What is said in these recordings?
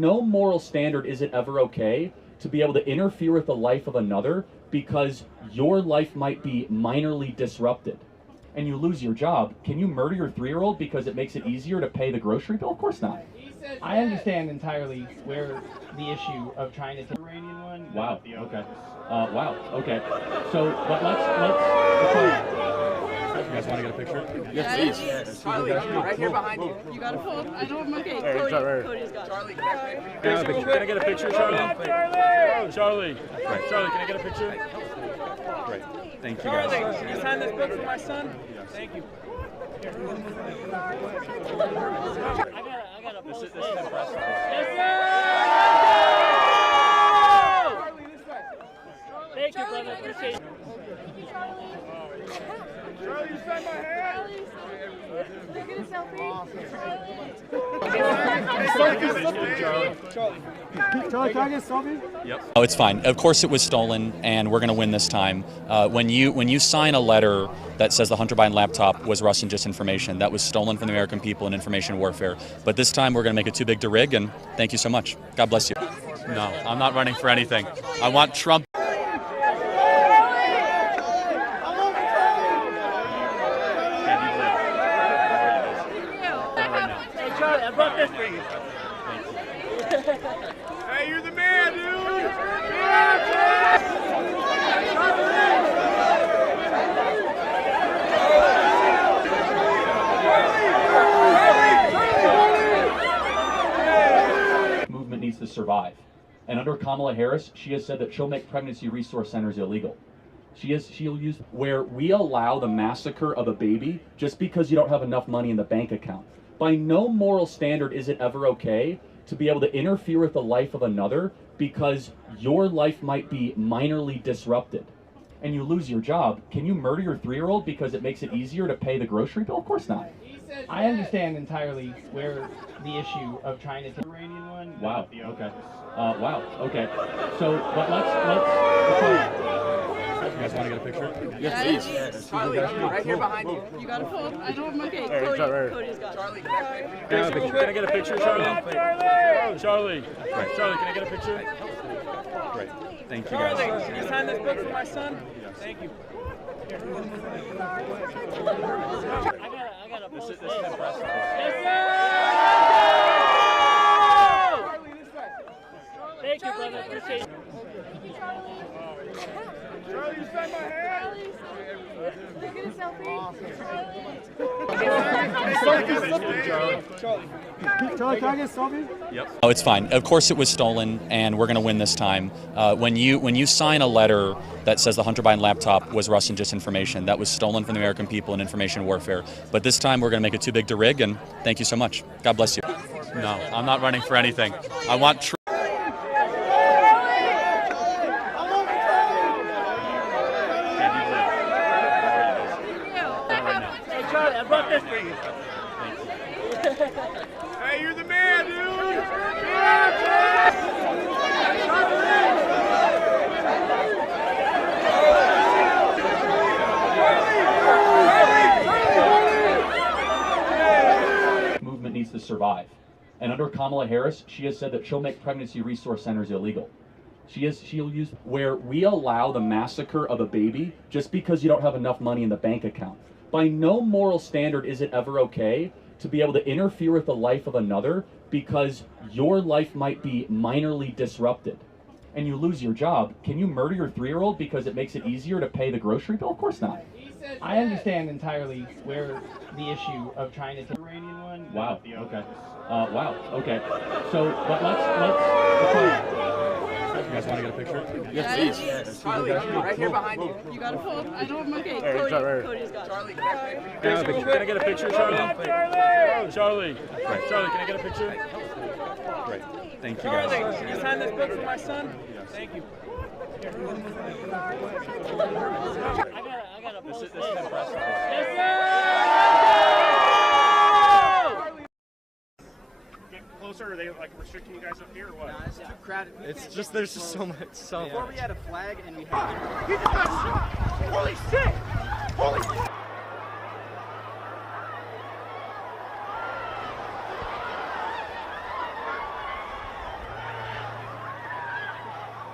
no moral standard is it ever okay to be able to interfere with the life of another because your life might be minorly disrupted and you lose your job. Can you murder your 3-year-old because it makes it easier to pay the grocery bill? Of course not. I understand entirely where the issue of trying to take the Iranian one. Wow. Okay. Wow. Okay. So, but let's. You guys want to get a picture? Yes, please. Charlie, right here behind you. You got a phone? I don't. Okay. Cody's got it. Charlie, can I get a picture, Charlie? Charlie. Right. Charlie, can I get a picture? Great. Thank you, Charlie, guys. can you sign this book for my son? Thank you. I got a This is impressive. Yes, sir! Thank you, brother. Appreciate it. Thank you, Charlie. Charlie, you signed my hand? Can I get a selfie? Charlie, can I get a selfie? Yep. Oh, it's fine. Of course it was stolen, and we're going to win this time. When you sign a letter that says the Hunter Biden laptop was Russian disinformation, that was stolen from the American people in information warfare. But this time we're going to make it too big to rig, and thank you so much. God bless you. No, I'm not running for anything. I want Trump. Charlie, I brought this for you. Hey, you're the man, dude! Movement needs to survive. And under Kamala Harris, she has said that she'll make pregnancy resource centers illegal. She'll use where we allow the massacre of a baby just because you don't have enough money in the bank account. By no moral standard is it ever okay to be able to interfere with the life of another because your life might be minorly disrupted and you lose your job. Can you murder your 3-year-old because it makes it easier to pay the grocery bill? Of course not. I understand entirely where the issue of trying to take the Iranian one. Wow. Okay. Wow. Okay. So, but let's. You guys want to get a picture? Yes, please. Charlie, right here behind you. You got a phone? I don't. Okay. Cody's got it. Charlie, Can I get a picture, Charlie? Charlie. Right. Charlie, can I get a picture? Great. Thank you, Charlie, guys. can you sign this book for my son? Thank you. I got a This is impressive. Yes, sir! Thank you, brother. Appreciate it. Thank you, Charlie. Charlie, you signed my hand? Can I get a selfie? Charlie, can I get a selfie? Yep. Oh, it's fine. Of course it was stolen, and we're going to win this time. When you sign a letter that says the Hunter Biden laptop was Russian disinformation, that was stolen from the American people in information warfare. But this time we're going to make it too big to rig, and thank you so much. God bless you. No, I'm not running for anything. I want Trump. Charlie, I brought this for you. Hey, you're the man, dude! Movement needs to survive. And under Kamala Harris, she has said that she'll make pregnancy resource centers illegal. She'll use where we allow the massacre of a baby just because you don't have enough money in the bank account. By no moral standard is it ever okay to be able to interfere with the life of another because your life might be minorly disrupted and you lose your job. Can you murder your 3-year-old because it makes it easier to pay the grocery bill? Of course not. I understand entirely where the issue of trying to take the Iranian one. Wow. Okay. Wow. Okay. So, but let's. You guys want to get a picture? Yes, please. Charlie, right here behind you. You got a phone? I don't. Okay. Cody's got it. Charlie, Can I get a picture, Charlie? Charlie. Right. Charlie, can I get a picture? Great. Thank you, Charlie, guys. can you sign this book for my son? Thank you. I got a This is impressive. Yes, sir! Get closer. Are they like restricting you guys up here or what? It's too crowded. It's just there's just so much. Before we had a flag and we had. He just got shot! Holy shit! Holy shit!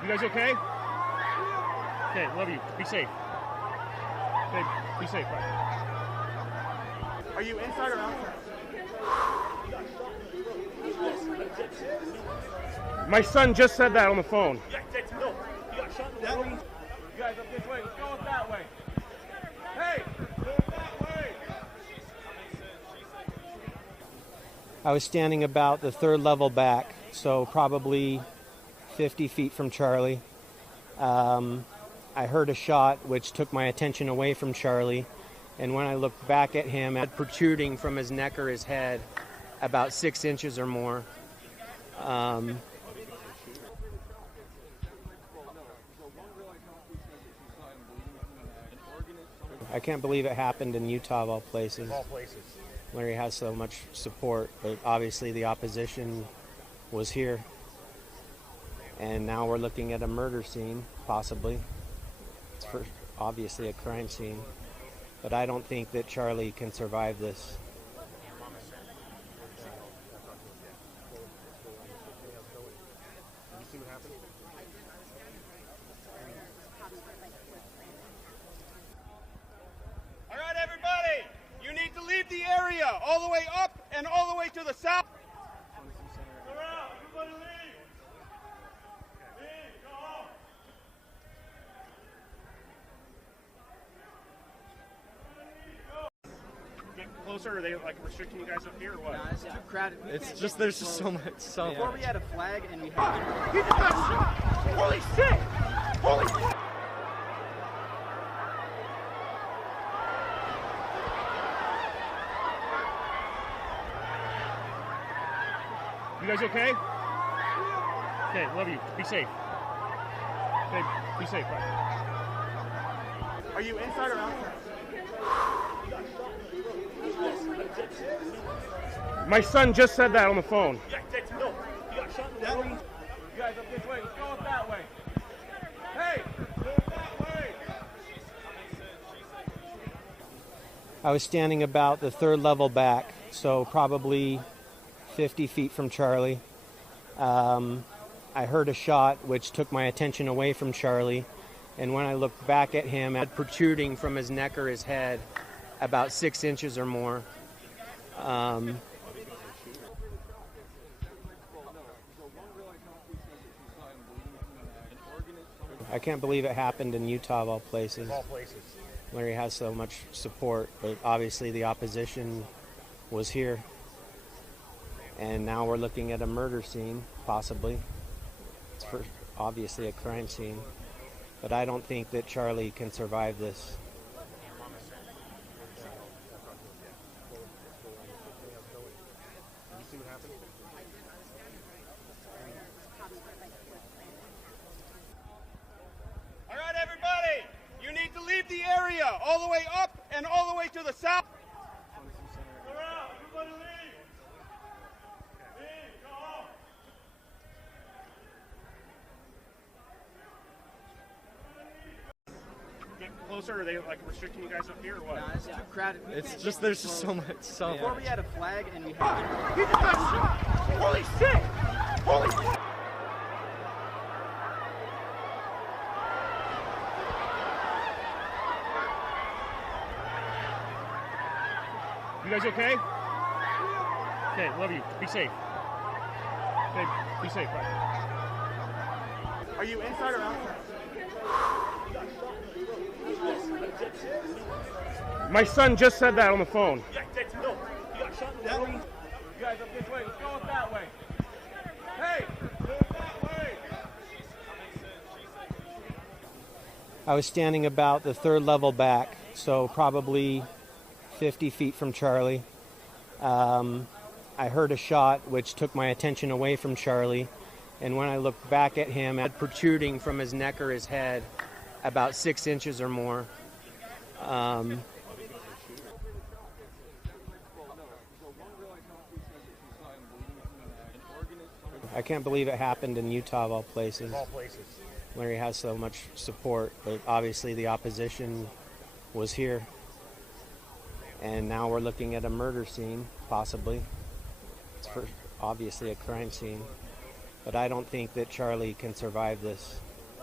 You guys okay? Okay, love you. Be safe. Okay, be safe. Bye. Are you inside or outside? My son just said that on the phone. That means you guys up this way. Let's go up that way. Hey, move that way. I was standing about the third level back, so probably 50 feet from Charlie. I heard a shot which took my attention away from Charlie, and when I looked back at him, it had protruding from his neck or his head about 6 inches or more. I can't believe it happened in Utah of all places, where he has so much support, but obviously the opposition was here. And now we're looking at a murder scene, possibly. It's obviously a crime scene, but I don't think that Charlie can survive this. All right, everybody. You need to leave the area all the way up and all the way to the south. Everybody leave. Go home. Get closer. Are they like restricting you guys up here or what? Nah, it's too crowded. It's just, there's just so much. Before we had a flag and we had. He just got shot! Holy shit! Holy shit! You guys okay? Okay, love you. Be safe. Okay, be safe. Bye. Are you inside or outside? My son just said that on the phone. That means you guys up this way. Let's go up that way. Hey, move that way. I was standing about the third level back, so probably 50 feet from Charlie. I heard a shot which took my attention away from Charlie, and when I looked back at him, it had protruding from his neck or his head about 6 inches or more. I can't believe it happened in Utah of all places, where he has so much support, but obviously the opposition was here. And now we're looking at a murder scene, possibly. It's obviously a crime scene, but I don't think that Charlie can survive this. All right, everybody. You need to leave the area all the way up and all the way to the south. Everybody leave. Go home. Get closer. Are they like restricting you guys up here or what? Nah, it's too crowded. It's just, there's just so much. Before we had a flag and we had. He just got shot! Holy shit! Holy shit! You guys okay? Okay, love you. Be safe. Okay, be safe. Bye. Are you inside or outside? My son just said that on the phone. That means you guys up this way. Let's go up that way. Hey, move that way. I was standing about the third level back, so probably 50 feet from Charlie. I heard a shot which took my attention away from Charlie, and when I looked back at him, it had protruding from his neck or his head about 6 inches or more. I can't believe it happened in Utah of all places, where he has so much support, but obviously the opposition was here. And now we're looking at a murder scene, possibly. It's obviously a crime scene, but I don't think that Charlie can survive this.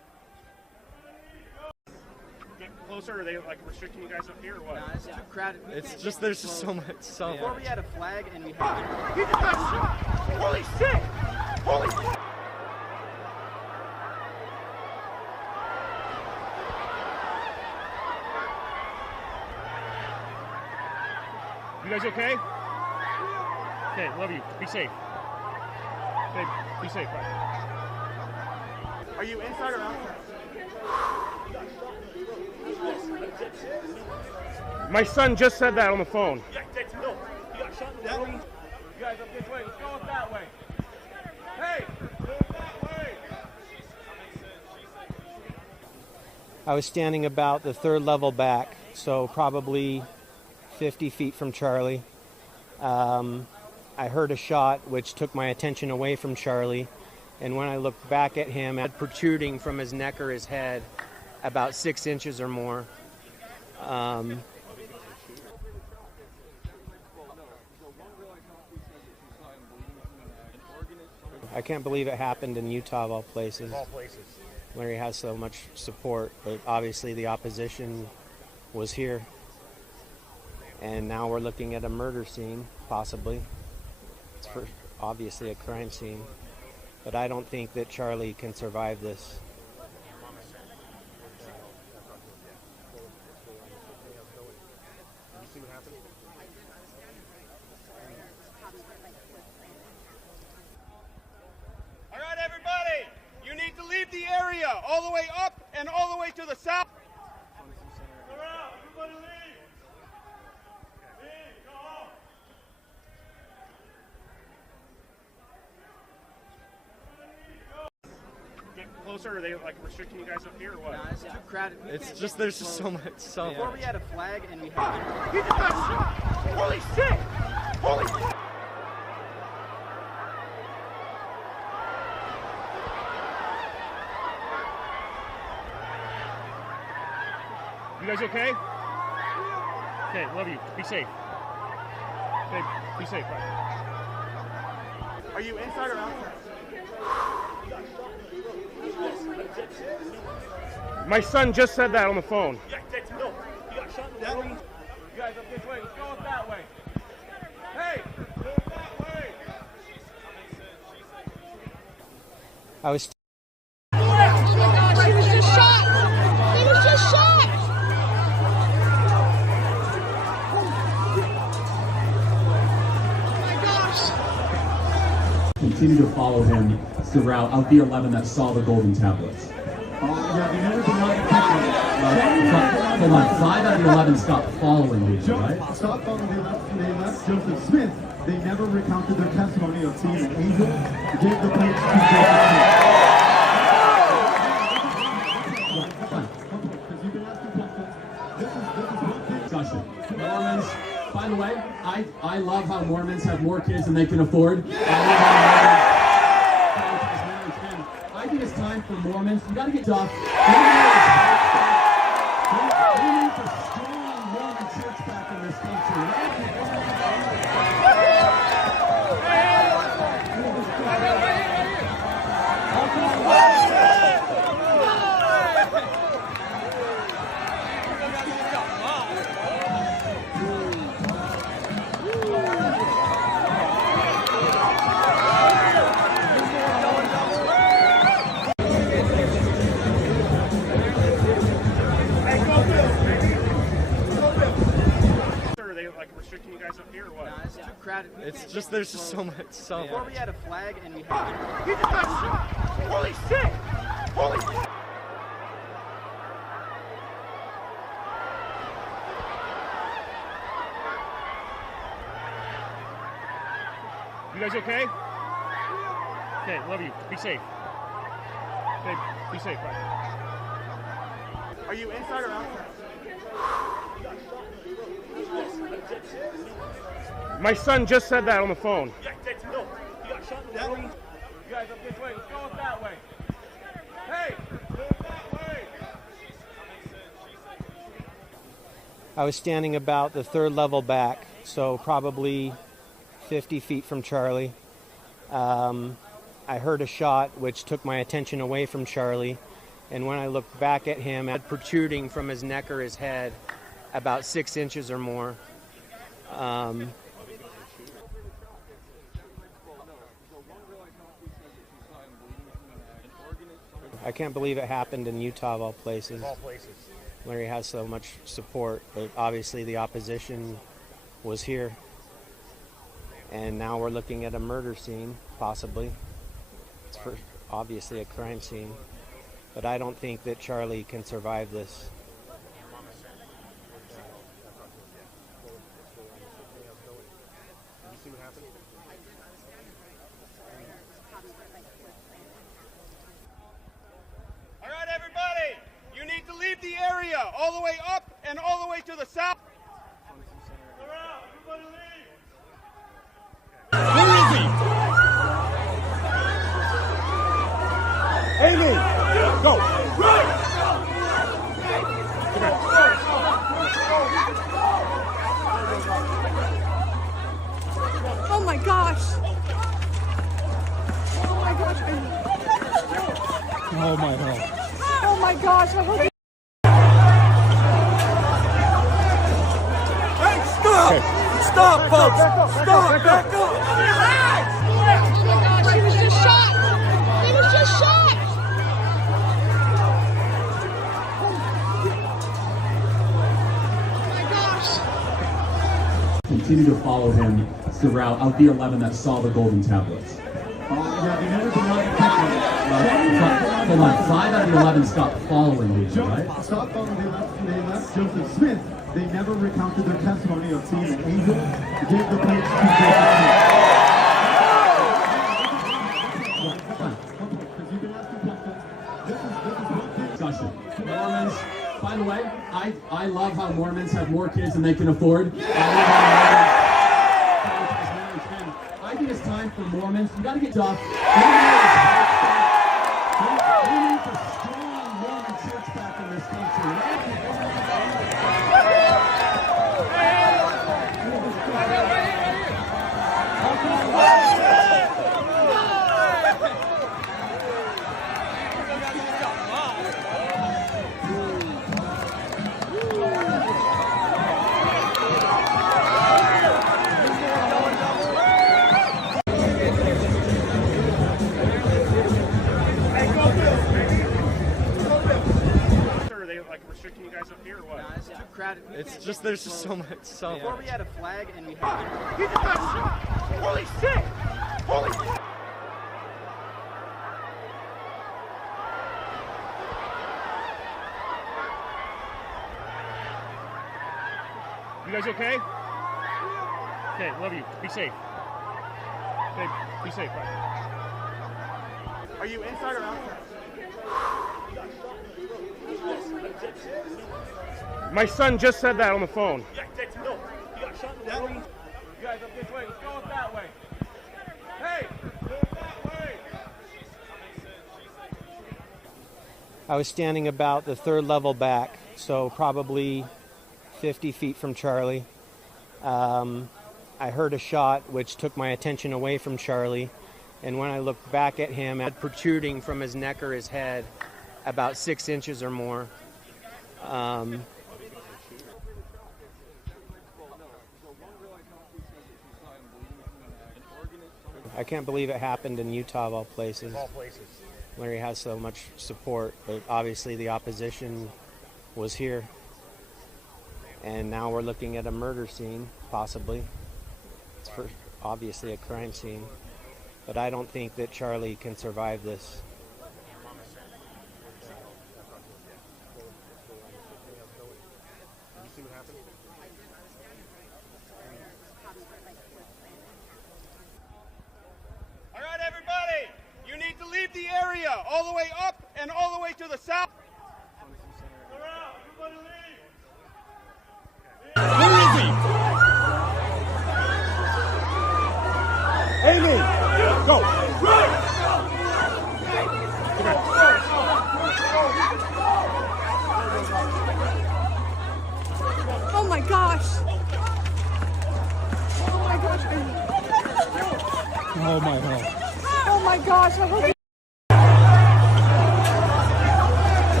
closer? Are they like restricting you guys up here or what? Nah, it's too crowded. It's just there's just so much. Before we had a flag and we had. He just got shot! Holy shit! Holy shit! You guys okay? Okay, love you. Be safe. Okay, be safe. Bye. Are you inside or outside? My son just said that on the phone. Yeah, no. He got shot in the throat. You guys up this way. Let's go up that way. Hey! Move that way! I was standing about the third level back, so probably 50 feet from Charlie. I heard a shot which took my attention away from Charlie, and when I looked back at him, it had protruding from his neck or his head about 6 inches or more. I can't believe it happened in Utah of all places. Where he has so much support, but obviously the opposition was here. And now we're looking at a murder scene, possibly. It's obviously a crime scene. But I don't think that Charlie can survive this. All right, everybody! You need to leave the area all the way up and all the way to the south. Around, everybody leave! Leave, go home! Get closer? Are they like restricting you guys up here or what? Nah, it's too crowded. It's just there's just so much. Before we had a flag and we had. He just got shot! Holy shit! Holy shit! You guys okay? Okay, love you. Be safe. Okay, be safe. Bye. Are you inside or outside? My son just said that on the phone. Yeah, no. He got shot in the throat. You guys up this way. Let's go up that way. Hey! Move that way! I was Oh my gosh, he was just shot! He was just shot! Oh my gosh. Continue to follow him throughout of the 11 that saw the golden tablets. Hold on, 5 out of the 11 stopped following these, right? Stopped following the 11. They left Joseph Smith. They never recounted their testimony of seeing an angel give the plates to Discussion. Mormons, by the way, I love how Mormons have more kids than they can afford. I think it's time for Mormons. You gotta get tough. We need a strong Mormon church back in this country. Are they like restricting you guys up here or what? Nah, it's too crowded. It's just there's just so much. Before we had a flag and we had. He just got shot! Holy shit! Holy shit! You guys okay? Okay, love you. Be safe. Okay, be safe. Bye. Are you inside or outside? My son just said that on the phone. Yeah, no. He got shot in the throat. You guys up this way. Let's go up that way. Hey! Move that way! I was standing about the third level back, so probably 50 feet from Charlie. I heard a shot which took my attention away from Charlie, And when I looked back at him, it had protruding from his neck or his head about 6 inches or more. I can't believe it happened in Utah, of all places, where he has so much support. But obviously the opposition was here. And now we're looking at a murder scene, possibly. It's obviously a crime scene. But I don't think that Charlie can survive this. All right, everybody, you need to leave the area all the way up and all the way to the south. Everybody leave. Where is he? Amy, go. Oh my gosh. Oh my gosh. Oh my God. Oh my gosh. I hope Stop, folks! Stop! Back up! Oh my gosh, he was just shot! He was just shot! Oh my gosh! Continue to follow him throughout of the 11 that saw the golden tablets. Hold on, 5 out of the 11 stopped following these, right? Stopped following. They left Joseph Smith. They never recounted their testimony of seeing an angel. They gave the plates to Discussion. Mormons, by the way, I love how Mormons have more kids than they can afford. I think it's time for Mormons. You got to get tough. We need a strong Mormon church back in this country. Restricting you guys up here or what? No, it's too crowded. It's just, there's just so much. Before we had a flag and we had... He just got shot! Holy shit! Holy shit! You guys okay? Okay, love you. Be safe. Okay, be safe, bye. Are you inside or outside? My son just said that on the phone. Yeah, no, you got shot in the room. You guys up this way. Let's go up that way. Hey, move that way. I was standing about the 3rd level back, so probably 50 feet from Charlie. I heard a shot which took my attention away from Charlie, and when I looked back at him, it had protruding from his neck or his head about 6 inches or more. I can't believe it happened in Utah, of all places, where he has so much support. But obviously the opposition was here. And now we're looking at a murder scene, possibly. It's obviously a crime scene. But I don't think that Charlie can survive this. All right, everybody, you need to leave the area all the way up and all the way to the south. Everybody leave. Where is he? Amy, go. Oh my gosh. Oh my gosh. Oh my God. Oh my gosh. I hope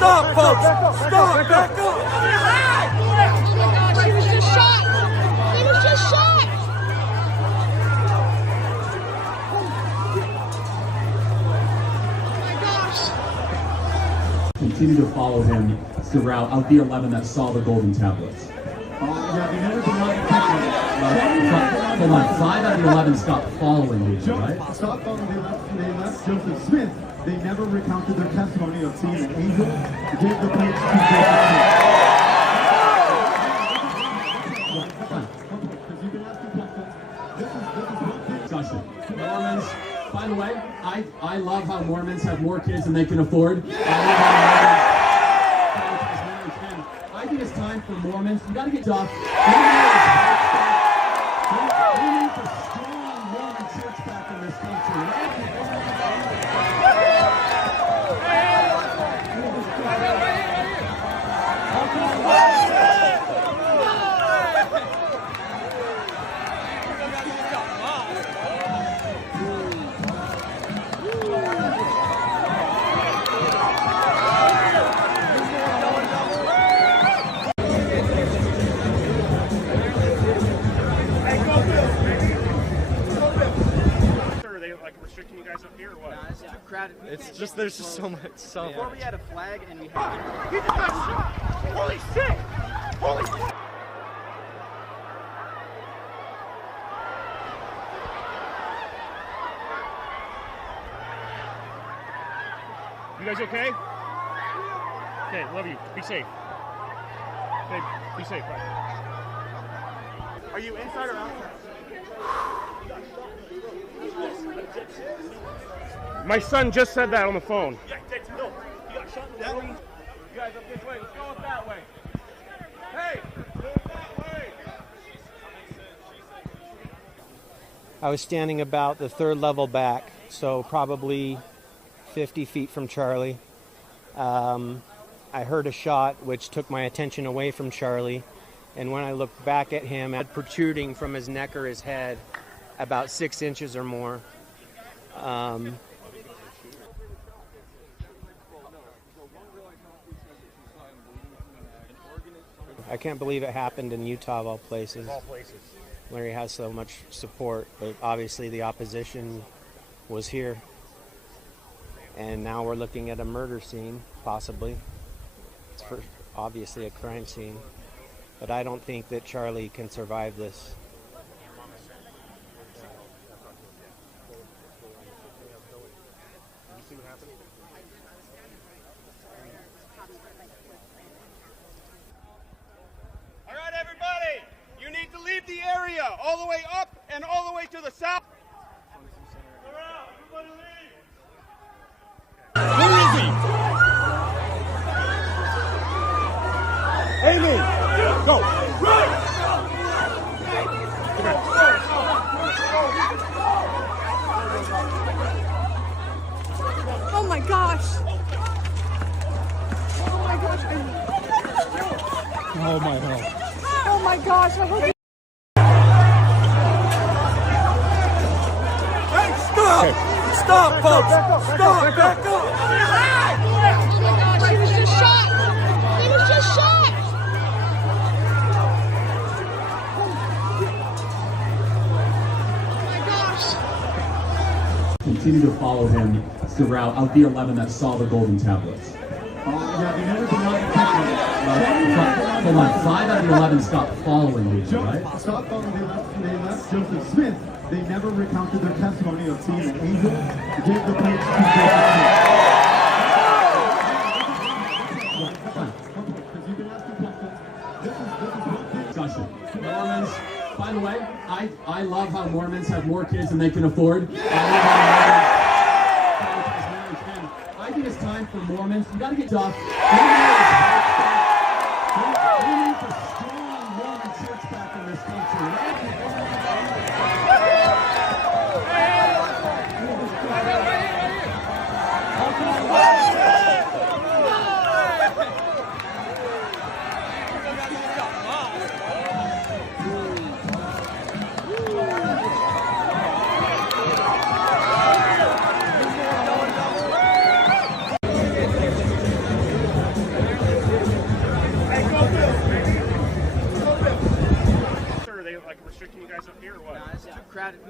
Stop, folks! Stop! Back up! Oh my gosh, he was just shot! He was just shot! Oh my gosh! Continue to follow him throughout of the 11 that saw the golden tablets. Hold on, 5 out of the 11 stopped following these, right? Stopped following. They left Joseph Smith. They never recounted their testimony of seeing an angel. Gave the plates to Discussion. Mormons, by the way, I love how Mormons have more kids than they can afford. I think it's time for Mormons. You got to get tough. We need a strong Mormon church back in this country. Restricting you guys up here or what? Nah, it's too crowded. It's just, there's just so much stuff. Before we had a flag and we had... He just got shot! Holy shit! Holy shit! You guys okay? Okay, love you. Be safe. Okay, be safe. Bye. Are you inside or outside? My son just said that on the phone. Yeah, no, he got shot in the room. You guys up this way. Let's go up that way. Hey, go that way. I was standing about the 3rd level back, so probably 50 feet from Charlie. I heard a shot which took my attention away from Charlie, and when I looked back at him, had protruding from his neck or his head about 6 inches or more. I can't believe it happened in Utah of all places, where he has so much support, but obviously the opposition was here. And now we're looking at a murder scene, possibly. It's obviously a crime scene, but I don't think that Charlie can survive this. All right, everybody, you need to leave the area all the way up and all the way to the south. Everybody leave. Who is he? Amy! Go! Oh my gosh! Oh my gosh! Oh my God. Oh my gosh! I hope. Hey, stop! Stop, folks! Stop! Back up! Oh my gosh! He was just shot! He was just shot! Oh my gosh! Continue to follow him throughout of the 11 that saw the golden tablets. Hold on, 5 out of the 11 stopped following these, right? Stopped following. They left Joseph Smith. They never recounted their testimony of seeing an angel. Gave the plates to Discussion. Mormons, by the way, I love how Mormons have more kids than they can afford. I think it's time for Mormons. You got to get tough. We need a strong Mormon church back in this country.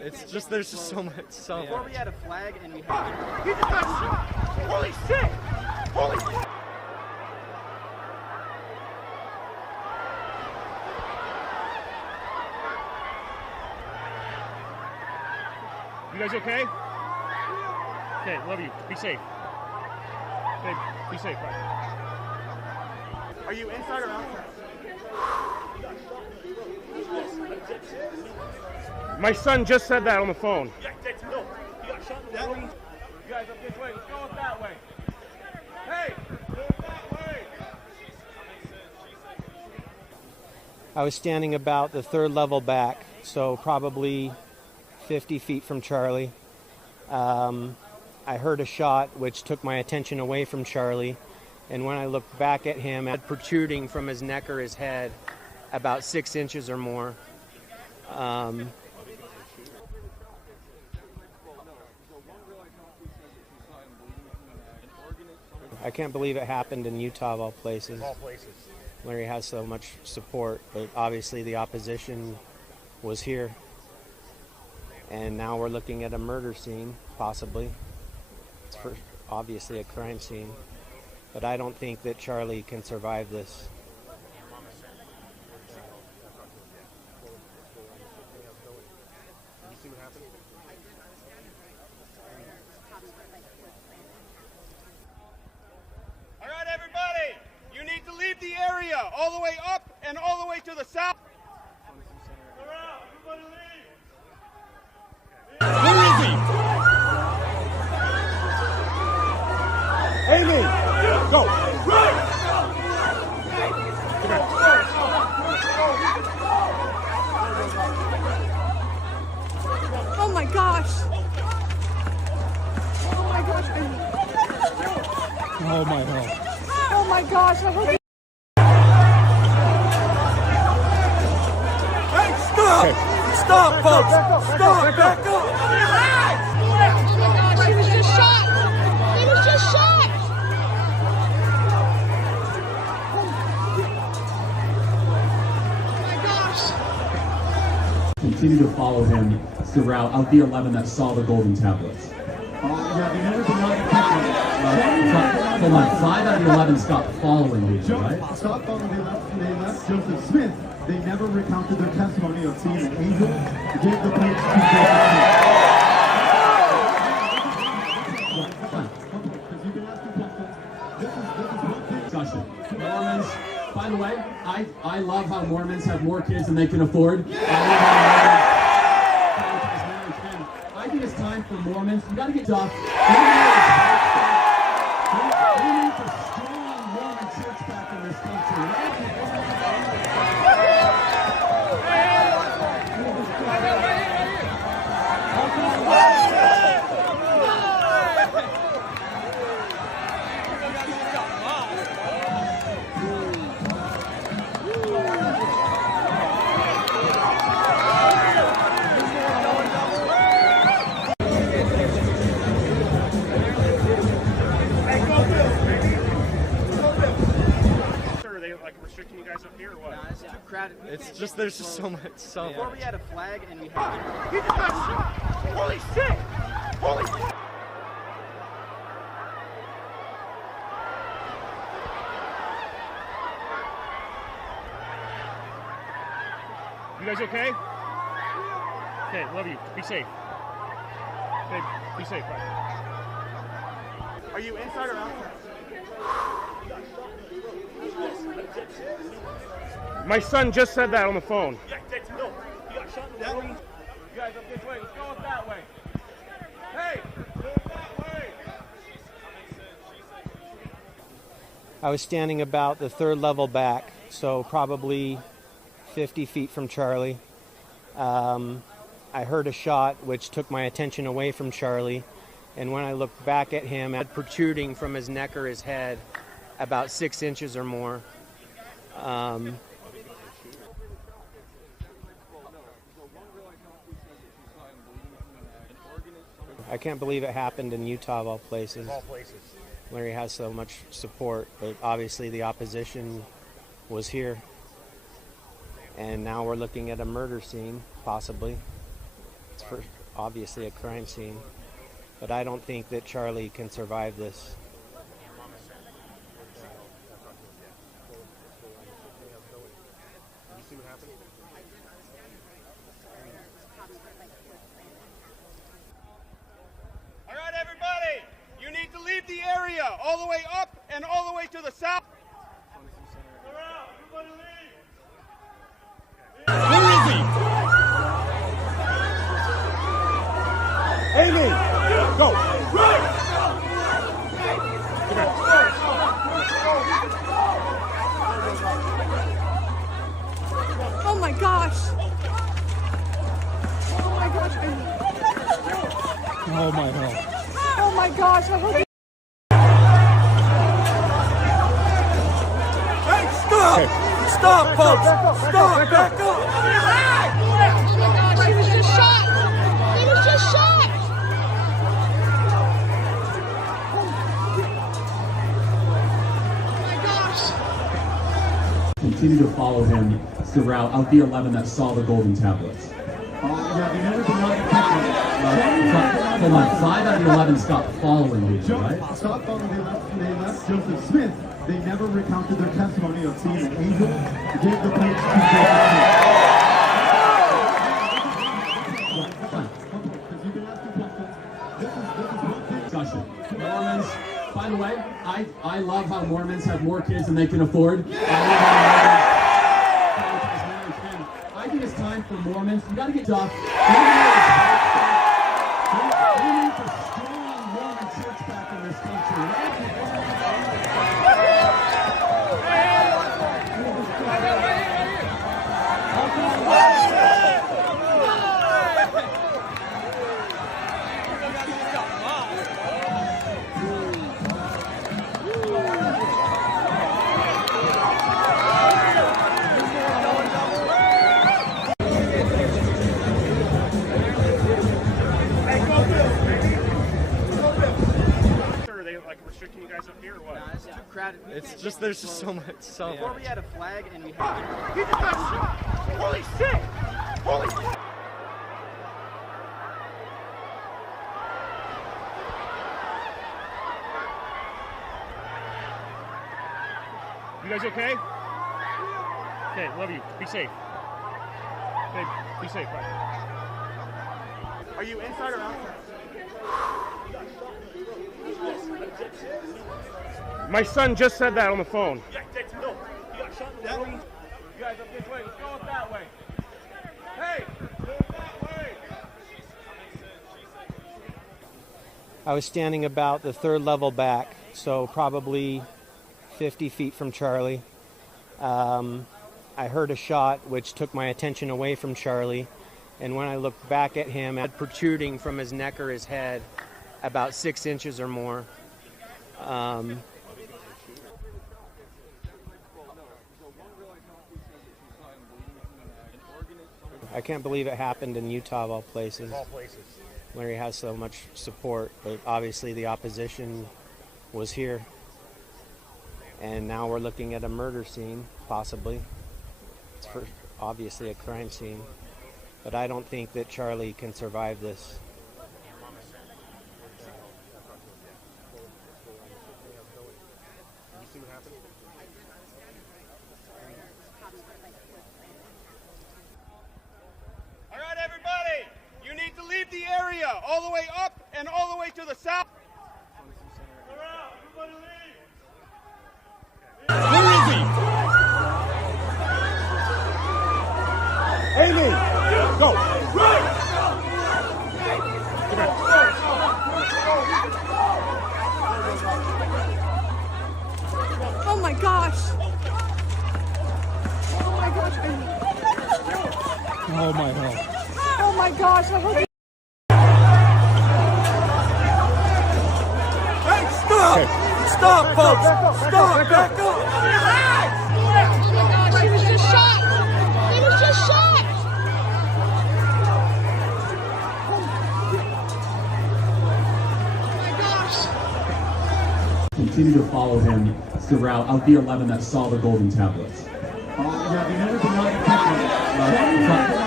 It's just there's just so much. Before we had a flag and we had. He just got shot! Holy shit! Holy shit! You guys okay? Okay, love you. Be safe. Okay, be safe. Bye. Are you inside or outside? My son just said that on the phone. Yeah, no, he got shot in the belly. You guys up this way. Let's go up that way. Hey, move that way. I was standing about the third level back, so probably 50 feet from Charlie. I heard a shot which took my attention away from Charlie, and when I looked back at him, it had protruding from his neck or his head about 6 inches or more. I can't believe it happened in Utah of all places. Where he has so much support, but obviously the opposition was here. And now we're looking at a murder scene, possibly. It's obviously a crime scene. But I don't think that Charlie can survive this. All right, everybody, you need to leave the area all the way up and all the way to the south. Everybody leave. Where is he? Amy, go. Oh my gosh. Oh my gosh. Oh my God. Oh my gosh. I hope Hey, stop! Stop, folks! Stop! Back up! Oh my gosh, he was just shot! He was just shot! Oh my gosh! Continue to follow him throughout of the 11 that saw the golden tablets. Hold on, 5 out of the 11 stopped following these, right? Stopped following the 11. They left Joseph Smith. They never recounted their testimony of seeing an angel give the plates to Discussion. Mormons, by the way, I love how Mormons have more kids than they can afford. I think it's time for Mormons. You gotta get tough. We need a strong Mormon church back in this country. Restricting you guys up here or what? Nah, it's too crowded. It's just there's just so much. Before we had a flag and we had. He just got shot! Holy shit! Holy shit! You guys okay? Okay, love you. Be safe. Okay, be safe. Bye. Are you inside or outside? My son just said that on the phone. Yeah, no, he got shot in the belly. You guys up this way. Let's go up that way. Hey, move that way. I was standing about the third level back, so probably 50 feet from Charlie. I heard a shot which took my attention away from Charlie, and when I looked back at him, it had protruding from his neck or his head about 6 inches or more. I can't believe it happened in Utah of all places. Where he has so much support, but obviously the opposition was here. And now we're looking at a murder scene, possibly. obviously a crime scene, but I don't think that Charlie can survive this. You see what happened? All right, everybody, you need to leave the area all the way up and all the way to the south. Everybody leave. Where is he? Amy, go. Oh my gosh. Oh my gosh. Oh my God. Oh my gosh. I hope Hey, stop! Stop, folks! Stop! Back up! Oh my gosh, he was just shot! He was just shot! Oh my gosh! Continue to follow him throughout of the 11 that saw the golden tablets. Yeah, they never denied the Hold on, 5 out of the 11 stopped following these, right? Stop following they left Joseph Smith. They never recounted their testimony of seeing an angel give the plates to Discussion. Mormons, by the way, I love how Mormons have more kids than they can afford. I think it's time for Mormons. You gotta get tough. We need a strong Mormon church back in this country. Are they like restricting you guys up here or what? Nah, it's too crowded. It's just, there's just so much. Before we had a flag and we had. He just got shot! Holy shit! Holy shit! You guys okay? Okay, love you. Be safe. Okay, be safe. Bye. Are you inside or outside? My son just said that on the phone. Yeah, no, you got shot in the belly. You guys up this way. Let's go up that way. Hey, go that way. I was standing about the 3rd level back, so probably 50 feet from Charlie. I heard a shot which took my attention away from Charlie, and when I looked back at him, it had protruding from his neck or his head about 6 inches or more. I can't believe it happened in Utah of all places, where he has so much support, but obviously the opposition was here. And now we're looking at a murder scene, possibly. It's obviously a crime scene, but I don't think that Charlie can survive this. You see what happened? All right, everybody, you need to leave the area all the way up and all the way to the south. Everybody leave. Where is he? Amy, go. Oh my gosh. Oh my gosh. Oh my God. Oh my gosh. I hope Hey, stop! Stop, folks! Stop! Back up! Oh my gosh, he was just shot! He was just shot! Oh my gosh! Continue to follow him throughout of the 11 that saw the golden tablets. Yeah, they never denied the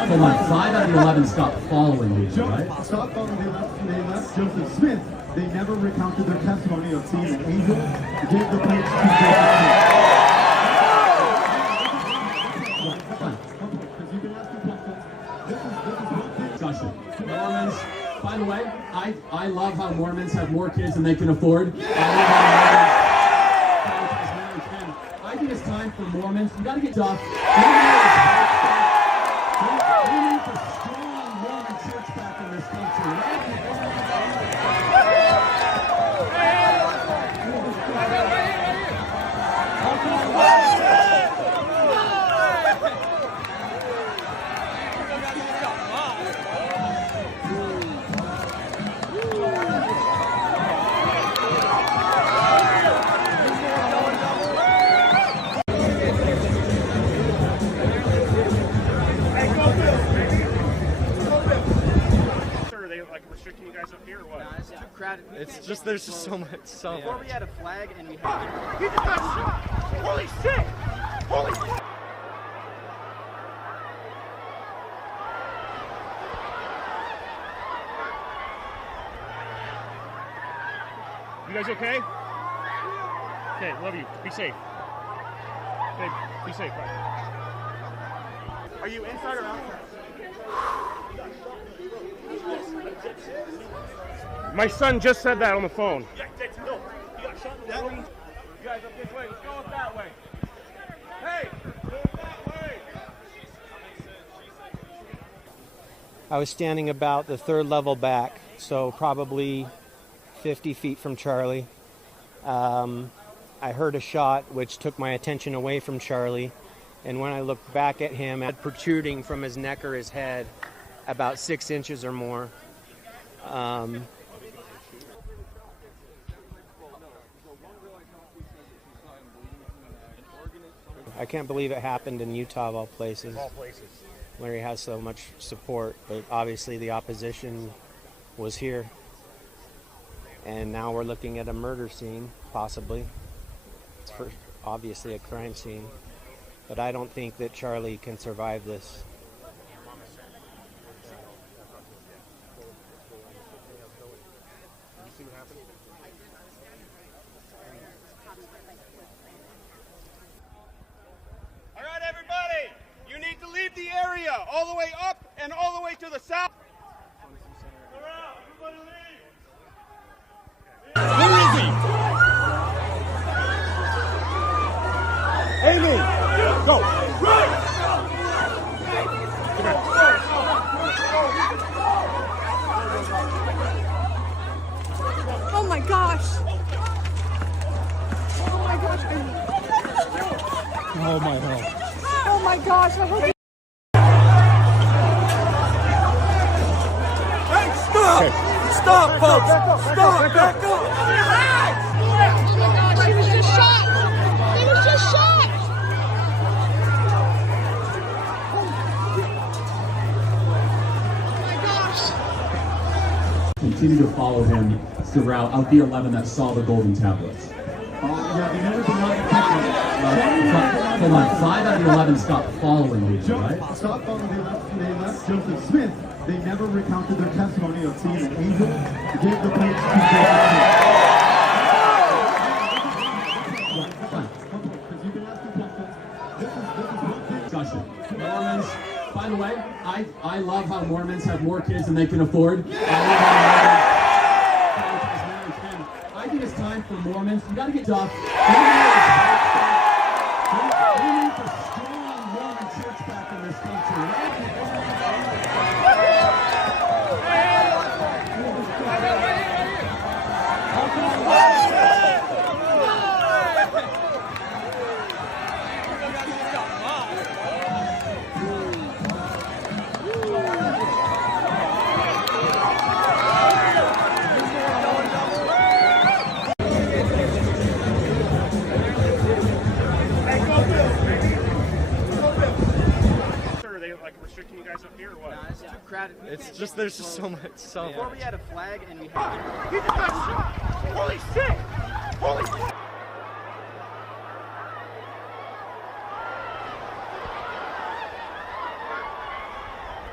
Hold on, 5 out of the 11 stopped following me, right? Stop following. They left Joseph Smith. They never recounted their testimony of seeing an angel. They gave the plates to Discussion. Mormons, by the way, I love how Mormons have more kids than they can afford. I think it's time for Mormons. You gotta get tough. We need a strong Mormon church back in this country. Restricting you guys up here or what? Nah, it's too crowded. It's just, there's just so much. Before we had a flag and we had... He just got shot! Holy shit! Holy shit! You guys okay? Okay, love you. Be safe. Okay, be safe. Bye. Are you inside or outside? My son just said that on the phone. Yeah, no, you got shot in the room. You guys up this way. Let's go up that way. Hey, go that way. I was standing about the 3rd level back, so probably 50 feet from Charlie. I heard a shot which took my attention away from Charlie, and when I looked back at him, it had protruding from his neck or his head about 6 inches or more. I can't believe it happened in Utah of all places. Where he has so much support, but obviously the opposition was here. And now we're looking at a murder scene, possibly. It's obviously a crime scene. But I don't think that Charlie can survive this. All right, everybody, you need to leave the area all the way up and all the way to the south. Everybody leave. Where is he? Amy, go. Oh my gosh. Oh my gosh. Oh my God. Oh my gosh. I hope Hey, stop! Stop, folks! Stop! Back up! Oh my gosh, he was just shot! He was just shot! Oh my gosh! Continue to follow him throughout out the 11 that saw the golden tablets. Yeah, they never denied the Hold on, 5 out of the 11 stopped following me, right? Stop following. They left Joseph Smith. They never recounted their testimony of seeing an angel. They gave the plates to Discussion. Mormons, by the way, I love how Mormons have more kids than they can afford. I think it's time for Mormons. You gotta get tough. We need a strong Mormon church back in this country. Restricting you guys up here or what? Nah, it's too crowded. It's just, there's just so much. Before we had a flag and we had... He just got shot! Holy shit! Holy shit!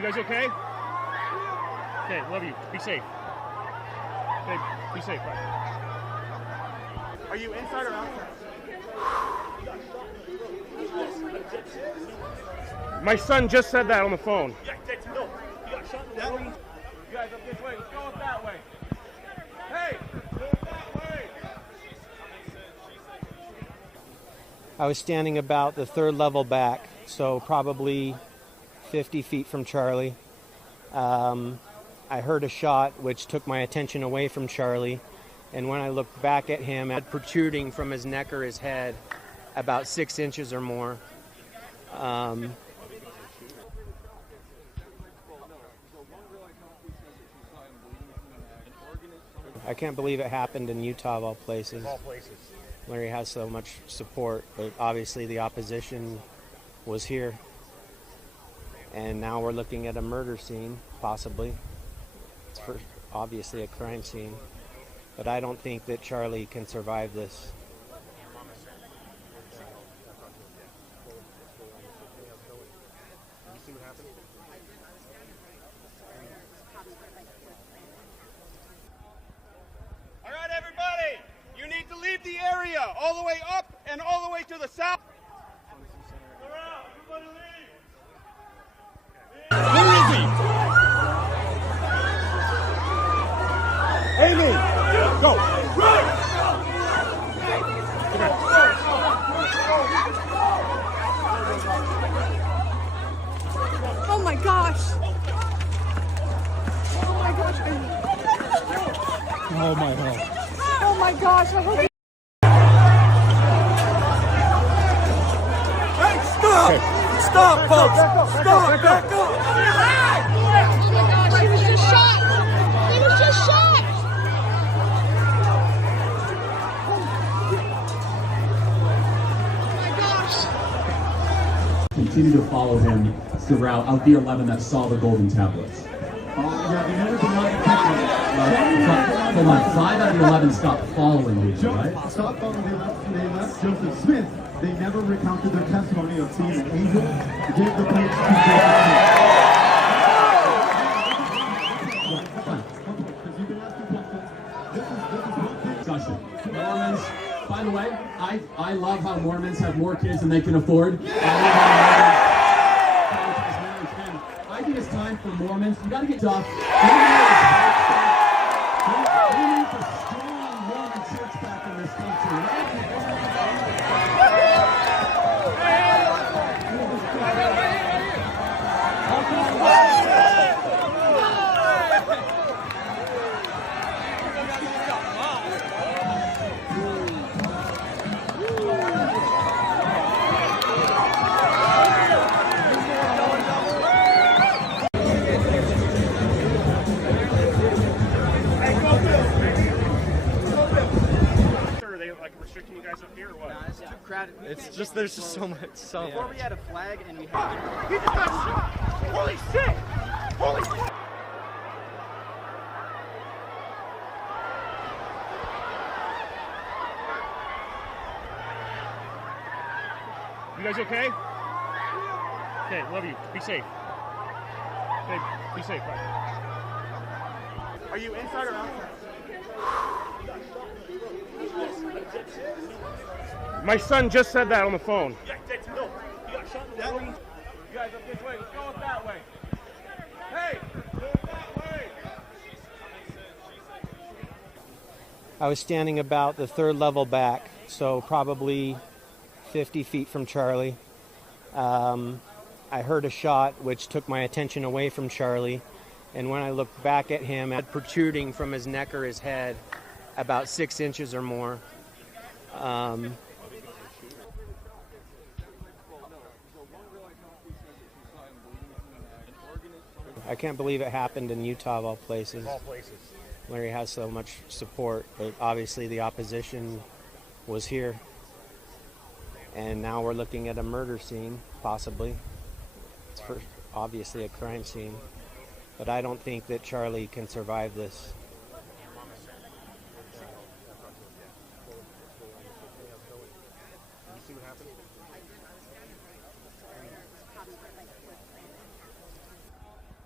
You guys okay? Okay, love you. Be safe. Okay, be safe. Bye. Are you inside or outside? My son just said that on the phone. No, you got shot in the leg. You guys up this way. Let's go up that way. Hey, move that way. I was standing about the third level back, so probably 50 feet from Charlie. I heard a shot which took my attention away from Charlie, and when I looked back at him, it had protruding from his neck or his head about 6 inches or more. I can't believe it happened in Utah of all places, where he has so much support, but obviously the opposition was here. And now we're looking at a murder scene, possibly. It's obviously a crime scene. But I don't think that Charlie can survive this. All right, everybody. You need to leave the area all the way up and all the way to the south. Clear out. Everybody leave. Amy! Go! Oh my gosh. Oh my gosh. Oh my god. Oh my gosh. I hope Hey, stop! Stop, folks! Stop! Back up! Oh my gosh, he was just shot! He was just shot! Oh my gosh! Continue to follow him throughout of the 11 that saw the golden tablets. Yeah, they never denied the Hold on, 5 out of the 11 stopped following you, right? Stop following they left Joseph Smith. They never recounted their testimony of seeing an angel. They gave the plates to Discussion. Mormons, by the way, I love how Mormons have more kids than they can afford. I think it's time for Mormons. You gotta get tough. We need a strong Mormon church back in this country. Restricting you guys up here or what? It's too crowded. It's just, there's just so much. Before we had a flag and we had... He just got shot! Holy shit! Holy shit! You guys okay? Okay, love you. Be safe. Okay, be safe. Bye. Are you inside or outside? My son just said that on the phone. No, you got shot in the leg. You guys up this way. Let's go up that way. Hey, move that way. I was standing about the third level back, so probably 50 feet from Charlie. I heard a shot which took my attention away from Charlie, and when I looked back at him, it had protruding from his neck or his head about 6 inches or more. I can't believe it happened in Utah of all places, where he has so much support, but obviously the opposition was here. And now we're looking at a murder scene, possibly. It's obviously a crime scene. But I don't think that Charlie can survive this.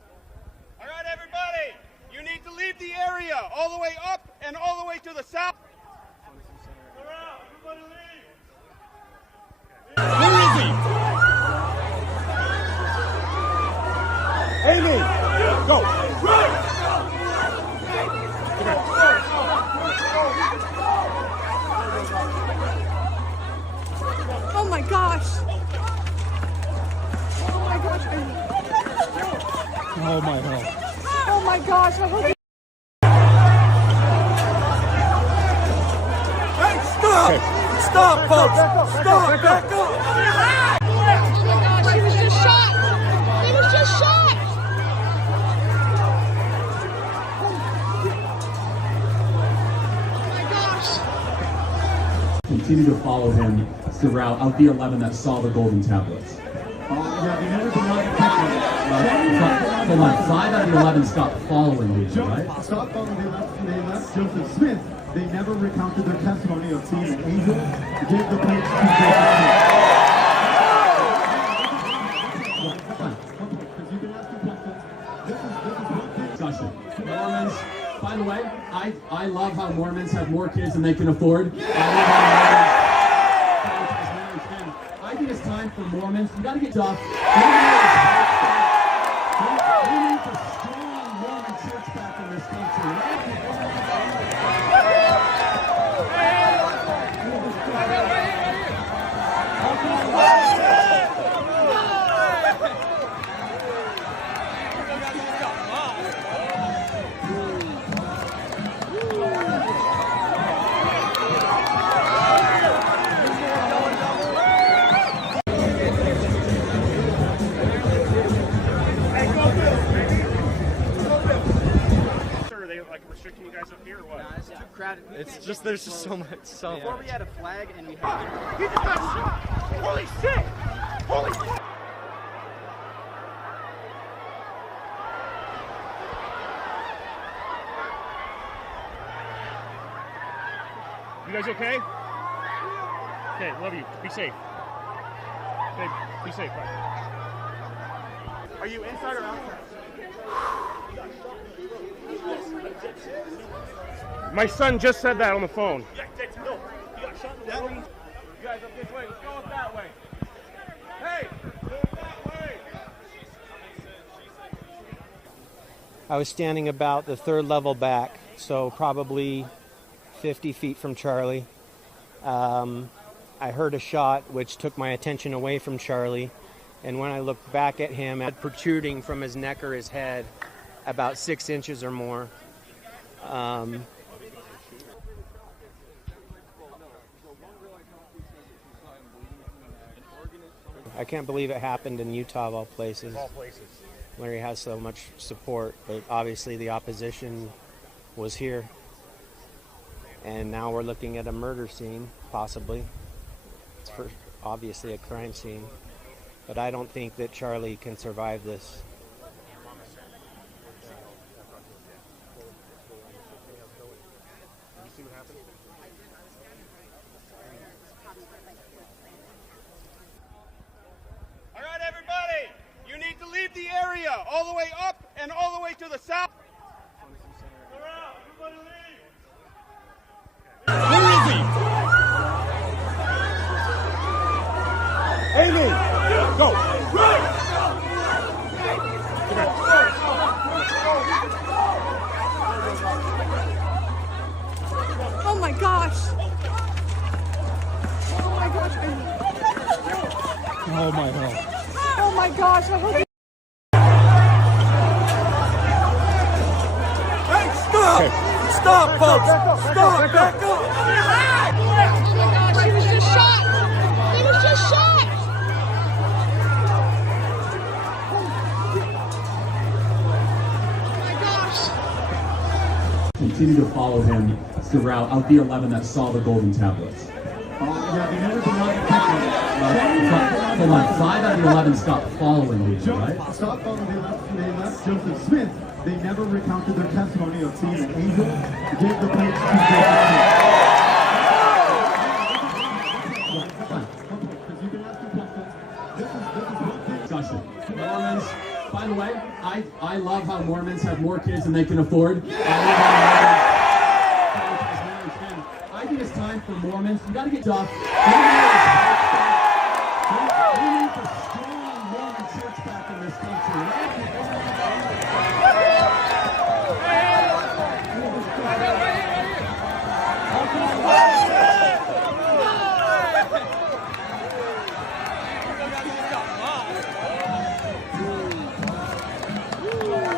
Oh my God. Oh my gosh, I hope Hey, stop! Stop, folks! Stop! Back up! Oh my gosh, he was just shot! He was just shot! Oh my gosh! Continue to follow him throughout of the 11 that saw the golden tablets. Yeah, they never denied the Hold on, 5 out of the 11 stopped following me, right? Stop following. They left Joseph Smith. They never recounted their testimony of seeing an angel. They gave the plates to Discussion. Mormons, by the way, I love how Mormons have more kids than they can afford. I think it's time for Mormons. You gotta get tough. We need a strong Mormon church back in this country. Are they like restricting you guys up here or what? It's too crowded. It's just there's just so much. Before we had a flag and we had. He just got shot! Holy shit! Holy shit! You guys okay? Okay, love you. Be safe. Okay, be safe. Bye. Are you inside or outside? My son just said that on the phone. Yeah, no. He got shot in the belly. You guys up this way. Let's go up that way. Hey, move that way. I was standing about the 3rd level back, so probably 50 feet from Charlie. I heard a shot which took my attention away from Charlie, and when I looked back at him, it had protruding from his neck or his head about 6 inches or more. I can't believe it happened in Utah of all places. Where he has so much support, but obviously the opposition was here. And now we're looking at a murder scene, possibly. It's obviously a crime scene. But I don't think that Charlie can survive this. All right, everybody, you need to leave the area all the way up and all the way to the south. Everybody leave. Where is he? Amy, go. Oh my gosh! Oh my gosh! Oh my God. Oh my gosh! I hope. Hey, stop! Stop, folks! Stop! Back up! Oh my gosh! He was just shot! He was just shot! Oh my gosh! Continue to follow him throughout of the 11 that saw the golden tablets. Yeah, they never denied the Hold on, 5 out of the 11 stopped following me, right? Stop following. They left Joseph Smith. They never recounted their testimony of seeing an angel. They gave the plates to Discussion. Mormons, by the way, I love how Mormons have more kids than they can afford. I think it's time for Mormons. You gotta get tough. We need a strong Mormon church back in this country.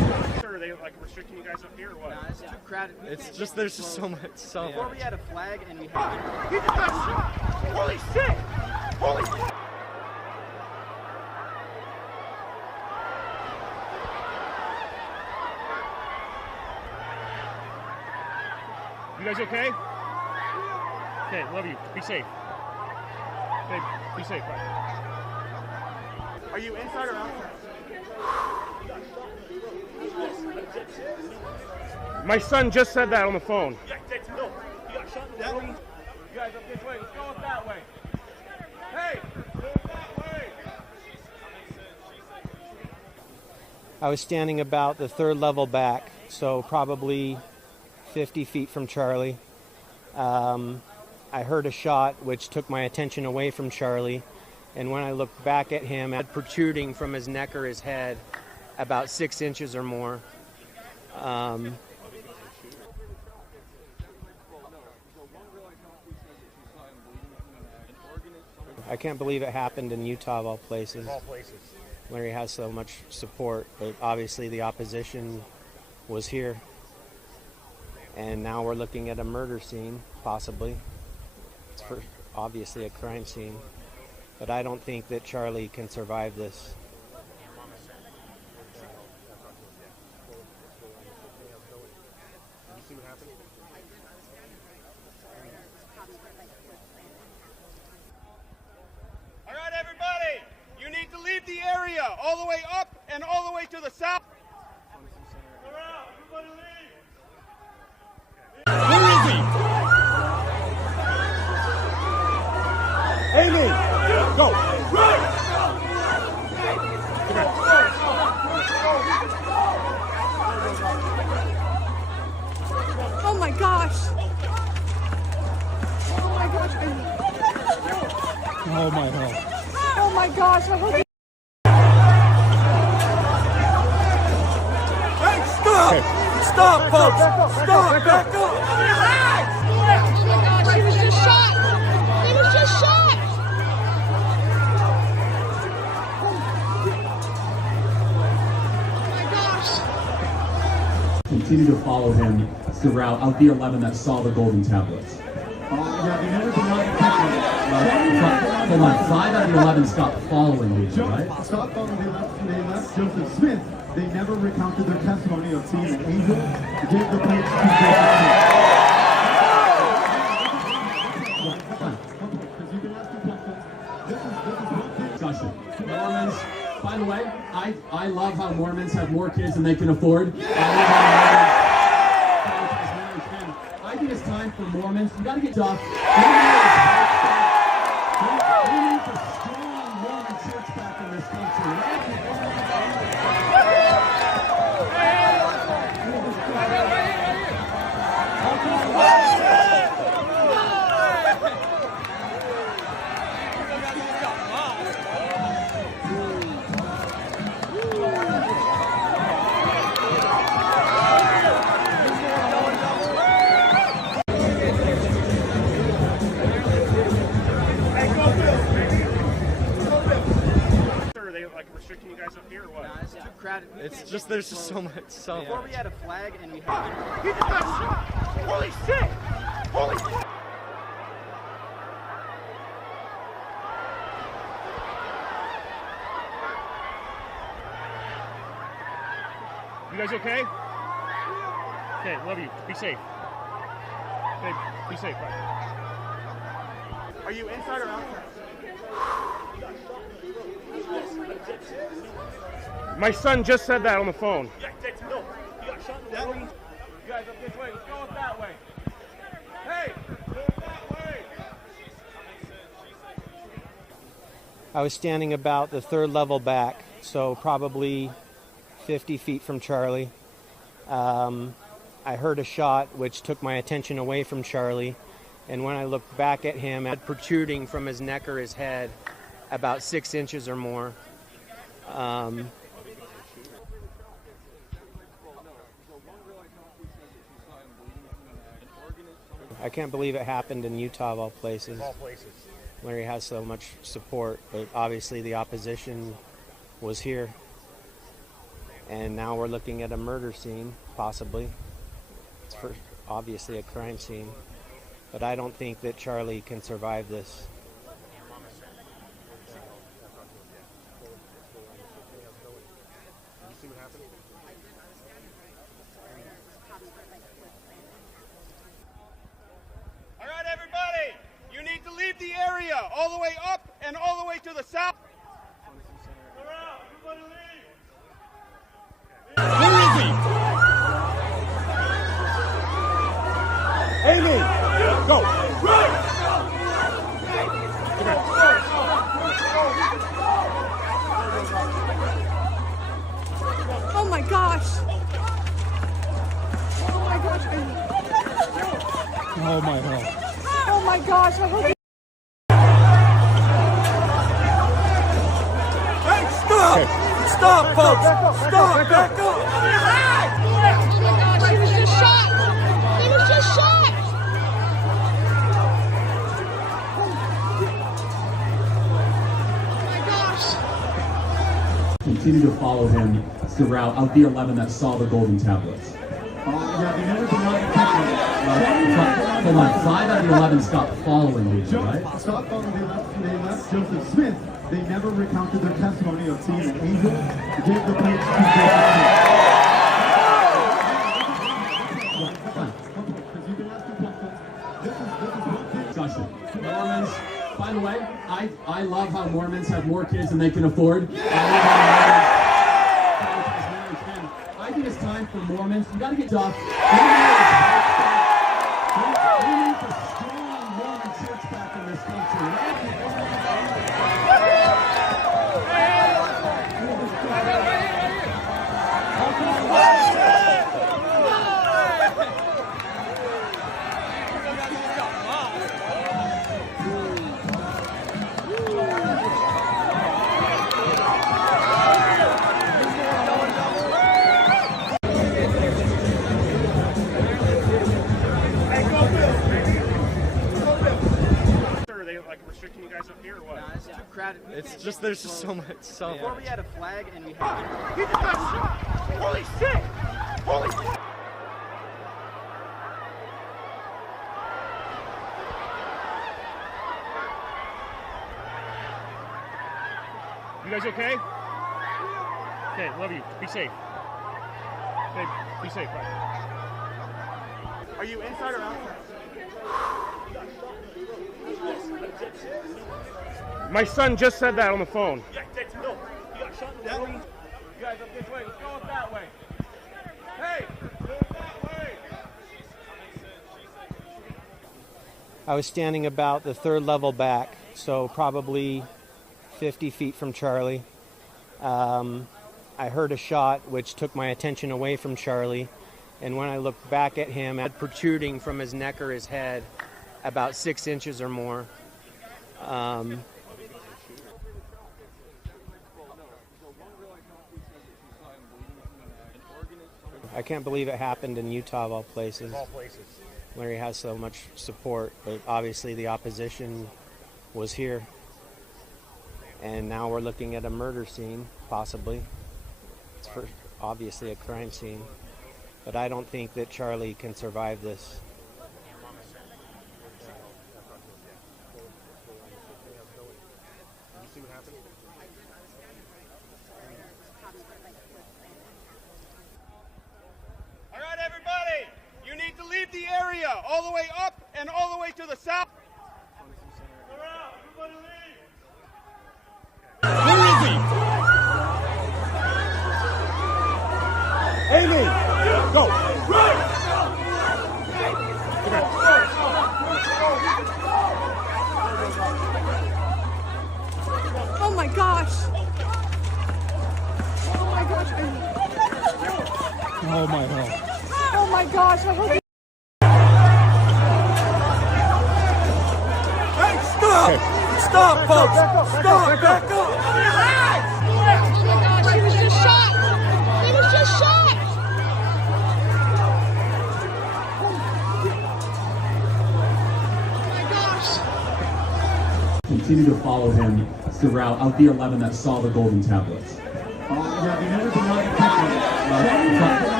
It's just there's just so much. Before we had a flag and we had. He just got shot! Holy shit! Holy shit! You guys okay? Okay, love you. Be safe. Okay, be safe. Bye. Are you inside or outside? My son just said that on the phone. Yeah, no, he got shot in the room. You guys up this way. Let's go up that way. Hey, move that way. I was standing about the third level back, so probably 50 feet from Charlie. I heard a shot which took my attention away from Charlie, and when I looked back at him, had protruding from his neck or his head about 6 inches or more. I can't believe it happened in Utah of all places. Where he has so much support, but obviously the opposition was here. And now we're looking at a murder scene, possibly. It's obviously a crime scene. But I don't think that Charlie can survive this. All right, everybody, you need to leave the area all the way up and all the way to the south. Everybody leave. Where is he? Amy, go. Oh my gosh. Oh my gosh. Oh my God. Oh my gosh. I hope Hey, stop! Stop, folks! Stop! Back up! Oh my gosh, he was just shot! He was just shot! Oh my gosh! Continue to follow him throughout of the 11 that saw the golden tablets. Yeah, they never denied the Hold on, 5 out of the 11 stopped following me, right? Stop following. They left Joseph Smith. They never recounted their testimony of seeing an angel. Gave the plates to Discussion. Mormons, by the way, I love how Mormons have more kids than they can afford. I think it's time for Mormons. You gotta get tough. We need a strong Mormon church back in this country. Are they like restricting you guys up here or what? It's too crowded. It's just there's just so much. Before we had a flag and we had. He just got shot! Holy shit! Holy shit! You guys okay? Okay, love you. Be safe. Okay, be safe. Bye. Are you inside or outside? My son just said that on the phone. Yeah, no, he got shot in the room. You guys up this way. Let's go up that way. Hey, move that way. I was standing about the third level back, so probably 50 feet from Charlie. I heard a shot which took my attention away from Charlie, and when I looked back at him, had protruding from his neck or his head about 6 inches or more. I can't believe it happened in Utah of all places. Where he has so much support, but obviously the opposition was here. And now we're looking at a murder scene, possibly. It's obviously a crime scene, but I don't think that Charlie can survive this. All right, everybody, you need to leave the area all the way up and all the way to the south. Everybody leave. Where is he? Amy, go. Oh my gosh. Oh my gosh. Oh my God. Oh my gosh. I hope Hey, stop! Stop, folks! Stop! Back up! Oh my gosh, he was just shot! He was just shot! Oh my gosh! Continue to follow him throughout of the 11 that saw the golden tablets. Yeah, they never denied the Hold on, 5 out of the 11 stopped following me, right? Stop following. They left Joseph Smith. They never recounted their testimony of seeing an angel. They gave the plates to Discussion. Mormons, by the way, I love how Mormons have more kids than they can afford. I think it's time for Mormons. You gotta get tough. We need a strong Mormon church back in this country. Are they like restricting you guys up here or what? It's too crowded. It's just, there's just so much, Before we had a flag and we had... He just got shot! Holy shit! Holy shit! You guys okay? Okay, love you. Be safe. Okay, be safe. Bye. Are you inside or outside? My son just said that on the phone. No, you got shot in the room. You guys up this way. Let's go up that way. Hey, go that way. I was standing about the 3rd level back, so probably 50 feet from Charlie. I heard a shot which took my attention away from Charlie, and when I looked back at him, had protruding from his neck or his head about 6 inches or more. I can't believe it happened in Utah of all places, where he has so much support, but obviously the opposition was here. And now we're looking at a murder scene, possibly. It's obviously a crime scene, but I don't think that Charlie can survive this. All right, everybody, you need to leave the area all the way up and all the way to the south. Everybody leave. Where is he? Amy, go. Oh my gosh. Oh my gosh. Oh my God. Oh my gosh. I hope Hey, stop! Stop, folks! Stop! Back up! Oh my gosh, he was just shot! He was just shot! Oh my gosh! Continue to follow him throughout of the 11 that saw the golden tablets. Yeah, they never denied the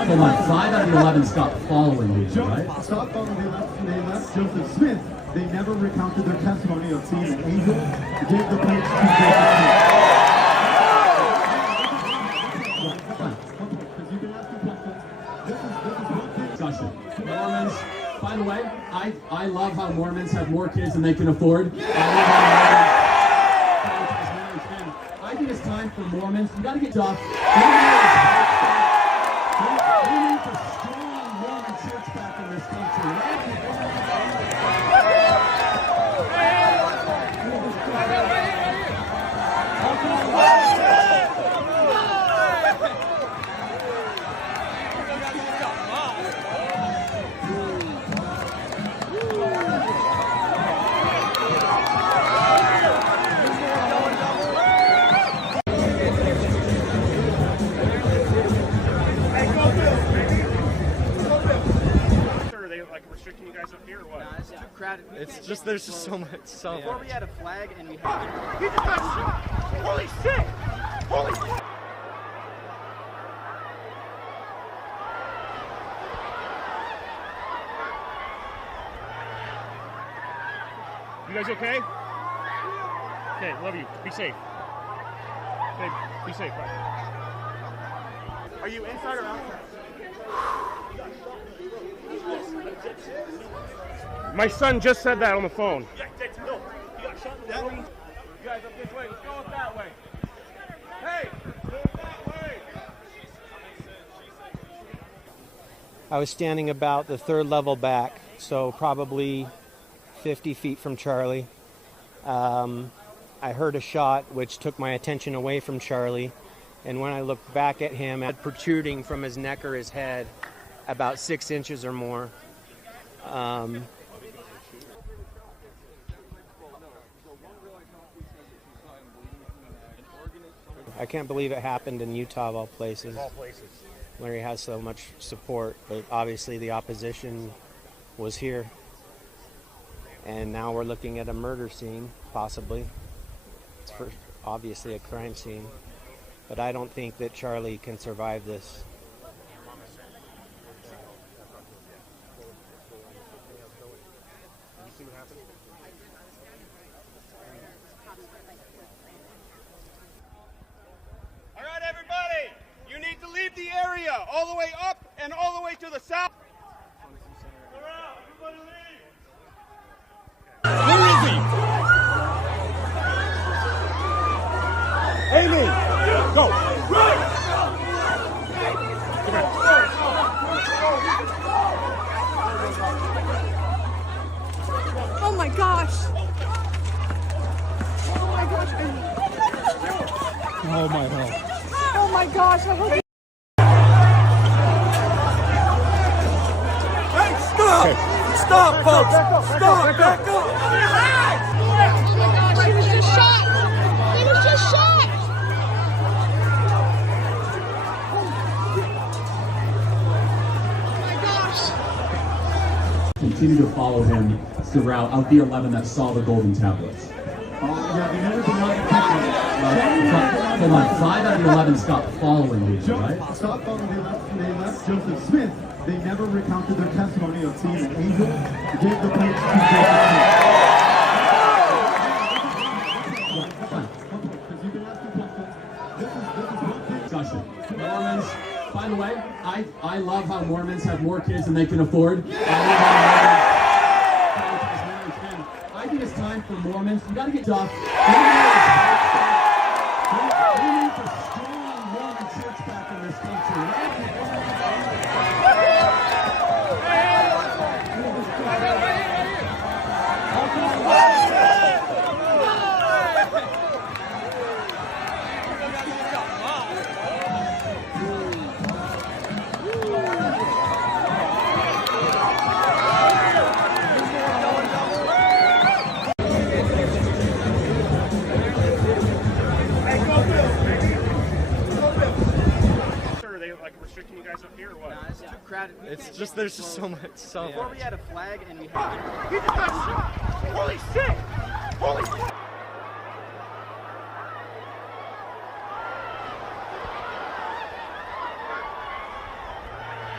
Hold on, 5 out of the 11 stopped following me, right? Stop following the 11. They left Joseph Smith. They never recounted their testimony of seeing an angel. Gave the plates to Discussion. Mormons, by the way, I love how Mormons have more kids than they can afford. I think it's time for Mormons. You gotta get tough. We need a strong Mormon church back in this country. It's just there's just so much. Before we had a flag and we had. He just got shot! Holy shit! Holy shit! You guys okay? Okay, love you. Be safe. Okay, be safe. Bye. Are you inside or outside? My son just said that on the phone. Yeah, no, he got shot in the room. You guys up this way. Let's go up that way. Hey, move that way. I was standing about the 3rd level back, so probably 50 feet from Charlie. I heard a shot which took my attention away from Charlie, and when I looked back at him, had protruding from his neck or his head about 6 inches or more. I can't believe it happened in Utah of all places. Where he has so much support, but obviously the opposition was here. And now we're looking at a murder scene, possibly. It's obviously a crime scene. But I don't think that Charlie can survive this. All right, everybody, you need to leave the area all the way up and all the way to the south. Everybody leave. Where is he? Amy, go. Oh my gosh. Oh my gosh. Oh my God. Oh my gosh. I hope Hey, stop! Okay. Stop, folks! Stop! Back up! Oh my gosh, he was just shot! He was just shot! Oh my gosh! Continue to follow him throughout of the 11 that saw the golden tablets. Yeah, they never denied Hold on, 5 out of the 11 stopped following me, right? Stop following the 11. They left Joseph Smith. They never recounted their testimony of seeing an angel. Gave the plates to Discussion. Mormons, by the way, I love how Mormons have more kids than they can afford. I think it's time for Mormons. You gotta get tough. We need a strong Mormon church back in this country. It's just there's just so much. Before we had a flag and we had. He just got shot! Holy shit! Holy shit!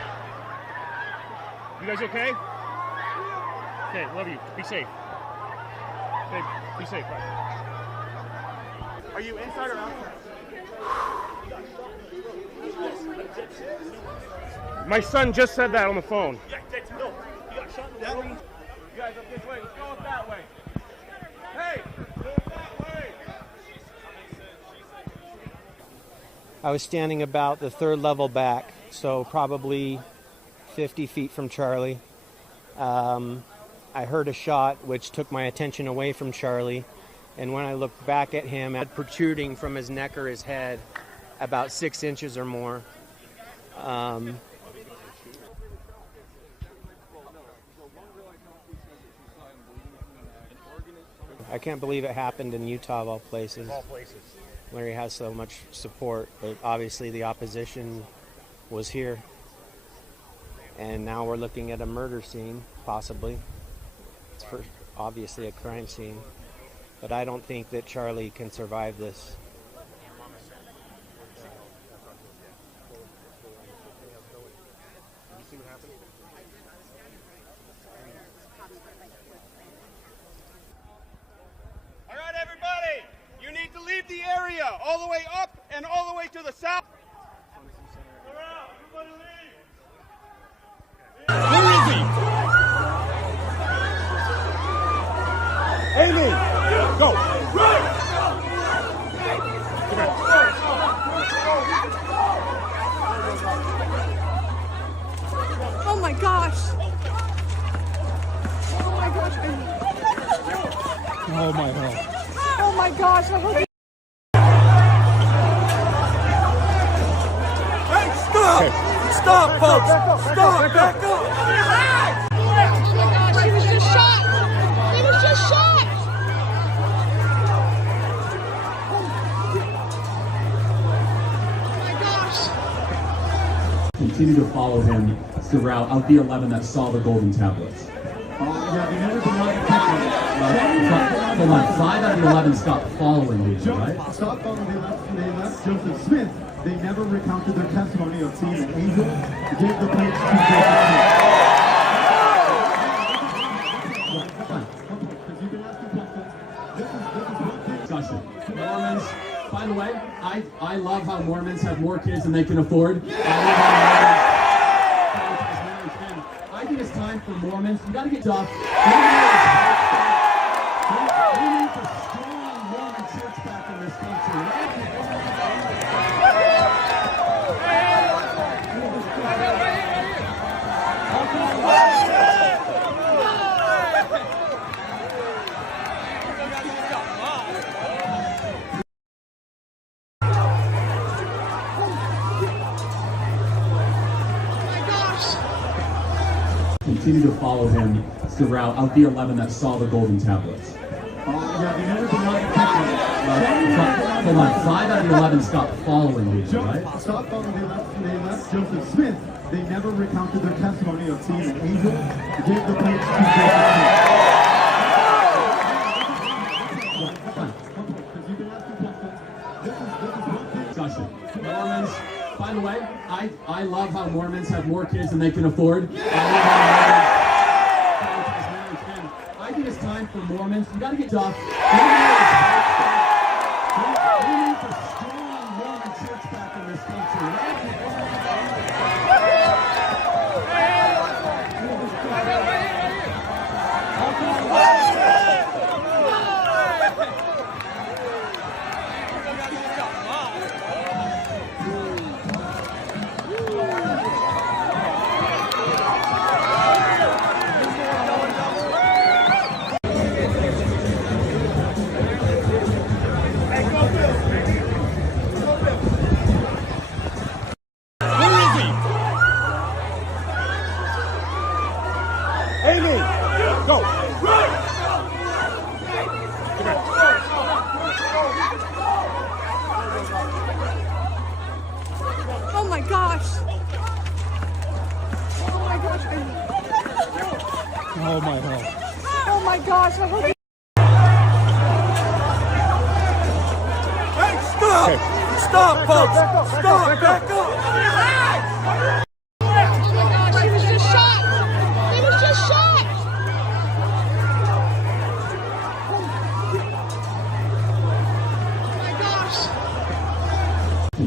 guys okay? Okay, love you. Be safe. Okay, be safe. Bye. Are you inside or outside? My son just said that on the phone. Yeah, no. You got shot in the throat. You guys up this way. Let's go up that way. Hey, go that way. I was standing about the third level back, so probably 50 feet from Charlie. I heard a shot which took my attention away from Charlie, and when I looked back at him, had protruding from his neck or his head about 6 inches or more. I can't believe it happened in Utah of all places. Where he has so much support, but obviously the opposition was here. And now we're looking at a murder scene, possibly. It's obviously a crime scene. But I don't think that Charlie can survive this. All right, everybody. You need to leave the area all the way up and all the way to the south. Everybody leave. Where is he? Amy, go. Oh my gosh. Oh my gosh. Oh my God. Oh my gosh. I hope Hey, stop! Stop, folks! Stop! Back up! Oh my gosh, he was just shot! He was just shot! Oh my gosh! Continue to follow him throughout of the 11 that saw the golden tablets. Hold on, 5 out of the 11 stopped following these, right? Stopped following the 11. They left Joseph Smith. They never recounted their testimony of seeing an angel. Gave the plates to Discussion. Mormons, by the way, I love how Mormons have more kids than they can afford. I think it's time for Mormons. You gotta get tough. We need a strong Mormon church back in this country. Continue to follow him throughout of the 11 that saw the golden tablets. Hold on, 5 out of the 11 stopped following these, right? Stopped following the 11. They left Joseph Smith. They never recounted their testimony of seeing an angel. Gave the plates to Discussion. Mormons, by the way, I love how Mormons have more kids than they can afford. I think it's time for Mormons. You gotta get tough. We need a strong Mormon church back in this country. Amy, go. Oh my gosh. Oh my gosh. Oh my God. Oh my gosh. I hope Hey, stop! Stop, folks! Stop! Back up! Oh my gosh, he was just shot!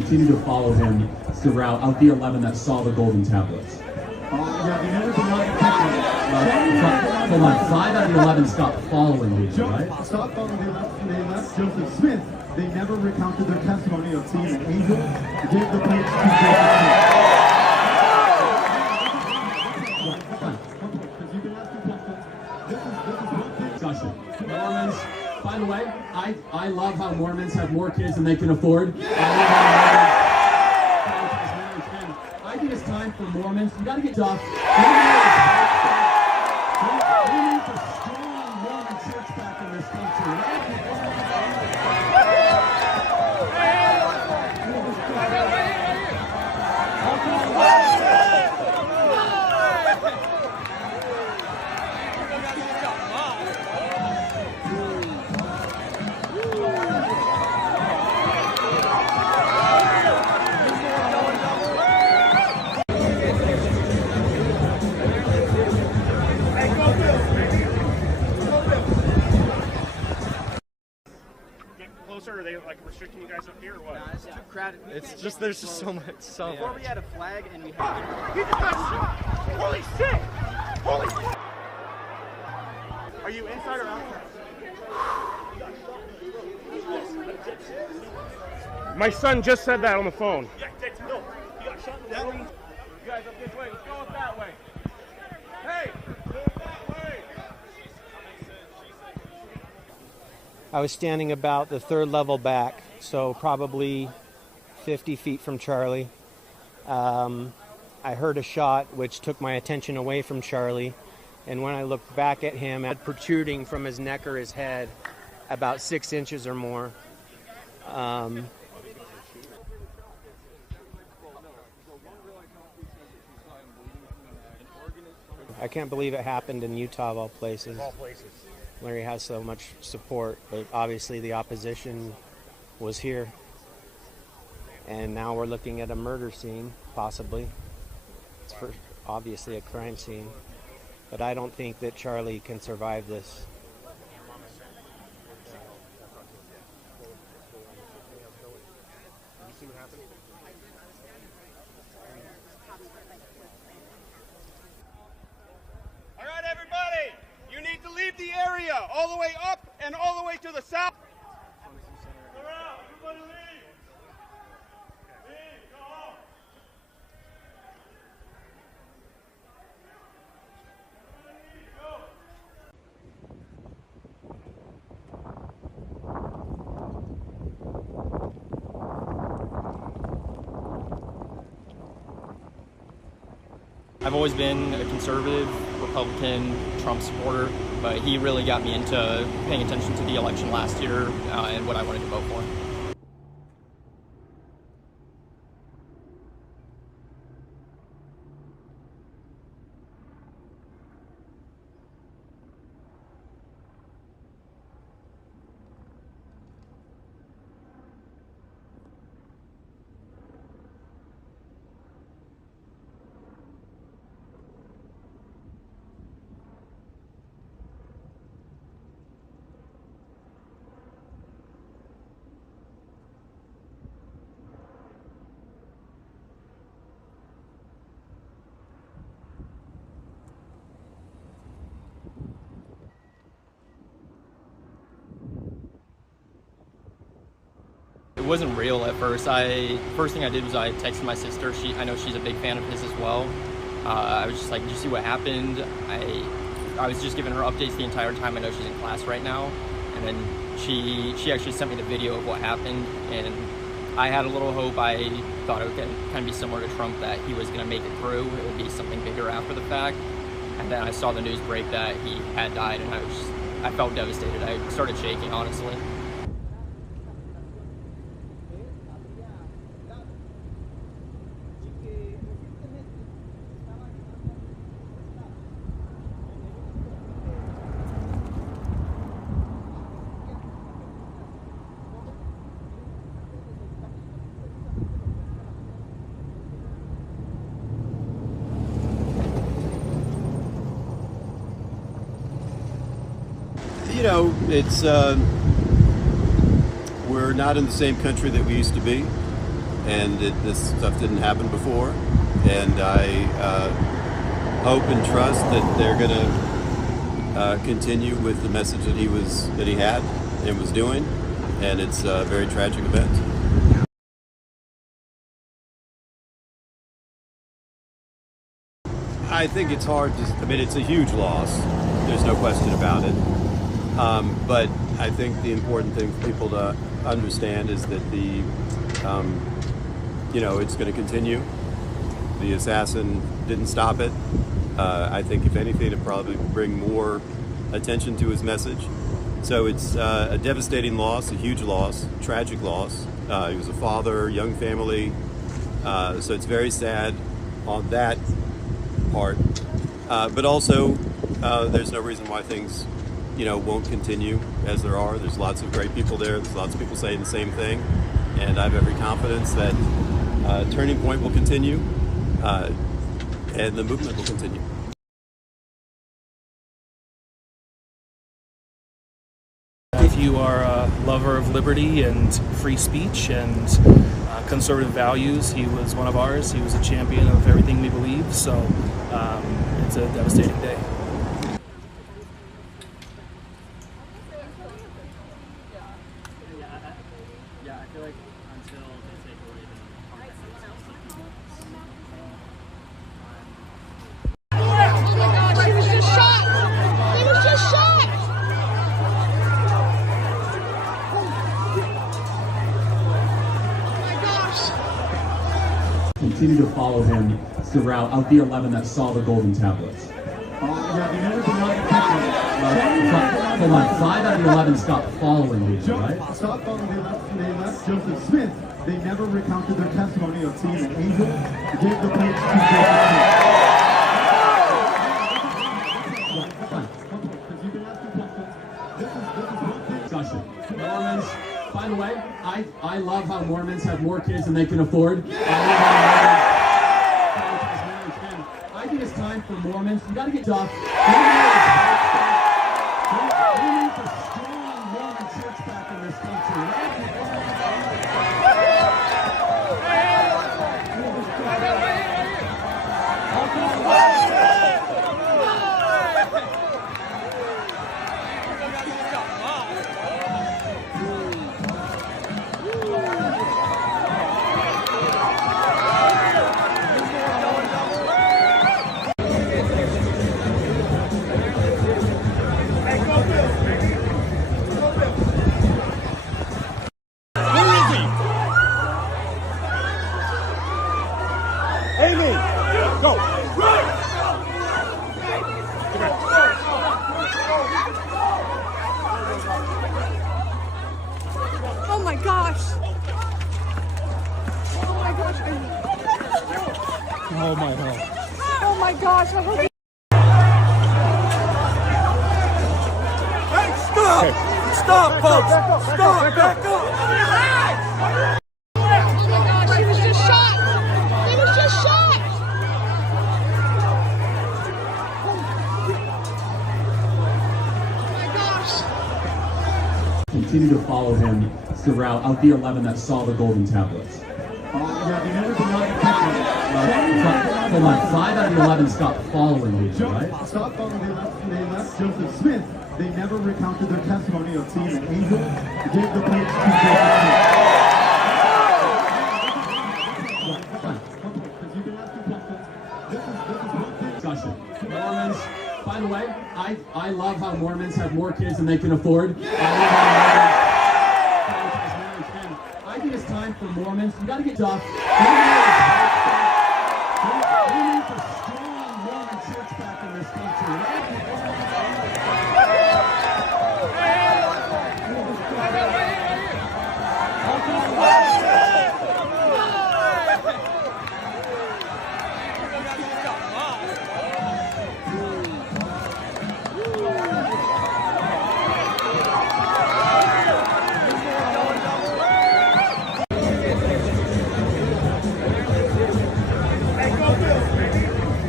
continue to follow him throughout of the 11 that saw the golden tablets. Yeah, they never denied the picture. Hold on, 5 out of the 11 stopped following me, right? Stopped following. They left Joseph Smith. They never recounted their testimony of seeing an angel. They gave the plates to Joseph Smith. Mormons, by the way, I love how Mormons have more kids than they can afford. I think it's time for Mormons. You got to get tough. We need a strong Mormon church back in this country. Closer? Are they like restricting you guys up here or what? No, it's too crowded. It's just there's just so much. Before we had a flag and we had. He just got shot! Holy shit! Holy shit! Are you inside or outside? My son just said that on the phone. Yeah, no, he got shot in the room. You guys up this way. Let's go up that way. Hey! Go that way! I was standing about the 3rd level back, so probably 50 feet from Charlie. I heard a shot which took my attention away from Charlie, and when I looked back at him, had protruding from his neck or his head about 6 inches or more. I can't believe it happened in Utah of all places. Where he has so much support, but obviously the opposition was here. And now we're looking at a murder scene, possibly. It's obviously a crime scene. But I don't think that Charlie can survive this. All right, everybody, you need to leave the area all the way up and all the way to the south. Clear out, everybody leave. Leave, go home. I've always been a conservative, Republican, Trump supporter, but he really got me into paying attention to the election last year and what I wanted to vote for. It wasn't real at first. First thing I did was I texted my sister. I know she's a big fan of his as well. I was just like, did you see what happened? I was just giving her updates the entire time. I know she's in class right now. And then she actually sent me the video of what happened. And I had a little hope. I thought it would kind of be similar to Trump, that he was going to make it through. It would be something bigger after the fact. And then I saw the news break that he had died, and I felt devastated. I started shaking, honestly. You know, it's we're not in the same country that we used to be. and this stuff didn't happen before. And I hope and trust that they're going to continue with the message that he had and was doing. And it's a very tragic event. I think it's hard to, I mean, it's a huge loss. There's no question about it. But I think the important thing for people to understand is that it's going to continue. The assassin didn't stop it. I think if anything, it'd probably bring more attention to his message. So it's a devastating loss, a huge loss, tragic loss. He was a father, young family. So it's very sad on that part. But also, there's no reason why things, won't continue as there are. There's lots of great people there. There's lots of people saying the same thing. And I have every confidence that Turning Point will continue and the movement will continue. If you are a lover of liberty and free speech and conservative values, he was one of ours. He was a champion of everything we believe, so it's a devastating day. Yeah, I feel like until they take away the He was just shot! He was just shot! Continue to follow him throughout of the 11 that saw the golden tablets. Hold on, 5 out of the 11 stopped following these, right? Stopped following the 11. They left Joseph Smith. They never recounted their testimony of seeing an angel. Gave the plates to Discussion. Mormons, by the way, I love how Mormons have more kids than they can afford. I think it's time for Mormons. You got to get tough. We need a strong Mormon church back in this country. Oh my gosh! Oh my gosh! Oh my God. Oh my gosh! I hope. Hey, stop! Stop, folks! Stop! Back up! Oh my gosh! He was just shot! He was just shot! Oh my gosh! Continue to follow him throughout of the 11 that saw the golden tablets. Hold on, 5 out of the 11 stopped following these, right? Stopped following the 11. They left Joseph Smith. They never recounted their testimony of seeing an angel. Gave the plates to Discussion. Mormons, by the way, I love how Mormons have more kids than they can afford. I think it's time for Mormons. You got to get tough. We need a strong Mormon church back in this country.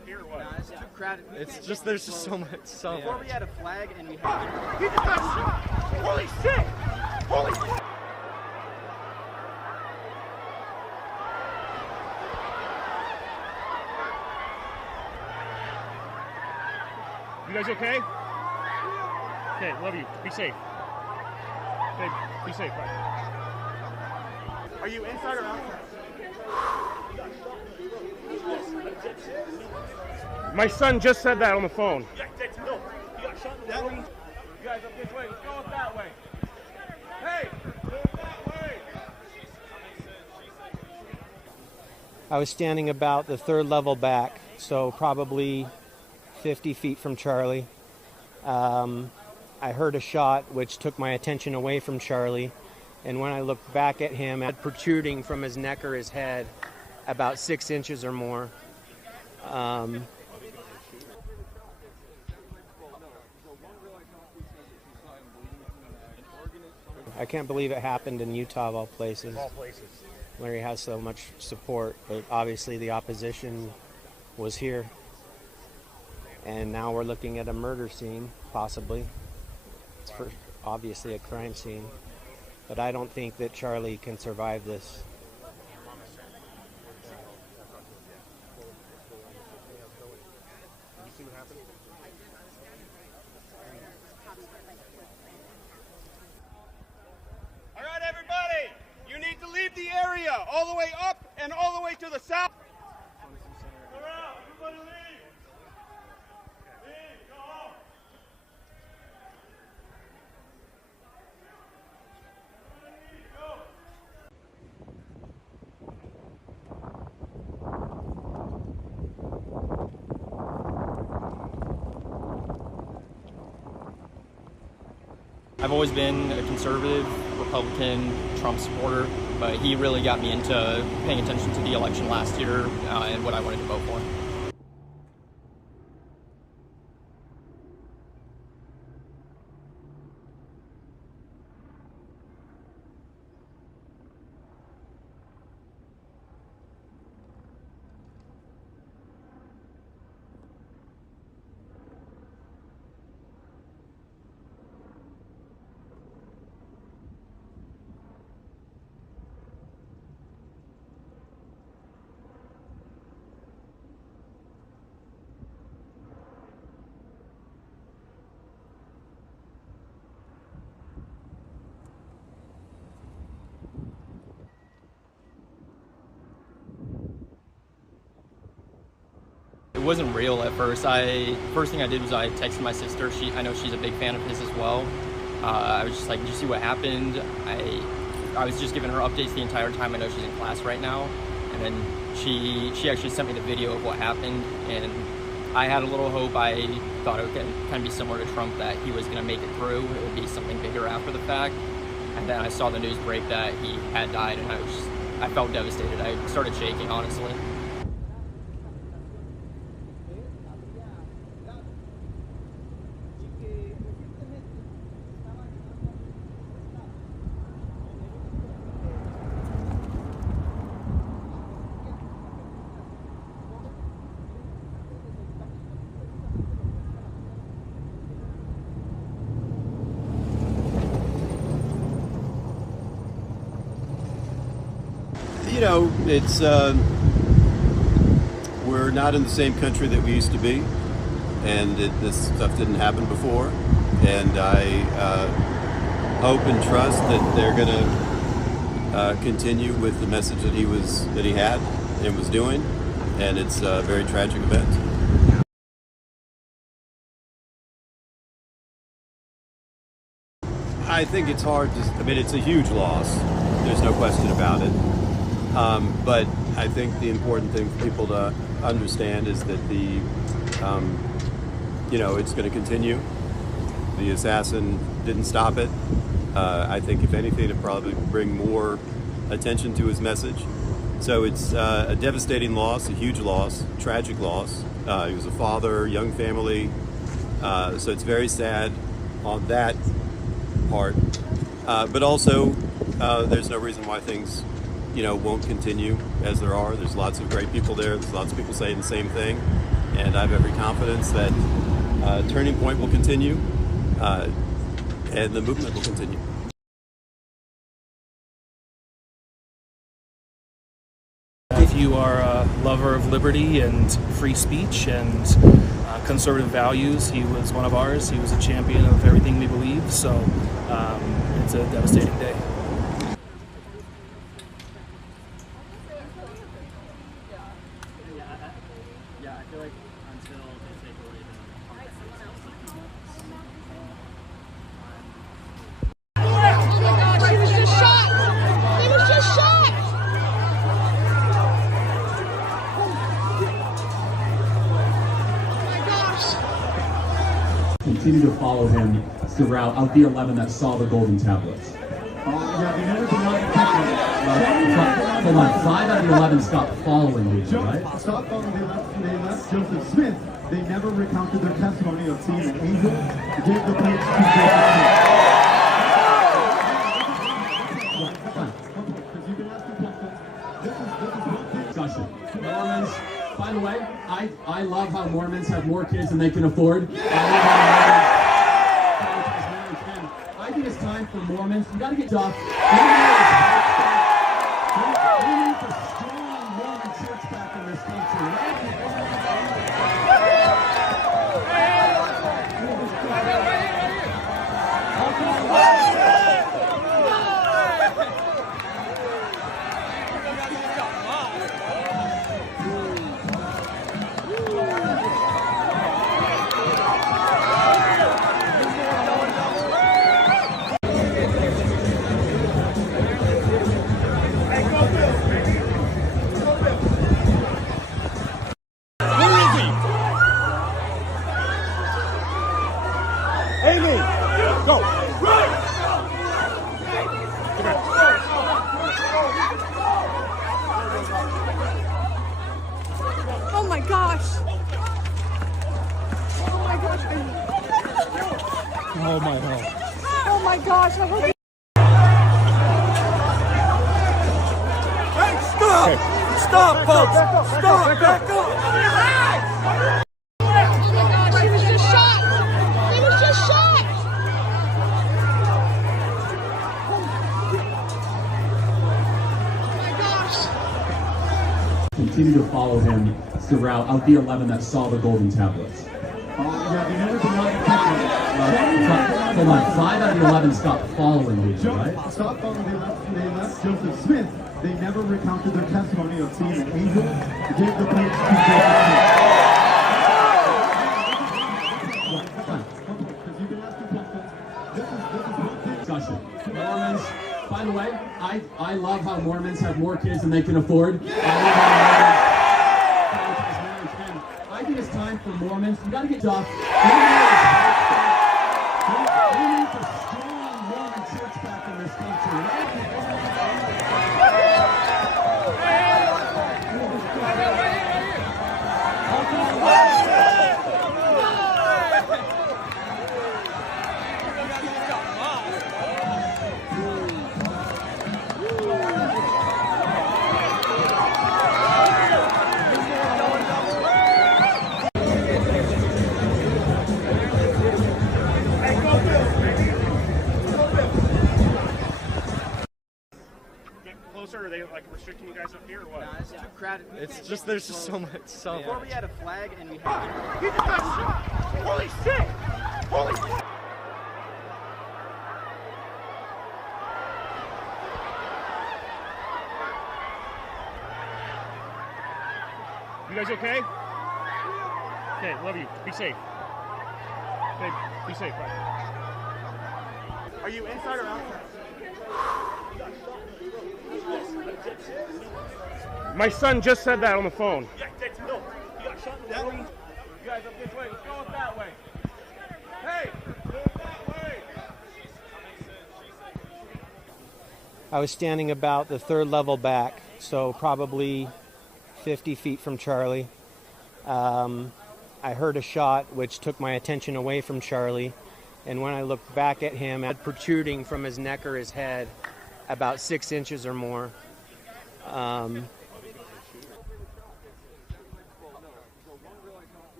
It's just there's just so much. Before we had a flag and we had. He just got shot! Holy shit! Holy shit! You guys okay? Okay, love you. Be safe. Okay, be safe. Bye. Are you inside or outside? My son just said that on the phone. No, he got shot in the belly. You guys up this way. Let's go up that way. Hey, go up that way. I was standing about the third level back, so probably 50 feet from Charlie. I heard a shot which took my attention away from Charlie, and when I looked back at him, it had protruding from his neck or his head about 6 inches or more. I can't believe it happened in Utah of all places. Where he has so much support, but obviously the opposition was here. And now we're looking at a murder scene, possibly. It's obviously a crime scene. But I don't think that Charlie can survive this. All right, everybody. You need to leave the area all the way up and all the way to the south. Around. Everybody leave. Leave. Go home. I've always been a conservative, Republican, Trump supporter, but he really got me into paying attention to the election last year and what I wanted to vote for. It wasn't real at first. First thing I did was I texted my sister. I know she's a big fan of his as well. I was just like, did you see what happened? I was just giving her updates the entire time. I know she's in class right now. And then she actually sent me the video of what happened. And I had a little hope. I thought it would kind of be similar to Trump, that he was going to make it through. It would be something bigger after the fact. And then I saw the news break that he had died, and I felt devastated. I started shaking, honestly. You know, it's we're not in the same country that we used to be, and this stuff didn't happen before. And I hope and trust that they're going to continue with the message that he had and was doing. And it's a very tragic event. I think it's hard to. I mean, it's a huge loss. There's no question about it. But I think the important thing for people to understand is that it's going to continue. The assassin didn't stop it. I think if anything, it'd probably bring more attention to his message. So it's a devastating loss, a huge loss, tragic loss. He was a father, young family. So it's very sad on that part. But also, there's no reason why things won't continue as there are. There's lots of great people there. There's lots of people saying the same thing. and I have every confidence that Turning Point will continue and the movement will continue. If you are a lover of liberty and free speech and conservative values, he was one of ours. He was a champion of everything we believe, so it's a devastating day. Yeah, I feel like until they take away He was just shot! He was just shot! Continue to follow him throughout of the 11 that saw the golden tablets. Hold on, 5 out of the 11 stopped following these, right? Stopped following the 11. They left Joseph Smith. They never recounted their testimony of seeing an angel gave the plates to Discussion. Mormons, by the way, I love how Mormons have more kids than they can afford. I think it's time for Mormons. You gotta get off. We need a strong Mormon church back in this country. Oh my gosh! Oh my gosh! Oh my God. Oh my gosh! I hope Hey, stop! Okay. Stop, folks! Stop! Back up! Oh my gosh! He was just shot! He was just shot! Oh my gosh! Continue to follow him throughout of the 11 that saw the golden tablets. Hold on, 5 out of the 11 stopped following these, right? Stopped following the 11. They left Joseph Smith. They never recounted their testimony of seeing an angel gave the plates to Discussion. Mormons, by the way, I love how Mormons have more kids than they can afford. I think it's time for Mormons. You gotta get off. We need a strong Mormon church back in this country. Closer? Are they like restricting you guys up here or what? Nah, it's too crowded. It's just there's just so much. Before we had a flag and we had. He just got shot! Holy shit! Holy shit! You guys okay? Okay, love you. Be safe. Okay, be safe. Bye. Are you inside or outside? My son just said that on the phone. Yeah, no, he got shot in the way. You guys up this way. Let's go up that way. Hey, go up that way. I was standing about the 3rd level back, so probably 50 feet from Charlie. I heard a shot which took my attention away from Charlie, and when I looked back at him, it had protruding from his neck or his head about 6 inches or more.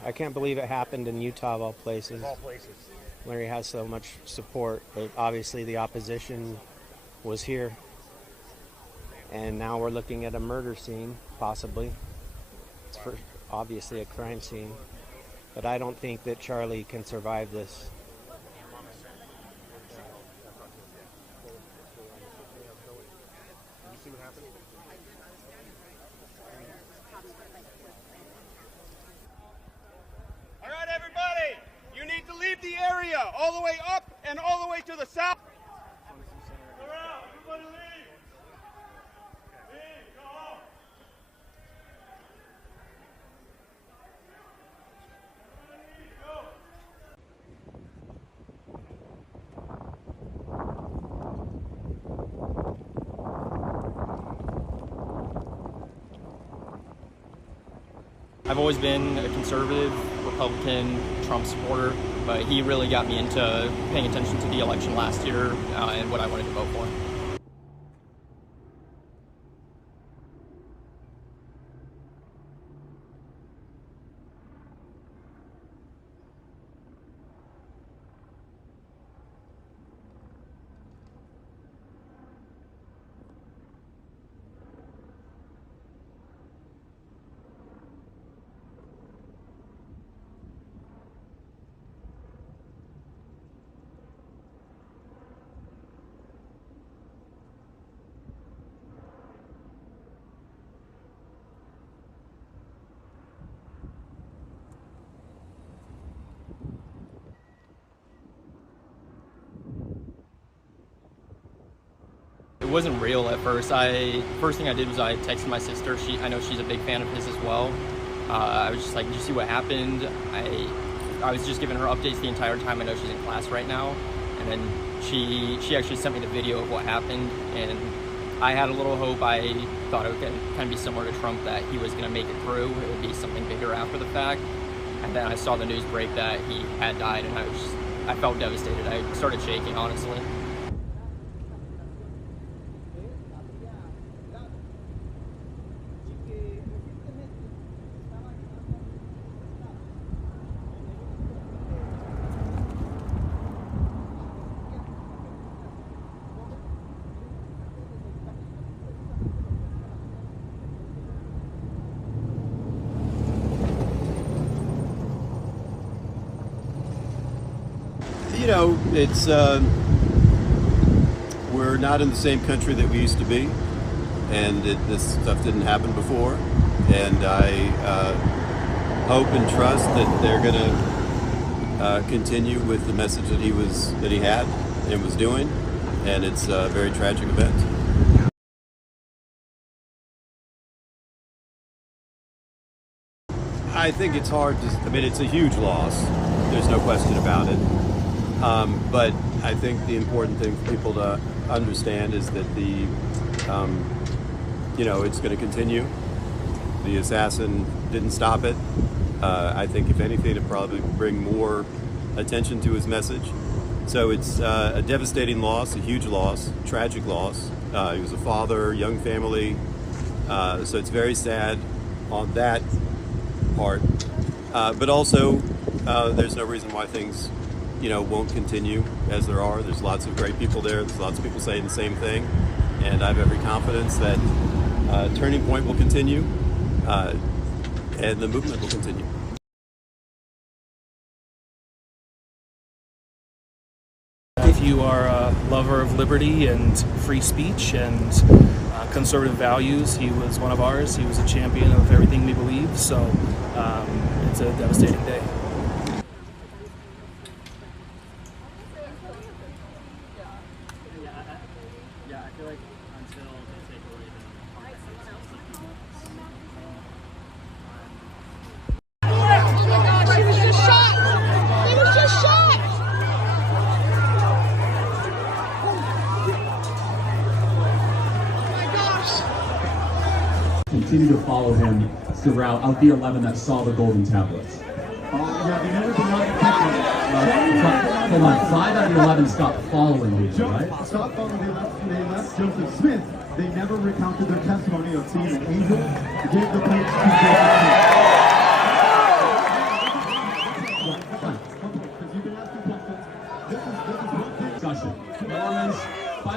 I can't believe it happened in Utah of all places. Of all places. Where he has so much support, but obviously the opposition was here. And now we're looking at a murder scene, possibly. It's obviously a crime scene. But I don't think that Charlie can survive this. All right, everybody, you need to leave the area all the way up and all the way to the south. Everybody leave. Leave, go home. I've always been a conservative, Republican, Trump supporter, but he really got me into paying attention to the election last year and what I wanted to vote for. It wasn't real at first. First thing I did was I texted my sister. I know she's a big fan of his as well. I was just like, did you see what happened? I was just giving her updates the entire time. I know she's in class right now. And then she actually sent me the video of what happened. And I had a little hope. I thought it would kind of be similar to Trump, that he was going to make it through. It would be something bigger after the fact. And then I saw the news break that he had died, and I felt devastated. I started shaking, honestly. You know, it's we're not in the same country that we used to be, and this stuff didn't happen before. And I hope and trust that they're going to continue with the message that he had and was doing. And it's a very tragic event. I think it's hard to. I mean, it's a huge loss. There's no question about it. But I think the important thing for people to understand is that it's going to continue. The assassin didn't stop it. I think if anything, it'd probably bring more attention to his message. So it's a devastating loss, a huge loss, tragic loss. He was a father, young family. So it's very sad on that part. But also, there's no reason why things won't continue as there are. There's lots of great people there. There's lots of people saying the same thing. And I have every confidence that Turning Point will continue and the movement will continue. If you are a lover of liberty and free speech and conservative values, he was one of ours. He was a champion of everything we believe. So it's a devastating day. Yeah, I feel like until they take away Oh my gosh, he was just shot! He was just shot! Oh my gosh! Continue to follow him throughout, of the 11 that saw the golden tablets. Hold on, 5 out of the 11 stopped following these, right? Stopped following, they left Joseph Smith. They never recounted their testimony of seeing an angel, gave the plates to Joseph Smith.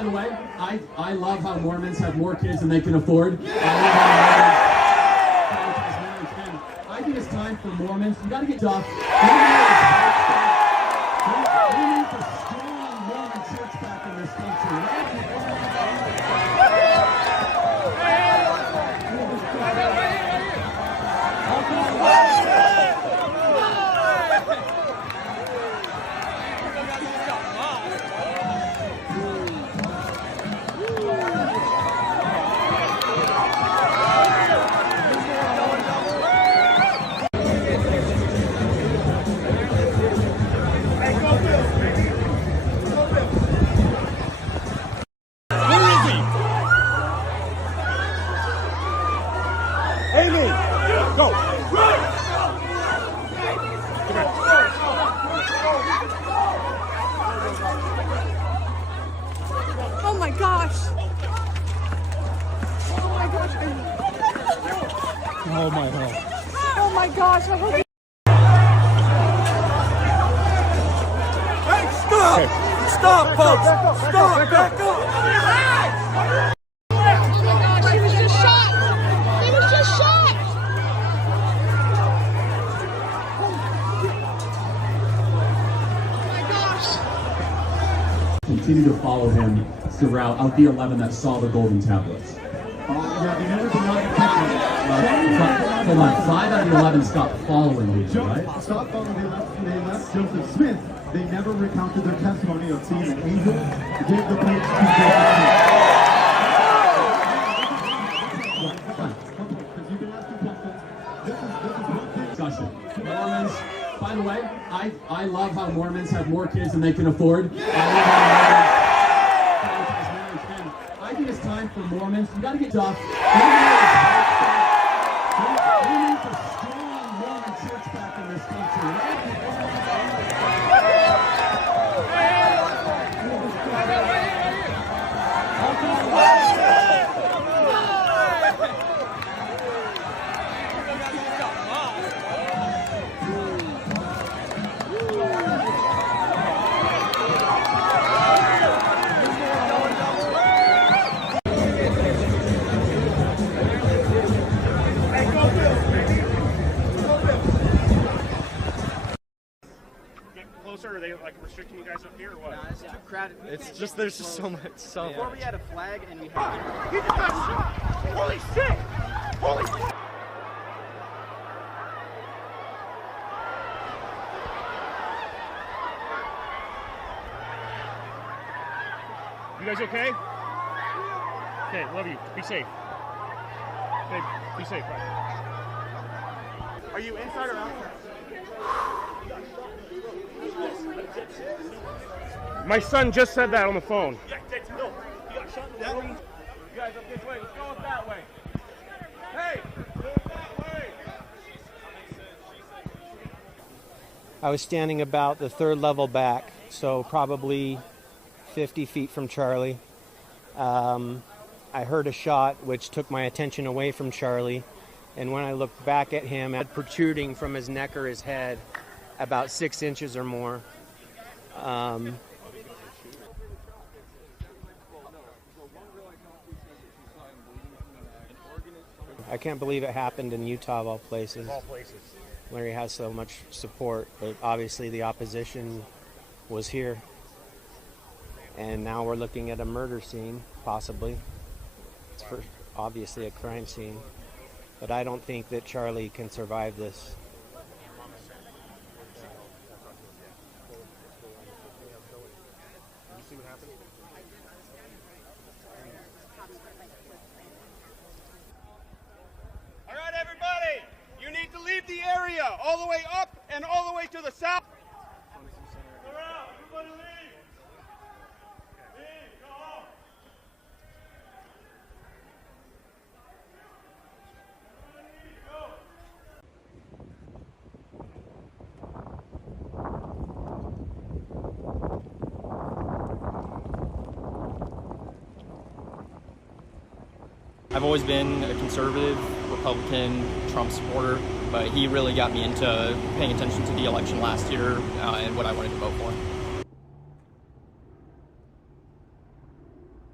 the way, I love how Mormons have more kids than they can afford. I think it's time for Mormons. You got to get tough. We need a strong Mormon church back in this country. Amy, go. Oh my gosh. Oh my gosh. Oh my God. Oh my gosh. I hope Hey, stop! Stop, folks! Stop! Back up! Oh my gosh, he was just shot! He was just shot! Oh my gosh! Continue to follow him throughout of the 11 that saw the golden tablets. Yeah, they never denied the picture. Hold on, 5 out of the 11 stopped following you, right? Stop following. They left Joseph Smith. They never recounted their testimony of seeing an angel. They gave the plates to discussion. Mormons, by the way, I love how Mormons have more kids than they can afford. I think it's time for Mormons. You got to get tough. We need a strong Mormon church back in this country. Are they like restricting you guys up here or what? No, it's too crowded. It's just there's just so much. So Before we had a flag and we had. He just got shot! Holy shit! Holy shit! You guys okay? Okay, love you. Be safe. Okay, be safe. Bye. Are you inside or outside? My son just said that on the phone. You guys up this way. Let's go up that way. Hey! That way! I was standing about the 3rd level back, so probably 50 feet from Charlie. I heard a shot which took my attention away from Charlie, and when I looked back at him, it had protruding from his neck or his head about 6 inches or more. I can't believe it happened in Utah of all places, where he has so much support, but obviously the opposition was here. And now we're looking at a murder scene, possibly. It's obviously a crime scene, but I don't think that Charlie can survive this. All right, everybody, you need to leave the area all the way up and all the way to the south. Everybody leave. Leave, go home. I've always been a conservative, Republican, Trump supporter, but he really got me into paying attention to the election last year and what I wanted to vote for.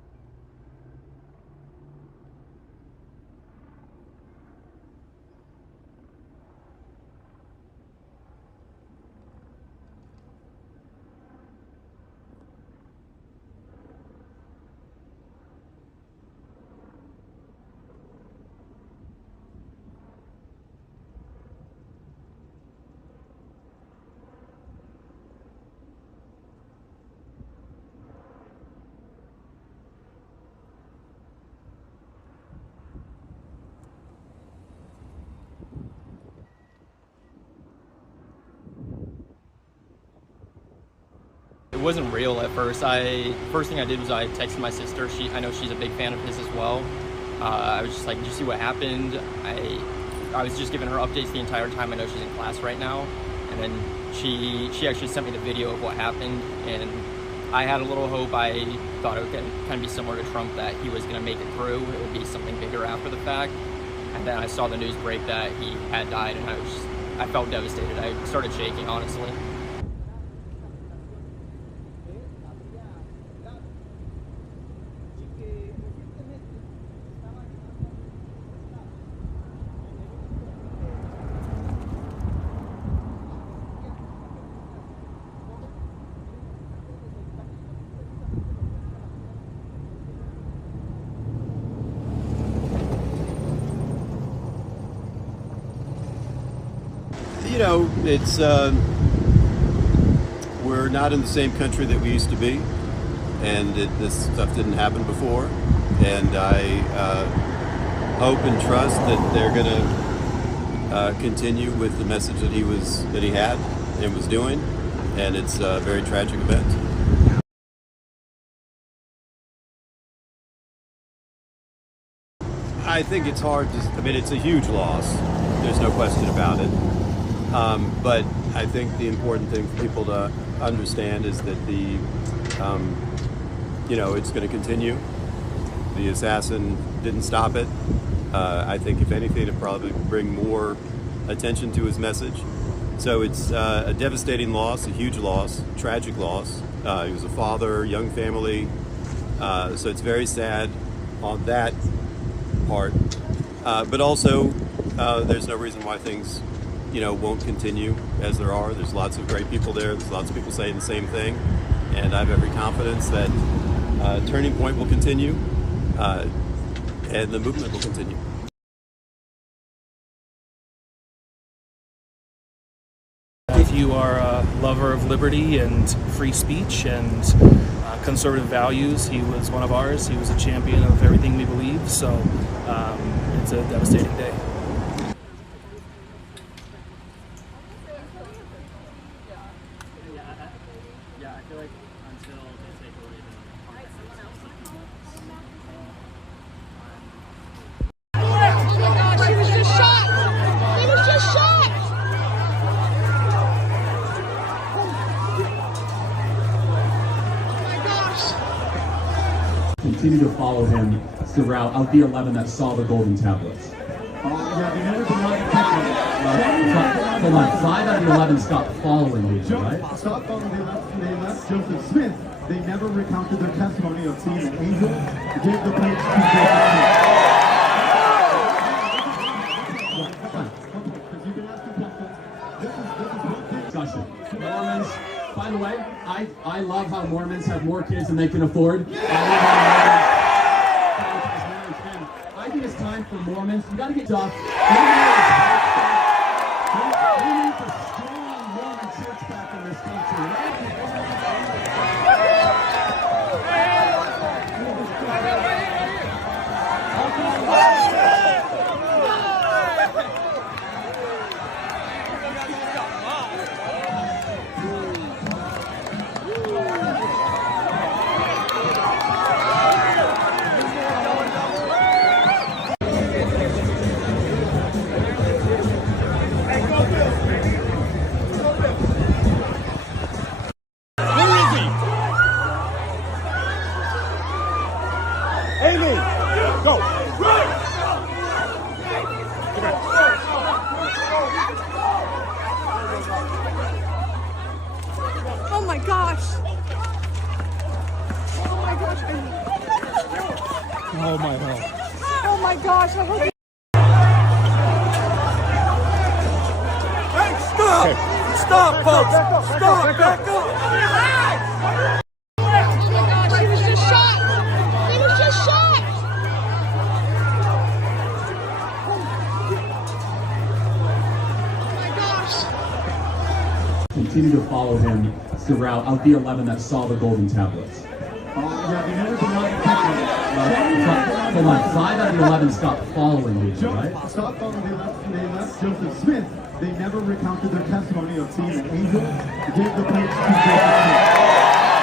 wasn't real at first. First thing I did was I texted my sister. I know she's a big fan of his as well. I was just like, did you see what happened? I was just giving her updates the entire time. I know she's in class right now. And then she actually sent me the video of what happened, and I had a little hope. I thought it would kind of be similar to Trump, that he was going to make it through. It would be something bigger after the fact. And then I saw the news break that he had died, and I felt devastated. I started shaking, honestly. You know, it's we're not in the same country that we used to be, and this stuff didn't happen before. And I hope and trust that they're going to continue with the message that he had and was doing. And it's a very tragic event. I think it's hard to. I mean, it's a huge loss. There's no question about it. But I think the important thing for people to understand is that it's going to continue. The assassin didn't stop it. I think if anything, it'll probably bring more attention to his message. So it's a devastating loss, a huge loss, tragic loss. He was a father, young family. So it's very sad on that part. But also, there's no reason why things won't continue as there are. There's lots of great people there. There's lots of people saying the same thing. And I have every confidence that Turning Point will continue and the movement will continue. If you are a lover of liberty and free speech and conservative values, he was one of ours. He was a champion of everything we believe. So it's a devastating day. Yeah, I feel like until they take away the He was just shot! He was just shot! Oh my gosh! Continue to follow him throughout of the 11 that saw the golden tablets. Hold on, 5 out of the 11 stopped following me, right? Stopped following, they left Joseph Smith. They never recounted their testimony of seeing an angel. Gave the plates to Discussion. Mormons, by the way, I love how Mormons have more kids than they can afford. I think it's time for Mormons. You gotta get tough. We need a strong Mormon church back in this country. Go! Oh my gosh! Oh my gosh! Oh my God. Oh my gosh! I hope Hey, stop! Okay. Stop, folks! Stop! Back up! Oh my gosh! He was just shot! He was just shot! Oh my gosh! Continue to follow him throughout of the 11 that saw the golden tablets. Hold on, 5 out of the 11 stopped following me, right? Stopped following, they left Joseph Smith. They never recounted their testimony of seeing an angel. Gave the plates to Joseph Smith.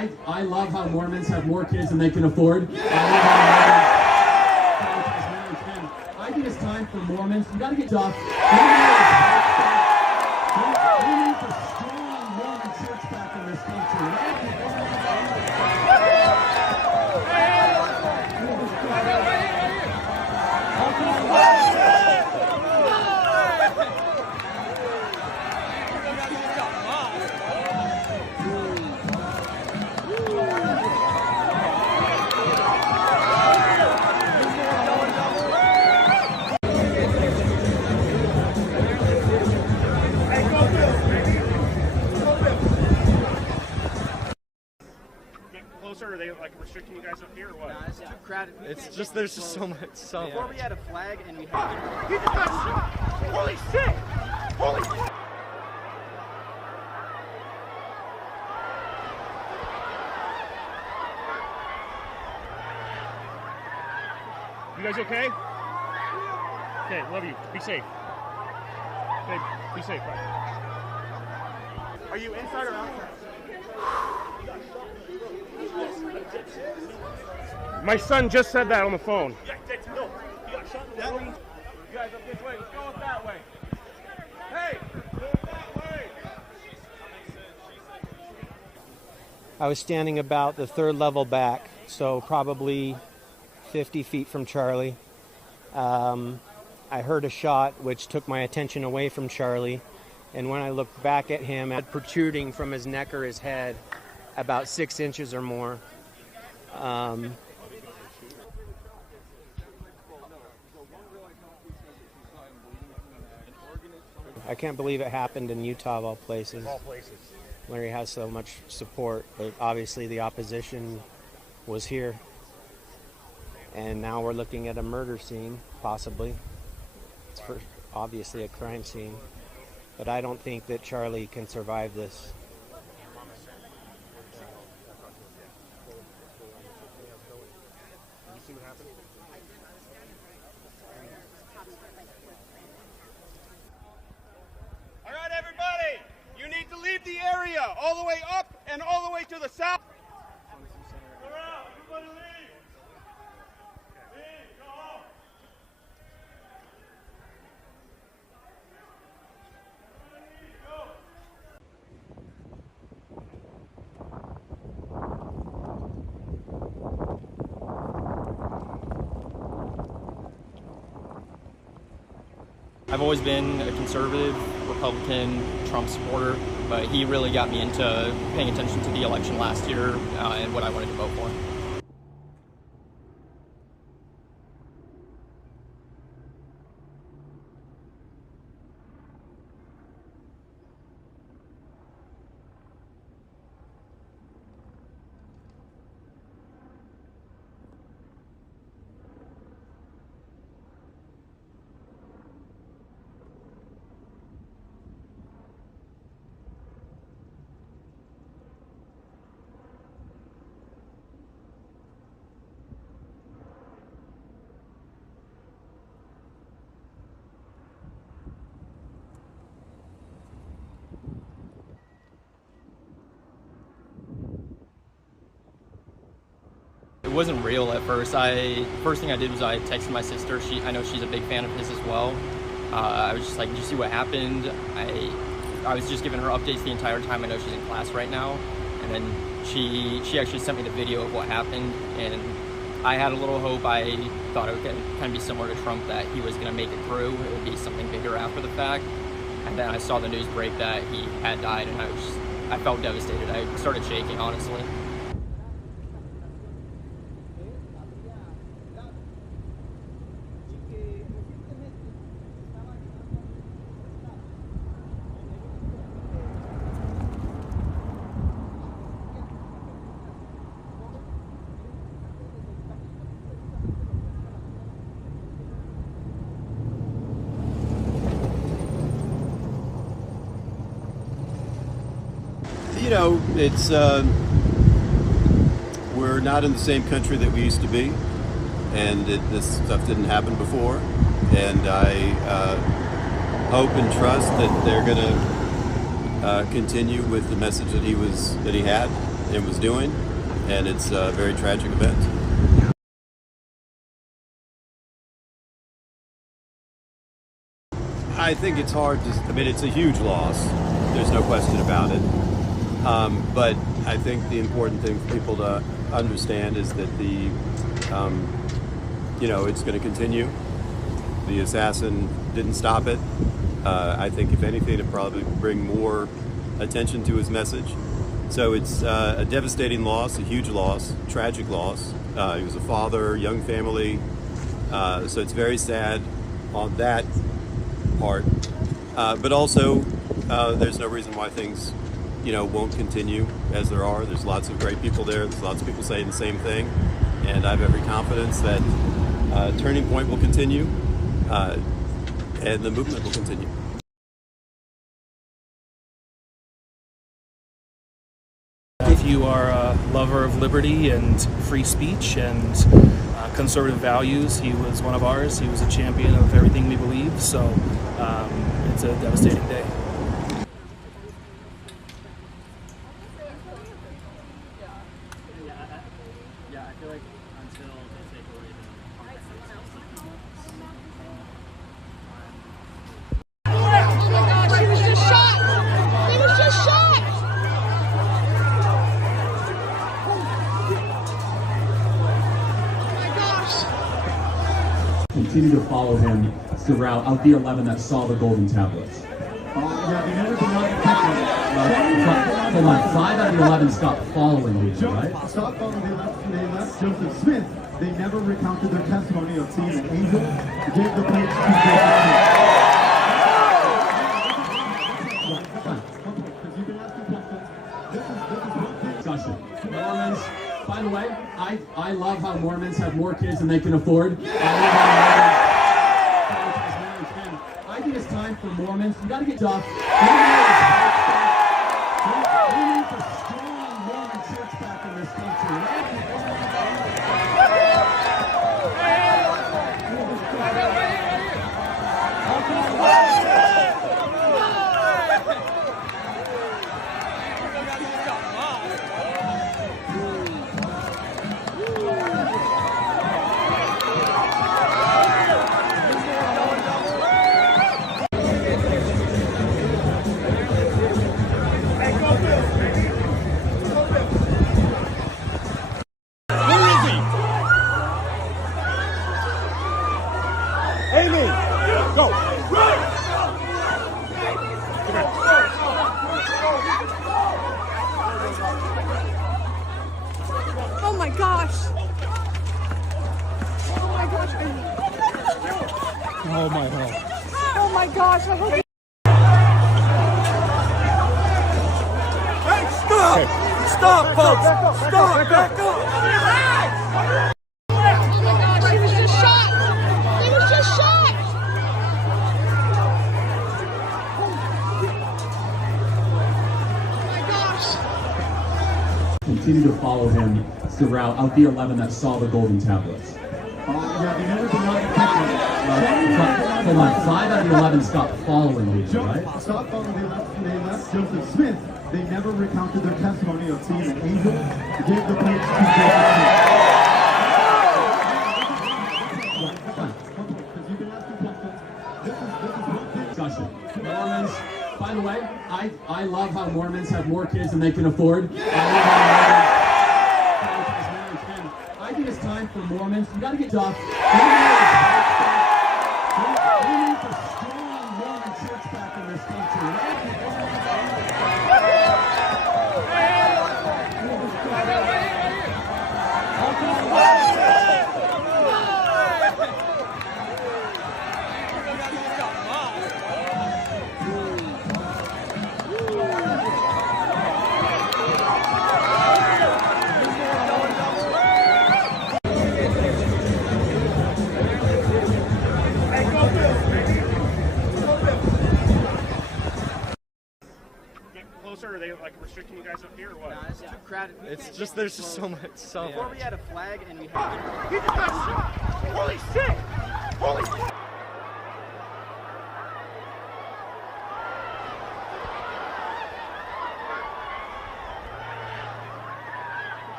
I love how Mormons have more kids than they can afford. I think it's time for Mormons. You got to get stuff. We need the strong Mormon church back in this country. Are they like restricting you guys up here or what? Nah, it's too crowded. It's just there's just so much. Before we had a flag and we had. He just got shot! Holy shit! Holy shit! You guys okay? Okay, love you. Be safe. Okay, be safe. Bye. Are you inside or outside? My son just said that on the phone. No, you got shot in the room. You guys up this way. Let's go up that way. Hey, move that way. I was standing about the third level back, so probably 50 feet from Charlie. I heard a shot which took my attention away from Charlie, and when I looked back at him, it protruding from his neck or his head about 6 inches or more. I can't believe it happened in Utah of all places, where he has so much support, but obviously the opposition was here. And now we're looking at a murder scene, possibly. It's obviously a crime scene, but I don't think that Charlie can survive this. All right, everybody, you need to leave the area all the way up and all the way to the south. Clear out, everybody leave. Leave, go home. I've always been a conservative, Republican, Trump supporter, but he really got me into paying attention to the election last year and what I wanted to vote for. It wasn't real at first. First thing I did was I texted my sister. I know she's a big fan of his as well. I was just like, did you see what happened? I was just giving her updates the entire time. I know she's in class right now. And then she actually sent me the video of what happened. And I had a little hope. I thought it would kind of be similar to Trump, that he was going to make it through. It would be something bigger after the fact. And then I saw the news break that he had died, and I felt devastated. I started shaking, honestly. You know, it's we're not in the same country that we used to be, and this stuff didn't happen before. And I hope and trust that they're going to continue with the message that he had, and was doing, and it's a very tragic event. I think it's hard to, I mean, it's a huge loss. There's no question about it. But I think the important thing for people to understand is that it's going to continue. The assassin didn't stop it. I think if anything, it'd probably bring more attention to his message. So it's a devastating loss, a huge loss, tragic loss. He was a father, young family. So it's very sad on that part. But also, there's no reason why things, won't continue as there are. There's lots of great people there. There's lots of people saying the same thing. And I have every confidence that Turning Point will continue and the movement will continue. If you are a lover of liberty and free speech and conservative values, he was one of ours. He was a champion of everything we believe, so it's a devastating day. Yeah, I feel like until they take away the He was just shot! He was just shot! Continue to follow him throughout of the 11 that saw the golden tablets. Hold on, 5 out of the 11 stopped following these, right? Stopped following the 11. They left Joseph Smith. They never recounted their testimony of seeing an angel. Gave the plates to discussion. Mormons, by the way, I love how Mormons have more kids than they can afford. I think it's time for Mormons. You gotta get tough. We need a strong Mormon church back in this country. Oh my gosh! Oh my gosh! Oh my God. Oh my gosh! I hope. Hey, stop! Okay. Stop, folks! Stop! Back up! Oh my gosh! He was just shot! He was just shot! Oh my gosh! Continue to follow him throughout of the 11 that saw the golden tablets. Hold on, 5 out of the 11 stopped following these, right? Stopped following the 11. They left Joseph Smith. They never recounted their testimony of seeing an angel. Gave the plates to discussion. Mormons, by the way, I love how Mormons have more kids than they can afford. I think it's time for Mormons. You gotta get tough. We need a strong Mormon church back in this country. Are they like restricting you guys up here or what? No, it's too crowded. It's just, there's just so much. Before we had a flag and we had. He just got shot! Holy shit! Holy shit!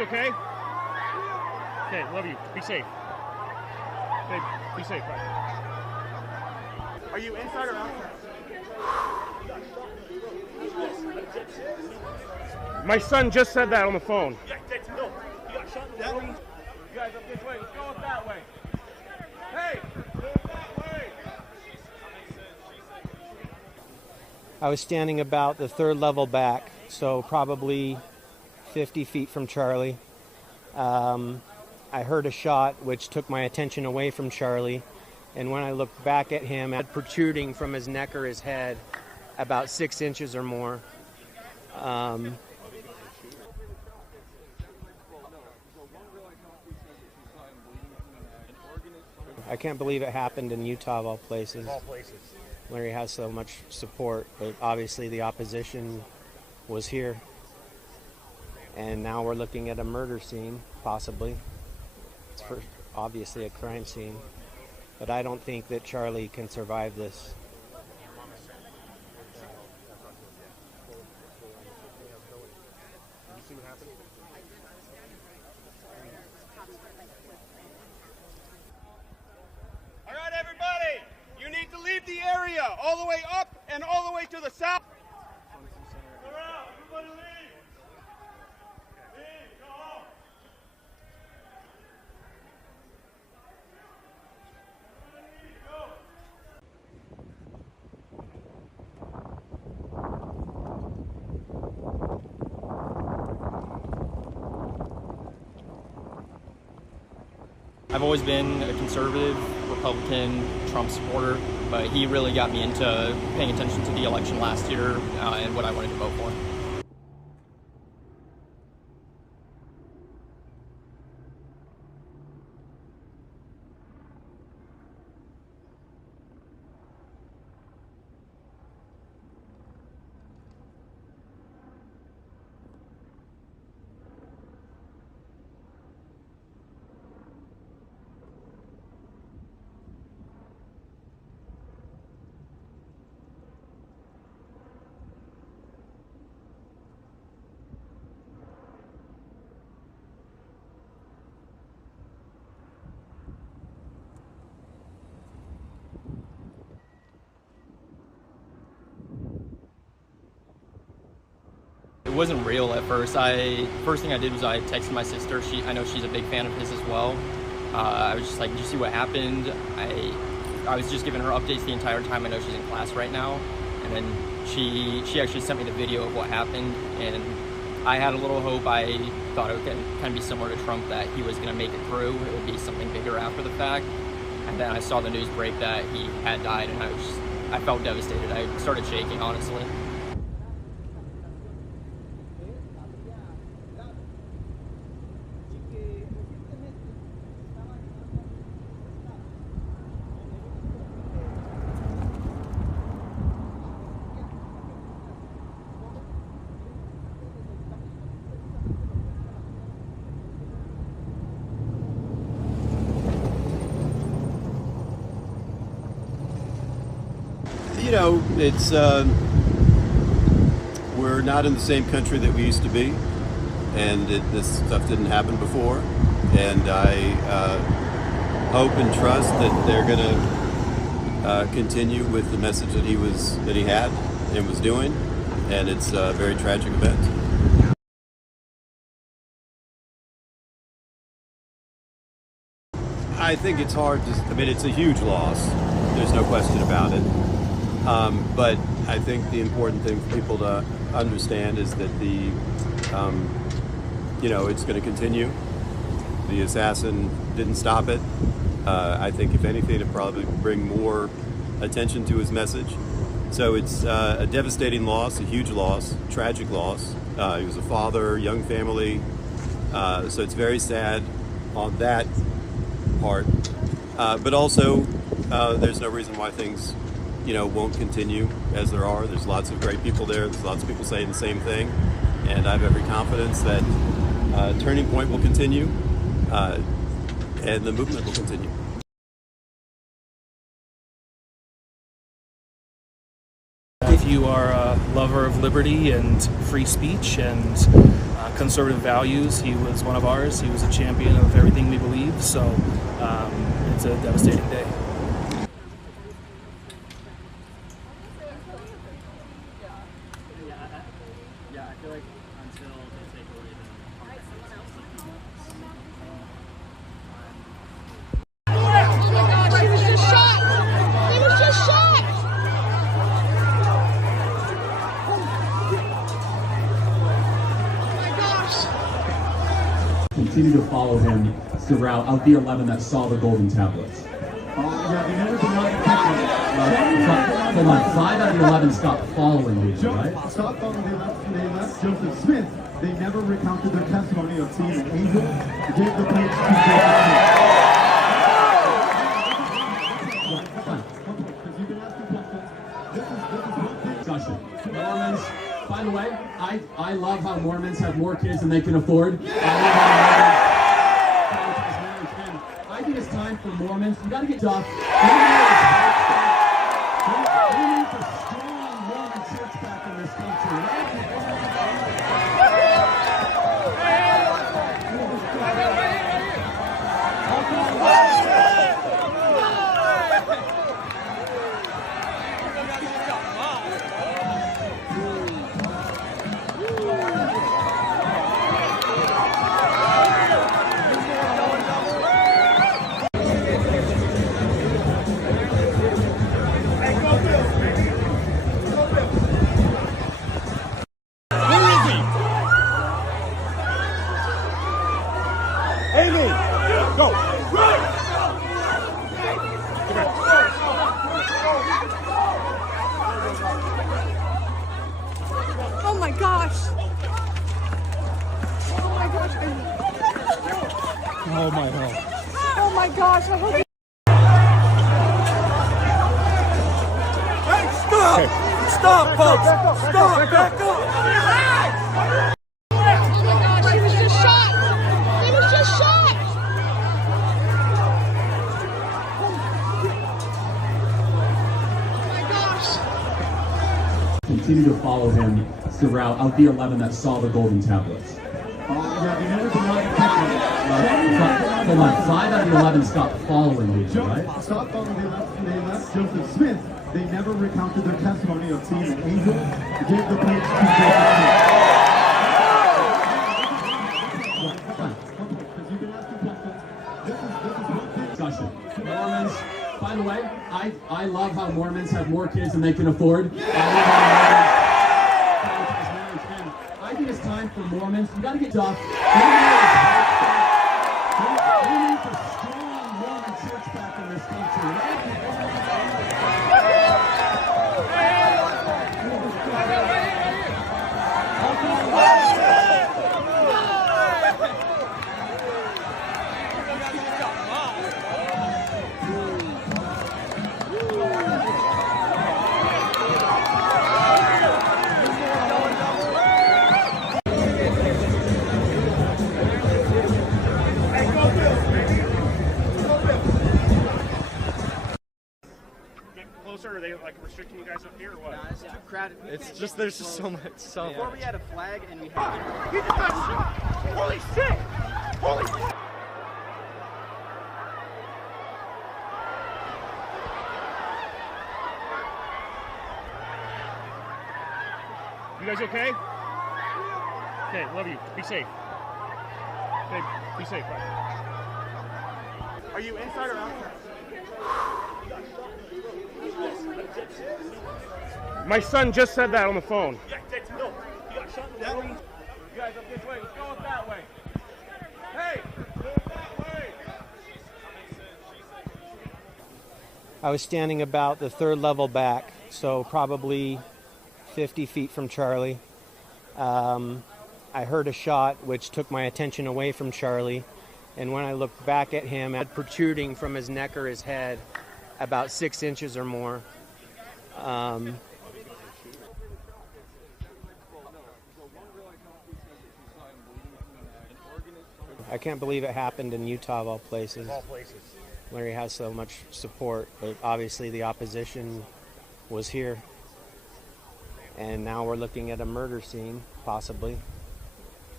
okay? Okay, love you. Be safe. Okay, be safe. Bye. Are you inside or outside? My son just said that on the phone. You guys up this way. Let's go up that way. Hey, go up that way. I was standing about the third level back, so probably 50 feet from Charlie. I heard a shot which took my attention away from Charlie, and when I looked back at him, had protruding from his neck or his head about 6 inches or more. I can't believe it happened in Utah of all places. Where he has so much support, but obviously the opposition was here. And now we're looking at a murder scene, possibly. It's obviously a crime scene. But I don't think that Charlie can survive this. All right, everybody. You need to leave the area all the way up and all the way to the south. Clear out. Everybody leave. Leave. Go home. I've always been a conservative, Republican, Trump supporter, but he really got me into paying attention to the election last year and what I wanted to vote for. It wasn't real at first. First thing I did was I texted my sister. I know she's a big fan of his as well. I was just like, did you see what happened? I was just giving her updates the entire time. I know she's in class right now. And then she actually sent me the video of what happened. And I had a little hope. I thought it would kind of be similar to Trump, that he was going to make it through. It would be something bigger after the fact. And then I saw the news break that he had died, and I felt devastated. I started shaking, honestly. You know, it's we're not in the same country that we used to be, and this stuff didn't happen before. And I hope and trust that they're going to continue with the message that he had and was doing. And it's a very tragic event. I think it's hard to. I mean, it's a huge loss. There's no question about it. But I think the important thing for people to understand is that it's going to continue. The assassin didn't stop it. I think if anything, it'd probably bring more attention to his message. So it's a devastating loss, a huge loss, tragic loss. He was a father, young family. So it's very sad on that part. But also, there's no reason why things won't continue as there are. There's lots of great people there. There's lots of people saying the same thing. And I have every confidence that Turning Point will continue and the movement will continue. If you are a lover of liberty and free speech and conservative values. He was one of ours. He was a champion of everything we believe. So it's a devastating day. Yeah, I feel like until they take away Oh my gosh, he was just shot! He was just shot! Oh my gosh! Continue to follow him throughout of the 11 that saw the golden tablets. Yeah, they never denied Hold on, 5 out of the 11 stopped following these, right? Stop following. They left Joseph Smith. They never recounted their testimony of seeing an angel. They gave the plates to Discussion. Mormons, by the way, I love how Mormons have more kids than they can afford. I think it's time for Mormons. You gotta get tough. We need a strong Mormon church back in this country. Oh my gosh! Oh my gosh! Oh my God. Oh my gosh! I hope. Hey, stop! Stop, folks! Stop! Back up! Oh my gosh! He was just shot! He was just shot! Oh my gosh! Continue to follow him throughout of the 11 that saw the golden tablets. Yeah, they never denied Hold on, 5 out of the 11 stopped following these, right? Stop following. They left Joseph Smith. They never recounted their testimony of seeing an angel. They gave the plates to Discussion. Mormons, by the way, I love how Mormons have more kids than they can afford. I think it's time for Mormons. You gotta get tough. We need a strong Mormon church back in this country. Are they like restricting you guys up here or what? Nah, it's too crowded. It's just there's just so much. Before we had a flag and we had. He just got shot! Holy shit! Holy shit! You guys okay? Okay, love you. Be safe. Okay, be safe. Bye. Are you inside or outside? My son just said that on the phone. Yeah, no, he got shot in the room. You guys up this way. Let's go up that way. Hey, go that way. I was standing about the 3rd level back, so probably 50 feet from Charlie. I heard a shot which took my attention away from Charlie, and when I looked back at him, had protruding from his neck or his head about 6 inches or more. I can't believe it happened in Utah of all places. Where he has so much support, but obviously the opposition was here. And now we're looking at a murder scene, possibly.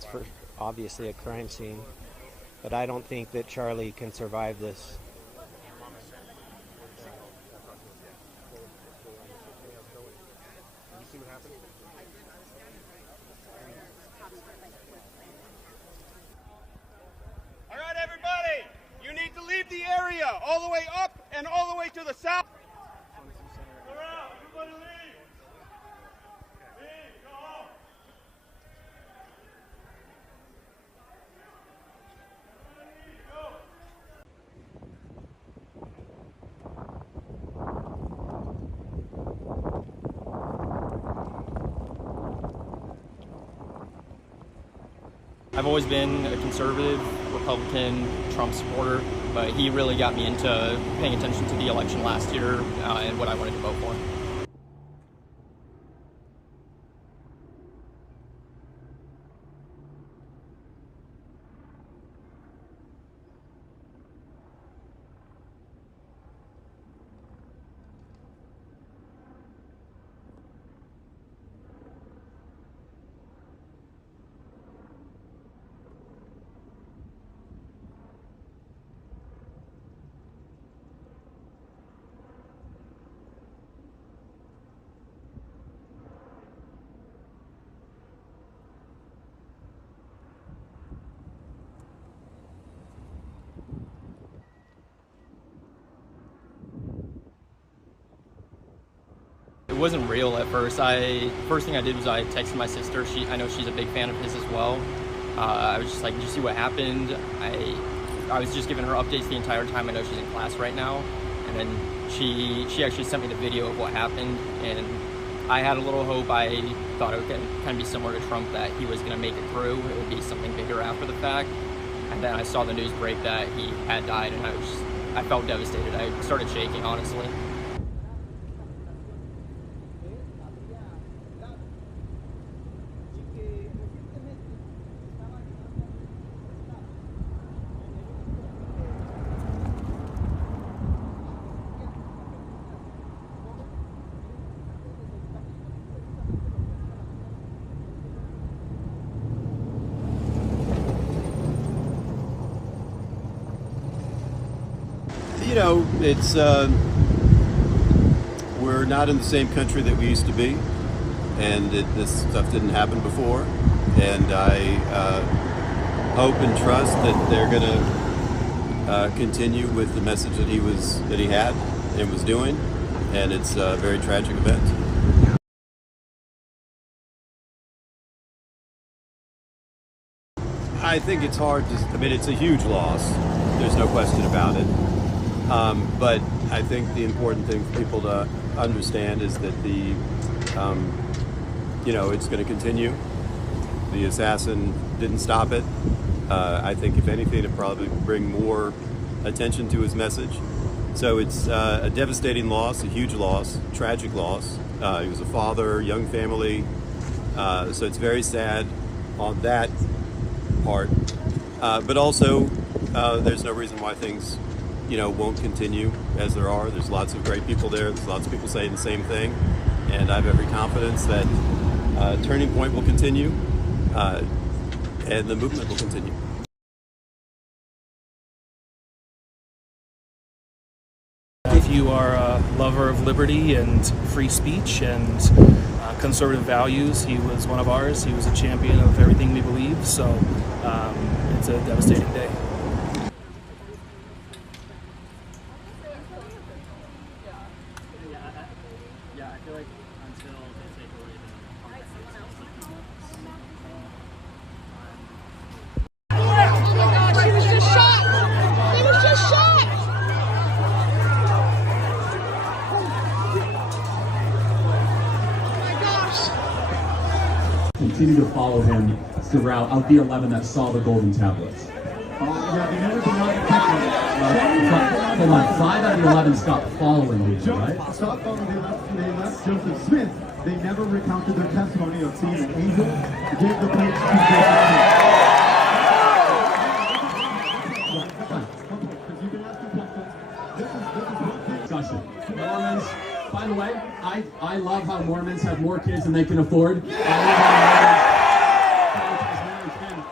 It's obviously a crime scene, but I don't think that Charlie can survive this. All right, everybody, you need to leave the area all the way up and all the way to the south. Everybody leave. Leave, go home. I've always been a conservative, Republican, Trump supporter, but he really got me into paying attention to the election last year and what I wanted to vote for. It wasn't real at first. First thing I did was I texted my sister. I know she's a big fan of his as well. I was just like, did you see what happened? I was just giving her updates the entire time. I know she's in class right now. And then she actually sent me the video of what happened. And I had a little hope. I thought it would kind of be similar to Trump, that he was going to make it through. It would be something bigger after the fact. And then I saw the news break that he had died, and I felt devastated. I started shaking, honestly. You know, it's we're not in the same country that we used to be, and this stuff didn't happen before. And I hope and trust that they're going to continue with the message that he had and was doing. And it's a very tragic event. I think it's hard to. I mean, it's a huge loss. There's no question about it. But I think the important thing for people to understand is that it's going to continue. The assassin didn't stop it. I think if anything, it probably bring more attention to his message. So it's a devastating loss, a huge loss, tragic loss. He was a father, young family. So it's very sad on that part. But also, there's no reason why things won't continue as there are. There's lots of great people there. There's lots of people saying the same thing. And I have every confidence that Turning Point will continue and the movement will continue. If you are a lover of liberty and free speech and conservative values, he was one of ours. He was a champion of everything we believe. So it's a devastating day. Yeah, I feel like until they take away Oh my gosh, he was just shot! He was just shot! Oh my gosh! Continue to follow him throughout of the 11 that saw the golden tablets. Yeah, they never denied the picture. Hold on, 5 out of the 11 stopped following me, right? Stopped following. They left Joseph Smith. They never recounted their testimony of seeing an angel. They gave the plates to discussion. Mormons, by the way, I love how Mormons have more kids than they can afford. I love how Mormons prioritize marriage, family.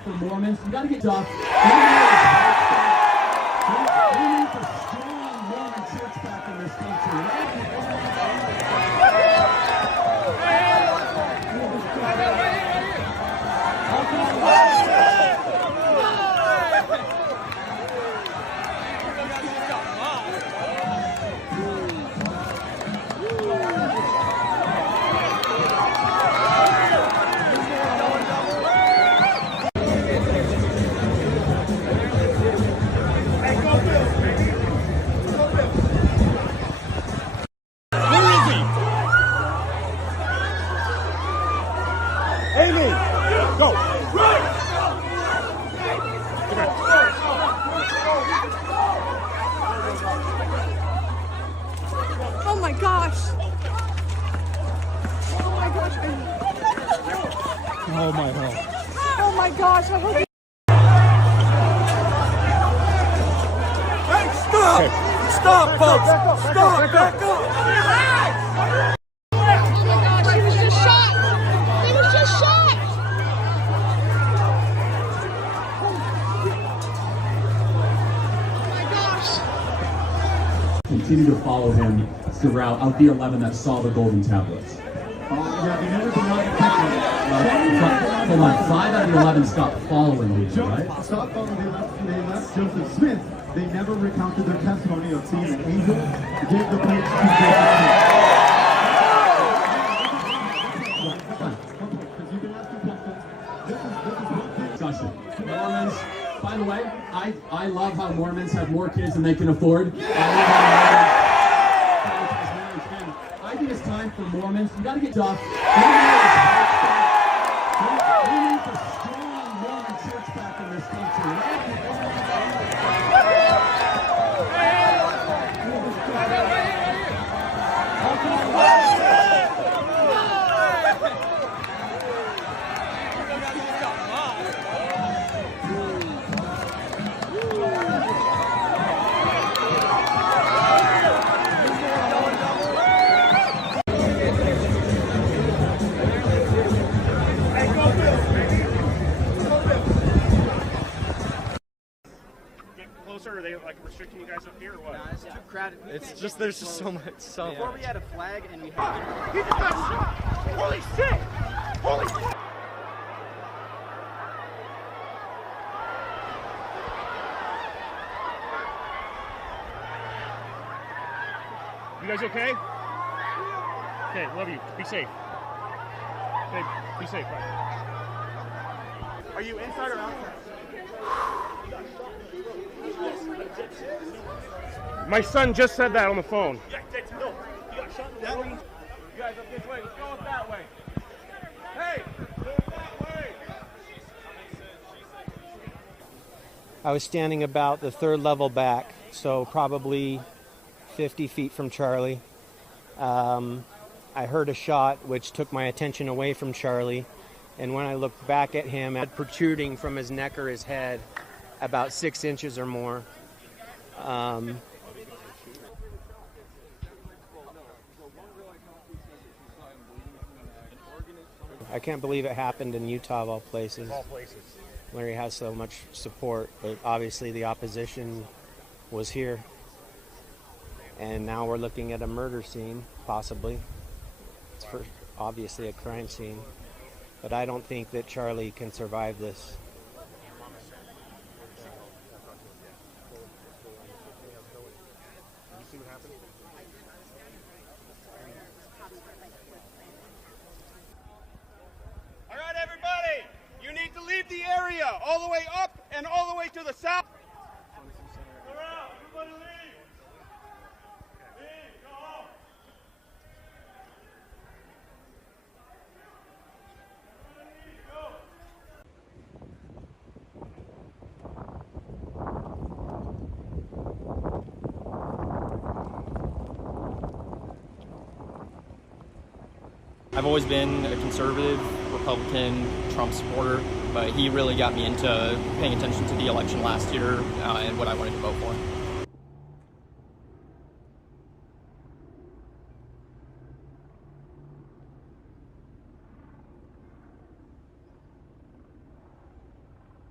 for Mormons. You got to get tough. We need a strong Mormon church back in this country. Oh my gosh. Oh my gosh. Oh my God. Oh my gosh. I hope Hey, stop! Stop, folks! Stop! Back up! Oh my gosh, he was just shot! He was just shot! Oh my gosh. Continue to follow him throughout out the 11 that saw the golden tablets. Yeah, they never denied Hold on, 5 out of the 11 stopped following these, right? Stop following. They left Joseph Smith. They never recounted their testimony of seeing an angel. Gave the plates to Joseph Smith. Discussion. Mormons, by the way, I love how Mormons have more kids than they can afford. I think it's time for Mormons. You got to get tough. We need a strong Mormon church back in this country. Closer? Are they like restricting you guys up here or what? Nah, it's too crowded. It's just there's just so much. Before we had a flag and we had. He just got shot! Holy shit! Holy shit! You guys okay? Okay, love you. Be safe. Okay, be safe. Bye. Are you inside or outside? My son just said that on the phone. Yeah, no. He got shot in the road. You guys up this way. Let's go that way. Hey! Go that way! I was standing about the 3rd level back, so probably 50 feet from Charlie. I heard a shot which took my attention away from Charlie, and when I looked back at him, had protruding from his neck or his head about 6 inches or more. I can't believe it happened in Utah of all places. Where he has so much support, but obviously the opposition was here. And now we're looking at a murder scene, possibly. It's obviously a crime scene. But I don't think that Charlie can survive this. All right, everybody, you need to leave the area all the way up and all the way to the south. Everybody leave. Leave, go home. I've always been a conservative, Republican, Trump supporter, but he really got me into paying attention to the election last year and what I wanted to vote for.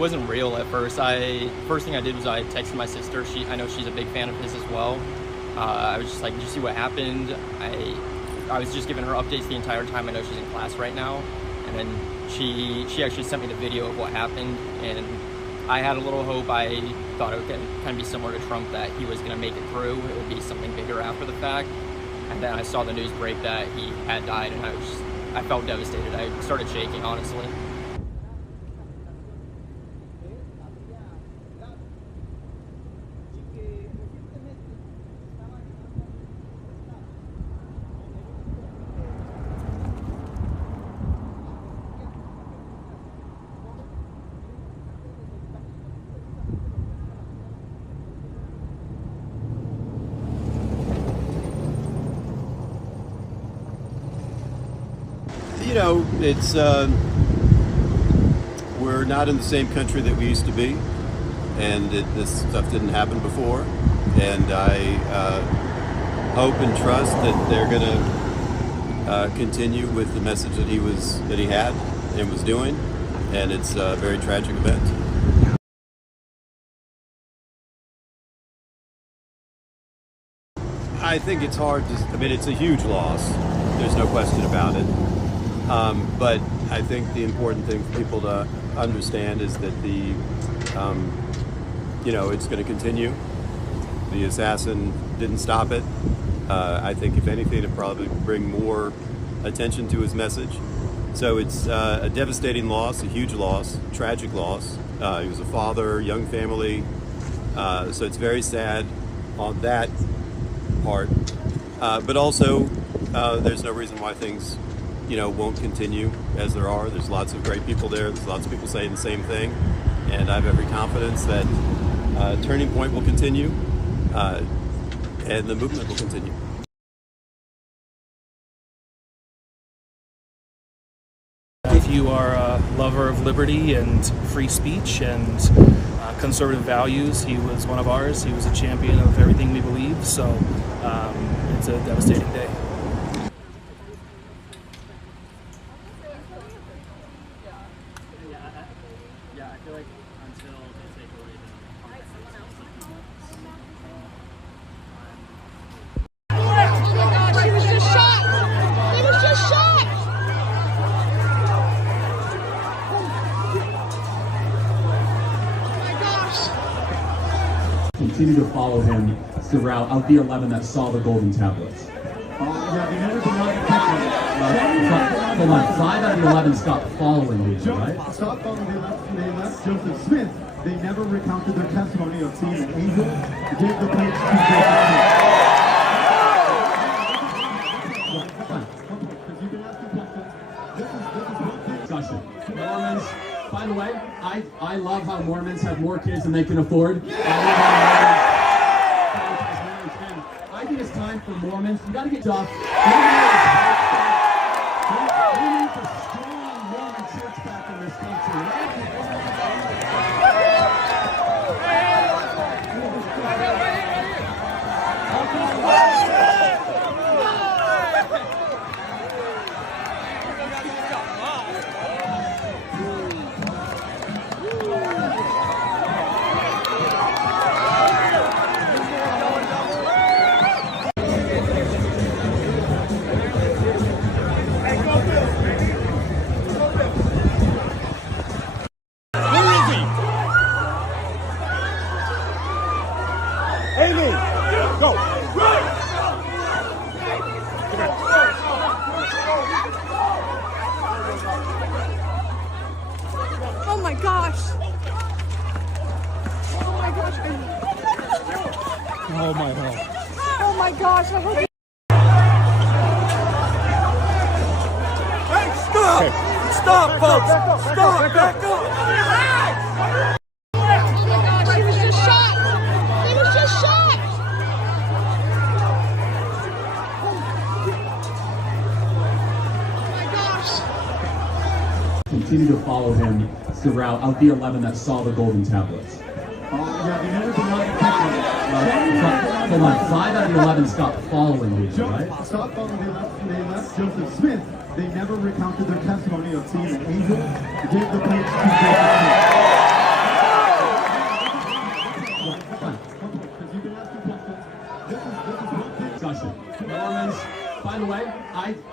wasn't real at first. First thing I did was I texted my sister. I know she's a big fan of his as well. I was just like, did you see what happened? I was just giving her updates the entire time. I know she's in class right now. And then she actually sent me the video of what happened, and I had a little hope. I thought it would kind of be similar to Trump, that he was going to make it through. It would be something bigger after the fact. And then I saw the news break that he had died, and I felt devastated. I started shaking, honestly. You know, it's we're not in the same country that we used to be, and this stuff didn't happen before. And I hope and trust that they're going to continue with the message that he had and was doing. And it's a very tragic event. I think it's hard to. I mean, it's a huge loss. There's no question about it. But I think the important thing for people to understand is that it's going to continue. The assassin didn't stop it. I think if anything, it'll probably bring more attention to his message. So it's a devastating loss, a huge loss, tragic loss. He was a father, young family. So it's very sad on that part. But also, there's no reason why things won't continue as there are. There's lots of great people there. There's lots of people saying the same thing. And I have every confidence that Turning Point will continue and the movement will continue. If you are a lover of liberty and free speech and conservative values, he was one of ours. He was a champion of everything we believe. So it's a devastating day. I feel like until they take away Oh my gosh, he was just shot! He was just shot! Oh my gosh. Continue to follow him throughout of the 11 that saw the golden tablets. Hold on, 5 out of the 11 stopped following these, right? Stopped following the 11. They left Joseph Smith. They never recounted their testimony of seeing an angel. Gave the plates to discussion. Mormons, by the way, I love how Mormons have more kids than they can afford. I think it's time for Mormons. You got to get off. We need a strong Mormon church back in this country. Oh my gosh. Oh my gosh. Oh my God. Oh my gosh. I hope Hey, stop! Okay. Stop, folks! Stop! Back up! Oh my gosh, he was just shot! He was just shot! Oh my gosh. Continue to follow him throughout of the 11 that saw the golden tablets. They never denied Hold on, 5 out of the 11 stopped following these, right? Stopped following the 11. They left Joseph Smith. They never recounted their testimony of seeing an angel. Gave the plates to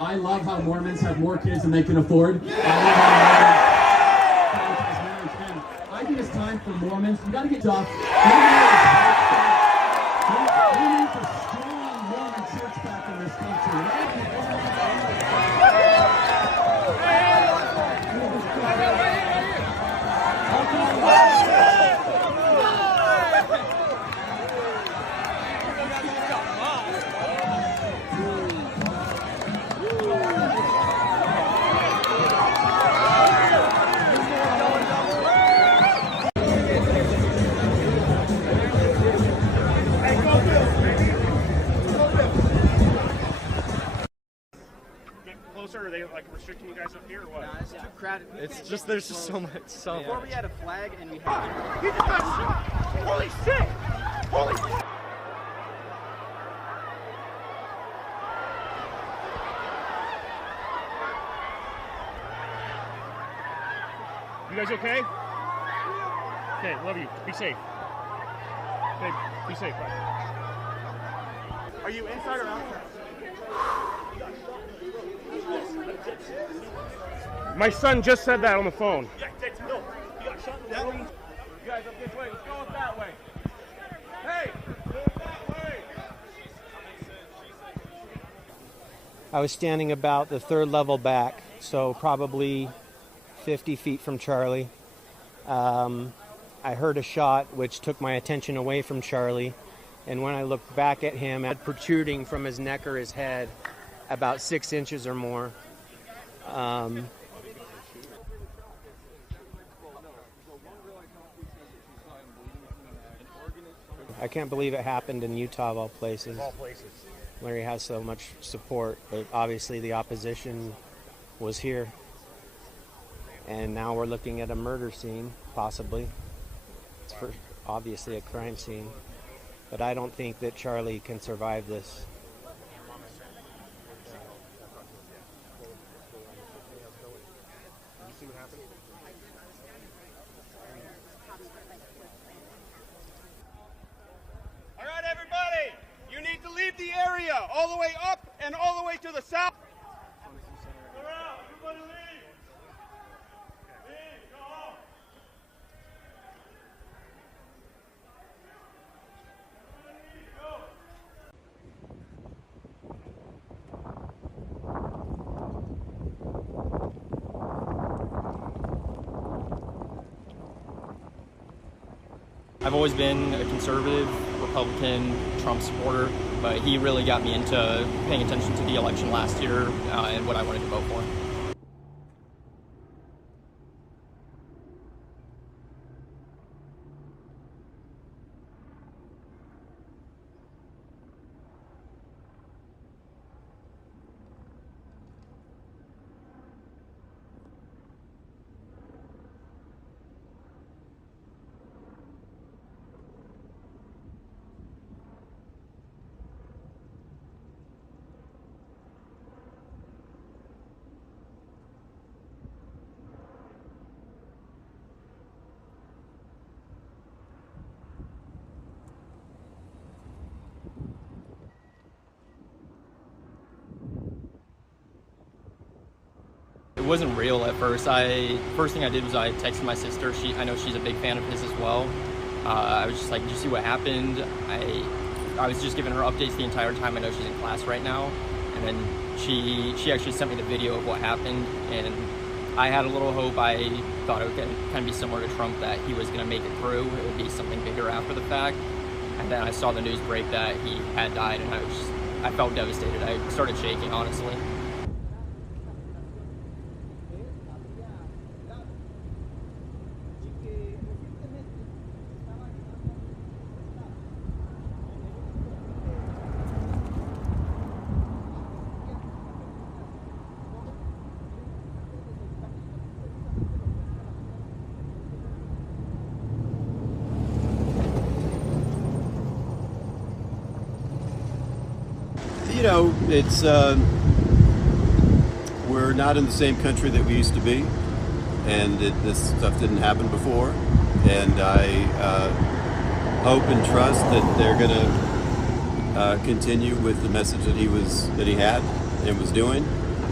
I love how Mormons have more kids than they can afford. I think it's time for Mormons. You got to get off. We need a strong Mormon church back in this country. Closer? Are they like restricting you guys up here or what? Nah, it's too crowded. It's just there's just so much. Before we had a flag and we had. He just got shot! Holy shit! Holy shit! You guys okay? Okay, love you. Be safe. Okay, be safe. Bye. Are you inside or outside? My son just said that on the phone. Yeah, no, you got shot in the belly. You guys up this way. Let's go up that way. Hey, go that way. I was standing about the third level back, so probably 50 feet from Charlie. I heard a shot which took my attention away from Charlie, and when I looked back at him, it had protruding from his neck or his head about 6 inches or more. I can't believe it happened in Utah of all places. Where he has so much support, but obviously the opposition was here. And now we're looking at a murder scene, possibly. It's obviously a crime scene. But I don't think that Charlie can survive this. All right, everybody, you need to leave the area all the way up and all the way to the south. Everybody leave. Leave, go home. I've always been a conservative, Republican, Trump supporter, but he really got me into paying attention to the election last year and what I wanted to vote for. It wasn't real at first. First thing I did was I texted my sister. I know she's a big fan of his as well. I was just like, did you see what happened? I was just giving her updates the entire time. I know she's in class right now. And then she actually sent me the video of what happened. And I had a little hope. I thought it would kind of be similar to Trump, that he was going to make it through. It would be something bigger after the fact. And then I saw the news break that he had died, and I felt devastated. I started shaking, honestly. You know, it's we're not in the same country that we used to be, and this stuff didn't happen before. And I hope and trust that they're going to continue with the message that he had and was doing.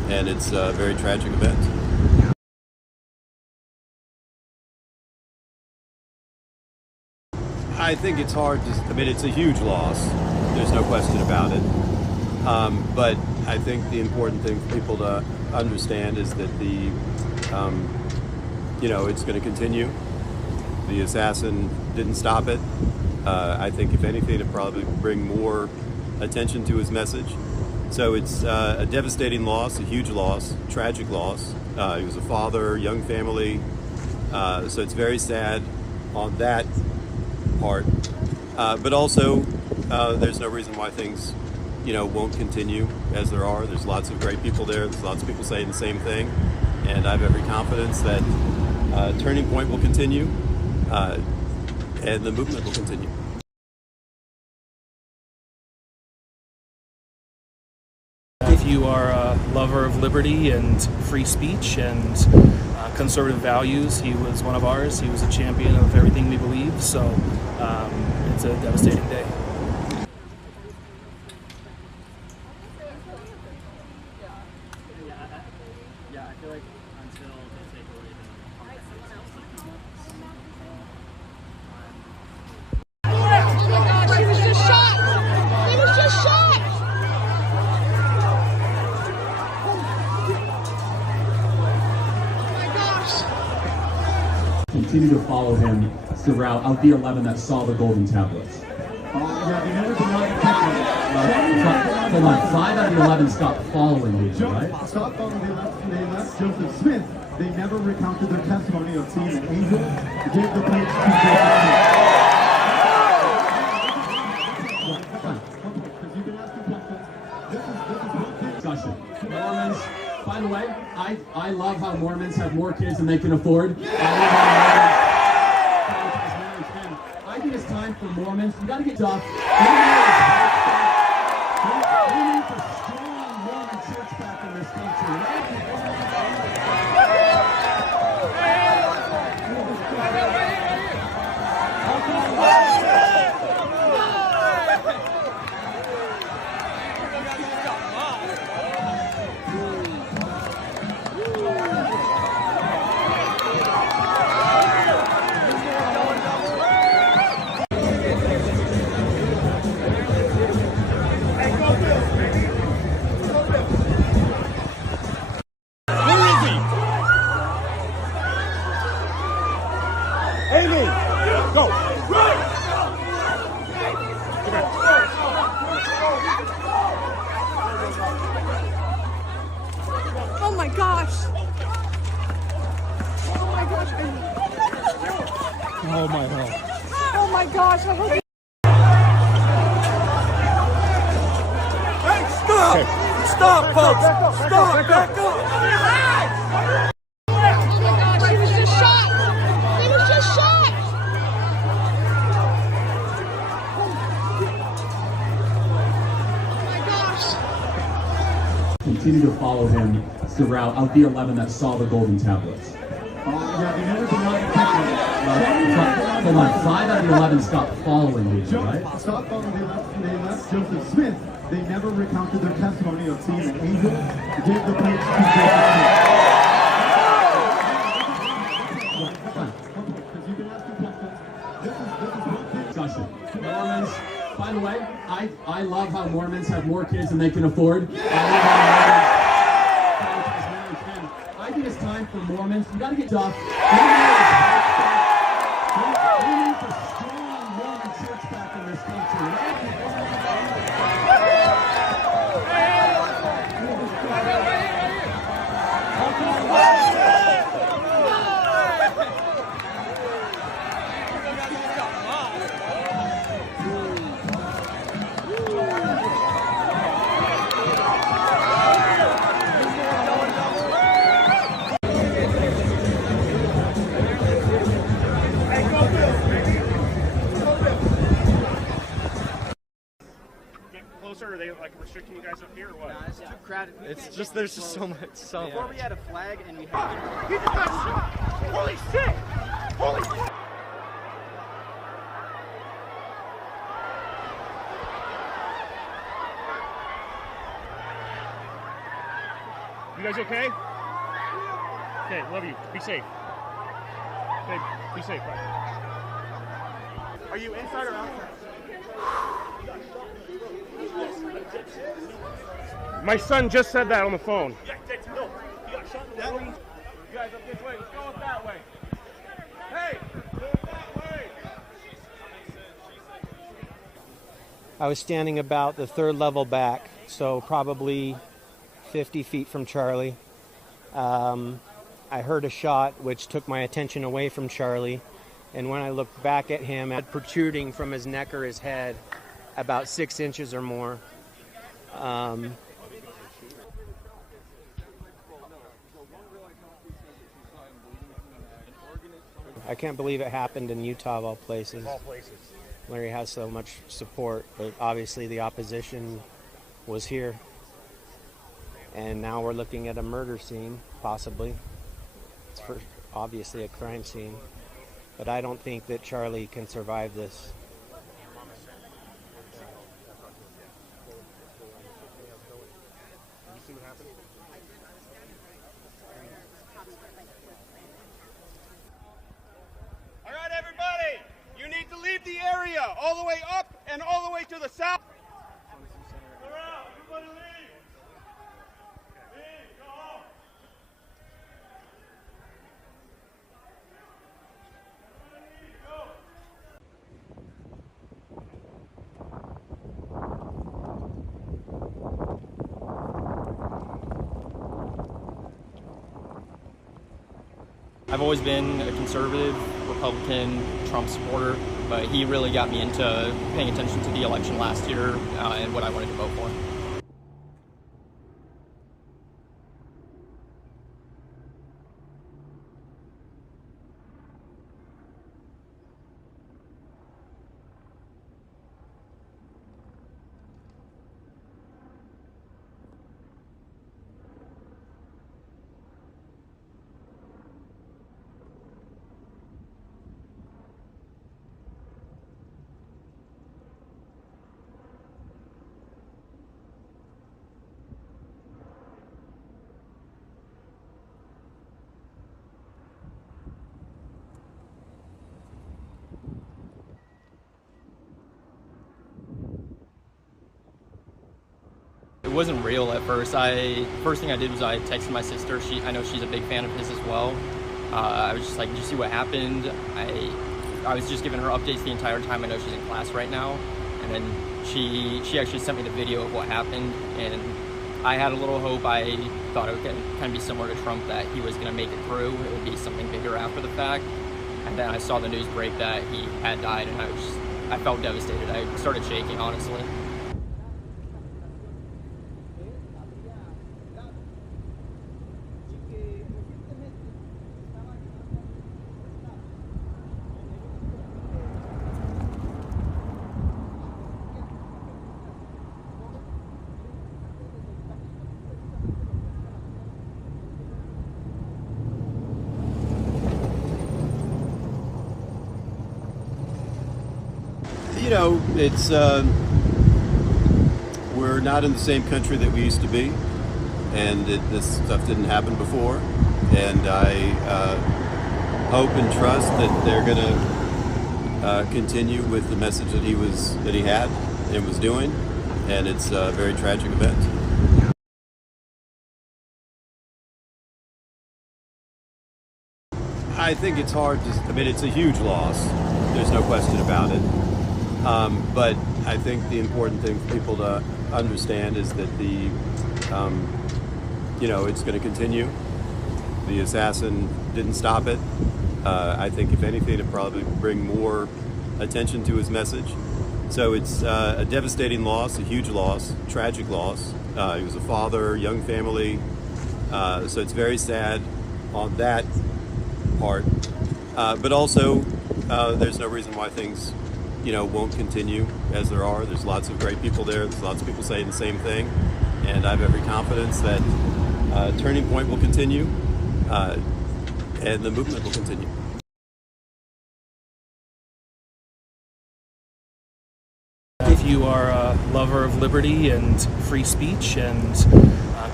and it's a very tragic event. I think it's hard to, I mean, it's a huge loss. There's no question about it. But I think the important thing for people to understand is that the, it's going to continue. The assassin didn't stop it. I think if anything, it'd probably bring more attention to his message. So it's a devastating loss, a huge loss, tragic loss. He was a father, young family. So it's very sad on that part. But also, there's no reason why things, won't continue as there are. There's lots of great people there. There's lots of people saying the same thing. And I have every confidence that Turning Point will continue and the movement will continue. If you are a lover of liberty and free speech and conservative values, he was one of ours. He was a champion of everything we believe, so it's a devastating day. Yeah, I feel like until they take away He was just shot! He was just shot! Continue to follow him throughout of the 11 that saw the golden tablets. Hold on, 5 out of the 11 stopped following these, right? Stopped following the 11. They left Joseph Smith. They never recounted their testimony of seeing an angel. Gave the plates to Discussion. Mormons, by the way, I love how Mormons have more kids than they can afford. I think it's time for Mormons. You got to get off. We need a strong Mormon church back in this country. Oh my gosh! Oh my gosh! Oh my God. Oh my gosh! I hope. Hey, stop! Stop, folks! Stop! Back up! Oh my gosh! He was just shot! He was just shot! Oh my gosh! Continue to follow him throughout of the 11 that saw the golden tablets. Hold on, 5 out of the 11 stopped following these, right? Stopped following the 11. They left Joseph Smith. They never recounted their testimony of seeing an angel. Gave the plates to Discussion. Mormons, by the way, I love how Mormons have more kids than they can afford. I think it's time for Mormons. You got to get off. We need a strong Mormon church back in this country. Closer? Are they like restricting you guys up here or what? Nah, it's too crowded. It's just, there's just so much. Before we had a flag and we had. He just got shot! Holy shit! Holy shit! You guys okay? Okay, love you. Be safe. Okay, be safe. Bye. Are you inside or outside? My son just said that on the phone. Yeah, no, he got shot in the belly. You guys up this way. Let's go up that way. Hey, go that way. I was standing about the third level back, so probably 50 feet from Charlie. I heard a shot which took my attention away from Charlie, and when I looked back at him, it had protruding from his neck or his head about 6 inches or more. I can't believe it happened in Utah of all places. Of all places. Where he has so much support, but obviously the opposition was here. And now we're looking at a murder scene, possibly. It's obviously a crime scene. But I don't think that Charlie can survive this. You see what happened? All right, everybody. You need to leave the area all the way up and all the way to the south. Everybody leave. Leave, go home. I've always been a conservative, Republican, Trump supporter, but he really got me into paying attention to the election last year and what I wanted to vote for. It wasn't real at first. First thing I did was I texted my sister. I know she's a big fan of his as well. I was just like, did you see what happened? I was just giving her updates the entire time. I know she's in class right now. And then she actually sent me the video of what happened. And I had a little hope. I thought it would kind of be similar to Trump, that he was going to make it through. It would be something bigger after the fact. And then I saw the news break that he had died, and I felt devastated. I started shaking, honestly. You know, it's we're not in the same country that we used to be, and this stuff didn't happen before. And I hope and trust that they're going to continue with the message that he had and was doing. And it's a very tragic event. I think it's hard to. I mean, it's a huge loss. There's no question about it. But I think the important thing for people to understand is that it's going to continue. The assassin didn't stop it. I think if anything, it'd probably bring more attention to his message. So it's a devastating loss, a huge loss, tragic loss. He was a father, young family. So it's very sad on that part. But also, there's no reason why things won't continue as there are. There's lots of great people there. There's lots of people saying the same thing. And I have every confidence that Turning Point will continue and the movement will continue. If you are a lover of liberty and free speech and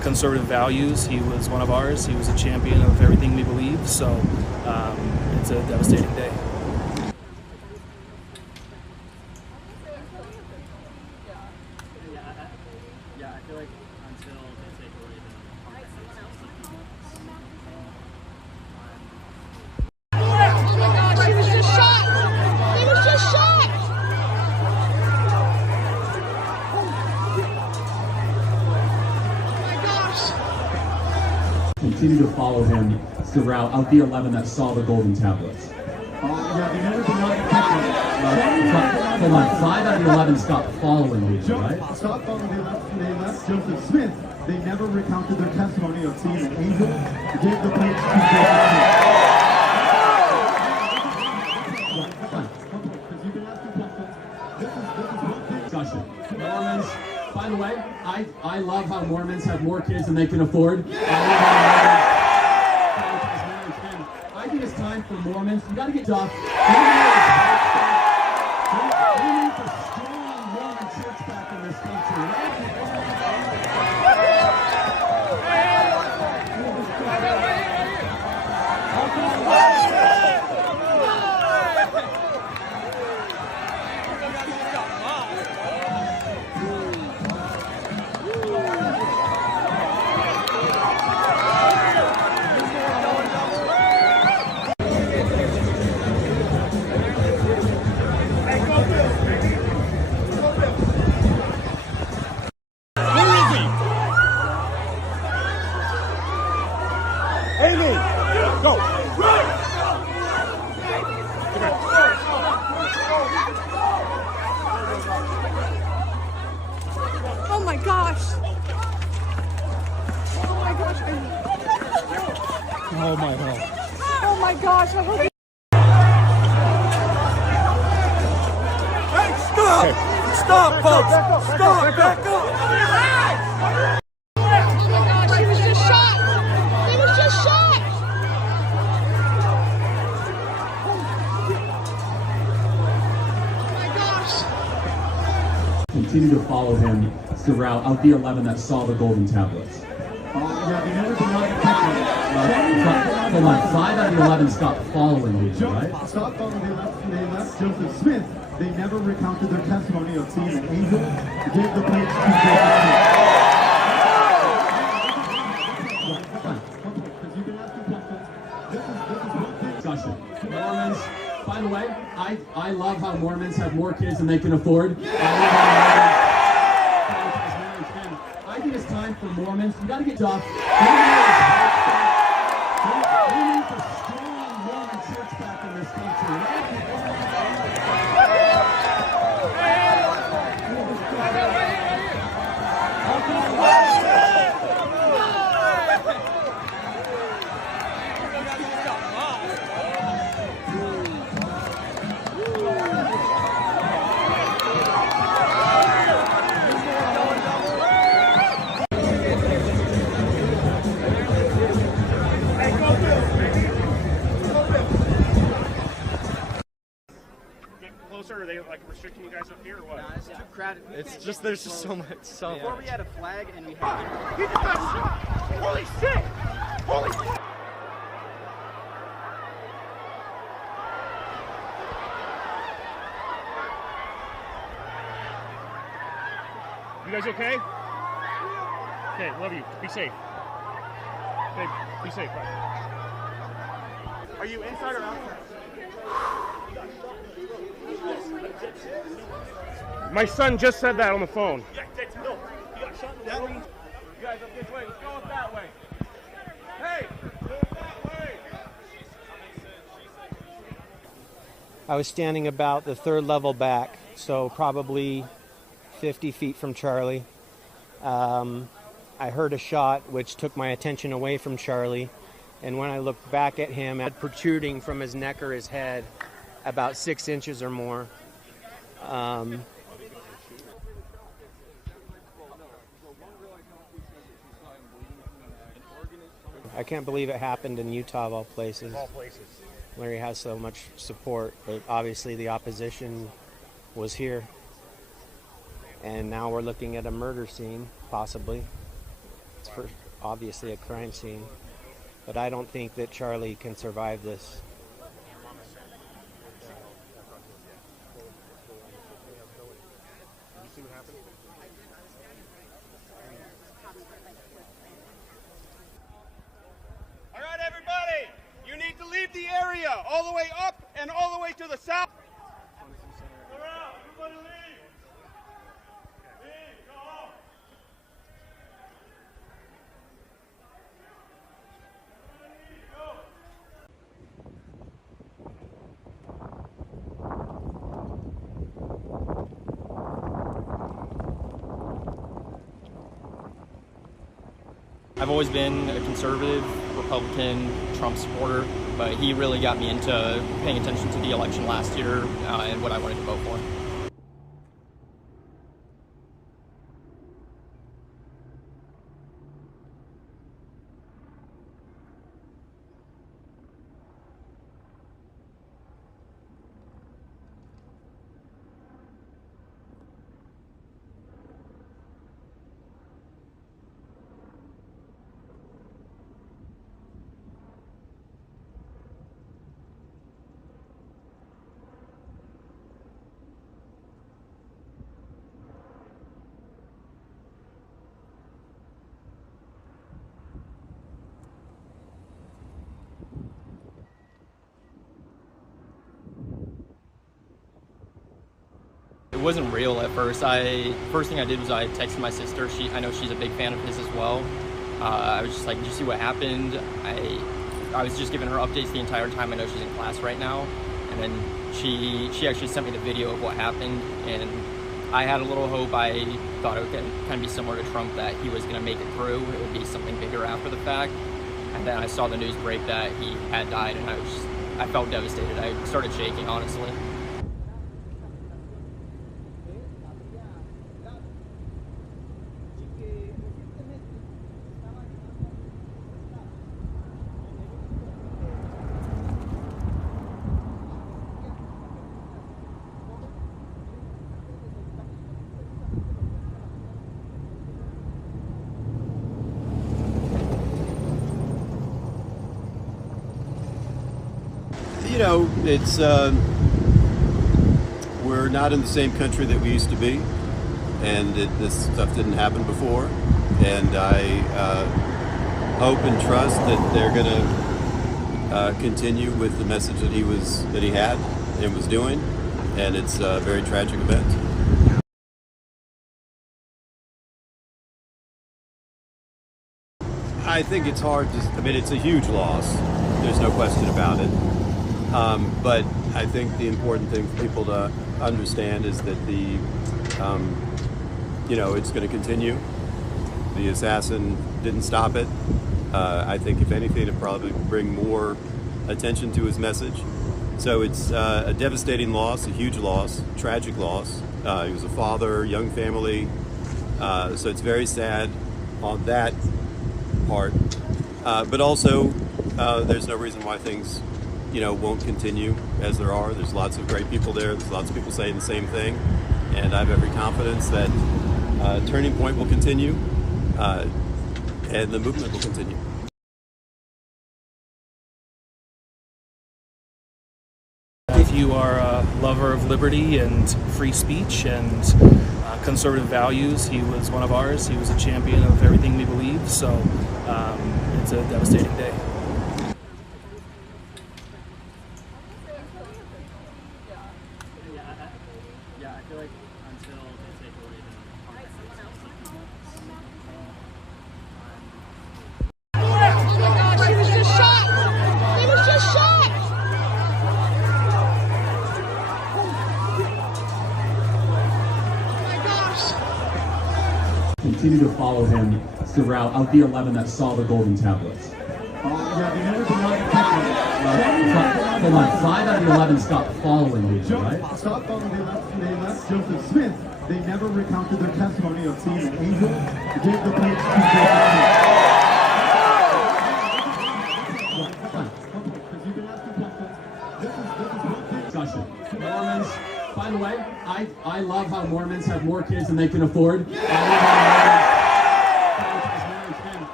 conservative values. He was one of ours. He was a champion of everything we believe. So it's a devastating day. Yeah, I feel like until they take away Oh my gosh, he was just shot! He was just shot! Oh my gosh. Continue to follow him throughout of the 11 that saw the golden tablets. Yeah, they never denied the picture. Hold on, 5 out of the 11 stopped following these, right? Stop following. They left Joseph Smith. They never recounted their testimony of seeing an angel. They gave the plates to discussion. Mormons, by the way, I love how Mormons have more kids than they can afford. I think it's time for Mormons. You got to get off. We need a strong Mormon church back in this country. Oh my gosh! Oh my gosh! Oh my God. Oh my gosh! I hope Hey, stop! Stop, folks! Stop! Back up! Oh my gosh! He was just shot! He was just shot! Oh my gosh! Continue to follow him throughout of the 11 that saw the golden tablets. Yeah, they never denied the picture. Hold on, 5 out of the 11 stopped following these, right? Stop following. They left Joseph Smith. They never recounted their testimony of seeing an angel. They gave the plates to Discussion. Mormons, by the way, I love how Mormons have more kids than they can afford. I think it's time for Mormons. You got to get off. We need a strong Mormon church back in this country. Are they like restricting you guys up here or what? Nah, it's too crowded. It's just there's just so much. Before we had a flag and we had. He just got shot! Holy shit! Holy shit! You guys okay? Okay, love you. Be safe. Okay, be safe. Bye. Are you inside or outside? My son just said that on the phone. Yeah, no, you got shot in the belly. You guys up this way. Let's go up that way. Hey, go that way. I was standing about the 3rd level back, so probably 50 feet from Charlie. I heard a shot which took my attention away from Charlie, and when I looked back at him, it had protruding from his neck or his head about 6 inches or more. I can't believe it happened in Utah of all places. Where he has so much support, but obviously the opposition was here. And now we're looking at a murder scene, possibly. It's obviously a crime scene, but I don't think that Charlie can survive this. All right, everybody, you need to leave the area all the way up and all the way to the south. Everybody leave. Leave, go home. I've always been a conservative, Republican, Trump supporter, but he really got me into paying attention to the election last year and what I wanted to vote for. It wasn't real at first. First thing I did was I texted my sister. I know she's a big fan of his as well. I was just like, did you see what happened? I was just giving her updates the entire time. I know she's in class right now. And then she actually sent me the video of what happened. And I had a little hope. I thought it would kind of be similar to Trump, that he was going to make it through. It would be something bigger after the fact. And then I saw the news break that he had died, and I felt devastated. I started shaking, honestly. You know, it's we're not in the same country that we used to be, and this stuff didn't happen before. And I hope and trust that they're going to continue with the message that he had and was doing. And it's a very tragic event. I think it's hard to. I mean, it's a huge loss. There's no question about it. But I think the important thing for people to understand is that it's going to continue. The assassin didn't stop it. I think if anything, it'd probably bring more attention to his message. So it's a devastating loss, a huge loss, tragic loss. He was a father, young family. So it's very sad on that part. But also, there's no reason why things won't continue as there are. There's lots of great people there. There's lots of people saying the same thing. And I have every confidence that Turning Point will continue and the movement will continue. If you are a lover of liberty and free speech and conservative values, he was one of ours. He was a champion of everything we believe. So it's a devastating day. Yeah, I feel like until they take away Oh my gosh, he was just shot! He was just shot! Oh my gosh. Continue to follow him throughout of the 11 that saw the golden tablets. Hold on, 5 out of the 11 stopped following these, right? Stopped following. They left Joseph Smith. They never recounted their testimony of seeing an angel. Gave the plates Discussion. Mormons, by the way, I love how Mormons have more kids than they can afford.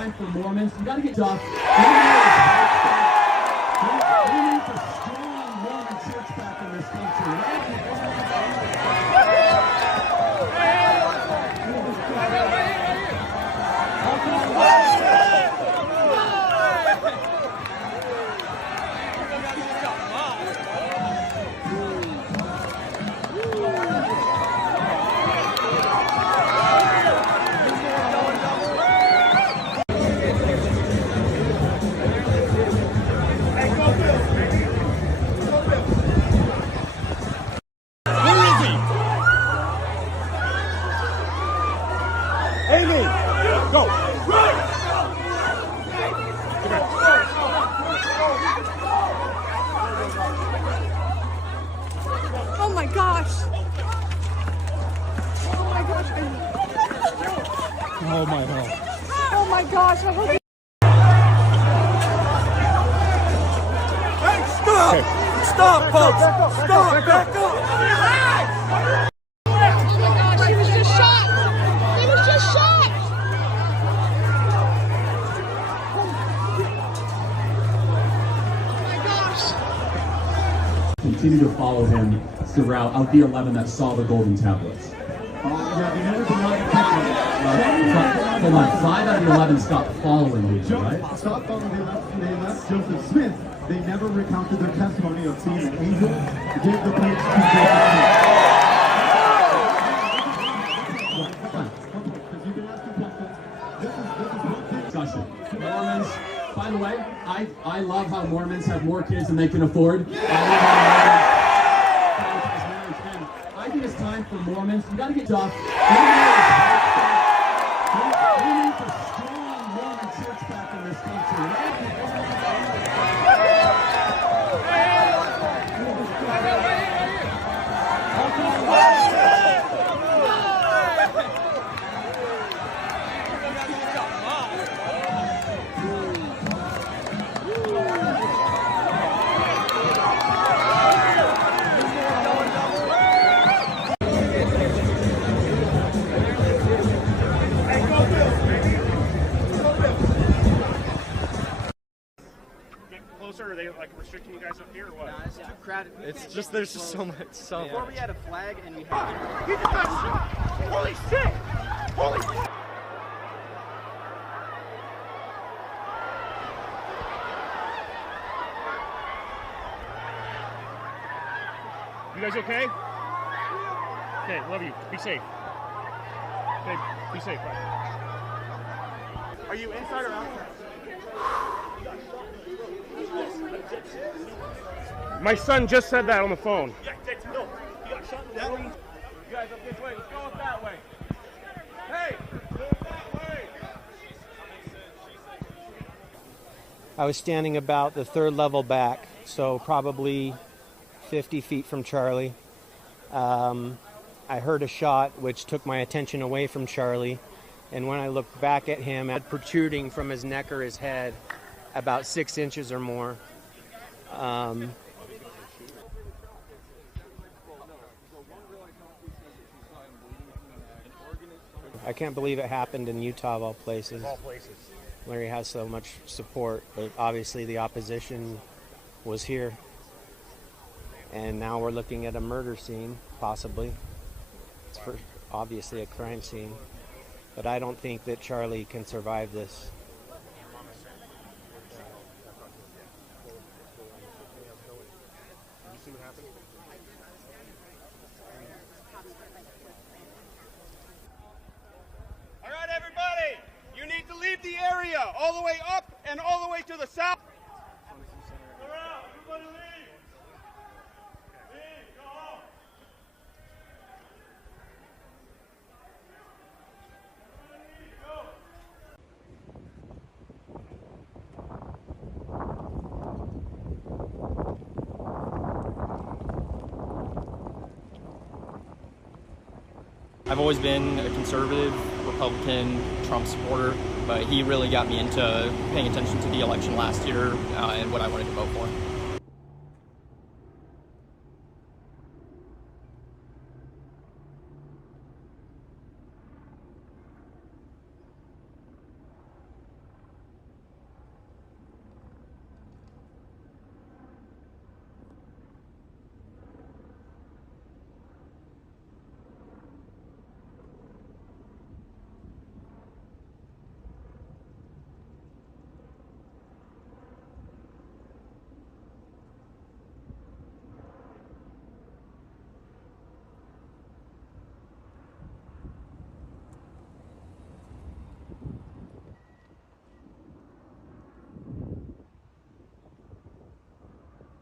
time for Mormons. You got to get tough. We need a strong Mormon church back in this country. Amy, go. Oh my gosh. Oh my gosh. Oh my God. Oh my gosh. I hope Hey, stop! Stop, folks! Stop! Back up! Oh my gosh, he was just shot! He was just shot! Oh my gosh! Continue to follow him throughout of the 11 that saw the golden tablets. Yeah, they never denied the Hold on, 5 out of the 11 stopped following you, right? Stop following. They left Joseph Smith. They never recounted their testimony of seeing an angel. Gave the plates to Joseph Discussion. Mormons, by the way, I love how Mormons have more kids than they can afford. I think it's time for Mormons. You got to get tough. We need a strong Mormon church back in this country. Closer, are they like restricting you guys up here or what? Nah, it's too crowded. It's just there's just so much. Before we had a flag and we had. He just got shot! Holy shit! Holy shit! You guys okay? Okay, love you. Be safe. Okay, be safe. Bye. Are you inside or outside? My son just said that on the phone. No, he got shot in the leg. You guys up this way. Let's go up that way. Hey, go that way. I was standing about the 3rd level back, so probably 50 feet from Charlie. I heard a shot which took my attention away from Charlie, and when I looked back at him, it had protruding from his neck or his head about 6 inches or more. I can't believe it happened in Utah of all places. Where he has so much support, but obviously the opposition was here. And now we're looking at a murder scene, possibly. It's obviously a crime scene. But I don't think that Charlie can survive this. All right, everybody, you need to leave the area all the way up and all the way to the south. Everybody leave. Leave, go home. I've always been a conservative, Republican, Trump supporter, but he really got me into paying attention to the election last year and what I wanted to vote for.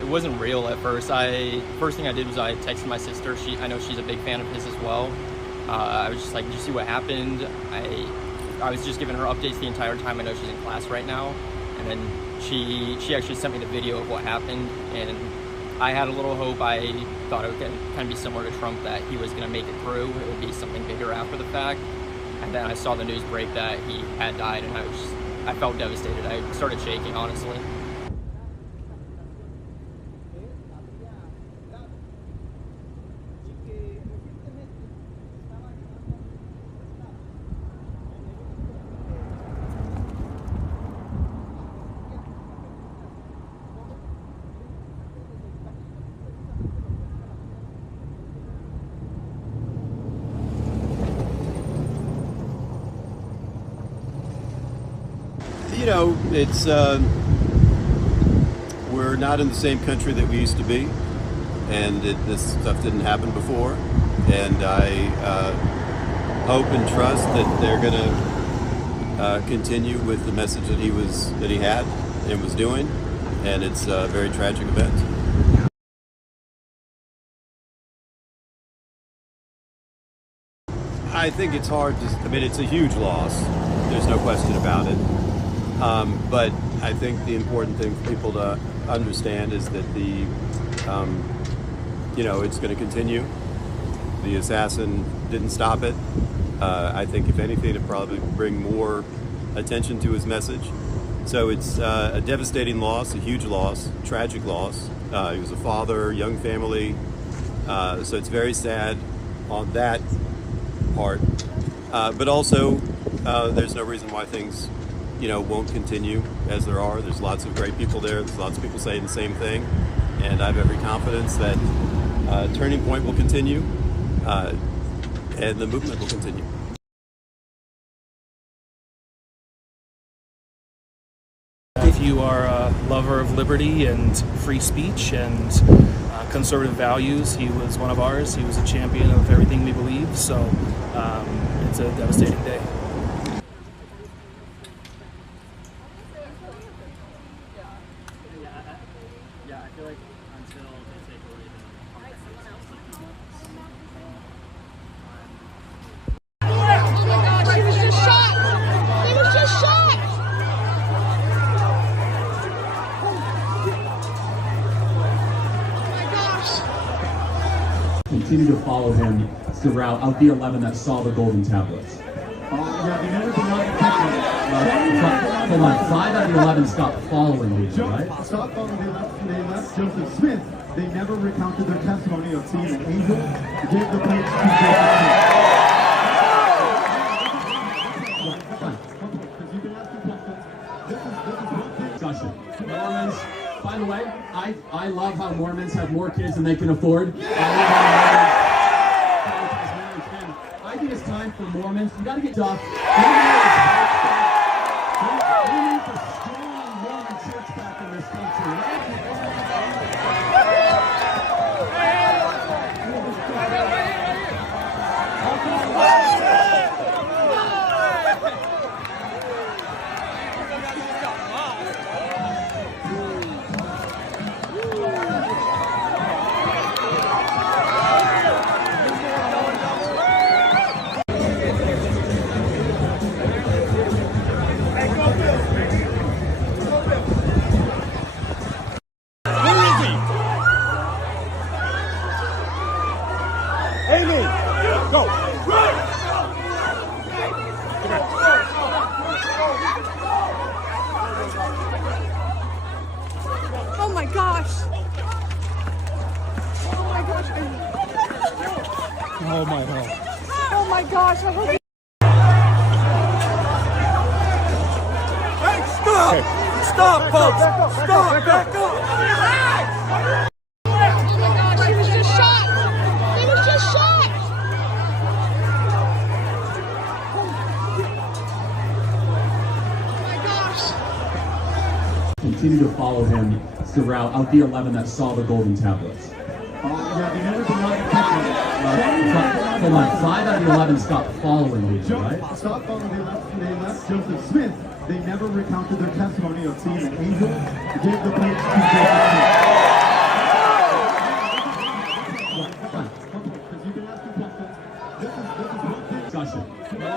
wasn't real at first. First thing I did was I texted my sister. I know she's a big fan of his as well. I was just like, did you see what happened? I was just giving her updates the entire time. I know she's in class right now. And then she actually sent me the video of what happened, and I had a little hope. I thought it would kind of be similar to Trump, that he was going to make it through. It would be something bigger after the fact. And then I saw the news break that he had died, and I felt devastated. I started shaking, honestly. You know, it's we're not in the same country that we used to be, and this stuff didn't happen before. And I hope and trust that they're going to continue with the message that he had and was doing. And it's a very tragic event. I think it's hard to. I mean, it's a huge loss. There's no question about it. But I think the important thing for people to understand is that it's going to continue. The assassin didn't stop it. I think if anything, it'd probably bring more attention to his message. So it's a devastating loss, a huge loss, tragic loss. He was a father, young family. So it's very sad on that part. But also, there's no reason why things won't continue as there are. There's lots of great people there. There's lots of people saying the same thing. And I have every confidence that Turning Point will continue and the movement will continue. If you are a lover of liberty and free speech and conservative values, he was one of ours. He was a champion of everything we believe. So it's a devastating day. Yeah, I feel like until they take away the Oh my gosh, he was just shot! He was just shot! Oh my gosh! Continue to follow him throughout of the 11 that saw the golden tablets. Hold on, 5 out of the 11 stopped following these, right? Stopped following they left Joseph Smith. They never recounted their testimony of seeing an angel. Gave the plates to discussion. Mormons, by the way, I love how Mormons have more kids than they can afford. I think it's time for Mormons. You gotta get stuff. We need a strong Mormon church back in this country. Oh my gosh! Oh my gosh! Oh my God. Oh my gosh! I hope. Hey, stop! Okay. Stop, folks! Stop! Back up! Oh my gosh! He was just shot! He was just shot! Oh my gosh! Continue to follow him throughout of the 11 that saw the golden tablets. They never denied Hold on, 5 out of the 11 stopped following these, right? Stopped following they left Joseph Smith. They never recounted their testimony of seeing an angel. Gave the plates to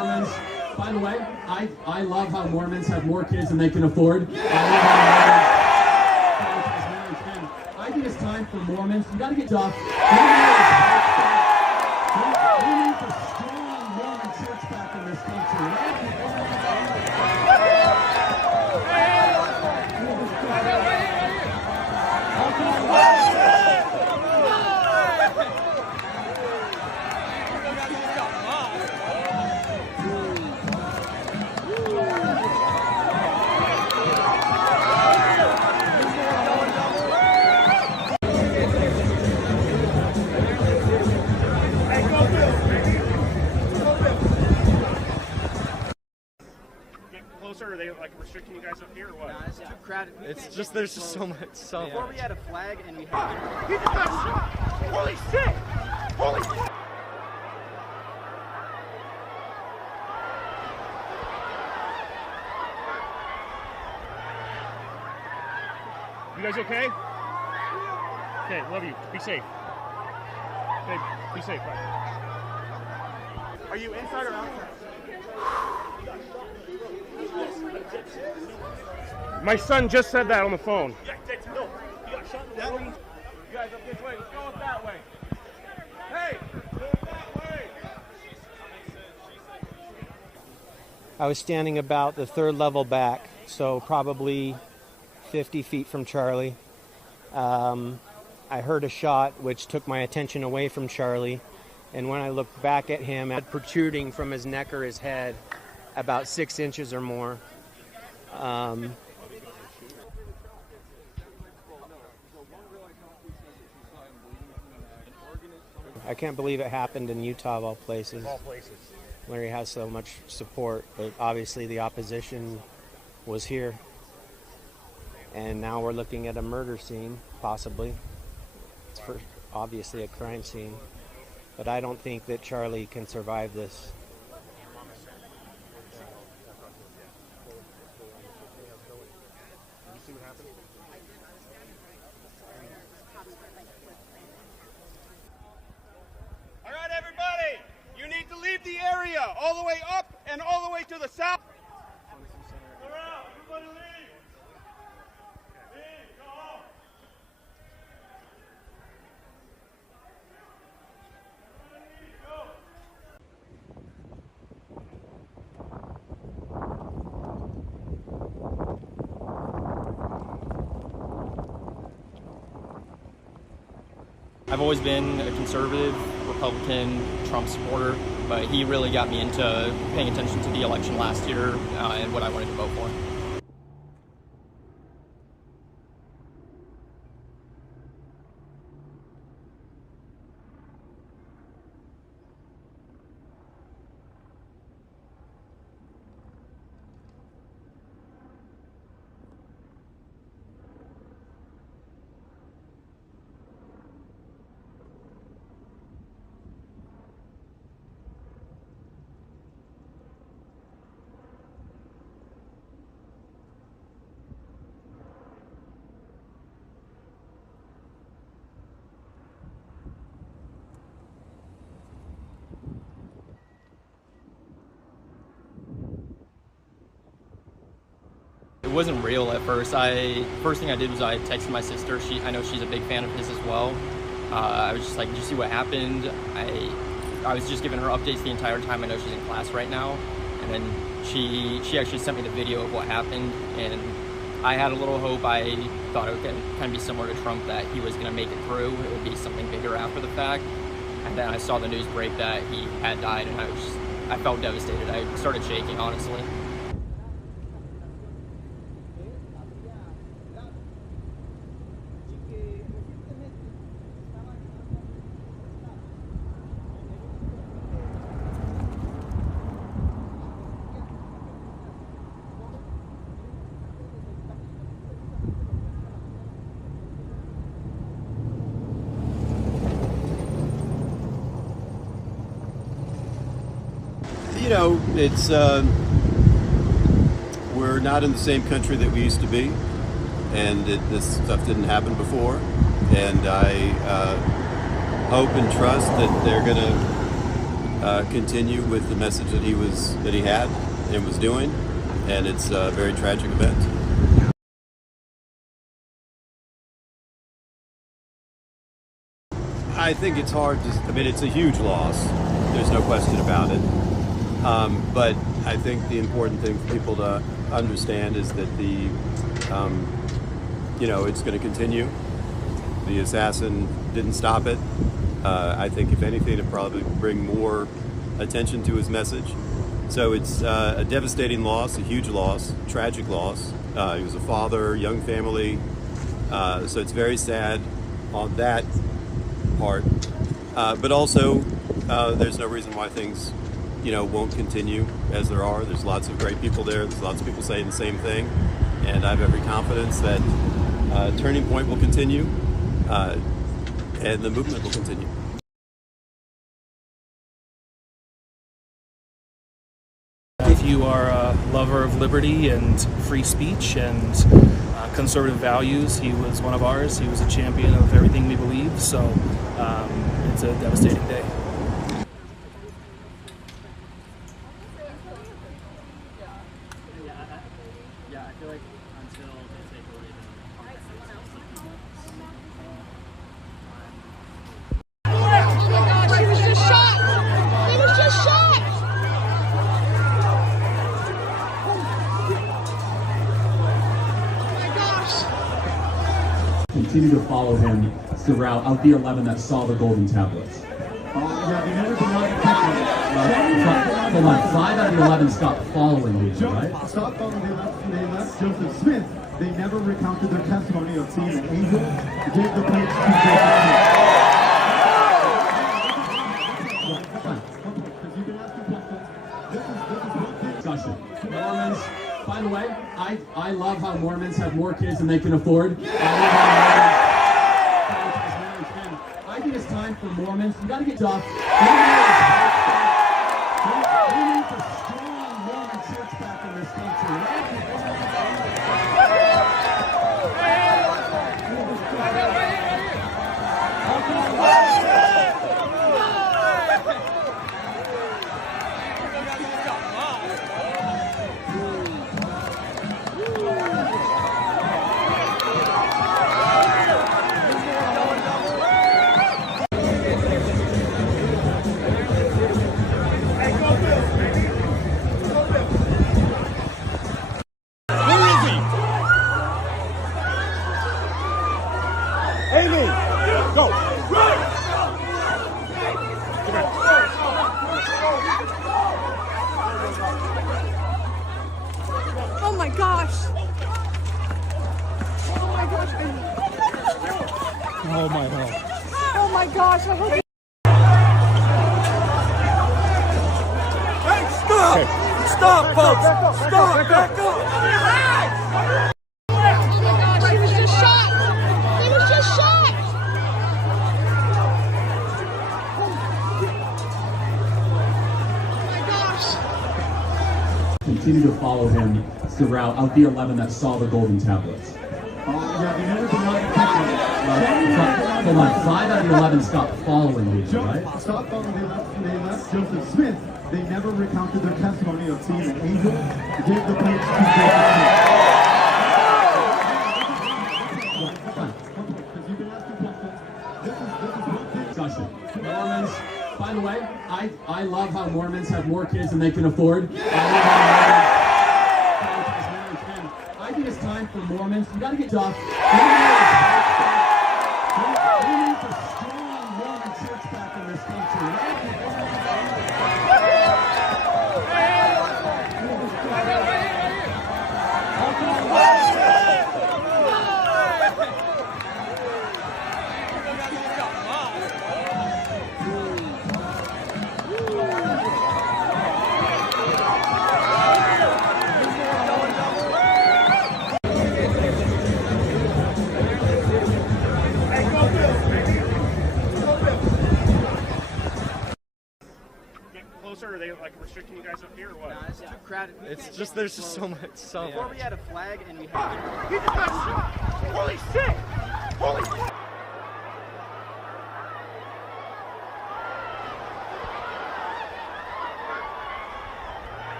Mormons. By the way, I love how Mormons have more kids than they can afford. I love how Mormons prioritize marriage. And I think it's time for Mormons. You got to get tough. We need the strong Mormon church back in this country. Are they like restricting you guys up here or what? Nah, it's too crowded. It's just there's just so much. Before we had a flag and we had. He just got shot! Holy shit! Holy shit! You guys okay? Okay, love you. Be safe. Okay, be safe. Bye. Are you inside or outside? My son just said that on the phone. No, you got shot in the room. You guys up this way. Let's go up that way. Hey, go up that way. I was standing about the third level back, so probably 50 feet from Charlie. I heard a shot which took my attention away from Charlie, and when I looked back at him, it protruding from his neck or his head about 6 inches or more. I can't believe it happened in Utah of all places, where he has so much support, but obviously the opposition was here. And now we're looking at a murder scene, possibly. It's obviously a crime scene, but I don't think that Charlie can survive this. All right, everybody, you need to leave the area all the way up and all the way to the south. Clear out, everybody leave. Leave, go home. I've always been a conservative, Republican, Trump supporter, but he really got me into paying attention to the election last year and what I wanted to vote for. It wasn't real at first. First thing I did was I texted my sister. I know she's a big fan of his as well. I was just like, did you see what happened? I was just giving her updates the entire time. I know she's in class right now. And then she actually sent me the video of what happened. And I had a little hope. I thought it would kind of be similar to Trump, that he was going to make it through. It would be something bigger after the fact. And then I saw the news break that he had died, and I felt devastated. I started shaking, honestly. You know, it's we're not in the same country that we used to be, and this stuff didn't happen before. And I hope and trust that they're going to continue with the message that he had and was doing, and it's a very tragic event. I think it's hard to, I mean, it's a huge loss. There's no question about it. But I think the important thing for people to understand is that it's going to continue. The assassin didn't stop it. I think if anything, it'd probably bring more attention to his message. So it's a devastating loss, a huge loss, tragic loss. He was a father, young family. So it's very sad on that part. But also, there's no reason why things, won't continue as there are. There's lots of great people there. There's lots of people saying the same thing. And I have every confidence that Turning Point will continue and the movement will continue. If you are a lover of liberty and free speech and conservative values, he was one of ours. He was a champion of everything we believe, so it's a devastating day. Yeah, I feel like until they take away the Oh my gosh, he was just shot! He was just shot! Oh my gosh! Continue to follow him throughout of the 11 that saw the golden tablets. Yeah, they never denied the Hold on, 5 out of the 11 stopped following these, right? Stop following. They left Joseph Smith. They never recounted their testimony of seeing an angel. They gave the plates to Discussion. Mormons, by the way, I love how Mormons have more kids than they can afford. I think it's time for Mormons. You gotta get tough. We need a strong Mormon church back in this country. Oh my gosh! Oh my gosh! Oh my God. Oh my gosh! I hope. Hey, stop! Okay. Stop, folks! Stop! Back up! Oh my gosh! He was just shot! He was just shot! Oh my gosh! Continue to follow him throughout of the 11 that saw the golden tablets. Yeah, they never denied the Hold on, 5 out of the 11 stopped following these, right? Stop following. They left Joseph Smith. They never recounted their testimony of seeing an angel. They gave the plates to Discussion. Mormons, by the way, I love how Mormons have more kids than they can afford. I think it's time for Mormons. You gotta get tough. We need a strong Mormon church back in this country. Are they like restricting you guys up here or what? Nah, it's too crowded. It's just there's just so much. Before we had a flag and we had. He just got shot! Holy shit! Holy shit!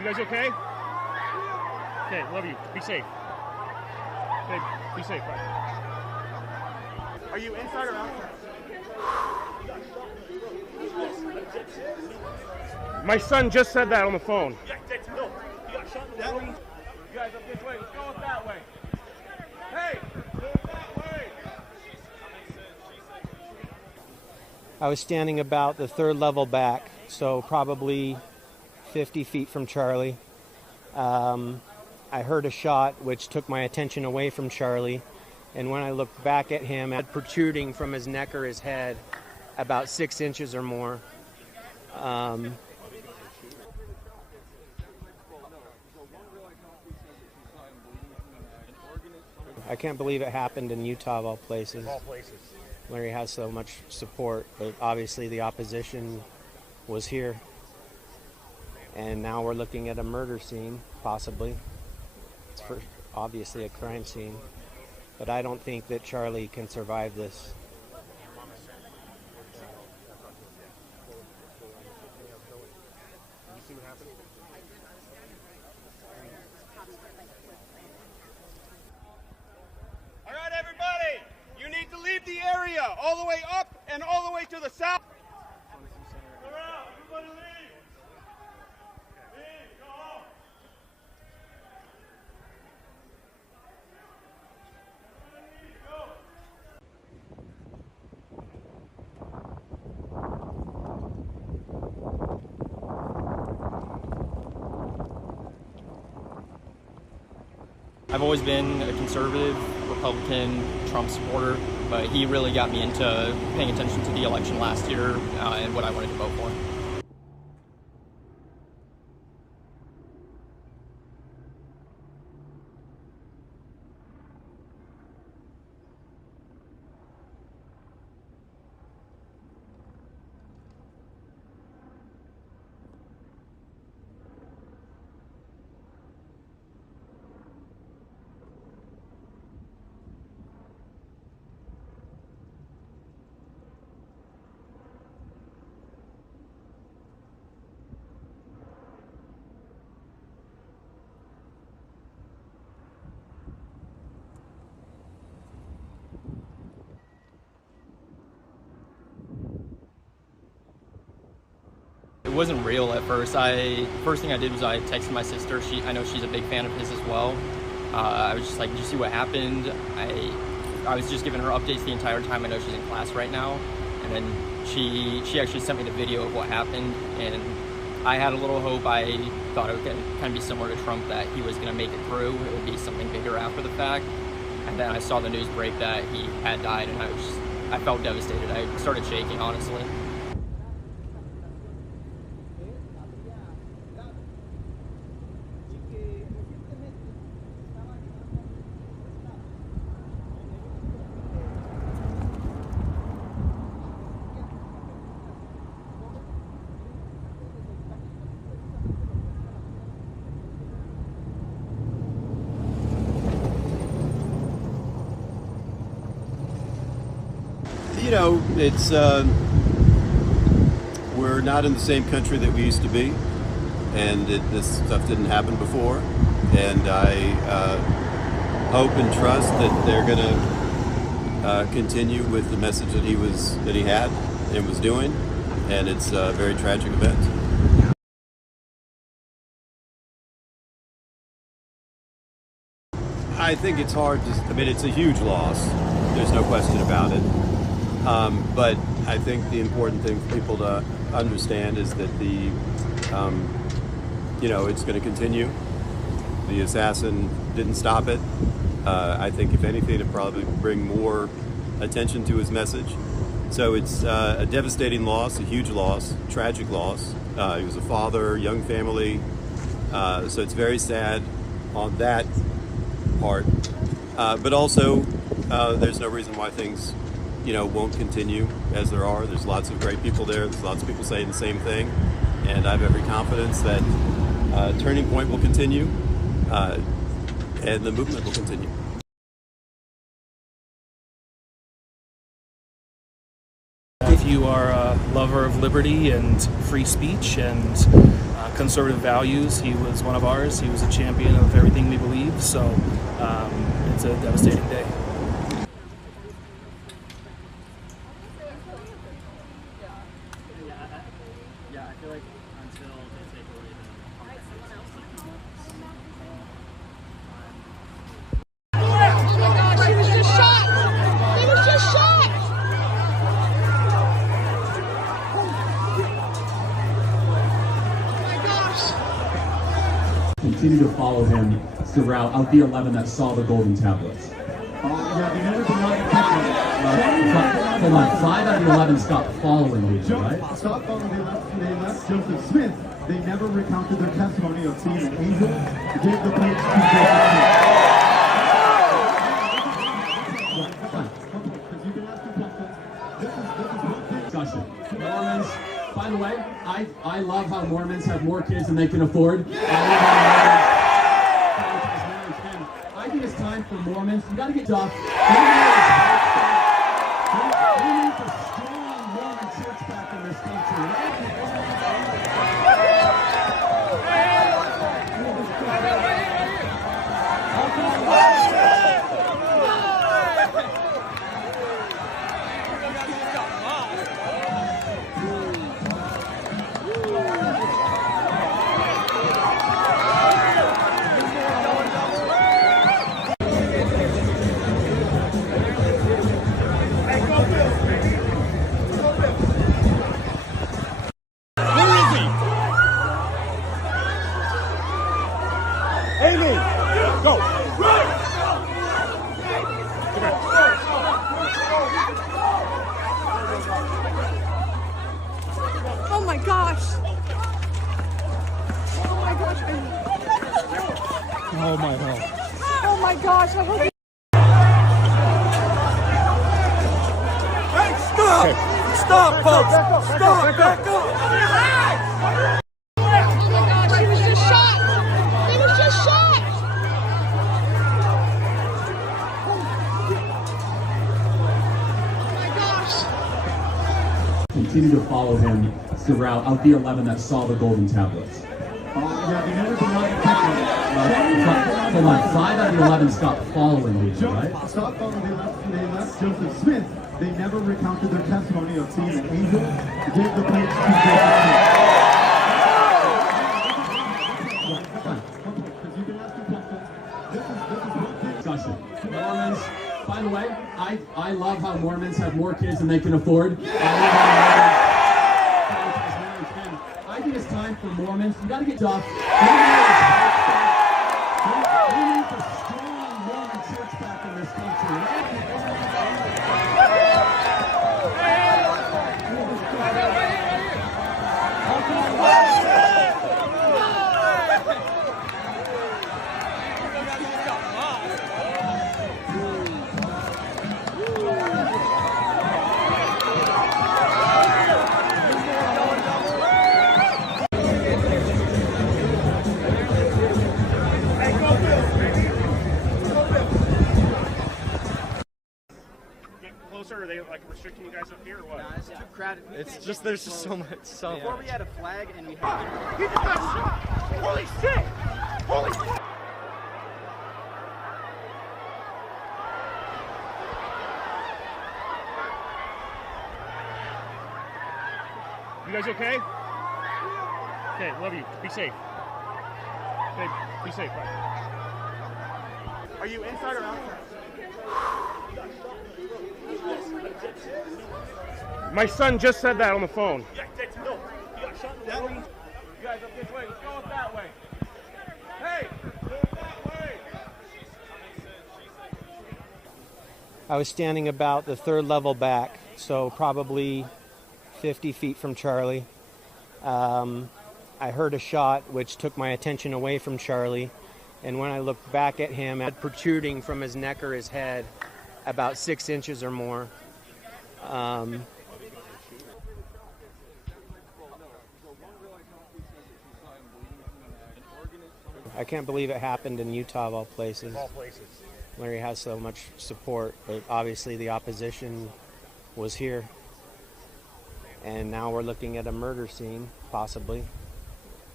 You guys okay? Okay, love you. Be safe. Okay, be safe. Bye. Are you inside or outside? My son just said that on the phone. You guys up this way. Let's go up that way. Hey, go that way. I was standing about the third level back, so probably 50 feet from Charlie. I heard a shot which took my attention away from Charlie, and when I looked back at him, had protruding from his neck or his head about 6 inches or more. I can't believe it happened in Utah of all places, where he has so much support, but obviously the opposition was here. And now we're looking at a murder scene, possibly. It's obviously a crime scene. But I don't think that Charlie can survive this. All right, everybody. You need to leave the area all the way up and all the way to the south. Everybody leave. Leave, go home. I've always been a conservative, Republican, Trump supporter, but he really got me into paying attention to the election last year and what I wanted to vote for. It wasn't real at first. First thing I did was I texted my sister. I know she's a big fan of his as well. I was just like, did you see what happened? I was just giving her updates the entire time. I know she's in class right now. And then she actually sent me the video of what happened. And I had a little hope. I thought it would kind of be similar to Trump, that he was going to make it through. It would be something bigger after the fact. And then I saw the news break that he had died, and I felt devastated. I started shaking, honestly. You know, it's we're not in the same country that we used to be, and this stuff didn't happen before. And I hope and trust that they're going to continue with the message that he had and was doing. And it's a very tragic event. I think it's hard to. I mean, it's a huge loss. There's no question about it. But I think the important thing for people to understand is that it's going to continue. The assassin didn't stop it. I think if anything, it'd probably bring more attention to his message. So it's a devastating loss, a huge loss, tragic loss. He was a father, young family. So it's very sad on that part. But also, there's no reason why things won't continue as there are. There's lots of great people there. There's lots of people saying the same thing. And I have every confidence that Turning Point will continue and the movement will continue. If you are a lover of liberty and free speech and conservative values. He was one of ours. He was a champion of everything we believe. So it's a devastating day. Yeah, I feel like until they take away the he was just shot! He was just shot! Continue to follow him throughout of the 11 that saw the golden tablets. Yeah, they never denied the Hold on, 5 out of the 11 stopped following these, right? Stop following the 11. They left Joseph Smith. They never recounted their testimony of seeing an angel. They gave the plates to discussion. Mormons, by the way, I love how Mormons have more kids than they can afford. I think it's time for Mormons. You gotta get tough. We need a strong Mormon church back in this country. Oh my gosh! Oh my gosh! Oh my God. Oh my gosh! I hope Hey, stop! Okay. Stop, folks! Stop! Back up! Oh my gosh! He was just shot! He was just shot! Oh my gosh! Continue to follow him throughout of the 11 that saw the golden tablets. Yeah, they never denied the Hold on, 5 out of the 11 stopped following these, right? Stop following the 11. They left Joseph Smith. They never recounted their testimony of seeing an angel. They gave the plates to Discussion. Mormons, by the way, I love how Mormons have more kids than they can afford. I think it's time for Mormons. You gotta get tough. We need a strong Mormon church back in this country. Are they like restricting you guys up here or what? Nah, it's too crowded. It's just there's just so much. So before we had a flag and we had. He just got shot! Holy shit! Holy shit! You guys okay? Okay, love you. Be safe. Okay, be safe. Bye. Are you inside or outside? My son just said that on the phone. No, he got shot in the room. You guys up this way. Let's go up that way. Hey, go that way. I was standing about the 3rd level back, so probably 50 feet from Charlie. I heard a shot which took my attention away from Charlie, and when I looked back at him, had protruding from his neck or his head about 6 inches or more. I can't believe it happened in Utah of all places, where he has so much support, but obviously the opposition was here. And now we're looking at a murder scene, possibly.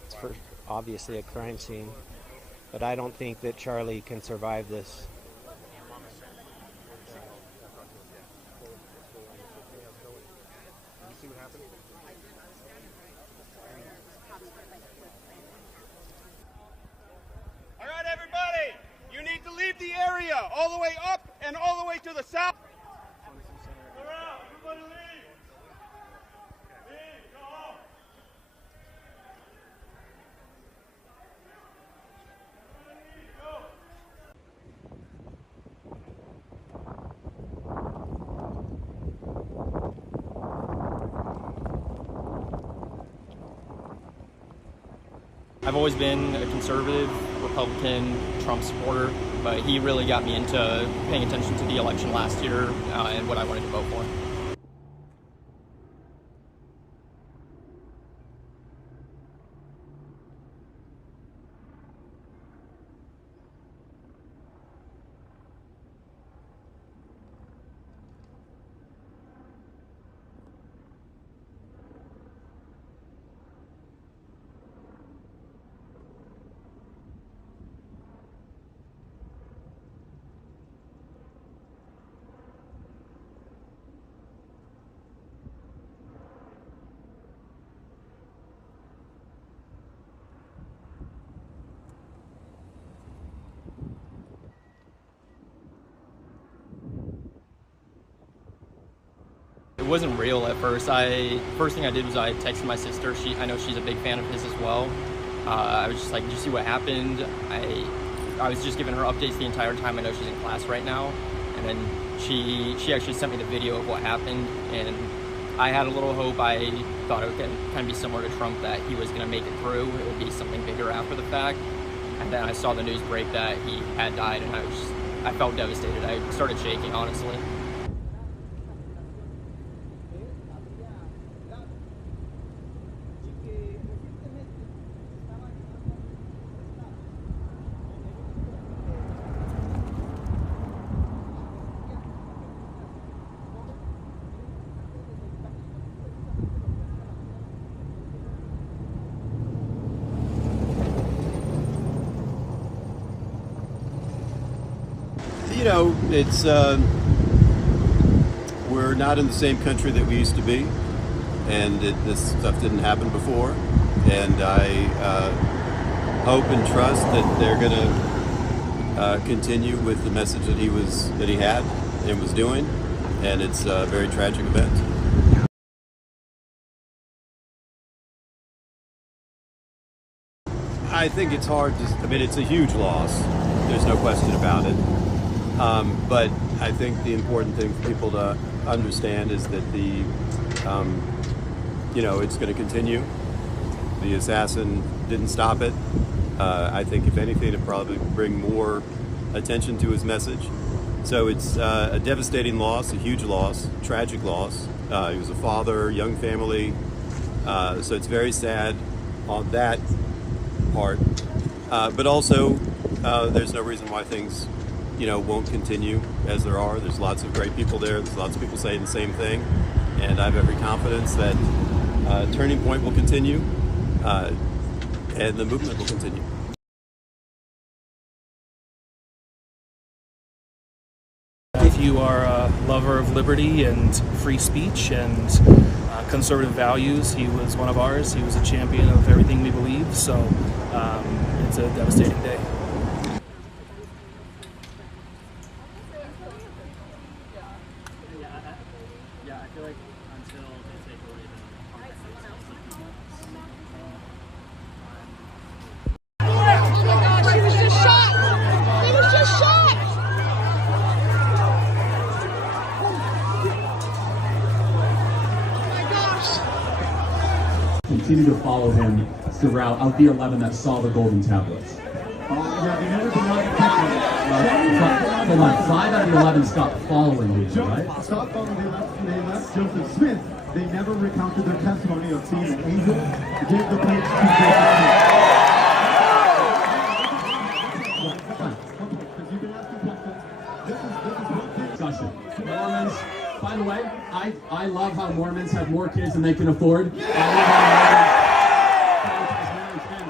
It's obviously a crime scene, but I don't think that Charlie can survive this. See what happened? All right, everybody, you need to leave the area all the way up and all the way to the south. Clear out, everybody leave. Leave, go home. I've always been a conservative, Republican, Trump supporter, but he really got me into paying attention to the election last year and what I wanted to vote for. It wasn't real at first. First thing I did was I texted my sister. I know she's a big fan of his as well. I was just like, did you see what happened? I was just giving her updates the entire time. I know she's in class right now. And then she actually sent me the video of what happened. And I had a little hope. I thought it would kind of be similar to Trump, that he was going to make it through. It would be something bigger after the fact. And then I saw the news break that he had died, and I felt devastated. I started shaking, honestly. You know, it's we're not in the same country that we used to be, and this stuff didn't happen before. And I hope and trust that they're going to continue with the message that he had and was doing. And it's a very tragic event. I think it's hard to. I mean, it's a huge loss. There's no question about it. But I think the important thing for people to understand is that it's going to continue. The assassin didn't stop it. I think if anything, it'd probably bring more attention to his message. So it's a devastating loss, a huge loss, tragic loss. He was a father, young family. So it's very sad on that part. But also, there's no reason why things won't continue as there are. There's lots of great people there. There's lots of people saying the same thing. And I have every confidence that Turning Point will continue and the movement will continue. If you are a lover of liberty and free speech and conservative values, he was one of ours. He was a champion of everything we believe. So it's a devastating day. Yeah, I feel like until they take away Oh my gosh, he was just shot! He was just shot! Oh my gosh! Continue to follow him throughout of the 11 that saw the golden tablets. Yeah, they never denied Hold on, 5 out of the 11 stopped following you, right? Stop following. They left Joseph Smith. They never recounted their testimony of seeing an angel. Gave the plates to Discussion. Mormons, by the way, I love how Mormons have more kids than they can afford. I love how Mormons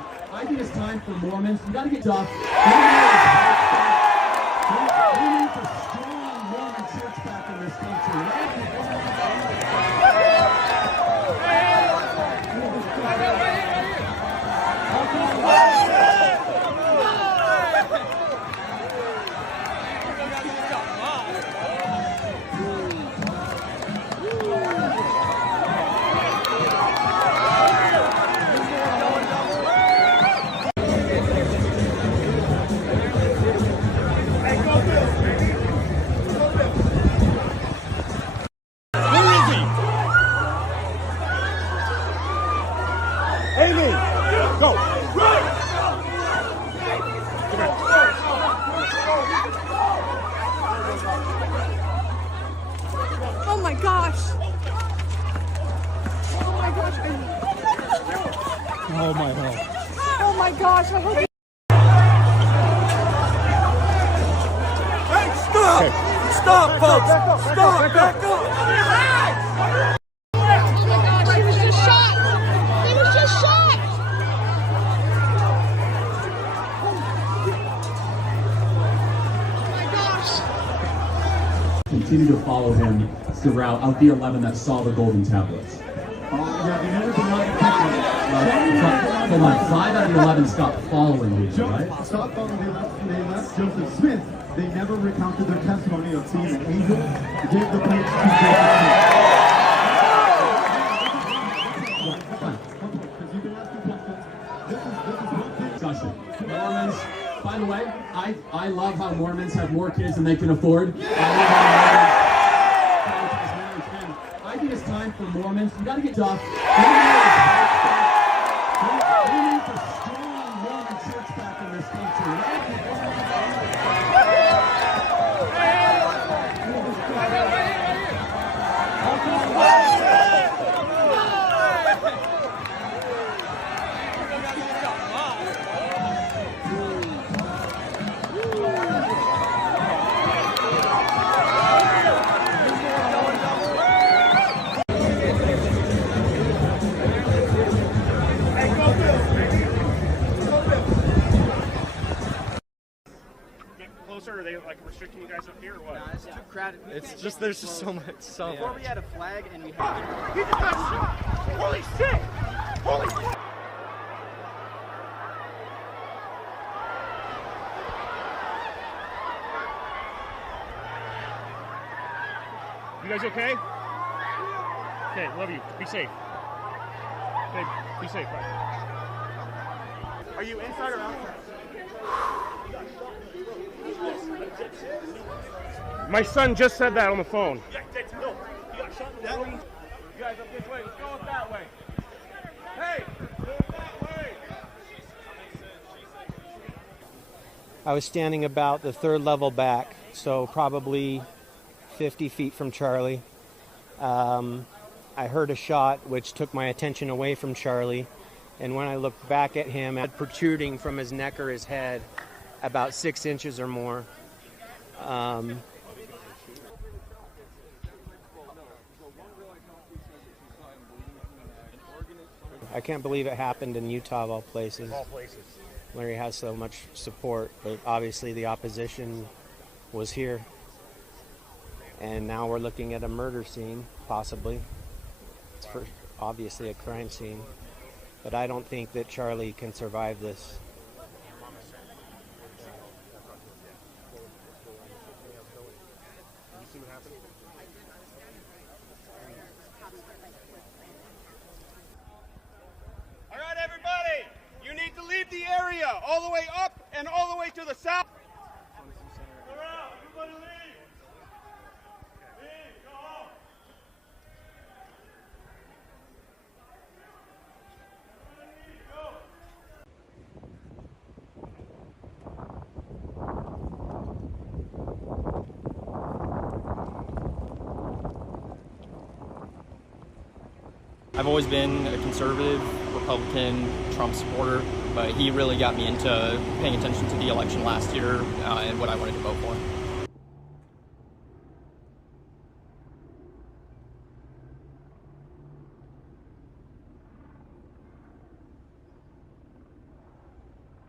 time for Mormons. You gotta get tough. We need a strong Mormon church back in this country. Oh my gosh! Oh my gosh! Oh my God. Oh my gosh! I hope. Hey, stop! Okay. Stop, folks! Stop! Back up! Oh my gosh! He was just shot! He was just shot! Oh my gosh! Continue to follow him throughout of the 11 that saw the golden tablets. Yeah, they never denied the picture. Hold on, 5 out of the 11 stopped following these, right? Stopped following. They left Joseph Smith. They never recounted their testimony of seeing an angel. They gave the plates to Discussion. Mormons, by the way, I love how Mormons have more kids than they can afford. I think it's time for Mormons. You gotta get tough. We need a strong Mormon church back in this country. Are they like restricting you guys up here or what? Nah, it's too crowded. It's just there's just so much. Before we had a flag and we had. He just got shot! Holy shit! Holy shit! You guys okay? Okay, love you. Be safe. Okay, be safe. Bye. Are you inside or outside? My son just said that on the phone. No, he got shot in the room. You guys up this way. Let's go up that way. Hey, go up that way. I was standing about the 3rd level back, so probably 50 feet from Charlie. I heard a shot which took my attention away from Charlie, and when I looked back at him, had protruding from his neck or his head about 6 inches or more. I can't believe it happened in Utah of all places, where he has so much support, but obviously the opposition was here. And now we're looking at a murder scene, possibly. It's obviously a crime scene, but I don't think that Charlie can survive this. All right, everybody, you need to leave the area all the way up and all the way to the south. Clear out, everybody leave. Leave, go home. I've always been a conservative, Republican, Trump supporter, but he really got me into paying attention to the election last year and what I wanted to vote for.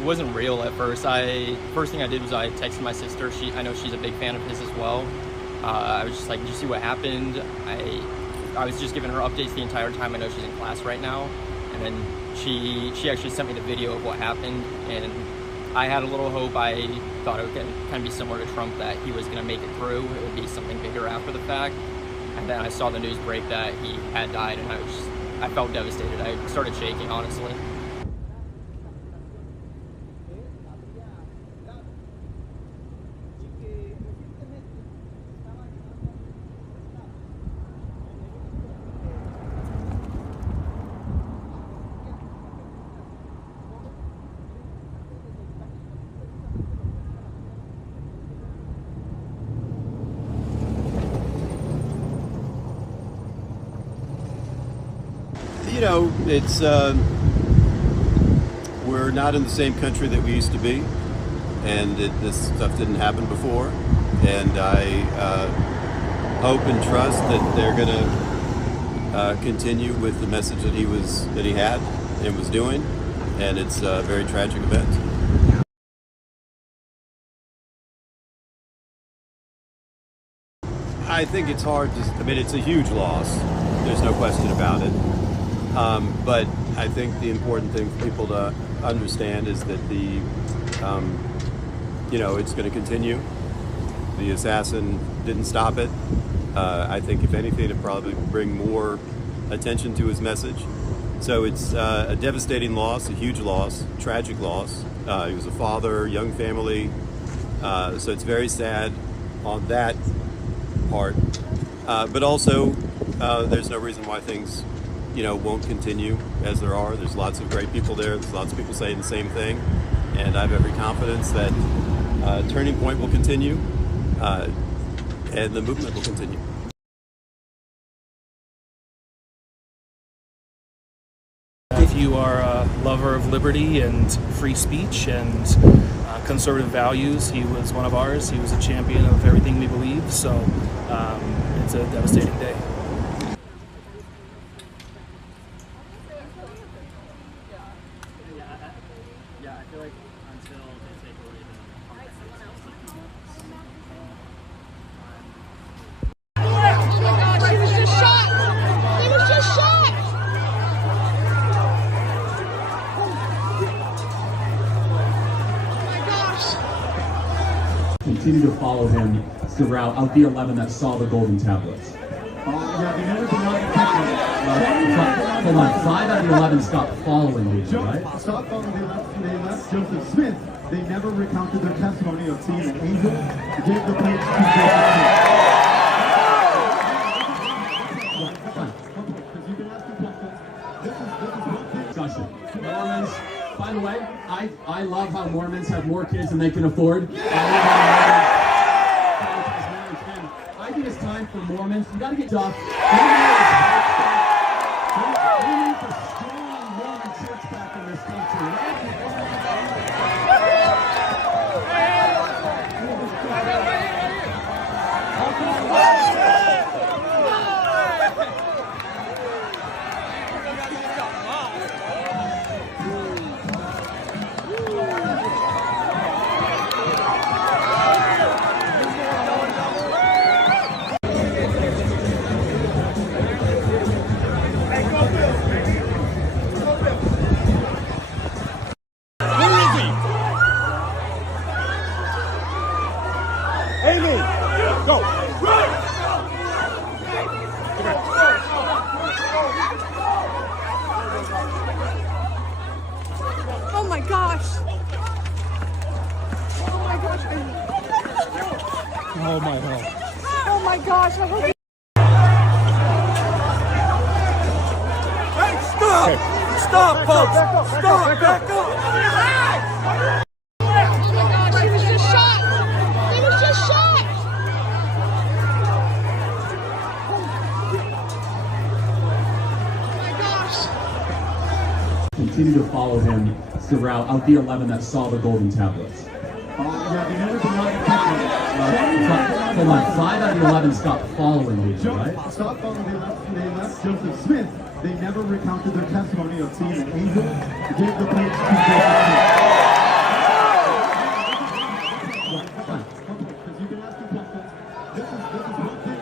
It wasn't real at first. First thing I did was I texted my sister. I know she's a big fan of his as well. I was just like, did you see what happened? I was just giving her updates the entire time. I know she's in class right now. And then she actually sent me the video of what happened, and I had a little hope. I thought it would kind of be similar to Trump, that he was going to make it through. It would be something bigger after the fact. And then I saw the news break that he had died, and I felt devastated. I started shaking, honestly. You know, it's we're not in the same country that we used to be, and this stuff didn't happen before. And I hope and trust that they're going to continue with the message that he had and was doing. And it's a very tragic event. I think it's hard to. I mean, it's a huge loss. There's no question about it. But I think the important thing for people to understand is that it's going to continue. The assassin didn't stop it. I think if anything, it'd probably bring more attention to his message. So it's a devastating loss, a huge loss, tragic loss. He was a father, young family. So it's very sad on that part. But also, there's no reason why things won't continue as there are. There's lots of great people there. There's lots of people saying the same thing. And I have every confidence that Turning Point will continue and the movement will continue. If you are a lover of liberty and free speech and conservative values, he was one of ours. He was a champion of everything we believe. So it's a devastating day. Yeah, I feel like until they take away Oh my gosh, he was just shot! He was just shot! Oh my gosh! Continue to follow him throughout of the 11 that saw the golden tablets. Yeah, they never denied the picture. Hold on, 5 out of the 11 stopped following me, right? Stopped following. They left Joseph Smith. They never recounted their testimony of seeing an angel. They gave the plates to Joseph Smith. Because you've been asking questions. This is one thing. Discussion. Mormons, by the way, I love how Mormons have more kids than they can afford. I think it's time for Mormons. You gotta get off. We need a strong Mormon church back in this country. Oh my gosh! Oh my gosh! Oh my God. Oh my gosh! I hope Hey, stop! Okay. Stop, folks! Stop! Back up! Oh my gosh! He was just shot! He was just shot! Oh my gosh! Continue to follow him throughout of the 11 that saw the golden tablets. Yeah, they never denied the picture. Hold on, 5 out of the 11 stopped following me, right? Stopped following. They left Joseph Smith. They never recounted their testimony of seeing an angel. They gave the plates to Joseph Smith.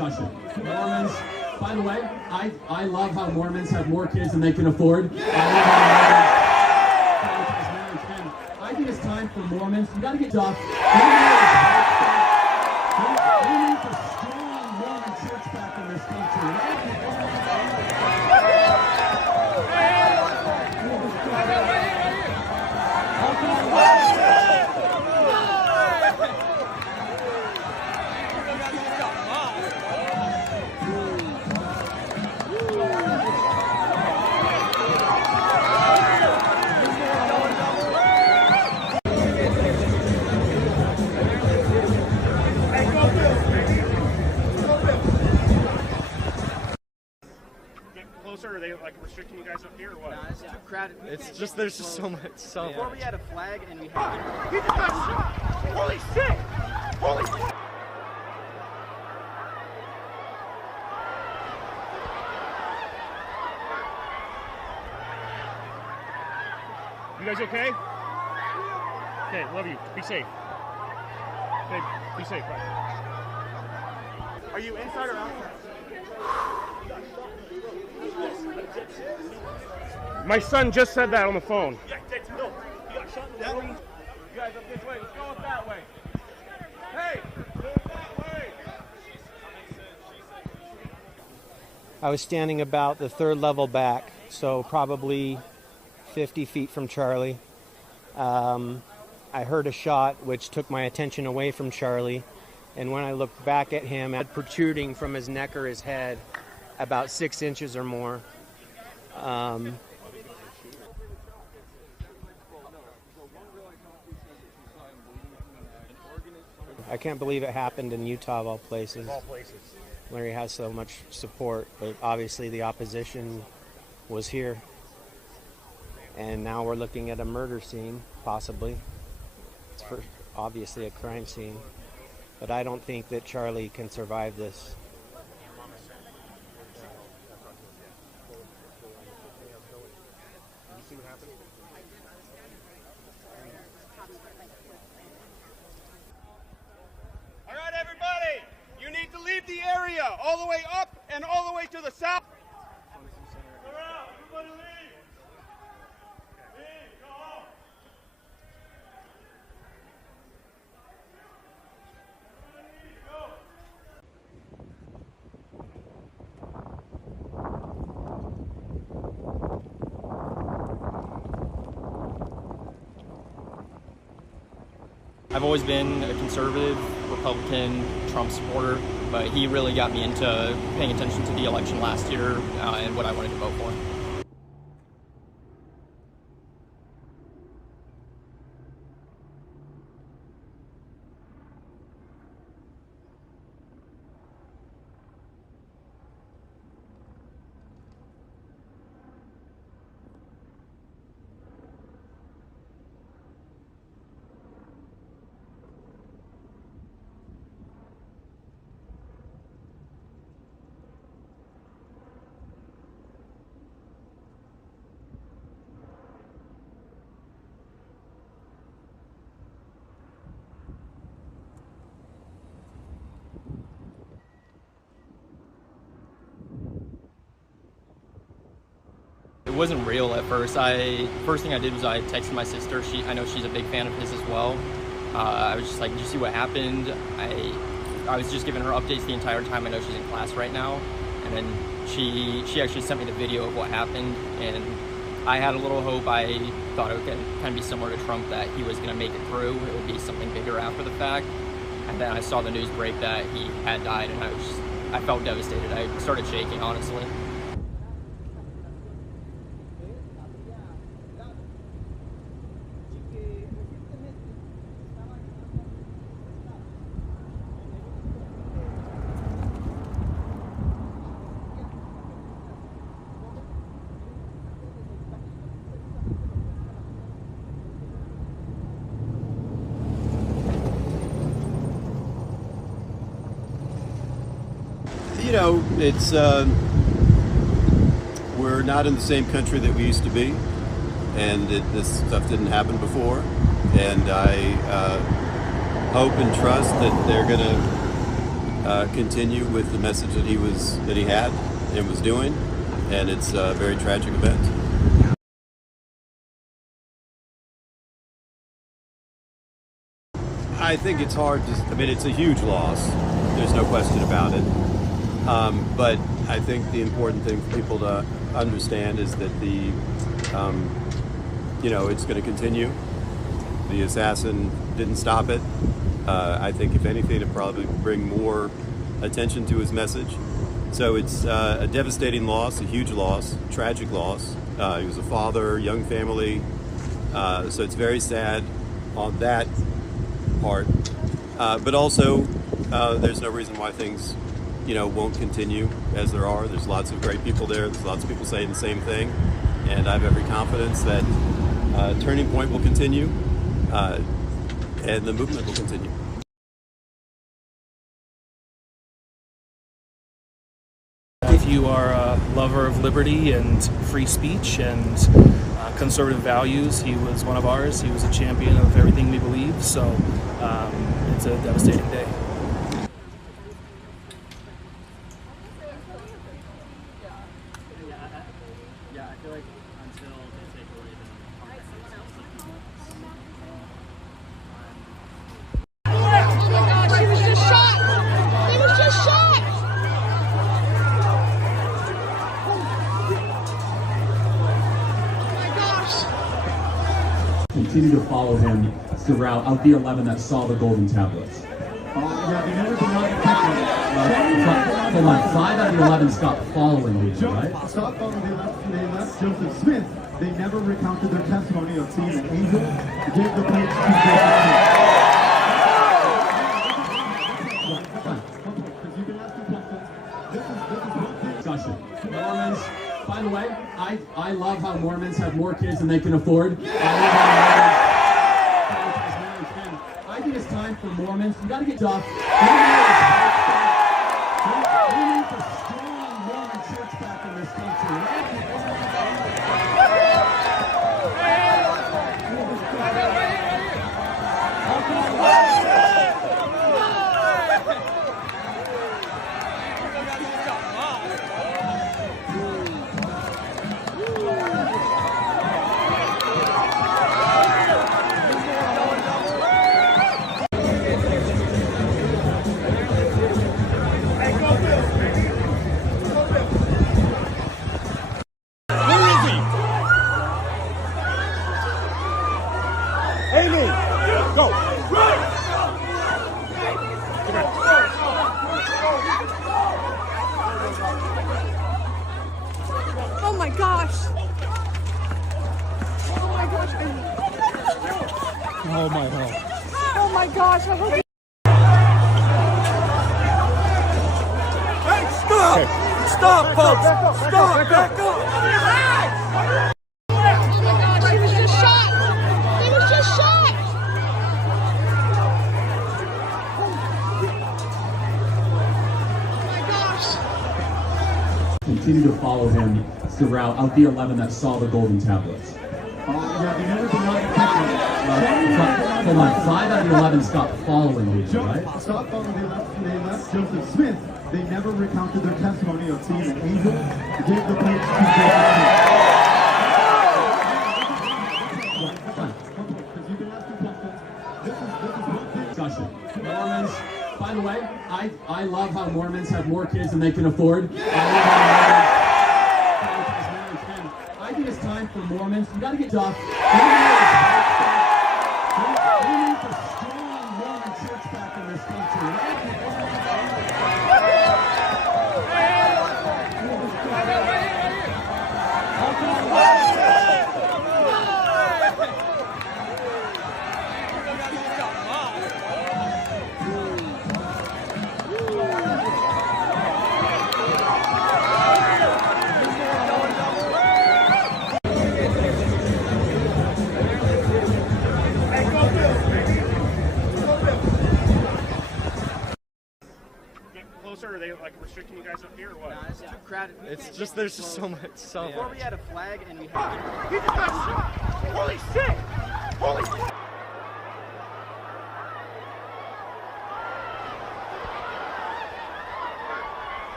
discussion. Mormons, by the way, I love how Mormons have more kids than they can afford. I think it's time for Mormons. You got to get off. We need the strong Mormon church back in this country. Are they like restricting you guys up here or what? Nah, it's too crowded. It's just there's just so much. Before we had a flag and we had. He just got shot! Holy shit! Holy shit! You guys okay? Okay, love you. Be safe. Okay, be safe. Bye. Are you inside or outside? My son just said that on the phone. Yeah, no, he got shot in the room. You guys up this way. Let's go up that way. Hey, go that way. I was standing about the third level back, so probably 50 feet from Charlie. I heard a shot which took my attention away from Charlie, and when I looked back at him, had protruding from his neck or his head about 6 inches or more. I can't believe it happened in Utah of all places. Where he has so much support, but obviously the opposition was here. And now we're looking at a murder scene, possibly. It's obviously a crime scene. But I don't think that Charlie can survive this. All right, everybody, you need to leave the area all the way up and all the way to the south. Everybody leave. Leave, go home. I've always been a conservative, Republican, Trump supporter, but he really got me into paying attention to the election last year and what I wanted to vote for. It wasn't real at first. First thing I did was I texted my sister. I know she's a big fan of his as well. I was just like, did you see what happened? I was just giving her updates the entire time. I know she's in class right now. And then she actually sent me the video of what happened. And I had a little hope. I thought it would kind of be similar to Trump, that he was going to make it through. It would be something bigger after the fact. And then I saw the news break that he had died, and I felt devastated. I started shaking, honestly. You know, it's we're not in the same country that we used to be, and this stuff didn't happen before. And I hope and trust that they're going to continue with the message that he had and was doing, and it's a very tragic event. I think it's hard to, I mean, it's a huge loss. There's no question about it. But I think the important thing for people to understand is that it's going to continue. The assassin didn't stop it. I think if anything, it'd probably bring more attention to his message. So it's a devastating loss, a huge loss, tragic loss. He was a father, young family. So it's very sad on that part. But also, there's no reason why things, won't continue as there are. There's lots of great people there. There's lots of people saying the same thing. And I have every confidence that Turning Point will continue and the movement will continue. If you are a lover of liberty and free speech and conservative values, he was one of ours. He was a champion of everything we believe, so it's a devastating day. Yeah, I feel like until they take away He was just shot! He was just shot! Continue to follow him throughout out the 11 that saw the golden tablets. Yeah, they never denied the Hold on, 5 out of the 11 stopped following me, right? Stop following. They left Joseph Smith. They never recounted their testimony of seeing an angel. They gave the plates to discussion. Mormons, by the way, I love how Mormons have more kids than they can afford. I think it's time for Mormons. You gotta get tough. We need a strong Mormon church back in this country. Oh my gosh! Oh my gosh! Oh my God. Oh my gosh! I hope. Hey, stop! Stop, folks! Stop! Back up! Oh my gosh! He was just shot! He was just shot! Oh my gosh! Continue to follow him throughout out the 11 that saw the golden tablets. Yeah, they never denied the Hold on, 5 out of the 11 stopped following me, right? Stop following. They left Joseph Smith. They never recounted their testimony of seeing an angel. They gave the plates to discussion. Mormons, by the way, I love how Mormons have more kids than they can afford. I think it's time for Mormons. You gotta get tough. We need a strong Mormon church back in this country. Are they like restricting you guys up here or what? Nah, it's too crowded. It's just there's just so much. Before we had a flag and we had. He just got shot! Holy shit! Holy shit!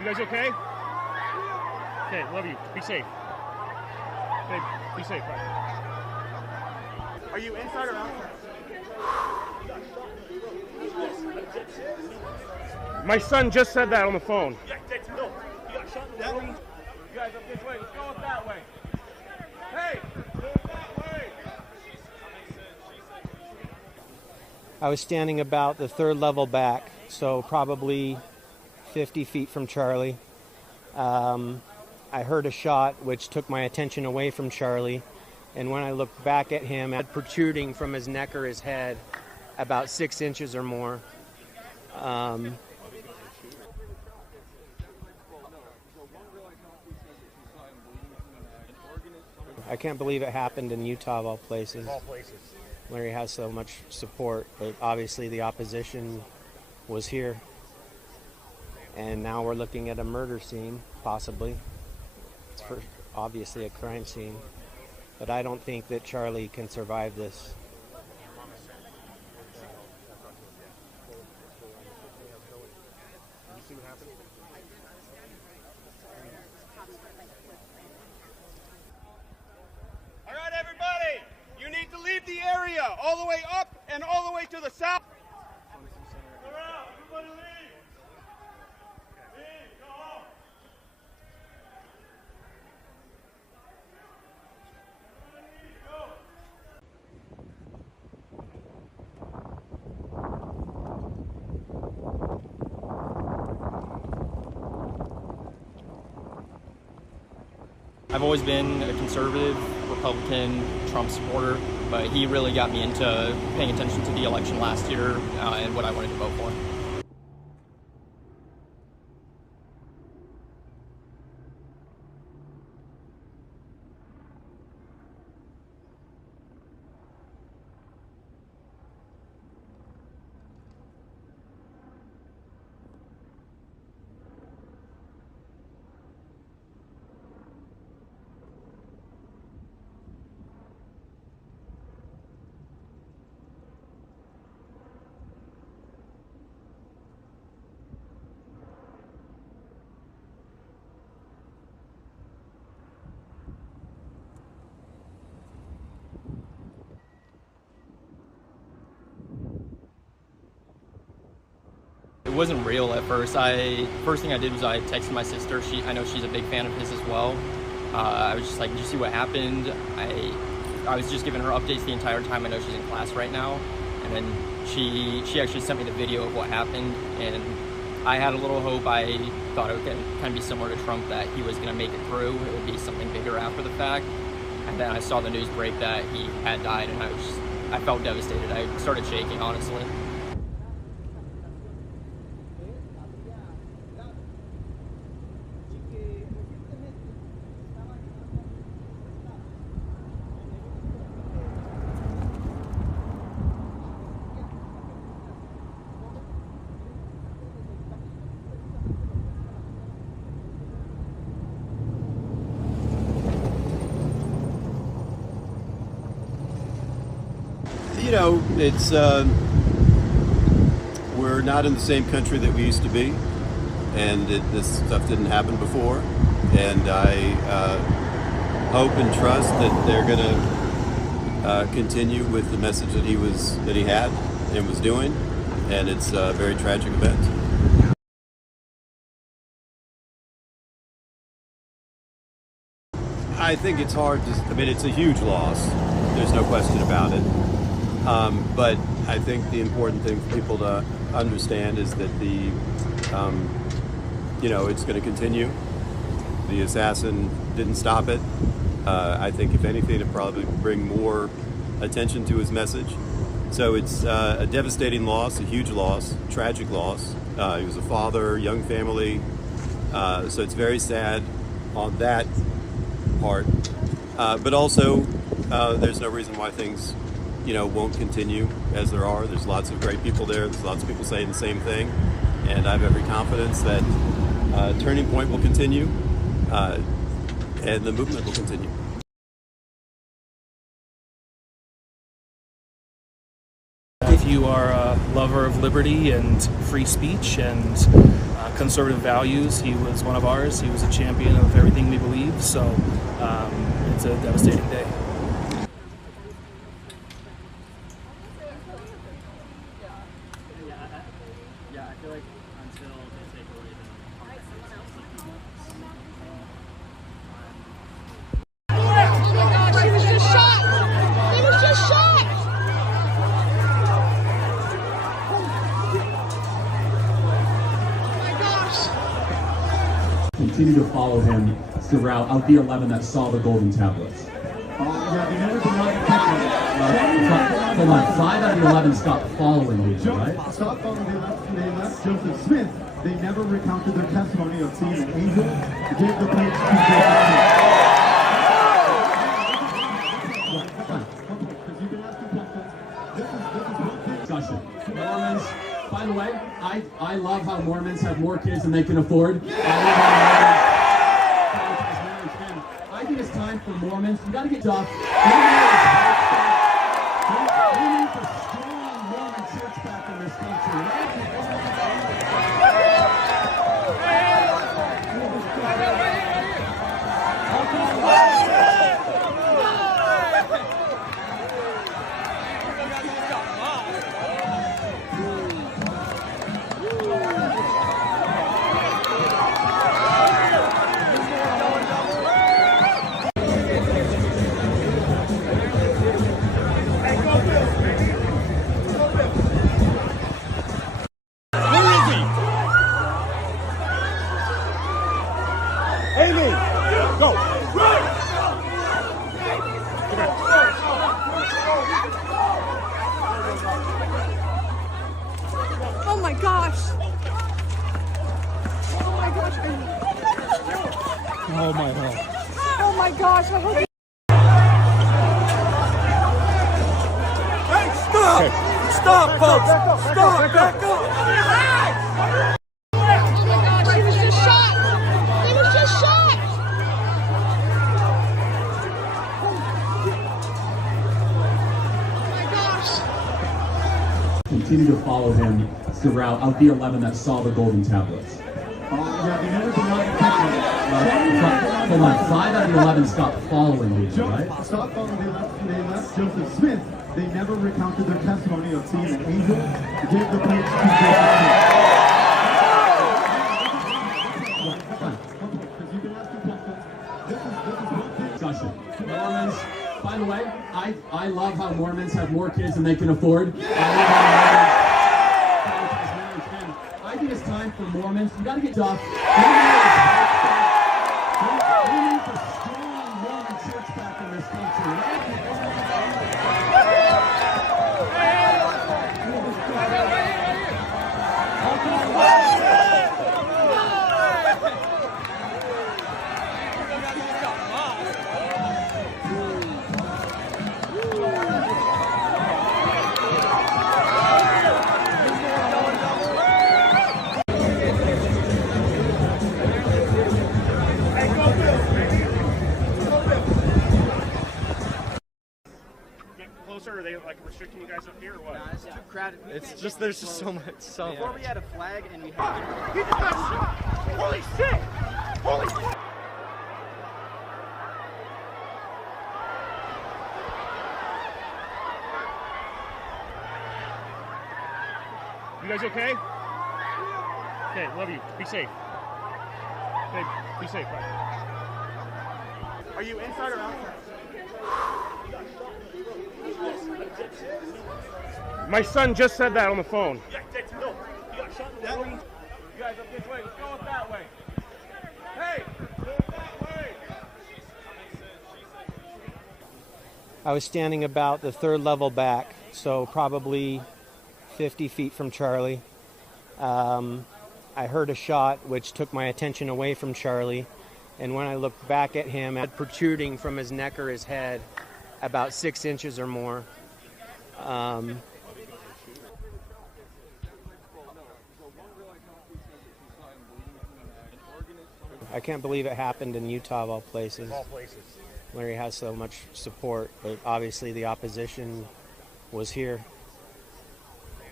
You guys okay? Okay, love you. Be safe. Okay, be safe. Bye. Are you inside or outside? My son just said that on the phone. You guys up this way. Let's go up that way. Hey, go up that way. I was standing about the third level back, so probably 50 feet from Charlie. I heard a shot which took my attention away from Charlie, and when I looked back at him, had protruding from his neck or his head about 6 inches or more. I can't believe it happened in Utah of all places, where he has so much support, but obviously the opposition was here. And now we're looking at a murder scene, possibly. It's obviously a crime scene. But I don't think that Charlie can survive this. All right, everybody. You need to leave the area all the way up and all the way to the south. Clear out. Everybody leave. Leave. Go home. I've always been a conservative, Republican, Trump supporter, but he really got me into paying attention to the election last year and what I wanted to vote for. It wasn't real at first. First thing I did was I texted my sister. I know she's a big fan of his as well. I was just like, did you see what happened? I was just giving her updates the entire time. I know she's in class right now. And then she actually sent me the video of what happened. And I had a little hope. I thought it would kind of be similar to Trump, that he was going to make it through. It would be something bigger after the fact. And then I saw the news break that he had died, and I felt devastated. I started shaking, honestly. You know, it's we're not in the same country that we used to be, and this stuff didn't happen before. And I hope and trust that they're going to continue with the message that he had and was doing. And it's a very tragic event. I think it's hard to. I mean, it's a huge loss. There's no question about it. But I think the important thing for people to understand is that it's going to continue. The assassin didn't stop it. I think if anything, it probably bring more attention to his message. So it's a devastating loss, a huge loss, tragic loss. He was a father, young family. So it's very sad on that part. But also, there's no reason why things won't continue as there are. There's lots of great people there. There's lots of people saying the same thing. And I have every confidence that Turning Point will continue and the movement will continue. If you are a lover of liberty and free speech and conservative values, he was one of ours. He was a champion of everything we believe, so it's a devastating day. Yeah, I feel like until they take away the Oh my gosh, he was just shot! He was just shot! Oh my gosh! Continue to follow him throughout out the 11 that saw the golden tablets. Yeah, they never denied the picture. Hold on, 5 out of the 11 stopped following me, right? Stop following. They left Joseph Smith. They never recounted their testimony of seeing an angel. They gave the plates to Discussion. Mormons, by the way, I love how Mormons have more kids than they can afford. I think it's time for Mormons. You got to get off. We need a strong Mormon church back in this country. Oh my gosh! Oh my gosh! Oh my God. Oh my gosh! I hope. Hey, stop! Stop, folks! Stop! Back up! Oh my gosh! He was just shot! He was just shot! Oh my gosh! Continue to follow him throughout out the 11 that saw the golden tablets. Yeah, they never denied the picture. Hold on, 5 out of the 11 stopped following me, right? Stop following. They left Joseph Smith. They never recounted their testimony of seeing an angel. They gave the plates to Discussion. Mormons, by the way, I love how Mormons have more kids than they can afford. I think it's time for Mormons. You got to get off. We need a strong Mormon church back in this country. Closer? Are they like restricting you guys up here or what? Nah, it's too crowded. It's just there's just so much. So Before we had a flag and we had. He just got shot! Holy shit! Holy shit! You guys okay? Okay, love you. Be safe. Okay, be safe. Bye. Are you inside or outside? My son just said that on the phone. Yeah, no, he got shot in the belly. You guys up this way. Let's go up that way. Hey, go up that way. I was standing about the 3rd level back, so probably 50 feet from Charlie. I heard a shot which took my attention away from Charlie, and when I looked back at him, it had protruding from his neck or his head about 6 inches or more. I can't believe it happened in Utah of all places. All places. Where he has so much support, but obviously the opposition was here.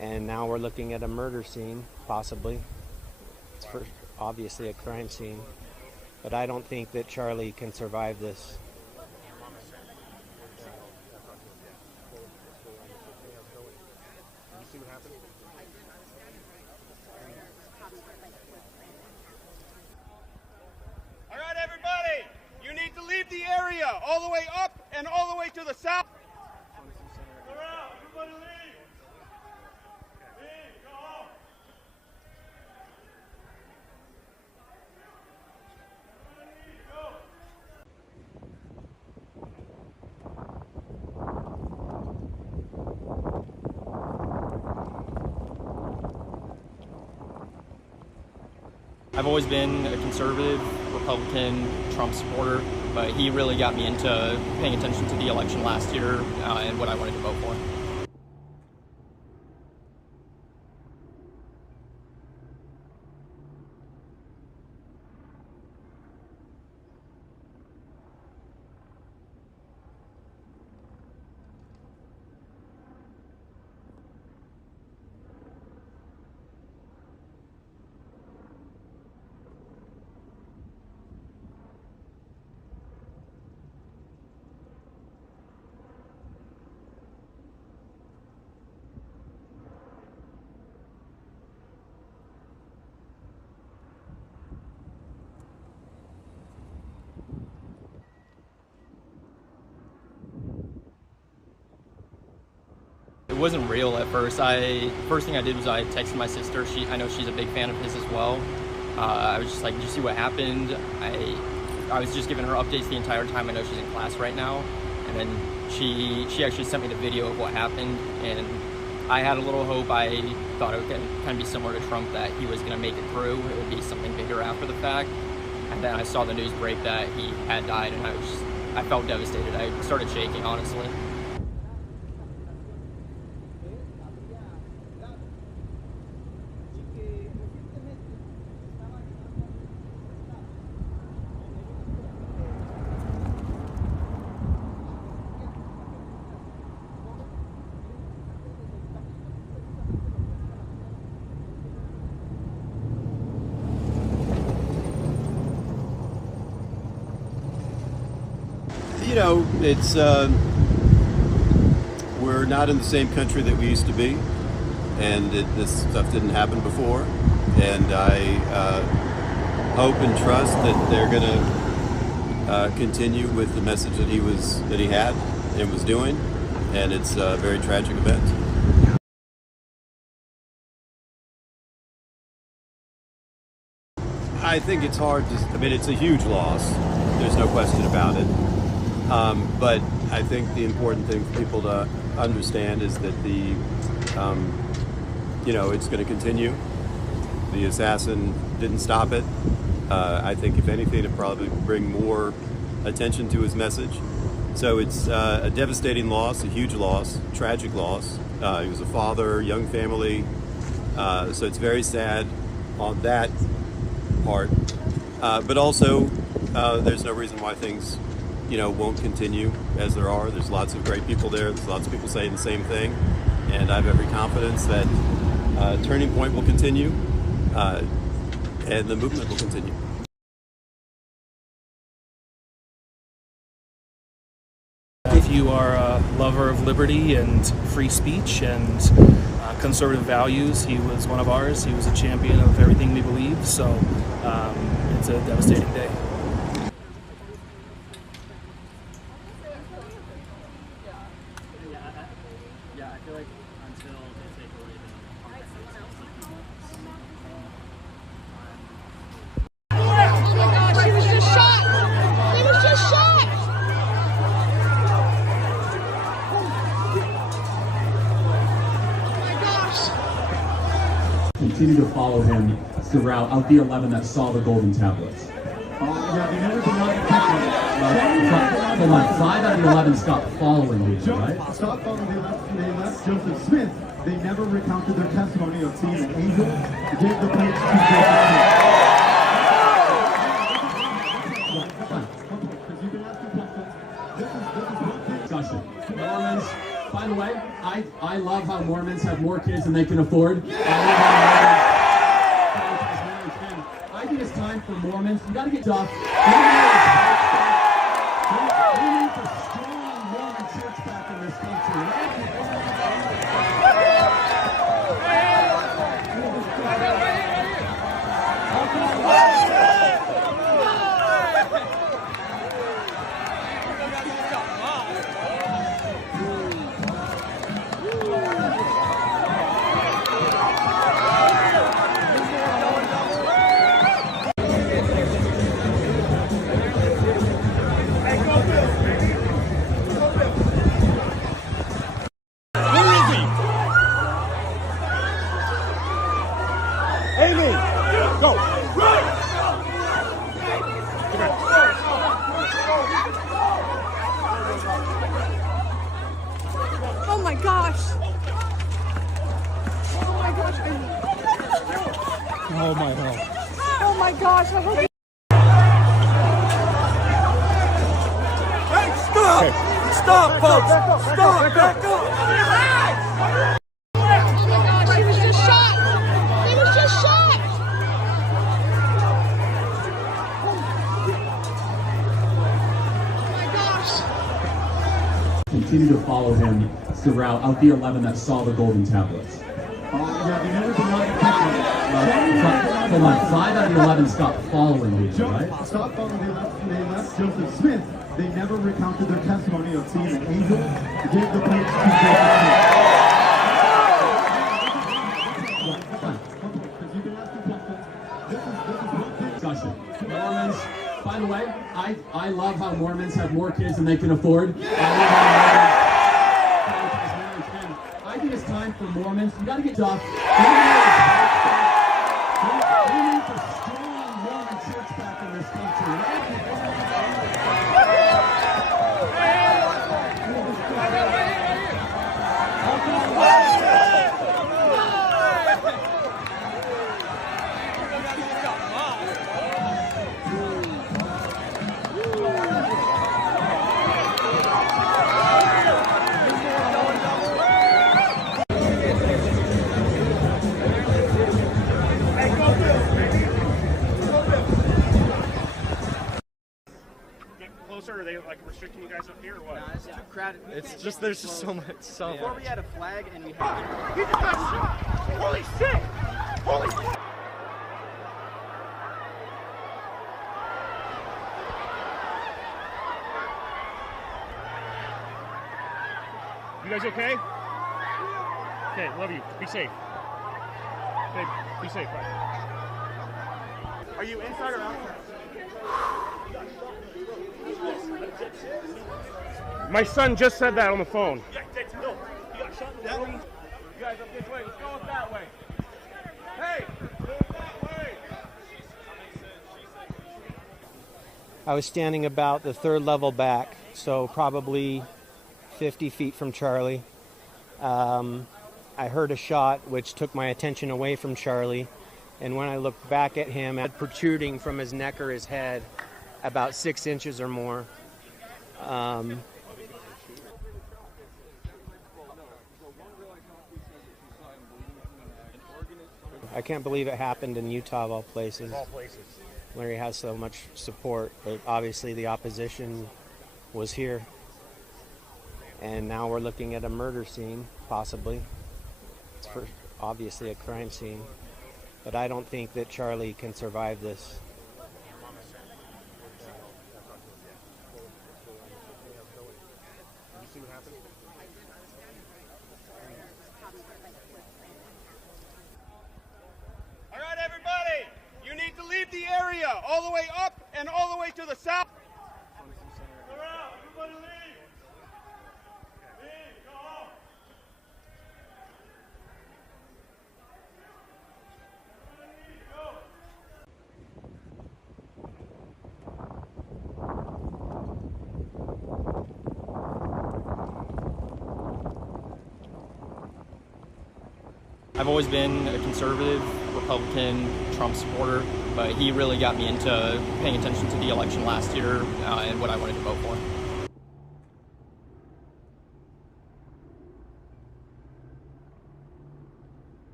And now we're looking at a murder scene, possibly. It's obviously a crime scene. But I don't think that Charlie can survive this. All right, everybody, you need to leave the area all the way up and all the way to the south. Everybody leave. Leave, go home. I've always been a conservative, Republican, Trump supporter, but he really got me into paying attention to the election last year and what I wanted to vote for. It wasn't real at first. First thing I did was I texted my sister. I know she's a big fan of his as well. I was just like, did you see what happened? I was just giving her updates the entire time. I know she's in class right now. And then she actually sent me the video of what happened. And I had a little hope. I thought it would kind of be similar to Trump, that he was going to make it through. It would be something bigger after the fact. And then I saw the news break that he had died, and I felt devastated. I started shaking, honestly. You know, it's we're not in the same country that we used to be, and this stuff didn't happen before. And I hope and trust that they're going to continue with the message that he had and was doing. And it's a very tragic event. I think it's hard to. I mean, it's a huge loss. There's no question about it. But I think the important thing for people to understand is that it's going to continue. The assassin didn't stop it. I think if anything, it'd probably bring more attention to his message. So it's a devastating loss, a huge loss, tragic loss. He was a father, young family. So it's very sad on that part. But also, there's no reason why things won't continue as there are. There's lots of great people there. There's lots of people saying the same thing. And I have every confidence that Turning Point will continue and the movement will continue. If you are a lover of liberty and free speech and conservative values, he was one of ours. He was a champion of everything we believe. So it's a devastating day. Yeah, I feel like until they take away Oh my gosh, he was just shot! He was just shot! Oh my gosh! Continue to follow him throughout of the 11 that saw the golden tablets. Hold on, 5 out of the 11 stopped following these, right? Stopped following the 11. They left Joseph Smith. They never recounted their testimony of seeing an angel. Gave the plates to Discussion. Mormons, by the way, I love how Mormons have more kids than they can afford. I think it's time for Mormons. You got to get tough. We need a strong Mormon church back in this country. Oh my gosh. Oh my gosh. Oh my God. Oh my gosh. I hope Hey, stop! Stop, folks! Stop! Back up! Oh my gosh, he was just shot! He was just shot! Oh my gosh! Continue to follow him throughout of the 11 that saw the golden tablets. Hold on, 5 out of the 11 stopped following these, right? Stop following the 11. They left Joseph Smith. They never recounted their testimony of seeing an angel give the plates to discussion. Mormons, by the way, I love how Mormons have more kids than they can afford. I think it's time for Mormons. You got to get tough. We need a strong Mormon church back in this country. Or are they like restricting you guys up here or what? Nah, it's too crowded. It's just there's just so much. Before we had a flag and we had. You just got shot! Holy shit! Holy shit! You guys okay? Okay, love you. Be safe. Okay, be safe. Bye. Are you inside or outside? My son just said that on the phone. Yeah, no, you got shot in the belly. You guys up this way. Let's go up that way. Hey, go up that way. I was standing about the 3rd level back, so probably 50 feet from Charlie. I heard a shot which took my attention away from Charlie, and when I looked back at him, it had protruding from his neck or his head about 6 inches or more. I can't believe it happened in Utah of all places. Where he has so much support, but obviously the opposition was here. And now we're looking at a murder scene, possibly. It's obviously a crime scene. But I don't think that Charlie can survive this. All right, everybody, you need to leave the area all the way up and all the way to the south. Everybody leave. Leave, go home. I've always been a conservative, Republican, Trump supporter, but he really got me into paying attention to the election last year and what I wanted to vote for.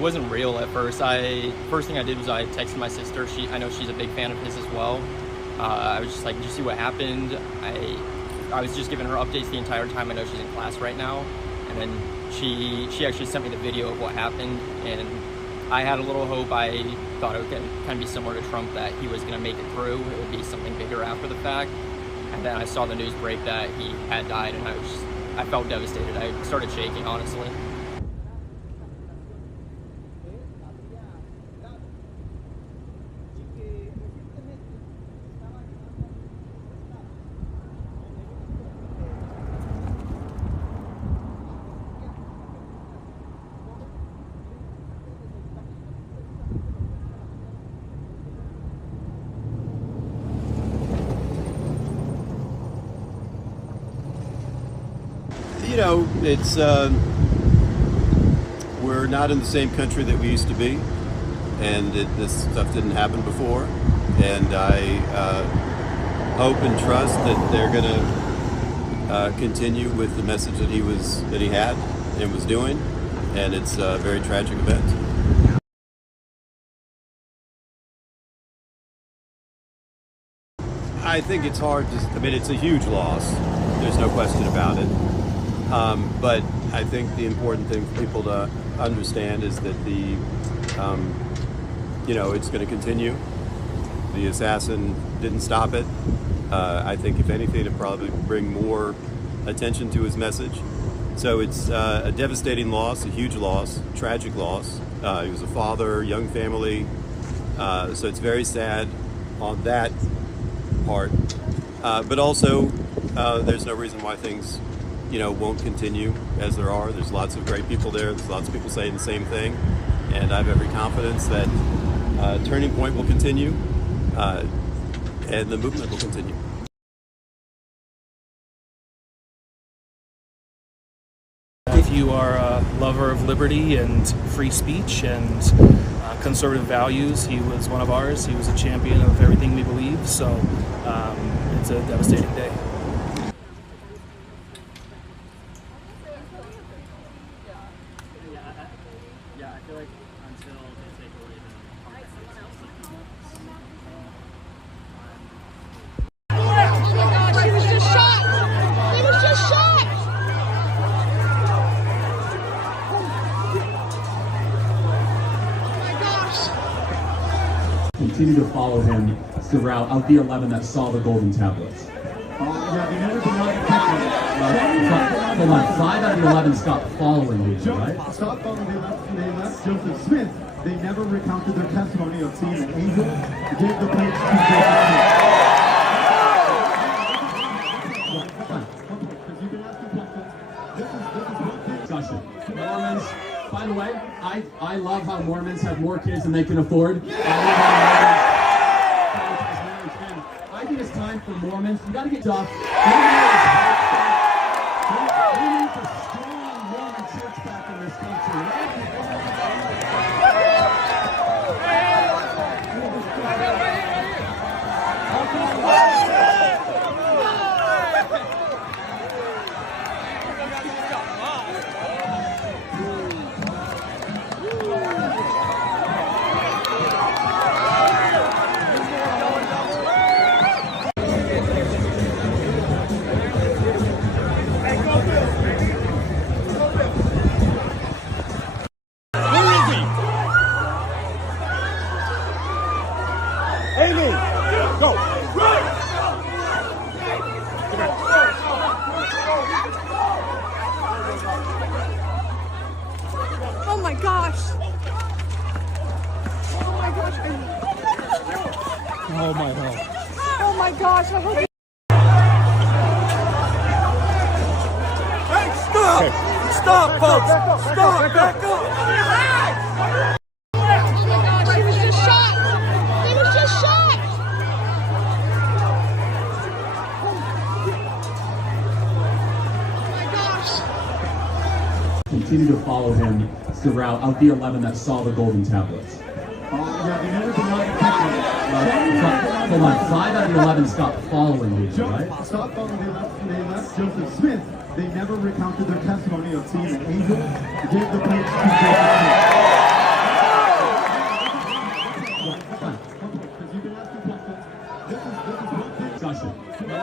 wasn't real at first. First thing I did was I texted my sister. I know she's a big fan of his as well. I was just like, did you see what happened? I was just giving her updates the entire time. I know she's in class right now. And then she actually sent me the video of what happened, and I had a little hope. I thought it would kind of be similar to Trump, that he was going to make it through. It would be something bigger after the fact. And then I saw the news break that he had died, and I felt devastated. I started shaking, honestly. You know, it's we're not in the same country that we used to be, and this stuff didn't happen before. And I hope and trust that they're going to continue with the message that he had and was doing. And it's a very tragic event. I think it's hard to. I mean, it's a huge loss. There's no question about it. But I think the important thing for people to understand is that it's going to continue. The assassin didn't stop it. I think if anything, it'll probably bring more attention to his message. So it's a devastating loss, a huge loss, tragic loss. He was a father, young family. So it's very sad on that part. But also, there's no reason why things won't continue as there are. There's lots of great people there. There's lots of people saying the same thing. And I have every confidence that Turning Point will continue and the movement will continue. If you are a lover of liberty and free speech and conservative values, he was one of ours. He was a champion of everything we believe. So it's a devastating day. Yeah, I feel like until they take away He was just shot! He was just shot! Oh my gosh! Continue to follow him throughout of the 11 that saw the golden tablets. Hold on, 5 out of the 11 stopped following these, right? Stopped following, they left Joseph Smith. They never recounted their testimony of seeing an angel. They gave the plates to discussion. Mormons, by the way, I love how Mormons have more kids than they can afford. I think it's time for Mormons. You got to get tough. We need a strong Mormon church back in this country. Oh my gosh! Oh my gosh! Oh my God. Oh my gosh! I hope. Hey, stop! Okay. Stop, folks! Stop! Back up! Oh my gosh! He was just shot! He was just shot! Oh my gosh! Continue to follow him throughout of the 11 that saw the golden tablets. They never Hold on, 5 out of the 11 stopped following these, right? Stopped following, they left Joseph Smith. They never recounted their testimony of seeing an angel. They gave the plates to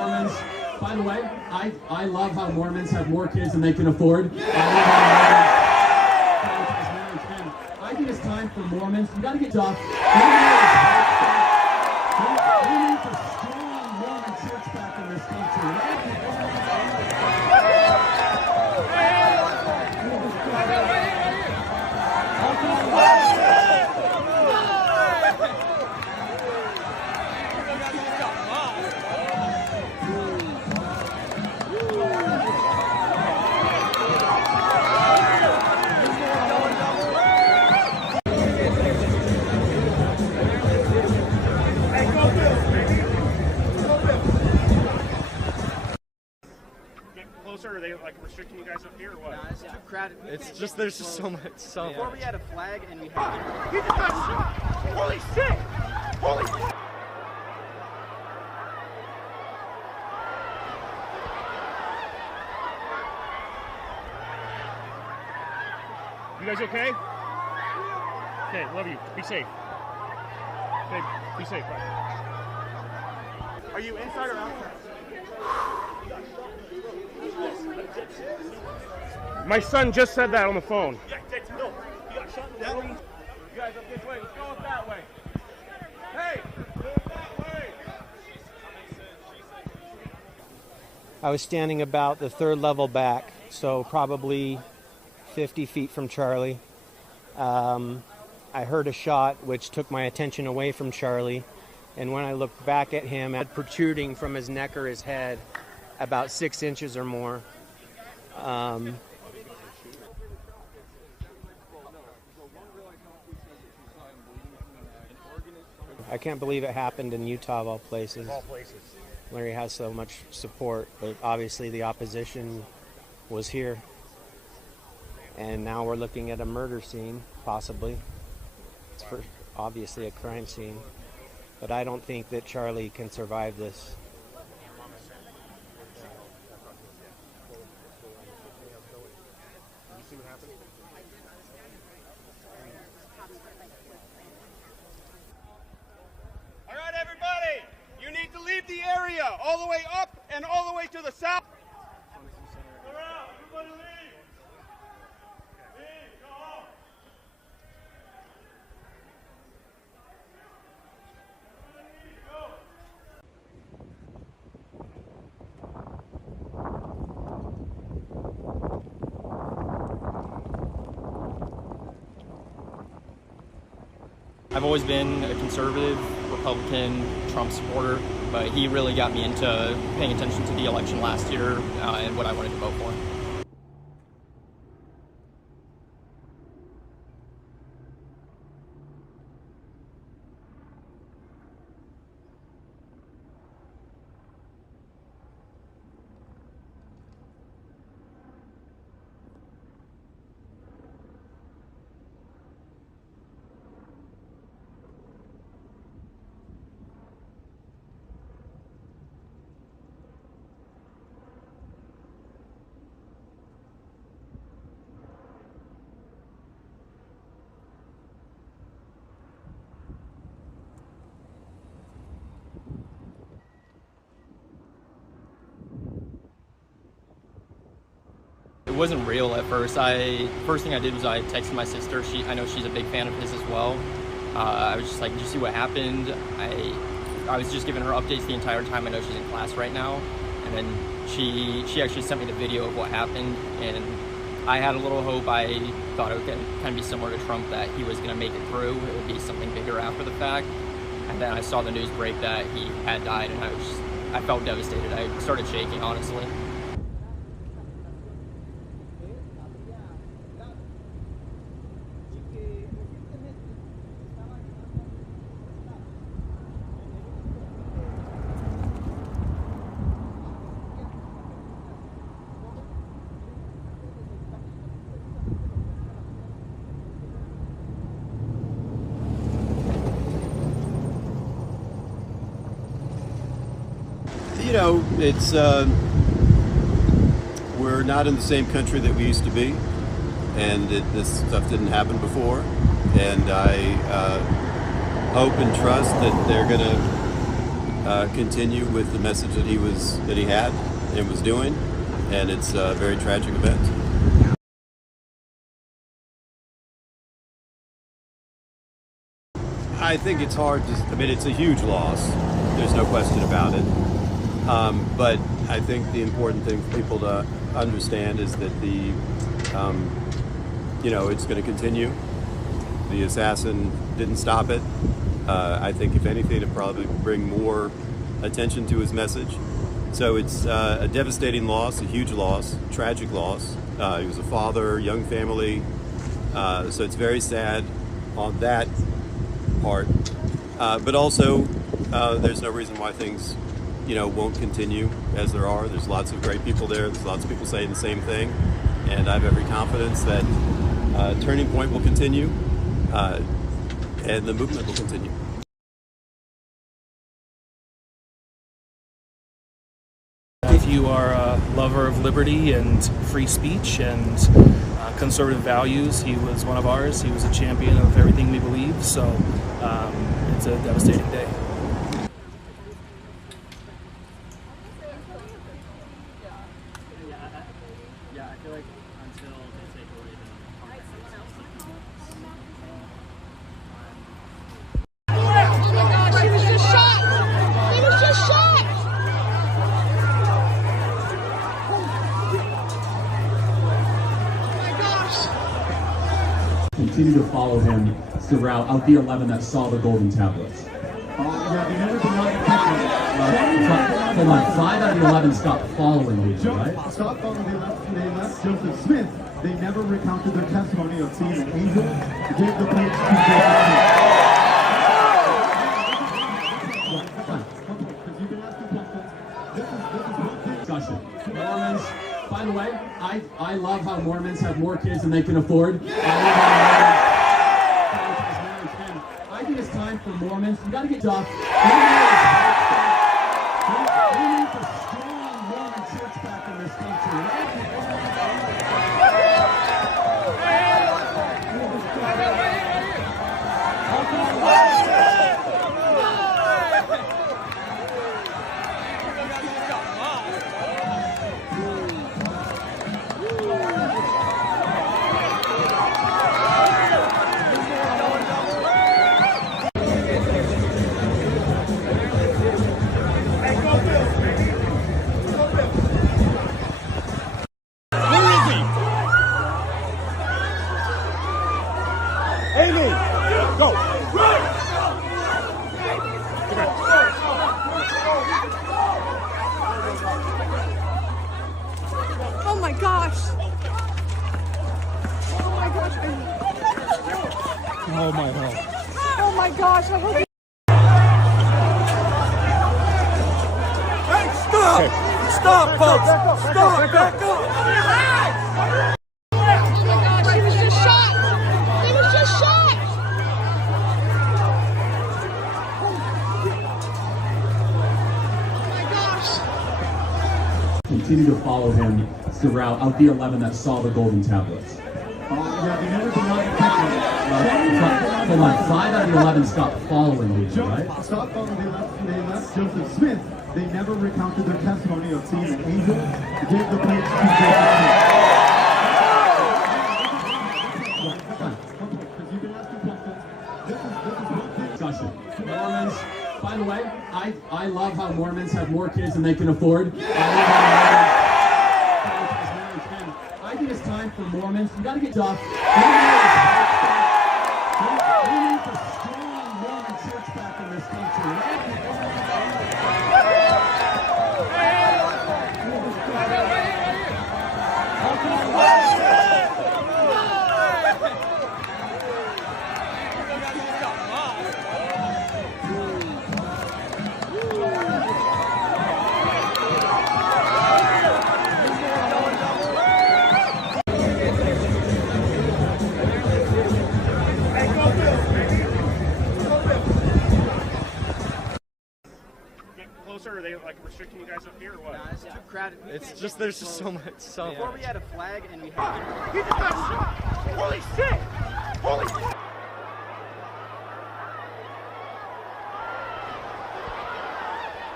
Mormons. By the way, I love how Mormons have more kids than they can afford. I think it's time for Mormons. You got to get off. We need a strong Mormon church back in this country. Closer? Are they like restricting you guys up here or what? Nah, it's too crowded. It's just there's just so much. Before we had a flag and we had. He just got shot! Holy shit! Holy shit! You guys okay? Okay, love you. Be safe. Okay, be safe. Bye. Are you inside or outside? My son just said that on the phone. Yeah, no, he got shot in the belly. You guys up this way. Let's go up that way. Hey, move that way. I was standing about the third level back, so probably 50 feet from Charlie. I heard a shot which took my attention away from Charlie, and when I looked back at him, it had protruding from his neck or his head about 6 inches or more. I can't believe it happened in Utah of all places. Where he has so much support, but obviously the opposition was here. And now we're looking at a murder scene, possibly. It's obviously a crime scene. But I don't think that Charlie can survive this. All right, everybody, you need to leave the area all the way up and all the way to the south. Everybody leave. Leave, go home. I've always been a conservative, Republican, Trump supporter, but he really got me into paying attention to the election last year and what I wanted to vote for. It wasn't real at first. First thing I did was I texted my sister. I know she's a big fan of his as well. I was just like, did you see what happened? I was just giving her updates the entire time. I know she's in class right now. And then she actually sent me the video of what happened. And I had a little hope. I thought it would kind of be similar to Trump, that he was going to make it through. It would be something bigger after the fact. And then I saw the news break that he had died, and I felt devastated. I started shaking, honestly. You know, it's we're not in the same country that we used to be, and this stuff didn't happen before. And I hope and trust that they're going to continue with the message that he had and was doing, and it's a very tragic event. I think it's hard to, I mean, it's a huge loss. There's no question about it. But I think the important thing for people to understand is that it's going to continue. The assassin didn't stop it. I think if anything, it'd probably bring more attention to his message. So it's a devastating loss, a huge loss, tragic loss. He was a father, young family. So it's very sad on that part. But also, there's no reason why things, won't continue as there are. There's lots of great people there. There's lots of people saying the same thing. And I have every confidence that Turning Point will continue and the movement will continue. If you are a lover of liberty and free speech and conservative values, he was one of ours. He was a champion of everything we believe, so it's a devastating day. Yeah, I feel like until they take away the He was just shot! He was just shot! Continue to follow him throughout of the 11 that saw the golden tablets. Hold on, 5 out of the 11 stopped following these, right? Stopped following the 11. They left Joseph Smith. They never recounted their testimony of seeing an angel. Gave the plates to discussion. Mormons, by the way, I love how Mormons have more kids than they can afford. I think it's time for Mormons. You got to get off. We need the strong Mormon church back in this country. Oh my gosh! Oh my gosh! Oh my God. Oh my gosh! I hope Hey, stop! Stop, folks! Stop! Back up! Oh my gosh! He was just shot! He was just shot! Oh my gosh! Continue to follow him throughout of the 11 that saw the golden tablets. They never Hold on, 5 out of the 11 stopped following these, right? Stopped following the 11. They left Joseph Smith. They never recounted their testimony of seeing an angel. Gave the plates to discussion. Mormons, by the way, I love how Mormons have more kids than they can afford. I think it's time for Mormons. You got to get off. We need the strong Mormon church back in this country. Or are they like restricting you guys up here or what? It's too crowded. It's just, there's just so much. Before we had a flag and we had... He just got shot! Holy shit! Holy shit!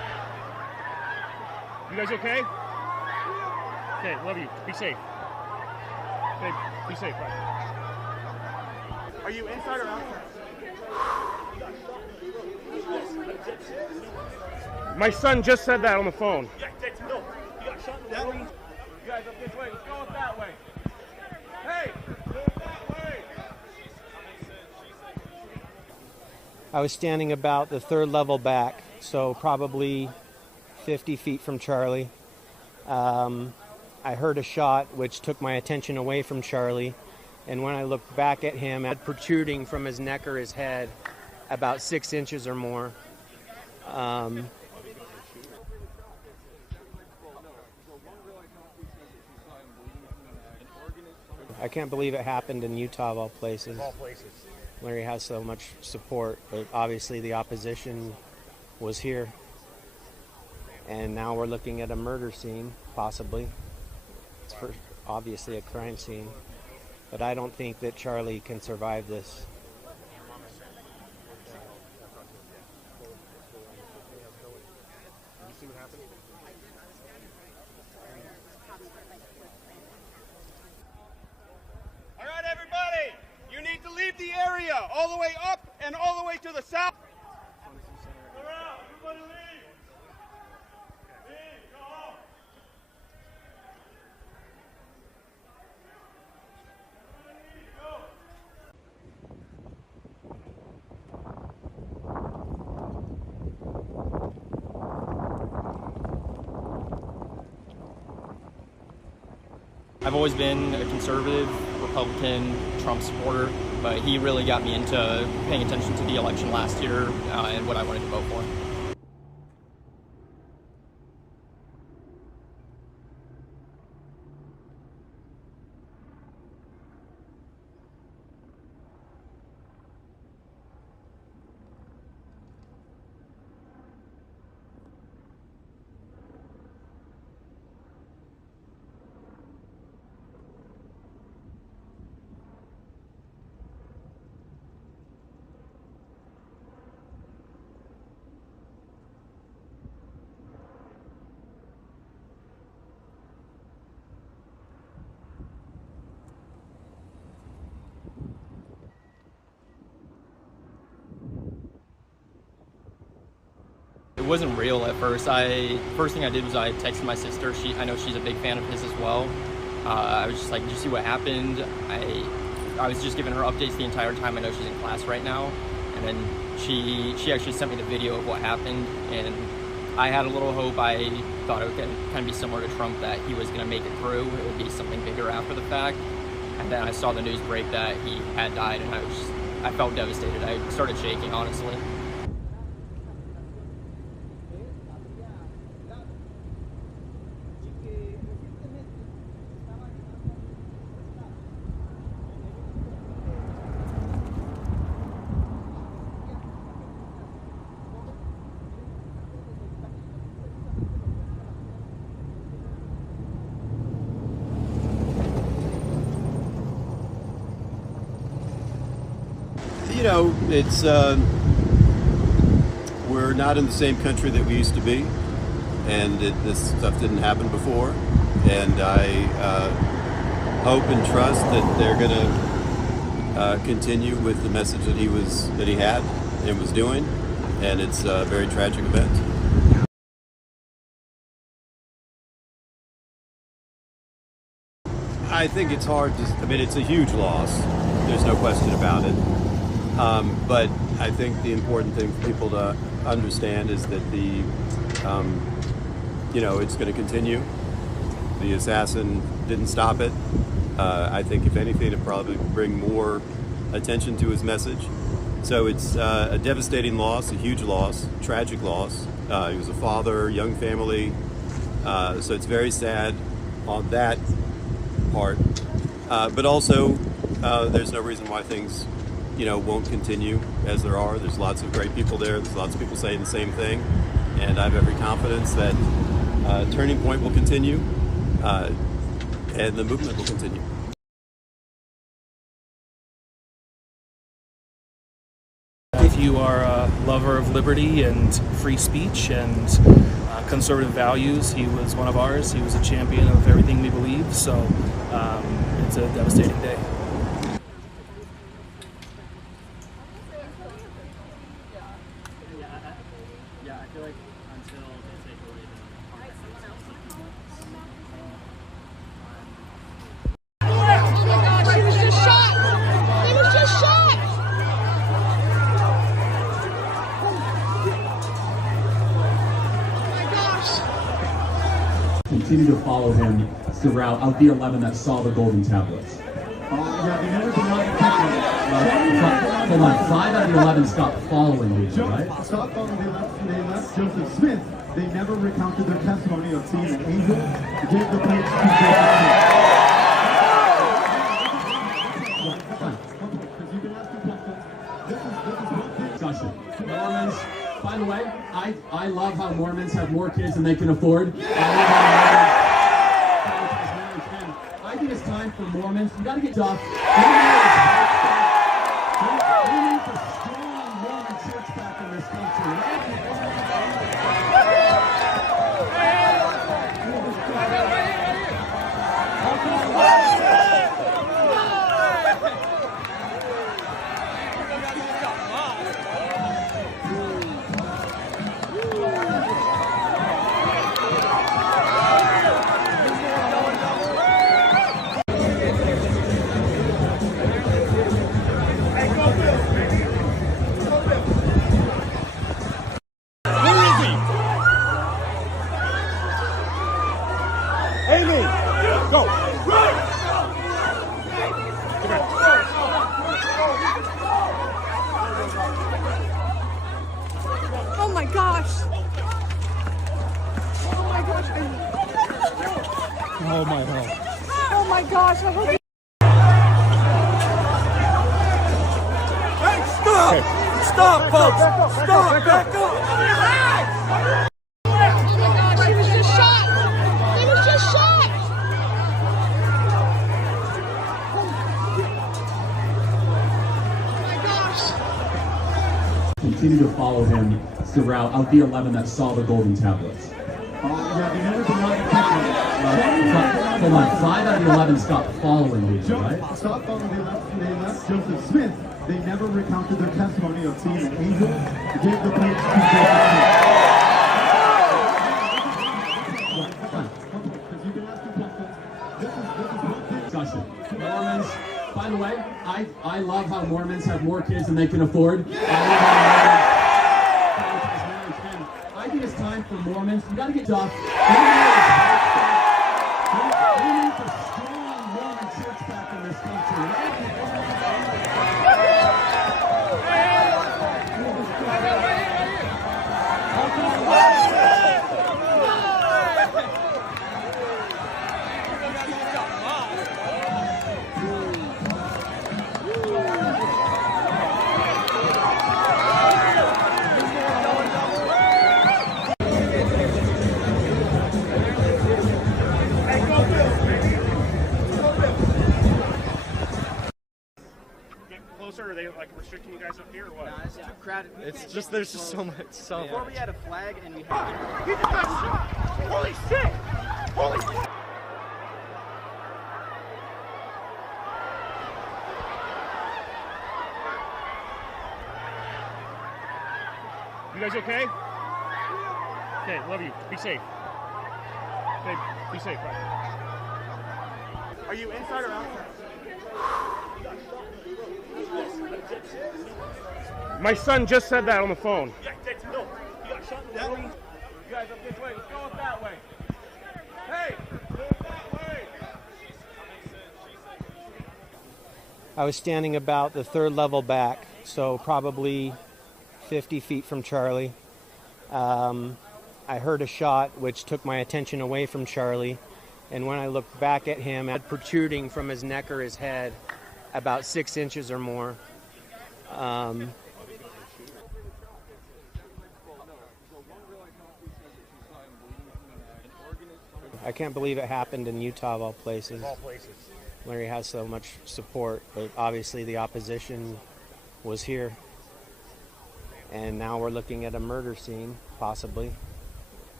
You guys okay? Okay, love you. Be safe. Okay, be safe. Bye. Are you inside or outside? My son just said that on the phone. Yeah, no, you got shot in the leg. You guys up this way. Let's go up that way. Hey, go up that way. I was standing about the third level back, so probably 50 feet from Charlie. I heard a shot which took my attention away from Charlie, and when I looked back at him, it had protruding from his neck or his head about 6 inches or more. I can't believe it happened in Utah of all places. Where he has so much support, but obviously the opposition was here. And now we're looking at a murder scene, possibly. It's obviously a crime scene. But I don't think that Charlie can survive this. All right, everybody, you need to leave the area all the way up and all the way to the south. Clear out, everybody leave. Leave, go home. I've always been a conservative, Republican, Trump supporter, but he really got me into paying attention to the election last year and what I wanted to vote for. It wasn't real at first. First thing I did was I texted my sister. I know she's a big fan of his as well. I was just like, did you see what happened? I was just giving her updates the entire time. I know she's in class right now. And then she actually sent me the video of what happened. And I had a little hope. I thought it would kind of be similar to Trump, that he was going to make it through. It would be something bigger after the fact. And then I saw the news break that he had died, and I felt devastated. I started shaking, honestly. You know, it's we're not in the same country that we used to be, and this stuff didn't happen before. And I hope and trust that they're going to continue with the message that he had and was doing. And it's a very tragic event. I think it's hard to. I mean, it's a huge loss. There's no question about it. But I think the important thing for people to understand is that it's going to continue. The assassin didn't stop it. I think if anything, it'll probably bring more attention to his message. So it's a devastating loss, a huge loss, tragic loss. He was a father, young family. So it's very sad on that part. But also, there's no reason why things won't continue as there are. There's lots of great people there. There's lots of people saying the same thing. And I have every confidence that Turning Point will continue and the movement will continue. If you are a lover of liberty and free speech and conservative values. He was one of ours. He was a champion of everything we believe. So it's a devastating day. Yeah, I feel like until they take away Oh my gosh, he was just shot! He was just shot! Oh my gosh! Continue to follow him throughout of the 11 that saw the golden tablets. Yeah, they never denied Hold on, 5 out of the 11 stopped following me, right? Stop following. They left Joseph Smith. They never recounted their testimony of seeing an angel. They gave the plates to Discussion. Mormons, by the way, I love how Mormons have more kids than they can afford. I think it's time for Mormons. You gotta get tough. We need a strong Mormon church back in this country. Oh my gosh! Oh my gosh! Oh my God. Oh my gosh! I hope. Hey, stop! Stop, folks! Stop! Back up! Oh my gosh! He was just shot! He was just shot! Oh my gosh! Continue to follow him throughout of the 11 that saw the golden tablets. Yeah, they never denied Hold on, 5 out of the 11 stopped following me, right? Stop following. They left Joseph Smith. They never recounted their testimony of seeing an angel. They gave the plates to Discussion. Mormons, by the way, I love how Mormons have more kids than they can afford. I think it's time for Mormons. You gotta get tough. We need a strong Mormon church back in this country. Closer? Are they like restricting you guys up here or what? Nah, it's too crowded. It's just there's just so much. Before we had a flag and we had. He just got shot! Holy shit! Holy shit! You guys okay? Okay, love you. Be safe. Okay, be safe. Bye. Are you inside or outside? My son just said that on the phone. No, he got shot in the room. You guys up this way. Let's go up that way. Hey, go up that way. I was standing about the 3rd level back, so probably 50 feet from Charlie. I heard a shot which took my attention away from Charlie, and when I looked back at him, had protruding from his neck or his head about 6 inches or more. I can't believe it happened in Utah of all places. Where he has so much support, but obviously the opposition was here. And now we're looking at a murder scene, possibly.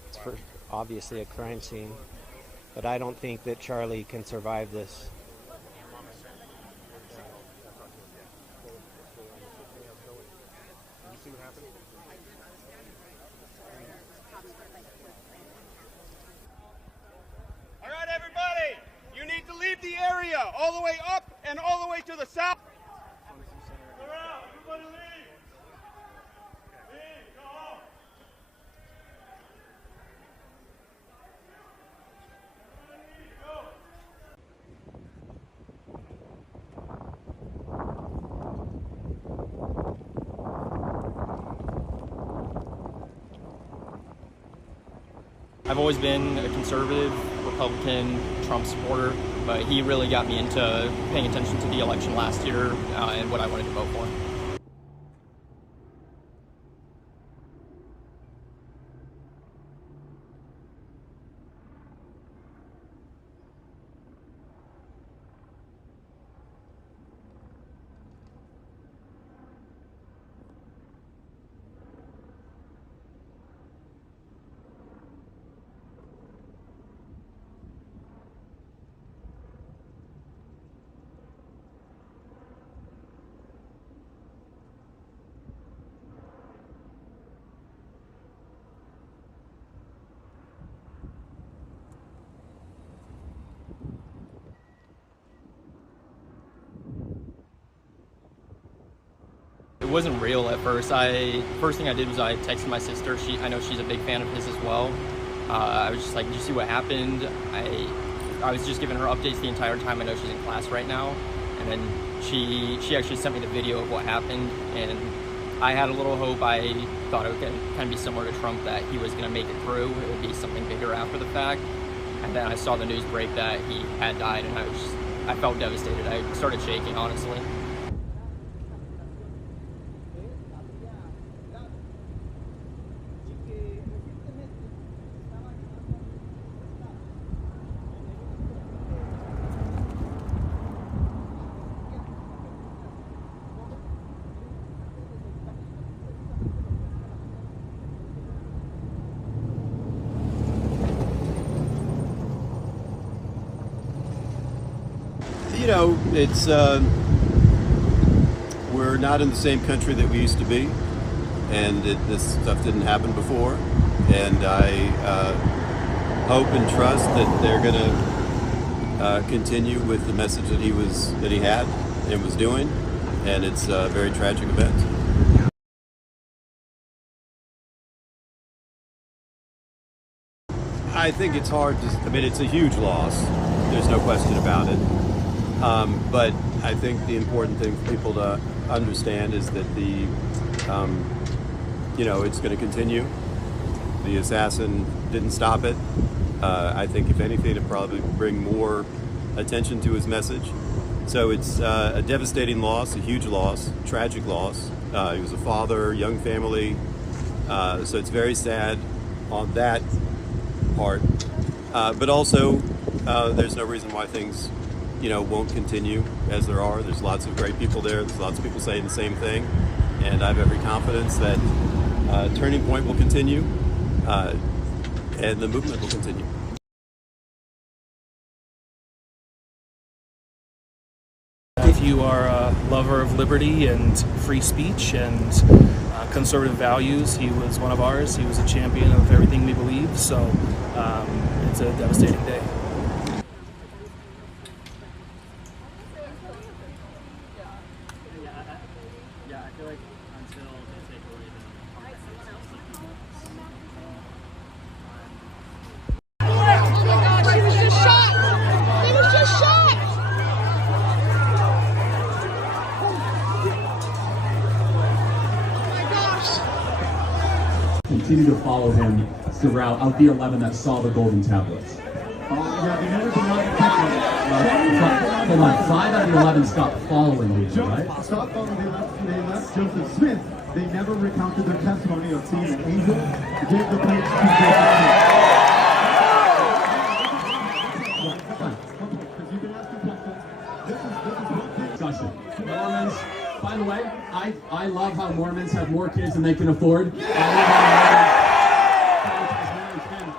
It's obviously a crime scene, but I don't think that Charlie can survive this. All right, everybody, you need to leave the area all the way up and all the way to the south. Clear out, everybody leave. Leave, go home. I've always been a conservative, Republican, Trump supporter, but he really got me into paying attention to the election last year and what I wanted to vote for. It wasn't real at first. First thing I did was I texted my sister. I know she's a big fan of his as well. I was just like, did you see what happened? I was just giving her updates the entire time. I know she's in class right now. And then she actually sent me the video of what happened. And I had a little hope. I thought it would kind of be similar to Trump, that he was going to make it through. It would be something bigger after the fact. And then I saw the news break that he had died, and I felt devastated. I started shaking, honestly. You know, it's we're not in the same country that we used to be, and this stuff didn't happen before. And I hope and trust that they're going to continue with the message that he had and was doing. And it's a very tragic event. I think it's hard to. I mean, it's a huge loss. There's no question about it. But I think the important thing for people to understand is that it's going to continue. The assassin didn't stop it. I think if anything, it'd probably bring more attention to his message. So it's a devastating loss, a huge loss, tragic loss. He was a father, young family. So it's very sad on that part. But also, there's no reason why things won't continue as there are. There's lots of great people there. There's lots of people saying the same thing. And I have every confidence that Turning Point will continue and the movement will continue. If you are a lover of liberty and free speech and conservative values, he was one of ours. He was a champion of everything we believe. So it's a devastating day. Yeah, I feel like until they take away Oh my gosh, he was just shot! He was just shot! Oh my gosh! Continue to follow him throughout of the 11 that saw the golden tablets. Yeah, they never denied the Hold on, 5 out of the 11 stopped following you, right? Stop following. They left Joseph Smith. They never recounted their testimony of seeing an angel. They gave the plates to Discussion. Mormons, by the way, I love how Mormons have more kids than they can afford. I love how Mormons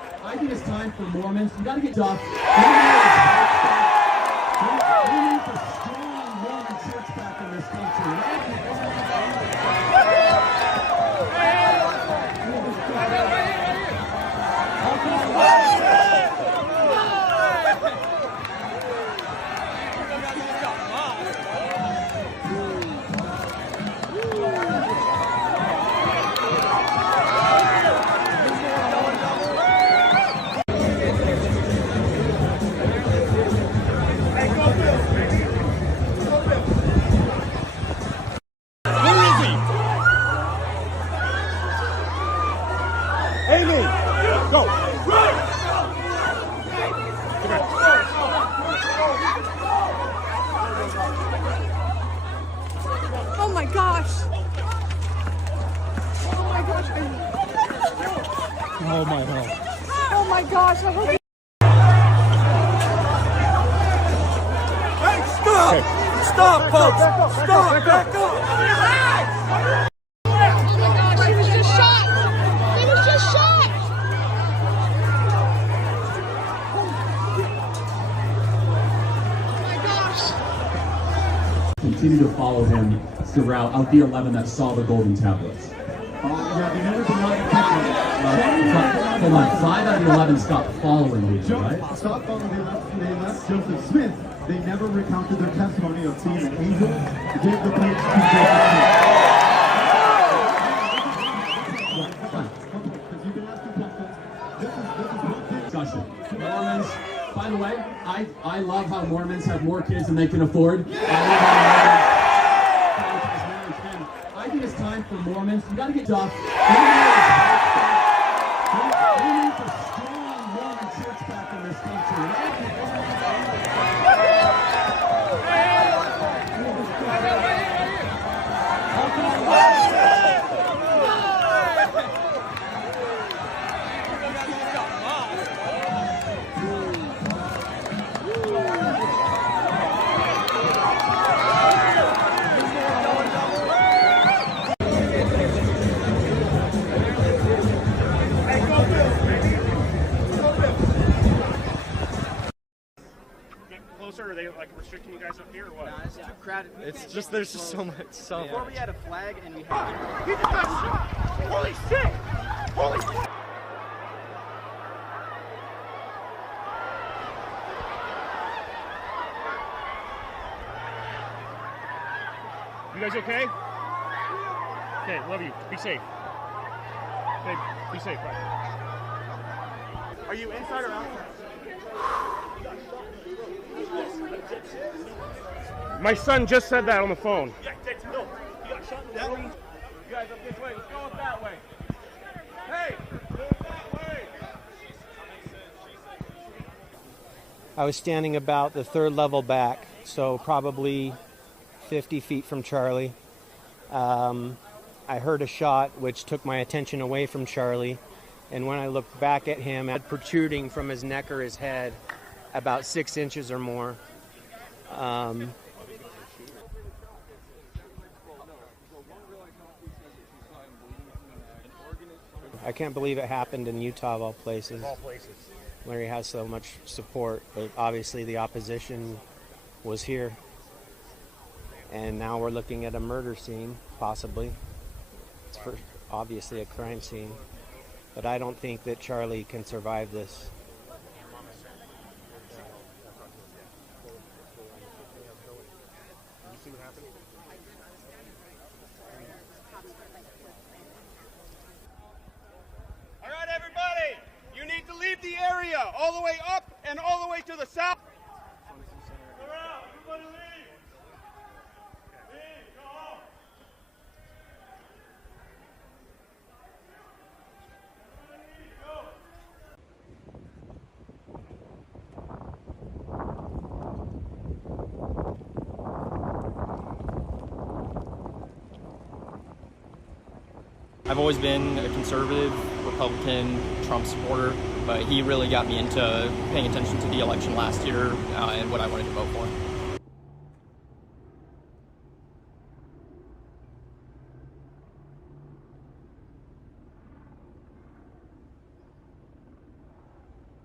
think it's time for Mormons. You got to get tough. We need the strong Mormon church back in this country. Oh my gosh. Oh my gosh. Oh my God. Oh my gosh. I hope Hey, stop! Stop, folks! Stop! Back up! Oh my gosh, he was just shot! He was just shot! Oh my gosh! Continue to follow him throughout out the 11 that saw the golden tablets. Yeah, they never denied the Hold on, 5 out of the 11 stopped following me, right? Stop following. They left Joseph Smith. They never recounted their testimony of seeing an angel who gave the plates to Joseph Smith. Discussion. Mormons, by the way, I love how Mormons have more kids than they can afford. I think it's time for Mormons. You got to get tough. We need the strong Mormon church back in this country. Are they like restricting you guys up here or what? Nah, it's too crowded. It's just there's just so much. Before we had a flag and we had. He just got shot! Holy shit! Holy shit! You guys okay? Okay, love you. Be safe. Okay, be safe. Bye. Are you inside or outside? My son just said that on the phone. No, he got shot in the road. You guys up this way. Let's go up that way. Hey, go that way. I was standing about the 3rd level back, so probably 50 feet from Charlie. I heard a shot which took my attention away from Charlie, and when I looked back at him, had protruding from his neck or his head about 6 inches or more. I can't believe it happened in Utah of all places. Where he has so much support, but obviously the opposition was here. And now we're looking at a murder scene, possibly. It's obviously a crime scene. But I don't think that Charlie can survive this. All right, everybody, you need to leave the area all the way up and all the way to the south. Clear out, everybody leave. Leave, go home. I've always been a conservative, Republican, Trump supporter, but he really got me into paying attention to the election last year and what I wanted to vote for.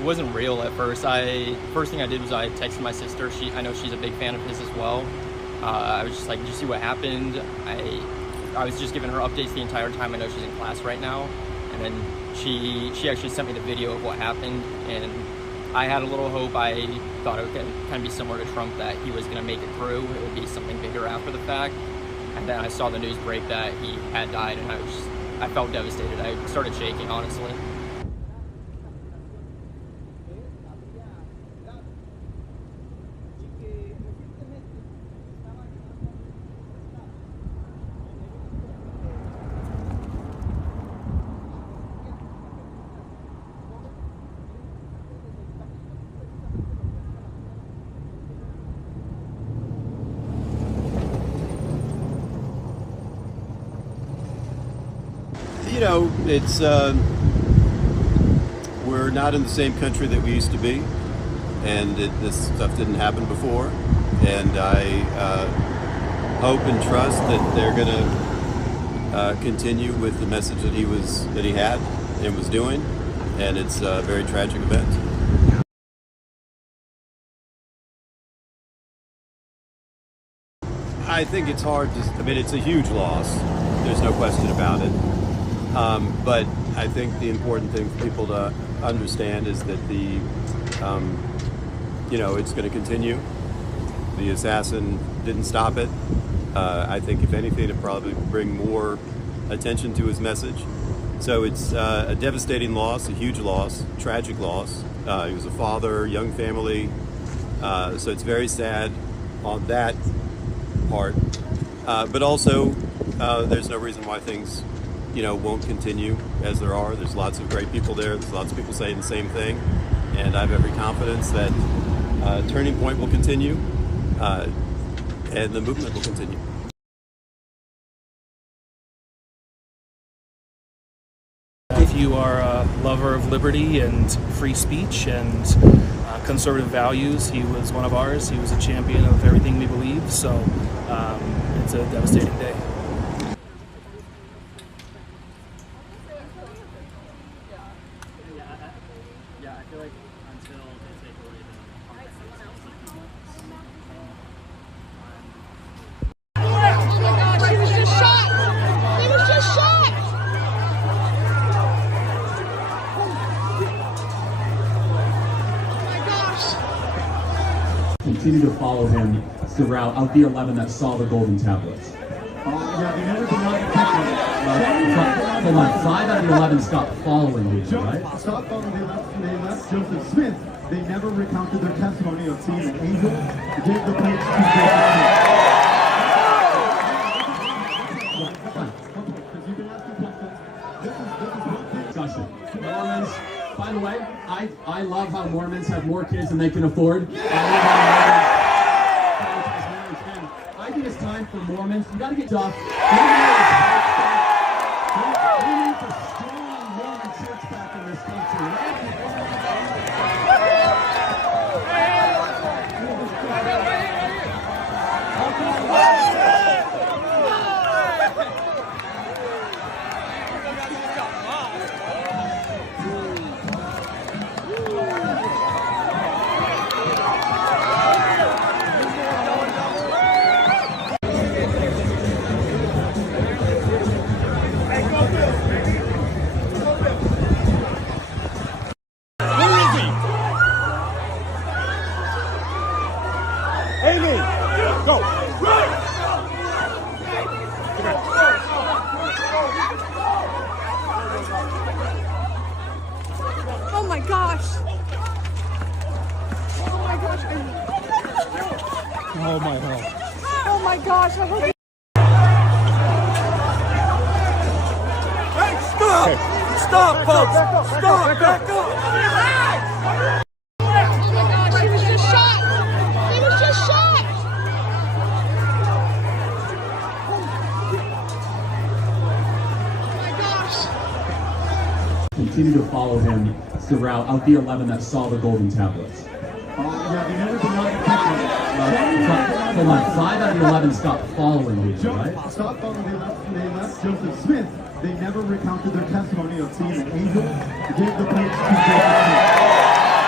It wasn't real at first. First thing I did was I texted my sister. I know she's a big fan of his as well. I was just like, did you see what happened? I was just giving her updates the entire time. I know she's in class right now. And then she actually sent me the video of what happened, and I had a little hope. I thought it would kind of be similar to Trump, that he was going to make it through. It would be something bigger after the fact. And then I saw the news break that he had died, and I felt devastated. I started shaking, honestly. You know, it's we're not in the same country that we used to be, and this stuff didn't happen before. And I hope and trust that they're going to continue with the message that he had and was doing. And it's a very tragic event. I think it's hard to. I mean, it's a huge loss. There's no question about it. But I think the important thing for people to understand is that it's going to continue. The assassin didn't stop it. I think if anything, it'd probably bring more attention to his message. So it's a devastating loss, a huge loss, tragic loss. He was a father, young family. So it's very sad on that part. But also, there's no reason why things won't continue as there are. There's lots of great people there. There's lots of people saying the same thing. And I have every confidence that Turning Point will continue and the movement will continue. If you are a lover of liberty and free speech and conservative values, he was one of ours. He was a champion of everything we believe. So it's a devastating day. Yeah, I feel like until they take away the Oh my gosh, he was just shot! He was just shot! Oh my gosh! Continue to follow him throughout of the 11 that saw the golden tablets. Yeah, they never denied the picture. Hold on, 5 out of the 11 stopped following these, right? Stopped following. They left Joseph Smith. They never recounted their testimony of seeing an angel. They gave the plates to discussion. Mormons, by the way, I love how Mormons have more kids than they can afford. I think it's time for Mormons. You gotta get tough. We need a strong Mormon church back in this country. Oh my gosh! Oh my gosh! Oh my God. Oh my gosh! I hope. Hey, stop! Okay. Stop, folks! Stop! Back up! Oh my gosh! He was just shot! He was just shot! Oh my gosh! Continue to follow him throughout of the 11 that saw the golden tablets. Yeah, they never denied the picture. Hold on, 5 out of the 11 stopped following these, right? Stopped following. They left Joseph Smith. They never recounted their testimony of seeing an angel. They gave the plates to Joseph Smith.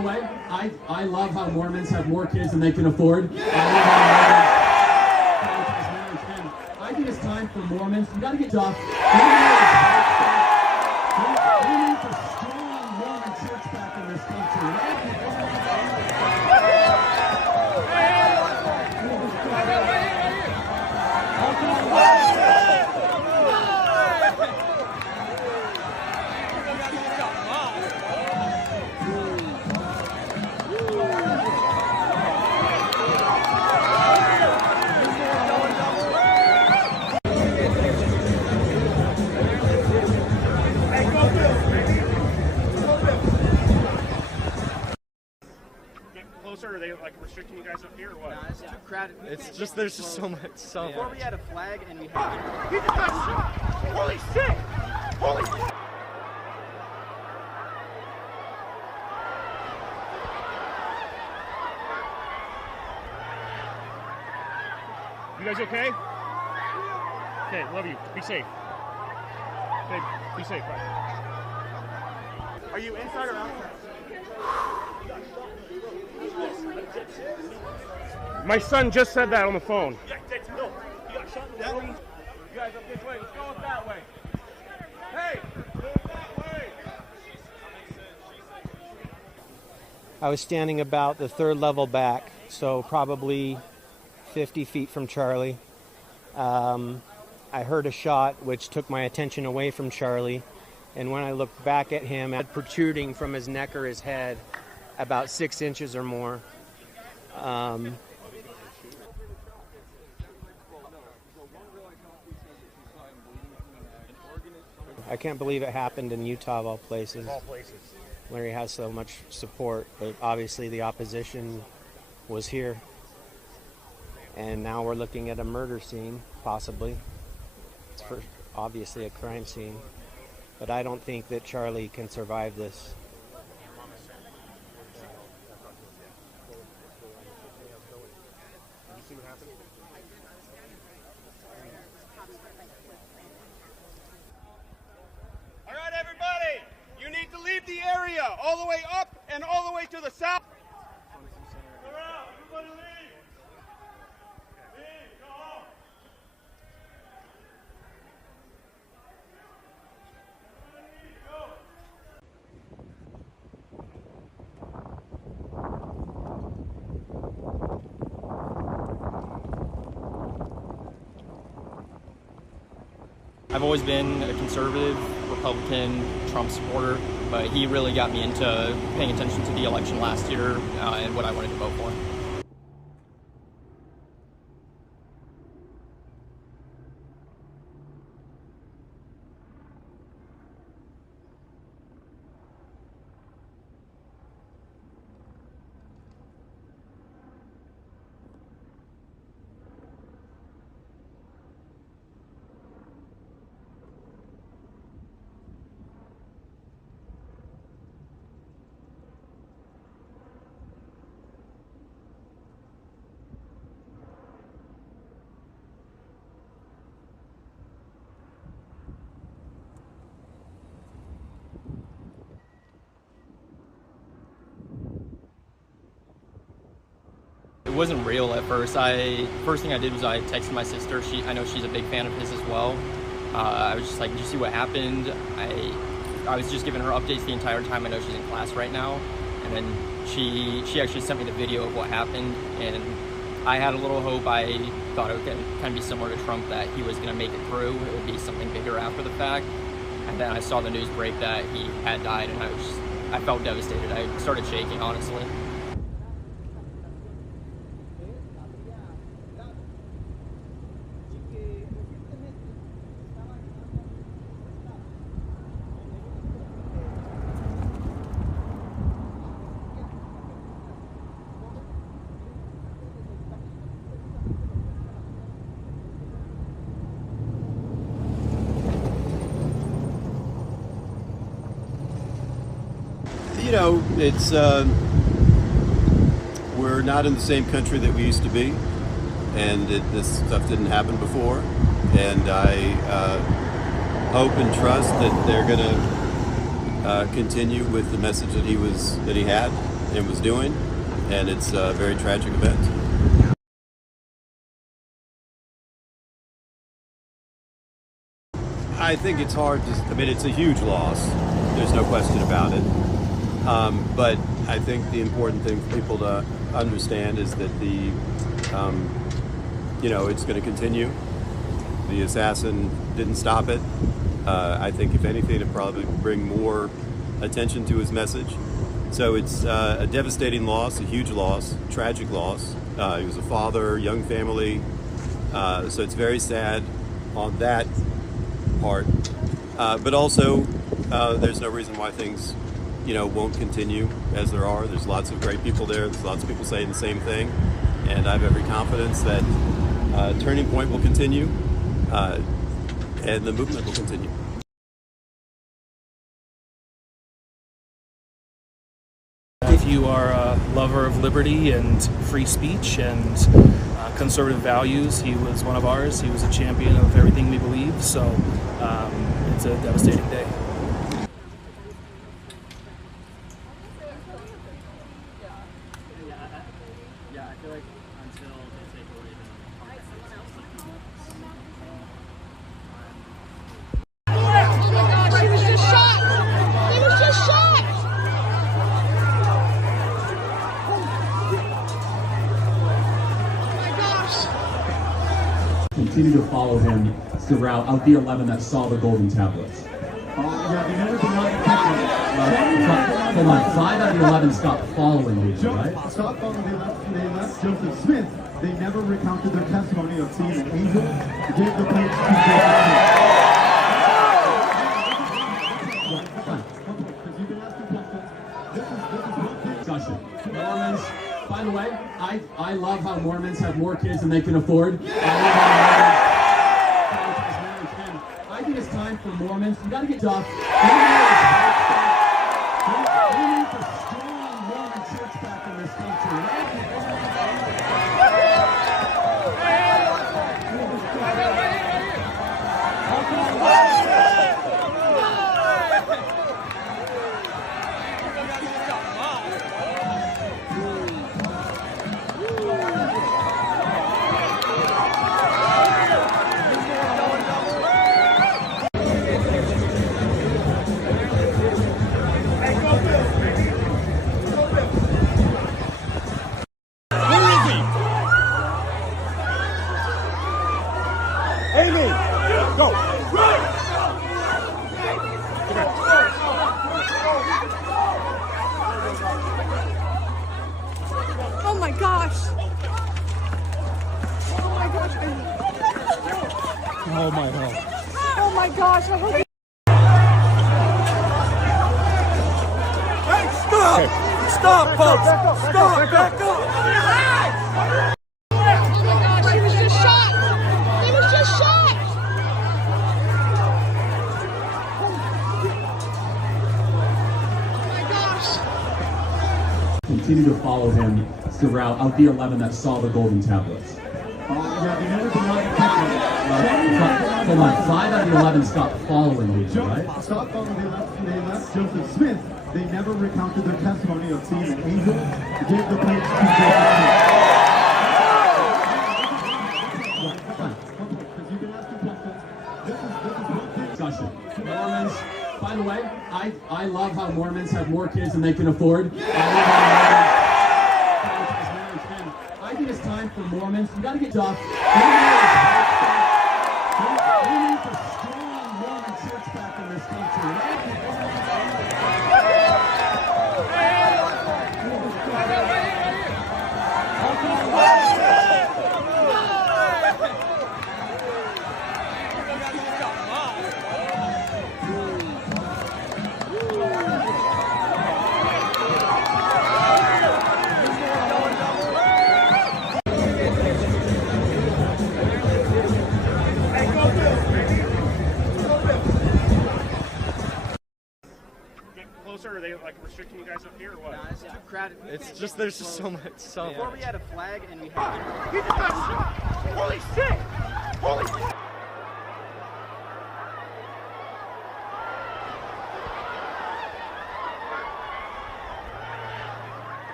the way, I love how Mormons have more kids than they can afford. I think it's time for Mormons. You got to get off. We need a strong Mormon church back in this country. Are they like restricting you guys up here or what? Nah, it's too crowded. It's just there's just so much. Before we had a flag and we had. He just got shot! Holy shit! Holy shit! You guys okay? Okay, love you. Be safe. Okay, be safe. Bye. Are you inside or outside? My son just said that on the phone. No, he got shot in the road. You guys up this way. Let's go that way. Hey, go that way. I was standing about the third level back, so probably 50 feet from Charlie. I heard a shot which took my attention away from Charlie, and when I looked back at him, had protruding from his neck or his head about 6 inches or more. I can't believe it happened in Utah of all places, where he has so much support, but obviously the opposition was here. And now we're looking at a murder scene, possibly. It's obviously a crime scene, but I don't think that Charlie can survive this. All right, everybody, you need to leave the area all the way up and all the way to the south. Go out, everybody leave. Leave, go home. I've always been a conservative, Republican, Trump supporter, but he really got me into paying attention to the election last year and what I wanted to vote for. It wasn't real at first. First thing I did was I texted my sister. I know she's a big fan of his as well. I was just like, did you see what happened? I was just giving her updates the entire time. I know she's in class right now. And then she actually sent me the video of what happened. And I had a little hope. I thought it would kind of be similar to Trump, that he was going to make it through. It would be something bigger after the fact. And then I saw the news break that he had died, and I felt devastated. I started shaking, honestly. You know, it's we're not in the same country that we used to be, and this stuff didn't happen before. And I hope and trust that they're going to continue with the message that he had, and was doing, and it's a very tragic event. I think it's hard to, I mean, it's a huge loss. There's no question about it. But I think the important thing for people to understand is that it's going to continue. The assassin didn't stop it. I think if anything, it probably bring more attention to his message. So it's a devastating loss, a huge loss, tragic loss. He was a father, young family. So it's very sad on that part. But also, there's no reason why things, won't continue as there are. There's lots of great people there. There's lots of people saying the same thing. And I have every confidence that Turning Point will continue and the movement will continue. If you are a lover of liberty and free speech and conservative values, he was one of ours. He was a champion of everything we believe, so it's a devastating day. Yeah, I feel like until they take away Oh my gosh, he was just shot! He was just shot! Continue to follow him throughout the 11 that saw the golden tablets. Yeah, they never denied the Hold on, 5 out of the 11 stopped following these, right? Stopped following, they left Joseph Smith. They never recounted their testimony of seeing an angel. They gave the plates to Discussion. Mormons, by the way, I love how Mormons have more kids than they can afford. I think it's time for Mormons. You gotta get off. We need a strong Mormon church back in this country. Oh my gosh! Oh my gosh! Oh my God. Oh my gosh! I hope Hey, stop! Okay. Stop, folks! Stop! Back up! Oh my gosh! He was just shot! He was just shot! Oh my gosh! Continue to follow him throughout the 11 that saw the golden tablets. Yeah, they never denied Hold on, 5 out of the 11 stopped following these, right? Stopped following, they left Joseph Smith. They never recounted their testimony of seeing an angel. They gave the plates to Discussion. Mormons, by the way, I love how Mormons have more kids than they can afford. I think it's time for Mormons. You gotta get off. We need a strong Mormon church back in this country. Are they like restricting you guys up here or what? Nah, it's too crowded. It's just, there's just so much. Before we had a flag and we had. He just got shot! Holy shit! Holy shit!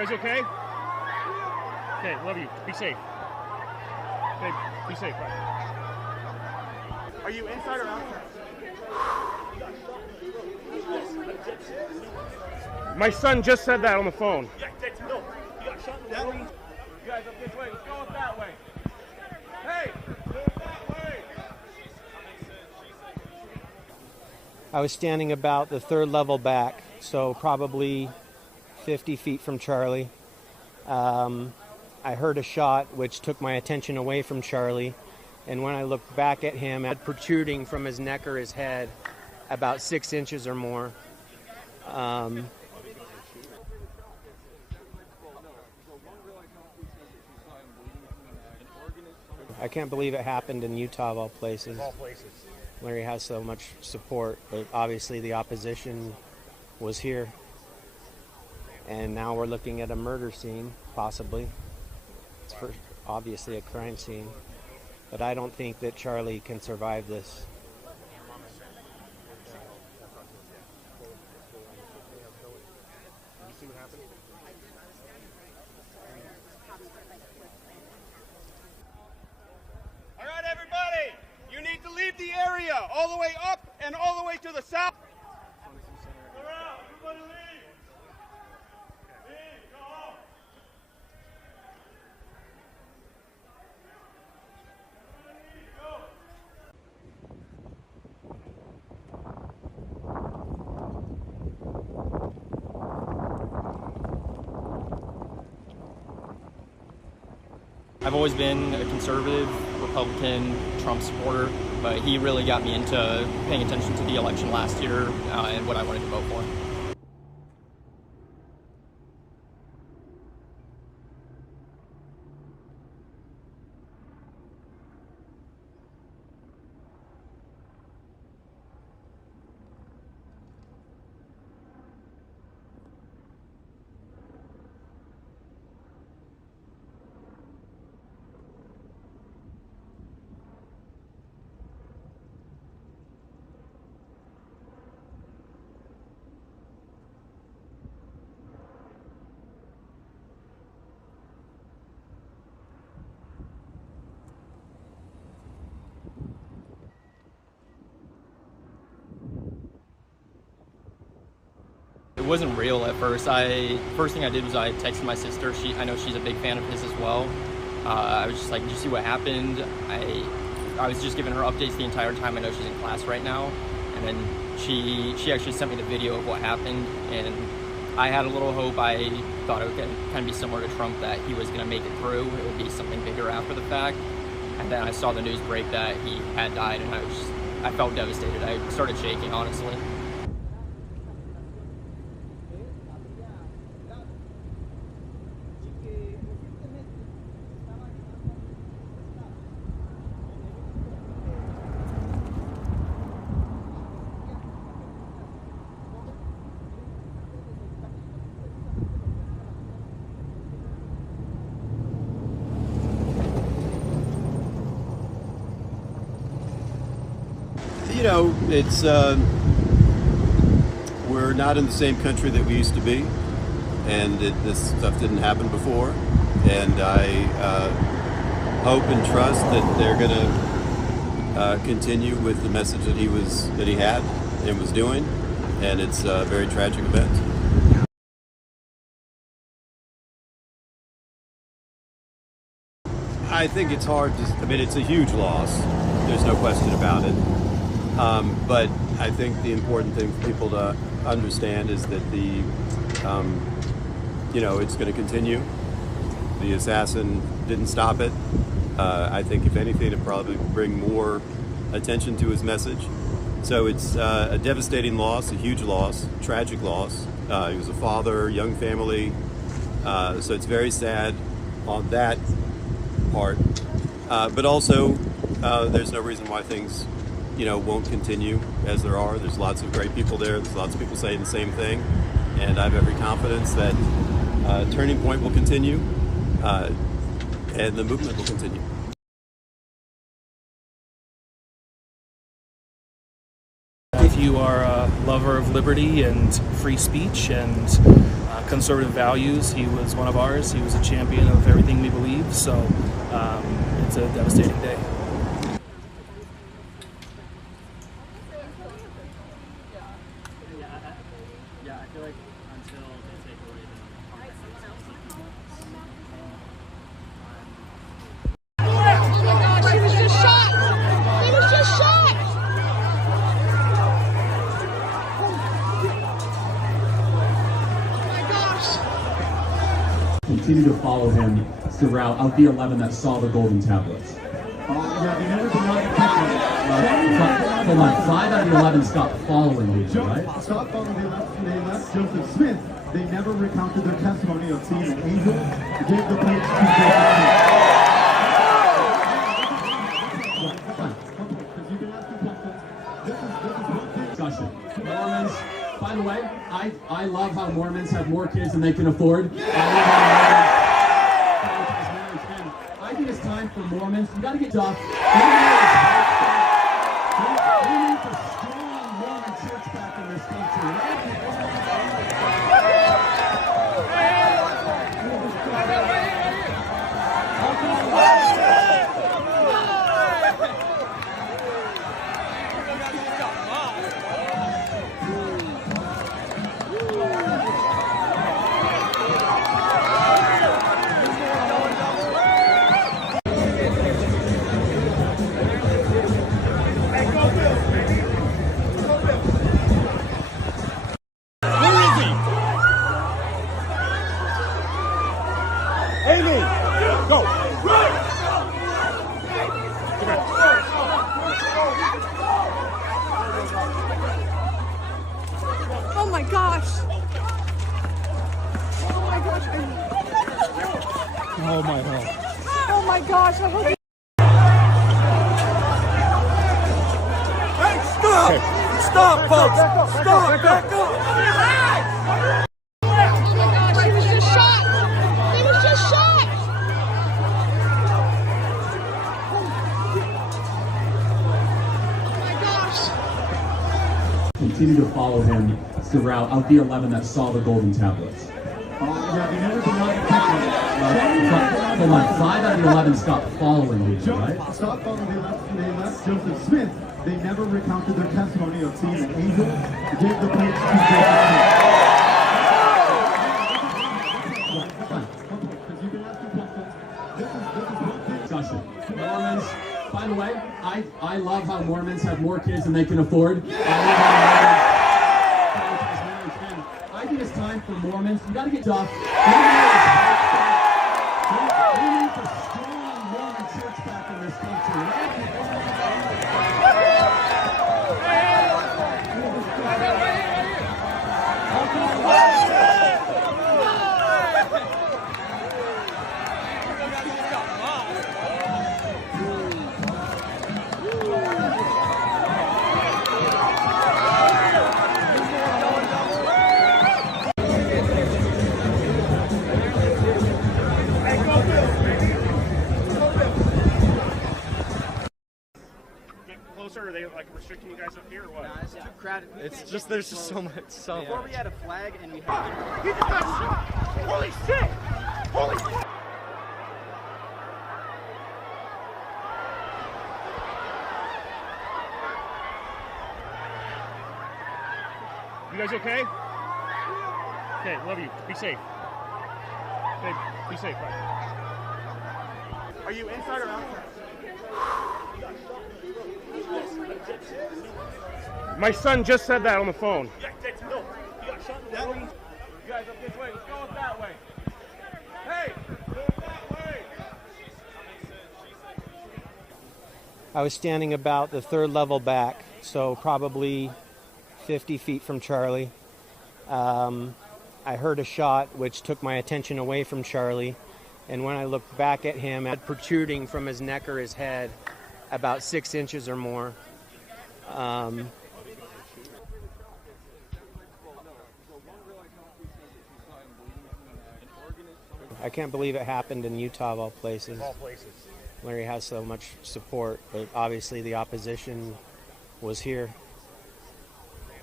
guys okay? Okay, love you. Be safe. Okay, be safe. Bye. Are you inside or outside? My son just said that on the phone. Yeah, no, he got shot in the road. You guys up this way. Let's go up that way. Hey, go that way. I was standing about the third level back, so probably 50 feet from Charlie. I heard a shot which took my attention away from Charlie, and when I looked back at him, protruding from his neck or his head about 6 inches or more. I can't believe it happened in Utah of all places. Where he has so much support, but obviously the opposition was here. And now we're looking at a murder scene, possibly. It's obviously a crime scene. But I don't think that Charlie can survive this. All right, everybody, you need to leave the area all the way up and all the way to the south. Everybody leave. Leave, go home. I've always been a conservative, Republican, Trump supporter, but he really got me into paying attention to the election last year and what I wanted to vote for. It wasn't real at first. First thing I did was I texted my sister. I know she's a big fan of his as well. I was just like, did you see what happened? I was just giving her updates the entire time. I know she's in class right now. And then she actually sent me the video of what happened. And I had a little hope. I thought it would kind of be similar to Trump, that he was going to make it through. It would be something bigger after the fact. And then I saw the news break that he had died, and I felt devastated. I started shaking, honestly. You know, it's we're not in the same country that we used to be, and this stuff didn't happen before. And I hope and trust that they're going to continue with the message that he had and was doing. And it's a very tragic event. I think it's hard to. I mean, it's a huge loss. There's no question about it. But I think the important thing for people to understand is that it's going to continue. The assassin didn't stop it. I think if anything, it probably bring more attention to his message. So it's a devastating loss, a huge loss, tragic loss. He was a father, young family. So it's very sad on that part. But also, there's no reason why things won't continue as there are. There's lots of great people there. There's lots of people saying the same thing. And I have every confidence that Turning Point will continue and the movement will continue. If you are a lover of liberty and free speech and conservative values, he was one of ours. He was a champion of everything we believe, so it's a devastating day. Yeah, I feel like until they take away He was just shot! He was just shot! Oh my gosh! Continue to follow him throughout of the 11 that saw the golden tablets. Yeah, they never denied the picture. Hold on, 5 out of the 11 stopped following these, right? Stop following. They left Joseph Smith. They never recounted their testimony of seeing an angel. They gave the plates to discussion. Mormons, by the way, I love how Mormons have more kids than they can afford. I think it's time for Mormons. You got to get off. We need a strong Mormon church back in this country. Oh my gosh! Oh my gosh! Oh my God. Oh my gosh! I hope. Hey, stop! Stop, folks! Stop! Back up! Oh my gosh! He was just shot! He was just shot! Oh my gosh! Continue to follow him throughout of the 11 that saw the golden tablets. Yeah, they never denied the picture. Hold on, 5 out of the 11 stopped following these, right? Stop following. They left Joseph Smith. They never recounted their testimony of seeing an angel. They gave the plates to discussion. Mormons, by the way, I love how Mormons have more kids than they can afford. I think it's time for Mormons. You got to get off. We need a strong Mormon church back in this country. Closer? Are they like restricting you guys up here or what? Nah, it's too crowded. It's just there's just so much. Before we had a flag and we had. He just got shot! Holy shit! Holy shit! You guys okay? Okay, love you. Be safe. Okay, be safe. Bye. Are you inside or outside? My son just said that on the phone. Yeah, no, he got shot in the room. You guys up this way. Let's go up that way. Hey, go that way. I was standing about the 3rd level back, so probably 50 feet from Charlie. I heard a shot which took my attention away from Charlie, and when I looked back at him, protruding from his neck or his head about 6 inches or more. I can't believe it happened in Utah of all places. Of all places. Where he has so much support, but obviously the opposition was here.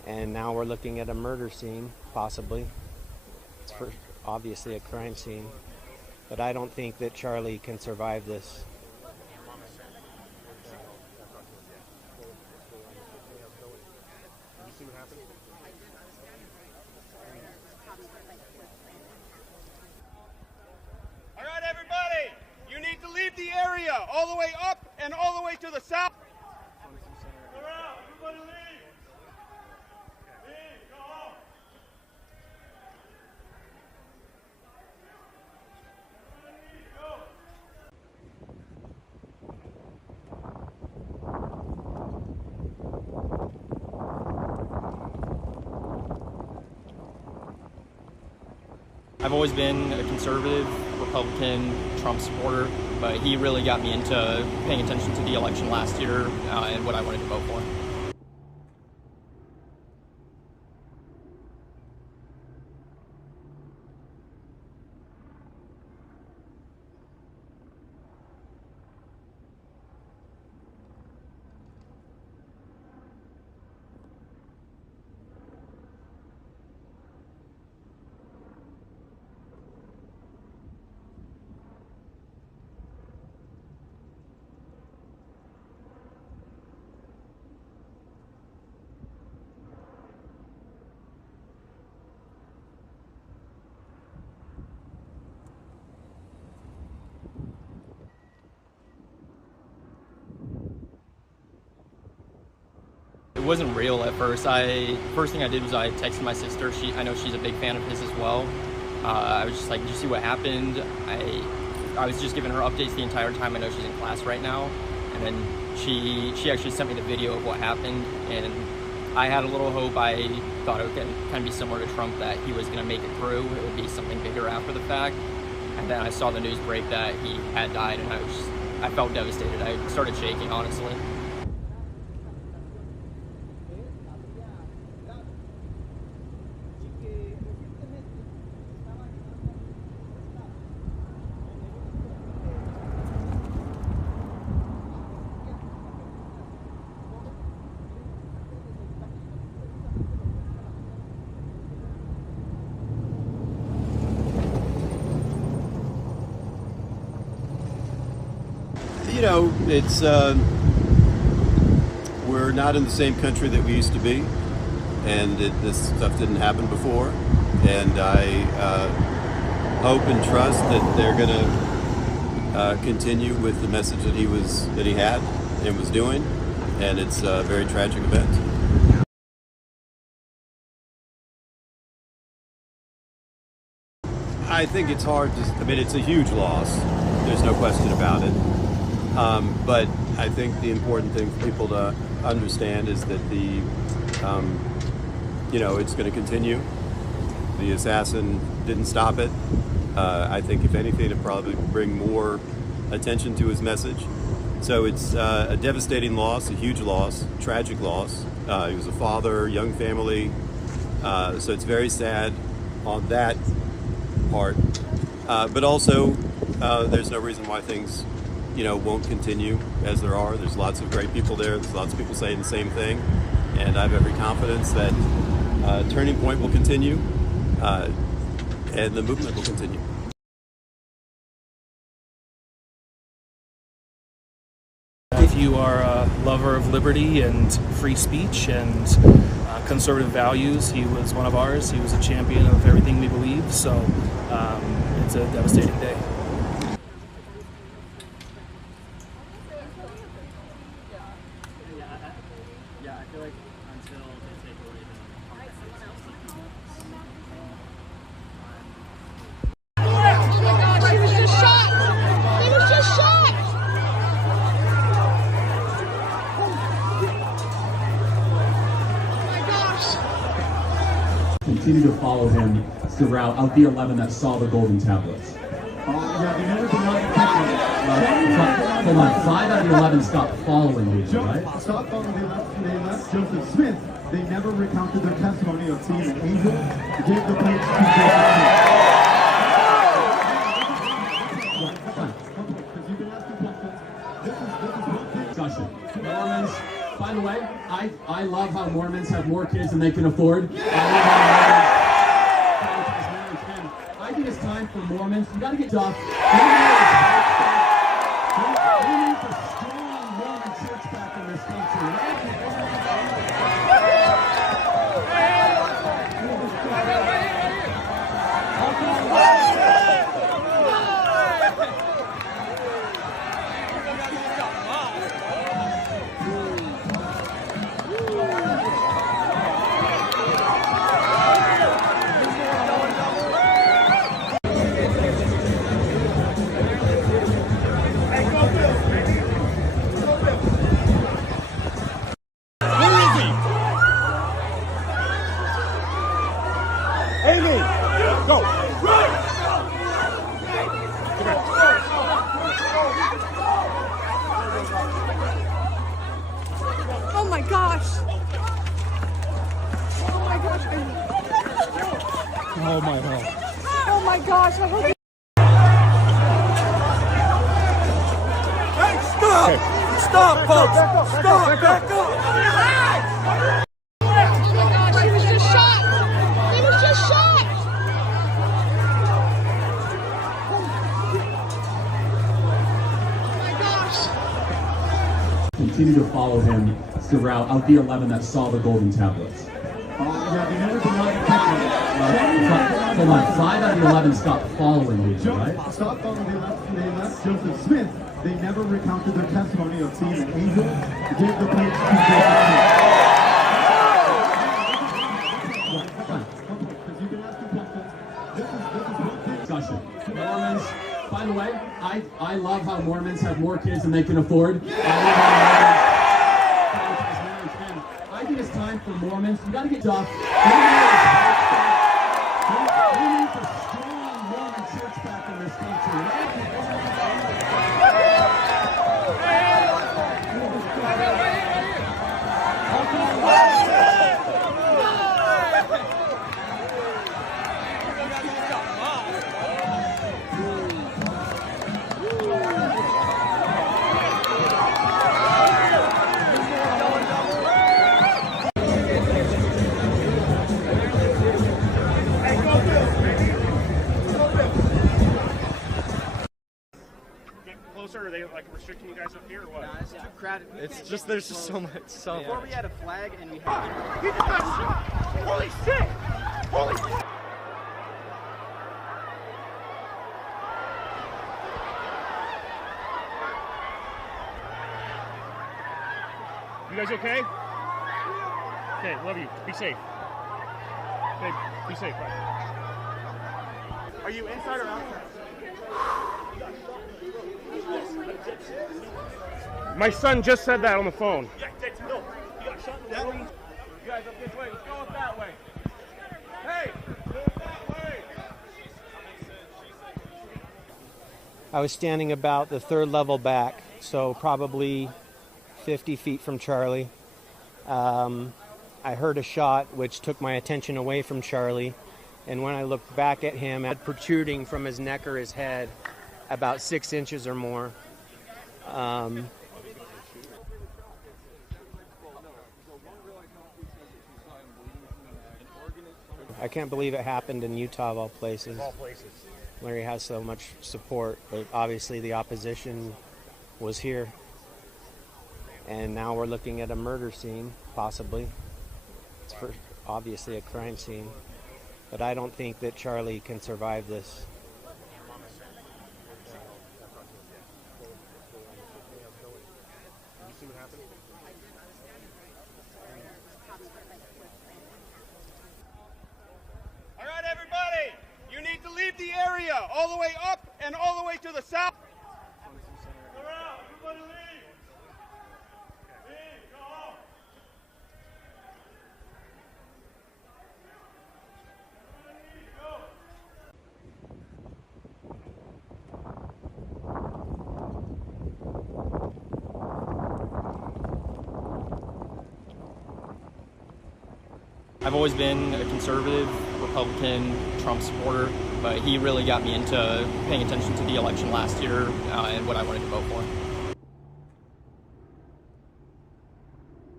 And now we're looking at a murder scene, possibly. It's obviously a crime scene. But I don't think that Charlie can survive this. All right, everybody, you need to leave the area all the way up and all the way to the south. Everybody leave. Leave, go home. I've always been a conservative, Republican, Trump supporter, but he really got me into paying attention to the election last year and what I wanted to vote for. It wasn't real at first. First thing I did was I texted my sister. I know she's a big fan of his as well. I was just like, did you see what happened? I was just giving her updates the entire time. I know she's in class right now. And then she actually sent me the video of what happened. And I had a little hope. I thought it would kind of be similar to Trump, that he was going to make it through. It would be something bigger after the fact. And then I saw the news break that he had died, and I felt devastated. I started shaking, honestly. You know, it's we're not in the same country that we used to be, and this stuff didn't happen before. And I hope and trust that they're going to continue with the message that he had and was doing. And it's a very tragic event. I think it's hard to. I mean, it's a huge loss. There's no question about it. But I think the important thing for people to understand is that it's going to continue. The assassin didn't stop it. I think if anything, it'll probably bring more attention to his message. So it's a devastating loss, a huge loss, tragic loss. He was a father, young family. So it's very sad on that part. But also, there's no reason why things won't continue as there are. There's lots of great people there. There's lots of people saying the same thing. And I have every confidence that Turning Point will continue and the movement will continue. If you are a lover of liberty and free speech and conservative values, he was one of ours. He was a champion of everything we believe. So it's a devastating day. Yeah, I feel like until they take away Oh my gosh, he was just shot! He was just shot! Oh my gosh. Continue to follow him throughout of the 11 that saw the golden tablets. Hold on, 5 out of the 11 stopped following me, right? Stopped following they left Joseph Smith. They never recounted their testimony of seeing an angel. Gave the plates to Joseph Smith. Discussion. Mormons By the way, I love how Mormons have more kids than they can afford. I think it's time for Mormons. You got to get off. We need the strong Mormon church back in this country. Oh my gosh! Oh my gosh! Oh my God. Oh my gosh! I hope. Hey, stop! Stop, folks! Stop! Back up! Oh my gosh! He was just shot! He was just shot! Oh my gosh! Continue to follow him throughout of the 11 that saw the golden tablets. Hold on, 5 out of the 11 stopped following me, right? Stopped following the 11. They left Joseph Smith. They never recounted their testimony of seeing an angel give the plates to discussion. Mormons, by the way, I love how Mormons have more kids than they can afford. I think it's time for Mormons. You got to get off. We need the strong Mormon church back in this country. Closer? Are they like restricting you guys up here or what? Nah, it's too crowded. It's just there's just so much. Before we had a flag and we had. He just got shot! Holy shit! Holy shit! You guys okay? Okay, love you. Be safe. Okay, be safe. Bye. Are you inside or outside? My son just said that on the phone. Yeah, no. You got shot in the belly. You guys up this way. Let's go up that way. Hey, go up that way. I was standing about the 3rd level back, so probably 50 feet from Charlie. I heard a shot which took my attention away from Charlie, and when I looked back at him, it had protruding from his neck or his head about 6 inches or more. I can't believe it happened in Utah of all places. Where he has so much support, but obviously the opposition was here. And now we're looking at a murder scene, possibly. It's obviously a crime scene. But I don't think that Charlie can survive this. All right, everybody, you need to leave the area all the way up and all the way to the south. Everybody leave. Leave, go home. I've always been a conservative, Republican, Trump supporter, but he really got me into paying attention to the election last year and what I wanted to vote for.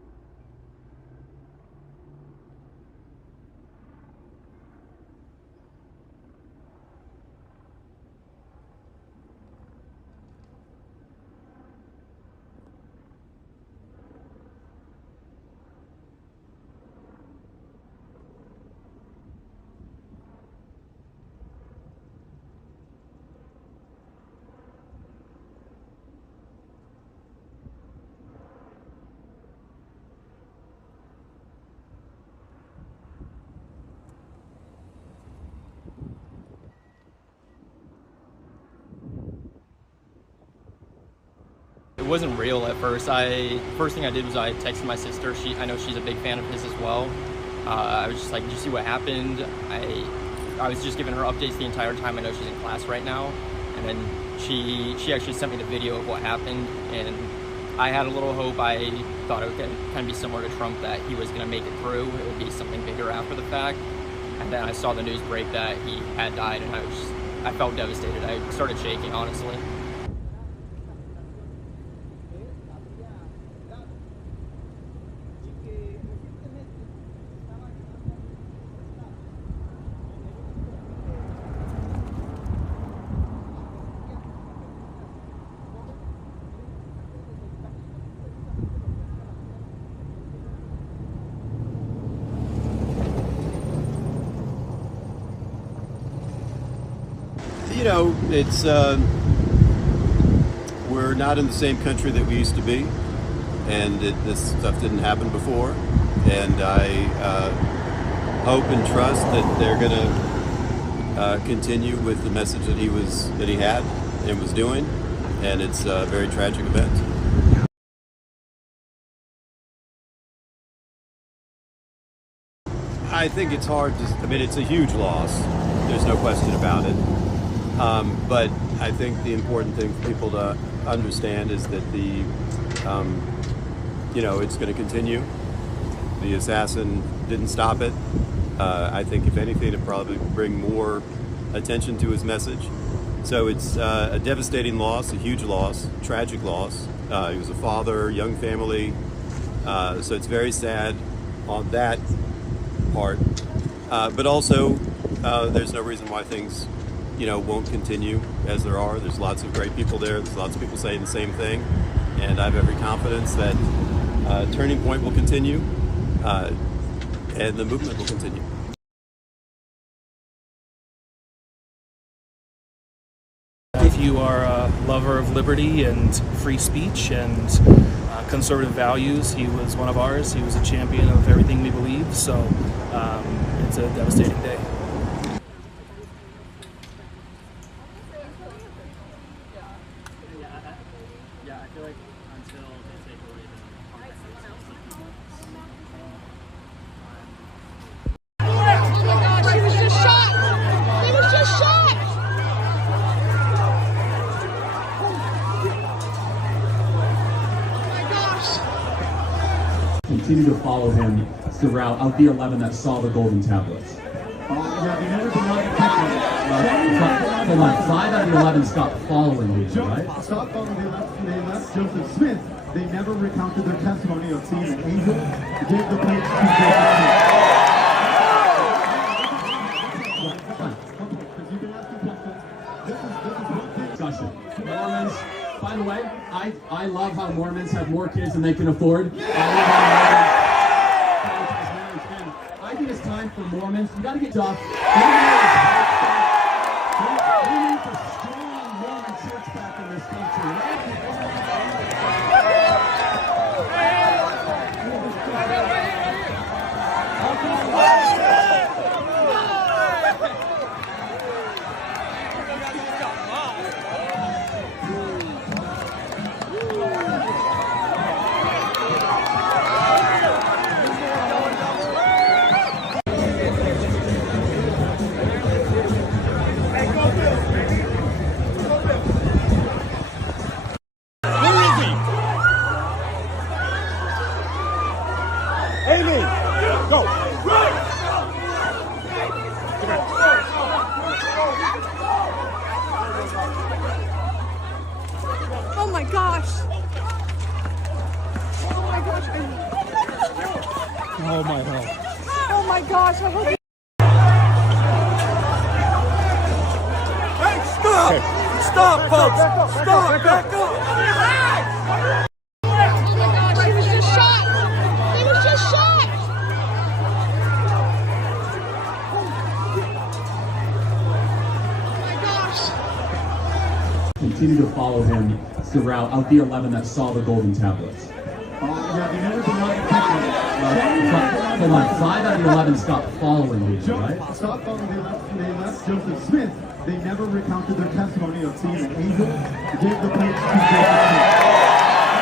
wasn't real at first. First thing I did was I texted my sister. I know she's a big fan of his as well. I was just like, did you see what happened? I was just giving her updates the entire time. I know she's in class right now. And then she actually sent me the video of what happened. And I had a little hope. I thought it would kind of be similar to Trump, that he was going to make it through. It would be something bigger after the fact. And then I saw the news break that he had died, and I felt devastated. I started shaking, honestly. You know, it's we're not in the same country that we used to be, and this stuff didn't happen before. And I hope and trust that they're going to continue with the message that he had and was doing. And it's a very tragic event. I think it's hard to. I mean, it's a huge loss. There's no question about it. But I think the important thing for people to understand is that it's going to continue. The assassin didn't stop it. I think if anything, it'd probably bring more attention to his message. So it's a devastating loss, a huge loss, tragic loss. He was a father, young family. So it's very sad on that part. But also, there's no reason why things won't continue as there are. There's lots of great people there. There's lots of people saying the same thing. And I have every confidence that Turning Point will continue and the movement will continue. If you are a lover of liberty and free speech and conservative values, he was one of ours. He was a champion of everything we believe. So it's a devastating day. Yeah, I feel like until they take away the Oh my gosh, he was just shot! He was just shot! Oh my gosh. Continue to follow him throughout of the 11 that saw the golden tablets. Hold on, 5 out of the 11 stopped following these, right? Stopped following the 11. They left Joseph Smith. They never recounted their testimony of seeing an angel. Gave the plates Discussion. Mormons, by the way, I love how Mormons have more kids than they can afford. I think it's time for Mormons. You gotta get off. We need a strong Mormon church back in this country. Oh my gosh. Oh my gosh. Oh my God. Oh my gosh. I hope Hey, stop! Okay. Stop, folks! Stop! Back up! Oh my gosh, he was just shot! He was just shot! Oh my gosh. Continue to follow him throughout of the 11 that saw the golden tablets. They never denied Hold on, 5 out of the 11 stopped following these, right? Stopped following the 11. They left Joseph Smith. They never recounted their testimony of seeing an angel. Gave the plates to Joseph Smith.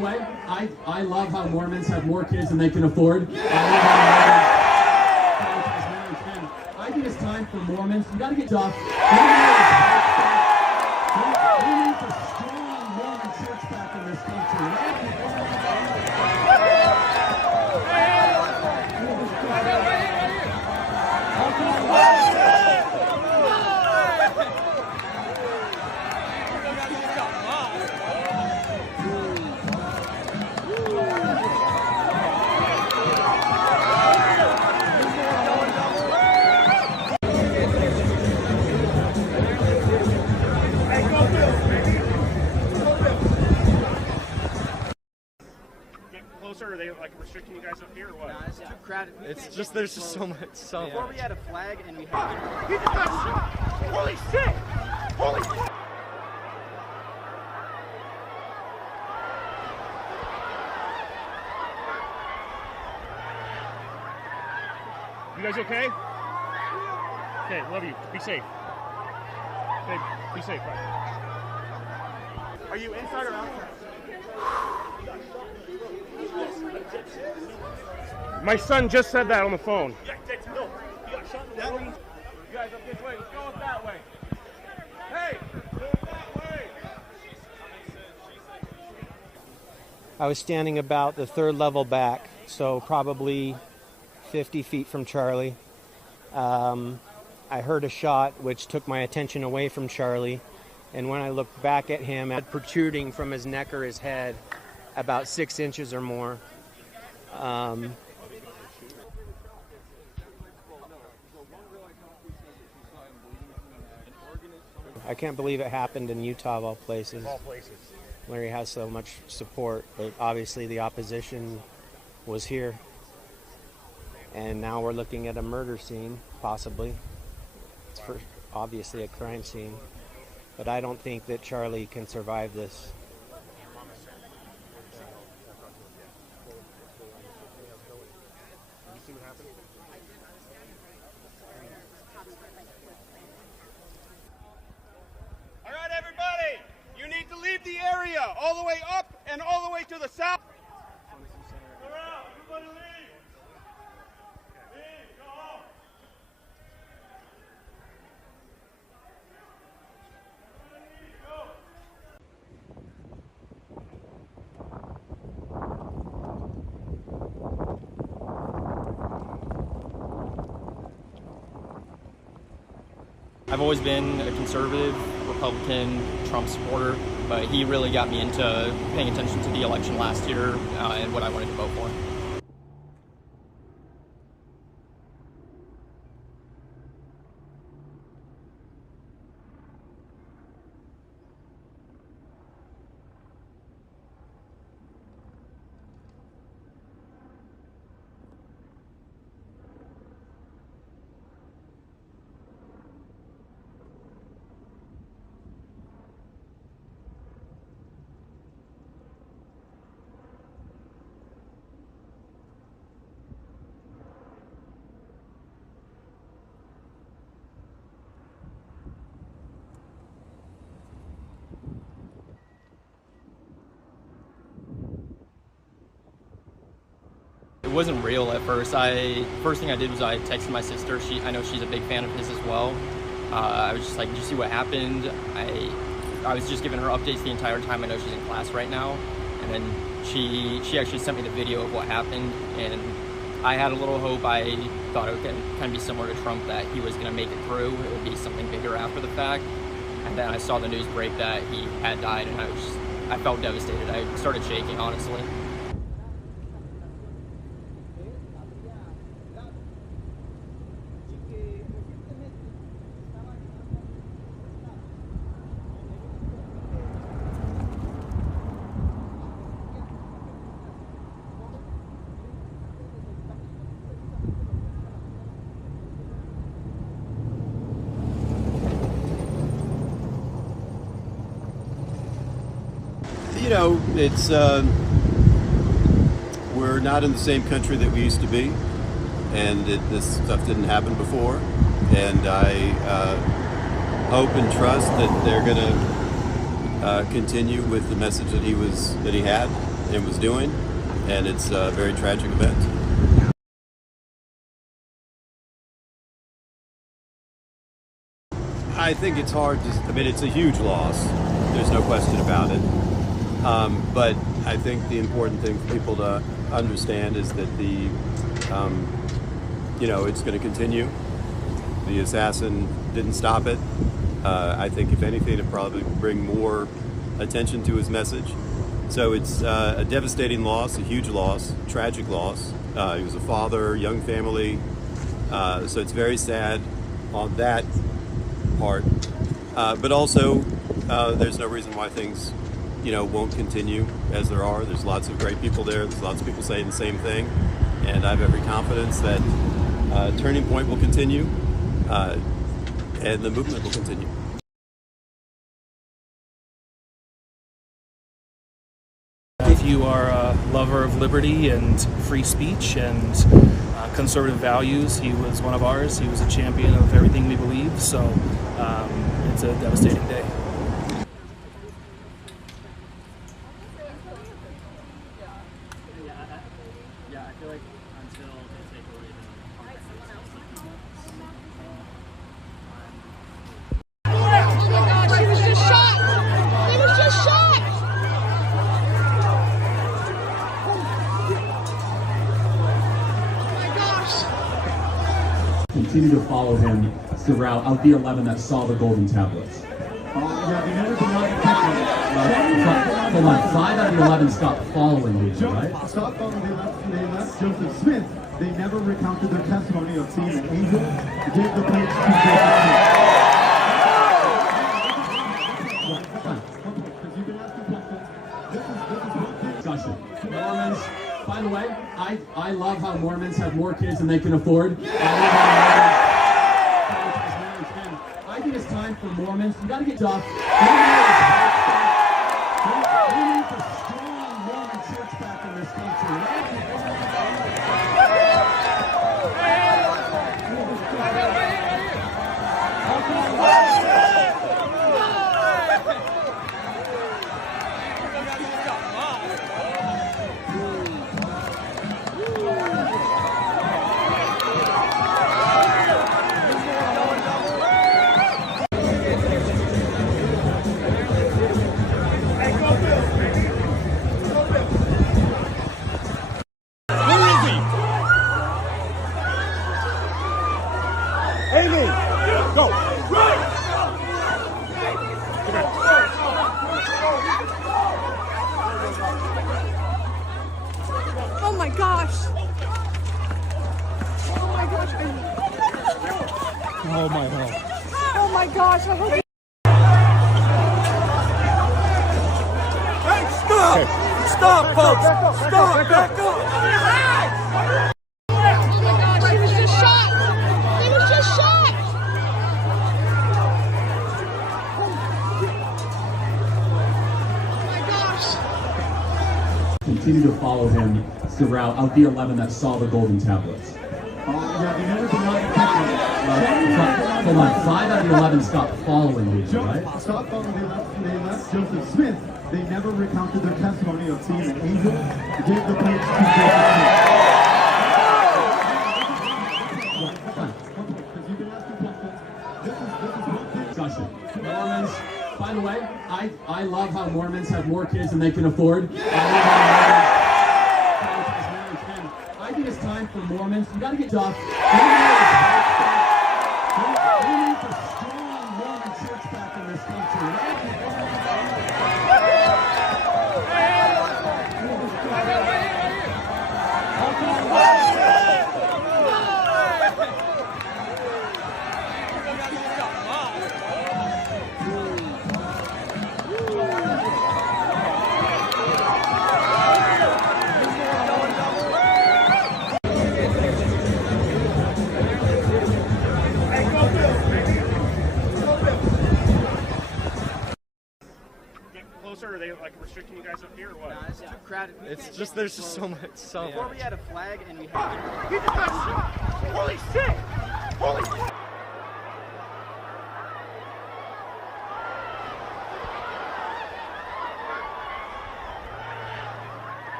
I love how Mormons have more kids than they can afford. I love how Mormons prioritize marriage. And I think it's time for Mormons. You got to get stuff. We need a strong Mormon church back in this country. Are they like restricting you guys up here or what? No, it's too crowded. It's just there's just so much. Before we had a flag and we had. He just got shot! Holy shit! Holy shit! You guys okay? Okay, love you. Be safe. Okay, be safe. Bye. Are you inside or outside? My son just said that on the phone. Yeah, no. You got shot in the room. You guys up this way. Let's go up that way. Hey, go that way. I was standing about the third level back, so probably 50 feet from Charlie. I heard a shot which took my attention away from Charlie, and when I looked back at him, it had protruding from his neck or his head about 6 inches or more. I can't believe it happened in Utah of all places. Where he has so much support, but obviously the opposition was here. And now we're looking at a murder scene, possibly. It's obviously a crime scene. But I don't think that Charlie can survive this. All right, everybody, you need to leave the area all the way up and all the way to the south. Go out, everybody leave. Leave, go home. I've always been a conservative, Republican, Trump supporter, but he really got me into paying attention to the election last year and what I wanted to vote for. It wasn't real at first. First thing I did was I texted my sister. I know she's a big fan of his as well. I was just like, did you see what happened? I was just giving her updates the entire time. I know she's in class right now. And then she actually sent me the video of what happened. And I had a little hope. I thought it would kind of be similar to Trump, that he was going to make it through. It would be something bigger after the fact. And then I saw the news break that he had died, and I felt devastated. I started shaking, honestly. You know, it's we're not in the same country that we used to be, and this stuff didn't happen before. And I hope and trust that they're going to continue with the message that he had, it was doing, and it's a very tragic event. I think it's hard to, I mean, it's a huge loss. There's no question about it. But I think the important thing for people to understand is that the, it's going to continue. The assassin didn't stop it. I think if anything, it'll probably bring more attention to his message. So it's a devastating loss, a huge loss, tragic loss. He was a father, young family. So it's very sad on that part. But also, there's no reason why things, won't continue as there are. There's lots of great people there. There's lots of people saying the same thing. And I have every confidence that Turning Point will continue and the movement will continue. If you are a lover of liberty and free speech and conservative values, he was one of ours. He was a champion of everything we believe, so it's a devastating day. Yeah, I feel like until they take away Oh my gosh, he was just shot! He was just shot! Continue to follow him throughout of the 11 that saw the golden tablets. Hold on, 5 out of the 11 stopped following these, right? Stopped following the 11. They left Joseph Smith. They never recounted their testimony of seeing an angel. Gave the plates to Discussion. Mormons, by the way, I love how Mormons have more kids than they can afford. I think it's time for Mormons. You gotta get tough. We need a strong Mormon church back in this country. Oh my gosh! Oh my gosh! Oh my God. Oh my gosh! I hope Hey, stop! Stop, folks! Stop! Back up! Oh my gosh! He was just shot! He was just shot! Oh my gosh! Continue to follow him throughout of the 11 that saw the golden tablets. Hold on, 5 out of the 11 stopped following these, right? Stopped following the 11. They left Joseph Smith. They never recounted their testimony of seeing an angel. Gave the plates to Discussion. Mormons, by the way, I love how Mormons have more kids than they can afford. I think it's time for Mormons. You gotta get tough. We need a strong Mormon church back in this country. Are they like restricting you guys up here or what? Nah, it's too crowded. It's just, there's just so much. Before we had a flag and we had... He just got shot! Holy shit! Holy shit!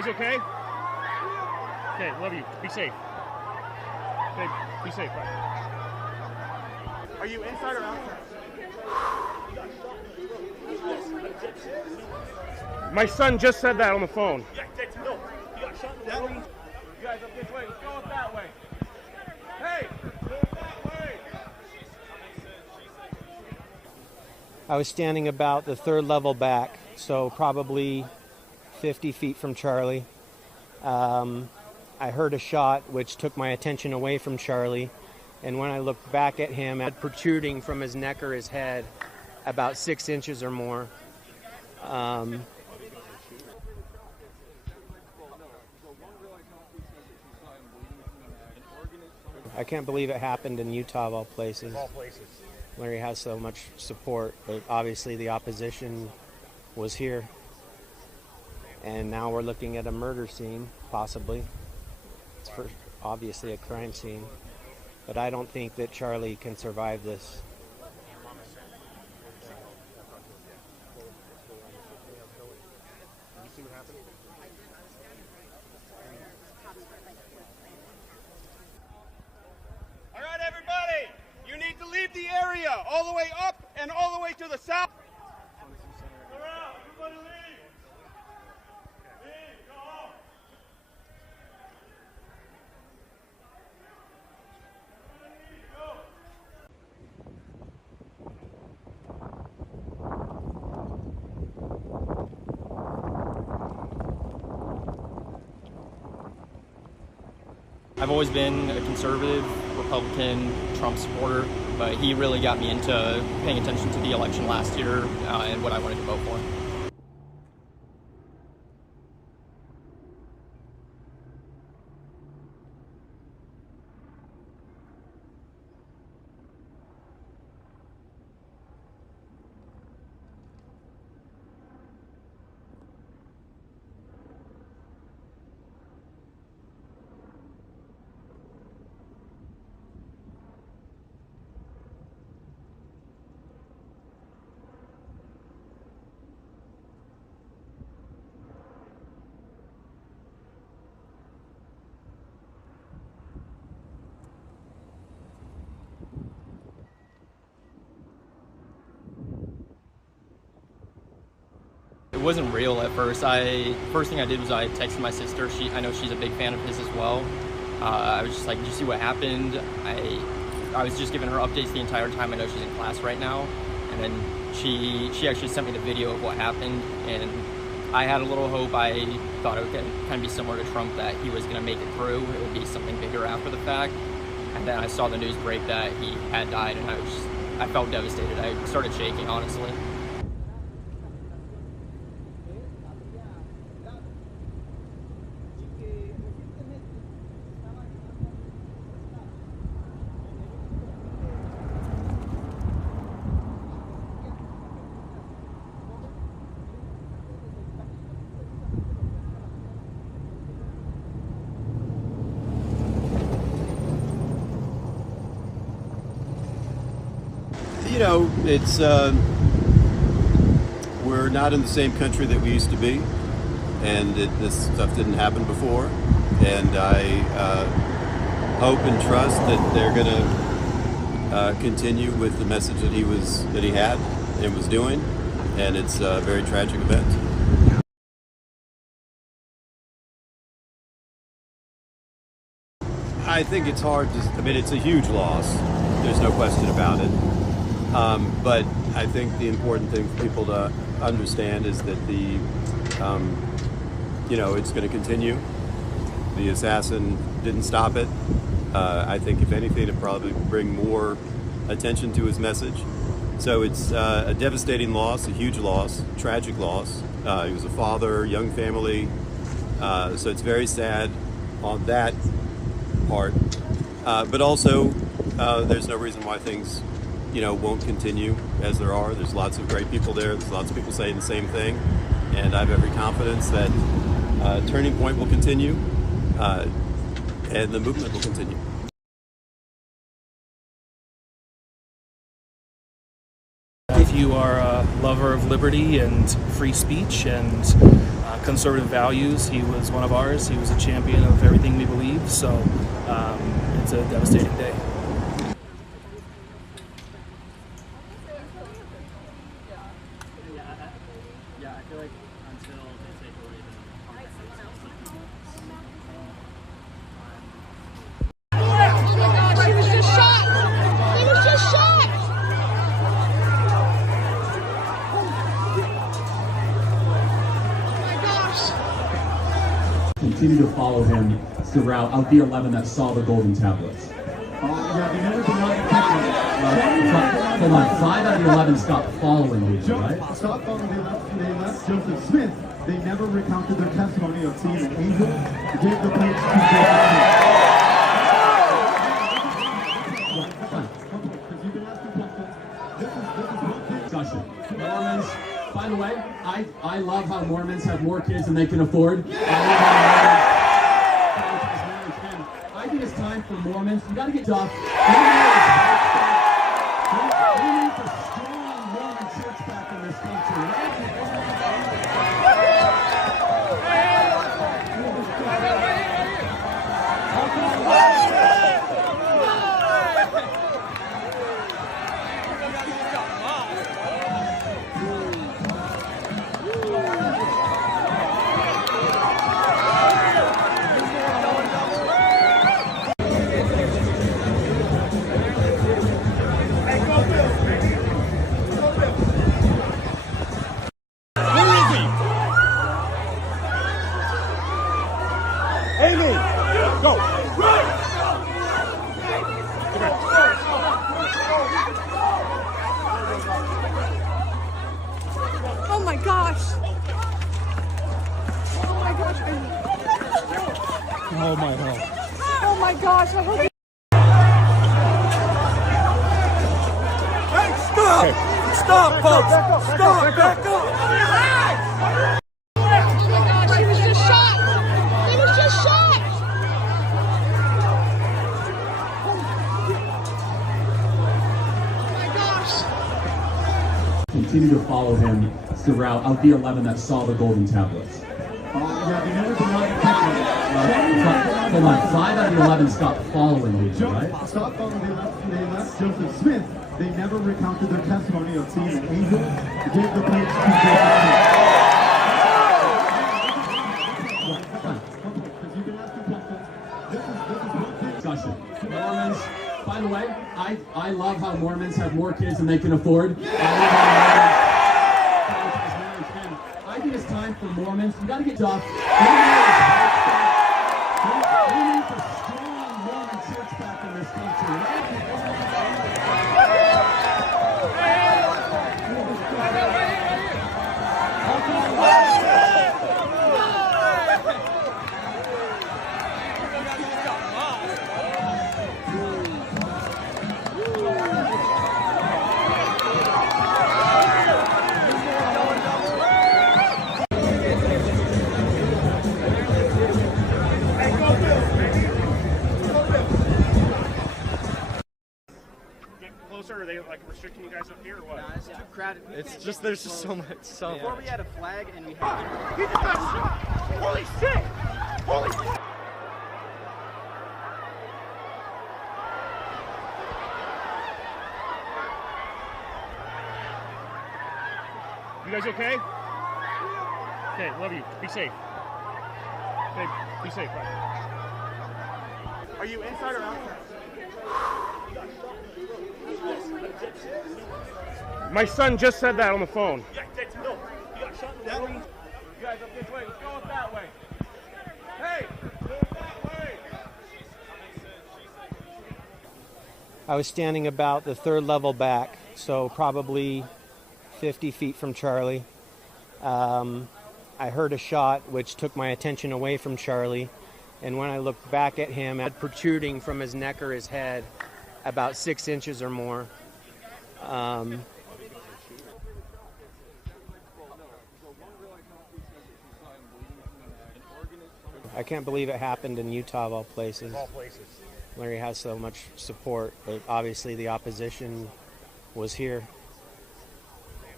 guys okay? Okay, love you. Be safe. Okay, be safe. Bye. Are you inside or outside? My son just said that on the phone. No, you got shot in the leg. You guys up this way. Let's go up that way. Hey, move that way. I was standing about the third level back, so probably 50 feet from Charlie. I heard a shot which took my attention away from Charlie, and when I looked back at him, had protruding from his neck or his head about 6 inches or more. I can't believe it happened in Utah of all places. Where he has so much support, but obviously the opposition was here. And now we're looking at a murder scene, possibly. It's obviously a crime scene. But I don't think that Charlie can survive this. All right, everybody. You need to leave the area all the way up and all the way to the south. Clear out. Everybody leave. Leave. Go home. I've always been a conservative, Republican, Trump supporter, but he really got me into paying attention to the election last year and what I wanted to vote for. It wasn't real at first. First thing I did was I texted my sister. I know she's a big fan of his as well. I was just like, did you see what happened? I was just giving her updates the entire time. I know she's in class right now. And then she actually sent me the video of what happened. And I had a little hope. I thought it would kind of be similar to Trump, that he was going to make it through. It would be something bigger after the fact. And then I saw the news break that he had died, and I felt devastated. I started shaking, honestly. You know, it's we're not in the same country that we used to be, and this stuff didn't happen before. And I hope and trust that they're going to continue with the message that he had and was doing. And it's a very tragic event. I think it's hard to. I mean, it's a huge loss. There's no question about it. But I think the important thing for people to understand is that it's going to continue. The assassin didn't stop it. I think if anything, it'd probably bring more attention to his message. So it's a devastating loss, a huge loss, tragic loss. He was a father, young family. So it's very sad on that part. But also, there's no reason why things won't continue as there are. There's lots of great people there. There's lots of people saying the same thing. And I have every confidence that Turning Point will continue and the movement will continue. If you are a lover lover of liberty and free speech and conservative values. He was one of ours. He was a champion of everything we believe. So it's a devastating day. Yeah, I feel like until they take away the He was just shot! He was just shot! Oh my gosh! Continue to follow him throughout of the 11 that saw the golden tablets. Hold on, 5 out of the 11 stopped following these, right? Stopped following the 11. They left Joseph Smith. They never recounted their testimony of seeing an angel give the plates to Discussion. Mormons, by the way, I love how Mormons have more kids than they can afford. I think it's time for Mormons. You got to get tough. We need the strong Mormon church back in this country. Amy, go. Oh my gosh! Oh my gosh! Oh my God. Oh my gosh! I hope Hey, stop! Stop, folks! Stop! Back up! Oh my gosh! He was just shot! He was just shot! Oh my gosh! Continue to follow him throughout of the 11 that saw the golden tablets. Hold on, 5 out of the 11 stopped following these, right? Stopped following the 11. They left Joseph Smith. They never recounted their testimony of seeing an angel give the plates to Discussion. Mormons, by the way, I love how Mormons have more kids than they can afford. I think it's time for Mormons. You got to get tough. We need the strong Mormon church back in this country. Are they like restricting you guys up here or what? No, it's too crowded. It's just there's just so much. So Before we had a flag and we had. He just got shot! Holy shit! Holy shit! You guys okay? Okay, love you. Be safe. Okay, be safe. Bye. Are you inside or outside? My son just said that on the phone. You guys up this way. Let's go up that way. Hey, go that way. I was standing about the 3rd level back, so probably 50 feet from Charlie. I heard a shot which took my attention away from Charlie, and when I looked back at him, it had protruding from his neck or his head about 6 inches or more. I can't believe it happened in Utah of all places. Where he has so much support, but obviously the opposition was here.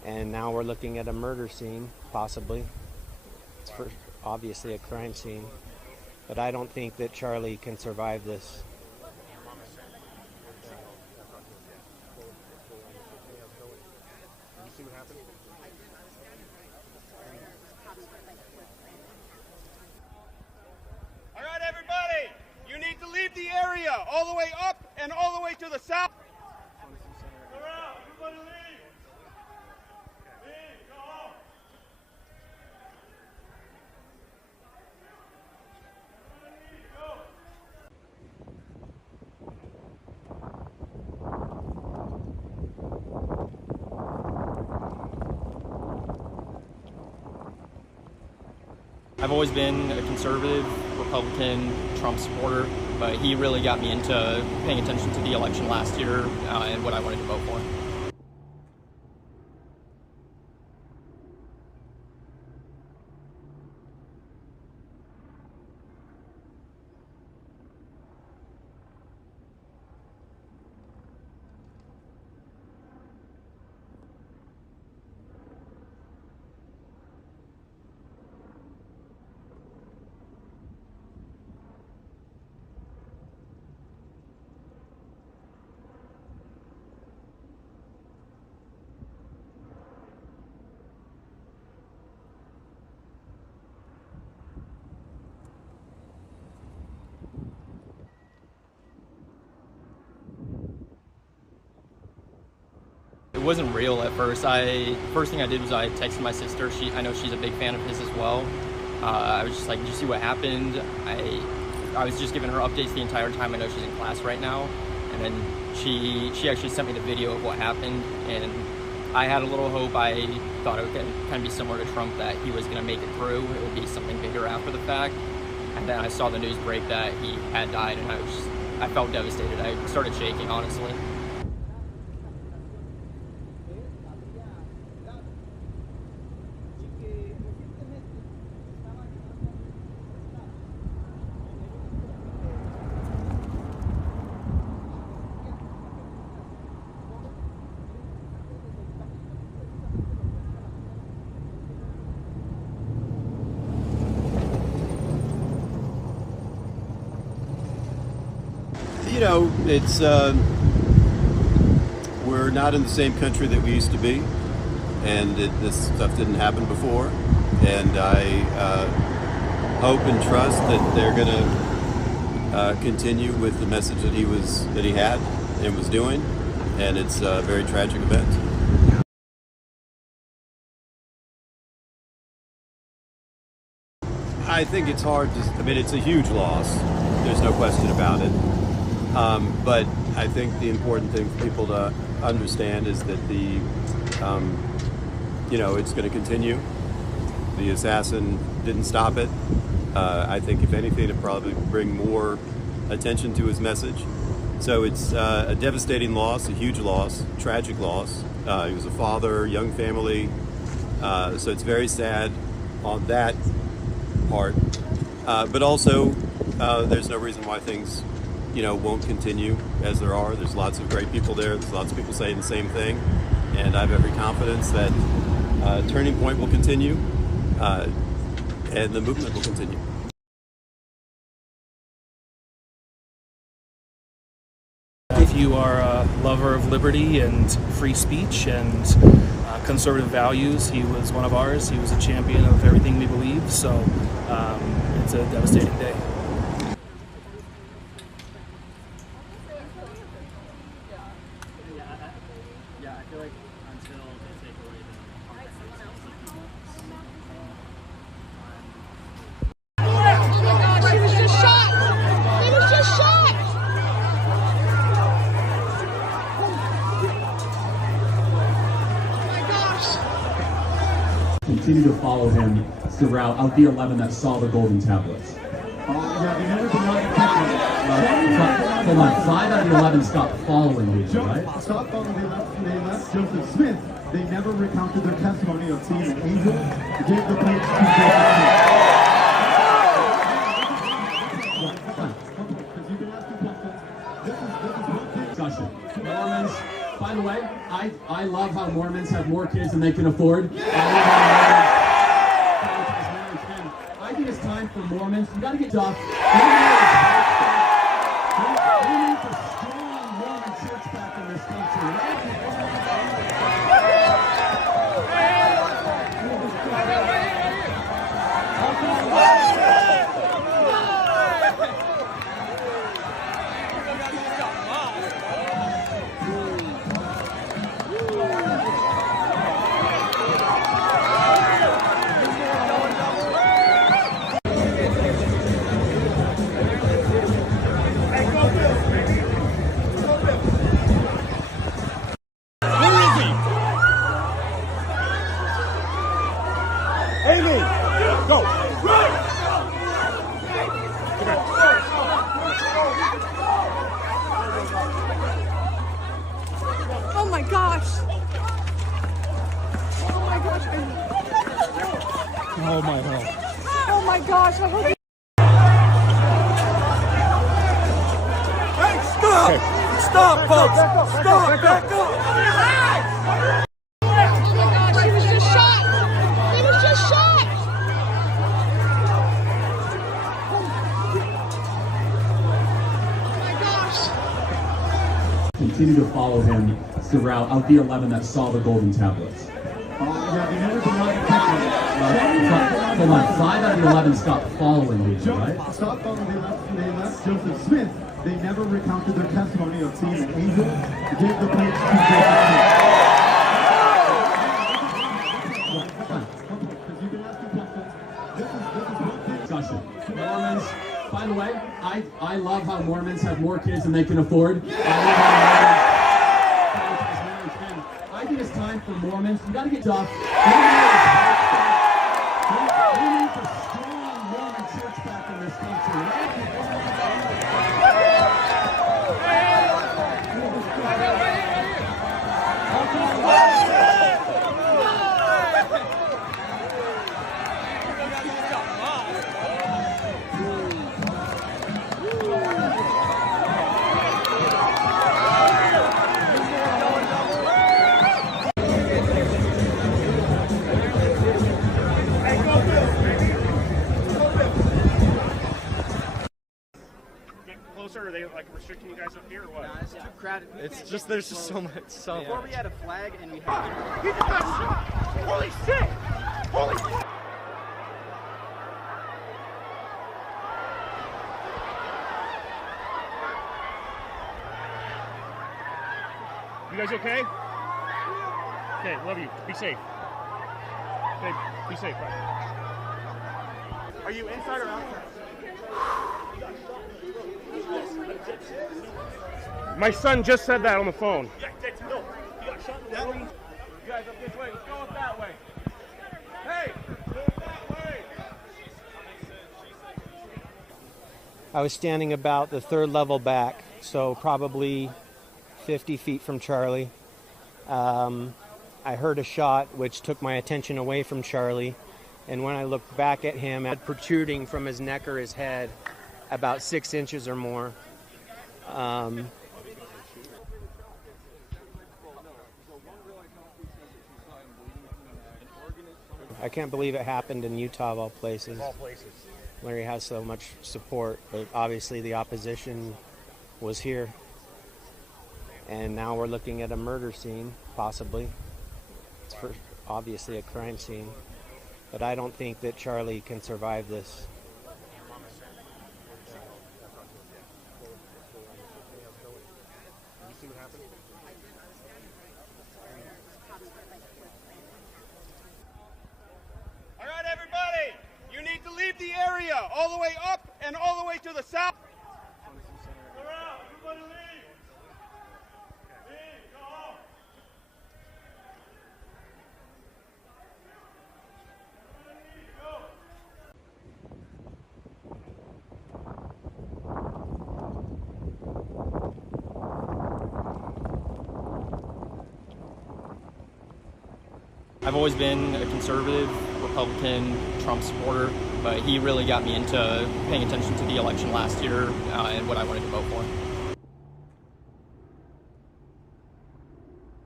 And now we're looking at a murder scene, possibly. It's obviously a crime scene. But I don't think that Charlie can survive this. See what happened? All right, everybody, you need to leave the area all the way up and all the way to the south. Go out, everybody leave. Leave, go home. I've always been a conservative, Republican, Trump supporter, but he really got me into paying attention to the election last year and what I wanted to vote for. It wasn't real at first. First thing I did was I texted my sister. I know she's a big fan of his as well. I was just like, did you see what happened? I was just giving her updates the entire time. I know she's in class right now. And then she actually sent me the video of what happened. And I had a little hope. I thought it would kind of be similar to Trump, that he was going to make it through. It would be something bigger after the fact. And then I saw the news break that he had died, and I felt devastated. I started shaking, honestly. You know, it's we're not in the same country that we used to be, and this stuff didn't happen before. And I hope and trust that they're going to continue with the message that he had and was doing. And it's a very tragic event. I think it's hard to. I mean, it's a huge loss. There's no question about it. But I think the important thing for people to understand is that it's going to continue. The assassin didn't stop it. I think if anything, it'd probably bring more attention to his message. So it's a devastating loss, a huge loss, tragic loss. He was a father, young family. So it's very sad on that part. But also, there's no reason why things won't continue as there are. There's lots of great people there. There's lots of people saying the same thing. And I have every confidence that Turning Point will continue and the movement will continue. If you are a lover of liberty and free speech and conservative values, he was one of ours. He was a champion of everything we believe. So it's a devastating day. Yeah, I feel like until they take away the He was just shot! He was just shot! Oh my gosh! Continue to follow him throughout of the 11 that saw the golden tablets. Yeah, they never denied the Hold on, 5 out of the 11 stopped following me, right? Stopped following. They left Joseph Smith. They never recounted their testimony of seeing an angel. They gave the plates to Discussion. Mormons, 5 By the way, I love how Mormons have more kids than they can afford. I love how Mormons prioritize marriage. And I think it's time for Mormons. You got to get tough. We need a strong Mormon church back in this country. Oh my gosh! Oh my gosh! Oh my God. Oh my gosh! I hope. Hey, stop! Okay. Stop, folks! Stop! Back up! Oh my gosh! He was just shot! He was just shot! Oh my gosh! Continue to follow him throughout of the 11 that saw the golden tablets. Yeah, they never denied the Hold on, 5 out of the 11 stopped following me, right? Stop following. They left Joseph Smith. They never recounted their testimony of seeing an angel. They gave the plates to discussion. Mormons, by the way, I love how Mormons have more kids than they can afford. I love how Mormons prioritize marriage. And I think it's time for Mormons. You got to get tough. We need a strong Mormon church back in this country. Closer? Are they like restricting you guys up here or what? Nah, it's too crowded. It's just there's just so much. Before we had a flag and we had. He just got shot! Holy shit! Holy shit! You guys okay? Okay, love you. Be safe. Okay, be safe. Bye. Are you inside or outside? My son just said that on the phone. No, he got shot in the room. You guys up this way. Let's go up that way. Hey, go that way. I was standing about the 3rd level back, so probably 50 feet from Charlie. I heard a shot which took my attention away from Charlie, and when I looked back at him, had protruding from his neck or his head about 6 inches or more. I can't believe it happened in Utah of all places. Where he has so much support, but obviously the opposition was here. And now we're looking at a murder scene, possibly. It's obviously a crime scene. But I don't think that Charlie can survive this. All right, everybody. You need to leave the area all the way up and all the way to the south. Go out. Everybody leave. Leave. Go home. I've always been a conservative, Republican, Trump supporter, but he really got me into paying attention to the election last year and what I wanted to vote for.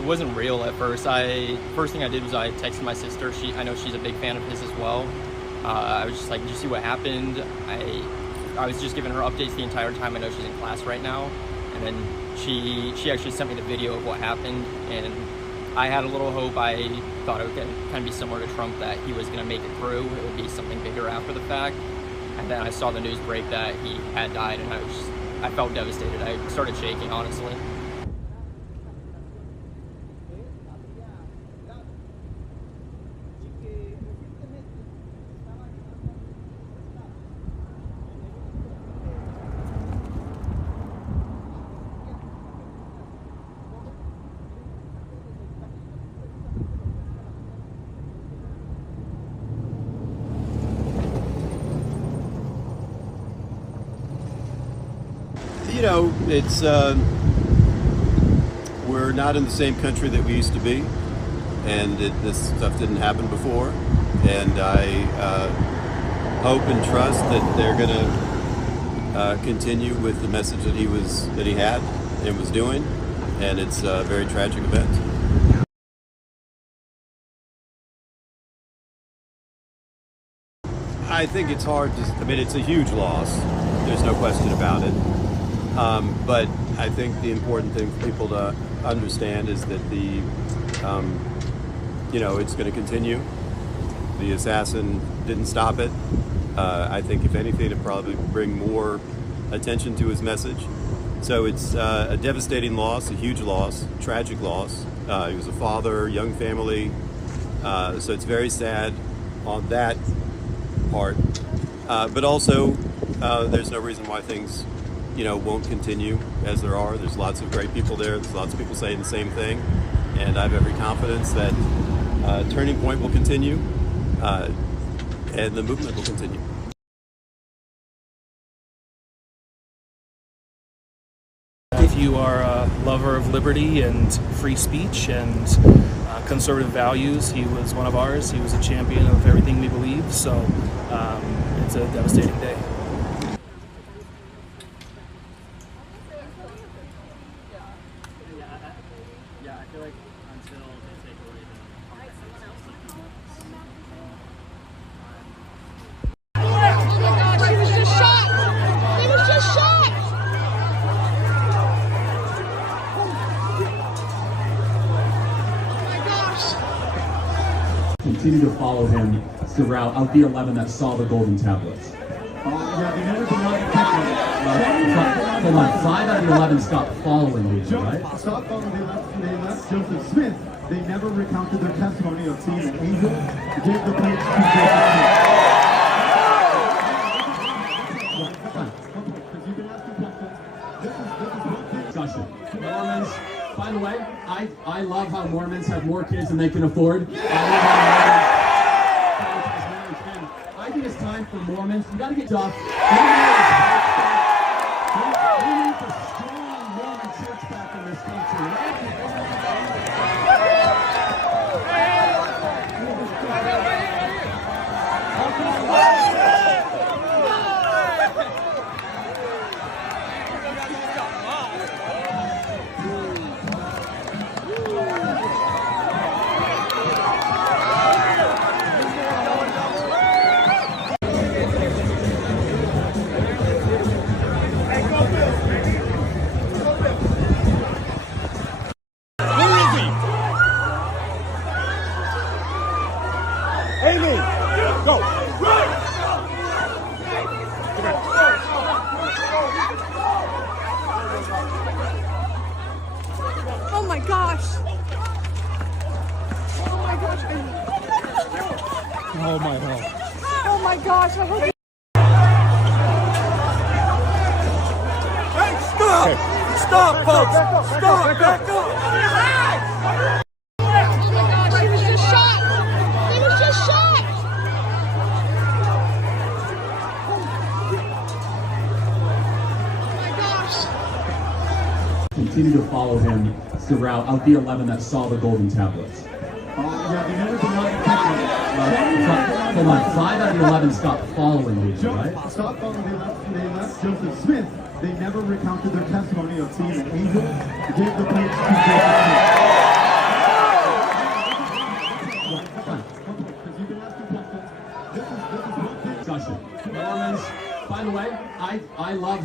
It wasn't real at first. First thing I did was I texted my sister. I know she's a big fan of his as well. I was just like, did you see what happened? I was just giving her updates the entire time. I know she's in class right now. And then she actually sent me the video of what happened, and I had a little hope. I thought it would kind of be similar to Trump, that he was going to make it through. It would be something bigger after the fact. And then I saw the news break that he had died, and I felt devastated. I started shaking, honestly. You know, it's we're not in the same country that we used to be, and this stuff didn't happen before. And I hope and trust that they're going to continue with the message that he had and was doing. And it's a very tragic event. I think it's hard to. I mean, it's a huge loss. There's no question about it. But I think the important thing for people to understand is that it's going to continue. The assassin didn't stop it. I think if anything, it'd probably bring more attention to his message. So it's a devastating loss, a huge loss, tragic loss. He was a father, young family. So it's very sad on that part. But also, there's no reason why things won't continue as there are. There's lots of great people there. There's lots of people saying the same thing. And I have every confidence that Turning Point will continue and the movement will continue. If you are a lover of liberty and free speech and conservative values, he was one of ours. He was a champion of everything we believe. So it's a devastating day. Yeah, I feel like until they take away He was just shot! He was just shot! Oh my gosh! Continue to follow him throughout of the 11 that saw the golden tablets. Yeah, they never denied the Hold on, 5 out of the 11 stopped following me, right? Stop following. They left Joseph Smith. They never recounted their testimony of seeing an angel. They gave the plates to Discussion. Mormons, by the way, I love how Mormons have more kids than they can afford. I think it's time for Mormons. You gotta get tough. We need a strong Mormon church back in this country. Oh my gosh! Oh my gosh! Oh my God. Oh my gosh! I hope. Hey, stop! Okay. Stop, folks! Stop! Back up! Oh my gosh! He was just shot! He was just shot! Oh my gosh! Continue to follow him throughout of the 11 that saw the golden tablets. Yeah, they never denied Hold on, 5 out of the 11 stopped following me, right? Stop following. They left Joseph Smith. They never recounted their testimony of seeing an angel. They gave the plates to Joseph Smith.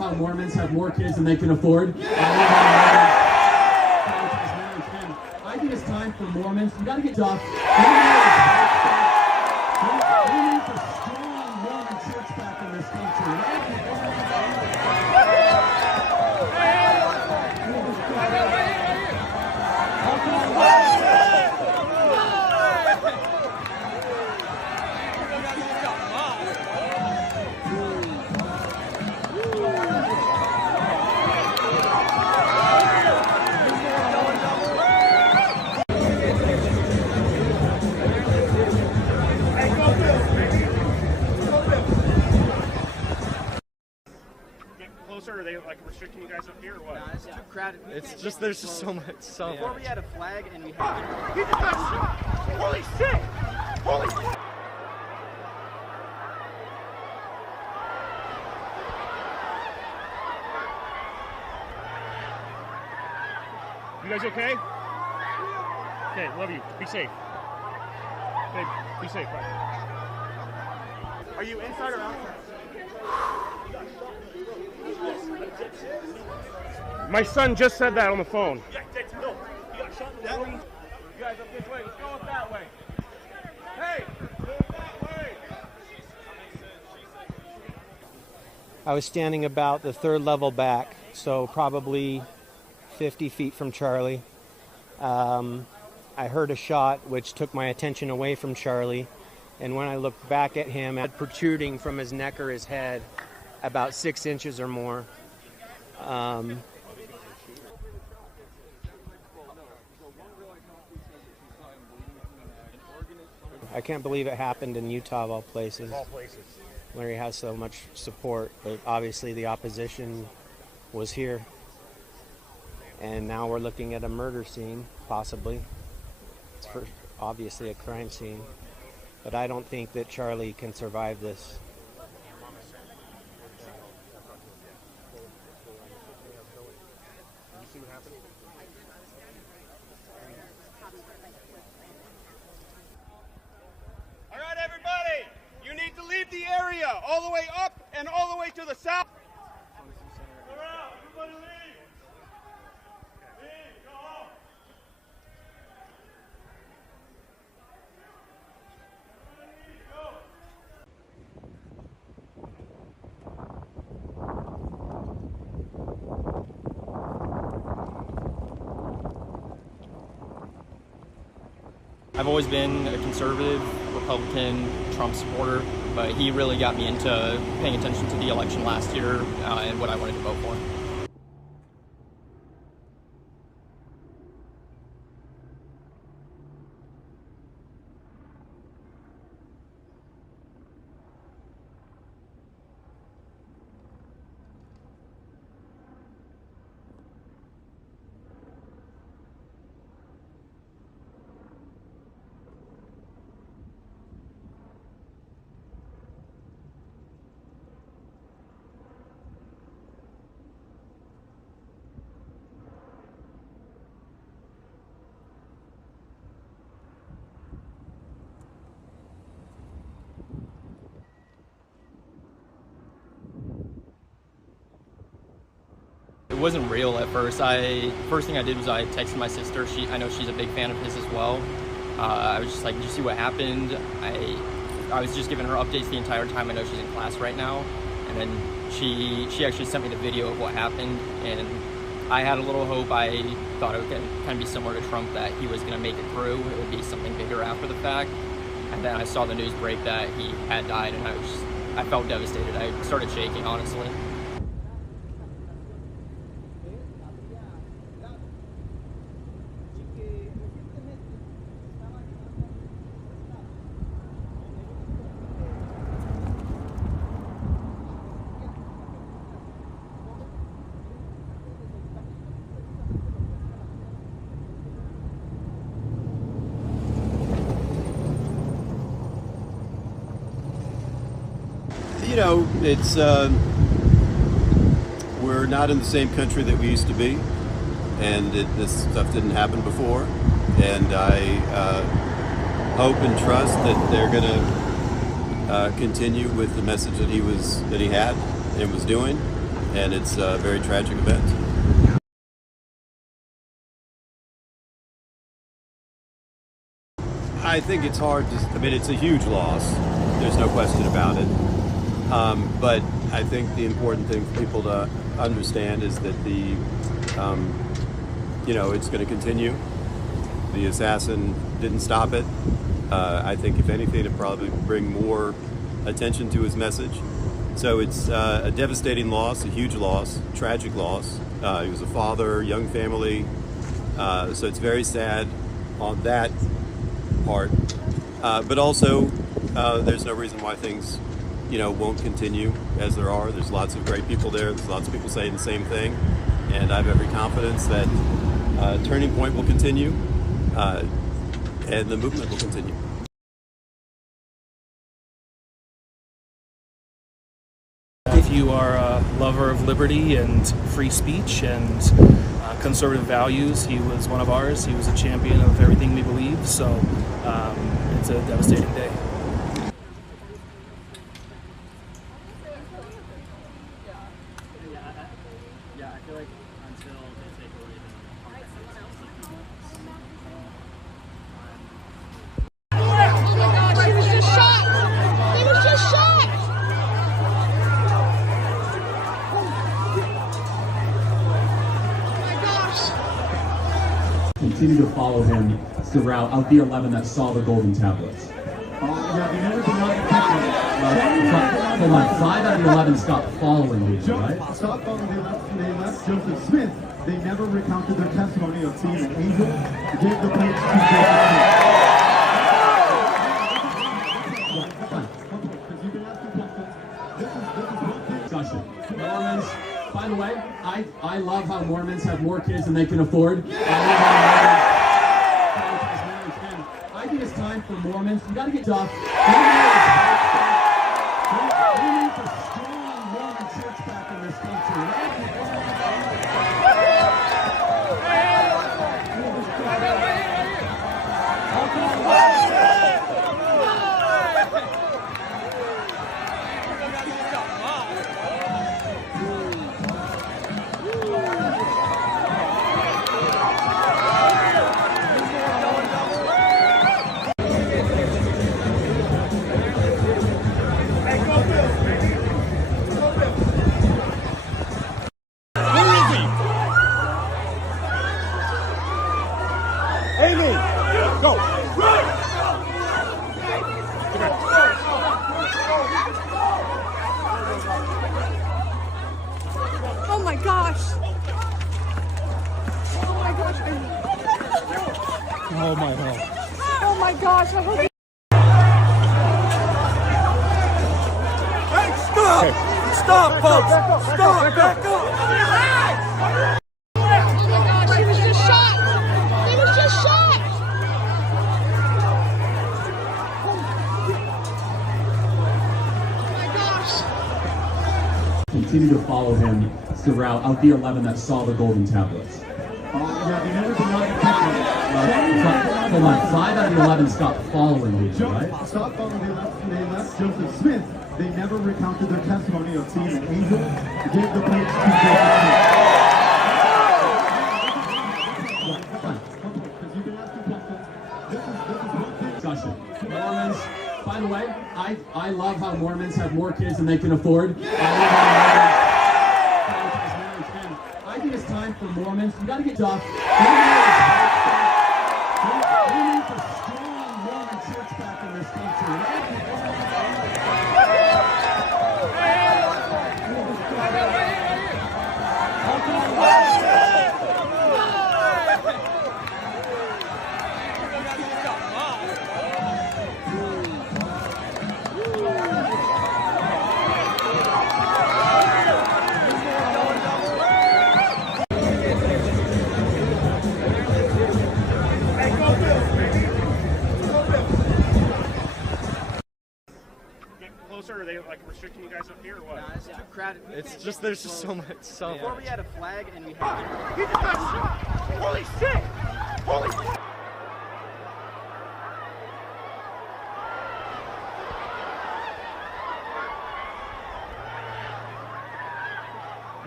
how Mormons have more kids than they can afford. I think it's time for Mormons. You got to get off. We need a strong Mormon church back in this country. Are they like restricting you guys up here or what? No, it's too crowded. It's just there's just so much. Before we had a flag and we had. He just got shot! Holy shit! Holy shit! You guys okay? Okay, love you. Be safe. Okay, be safe. Bye. Are you inside or outside? My son just said that on the phone. No, he got shot in the room. You guys up this way. Let's go up that way. Hey, go up that way. I was standing about the third level back, so probably 50 feet from Charlie. I heard a shot which took my attention away from Charlie, and when I looked back at him, had protruding from his neck or his head about 6 inches or more. I can't believe it happened in Utah of all places, where he has so much support, but obviously the opposition was here. And now we're looking at a murder scene, possibly. It's obviously a crime scene, but I don't think that Charlie can survive this. All right, everybody, you need to leave the area all the way up and all the way to the south. Clear out, everybody leave. Leave, go home. I've always been a conservative, Republican, Trump supporter, but he really got me into paying attention to the election last year and what I wanted to vote for. It wasn't real at first. First thing I did was I texted my sister. I know she's a big fan of his as well. I was just like, did you see what happened? I was just giving her updates the entire time. I know she's in class right now. And then she actually sent me the video of what happened. And I had a little hope. I thought it would kind of be similar to Trump, that he was going to make it through. It would be something bigger after the fact. And then I saw the news break that he had died, and I felt devastated. I started shaking, honestly. You know, it's we're not in the same country that we used to be, and this stuff didn't happen before. And I hope and trust that they're going to continue with the message that he had and was doing, and it's a very tragic event. I think it's hard to, I mean, it's a huge loss. There's no question about it. But I think the important thing for people to understand is that it's going to continue. The assassin didn't stop it. I think if anything, it'd probably bring more attention to his message. So it's a devastating loss, a huge loss, tragic loss. He was a father, young family. So it's very sad on that part. But also, there's no reason why things, won't continue as there are. There's lots of great people there. There's lots of people saying the same thing. And I have every confidence that Turning Point will continue and the movement will continue. If you are a lover of liberty and free speech and conservative values, he was one of ours. He was a champion of everything we believe, so it's a devastating day. Yeah, I feel like until they take away the Oh my gosh, he was just shot! He was just shot! Oh my gosh! Continue to follow him throughout of the 11 that saw the golden tablets. Hold on, 5 out of the 11 stopped following you, right? Stopped following the 11. They left Joseph Smith. They never recounted their testimony of seeing an angel who gave the plates to Discussion. Mormons, by the way, I love how Mormons have more kids than they can afford. I think it's time for Mormons. You gotta get off. We need a strong Mormon church back in this country. Oh my gosh! Oh my gosh! Oh my God. Oh my gosh! I hope. Hey, stop! Stop, folks! Stop! Back up! Oh my gosh! He was just shot! He was just shot! Oh my gosh! Continue to follow him throughout of the 11 that saw the golden tablets. Hold on, 5 out of the 11 stopped following you, right? Stopped following the 11. They left Joseph Smith. They never recounted their testimony of seeing an angel who gave the plates to Discussion. Mormons, by the way, I love how Mormons have more kids than they can afford. I think it's time for Mormons. You gotta get off. We need a strong Mormon church back in this country. Are they like restricting you guys up here or what? Nah, it's too crowded. It's just, there's just so much. Before we had a flag and we had. He just got shot! Holy shit! Holy shit! You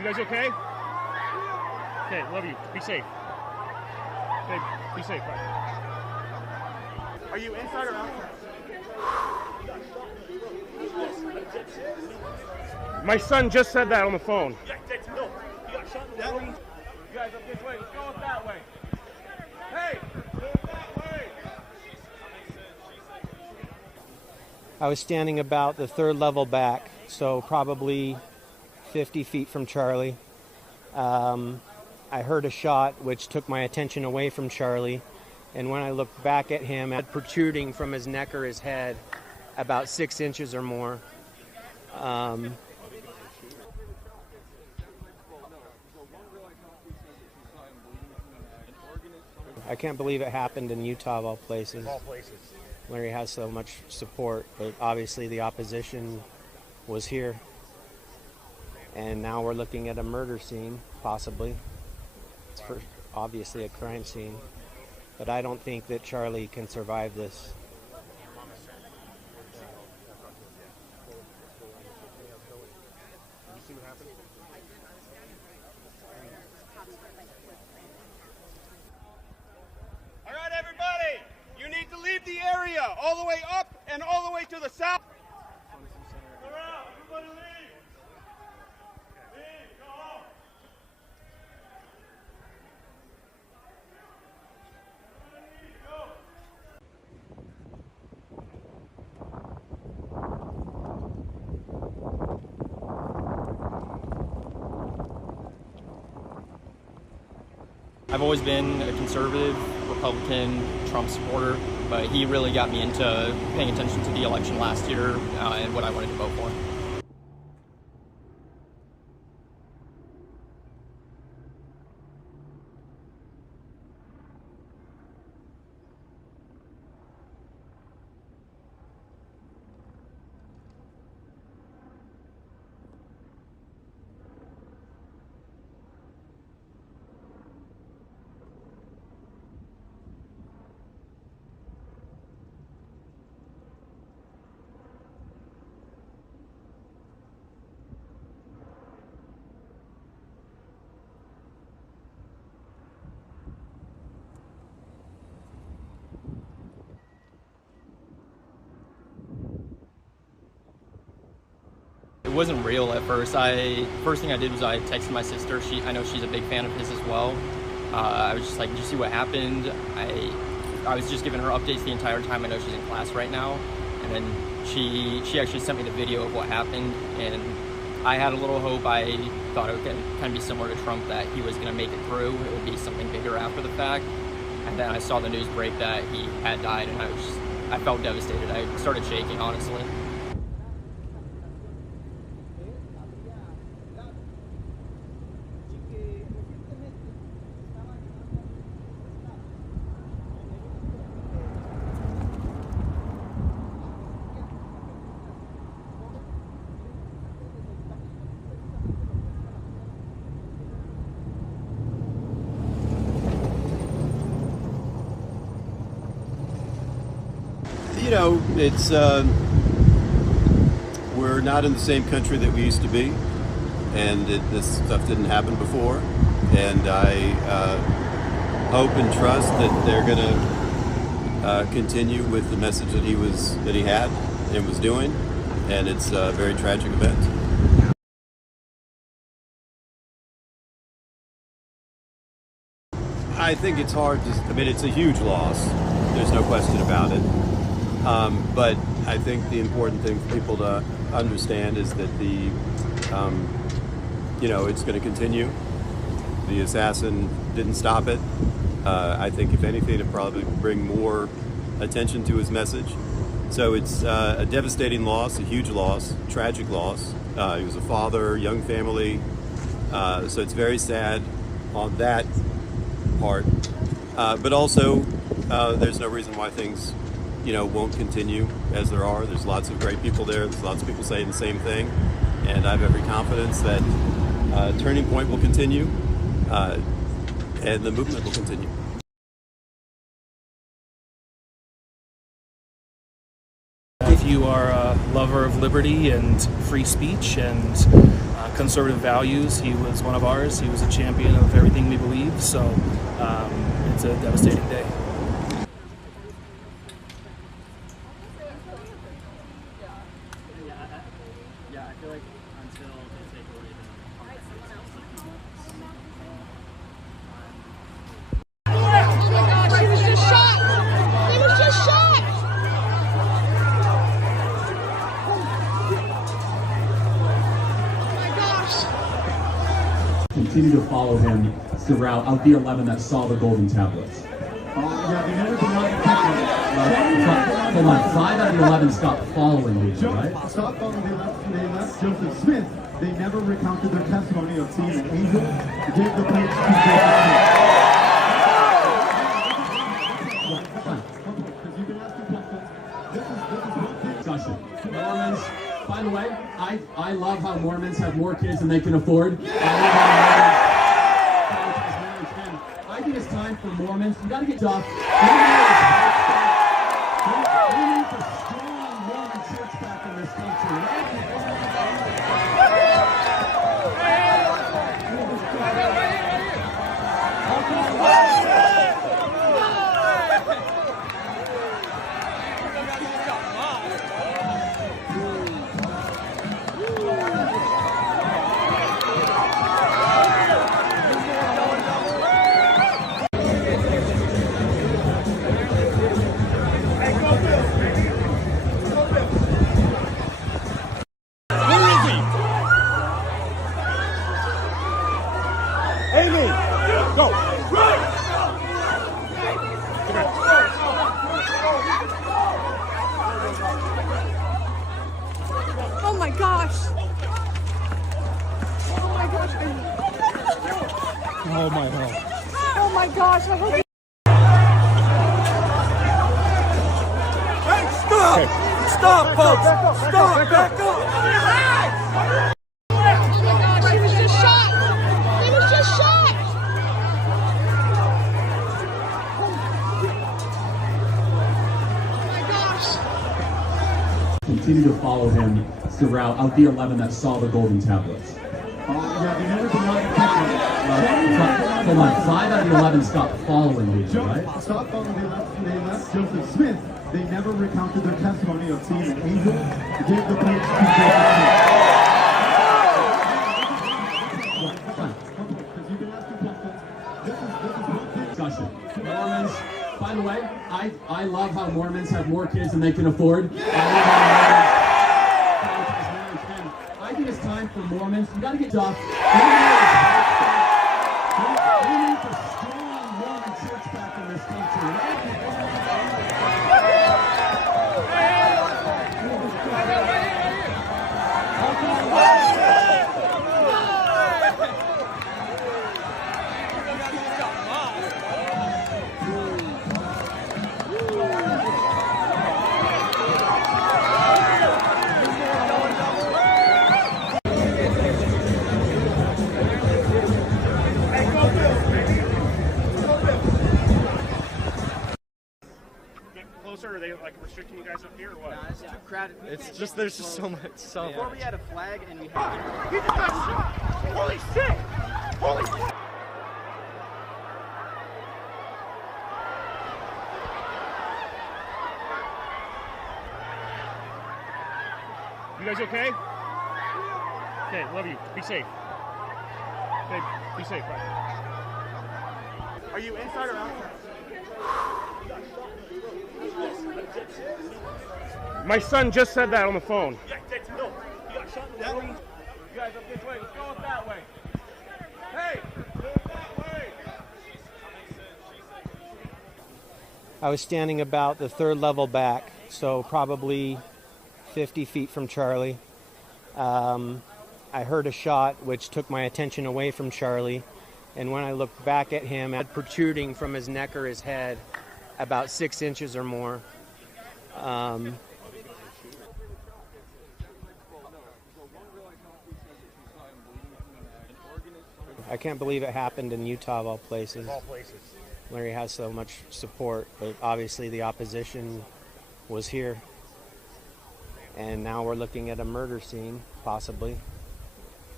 guys okay? Okay, love you. Be safe. Okay, be safe. Bye. Are you inside or outside? My son just said that on the phone. Yeah, no, he got shot in the room. You guys up this way. Let's go up that way. Hey, go that way. I was standing about the third level back, so probably 50 feet from Charlie. I heard a shot which took my attention away from Charlie, and when I looked back at him, protruding from his neck or his head about 6 inches or more. I can't believe it happened in Utah of all places. Where he has so much support, but obviously the opposition was here. And now we're looking at a murder scene, possibly. It's obviously a crime scene. But I don't think that Charlie can survive this. All right, everybody, you need to leave the area all the way up and all the way to the south. Go around, everybody leave. Leave, go home. I've always been a conservative, Republican, Trump supporter, but he really got me into paying attention to the election last year and what I wanted to vote for. It wasn't real at first. First thing I did was I texted my sister. I know she's a big fan of his as well. I was just like, did you see what happened? I was just giving her updates the entire time. I know she's in class right now. And then she actually sent me the video of what happened. And I had a little hope. I thought it would kind of be similar to Trump, that he was going to make it through. It would be something bigger after the fact. And then I saw the news break that he had died, and I felt devastated. I started shaking, honestly. You know, it's we're not in the same country that we used to be, and this stuff didn't happen before. And I hope and trust that they're going to continue with the message that he had and was doing. And it's a very tragic event. I think it's hard to. I mean, it's a huge loss. There's no question about it. But I think the important thing for people to understand is that it's going to continue. The assassin didn't stop it. I think if anything, it'll probably bring more attention to his message. So it's a devastating loss, a huge loss, tragic loss. He was a father, young family. So it's very sad on that part. But also, there's no reason why things won't continue as there are. There's lots of great people there. There's lots of people saying the same thing. And I have every confidence that Turning Point will continue and the movement will continue. If you are a lover of liberty and free speech and conservative values. He was one of ours. He was a champion of everything we believe. So it's a devastating day. Yeah, I feel like until they take away Oh my gosh, he was just shot! He was just shot! Oh my gosh! Continue to follow him throughout of the 11 that saw the golden tablets. Yeah, they never denied the Hold on, 5 out of the 11 stopped following these, right? Stop following. They left Joseph Smith. They never recounted their testimony of seeing an angel. They gave the plates to Discussion. Mormons, by the way, I love how Mormons have more kids than they can afford. I think it's time for Mormons. You gotta get off. We need a strong Mormon church back in this country. Oh my gosh! Oh my gosh! Oh my God. Oh my gosh! I hope. Hey, stop! Stop, folks! Stop! Back up! Oh my gosh! He was just shot! He was just shot! Oh my gosh! Continue to follow him throughout of the 11 that saw the golden tablets. Yeah, they never denied Hold on, 5 out of the 11 stopped following these, right? Stop following. They left Joseph Smith. They never recounted their testimony of seeing an angel. They gave the plates to Discussion. Mormons, by the way, I love how Mormons have more kids than they can afford. I think it's time for Mormons. You gotta get off. We need a strong Mormon church back in this country. Closer? Are they like restricting you guys up here or what? Nah, it's too crowded. It's just there's just so much. Before we had a flag and we had. He just got shot! Holy shit! Holy shit! You guys okay? Okay, love you. Be safe. Okay, be safe. Bye. Are you inside or outside? My son just said that on the phone. Yeah, no, he got shot in the room. You guys up this way. Let's go up that way. Hey, move that way. I was standing about the 3rd level back, so probably 50 feet from Charlie. I heard a shot which took my attention away from Charlie, and when I looked back at him, had protruding from his neck or his head about 6 inches or more. I can't believe it happened in Utah of all places. Of all places. Where he has so much support, but obviously the opposition was here. And now we're looking at a murder scene, possibly.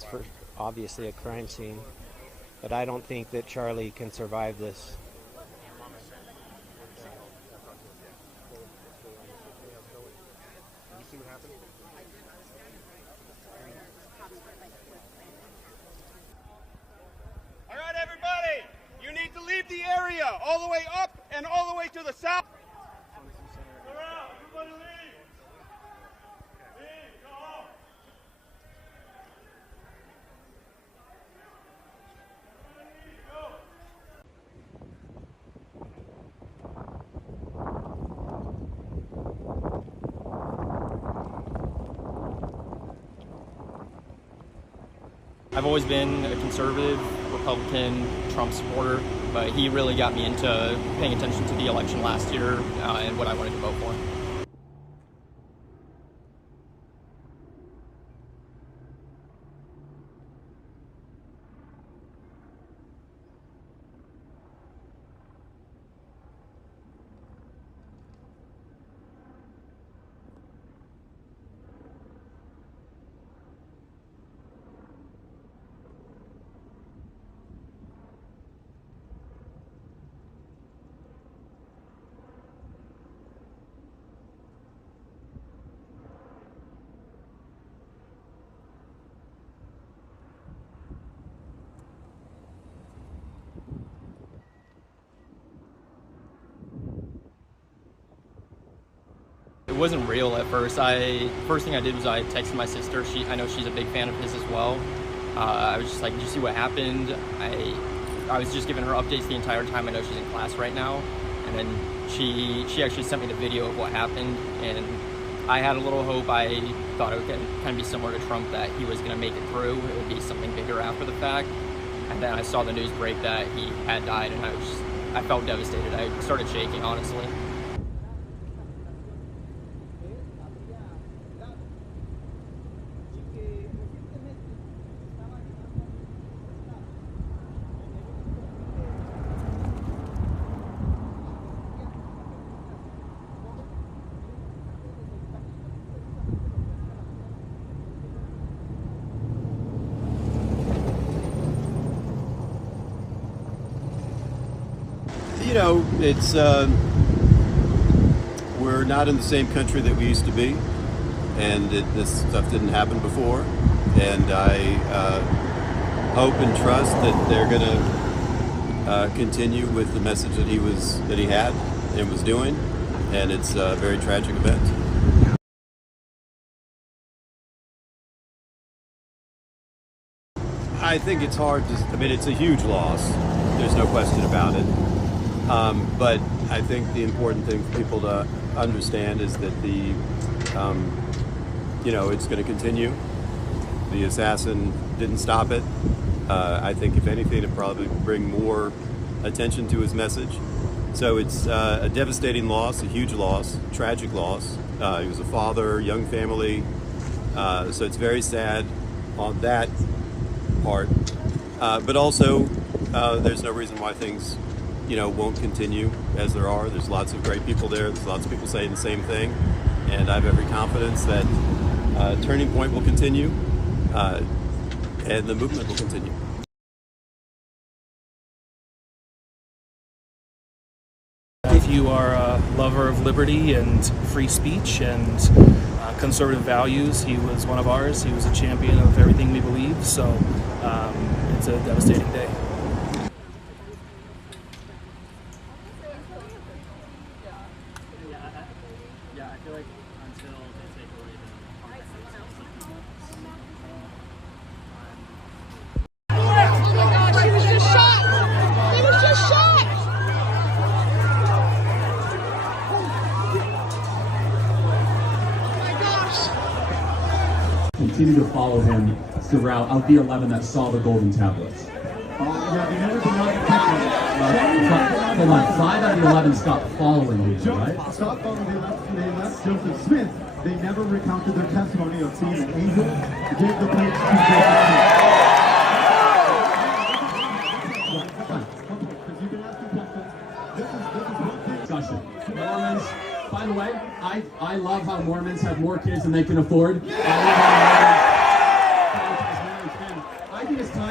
It's obviously a crime scene, but I don't think that Charlie can survive this. All right, everybody, you need to leave the area all the way up and all the way to the south. Everybody leave. Leave, go home. I've always been a conservative, Republican, Trump supporter, but he really got me into paying attention to the election last year and what I wanted to vote for. It wasn't real at first. First thing I did was I texted my sister. I know she's a big fan of his as well. I was just like, did you see what happened? I was just giving her updates the entire time. I know she's in class right now. And then she actually sent me the video of what happened. And I had a little hope. I thought it would kind of be similar to Trump, that he was going to make it through. It would be something bigger after the fact. And then I saw the news break that he had died, and I felt devastated. I started shaking, honestly. You know, it's we're not in the same country that we used to be, and this stuff didn't happen before. And I hope and trust that they're going to continue with the message that he had and was doing. And it's a very tragic event. I think it's hard to. I mean, it's a huge loss. There's no question about it. But I think the important thing for people to understand is that it's going to continue. The assassin didn't stop it. I think if anything, it probably bring more attention to his message. So it's a devastating loss, a huge loss, tragic loss. He was a father, young family. So it's very sad on that part. But also, there's no reason why things won't continue as there are. There's lots of great people there. There's lots of people saying the same thing. And I have every confidence that Turning Point will continue and the movement will continue. If you are a lover of liberty and free speech and conservative values, he was one of ours. He was a champion of everything we believe. So it's a devastating day. Yeah, I feel like until they take away Oh my gosh, he was just shot! He was just shot! Oh my gosh! Continue to follow him throughout of the 11 that saw the golden tablets. Hold on, 5 out of the 11 stopped following you, right? Stopped following the 11. They left Joseph Smith. They never recounted their testimony of seeing an angel. They gave the plates to Discussion. Mormons, by the way, I love how Mormons have more kids than they can afford. I love how Mormons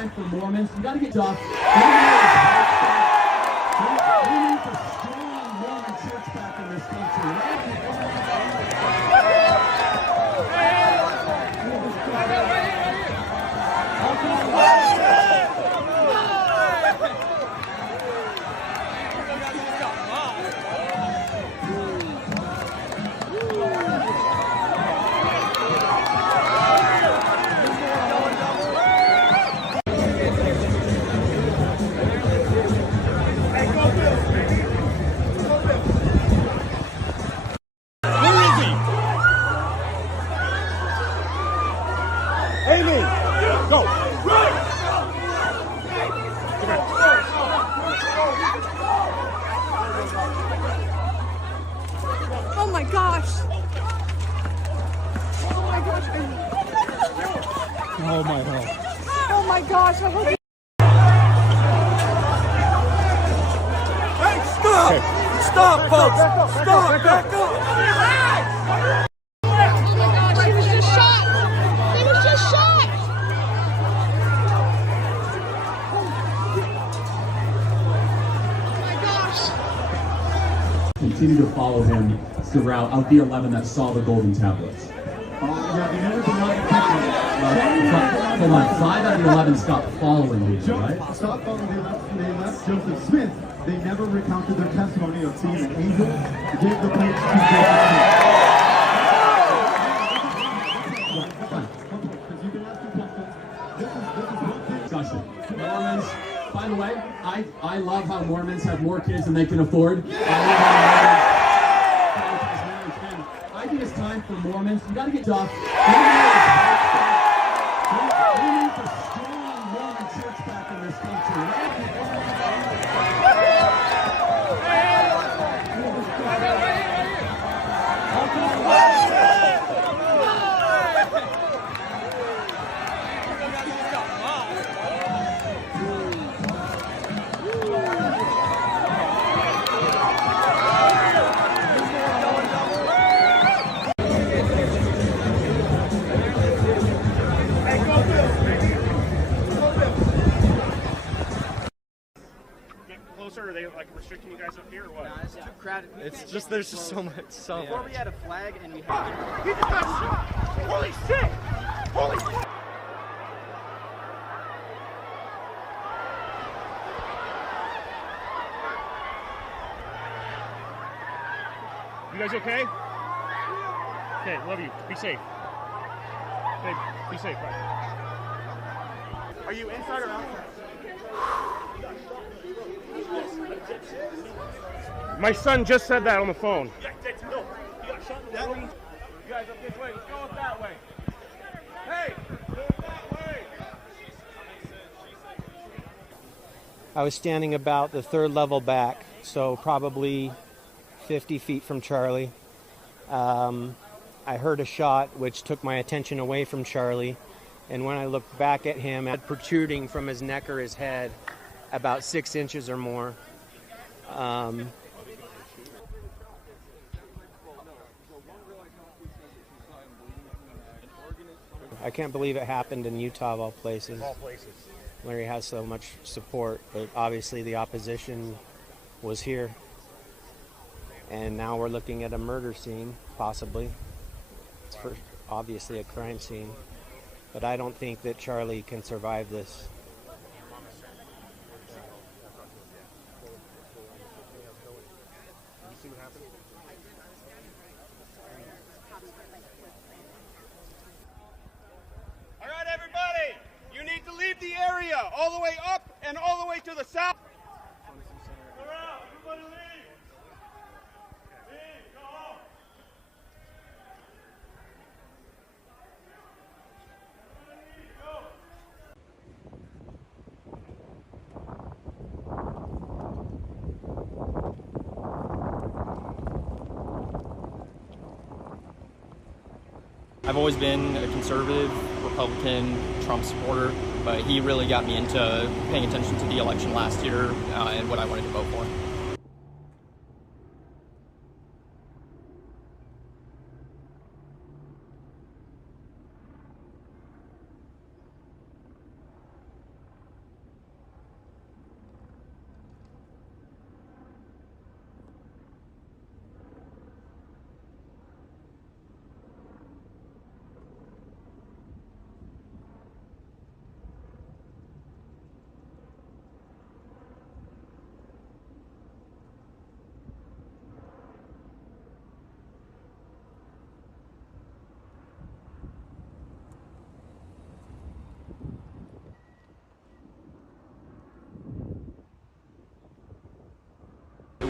time for Mormons. You got to get tough. We need a strong Mormon church back in this Amy, go. Oh my gosh. Oh my gosh. Oh my God. Oh my gosh. I hope you. Hey, stop! Stop, folks! Stop! Back up! Oh my gosh. He was just shot. He was just shot. Oh my gosh. Continue to follow him throughout of the 11 that saw the golden tablets. Hold on, 5 out of the 11 stopped following these, right? Stopped following the 11. They left Joseph Smith. They never recounted their testimony of seeing an angel. Gave the plates to discussion. Mormons, by the way, I love how Mormons have more kids than they can afford. I think it's time for Mormons. You got to get tough. We need a strong Mormon church back in this country. Closer, are they like restricting you guys up here or what? Nah, it's too crowded. It's just there's just so much. Before we had a flag and we had. He just got shot! Holy shit! Holy shit! You guys okay? Okay, love you. Be safe. Okay, be safe. Bye. Are you inside or outside? My son just said that on the phone. No, he got shot in the belly. You guys up this way. Let's go up that way. Hey, go up that way. I was standing about the 3rd level back, so probably 50 feet from Charlie. I heard a shot which took my attention away from Charlie, and when I looked back at him, it had protruding from his neck or his head about 6 inches or more. I can't believe it happened in Utah of all places. Where he has so much support, but obviously the opposition was here. And now we're looking at a murder scene, possibly. It's obviously a crime scene. But I don't think that Charlie can survive this. All right, everybody. You need to leave the area all the way up and all the way to the south. Everybody leave. Leave. Go home. I've always been a conservative, Republican, Trump supporter, but he really got me into paying attention to the election last year and what I wanted to vote for.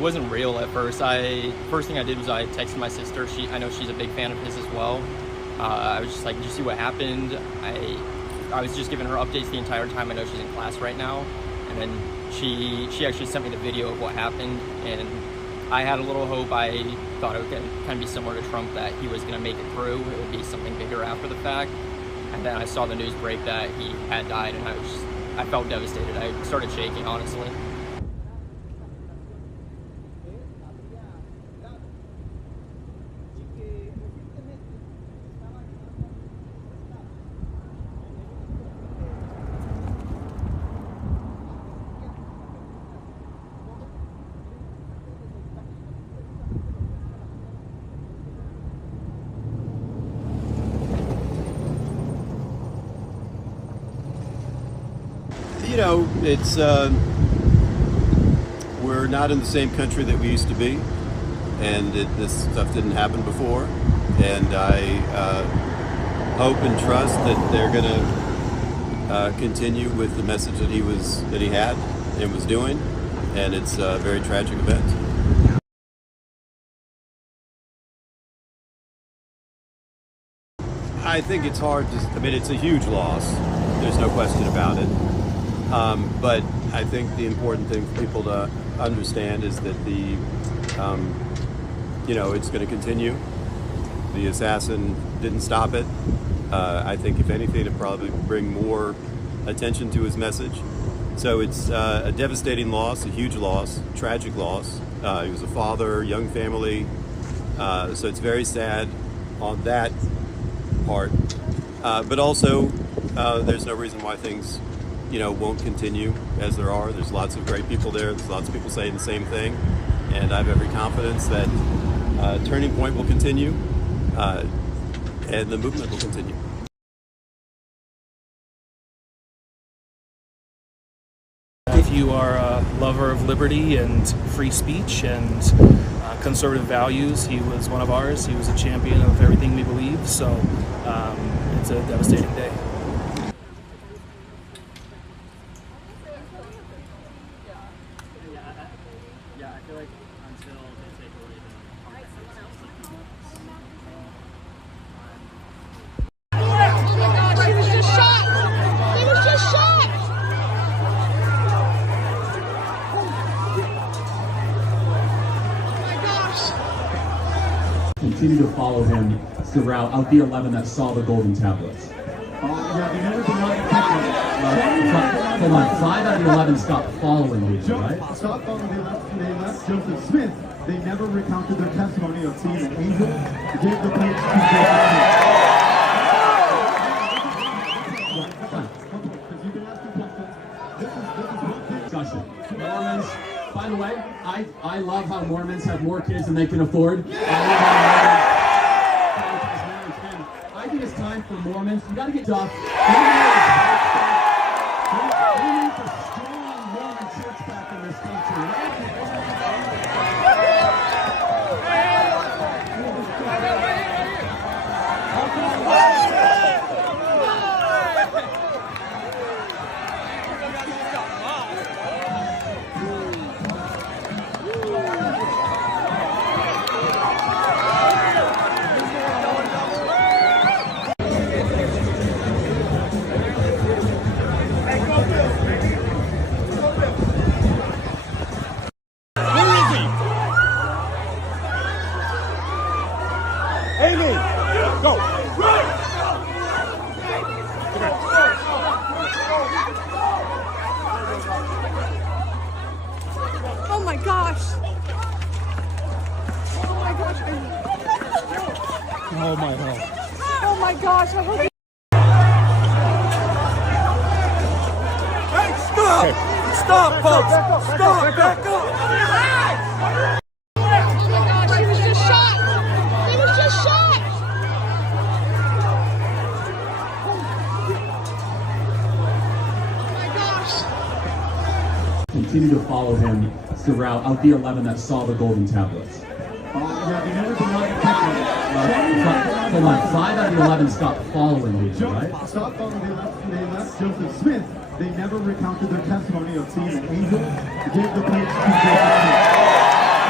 wasn't real at first. First thing I did was I texted my sister. I know she's a big fan of his as well. I was just like, did you see what happened? I was just giving her updates the entire time. I know she's in class right now. And then she actually sent me the video of what happened, and I had a little hope. I thought it would kind of be similar to Trump, that he was going to make it through. It would be something bigger after the fact. And then I saw the news break that he had died, and I felt devastated. I started shaking, honestly. You know, it's we're not in the same country that we used to be, and this stuff didn't happen before. And I hope and trust that they're going to continue with the message that he had and was doing. And it's a very tragic event. I think it's hard to. I mean, it's a huge loss. There's no question about it. But I think the important thing for people to understand is that it's going to continue. The assassin didn't stop it. I think if anything, it'll probably bring more attention to his message. So it's a devastating loss, a huge loss, tragic loss. He was a father, young family. So it's very sad on that part. But also, there's no reason why things won't continue as there are. There's lots of great people there. There's lots of people saying the same thing. And I have every confidence that Turning Point will continue and the movement will continue. If you are a lover of liberty and free speech and conservative values, he was one of ours. He was a champion of everything we believe. So it's a devastating day. Continue to follow him throughout of the 11 that saw the golden tablets. Hold on, 5 out of the 11 stopped following me, right? Stopped following the 11. They left Joseph Smith. They never recounted their testimony of seeing an angel. Gave the plates to discussion. Mormons. By the way, I love how Mormons have more kids than they can afford. I think it's time for Mormons. You got to get tough. We need a strong Mormon church back in this country. Oh my gosh! Oh my gosh! Oh my God! Oh my gosh! I hope. Hey, stop! Okay. Stop, folks! Stop! Back up! Oh my gosh! He was just shot! He was just shot! Oh my gosh! Continue to follow him throughout of the 11 that saw the golden tablets. Hold on, 5 out of the 11 stopped following me, right? Stopped following the 11. They left Joseph Smith. They never recounted their testimony of seeing an angel. Gave the plates to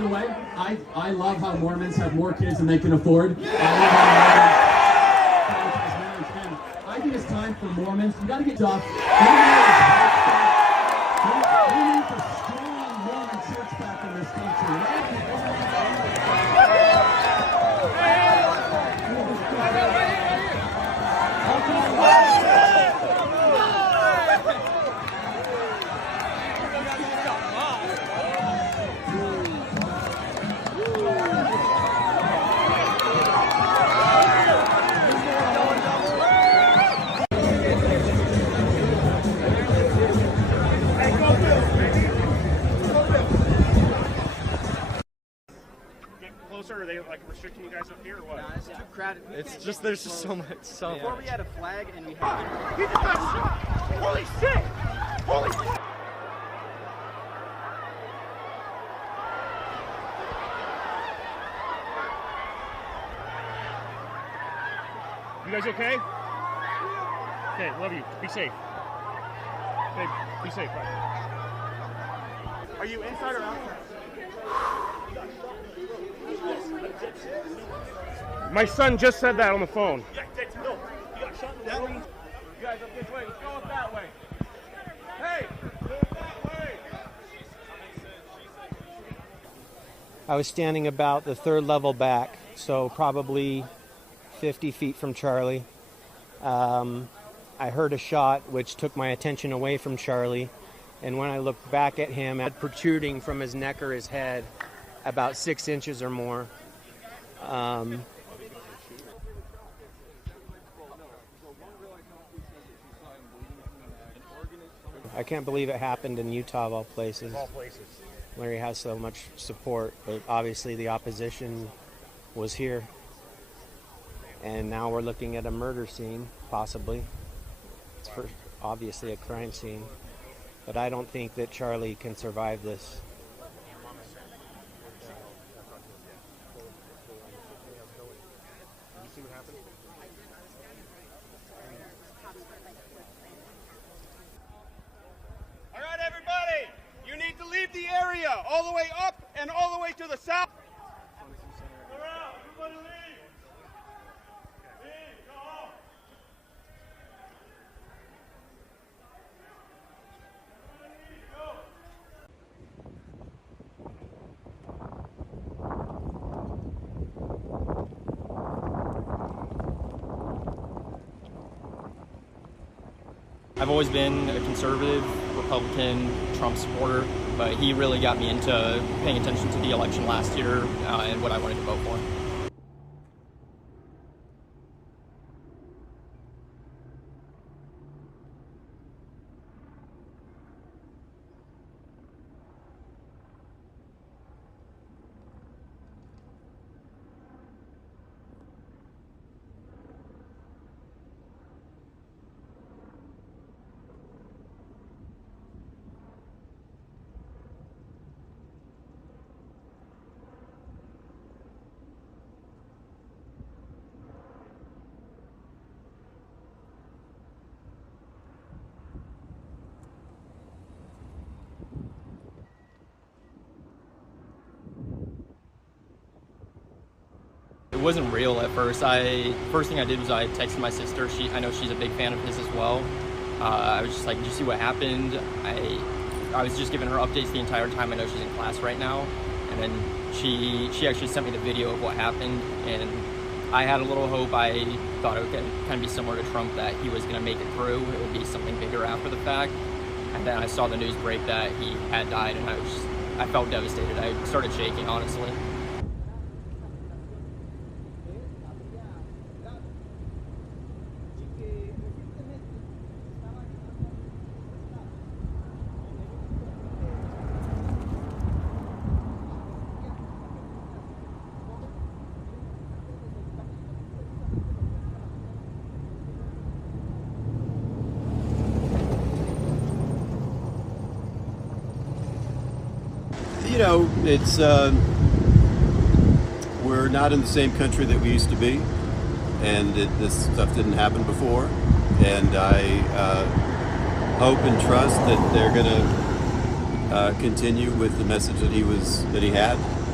the way, I love how Mormons have more kids than they can afford. I think it's time for Mormons. You got to get stuff. We need the strong Mormon church back in this country. Are they like restricting you guys up here or what? No, it's too crowded. It's just there's just so much. So before we had a flag and we had. He just got shot! Holy shit! Holy shit! You guys okay? Okay, love you. Be safe. Okay, be safe. Bye. Are you inside or outside? My son just said that on the phone. You guys up this way. Let's go up that way. Hey, move that way. I was standing about the third level back, so probably 50 feet from Charlie. I heard a shot which took my attention away from Charlie, and when I looked back at him, it had protruding from his neck or his head about 6 inches or more. I can't believe it happened in Utah of all places, where he has so much support, but obviously the opposition was here. And now we're looking at a murder scene, possibly. It's obviously a crime scene, but I don't think that Charlie can survive this. All right, everybody, you need to leave the area all the way up and all the way to the south. Clear out, everybody leave. Leave, go home. I've always been a conservative, Republican, Trump supporter, but he really got me into paying attention to the election last year and what I wanted to vote for. It wasn't real at first. First thing I did was I texted my sister. I know she's a big fan of his as well. I was just like, did you see what happened? I was just giving her updates the entire time. I know she's in class right now. And then she actually sent me the video of what happened, and I had a little hope. I thought it would kind of be similar to Trump, that he was going to make it through. It would be something bigger after the fact. And then I saw the news break that he had died, and I felt devastated. I started shaking, honestly. You know, it's we're not in the same country that we used to be, and this stuff didn't happen before. And I hope and trust that they're going to continue with the message that he had,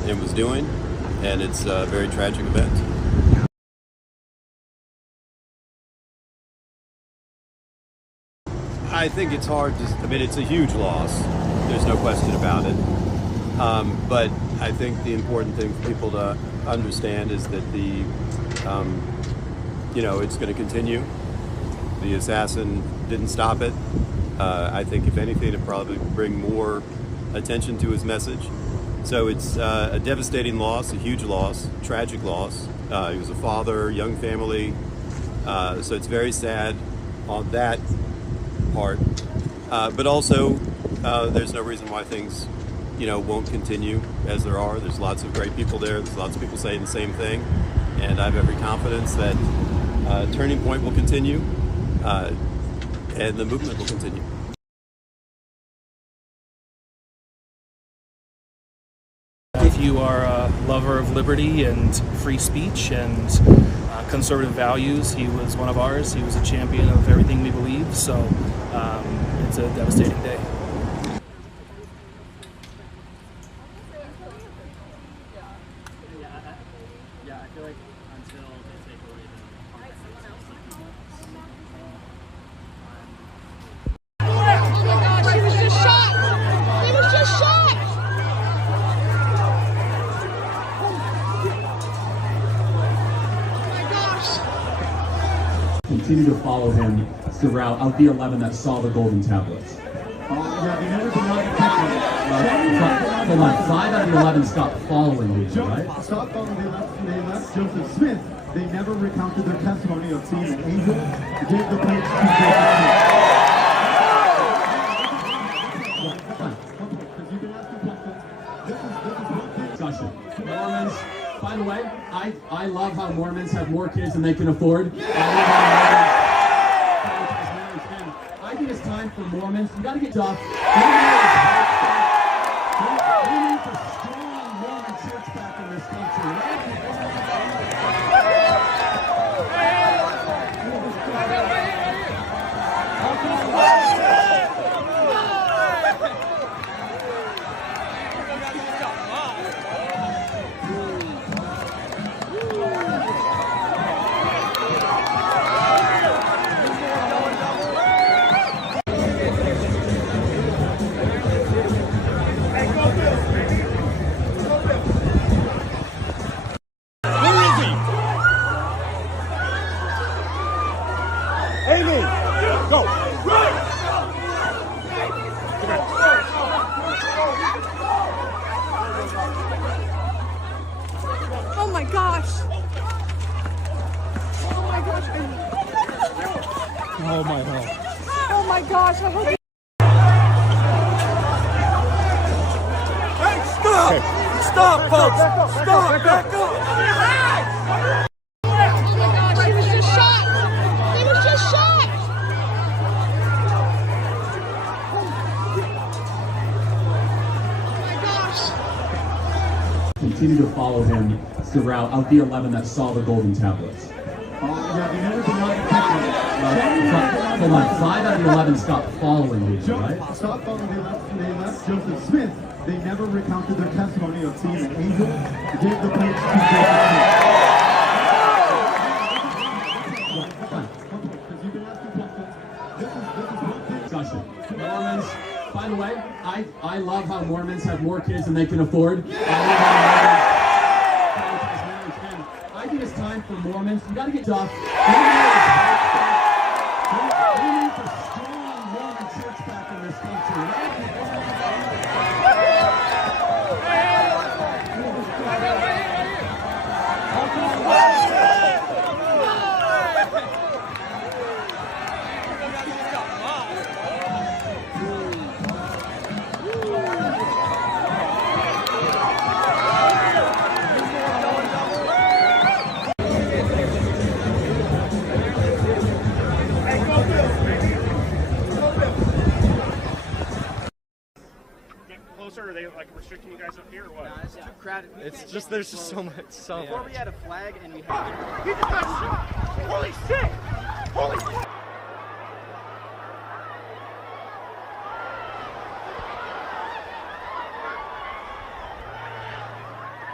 and was doing, and it's a very tragic event. I think it's hard to, I mean, it's a huge loss. There's no question about it. But I think the important thing for people to understand is that it's going to continue. The assassin didn't stop it. I think if anything, it'd probably bring more attention to his message. So it's a devastating loss, a huge loss, tragic loss. He was a father, young family. So it's very sad on that part. But also, there's no reason why things, won't continue as there are. There's lots of great people there. There's lots of people saying the same thing. And I have every confidence that Turning Point will continue and the movement will continue. If you are a lover of liberty and free speech and conservative values, he was one of ours. He was a champion of everything we believe, so it's a devastating day. Yeah, I feel like until they take away the Oh my gosh, he was just shot! He was just shot! Continue to follow him throughout of the 11 that saw the golden tablets. Hold on, 5 out of the 11 stopped following these, right? Stopped following the 11. They left Joseph Smith. They never recounted their testimony of seeing an angel. Gave the plates to Discussion. Mormons. By the way, I love how Mormons have more kids than they can afford. I think it's time for Mormons. You got to get tough. We need a strong Mormon church back in this country. Oh my gosh! Oh my gosh! Oh my God. Oh my gosh! I hope. Hey, stop! Stop, folks! Stop! Back up! Oh my gosh! He was just shot! He was just shot! Oh my gosh! Continue to follow him throughout of the 11 that saw the golden tablets. Hold on, 5 out of the 11 stopped following these, right? Stopped following the 11. They left Joseph Smith. They never recounted their testimony of seeing an angel. Gave the plates to Discussion. Mormons. By the way, I love how Mormons have more kids than they can afford. I think it's time for Mormons. You got to get tough. We need a strong Mormon church back in this country. Are they like restricting you guys up here or what? It's too crowded. It's just there's just so much. Before we had a flag and we had. He just got shot! Holy shit! Holy shit!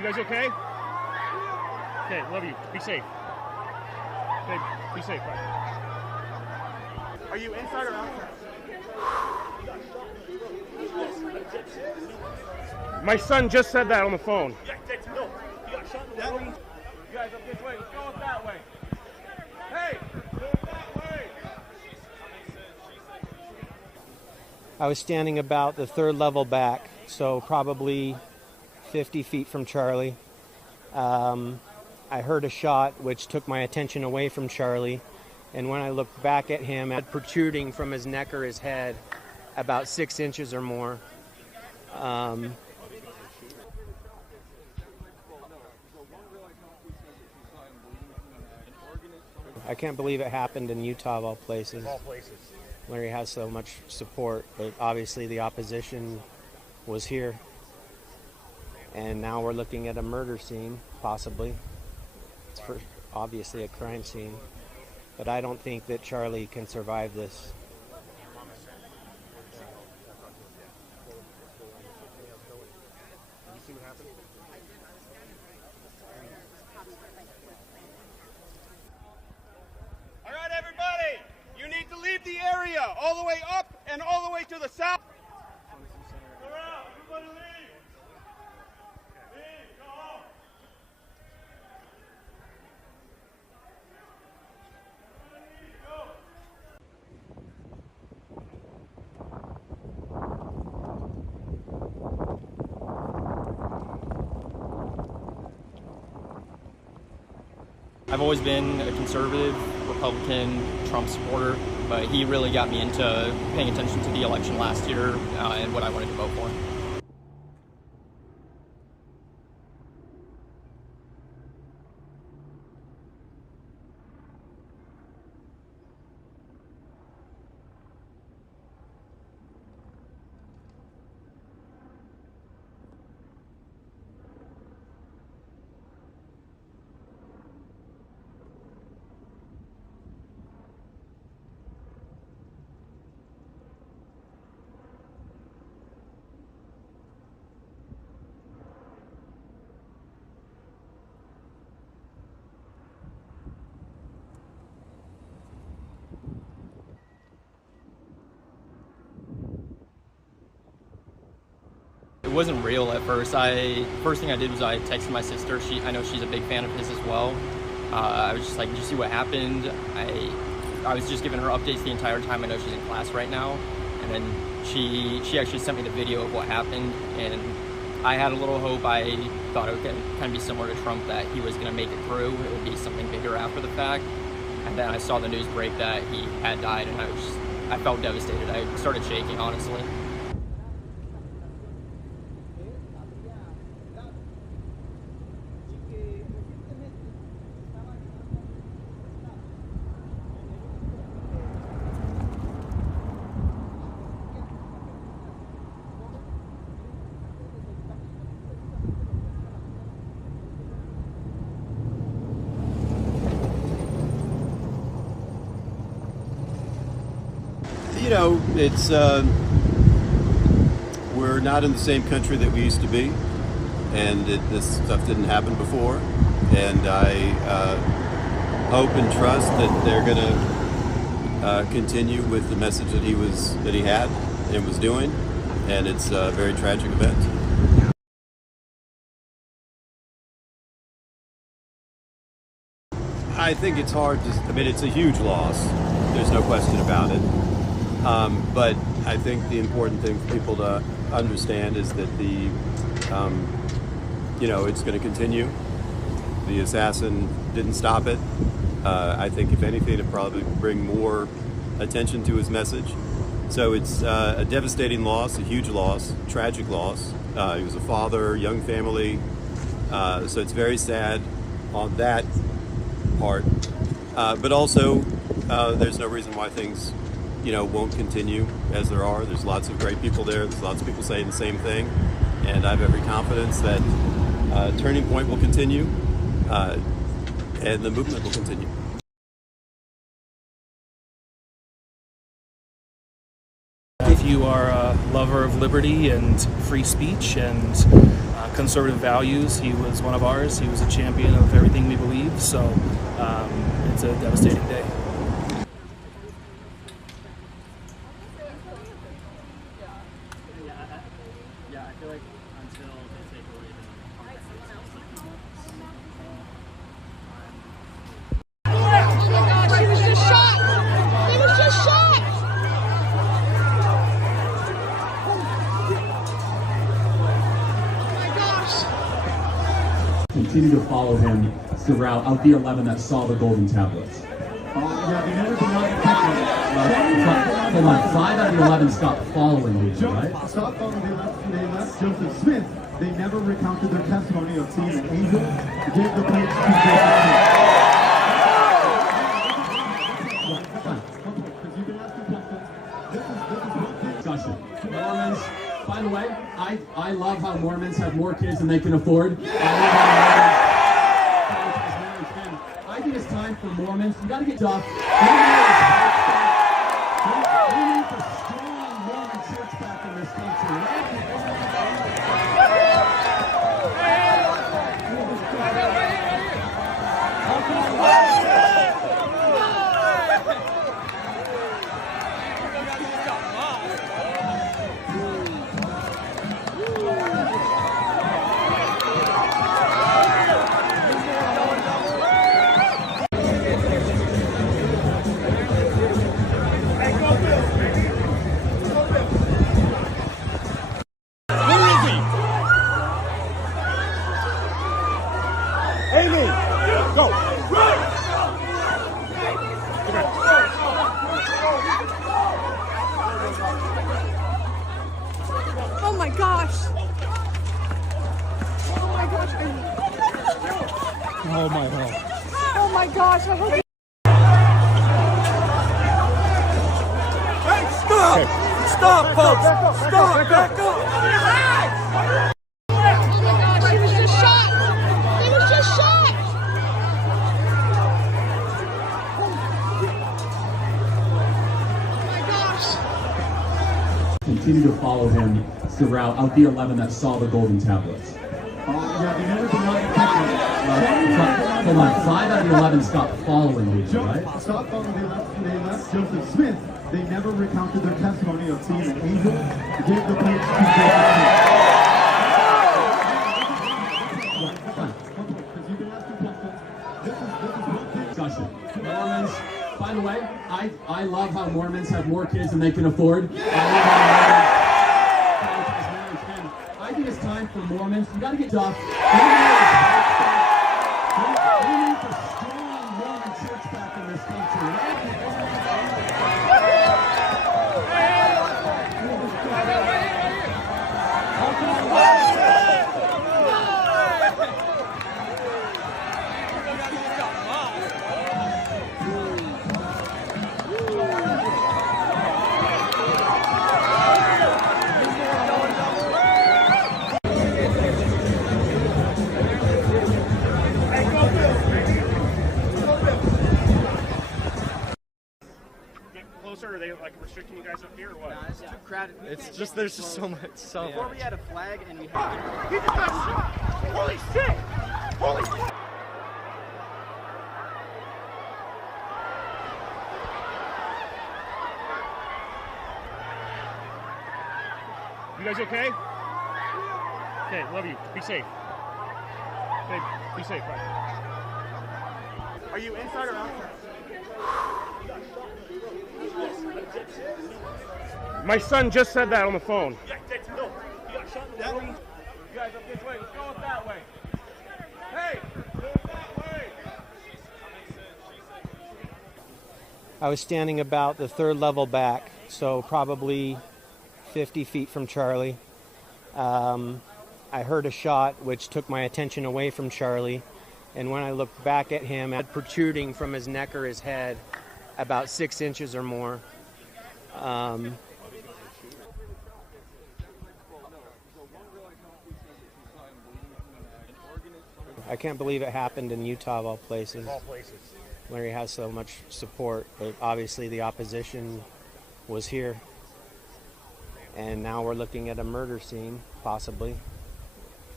You guys okay? Okay, love you. Be safe. Okay, be safe. Bye. Are you inside or outside? My son just said that on the phone. No, you got shot in the room. You guys up this way. Let's go up that way. Hey, move that way. I was standing about the third level back, so probably 50 feet from Charlie. I heard a shot which took my attention away from Charlie, and when I looked back at him, it protruding from his neck or his head about 6 inches or more. I can't believe it happened in Utah of all places, where he has so much support, but obviously the opposition was here. And now we're looking at a murder scene, possibly. It's obviously a crime scene. But I don't think that Charlie can survive this. All right, everybody. You need to leave the area all the way up and all the way to the south. Clear out. Everybody leave. Leave. Go home. I've always been a conservative, Republican, Trump supporter, but he really got me into paying attention to the election last year and what I wanted to vote for. It wasn't real at first. First thing I did was I texted my sister. I know she's a big fan of his as well. I was just like, did you see what happened? I was just giving her updates the entire time. I know she's in class right now. And then she actually sent me the video of what happened. And I had a little hope. I thought it would kind of be similar to Trump, that he was going to make it through. It would be something bigger after the fact. And then I saw the news break that he had died, and I felt devastated. I started shaking, honestly. You know, it's we're not in the same country that we used to be, and this stuff didn't happen before. And I hope and trust that they're going to continue with the message that he had and was doing. And it's a very tragic event. I think it's hard to. I mean, it's a huge loss. There's no question about it. But I think the important thing for people to understand is that it's going to continue. The assassin didn't stop it. I think if anything, it'll probably bring more attention to his message. So it's a devastating loss, a huge loss, tragic loss. He was a father, young family. So it's very sad on that part. But also, there's no reason why things won't continue as there are. There's lots of great people there. There's lots of people saying the same thing. And I have every confidence that Turning Point will continue and the movement will continue. If you are a lover of liberty and free speech and conservative values. He was one of ours. He was a champion of everything we believe. So it's a devastating day. Yeah, I feel like until they take away the Oh my gosh, he was just shot! He was just shot! Oh my gosh! Continue to follow him throughout of the 11 that saw the golden tablets. Yeah, they never denied Hold on, 5 out of the 11 stopped following these, right? Stop following. They left Joseph Smith. They never recounted their testimony of seeing an angel. They gave the plates to Discussion. Mormons, by the way, I love how Mormons have more kids than they can afford. I think it's time for Mormons. You gotta get tough. We need the strong Mormon church back in this country. Oh my gosh! Oh my gosh! Oh my God. Oh my gosh! I hope. Hey, stop! Okay. Stop, folks! Stop! Back up! Oh my gosh! He was just shot! He was just shot! Oh my gosh! Continue to follow him throughout of the 11 that saw the golden tablets. Yeah, they never denied Hold on, 5 out of the 11 stopped following these, right? Stop following. They left Joseph Smith. They never recounted their testimony of seeing an angel. They gave the plates to Discussion. Mormons, by the way, I love how Mormons have more kids than they can afford. I think it's time for Mormons. You gotta get tough. We need the strong Mormon church back in this country. Are they like restricting you guys up here or what? Nah, it's too crowded. It's just there's just so much. Before we had a flag and we had. He just got shot! Holy shit! Holy shit! You guys okay? Okay, love you. Be safe. Okay, be safe. Bye. Are you inside or outside? My son just said that on the phone. You guys up this way. Let's go up that way. Hey! Go up that way! I was standing about the 3rd level back, so probably 50 feet from Charlie. I heard a shot which took my attention away from Charlie, and when I looked back at him, had protruding from his neck or his head about 6 inches or more. I can't believe it happened in Utah of all places, where he has so much support, but obviously the opposition was here. And now we're looking at a murder scene, possibly. It's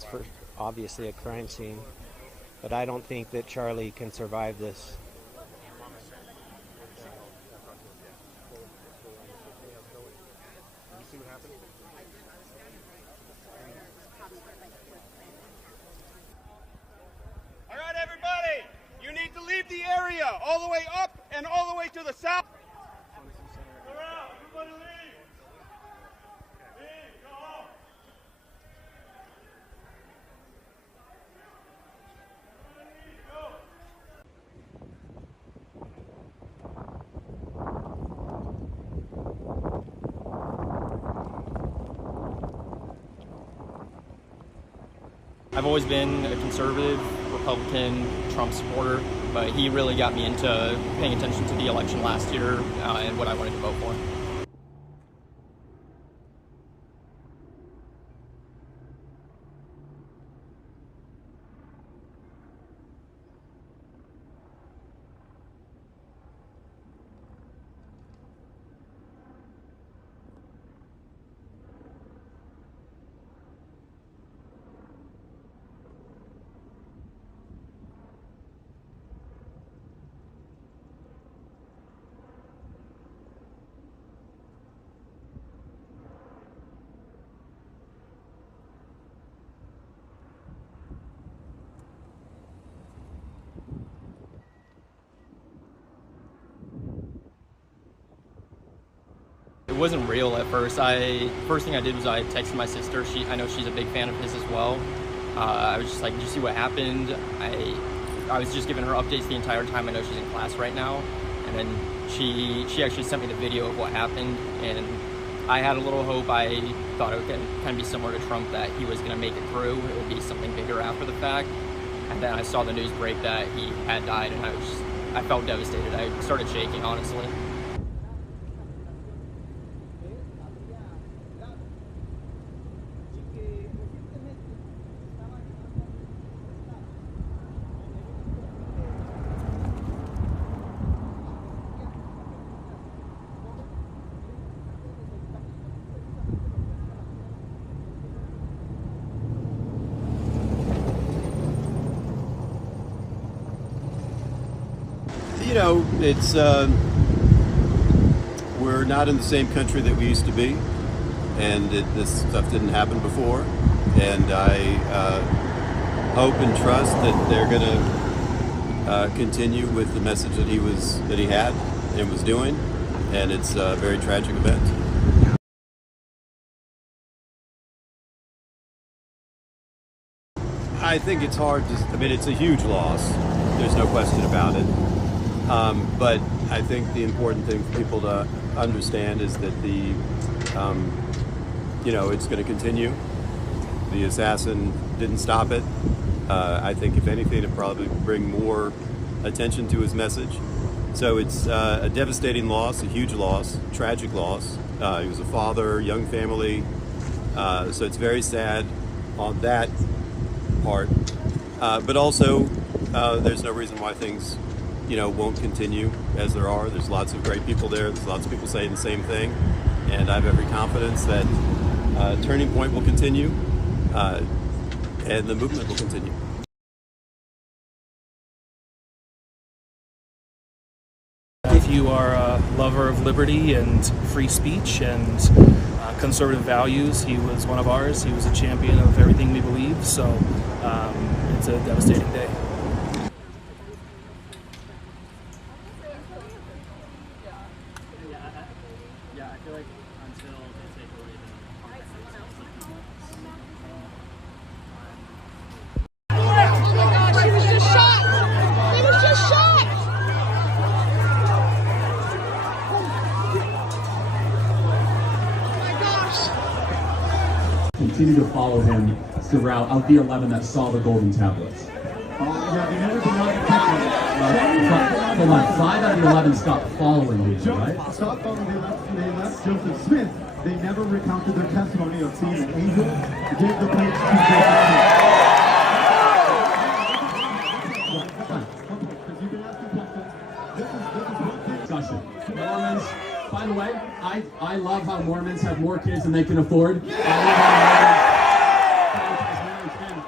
it's obviously a crime scene. But I don't think that Charlie can survive this. All right, everybody, you need to leave the area all the way up and all the way to the south. Everybody leave. Leave, go home. I've always been a conservative, Republican, Trump supporter, but he really got me into paying attention to the election last year and what I wanted to vote for. It wasn't real at first. First thing I did was I texted my sister. I know she's a big fan of his as well. I was just like, did you see what happened? I was just giving her updates the entire time. I know she's in class right now. And then she actually sent me the video of what happened. And I had a little hope. I thought it would kind of be similar to Trump, that he was going to make it through. It would be something bigger after the fact. And then I saw the news break that he had died, and I felt devastated. I started shaking, honestly. You know, it's we're not in the same country that we used to be, and this stuff didn't happen before. And I hope and trust that they're going to continue with the message that he had and was doing. And it's a very tragic event. I think it's hard to. I mean, it's a huge loss. There's no question about it. But I think the important thing for people to understand is that it's going to continue. The assassin didn't stop it. I think if anything, it probably bring more attention to his message. So it's a devastating loss, a huge loss, tragic loss. He was a father, young family. So it's very sad on that part. But also, there's no reason why things won't continue as there are. There's lots of great people there. There's lots of people saying the same thing. And I have every confidence that Turning Point will continue and the movement will continue. If you are a lover of liberty and free speech and conservative values, he was one of ours. He was a champion of everything we believe. So it's a devastating day. Yeah, I feel like until they take away Oh my gosh, he was just shot! He was just shot! Oh my gosh! Continue to follow him throughout of the 11 that saw the golden tablets. Yeah, they never did not detect them. Hold on, 5 out of the 11 stopped following these, right? Stopped following. They left Joseph Smith. They never recounted their testimony of seeing an angel who gave the plates to Discussion. Mormons, by the way, I love how Mormons have more kids than they can afford. I love how Mormons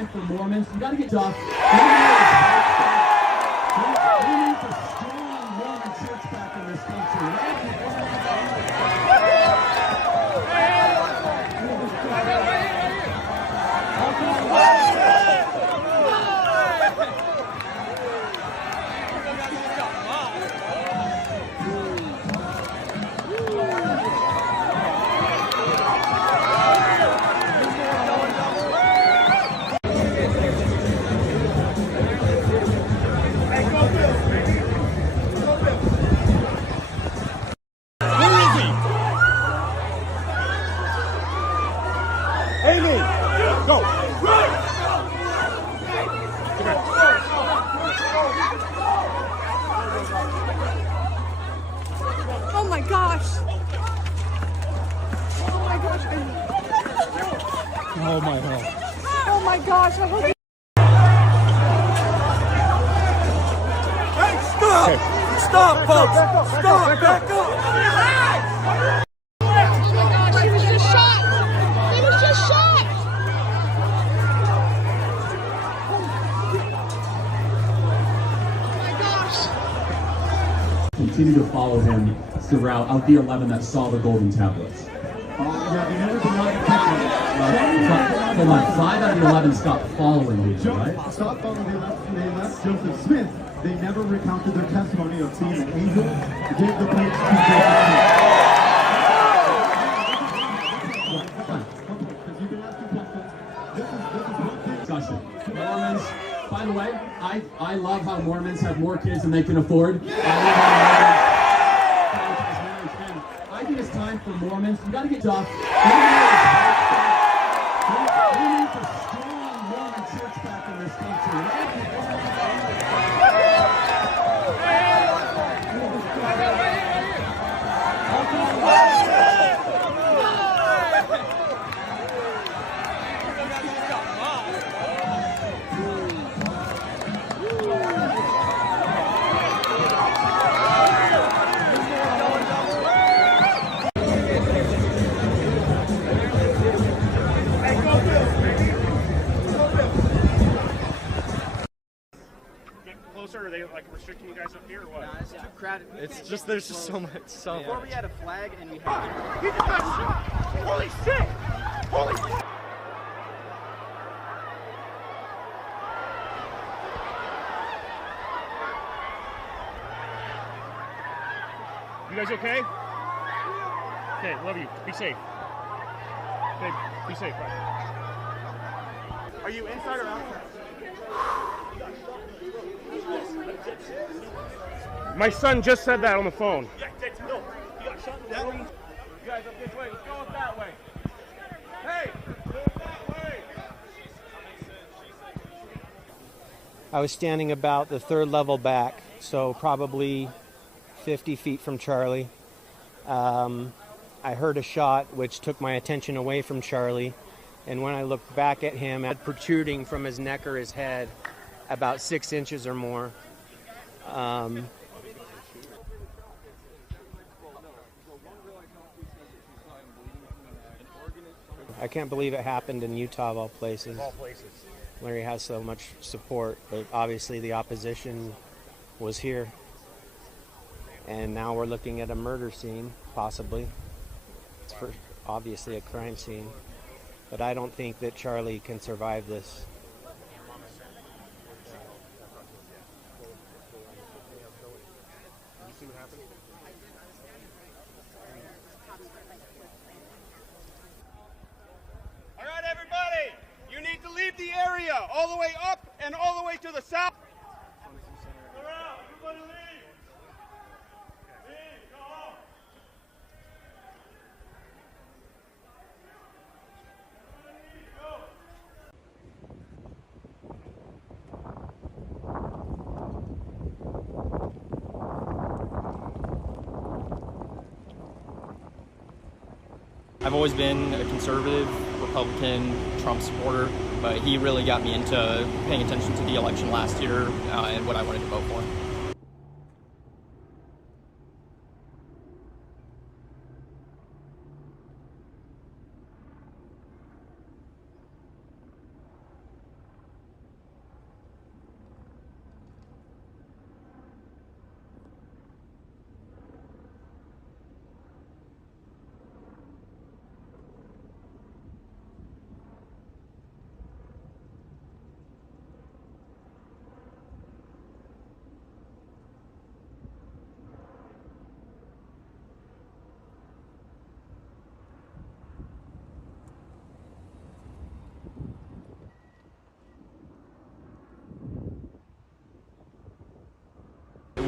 time for Mormons. You got to get tough. We need a strong Mormon church back in this country. Oh my gosh. Oh my gosh. Oh my God. Oh my gosh. I hope Hey, stop! Okay. Stop, folks! Stop! Back up! Oh my gosh, he was just shot! He was just shot! Oh my gosh! Continue to follow him throughout of the 11 that saw the golden tablets. Yeah, they never denied the picture. Hold on, 5 out of the 11 stopped following these, right? Stopped following they left Joseph Smith. They never recounted their testimony of seeing an angel. They gave the plates to discussion. Mormons, by the way, I love how Mormons have more kids than they can afford. I think it's time for Mormons. You got to get tough. We need a strong Mormon church back in this country. Closer? Are they like restricting you guys up here or what? Nah, it's too crowded. It's just there's just so much. Before we had a flag and we had. He just got shot! Holy shit! Holy shit! You guys okay? Okay, love you. Be safe. Okay, be safe. Bye. Are you inside or outside? My son just said that on the phone. Yeah, no, he got shot in the room. You guys up this way. Let's go up that way. Hey, go that way. I was standing about the 3rd level back, so probably 50 feet from Charlie. I heard a shot which took my attention away from Charlie, and when I looked back at him, protruding from his neck or his head about 6 inches or more. I can't believe it happened in Utah of all places. Where he has so much support, but obviously the opposition was here. And now we're looking at a murder scene, possibly. It's obviously a crime scene. But I don't think that Charlie can survive this. All right, everybody, you need to leave the area all the way up and all the way to the south. Everybody leave. Leave, go home. I've always been a conservative, Republican, Trump supporter, but he really got me into paying attention to the election last year and what I wanted to vote for.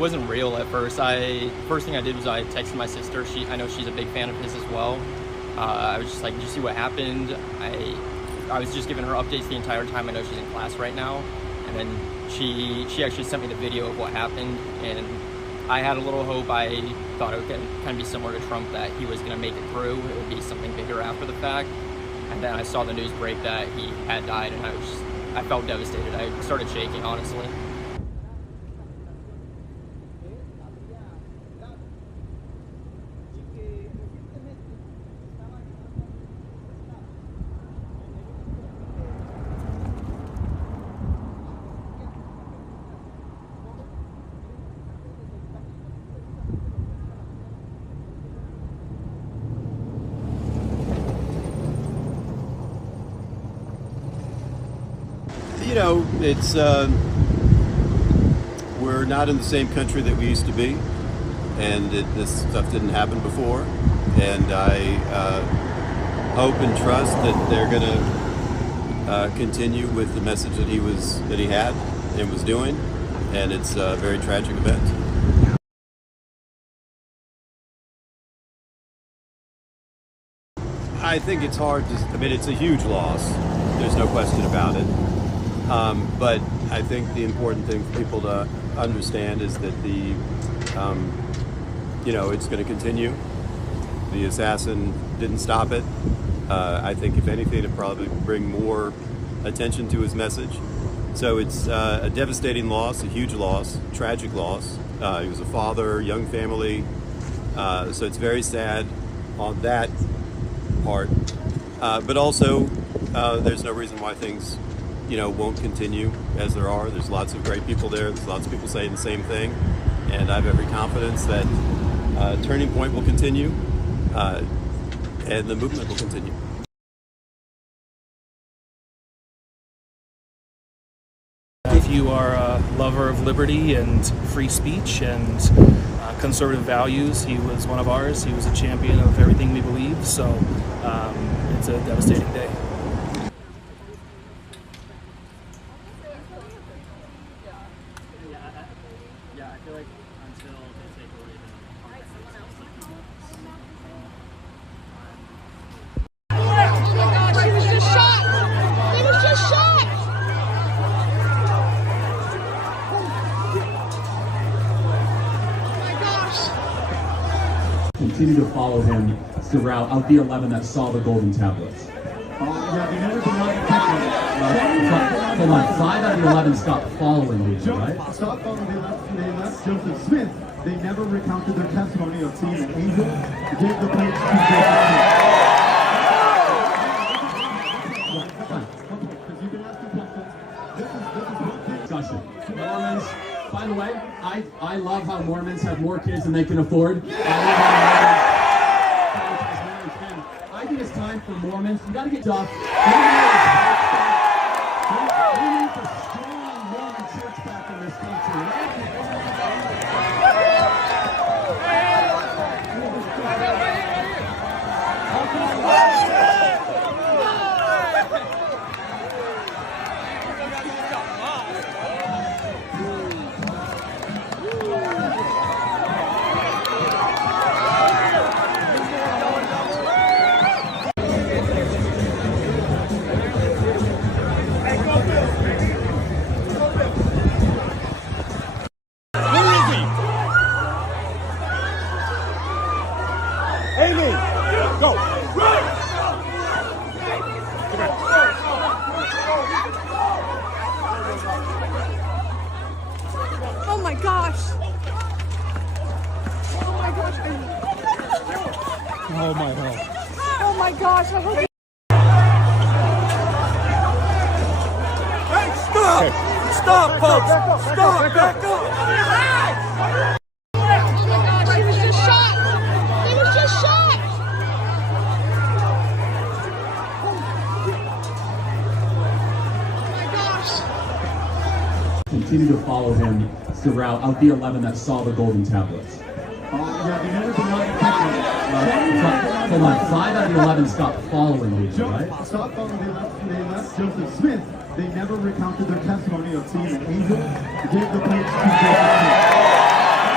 wasn't real at first. First thing I did was I texted my sister. I know she's a big fan of his as well. I was just like, did you see what happened? I was just giving her updates the entire time. I know she's in class right now. And then she actually sent me the video of what happened, and I had a little hope. I thought it would kind of be similar to Trump, that he was going to make it through. It would be something bigger after the fact. And then I saw the news break that he had died, and I felt devastated. I started shaking, honestly. You know, it's we're not in the same country that we used to be, and this stuff didn't happen before. And I hope and trust that they're going to continue with the message that he had and was doing. And it's a very tragic event. I think it's hard to. I mean, it's a huge loss. There's no question about it. But I think the important thing for people to understand is that it's going to continue. The assassin didn't stop it. I think if anything, it'd probably bring more attention to his message. So it's a devastating loss, a huge loss, tragic loss. He was a father, young family. So it's very sad on that part. But also, there's no reason why things won't continue as there are. There's lots of great people there. There's lots of people saying the same thing. And I have every confidence that Turning Point will continue and the movement will continue. If you are a lover of liberty and free speech and conservative values, he was one of ours. He was a champion of everything we believe. So it's a devastating day. Yeah, I feel like until they take away He was just shot! He was just shot! Oh my gosh! Continue to follow him throughout of the 11 that saw the golden tablets. Hold on, 5 out of the 11 stopped following these, right? Stopped following the 11. They left Joseph Smith. They never recounted their testimony of seeing an angel. Gave the plates to Discussion. Mormons, by the way, I love how Mormons have more kids than they can afford. I think it's time for Mormons. You gotta get off. We need a strong Mormon church back in this country. Oh my gosh! Oh my gosh! Oh my God. Oh my gosh! I hope. Hey, stop! Stop, folks! Stop! Back up! Oh my gosh! He was just shot! He was just shot! Oh my gosh! Continue to follow him throughout of the 11 that saw the golden tablets. Hold on, 5 out of the 11 stopped following these, right? Stopped following the 11. They left Joseph Smith. They never recounted their testimony of seeing an angel. Gave the plates to Joseph Smith.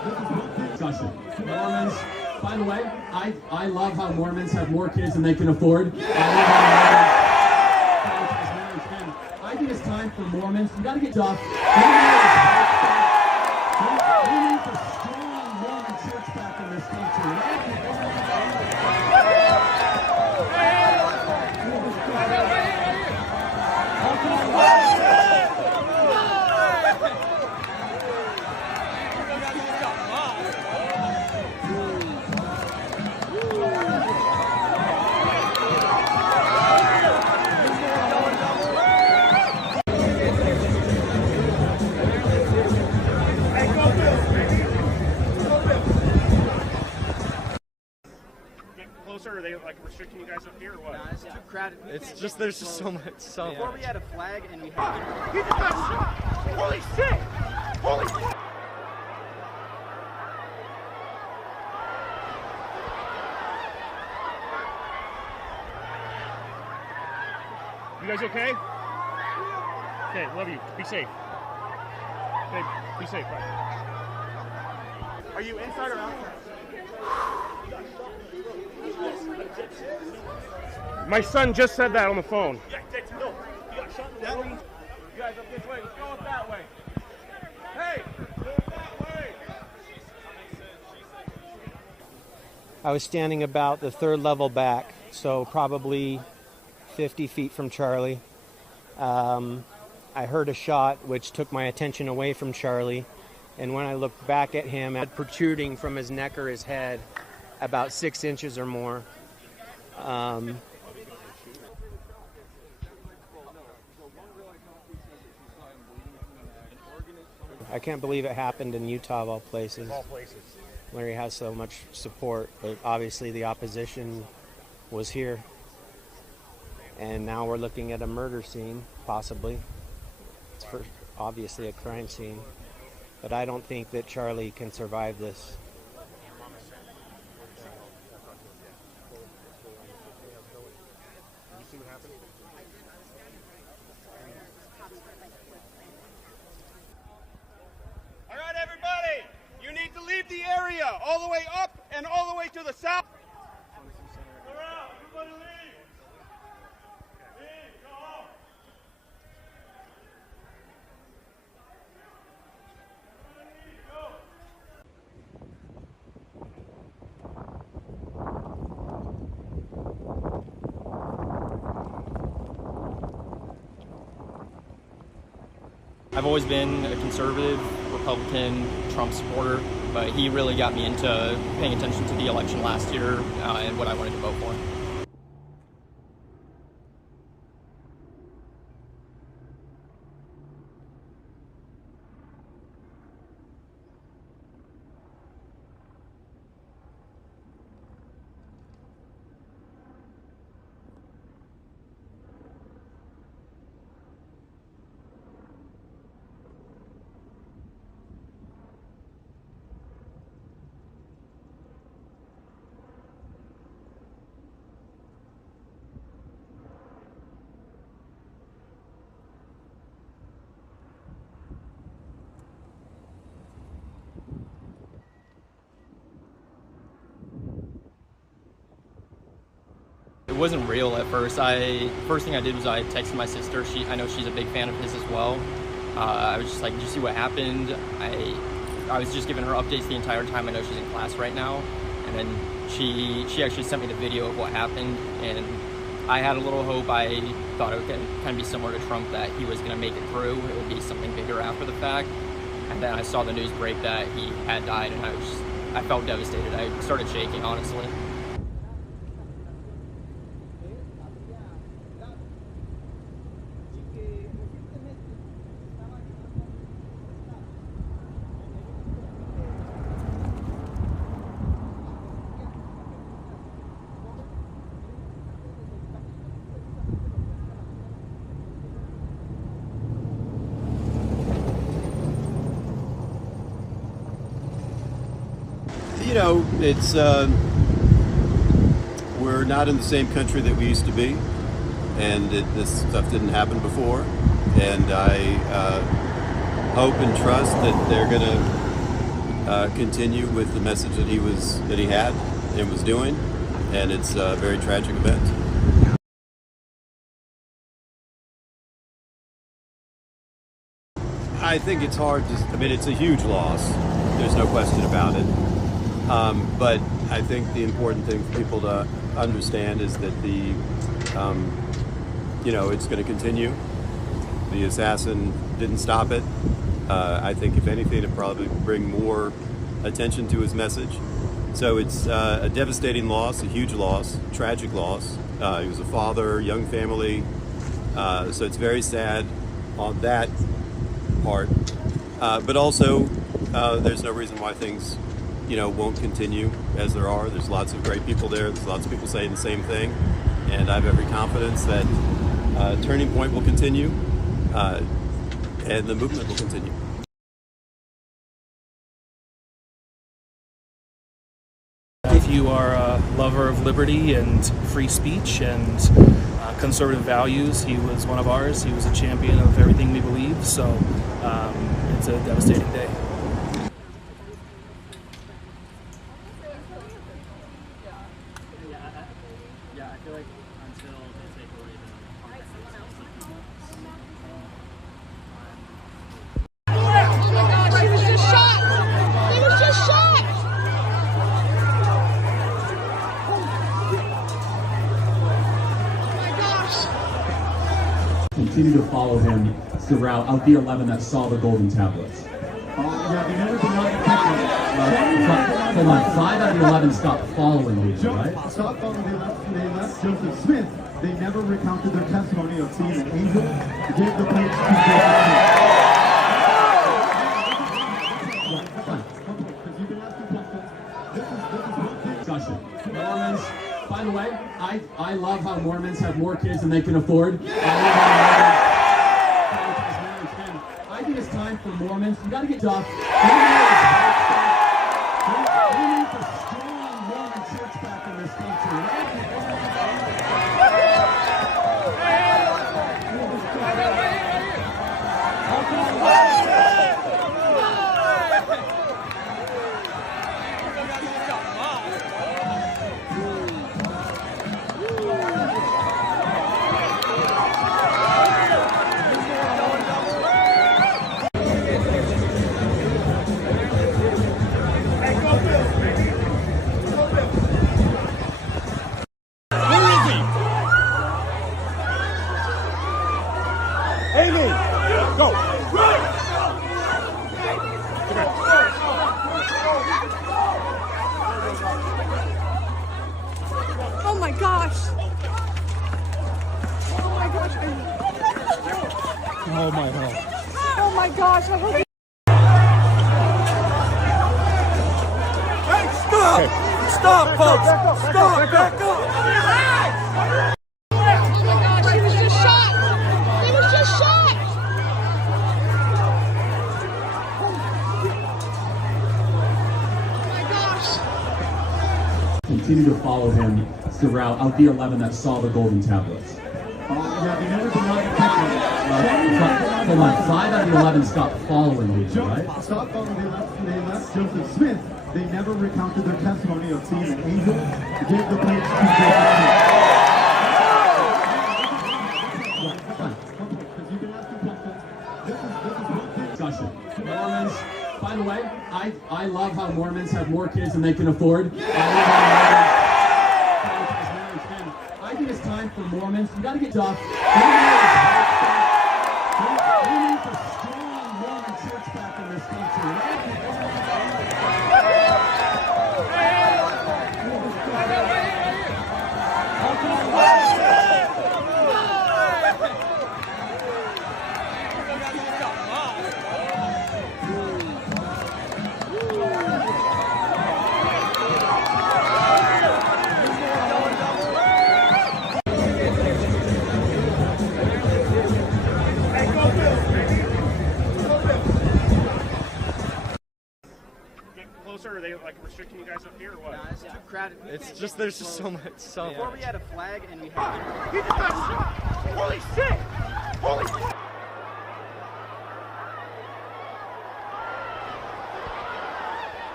Discussion. Mormons, by the way, I love how Mormons have more kids than they can afford. I think it's time for Mormons. You got to get off. We need the strong Mormon church back in this country. Closer? Are they like restricting you guys up here or what? Nah, it's too crowded. It's just there's just so much. Before we had a flag and we had. He just got shot! Holy shit! Holy shit! You guys okay? Okay, love you. Be safe. Okay, be safe. Bye. Are you inside or outside? My son just said that on the phone. Yeah, no. You got shot in the road. You guys up this way. Let's go up that way. Hey, go that way. I was standing about the third level back, so probably 50 feet from Charlie. I heard a shot which took my attention away from Charlie, and when I looked back at him, had protruding from his neck or his head about 6 inches or more. I can't believe it happened in Utah of all places. Where he has so much support, but obviously the opposition was here. And now we're looking at a murder scene, possibly. It's obviously a crime scene. But I don't think that Charlie can survive this. All right, everybody. You need to leave the area all the way up and all the way to the south. Everybody leave. Leave, go home. I've always been a conservative, Republican, Trump supporter, but he really got me into paying attention to the election last year and what I wanted to vote for. It wasn't real at first. First thing I did was I texted my sister. I know she's a big fan of his as well. I was just like, did you see what happened? I was just giving her updates the entire time. I know she's in class right now. And then she actually sent me the video of what happened. And I had a little hope. I thought it would kind of be similar to Trump, that he was going to make it through. It would be something bigger after the fact. And then I saw the news break that he had died, and I felt devastated. I started shaking, honestly. You know, it's we're not in the same country that we used to be, and this stuff didn't happen before. And I hope and trust that they're going to continue with the message that he had and was doing, and it's a very tragic event. I think it's hard to, I mean, it's a huge loss. There's no question about it. But I think the important thing for people to understand is that it's going to continue. The assassin didn't stop it. I think if anything, it'd probably bring more attention to his message. So it's a devastating loss, a huge loss, tragic loss. He was a father, young family. So it's very sad on that part. But also, there's no reason why things, won't continue as there are. There's lots of great people there. There's lots of people saying the same thing. And I have every confidence that Turning Point will continue and the movement will continue. If you are a lover of liberty and free speech and conservative values, he was one of ours. He was a champion of everything we believe, so it's a devastating day. Yeah, I feel like until they take away Oh my gosh, he was just shot! He was just shot! Continue to follow him throughout of the 11 that saw the golden tablets. Yeah, they never denied the Hold on, 5 out of the 11 stopped following me, right? Stop following. They left Joseph Smith. They never recounted their testimony of seeing an angel. They gave the plates to Discussion. Mormons, by the way, I love how Mormons have more kids than they can afford. I think it's time for Mormons. You gotta get off. We need a strong Mormon church back in this country. Oh my gosh! Oh my gosh! Oh my God. Oh my gosh! I hope. Hey, stop! Okay. Stop, folks! Stop! Back up! Oh my gosh! He was just shot! He was just shot! Oh my gosh! Continue to follow him throughout of the 11 that saw the golden tablets. Yeah, they never denied the Hold on, 5 out of the 11 stopped following me, right? Stop following. They left Joseph Smith. They never recounted their testimony of seeing an angel. They gave the plates to Discussion. Mormons, by the way, I love how Mormons have more kids than they can afford. I think it's time for Mormons. You gotta get off. We need a strong Mormon church back in this country. Are they like restricting you guys up here or what? No, it's too crowded. It's just, there's just so much. Before we had a flag and we had. He just got shot! Holy shit! Holy shit!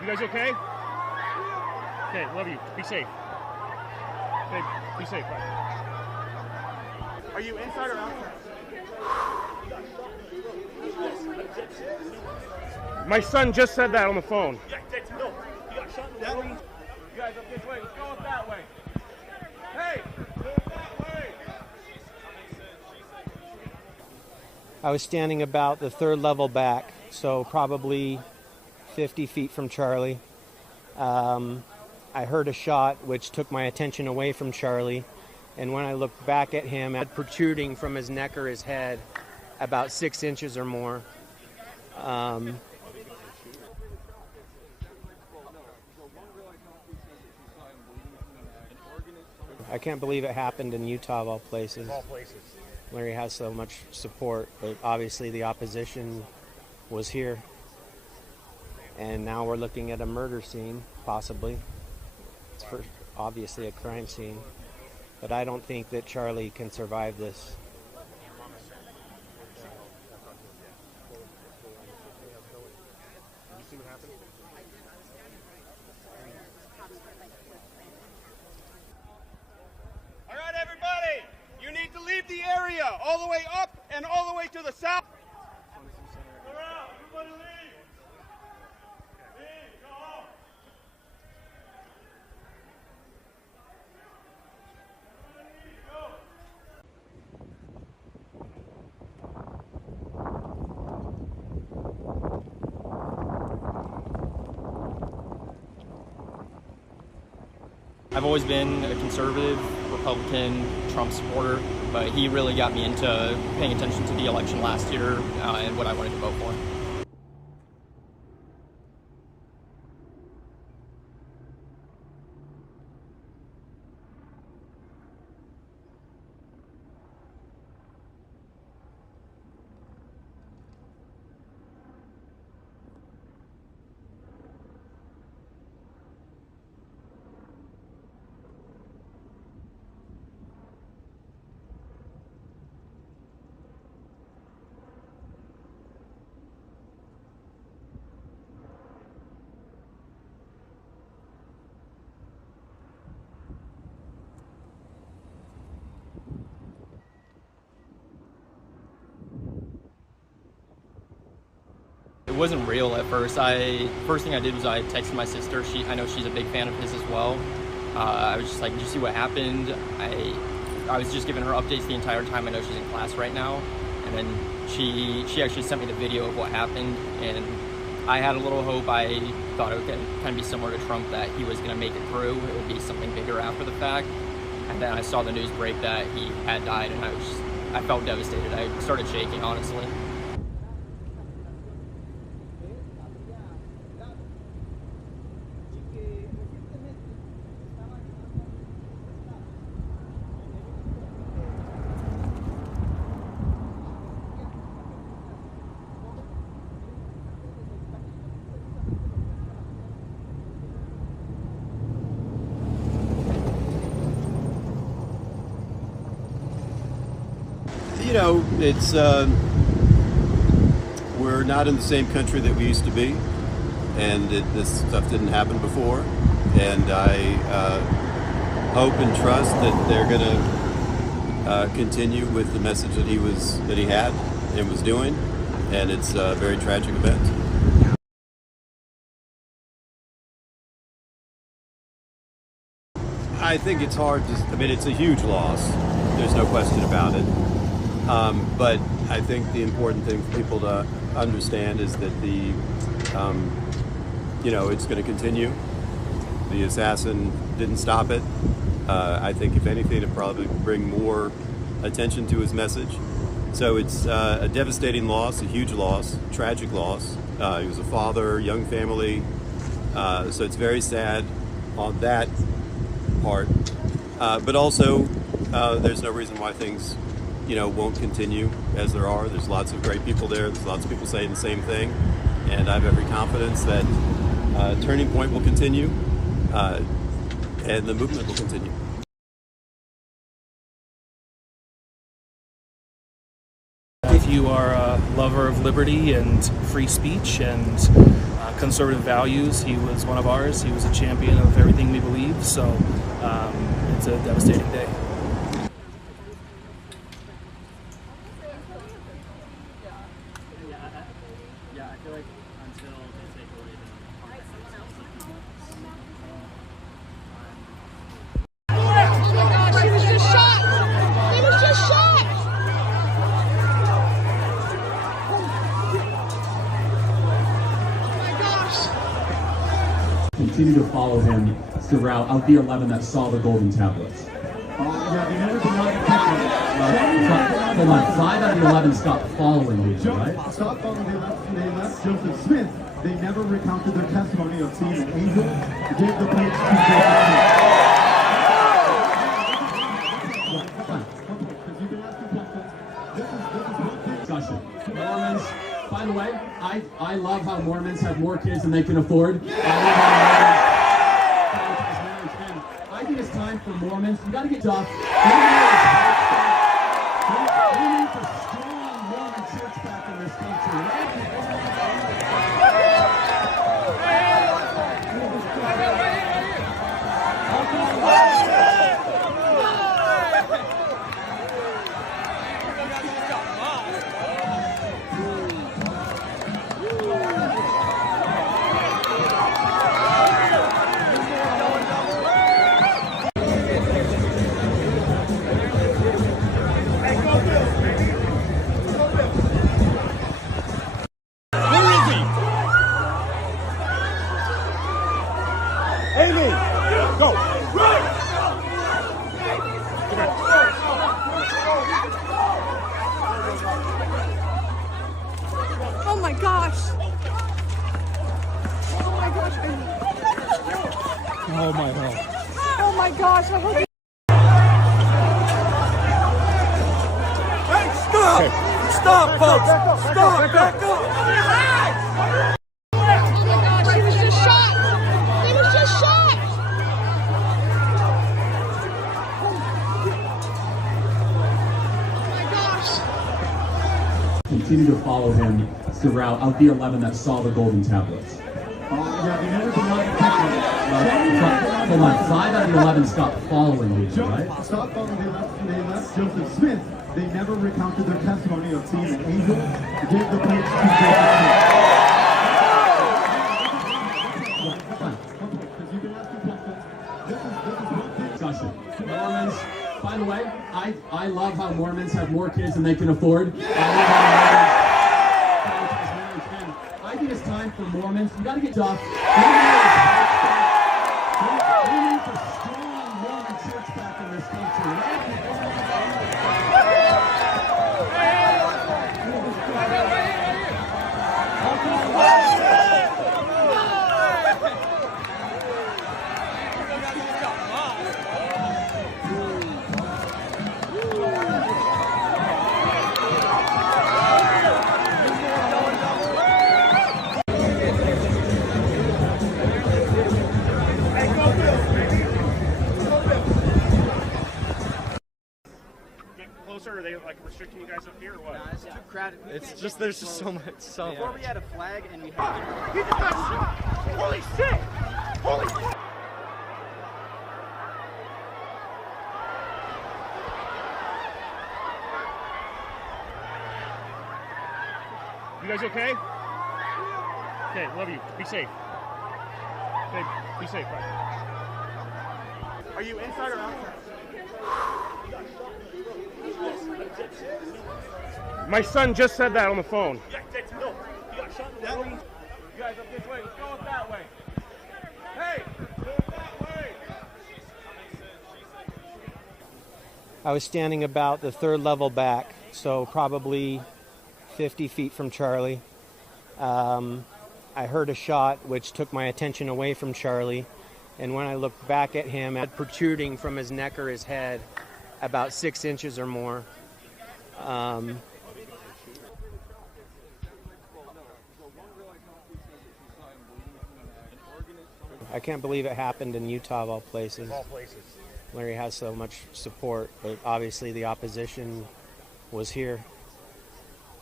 You guys okay? Okay, love you. Be safe. Okay, be safe. Bye. Are you inside or outside? My son just said that on the phone. Yeah, no, he got shot in the belly. You guys up this way. Let's go up that way. Hey, go that way. I was standing about the third level back, so probably 50 feet from Charlie. I heard a shot which took my attention away from Charlie, and when I looked back at him, protruding from his neck or his head about 6 inches or more. I can't believe it happened in Utah of all places. Where he has so much support, but obviously the opposition was here. And now we're looking at a murder scene, possibly. It's obviously a crime scene. But I don't think that Charlie can survive this. All right, everybody, you need to leave the area all the way up and all the way to the south. Go around, everybody leave. Leave, go home. I've always been a conservative, Republican, Trump supporter, but he really got me into paying attention to the election last year and what I wanted to vote for. It wasn't real at first. First thing I did was I texted my sister. I know she's a big fan of his as well. I was just like, did you see what happened? I was just giving her updates the entire time. I know she's in class right now. And then she actually sent me the video of what happened. And I had a little hope. I thought it would kind of be similar to Trump, that he was going to make it through. It would be something bigger after the fact. And then I saw the news break that he had died, and I felt devastated. I started shaking, honestly. You know, it's we're not in the same country that we used to be, and this stuff didn't happen before. And I hope and trust that they're going to continue with the message that he had and was doing. And it's a very tragic event. I think it's hard to. I mean, it's a huge loss. There's no question about it. But I think the important thing for people to understand is that it's going to continue. The assassin didn't stop it. I think if anything, it probably bring more attention to his message. So it's a devastating loss, a huge loss, tragic loss. He was a father, young family. So it's very sad on that part. But also, there's no reason why things won't continue as there are. There's lots of great people there. There's lots of people saying the same thing. And I have every confidence that Turning Point will continue and the movement will continue. If you are a lover of liberty and free speech and conservative values, he was one of ours. He was a champion of everything we believe, so it's a devastating day. Yeah, I feel like until they take away He was just shot! He was just shot! Oh my gosh! Continue to follow him throughout of the 11 that saw the golden tablets. Yeah, they never denied Hold on, 5 out of the 11 stopped following these, right? Stopped following. They left Joseph Smith. They never recounted their testimony of seeing an angel. They gave the plates to Discussion. Mormons, by the way, I love how Mormons have more kids than they can afford. I think it's time for Mormons. You got to get tough. We need a strong Mormon church back in this country. Oh my gosh! Oh my gosh! Oh my God. Oh my gosh! I hope. Hey, stop! Stop, folks! Stop! Back up! Oh my gosh! He was just shot! He was just shot! Oh my gosh! Continue to follow him throughout of the 11 that saw the golden tablets. Yeah, they never denied Hold on, 5 out of the 11 stopped following these, right? Stopped following. They left Joseph Smith. They never recounted their testimony of seeing an angel. They gave the plates to Discussion. Mormons, by the way, I love how Mormons have more kids than they can afford. I think it's time for Mormons. You got to get tough. We need a strong Mormon church back in this country. Closer? Are they like restricting you guys up here or what? Nah, it's too crowded. It's just there's just so much. Before we had a flag and we had. He just got shot! Holy shit! Holy shit! You guys okay? Okay, love you. Be safe. Okay, be safe. Bye. Are you inside or outside? My son just said that on the phone. Yeah, no. You got shot in the road. You guys up this way. Let's go up that way. Hey, move that way. I was standing about the 3rd level back, so probably 50 feet from Charlie. I heard a shot which took my attention away from Charlie, and when I looked back at him, it protruding from his neck or his head about 6 inches or more. I can't believe it happened in Utah of all places. Of all places. Where he has so much support, but obviously the opposition was here.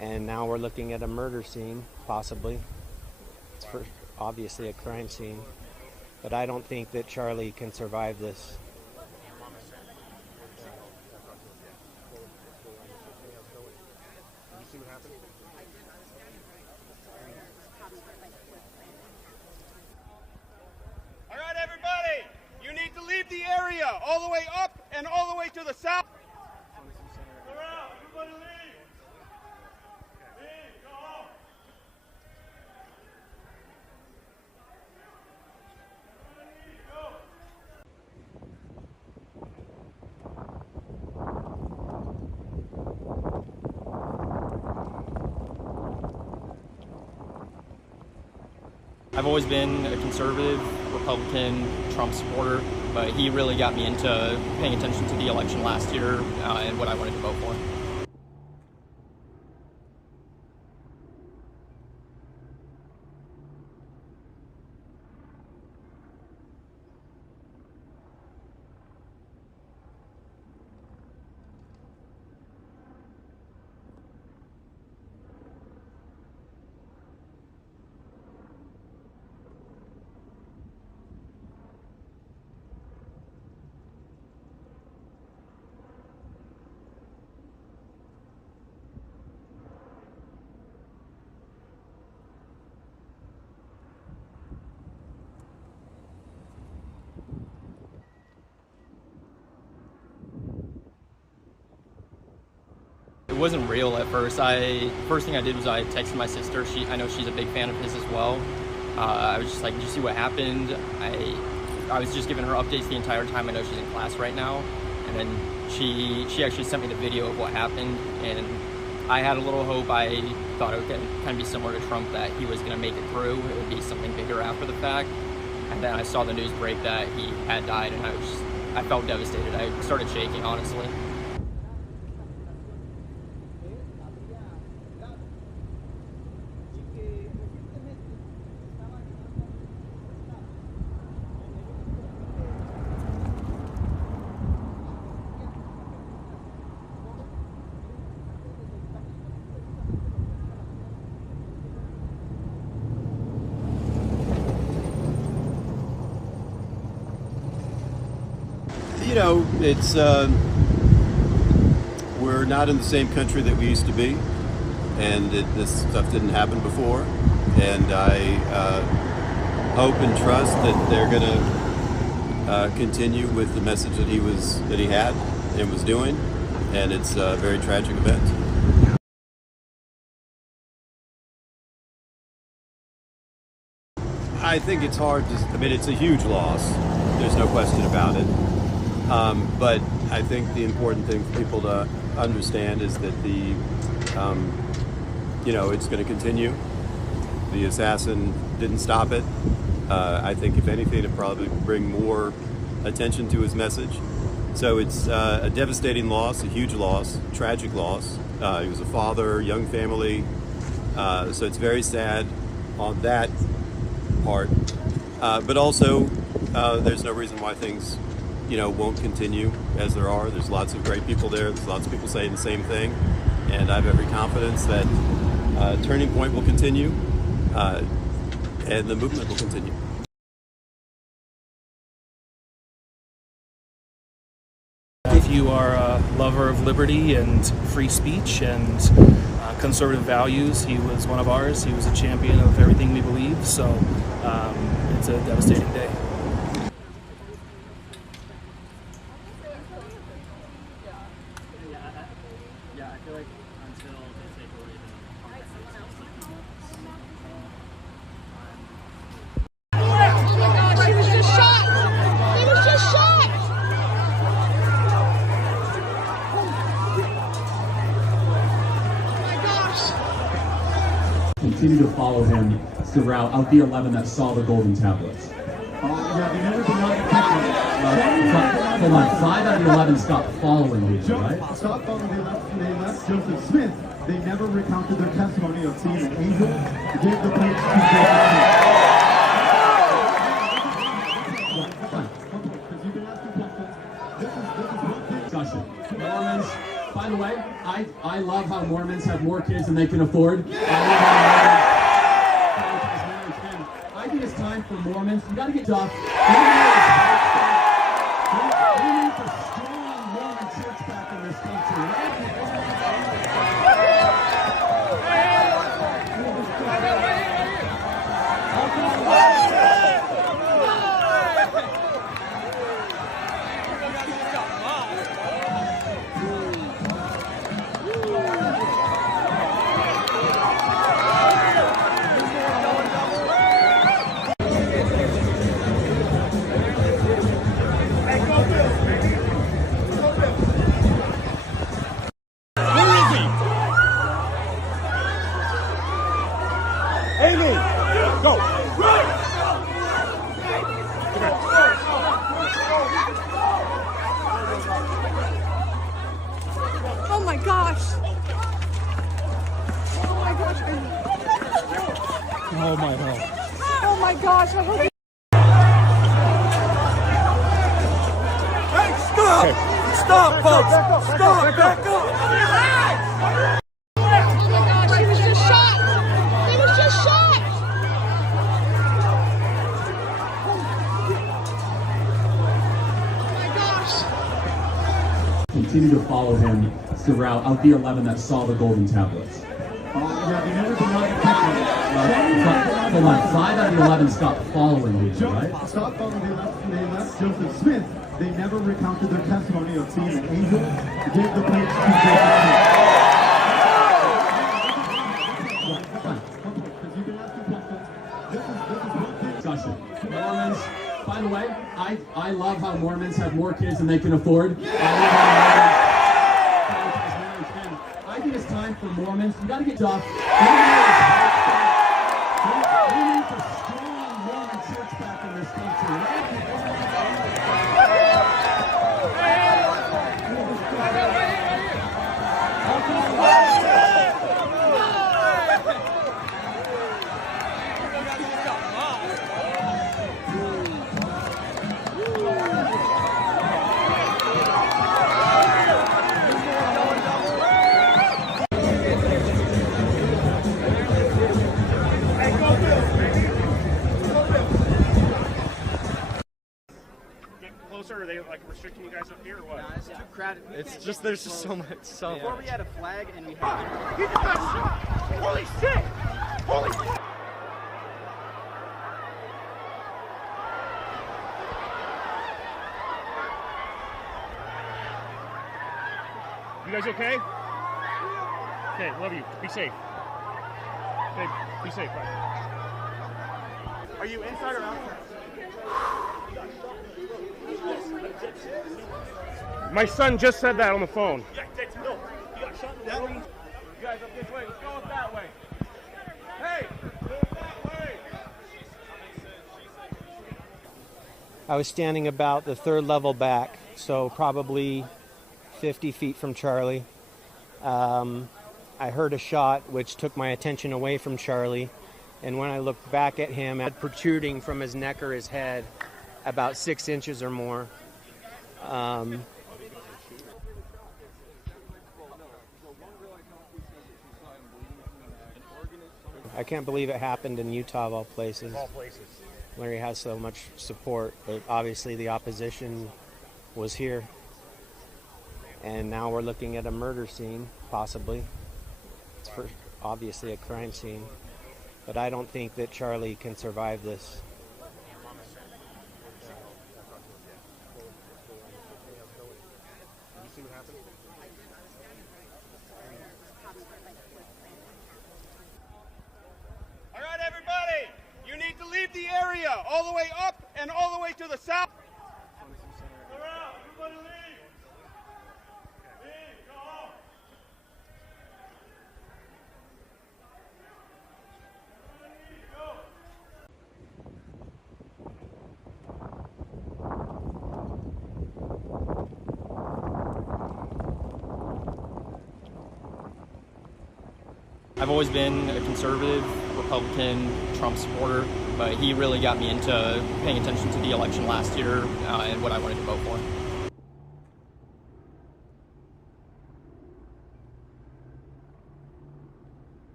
And now we're looking at a murder scene, possibly. It's obviously a crime scene. But I don't think that Charlie can survive this. All right, everybody, you need to leave the area all the way up and all the way to the south. Everybody leave. Leave, go home. I've always been a conservative, Republican, Trump supporter, but he really got me into paying attention to the election last year and what I wanted to vote for. It wasn't real at first. First thing I did was I texted my sister. I know she's a big fan of his as well. I was just like, did you see what happened? I was just giving her updates the entire time. I know she's in class right now. And then she actually sent me the video of what happened. And I had a little hope. I thought it would kind of be similar to Trump, that he was going to make it through. It would be something bigger after the fact. And then I saw the news break that he had died, and I felt devastated. I started shaking, honestly. You know, it's we're not in the same country that we used to be, and this stuff didn't happen before. And I hope and trust that they're going to continue with the message that he had and was doing. And it's a very tragic event. I think it's hard to. I mean, it's a huge loss. There's no question about it. But I think the important thing for people to understand is that it's going to continue. The assassin didn't stop it. I think if anything, it'd probably bring more attention to his message. So it's a devastating loss, a huge loss, tragic loss. He was a father, young family. So it's very sad on that part. But also, there's no reason why things won't continue as there are. There's lots of great people there. There's lots of people saying the same thing. And I have every confidence that Turning Point will continue and the movement will continue. If you are a lover of liberty and free speech and conservative values, he was one of ours. He was a champion of everything we believe. So it's a devastating day. Yeah, I feel like until they take away Oh my gosh, he was just shot! He was just shot! Oh my gosh! Continue to follow him throughout of the 11 that saw the golden tablets. Hold on, 5 out of the 11 stopped following these, right? Stopped following the 11. They left Joseph Smith. They never recounted their testimony of seeing an angel give the plates to Mormons, by the way, I love how Mormons have more kids than they can afford. I think it's time for Mormons. You got to get off. We need a strong Mormon church back in this country. Oh my gosh! Oh my gosh! Oh my God. Oh my gosh! I hope Hey, stop! Stop, folks! Stop! Back up! Oh my gosh! He was just shot! He was just shot! Oh my gosh! Continue to follow him throughout of the 11 that saw the golden tablets. Hold on, 5 out of the 11 stopped following you, right? Stop following. They left Joseph Smith. They never recounted their testimony of seeing an angel. Gave the plates to Discussion. Mormons, by the way, I love how Mormons have more kids than they can afford. I think it's time for Mormons. You got to get off. We need a strong Mormon church back in this country. Are they like restricting you guys up here or what? No, it's too crowded. It's just there's just so much. So Before we had a flag and we had. He just got shot! Holy shit! Holy shit! You guys okay? Okay, love you. Be safe. Okay, be safe. Bye. Are you inside or outside? My son just said that on the phone. No, you got shot in the room. You guys up this way. Let's go up that way. Hey, move that way. I was standing about the 3rd level back, so probably 50 feet from Charlie. I heard a shot which took my attention away from Charlie, and when I looked back at him, it had protruding from his neck or his head about 6 inches or more. I can't believe it happened in Utah of all places, where he has so much support, but obviously the opposition was here. And now we're looking at a murder scene, possibly. It's obviously a crime scene, but I don't think that Charlie can survive this. All right, everybody, you need to leave the area all the way up and all the way to the south. Clear out, everybody leave. Leave, go home. I've always been a conservative, Republican, Trump supporter, but he really got me into paying attention to the election last year and what I wanted to vote for.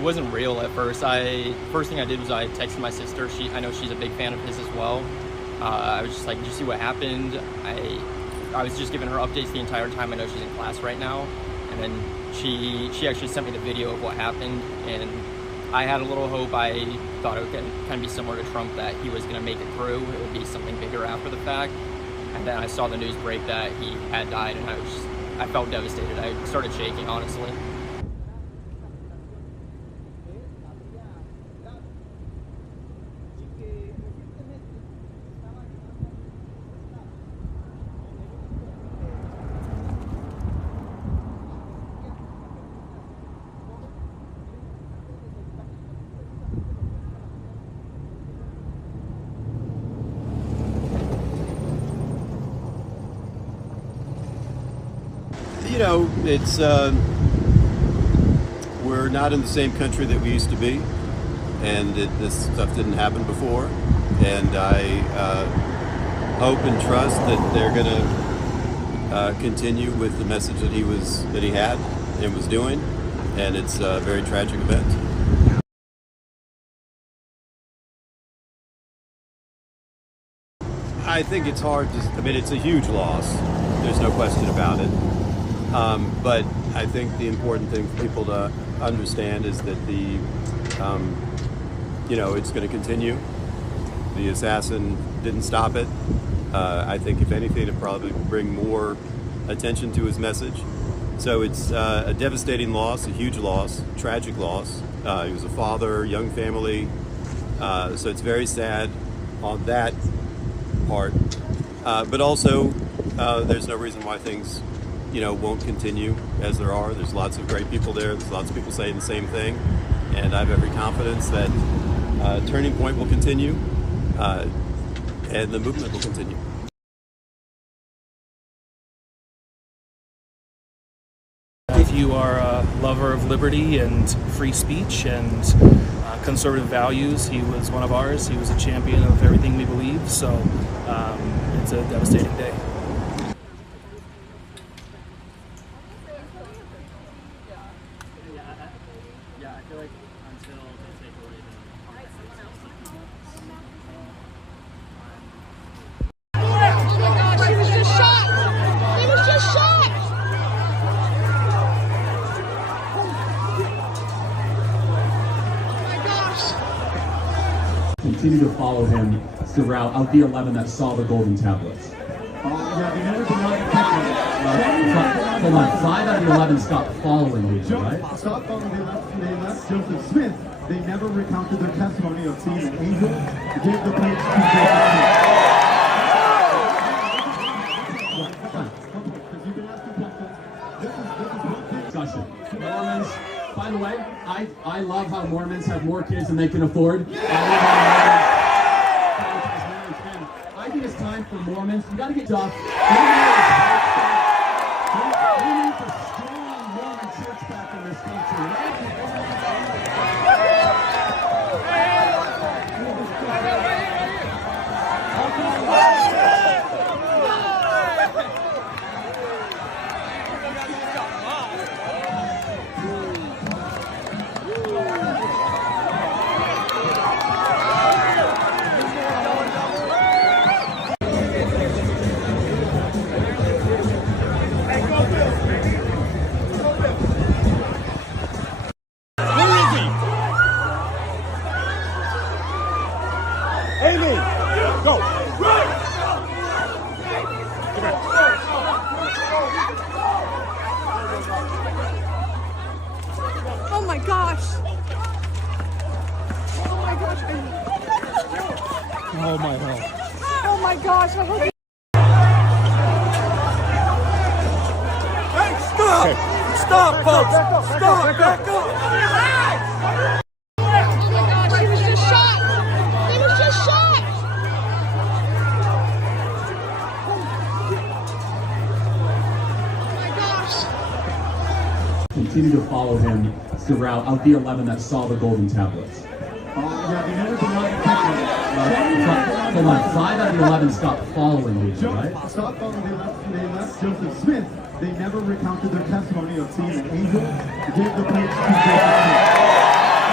wasn't real at first. First thing I did was I texted my sister. I know she's a big fan of his as well. I was just like, did you see what happened? I was just giving her updates the entire time. I know she's in class right now. And then she actually sent me the video of what happened, and I had a little hope. I thought it would kind of be similar to Trump, that he was going to make it through. It would be something bigger after the fact. And then I saw the news break that he had died, and I felt devastated. I started shaking, honestly. You know, it's we're not in the same country that we used to be, and this stuff didn't happen before. And I hope and trust that they're going to continue with the message that he had and was doing. And it's a very tragic event. I think it's hard to. I mean, it's a huge loss. There's no question about it. But I think the important thing for people to understand is that it's going to continue. The assassin didn't stop it. I think if anything, it'll probably bring more attention to his message. So it's a devastating loss, a huge loss, tragic loss. He was a father, young family. So it's very sad on that part. But also, there's no reason why things won't continue as there are. There's lots of great people there. There's lots of people saying the same thing. And I have every confidence that Turning Point will continue and the movement will continue. If you are a lover of liberty and free speech and conservative values, he was one of ours. He was a champion of everything we believe. So it's a devastating day. Yeah, I feel like until they take away the He was just shot! He was just shot! Oh my gosh! Continue to follow him throughout of the 11 that saw the golden tablets. Hold on, 5 out of the 11 stopped following me, right? Stopped following, they left Joseph Smith. They never recounted their testimony of seeing an angel. They gave the plates to Discussion. Mormons, by the way, I love how Mormons have more kids than they can afford. I think it's time for Mormons. You gotta get stuff. We need a strong Mormon church back in this country. Amy, go. Oh my gosh! Oh my gosh, Amy. Oh my God. Oh my gosh, I hope Hey, stop! Stop, folks! Stop! Back up! Oh my gosh, he was just shot! He was just shot! Oh my gosh! Continue to follow him throughout of the 11 that saw the golden tablets. Hold on, 5 out of the 11 stopped following me, right? Stopped following, they left Joseph Smith. They never recounted their testimony of seeing an angel. They gave the plates to Joseph Smith.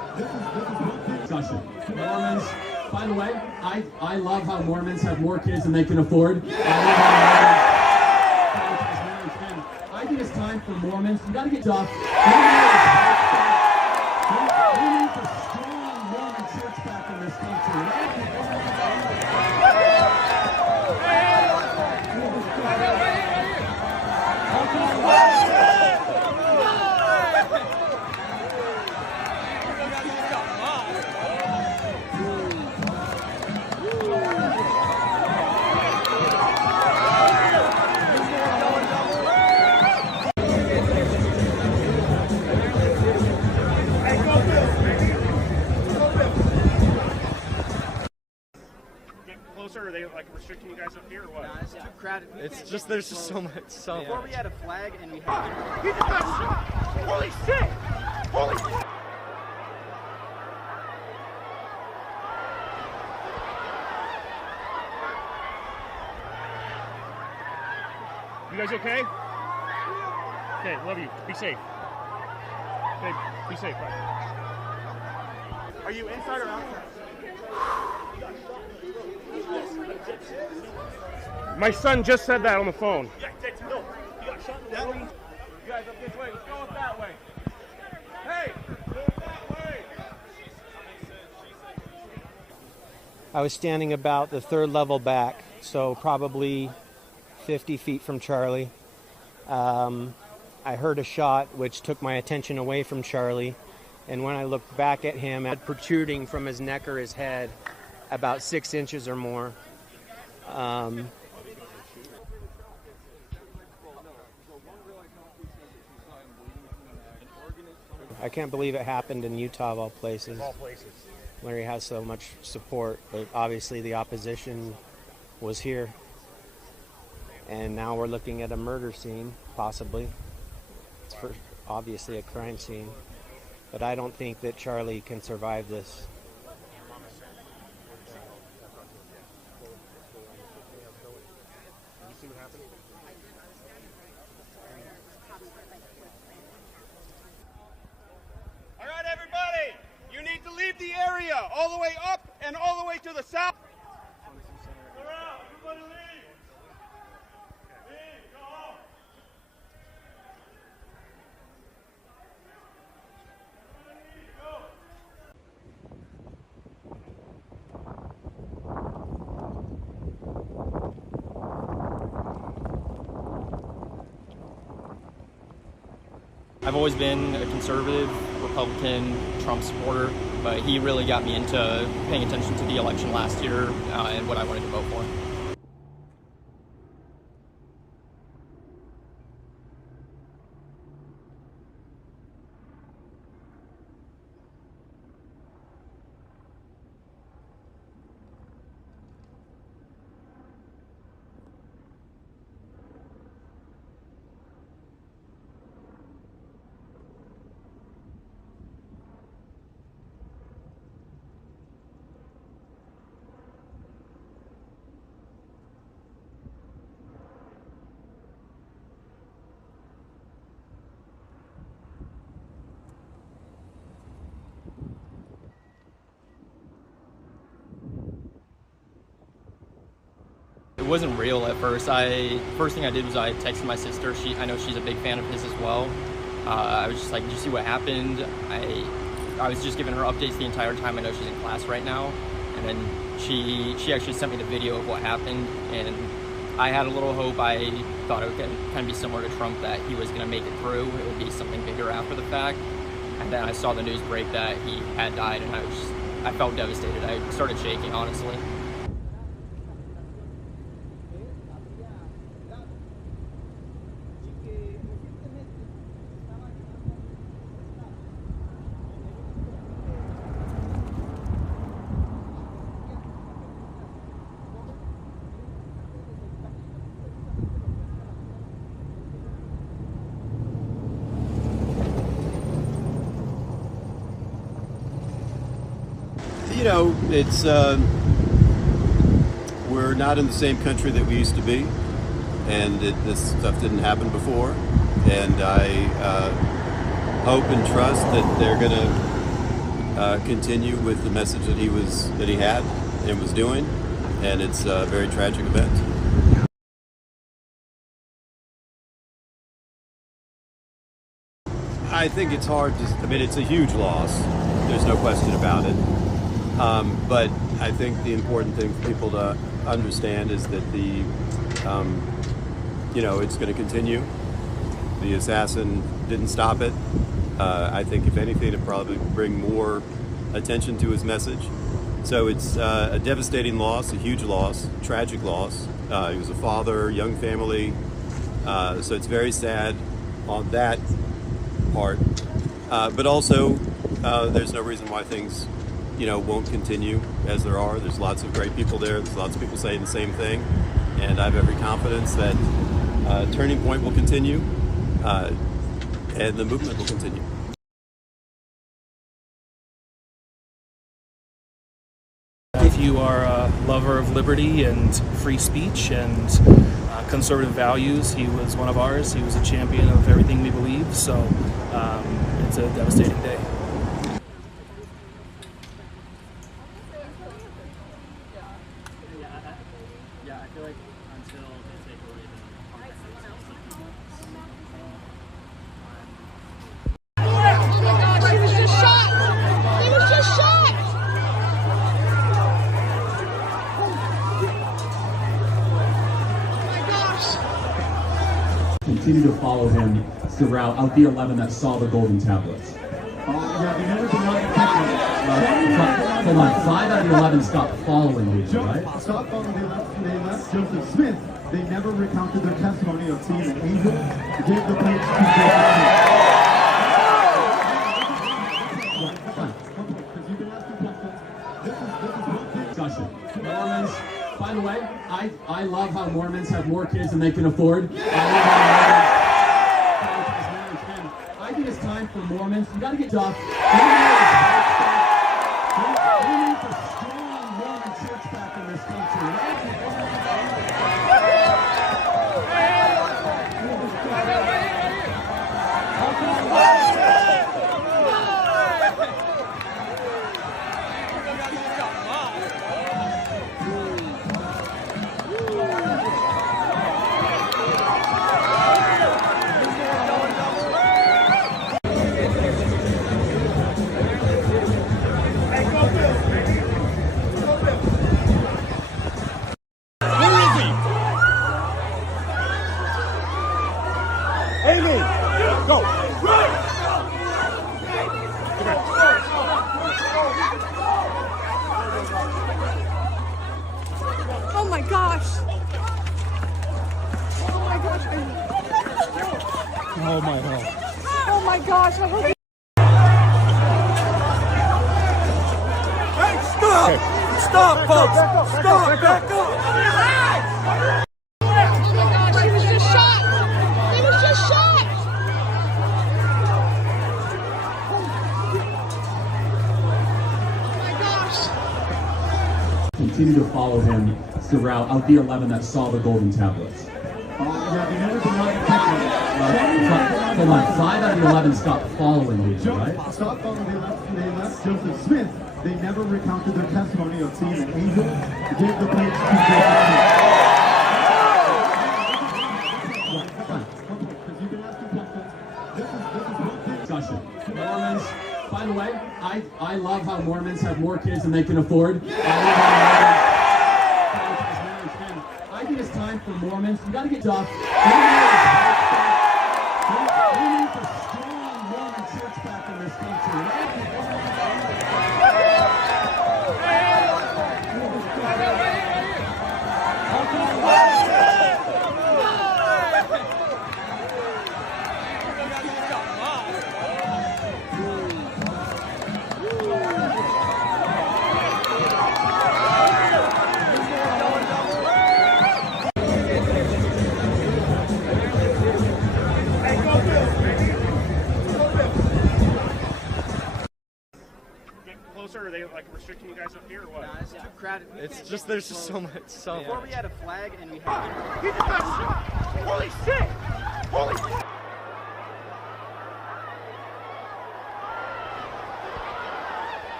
By the way, I love how Mormons have more kids than they can afford. I think it's time for Mormons. You gotta get stuff. We need the strong Mormon church back in this country. Are they like restricting you guys up here or what? Nah, it's too crowded. It's just there's just so much. Before we had a flag and we had. He just got shot! Holy shit! Holy shit! You guys okay? Okay, love you. Be safe. Okay, be safe. Bye. Are you inside or outside? My son just said that on the phone. No, you got shot in the room. You guys up this way. Let's go up that way. Hey, go that way. I was standing about the third level back, so probably 50 feet from Charlie. I heard a shot which took my attention away from Charlie, and when I looked back at him, had protruding from his neck or his head about 6 inches or more. I can't believe it happened in Utah of all places, where he has so much support, but obviously the opposition was here. And now we're looking at a murder scene, possibly. It's obviously a crime scene, but I don't think that Charlie can survive this. All right, everybody, you need to leave the area all the way up and all the way to the south. Clear out, everybody leave. Leave, go home. I've always been a conservative, Republican, Trump supporter, but he really got me into paying attention to the election last year and what I wanted to vote for. It wasn't real at first. First thing I did was I texted my sister. I know she's a big fan of his as well. I was just like, did you see what happened? I was just giving her updates the entire time. I know she's in class right now. And then she actually sent me the video of what happened. And I had a little hope. I thought it would kind of be similar to Trump, that he was going to make it through. It would be something bigger after the fact. And then I saw the news break that he had died, and I felt devastated. I started shaking, honestly. You know, it's we're not in the same country that we used to be, and this stuff didn't happen before. And I hope and trust that they're going to continue with the message that he had and was doing, and it's a very tragic event. I think it's hard to, I mean, it's a huge loss. There's no question about it. But I think the important thing for people to understand is that it's going to continue. The assassin didn't stop it. I think if anything, it'd probably bring more attention to his message. So it's a devastating loss, a huge loss, tragic loss. He was a father, young family. So it's very sad on that part. But also, there's no reason why things, won't continue as there are. There's lots of great people there. There's lots of people saying the same thing. And I have every confidence that Turning Point will continue and the movement will continue. If you are a lover of liberty and free speech and conservative values, he was one of ours. He was a champion of everything we believe, so it's a devastating day. Yeah, I feel like until they take away the He was just shot! He was just shot! Continue to follow him throughout the 11 that saw the golden tablets. Hold on, 5 out of the 11 stopped following me, right? Stopped following the 11. They left Joseph Smith. They never recounted their testimony of seeing an angel. Gave the plates to Discussion. Mormons. By the way, I love how Mormons have more kids than they can afford. I think it's time for Mormons. You gotta get stuff. We need a strong Mormon church back in this country. Oh my gosh! Oh my gosh! Oh my God. Oh my gosh! I hope Hey, stop! Stop, folks! Stop! Back up! Oh my gosh! He was just shot! He was just shot! Oh my gosh! Continue to follow him throughout the 11 that saw the golden tablets. Hold on, 5 out of the 11 stopped following me, right? Stopped following the 11. They left Joseph Smith. They never recounted their testimony of seeing an angel. Gave the plates to Discussion. Mormons. By the way, I love how Mormons have more kids than they can afford. I think it's time for Mormons. You gotta get stuff. We need a strong Mormon church back in this country. Are they like restricting you guys up here or what? Nah, it's too crowded. It's just, there's just so much. Before we had a flag and we had... He just got shot! Holy shit! Holy shit!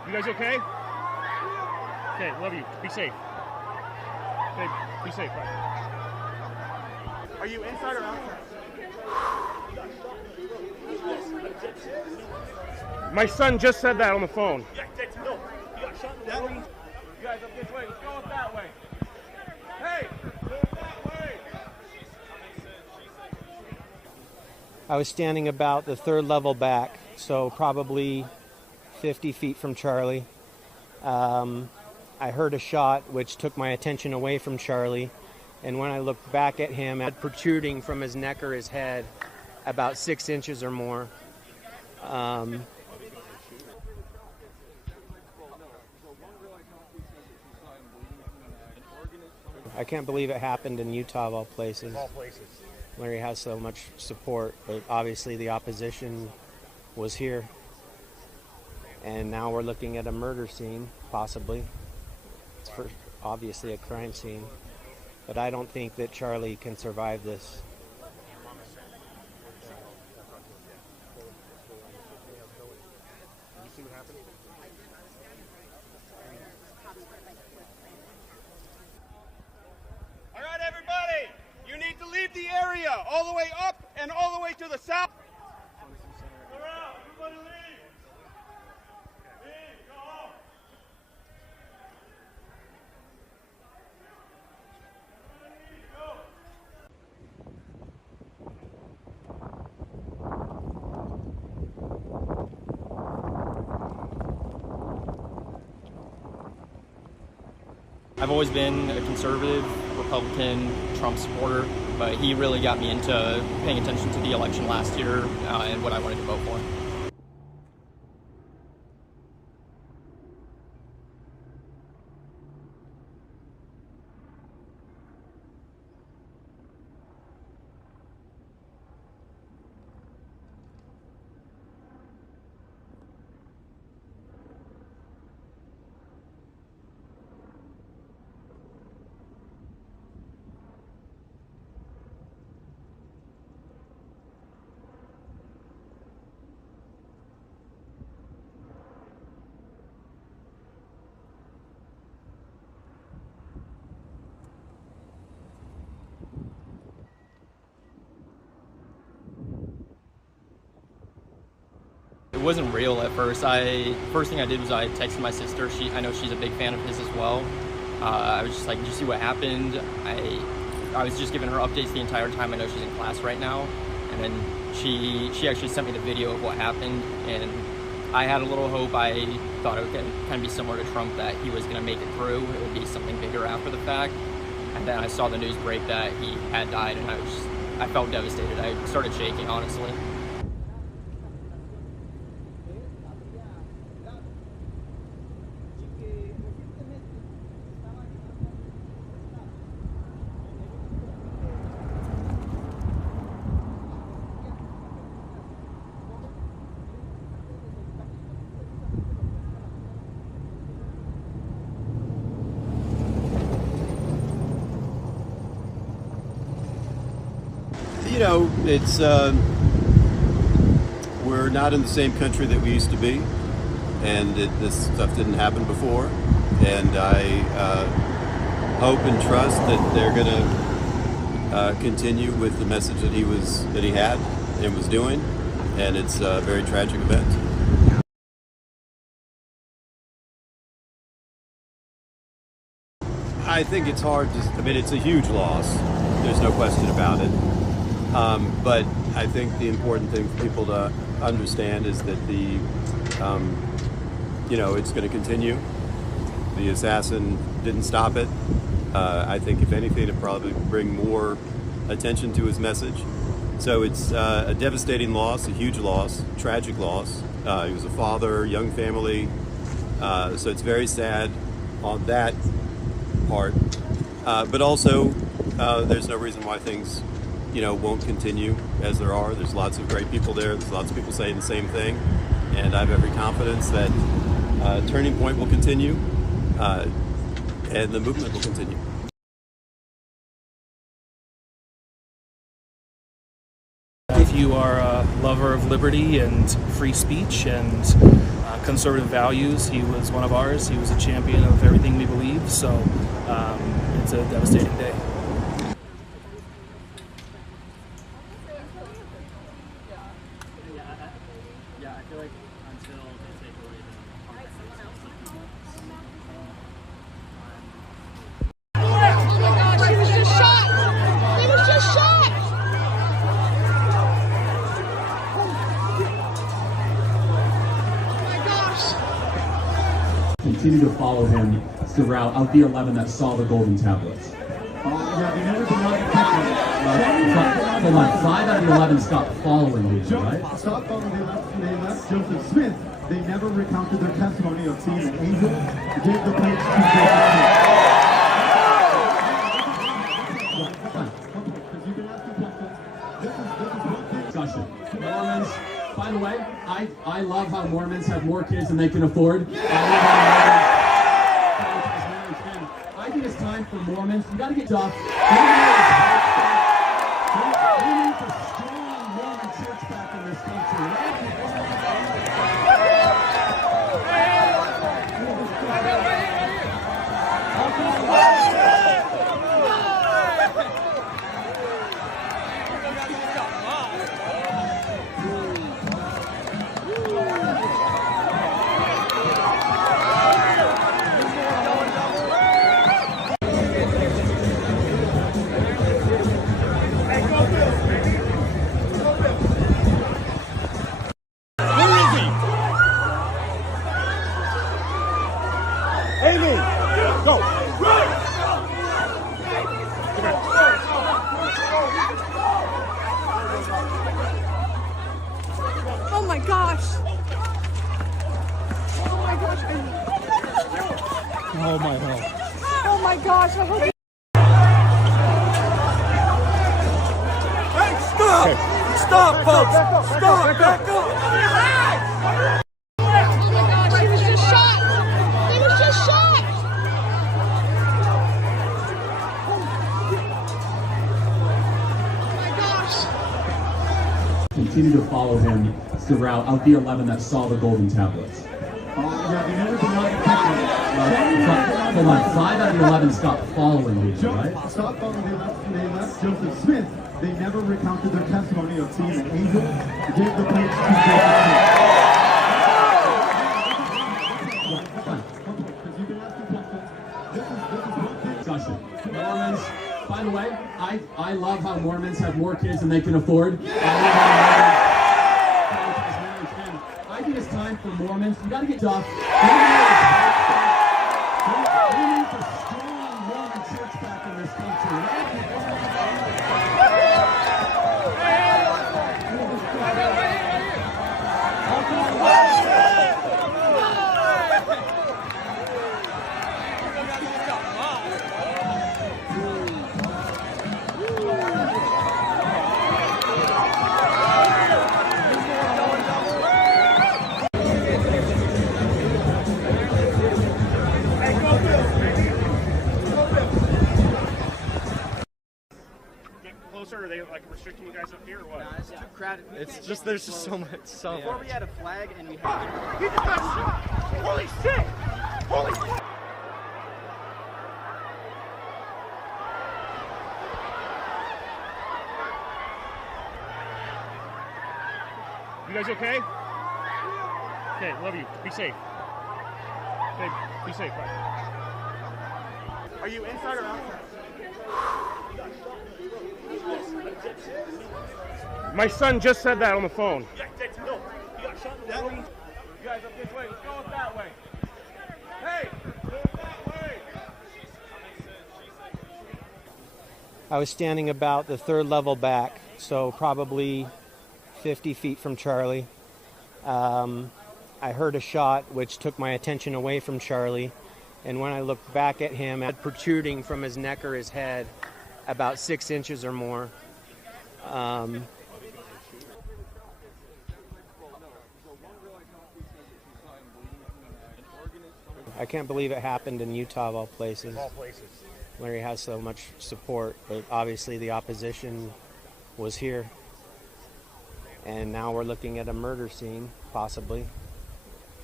You guys okay? Okay, love you. Be safe. Okay, be safe. Bye. Are you inside or outside? My son just said that on the phone. No, you got shot in the belly. You guys up this way. Let's go up that way. Hey, move that way. I was standing about the third level back, so probably 50 feet from Charlie. I heard a shot which took my attention away from Charlie, and when I looked back at him, had protruding from his neck or his head about 6 inches or more. I can't believe it happened in Utah of all places, where he has so much support, but obviously the opposition was here. And now we're looking at a murder scene, possibly. It's obviously a crime scene. But I don't think that Charlie can survive this. All right, everybody. You need to leave the area all the way up and all the way to the south. Clear out. Everybody leave. Leave. Go home. I've always been a conservative, Republican, Trump supporter, but he really got me into paying attention to the election last year and what I wanted to vote for. It wasn't real at first. First thing I did was I texted my sister. I know she's a big fan of his as well. I was just like, did you see what happened? I was just giving her updates the entire time. I know she's in class right now. And then she actually sent me the video of what happened. And I had a little hope. I thought it would kind of be similar to Trump, that he was going to make it through. It would be something bigger after the fact. And then I saw the news break that he had died, and I felt devastated. I started shaking, honestly. You know, it's we're not in the same country that we used to be, and this stuff didn't happen before. And I hope and trust that they're going to continue with the message that he had and was doing. And it's a very tragic event. I think it's hard to. I mean, it's a huge loss. There's no question about it. But I think the important thing for people to understand is that it's going to continue. The assassin didn't stop it. I think if anything, it'd probably bring more attention to his message. So it's a devastating loss, a huge loss, tragic loss. He was a father, young family. So it's very sad on that part. But also, there's no reason why things won't continue as there are. There's lots of great people there. There's lots of people saying the same thing. And I have every confidence that Turning Point will continue and the movement will continue. If you are a lover of liberty and free speech and conservative values. He was one of ours. He was a champion of everything we believe. So it's a devastating day. Yeah, I feel like until they take away She was just shot! He was just shot! Oh my gosh! Continue to follow him throughout of the 11 that saw the golden tablets. Yeah, they never denied the Hold on, 5 out of the 11 stopped following these, right? Stop following. They left Joseph Smith. They never recounted their testimony of seeing an angel. Gave the plates to Discussion. Mormons, by the way, I love how Mormons have more kids than they can afford. I think it's time for Mormons. You gotta get tough. We need a strong Mormon church back in this country. Amy, go. Oh my gosh! Oh my gosh! Oh my God. Oh my gosh! I hope. Hey, stop! Stop, folks! Stop! Back up! Oh my gosh! He was just shot! He was just shot! Oh my gosh! Continue to follow him throughout of the 11 that saw the golden tablets. Yeah, they never denied the Hold on, 5 out of the 11 stopped following these, right? Stop following. They left Joseph Smith. They never recounted their testimony of seeing an angel. Gave the plates to Discussion. Mormons, by the way, I love how Mormons have more kids than they can afford. I think it's time for Mormons. You gotta get tough. We need a strong Mormon church back in this country. Closer? Are they like restricting you guys up here or what? Nah, it's too crowded. It's just there's just so much. Before we had a flag and we had. He just got shot! Holy shit! Holy shit! You guys okay? Okay, love you. Be safe. Okay, be safe. Bye. Are you inside or outside? My son just said that on the phone. No, he got shot in the room. You guys up this way. Let's go up that way. Hey, go up that way. I was standing about the 3rd level back, so probably 50 feet from Charlie. I heard a shot which took my attention away from Charlie, and when I looked back at him, had protruding from his neck or his head about 6 inches or more. I can't believe it happened in Utah of all places. Where he has so much support, but obviously the opposition was here. And now we're looking at a murder scene, possibly. It's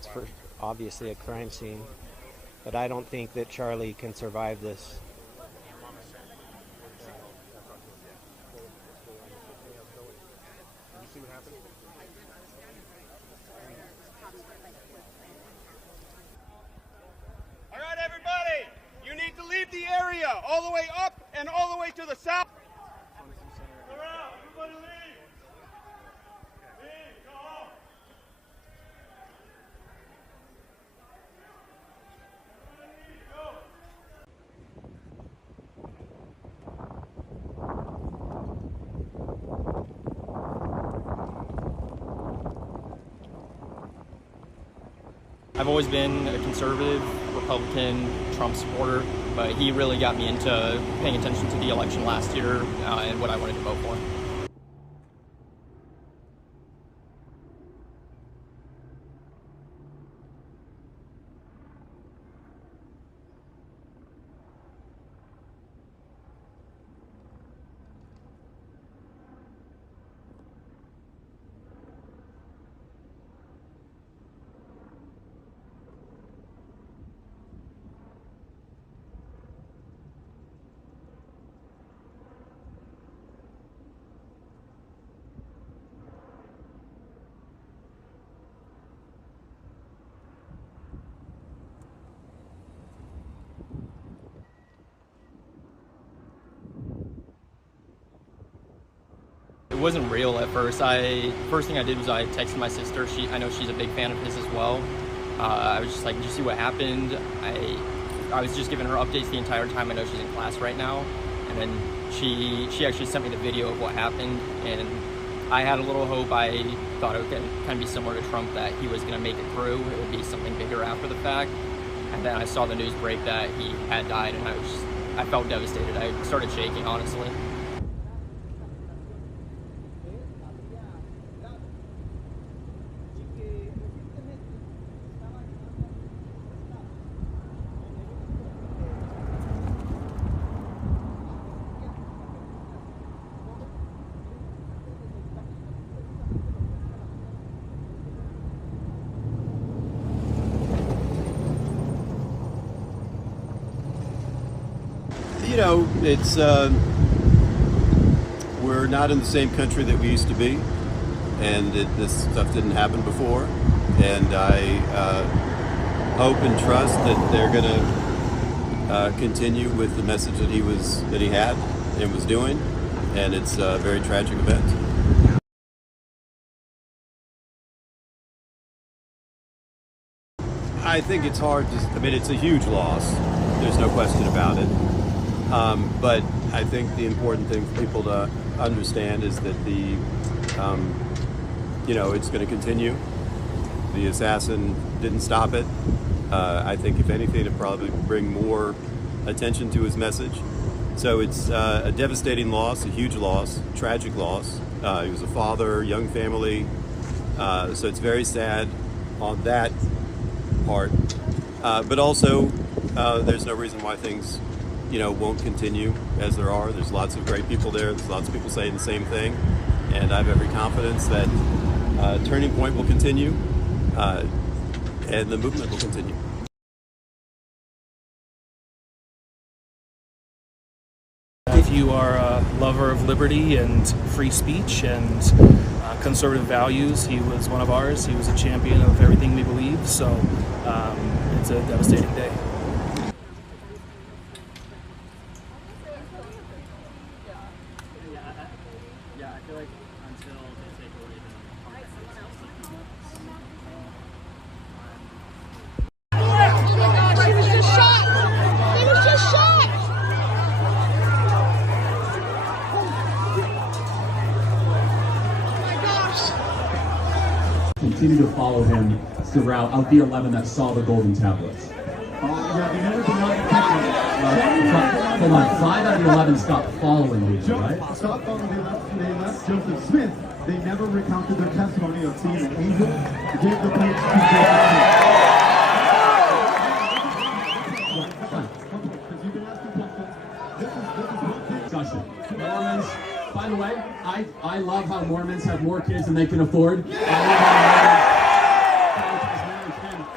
obviously a crime scene, but I don't think that Charlie can survive this. All right, everybody, you need to leave the area all the way up and all the way to the south. Everybody leave. Leave, go home. I've always been a conservative, Republican, Trump supporter, but he really got me into paying attention to the election last year and what I wanted to vote for. It wasn't real at first. First thing I did was I texted my sister. I know she's a big fan of his as well. I was just like, did you see what happened? I was just giving her updates the entire time. I know she's in class right now. And then she actually sent me the video of what happened. And I had a little hope. I thought it would kind of be similar to Trump, that he was going to make it through. It would be something bigger after the fact. And then I saw the news break that he had died, and I felt devastated. I started shaking, honestly. You know, it's we're not in the same country that we used to be, and this stuff didn't happen before. And I hope and trust that they're going to continue with the message that he had and was doing. And it's a very tragic event. I think it's hard to. I mean, it's a huge loss. There's no question about it. But I think the important thing for people to understand is that it's going to continue. The assassin didn't stop it. I think if anything, it'd probably bring more attention to his message. So it's a devastating loss, a huge loss, tragic loss. He was a father, young family. So it's very sad on that part. But also, there's no reason why things won't continue as there are. There's lots of great people there. There's lots of people saying the same thing. And I have every confidence that Turning Point will continue and the movement will continue. If you are a lover of liberty and free speech and conservative values, he was one of ours. He was a champion of everything we believe. So it's a devastating day. Yeah, I feel like until they take away Oh my gosh, he was just shot! He was just shot! Oh my gosh! Continue to follow him throughout of the 11 that saw the golden tablets. Yeah, they never denied the Hold on, 5 out of the 11 stopped following me, right? Stopped following. They left Joseph Smith. They never recounted their testimony of seeing an angel. They gave the plates to Joseph Smith. Because you've been asking questions. This is Discussion. Mormons, by the way, I love how Mormons have more kids than they can afford. I love how Mormons prioritize marriage.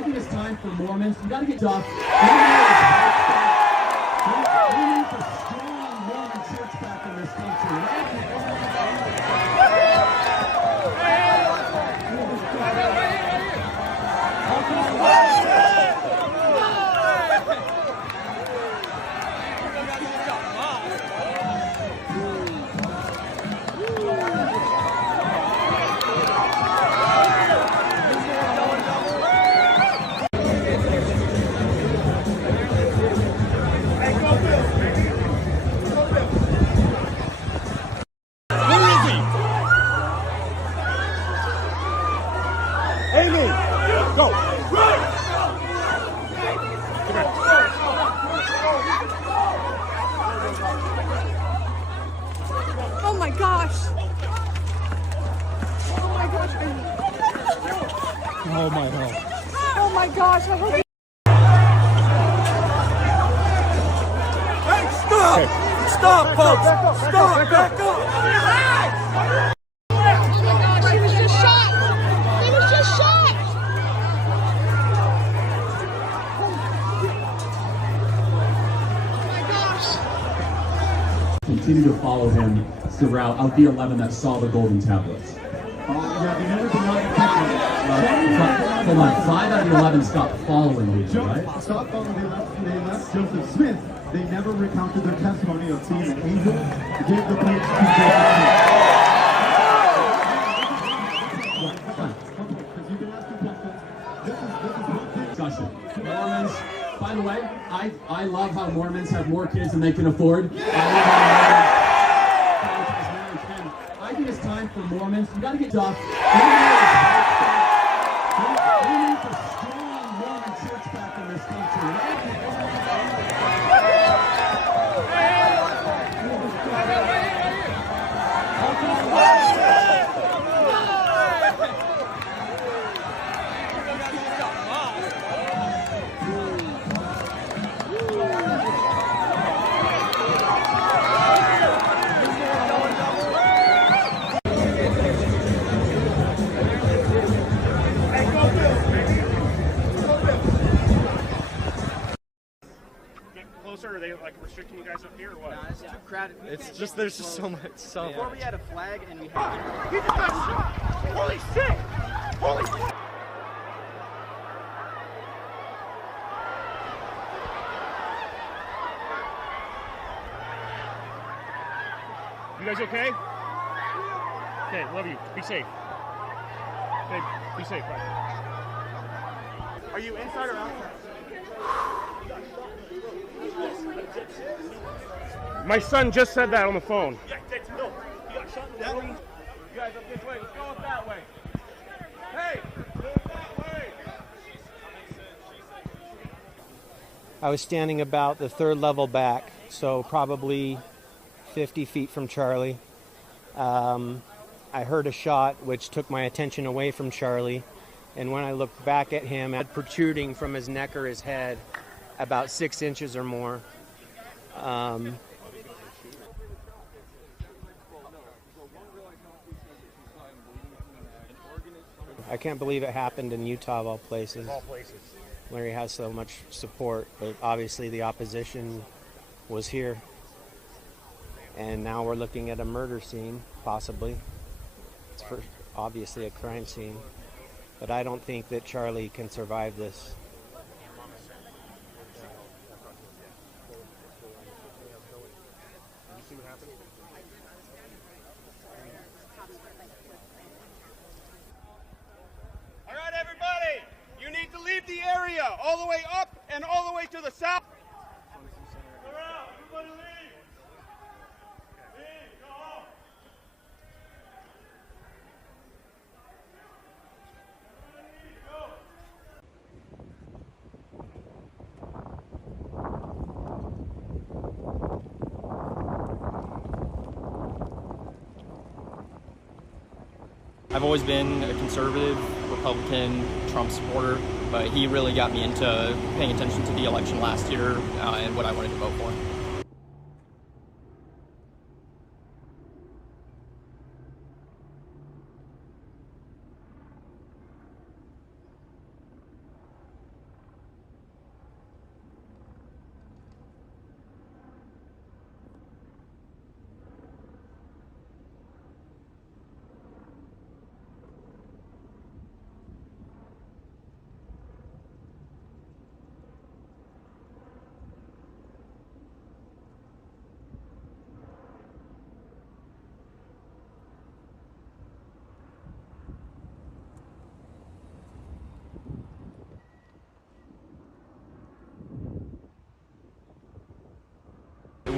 I think it's time for Mormons. You got to get tough. We need a strong Mormon church back in this country. Oh my gosh. Oh my gosh. Oh my God. Oh my gosh. I hope Hey, stop! Okay. Stop, folks! Stop! Back up! Oh my gosh, he was just shot! He was just shot! Oh my gosh! Continue to follow him throughout of the 11 that saw the golden tablets. Yeah, they never denied the Hold on, 5 out of the 11 stopped following Legion, right? Stop following. They left Joseph Smith. They never recounted their testimony of seeing an angel. They gave the plates to Discussion. Mormons, by the way, I love how Mormons have more kids than they can afford. I think it's time for Mormons. You got to get tough. We need a strong Mormon church back in this country. Are they like restricting you guys up here or what? Nah, it's too crowded. It's just there's just so much. Before we had a flag and we had. He just got shot! Holy shit! Holy shit! You guys okay? Okay, love you. Be safe. Okay, be safe. Bye. Are you inside or outside? My son just said that on the phone. Yeah, no, he got shot in the room. You guys up this way. Let's go up that way. Hey, go that way. I was standing about the 3rd level back, so probably 50 feet from Charlie. I heard a shot which took my attention away from Charlie, and when I looked back at him, had protruding from his neck or his head about 6 inches or more. I can't believe it happened in Utah of all places. Where he has so much support, but obviously the opposition was here. And now we're looking at a murder scene, possibly. It's obviously a crime scene. But I don't think that Charlie can survive this. All right, everybody, you need to leave the area all the way up and all the way to the south. Everybody leave. Leave, go home. I've always been a conservative, Republican, Trump supporter, but he really got me into paying attention to the election last year and what I wanted to vote for.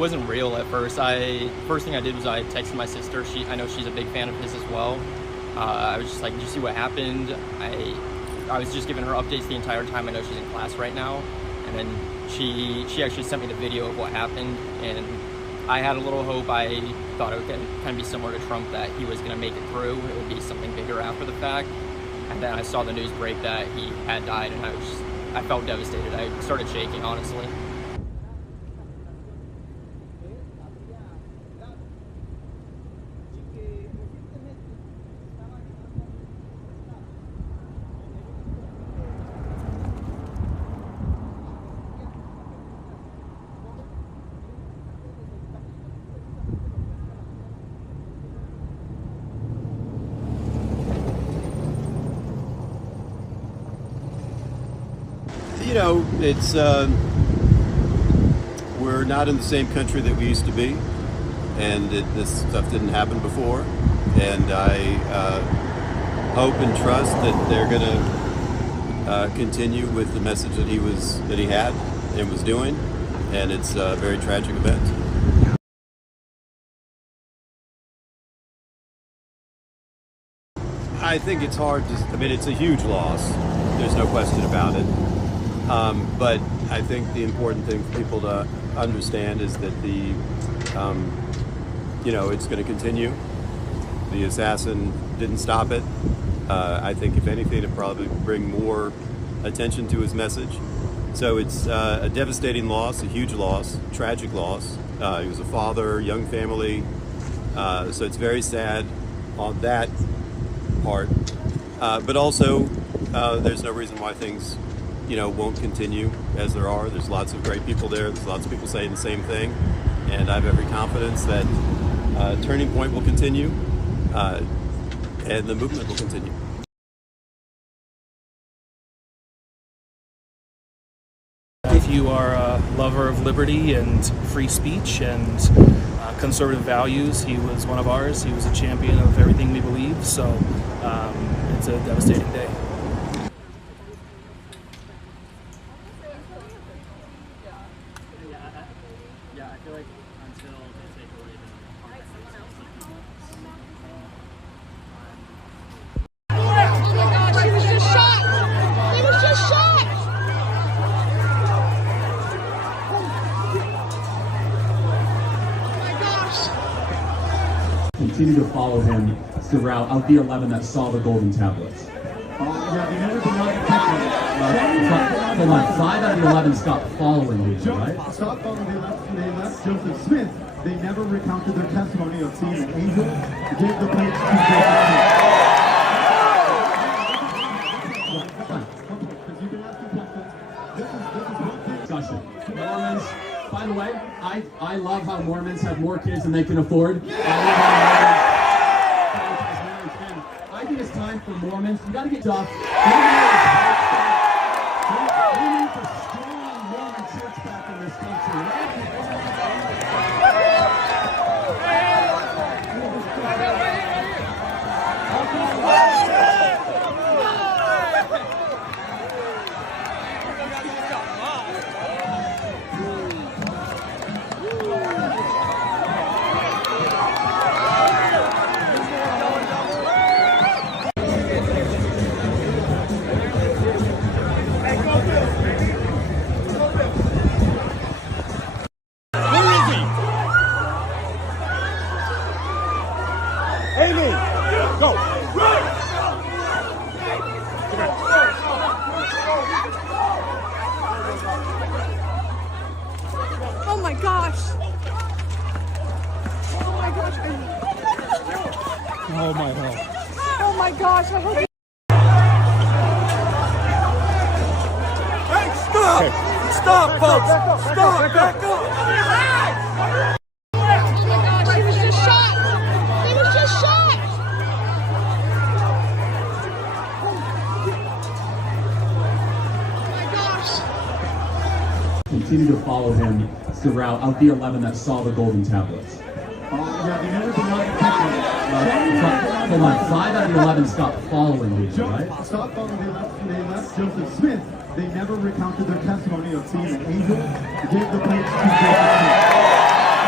wasn't real at first. First thing I did was I texted my sister. I know she's a big fan of his as well. I was just like, did you see what happened? I was just giving her updates the entire time. I know she's in class right now. And then she actually sent me the video of what happened, and I had a little hope. I thought it would kind of be similar to Trump, that he was going to make it through. It would be something bigger after the fact. And then I saw the news break that he had died, and I felt devastated. I started shaking, honestly. You know, it's we're not in the same country that we used to be, and this stuff didn't happen before. And I hope and trust that they're going to continue with the message that he had and was doing. And it's a very tragic event. I think it's hard to. I mean, it's a huge loss. There's no question about it. But I think the important thing for people to understand is that it's going to continue. The assassin didn't stop it. I think if anything, it'd probably bring more attention to his message. So it's a devastating loss, a huge loss, tragic loss. He was a father, young family. So it's very sad on that part. But also, there's no reason why things won't continue as there are. There's lots of great people there. There's lots of people saying the same thing. And I have every confidence that Turning Point will continue and the movement will continue. If you are a lover of liberty and free speech and conservative values, he was one of ours. He was a champion of everything we believe. So it's a devastating day. Yeah, I feel like until they take away Oh my gosh, he was just shot! He was just shot! Oh my gosh! Continue to follow him throughout of the 11 that saw the golden tablets. Hold on, 5 out of the 11 stopped following these, right? Stopped following, they left Joseph Smith. They never recounted their testimony of seeing an angel. They gave the plates to Discussion. Mormons, by the way, I love how Mormons have more kids than they can afford. I think it's time for Mormons. You gotta get off. We need a strong Mormon church back in this country. Oh my gosh! Oh my gosh! Oh my God. Oh my gosh! I hope. Hey, stop! Okay. Stop, folks! Stop! Back up! Oh my gosh! He was just shot! He was just shot! Oh my gosh! Continue to follow him throughout of the 11 that saw the golden tablets. Hold on, 5 out of the 11 stopped following these, right? Stopped following, they left Joseph Smith. They never recounted their testimony of seeing an angel. They gave the plates to Joseph Smith.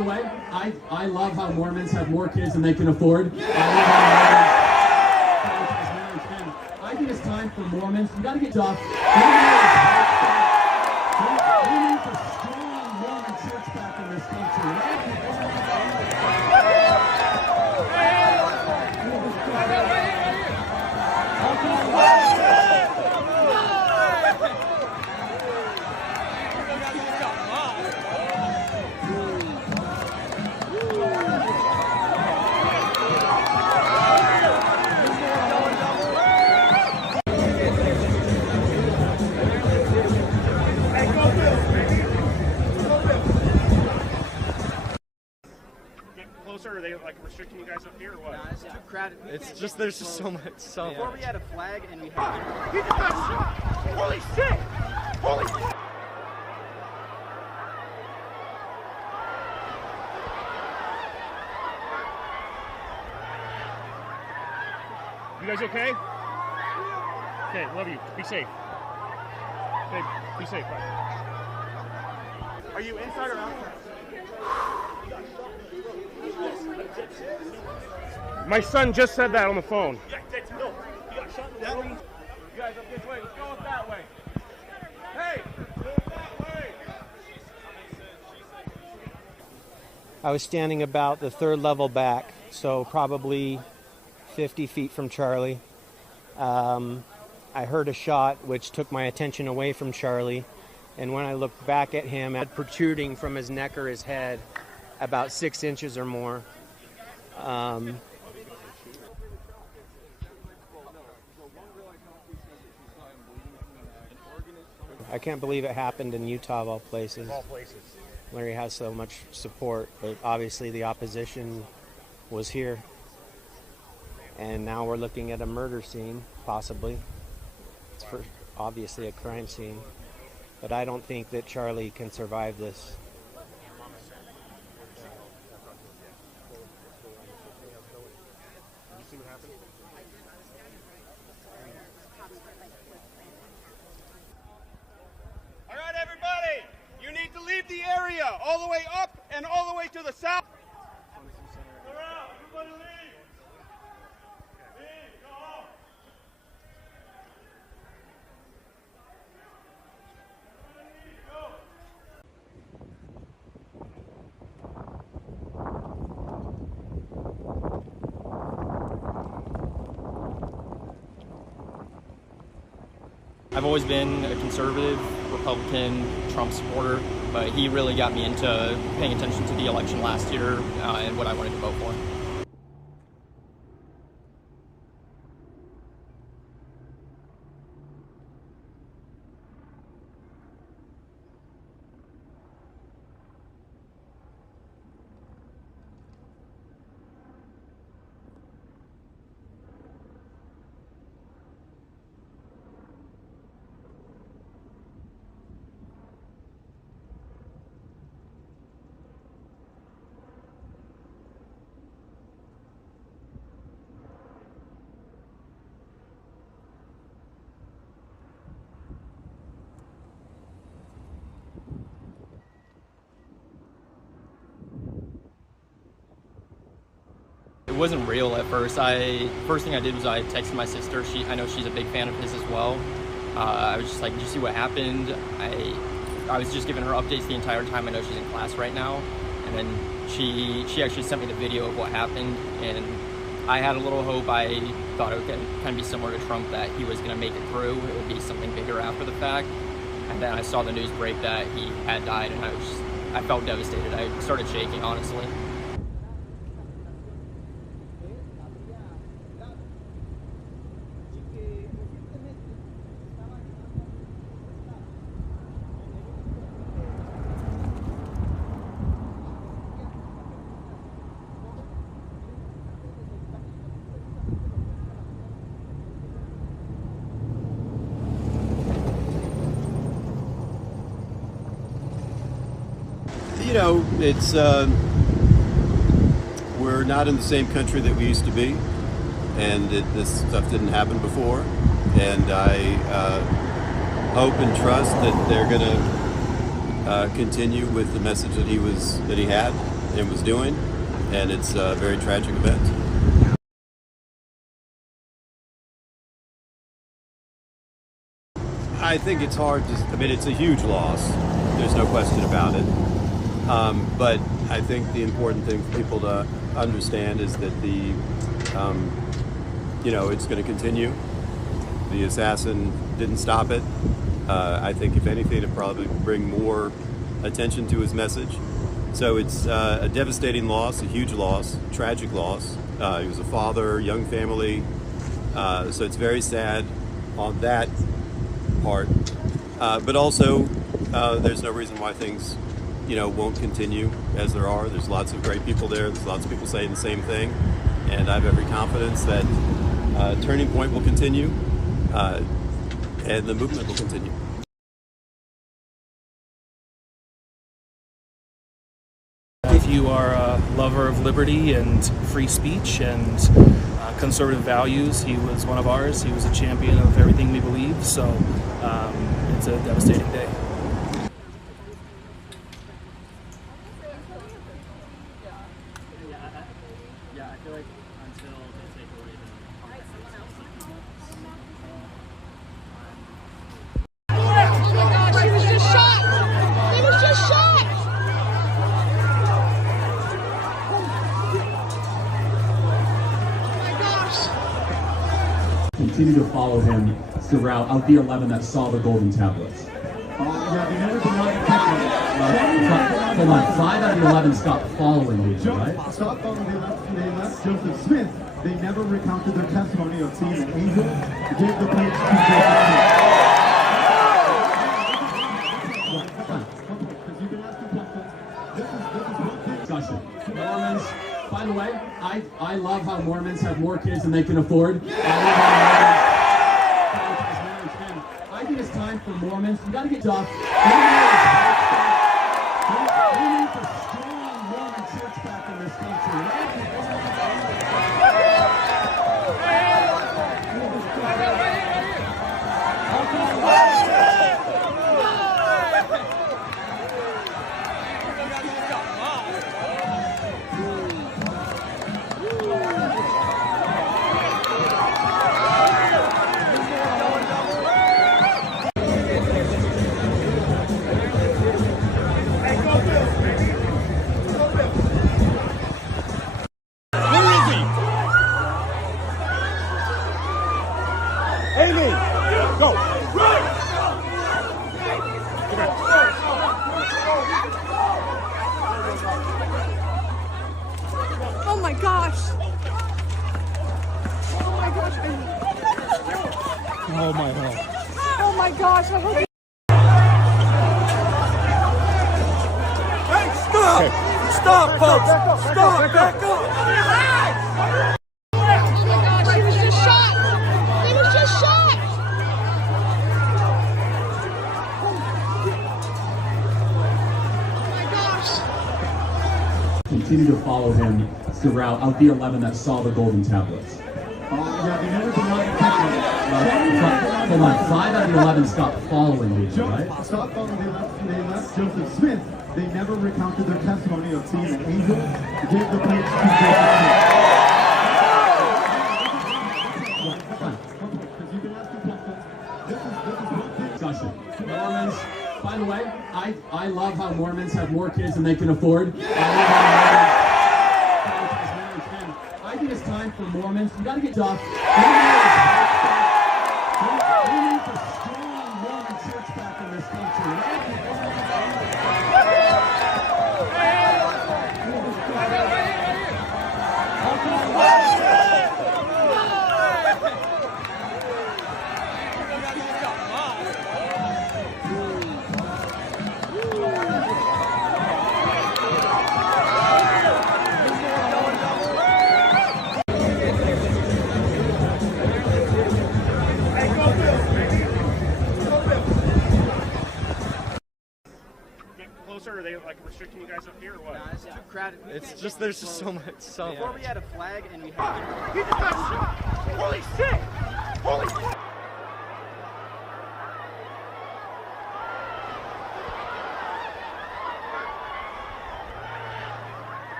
the way, I love how Mormons have more kids than they can afford. I think it's time for Mormons. You got to get off. We need a strong Mormon church back in this country. Closer? Are they like restricting you guys up here or what? No, it's too crowded. It's just there's just so much. Before we had a flag and we had. He just got shot! Holy shit! Holy shit! You guys okay? Okay, love you. Be safe. Okay, be safe. Bye. Are you inside or outside? My son just said that on the phone. Yeah, no, he got shot in the room. You guys up this way. Let's go up that way. Hey, go that way. I was standing about the third level back, so probably 50 feet from Charlie. I heard a shot which took my attention away from Charlie, and when I looked back at him, protruding from his neck or his head about 6 inches or more. I can't believe it happened in Utah of all places. Where he has so much support, but obviously the opposition was here. And now we're looking at a murder scene, possibly. It's obviously a crime scene. But I don't think that Charlie can survive this. All right, everybody, you need to leave the area all the way up and all the way to the south. Everybody leave. Leave, go home. I've always been a conservative, Republican, Trump supporter, but he really got me into paying attention to the election last year and what I wanted to vote for. It wasn't real at first. First thing I did was I texted my sister. I know she's a big fan of his as well. I was just like, did you see what happened? I was just giving her updates the entire time. I know she's in class right now. And then she actually sent me the video of what happened. And I had a little hope. I thought it would kind of be similar to Trump, that he was going to make it through. It would be something bigger after the fact. And then I saw the news break that he had died, and I felt devastated. I started shaking, honestly. You know, it's we're not in the same country that we used to be, and this stuff didn't happen before. And I hope and trust that they're going to continue with the message that he had, and was doing, and it's a very tragic event. I think it's hard to, I mean, it's a huge loss. There's no question about it. But I think the important thing for people to understand is that the, it's going to continue. The assassin didn't stop it. I think if anything, it'd probably bring more attention to his message. So it's a devastating loss, a huge loss, tragic loss. He was a father, young family. So it's very sad on that part. But also, there's no reason why things, won't continue as there are. There's lots of great people there. There's lots of people saying the same thing. And I have every confidence that Turning Point will continue and the movement will continue. If you are a lover of liberty and free speech and conservative values, he was one of ours. He was a champion of everything we believe, so it's a devastating day. Yeah, I feel like until they take away He was just shot! He was just shot! Continue to follow him throughout out the 11 that saw the golden tablets. Hold on, 5 out of the 11 stopped following these, right? Stopped following the 11. They left Joseph Smith. They never recounted their testimony of seeing an angel. They gave the plates to Discussion. Mormons, by the way, I love how Mormons have more kids than they can afford. I think it's time for Mormons. We got to get off. We need a strong Mormon church back in this country. Oh my gosh! Oh my gosh! Oh my God. Oh my gosh! I hope. Hey, stop! Stop, folks! Stop! Back up! Oh my gosh! He was just shot! He was just shot! Oh my gosh! Continue to follow him throughout out the 11 that saw the golden tablets. Hold on, 5 out of the 11 stopped following these, right? Stopped following the 11. They left Joseph Smith. They never recounted their testimony of seeing an angel. They gave the plates to Discussion. Mormons, by the way, I love how Mormons have more kids than they can afford. I think it's time for Mormons. We got to get off. We need a strong Mormon church back in this country. Closer? Are they like restricting you guys up here or what? Nah, it's too crowded. It's just, there's just so much. Before we had a flag and we had. He just got shot! Holy shit! Holy shit!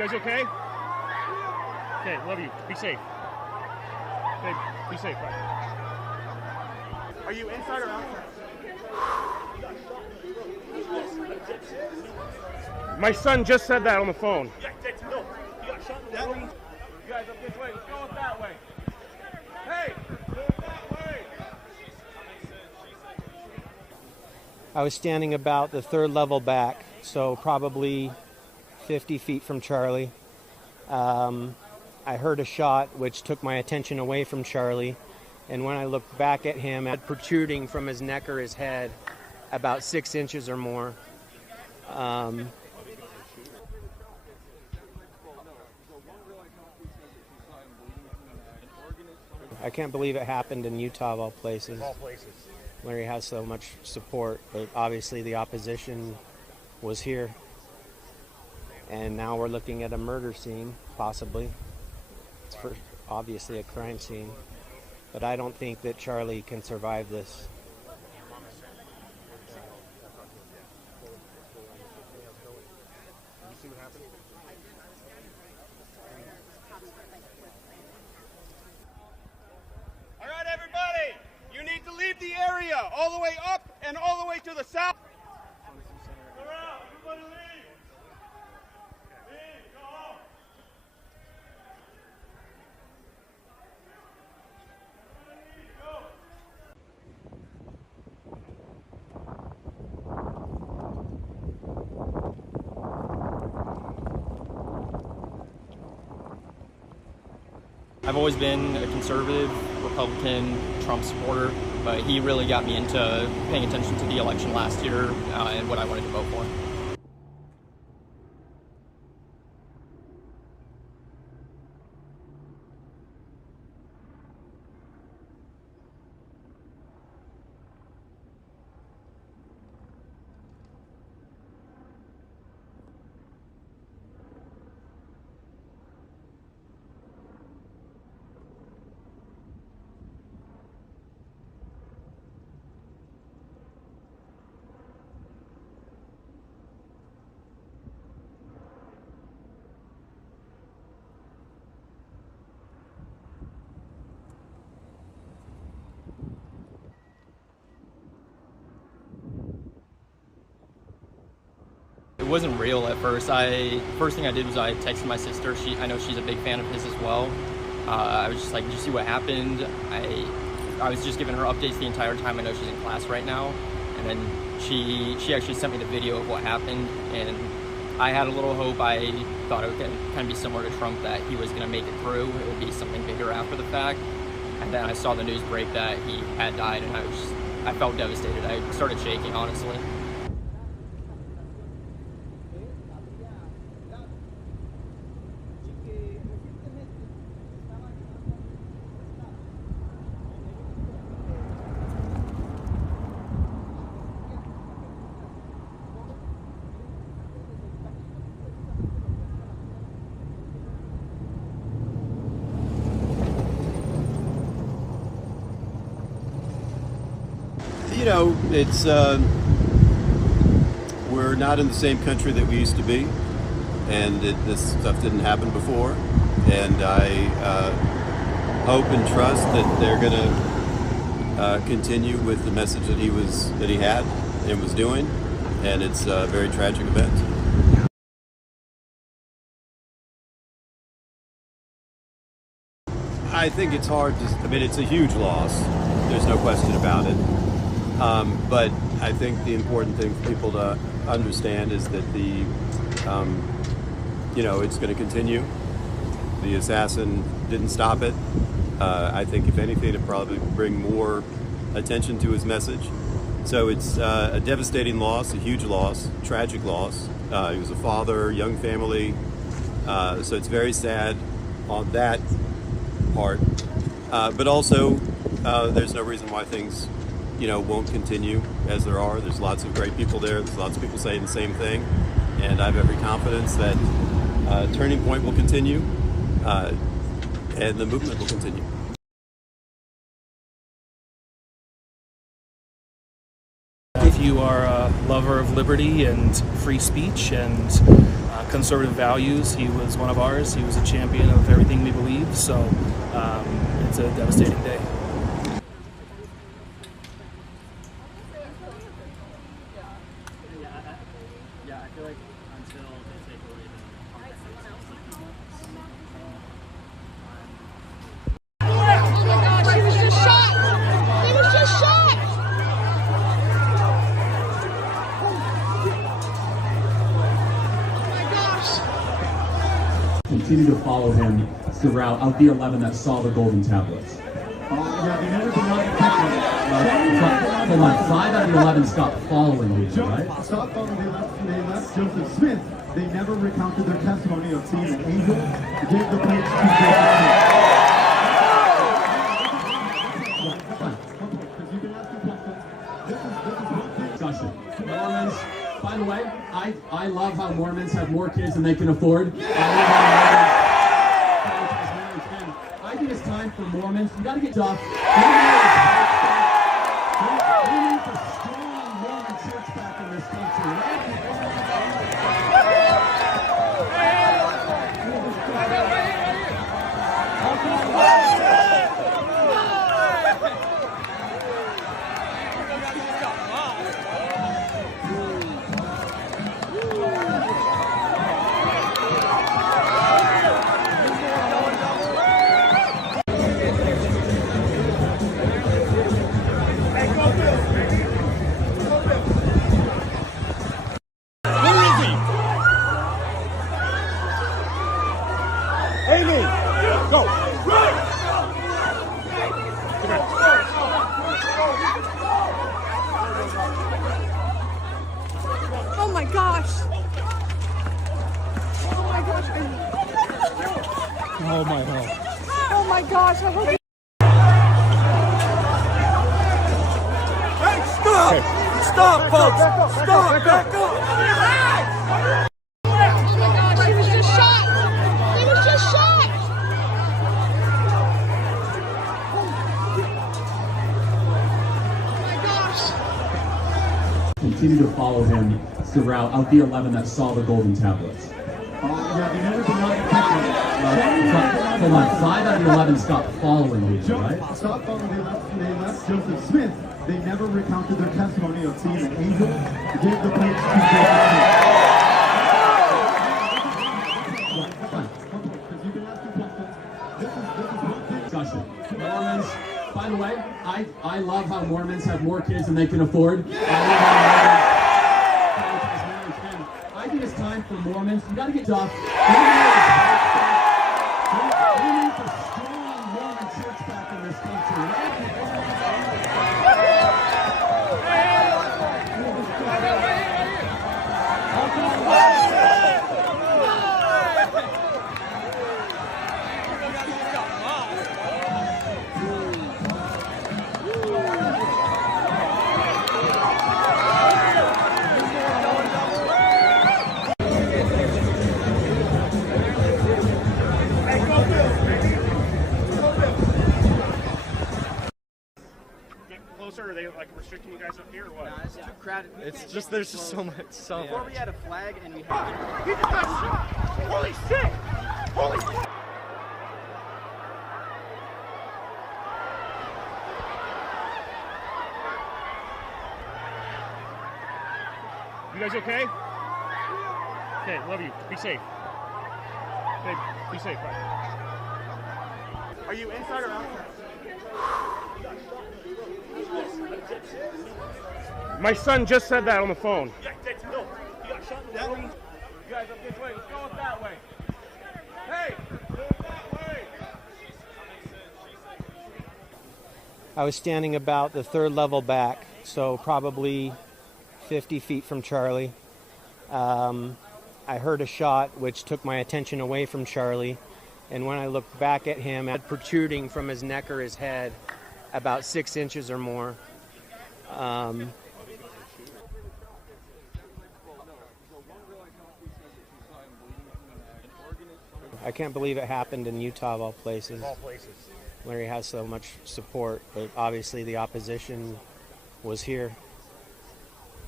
guys okay? Okay, love you. Be safe. Okay, be safe. Bye. Are you inside or outside? My son just said that on the phone. Yeah, no, you got shot in the belly. You guys up this way. Let's go up that way. Hey, go that way. I was standing about the third level back, so probably 50 feet from Charlie. I heard a shot which took my attention away from Charlie, and when I looked back at him, it had protruding from his neck or his head about 6 inches or more. I can't believe it happened in Utah of all places. Where he has so much support, but obviously the opposition was here. And now we're looking at a murder scene, possibly. It's obviously a crime scene. But I don't think that Charlie can survive this. All right, everybody, you need to leave the area all the way up and all the way to the south. Everybody leave. Leave, go home. I've always been a conservative, Republican, Trump supporter, but he really got me into paying attention to the election last year and what I wanted to vote for. It wasn't real at first. First thing I did was I texted my sister. I know she's a big fan of his as well. I was just like, did you see what happened? I was just giving her updates the entire time. I know she's in class right now. And then she actually sent me the video of what happened. And I had a little hope. I thought it would kind of be similar to Trump, that he was going to make it through. It would be something bigger after the fact. And then I saw the news break that he had died, and I felt devastated. I started shaking, honestly. You know, it's we're not in the same country that we used to be, and this stuff didn't happen before. And I hope and trust that they're going to continue with the message that he had and was doing. And it's a very tragic event. I think it's hard to. I mean, it's a huge loss. There's no question about it. But I think the important thing for people to understand is that it's going to continue. The assassin didn't stop it. I think if anything, it'd probably bring more attention to his message. So it's a devastating loss, a huge loss, tragic loss. He was a father, young family. So it's very sad on that part. But also, there's no reason why things won't continue as there are. There's lots of great people there. There's lots of people saying the same thing. And I have every confidence that Turning Point will continue and the movement will continue. If you are a lover of liberty and free speech and conservative values, he was one of ours. He was a champion of everything we believe, so it's a devastating day. Yeah, I feel like until they take away He was just shot! He was just shot! Continue to follow him throughout of the 11 that saw the golden tablets. Yeah, they never denied the picture. Hold on, 5 out of the 11 stopped following these, right? Stopped following. They left Joseph Smith. They never recounted their testimony of seeing an angel. They gave the plates to Discussion. Mormons, by the way, I love how Mormons have more kids than they can afford. I think it's time for Mormons. You got to get off. We need a strong Mormon church back in this country. Oh my gosh! Oh my gosh! Oh my God. Oh my gosh! I hope Hey, stop! Stop, folks! Stop! Back up! Oh my gosh! He was just shot! He was just shot! Oh my gosh! Continue to follow him throughout of the 11 that saw the golden tablets. Yeah, they never denied the picture. Hold on, 5 out of the 11 stopped following these, right? Stopped following. They left Joseph Smith. They never recounted their testimony of seeing an angel. They gave the plates to Discussion. Mormons, by the way, I love how Mormons have more kids than they can afford. I think it's time for Mormons. You got to get off. We need a strong Mormon church back in this country. Closer? Are they like restricting you guys up here or what? Nah, it's too crowded. It's just there's just so much. Before we had a flag and we had. He just got shot! Holy shit! Holy shit! You guys okay? Okay, love you. Be safe. Okay, be safe. Bye. Are you inside or outside? My son just said that on the phone. Yeah, no, you got shot in the belly. You guys up this way. Let's go up that way. Hey, go up that way. I was standing about the 3rd level back, so probably 50 feet from Charlie. I heard a shot which took my attention away from Charlie, and when I looked back at him, it had protruding from his neck or his head about 6 inches or more. I can't believe it happened in Utah of all places. Where he has so much support, but obviously the opposition was here.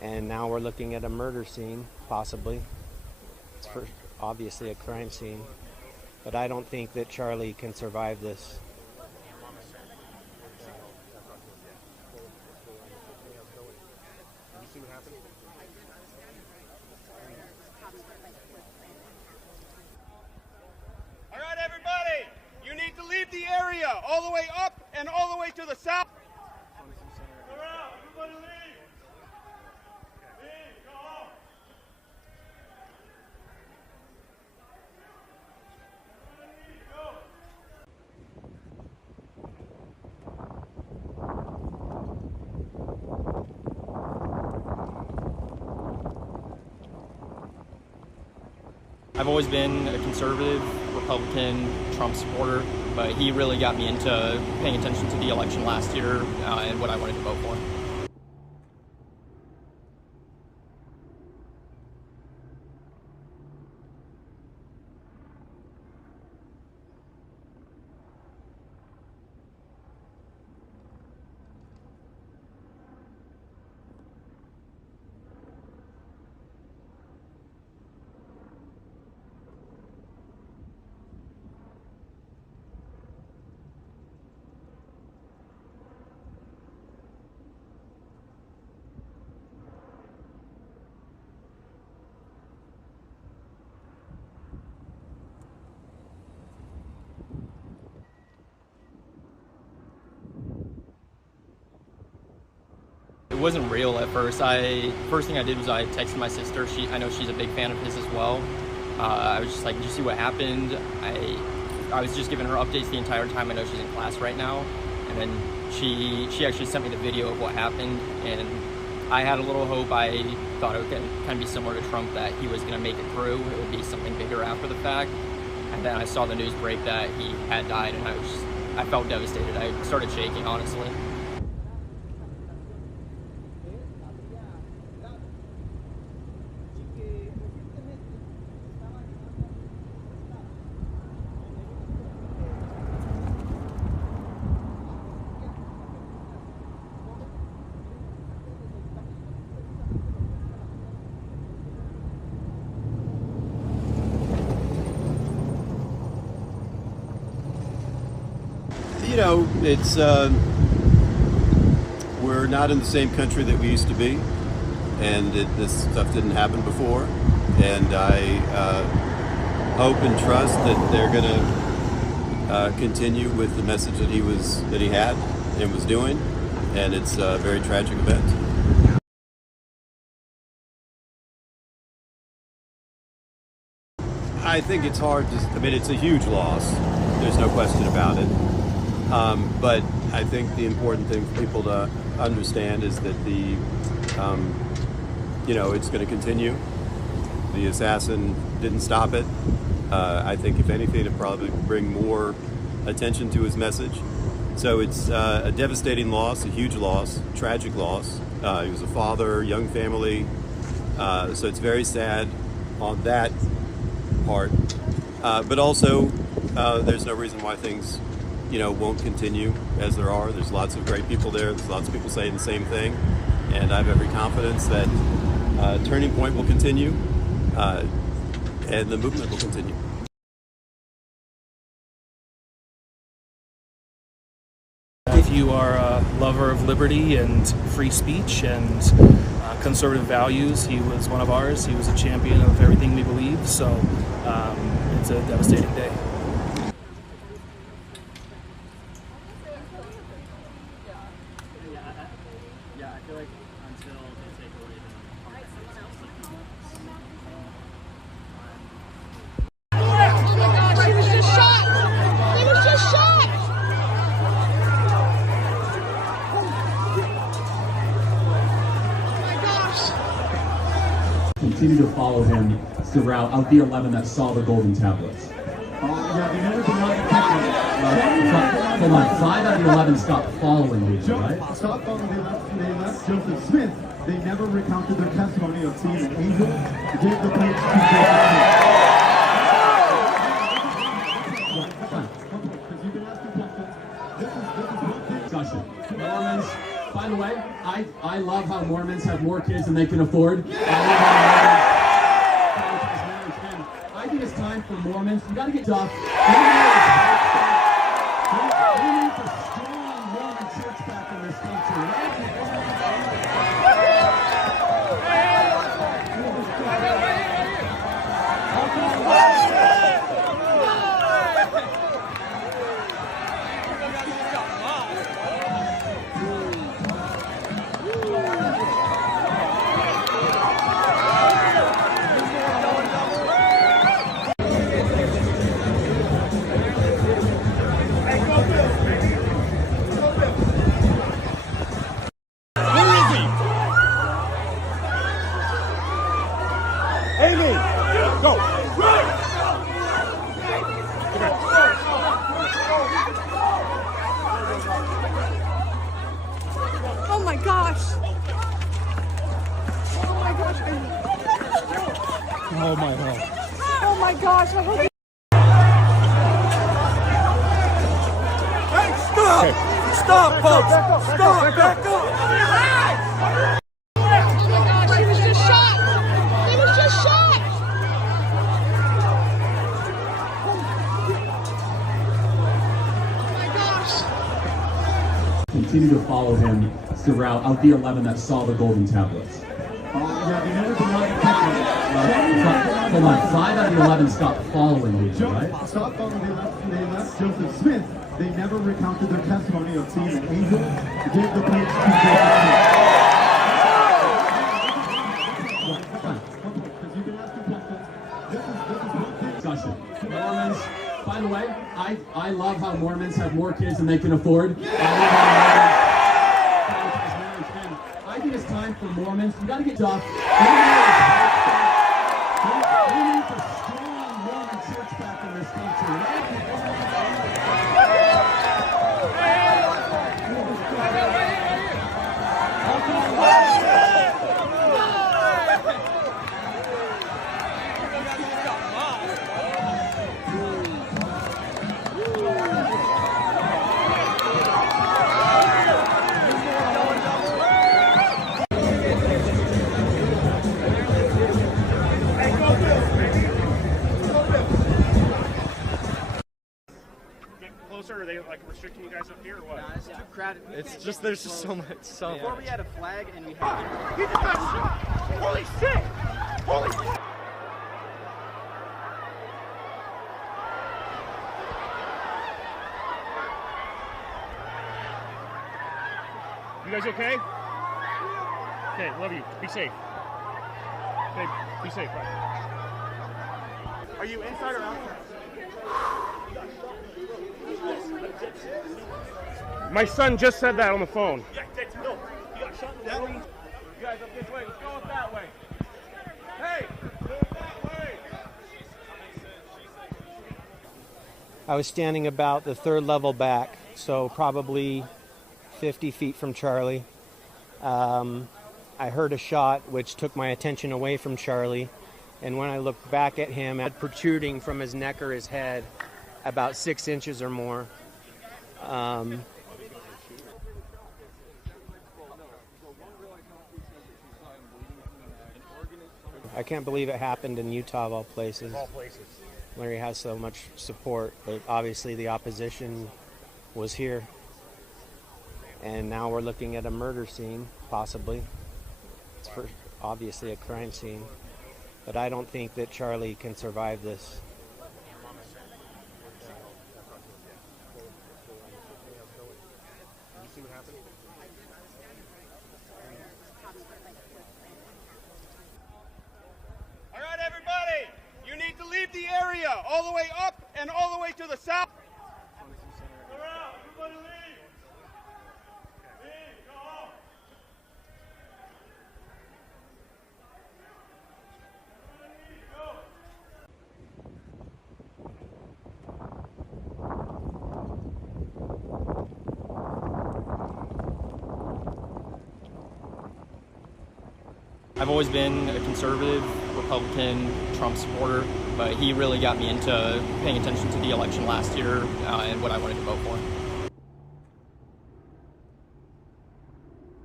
And now we're looking at a murder scene, possibly. It's obviously a crime scene. But I don't think that Charlie can survive this. All right, everybody, you need to leave the area all the way up and all the way to the south. Everybody leave. Leave, go home. I've always been a conservative, Republican, Trump supporter, but he really got me into paying attention to the election last year and what I wanted to vote for. It wasn't real at first. First thing I did was I texted my sister. I know she's a big fan of his as well. I was just like, did you see what happened? I was just giving her updates the entire time. I know she's in class right now. And then she actually sent me the video of what happened. And I had a little hope. I thought it would kind of be similar to Trump, that he was going to make it through. It would be something bigger after the fact. And then I saw the news break that he had died, and I felt devastated. I started shaking, honestly. You know, it's we're not in the same country that we used to be, and this stuff didn't happen before. And I hope and trust that they're going to continue with the message that he had and was doing. And it's a very tragic event. I think it's hard to. I mean, it's a huge loss. There's no question about it. But I think the important thing for people to understand is that it's going to continue. The assassin didn't stop it. I think if anything, it'd probably bring more attention to his message. So it's a devastating loss, a huge loss, tragic loss. He was a father, young family. So it's very sad on that part. But also, there's no reason why things won't continue as there are. There's lots of great people there. There's lots of people saying the same thing. And I have every confidence that Turning Point will continue and the movement will continue. If you are a lover of liberty and free speech and conservative values, he was one of ours. He was a champion of everything we believe. So it's a devastating day. Yeah, I feel like until they take away Oh my gosh, he was just shot! He was just shot! Oh my gosh! Continue to follow him throughout, of the 11 that saw the golden tablets. Hold on, 5 out of the 11 stopped following these, right? Stopped following, they left Joseph Smith. They never recounted their testimony of seeing an angel. Gave the plates to Discussion. Mormons, By the way, I love how Mormons have more kids than they can afford. I think it's time for Mormons. You got to get tough. We need a strong Mormon church back in this country. Oh my gosh! Oh my gosh! Oh my God. Oh my gosh! I hope. Hey, stop! Okay. Stop, folks! Stop! Back up! Oh my gosh! He was just shot! He was just shot! Oh my gosh! Continue to follow him throughout of the 11 that saw the golden tablets. Hold on, 5 out of the 11 stopped following you, right? Stopped following, they left Joseph Smith. They never recounted their testimony of seeing an angel give the plates to Discussion. Mormons, by the way, I love how Mormons have more kids than they can afford. I think it's time for Mormons. You got to get tough. We need a strong Mormon church back in this country. Are they like restricting you guys up here or what? No, it's too crowded. It's just there's just so much. Before we had a flag and we had. He just got shot! Holy shit! Holy shit! You guys okay? Okay, love you. Be safe. Okay, be safe. Bye. Are you inside or outside? My son just said that on the phone. Yeah, no, you got shot in the room. You guys up this way. Let's go up that way. Hey, move that way. I was standing about the 3rd level back, so probably 50 feet from Charlie. I heard a shot which took my attention away from Charlie, and when I looked back at him, it had protruding from his neck or his head about 6 inches or more. I can't believe it happened in Utah of all places. Where he has so much support, but obviously the opposition was here. And now we're looking at a murder scene, possibly. It's obviously a crime scene. But I don't think that Charlie can survive this. All right, everybody, you need to leave the area all the way up and all the way to the south. Everybody leave. Leave, go home. I've always been a conservative, Republican, Trump supporter, but he really got me into paying attention to the election last year and what I wanted to vote for.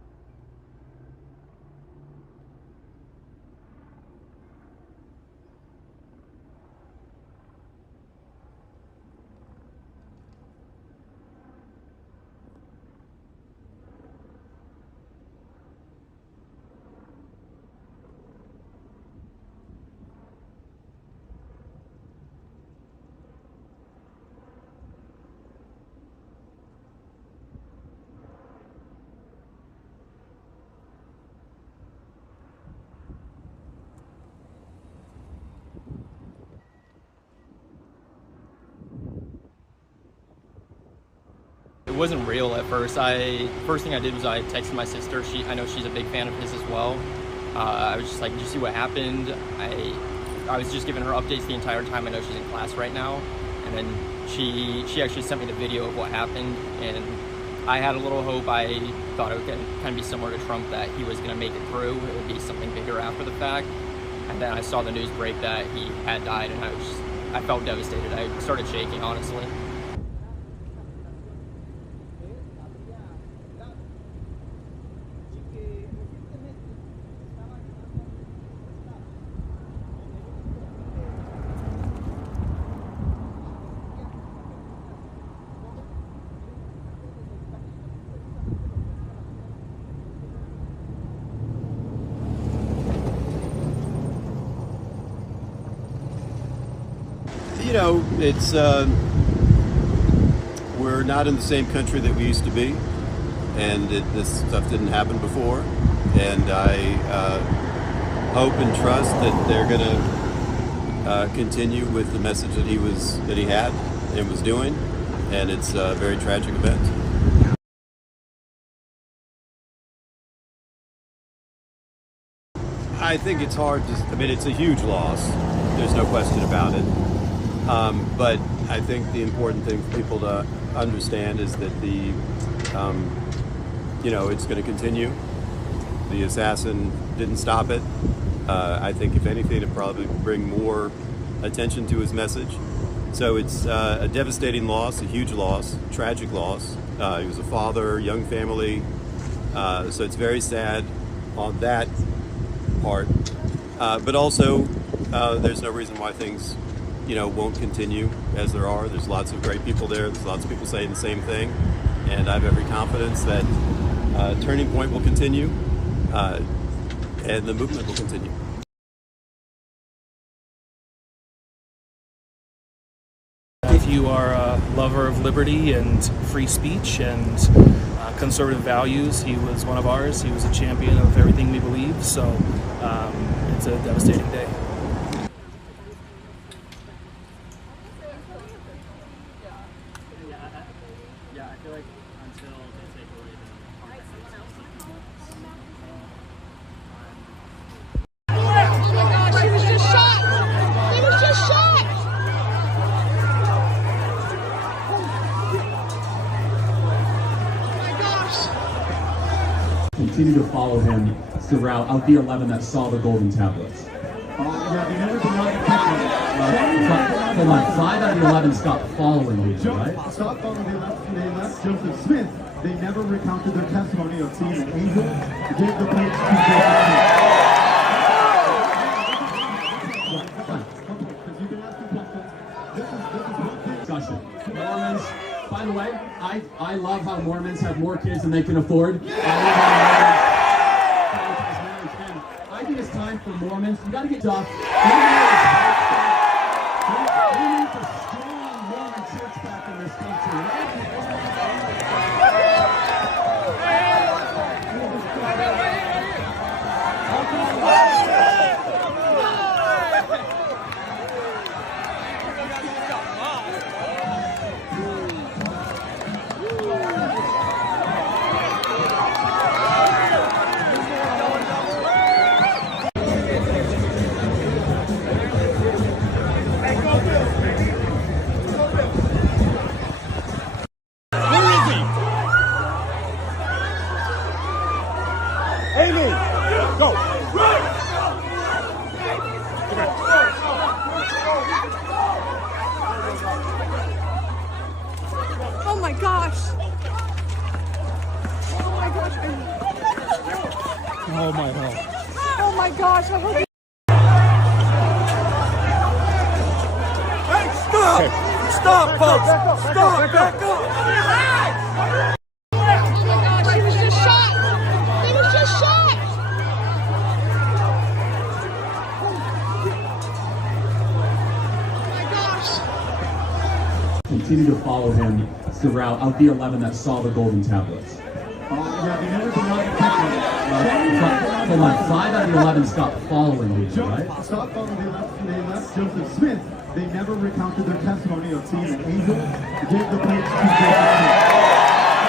wasn't real at first. First thing I did was I texted my sister. I know she's a big fan of his as well. I was just like, did you see what happened? I was just giving her updates the entire time. I know she's in class right now. And then she actually sent me the video of what happened, and I had a little hope. I thought it would kind of be similar to Trump, that he was going to make it through. It would be something bigger after the fact. And then I saw the news break that he had died, and I felt devastated. I started shaking, honestly. You know, it's we're not in the same country that we used to be, and this stuff didn't happen before. And I hope and trust that they're going to continue with the message that he had and was doing. And it's a very tragic event. I think it's hard to. I mean, it's a huge loss. There's no question about it. But I think the important thing for people to understand is that it's going to continue. The assassin didn't stop it. I think if anything, it'd probably bring more attention to his message. So it's a devastating loss, a huge loss, tragic loss. He was a father, young family. So it's very sad on that part. But also, there's no reason why things won't continue as there are. There's lots of great people there. There's lots of people saying the same thing. And I have every confidence that Turning Point will continue and the movement will continue. If you are a lover of liberty and free speech and conservative values, he was one of ours. He was a champion of everything we believe. So it's a devastating day. Yeah, I feel like until they take away the Oh my gosh, he was just shot! He was just shot! Oh my gosh! Continue to follow him throughout of the 11 that saw the golden tablets. Hold on, 5 out of the 11 stopped following me, right? Stopped following the 11. They left Joseph Smith. They never recounted their testimony of seeing an angel give the plates to Discussion. Mormons, by the way, I love how Mormons have more kids than they can afford. I think it's time for Mormons. You gotta get stuff. We need a strong Mormon church back in this country. Amy, go. Oh my gosh! Oh my gosh! Oh my God. Oh my gosh! I hope. Hey, stop! Stop, folks! Stop! Back up! Oh my gosh! He was just shot! He was just shot! Oh my gosh! Continue to follow him throughout of the 11 that saw the golden tablets. Hold on, 5 out of the 11 stopped following me, right? Stopped following the 11. They left Joseph Smith. They never recounted their testimony of seeing an angel give the plates to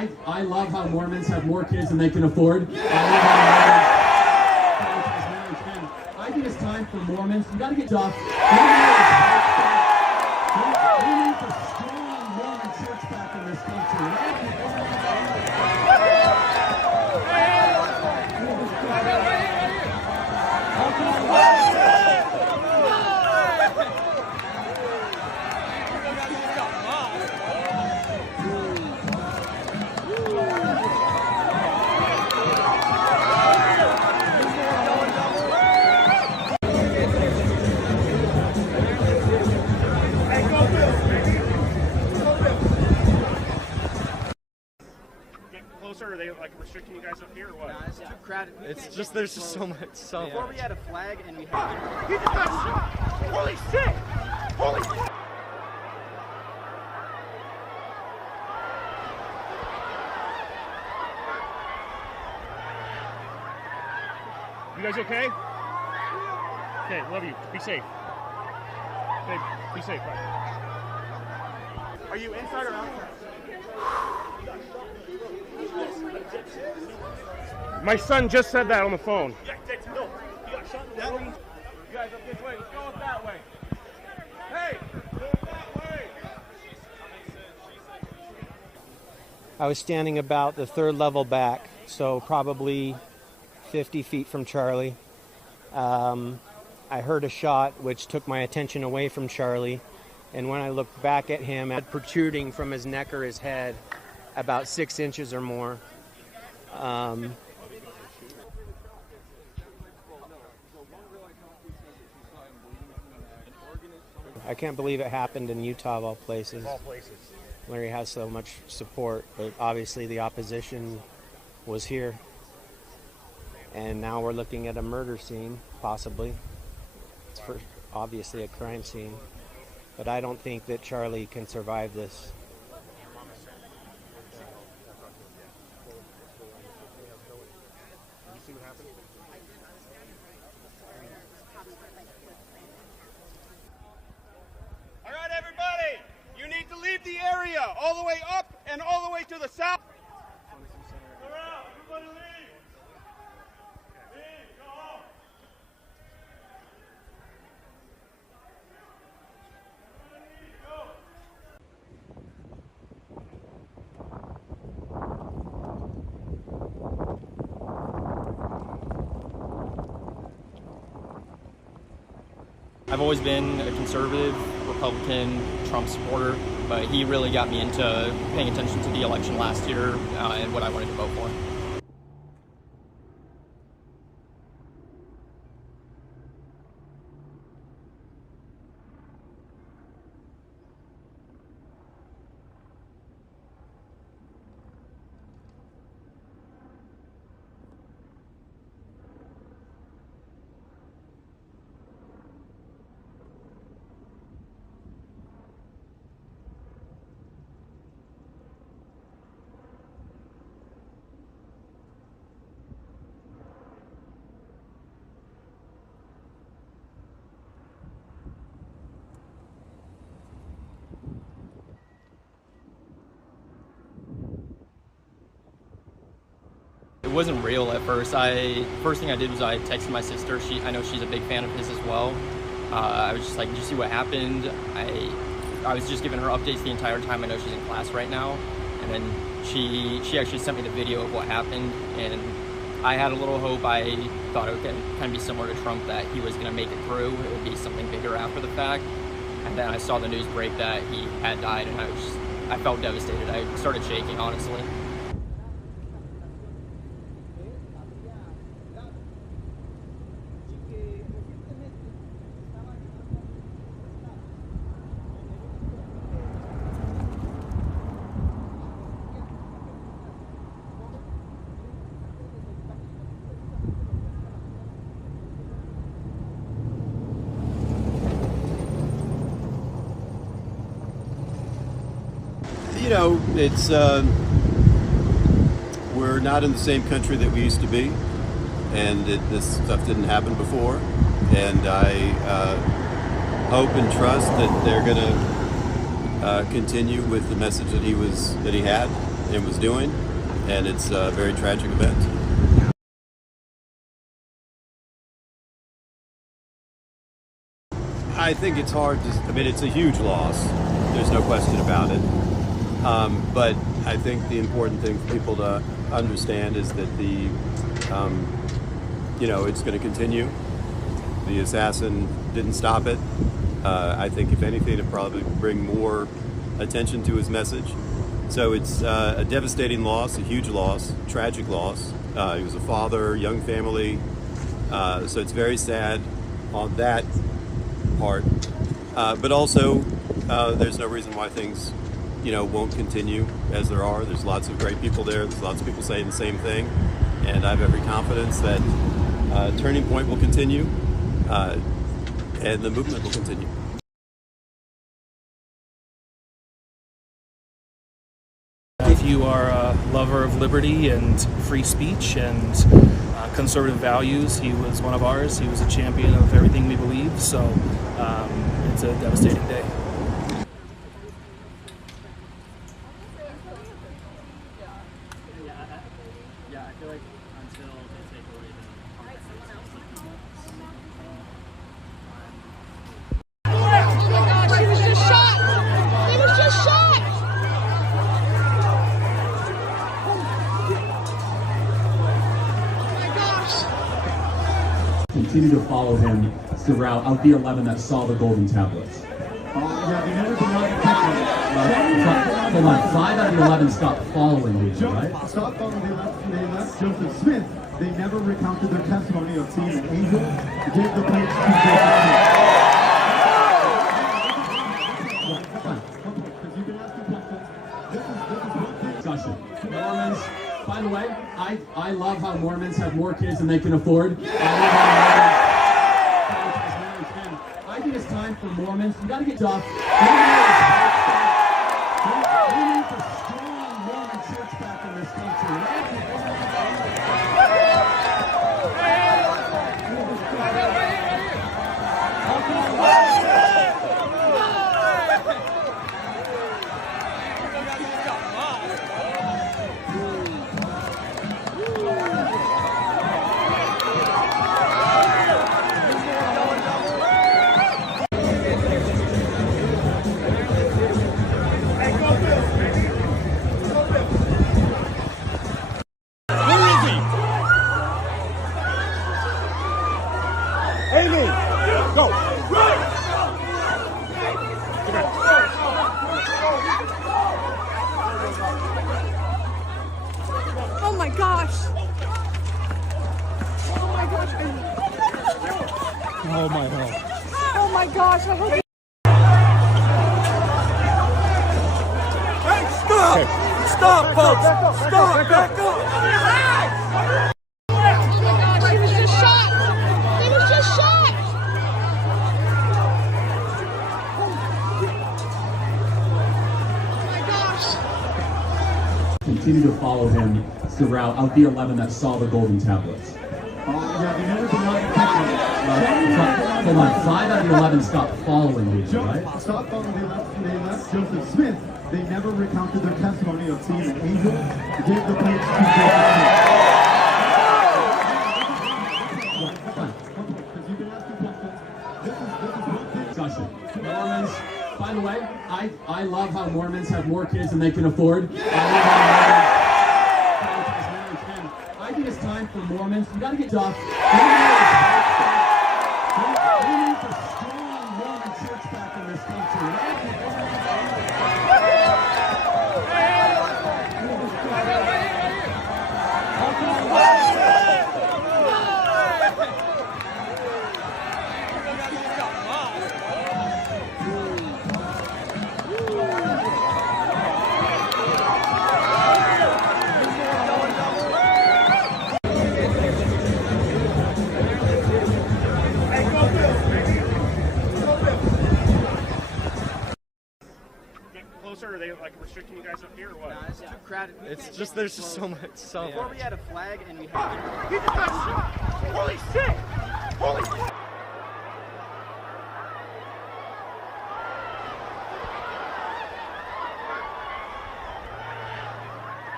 I love how Mormons have more kids than they can afford. I love how Mormons prioritize marriage. And I think it's time for Mormons. You got to get stuff. We need a strong Mormon church back in this country. Are they like restricting you guys up here or what? Nah, it's too crowded. It's just there's just so much. Before we had a flag and we had. He just got shot! Holy shit! Holy shit! You guys okay? Okay, love you. Be safe. Okay, be safe. Bye. Are you inside or outside? My son just said that on the phone. No, you got shot in the room. You guys up this way. Let's go up that way. Hey, go up that way. I was standing about the third level back, so probably 50 feet from Charlie. I heard a shot which took my attention away from Charlie, and when I looked back at him, it protruding from his neck or his head about 6 inches or more. I can't believe it happened in Utah of all places, where he has so much support, but obviously the opposition was here. And now we're looking at a murder scene, possibly. It's obviously a crime scene. But I don't think that Charlie can survive this. All right, everybody, you need to leave the area all the way up and all the way to the south. Clear out, everybody leave. Leave, go home. I've always been a conservative, Republican, Trump supporter, but he really got me into paying attention to the election last year and what I wanted to vote for. It wasn't real at first. First thing I did was I texted my sister. I know she's a big fan of his as well. I was just like, did you see what happened? I was just giving her updates the entire time. I know she's in class right now. And then she actually sent me the video of what happened. And I had a little hope. I thought it would kind of be similar to Trump, that he was going to make it through. It would be something bigger after the fact. And then I saw the news break that he had died, and I felt devastated. I started shaking, honestly. You know, it's we're not in the same country that we used to be, and this stuff didn't happen before. And I hope and trust that they're going to continue with the message that he had, and was doing, and it's a very tragic event. I think it's hard to, I mean, it's a huge loss. There's no question about it. But I think the important thing for people to understand is that it's going to continue. The assassin didn't stop it. I think if anything, it'd probably bring more attention to his message. So it's a devastating loss, a huge loss, tragic loss. He was a father, young family. So it's very sad on that part. But also, there's no reason why things, won't continue as there are. There's lots of great people there. There's lots of people saying the same thing. And I have every confidence that Turning Point will continue and the movement will continue. If you are a lover of liberty and free speech and conservative values, he was one of ours. He was a champion of everything we believe, so it's a devastating day. Yeah, I feel like until they take away the Oh my gosh, he was just shot! He was just shot! Oh my gosh! Continue to follow him throughout of the 11 that saw the golden tablets. Hold on, 5 out of the 11 stopped following these, right? Stopped following the 11. They left Joseph Smith. They never recounted their testimony of seeing an angel. Gave the plates to discussion. Mormons, by the way, I love how Mormons have more kids than they can afford. I think it's time for Mormons. You gotta get tough. We need a strong Mormon church back in this country. Oh my gosh! Oh my gosh! Oh my God. Oh my gosh! I hope. Hey, stop! Stop, folks! Stop! Back up! Oh my gosh! He was just shot! He was just shot! Oh my gosh! Continue to follow him throughout of the 11 that saw the golden tablets. Hold on, 5 out of the 11 stopped following these, right? Stopped following the 11. They left Joseph Smith. They never recounted their testimony of seeing an angel. Gave the plates to discussion. Mormons, by the way, I love how Mormons have more kids than they can afford. I think it's time for Mormons. You gotta get tough. We need a strong Mormon church back in this country. Are they like restricting you guys up here or what? Nah, it's too crowded. It's just, there's just so much. Before we had a flag and we had. He just got shot! Holy shit! Holy shit!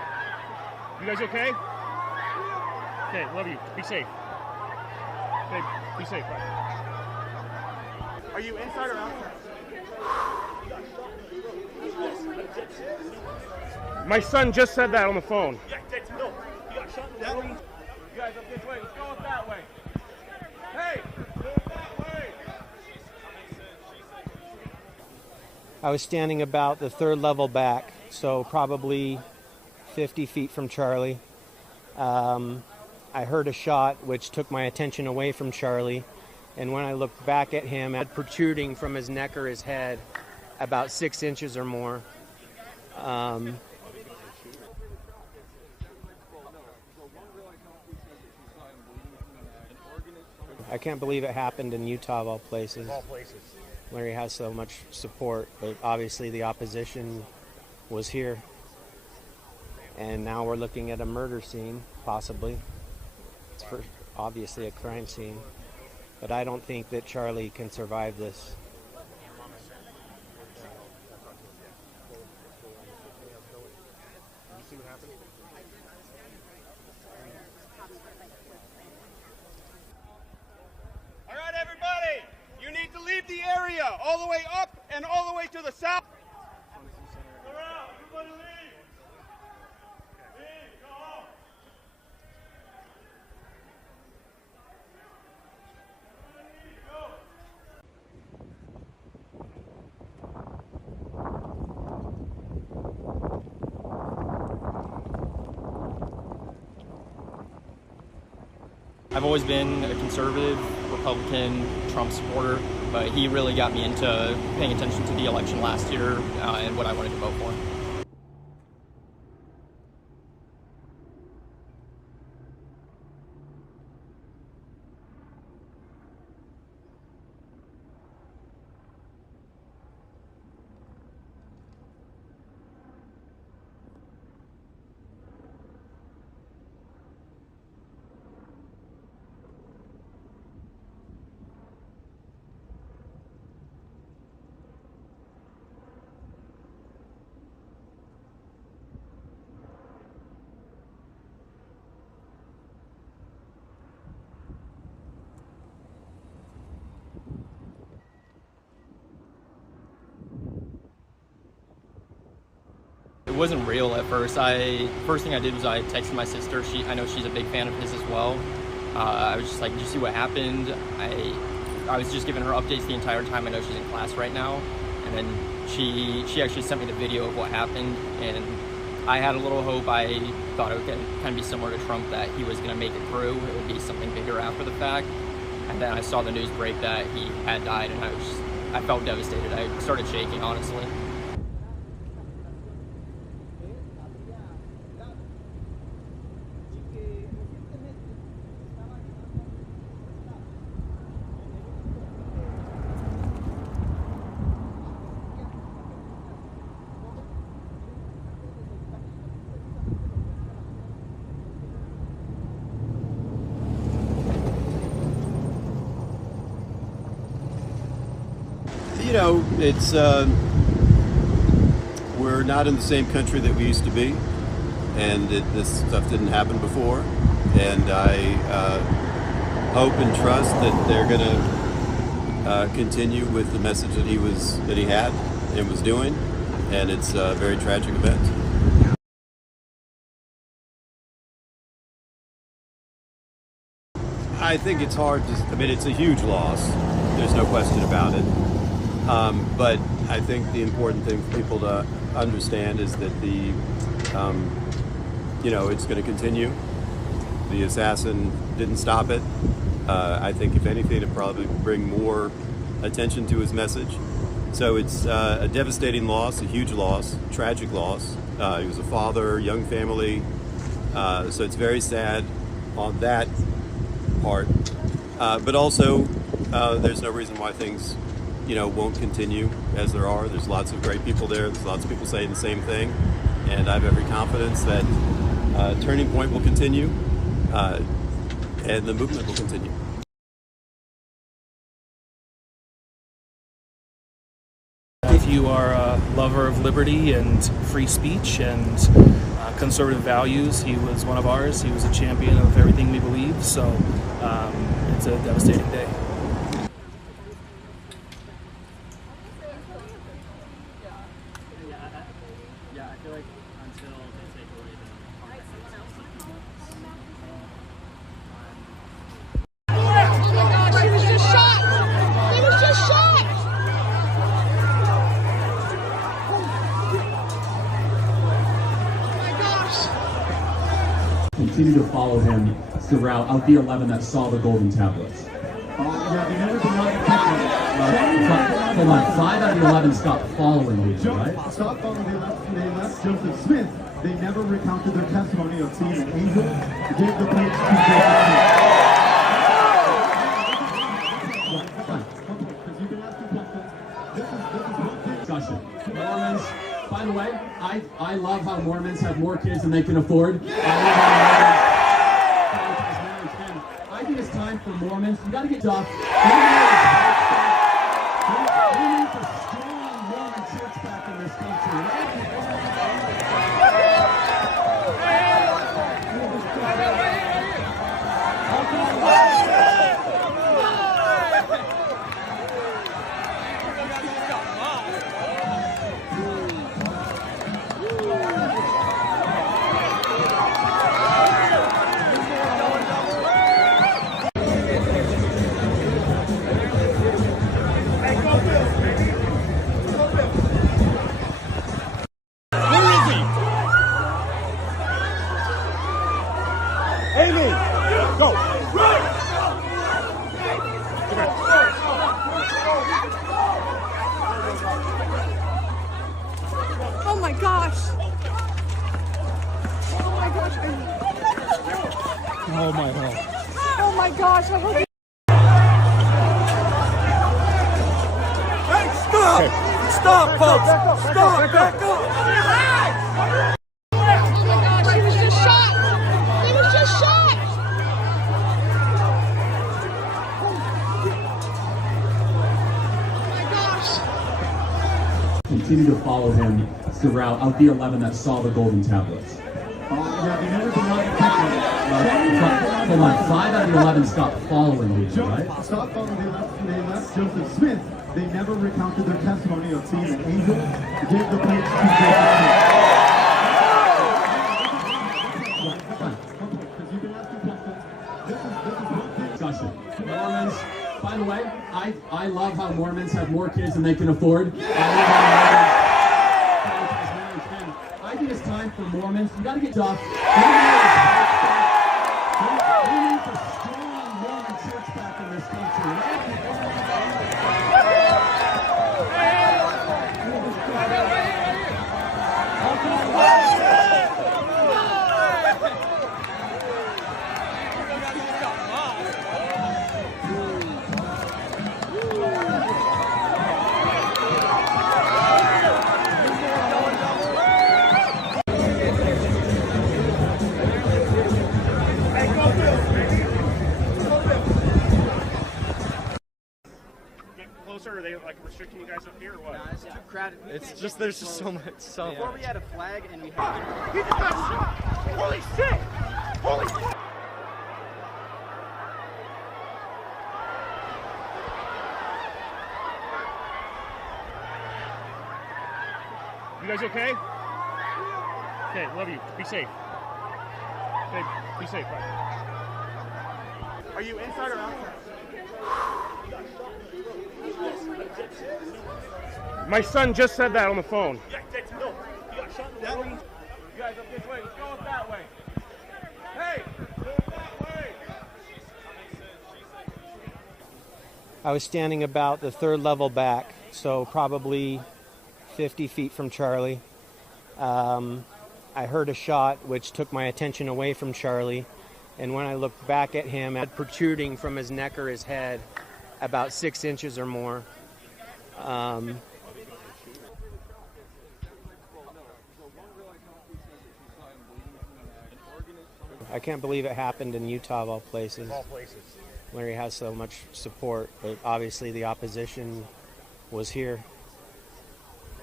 guys okay? Okay, love you. Be safe. Okay, be safe. Bye. Are you inside or outside? My son just said that on the phone. You guys up this way. Let's go up that way. Hey, go that way. I was standing about the third level back, so probably 50 feet from Charlie. I heard a shot which took my attention away from Charlie, and when I looked back at him, had protruding from his neck or his head about 6 inches or more. I can't believe it happened in Utah of all places, where he has so much support, but obviously the opposition was here. And now we're looking at a murder scene, possibly. It's obviously a crime scene. But I don't think that Charlie can survive this. All right, everybody. You need to leave the area all the way up and all the way to the south. Clear out. Everybody leave. Leave. Go home. I've always been a conservative, Republican, Trump supporter, but he really got me into paying attention to the election last year and what I wanted to vote for. It wasn't real at first. First thing I did was I texted my sister. I know she's a big fan of his as well. I was just like, did you see what happened? I was just giving her updates the entire time. I know she's in class right now. And then she actually sent me the video of what happened. And I had a little hope. I thought it would kind of be similar to Trump, that he was going to make it through. It would be something bigger after the fact. And then I saw the news break that he had died, and I felt devastated. I started shaking, honestly. You know, it's we're not in the same country that we used to be, and this stuff didn't happen before. And I hope and trust that they're going to continue with the message that he had and was doing. And it's a very tragic event. I think it's hard to. I mean, it's a huge loss. There's no question about it. But I think the important thing for people to understand is that it's going to continue. The assassin didn't stop it. I think if anything, it'd probably bring more attention to his message. So it's a devastating loss, a huge loss, tragic loss. He was a father, young family. So it's very sad on that part. But also, there's no reason why things won't continue as there are. There's lots of great people there. There's lots of people saying the same thing. And I have every confidence that Turning Point will continue and the movement will continue. If you are a lover lover of liberty and free speech and conservative values. He was one of ours. He was a champion of everything we believe. So it's a devastating day. Yeah, I feel like until they take away the Oh my gosh, he was just shot! He was just shot! Oh my gosh! Continue to follow him throughout of the 11 that saw the golden tablets. Yeah, they never denied the Hold on, 5 out of the 11 stopped following these, right? Stop following. They left Joseph Smith. They never recounted their testimony of seeing an angel. They gave the plates to Discussion. Mormons, by the way, I love how Mormons have more kids than they can afford. I think it's time for Mormons. You gotta get off. We need a strong Mormon church back in this country. Oh my gosh! Oh my gosh! Oh my God. Oh my gosh! I hope. Hey, stop! Okay. Stop, folks! Stop! Back up! Oh my gosh! He was just shot! He was just shot! Oh my gosh! Continue to follow him throughout of the 11 that saw the golden tablets. Yeah, they never denied the Hold on, 5 out of the 11 stopped following these, right? Stop following. They left Joseph Smith. They never recounted their testimony of seeing an angel. They gave the plates to Discussion. Mormons, by the way, I love how Mormons have more kids than they can afford. I think it's time for Mormons. You gotta get off. We need a strong Mormon church back in this country. Closer? Are they like restricting you guys up here or what? Nah, it's too crowded. It's just there's just so much. Before we had a flag and we had. He just got shot! Holy shit! Holy shit! You guys okay? Okay, love you. Be safe. Okay, be safe. Bye. Are you inside or outside? My son just said that on the phone. Yeah, no, he got shot in the room. You guys up this way. Let's go up that way. Hey, go that way. I was standing about the 3rd level back, so probably 50 feet from Charlie. I heard a shot which took my attention away from Charlie, and when I looked back at him, had protruding from his neck or his head about 6 inches or more. I can't believe it happened in Utah of all places. Where he has so much support, but obviously the opposition was here.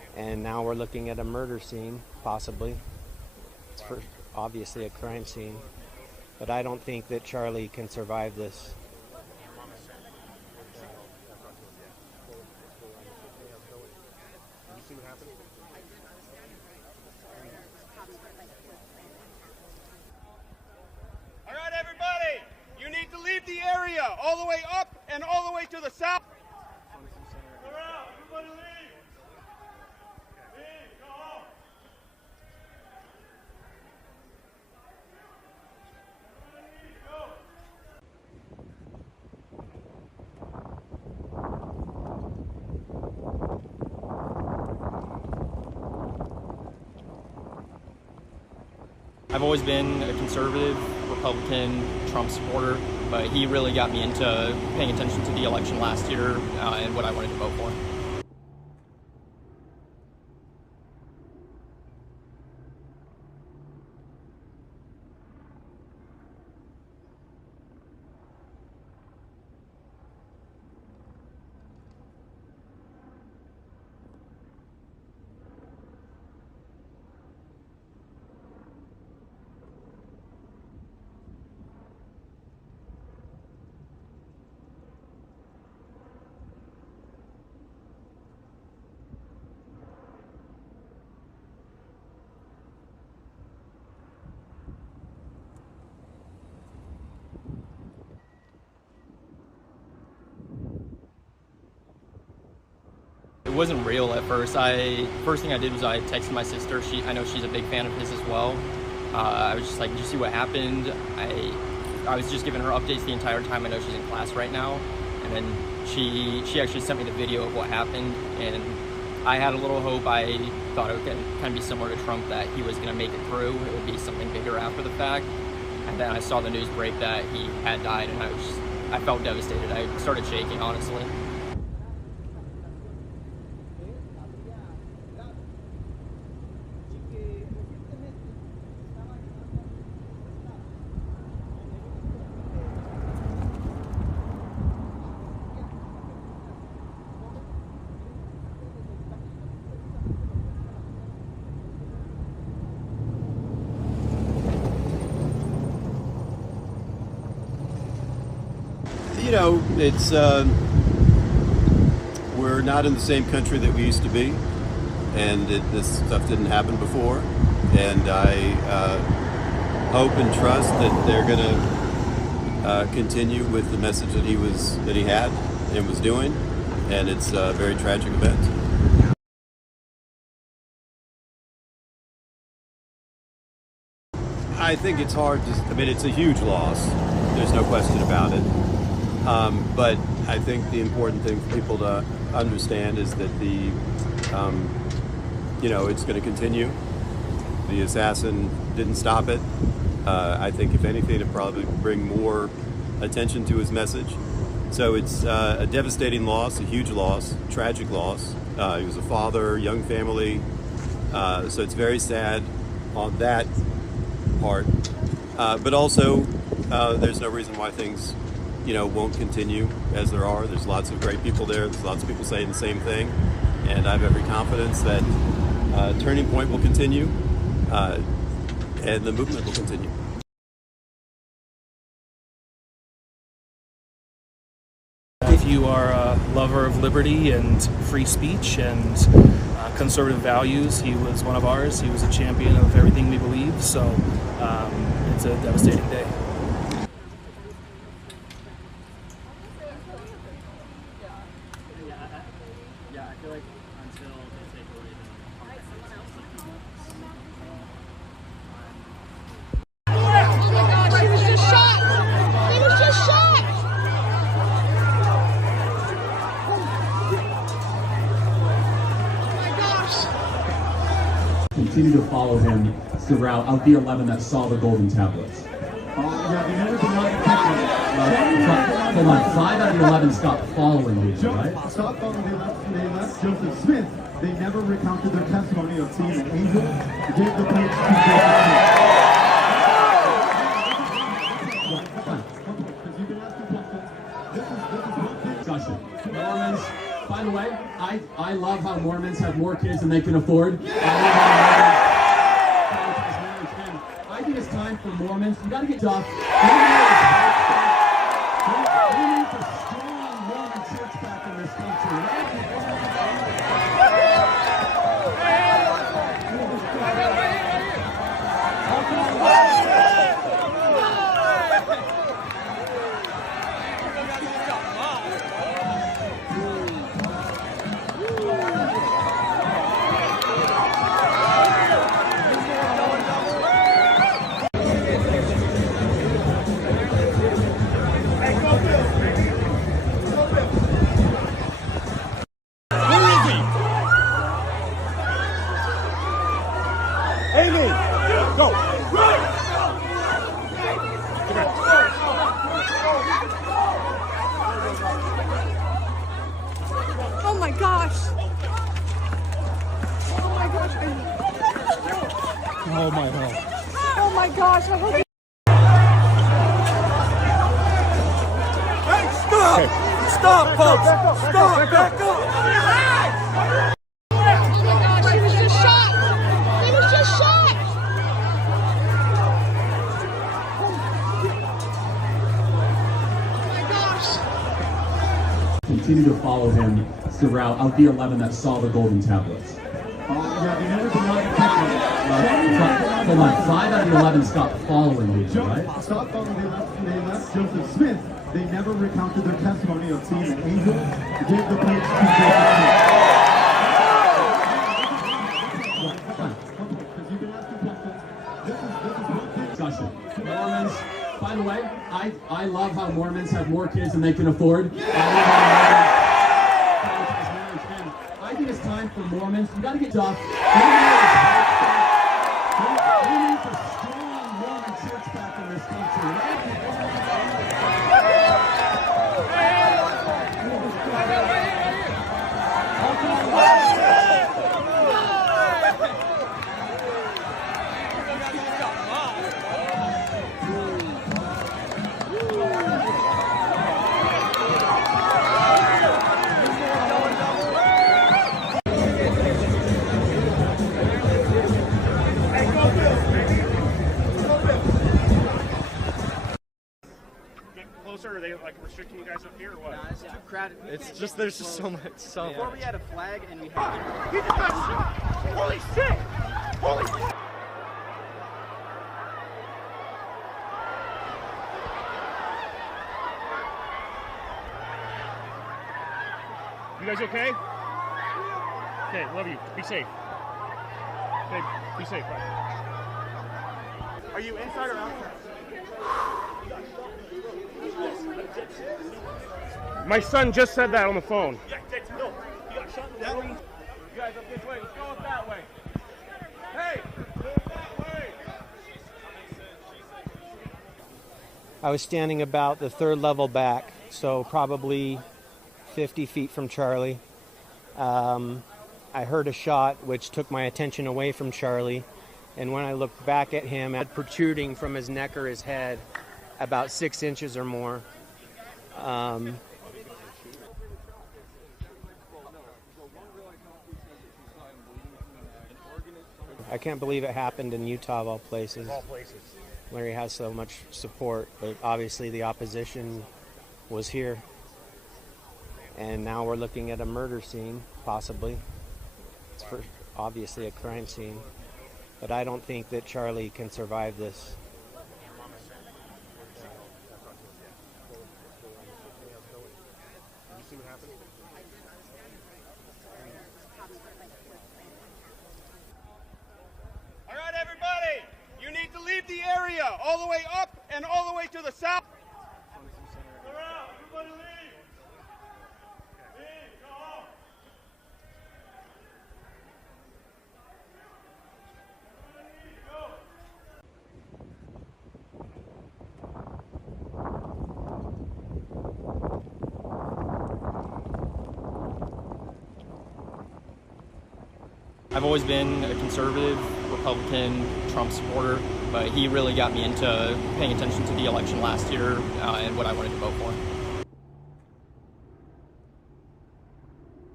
And now we're looking at a murder scene, possibly. It's obviously a crime scene. But I don't think that Charlie can survive this. All right, everybody, you need to leave the area all the way up and all the way to the south. Everybody leave. Leave, go home. I've always been a conservative, Republican, Trump supporter, but he really got me into paying attention to the election last year and what I wanted to vote for. It wasn't real at first. First thing I did was I texted my sister. I know she's a big fan of his as well. I was just like, did you see what happened? I was just giving her updates the entire time. I know she's in class right now. And then she actually sent me the video of what happened. And I had a little hope. I thought it would kind of be similar to Trump, that he was going to make it through. It would be something bigger after the fact. And then I saw the news break that he had died, and I felt devastated. I started shaking, honestly. You know, it's we're not in the same country that we used to be, and this stuff didn't happen before. And I hope and trust that they're going to continue with the message that he had and was doing. And it's a very tragic event. I think it's hard to. I mean, it's a huge loss. There's no question about it. But I think the important thing for people to understand is that it's going to continue. The assassin didn't stop it. I think if anything, it probably bring more attention to his message. So it's a devastating loss, a huge loss, tragic loss. He was a father, young family. So it's very sad on that part. But also, there's no reason why things won't continue as there are. There's lots of great people there. There's lots of people saying the same thing. And I have every confidence that Turning Point will continue and the movement will continue. If you are a lover of liberty and free speech and conservative values, he was one of ours. He was a champion of everything we believe. So it's a devastating day. Yeah, I feel like until they take away Oh my gosh, he was just shot! He was just shot! Oh my gosh! Continue to follow him throughout of the 11 that saw the golden tablets. Yeah, they never denied the Hold on, 5 out of the 11 stopped following these, right? Stopped following, they left Joseph Smith. They never recounted their testimony of seeing an angel. They gave the plates to Discussion. Mormons, By the way, I love how Mormons have more kids than they can afford. I think it's time for Mormons. You got to get tough. We need a strong Mormon church back in this country. Oh my gosh! Oh my gosh! Oh my God. Oh my gosh! I hope. Hey, stop! Okay. Stop, folks! Stop! Back up! Oh my gosh! He was just shot! He was just shot! Oh my gosh! Continue to follow him throughout of the 11 that saw the golden tablets. Hold on, 5 out of the 11 stopped following these, right? Stopped following they left Joseph Smith. They never recounted their testimony of seeing an angel give the plates to Discussion. Mormons, by the way, I love how Mormons have more kids than they can afford. I think it's time for Mormons. You got to get tough. We need a strong Mormon church back in this country. Closer? Are they like restricting you guys up here or what? Nah, it's too crowded. It's just there's just so much. Before we had a flag and we had. He just got shot! Holy shit! Holy shit! You guys okay? Okay, love you. Be safe. Okay, be safe. Bye. Are you inside or outside? My son just said that on the phone. Yeah, no. He got shot in the room. You guys up this way. Let's go up that way. Hey! Move that way! I was standing about the 3rd level back, so probably 50 feet from Charlie. I heard a shot which took my attention away from Charlie, and when I looked back at him, protruding from his neck or his head about 6 inches or more. I can't believe it happened in Utah of all places. Where he has so much support, but obviously the opposition was here. And now we're looking at a murder scene, possibly. It's obviously a crime scene. But I don't think that Charlie can survive this. All right, everybody, you need to leave the area all the way up and all the way to the south. Everybody leave. Leave, go home. I've always been a conservative, Republican, Trump supporter, but he really got me into paying attention to the election last year and what I wanted to vote for.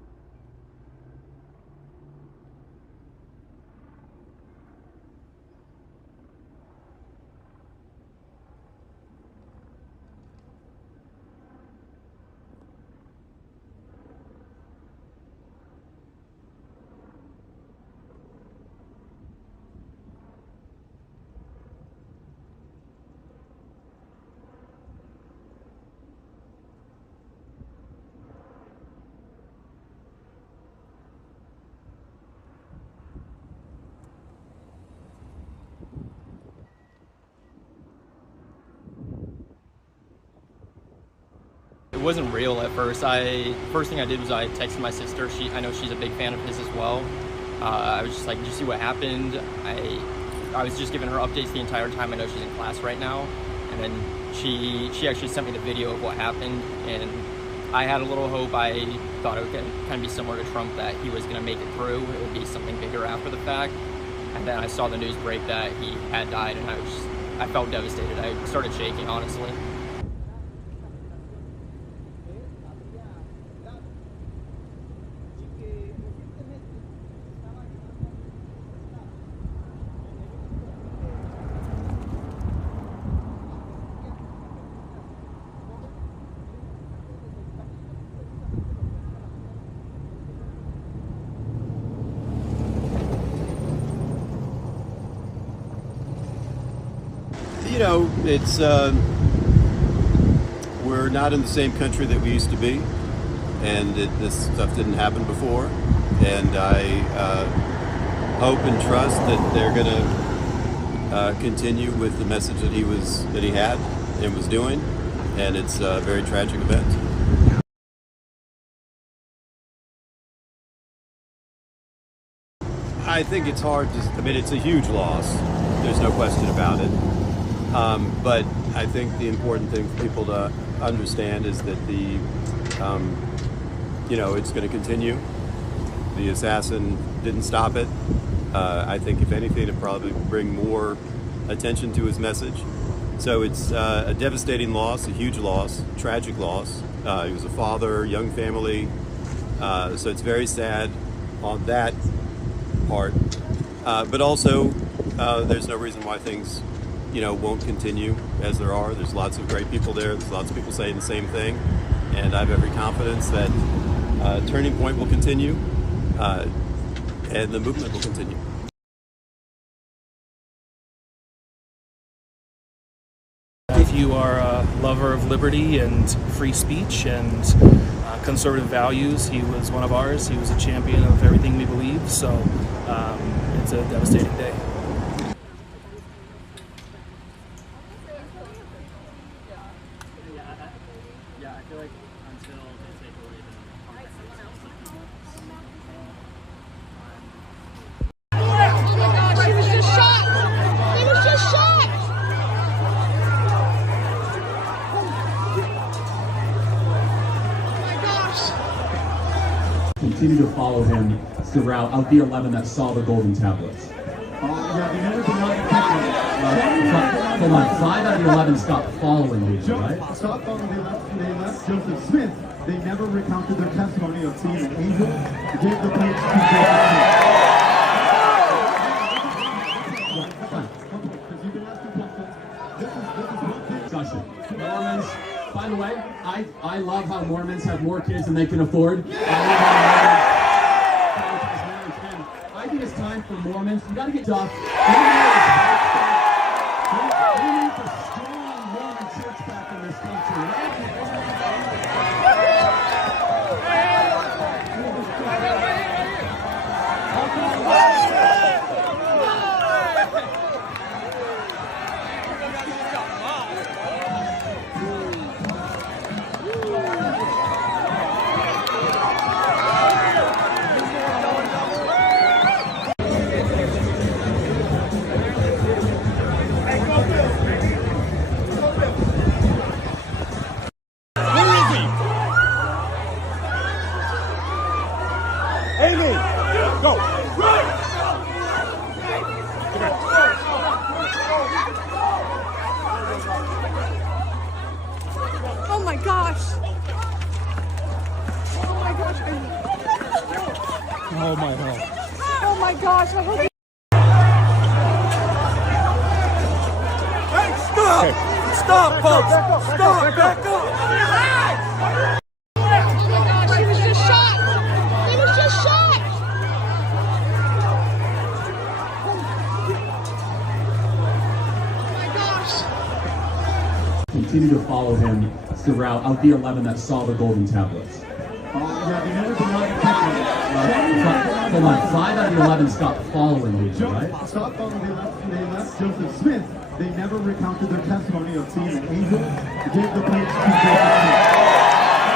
wasn't real at first. First thing I did was I texted my sister. I know she's a big fan of his as well. I was just like, did you see what happened? I was just giving her updates the entire time. I know she's in class right now. And then she actually sent me the video of what happened, and I had a little hope. I thought it would kind of be similar to Trump, that he was going to make it through. It would be something bigger after the fact. And then I saw the news break that he had died, and I felt devastated. I started shaking, honestly. You know, it's we're not in the same country that we used to be, and this stuff didn't happen before. And I hope and trust that they're going to continue with the message that he had and was doing. And it's a very tragic event. I think it's hard to. I mean, it's a huge loss. There's no question about it. But I think the important thing for people to understand is that it's going to continue. The assassin didn't stop it. I think if anything, it'd probably bring more attention to his message. So it's a devastating loss, a huge loss, tragic loss. He was a father, young family. So it's very sad on that part. But also, there's no reason why things won't continue as there are. There's lots of great people there. There's lots of people saying the same thing. And I have every confidence that Turning Point will continue and the movement will continue. If you are a lover of liberty and free speech and conservative values, he was one of ours. He was a champion of everything we believe. So it's a devastating day. Yeah, I feel like until they take away Oh my gosh, he was just shot! He was just shot! Oh my gosh! Continue to follow him throughout of the 11 that saw the golden tablets. Hold on, 5 out of the 11 stopped following these, right? Stopped following the 11. They left Joseph Smith. They never recounted their testimony of seeing an angel. They gave the plates to Discussion. Mormons, by the way, I love how Mormons have more kids than they can afford. I think it's time for Mormons. You gotta get off. We need a strong Mormon church back in this country. Oh my gosh! Oh my gosh! Oh my God. Oh my gosh! I hope. Hey, stop! Okay. Stop, folks! Stop! Back up! Oh my gosh! He was just shot! He was just shot! Oh my gosh! Continue to follow him throughout of the 11 that saw the golden tablets. Hold on, 5 out of the 11 stopped following these, right? Stopped following the 11. They left Joseph Smith. They never recounted their testimony of seeing an angel. They gave the plates to Joseph Smith.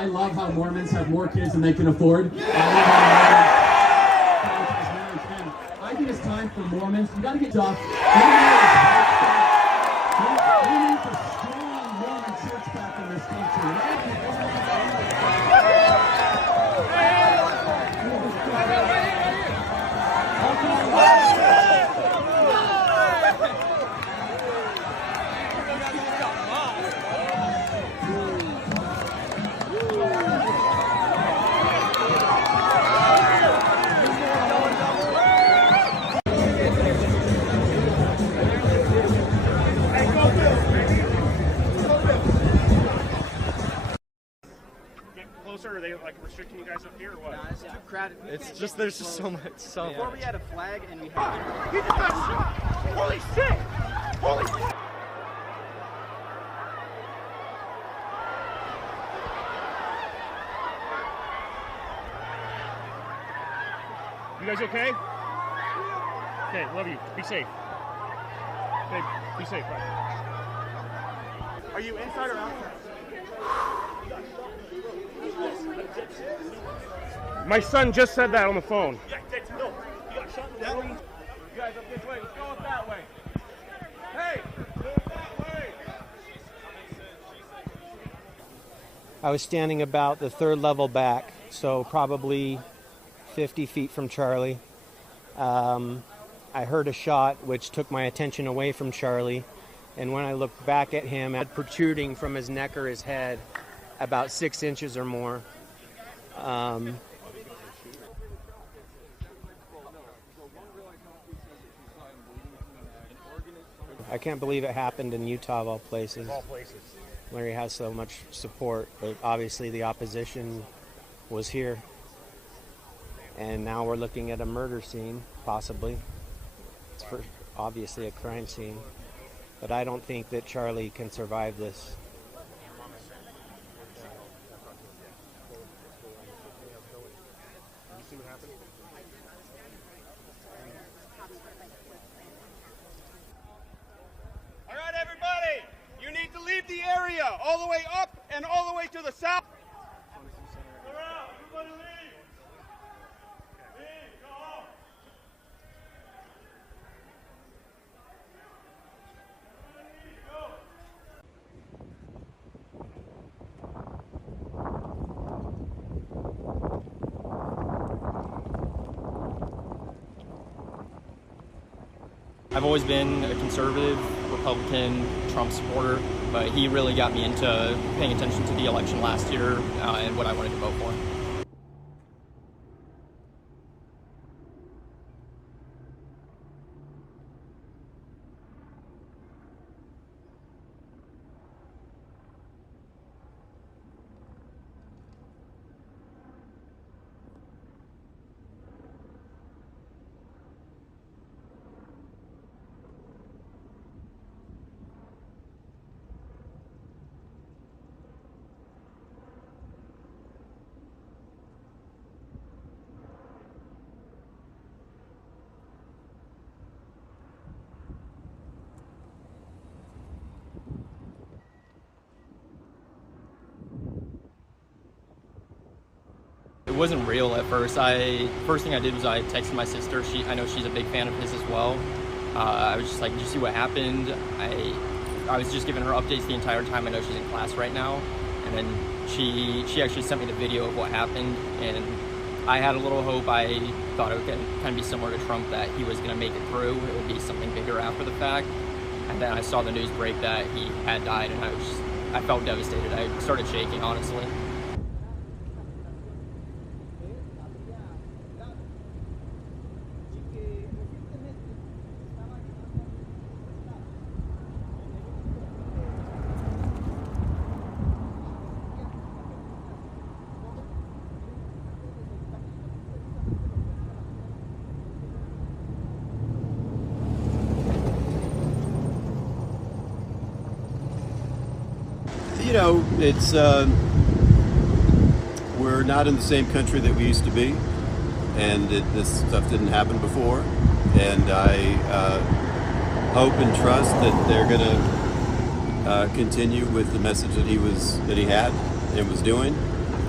I love how Mormons have more kids than they can afford. I think it's time for Mormons. You got to get off. We need a strong Mormon church back in this country. Closer? Are they like restricting you guys up here or what? Nah, it's too crowded. It's just there's just so much. Before we had a flag and we had. He just got shot! Holy shit! Holy shit! You guys okay? Okay, love you. Be safe. Okay, be safe. Bye. Are you inside or outside? My son just said that on the phone. Yeah, no, he got shot in the belly. You guys up this way. Let's go up that way. Hey, go that way. I was standing about the third level back, so probably 50 feet from Charlie. I heard a shot which took my attention away from Charlie, and when I looked back at him, protruding from his neck or his head about 6 inches or more. I can't believe it happened in Utah of all places. Where he has so much support, but obviously the opposition was here. And now we're looking at a murder scene, possibly. It's obviously a crime scene. But I don't think that Charlie can survive this. All right, everybody, you need to leave the area all the way up and all the way to the south. Everybody leave. Leave, go home. I've always been a conservative, Republican, Trump supporter, but he really got me into paying attention to the election last year and what I wanted to vote for. It wasn't real at first. First thing I did was I texted my sister. I know she's a big fan of his as well. I was just like, did you see what happened? I was just giving her updates the entire time. I know she's in class right now. And then she actually sent me the video of what happened. And I had a little hope. I thought it would kind of be similar to Trump, that he was going to make it through. It would be something bigger after the fact. And then I saw the news break that he had died, and I felt devastated. I started shaking, honestly. You know, it's we're not in the same country that we used to be, and this stuff didn't happen before. And I hope and trust that they're going to continue with the message that he had and was doing,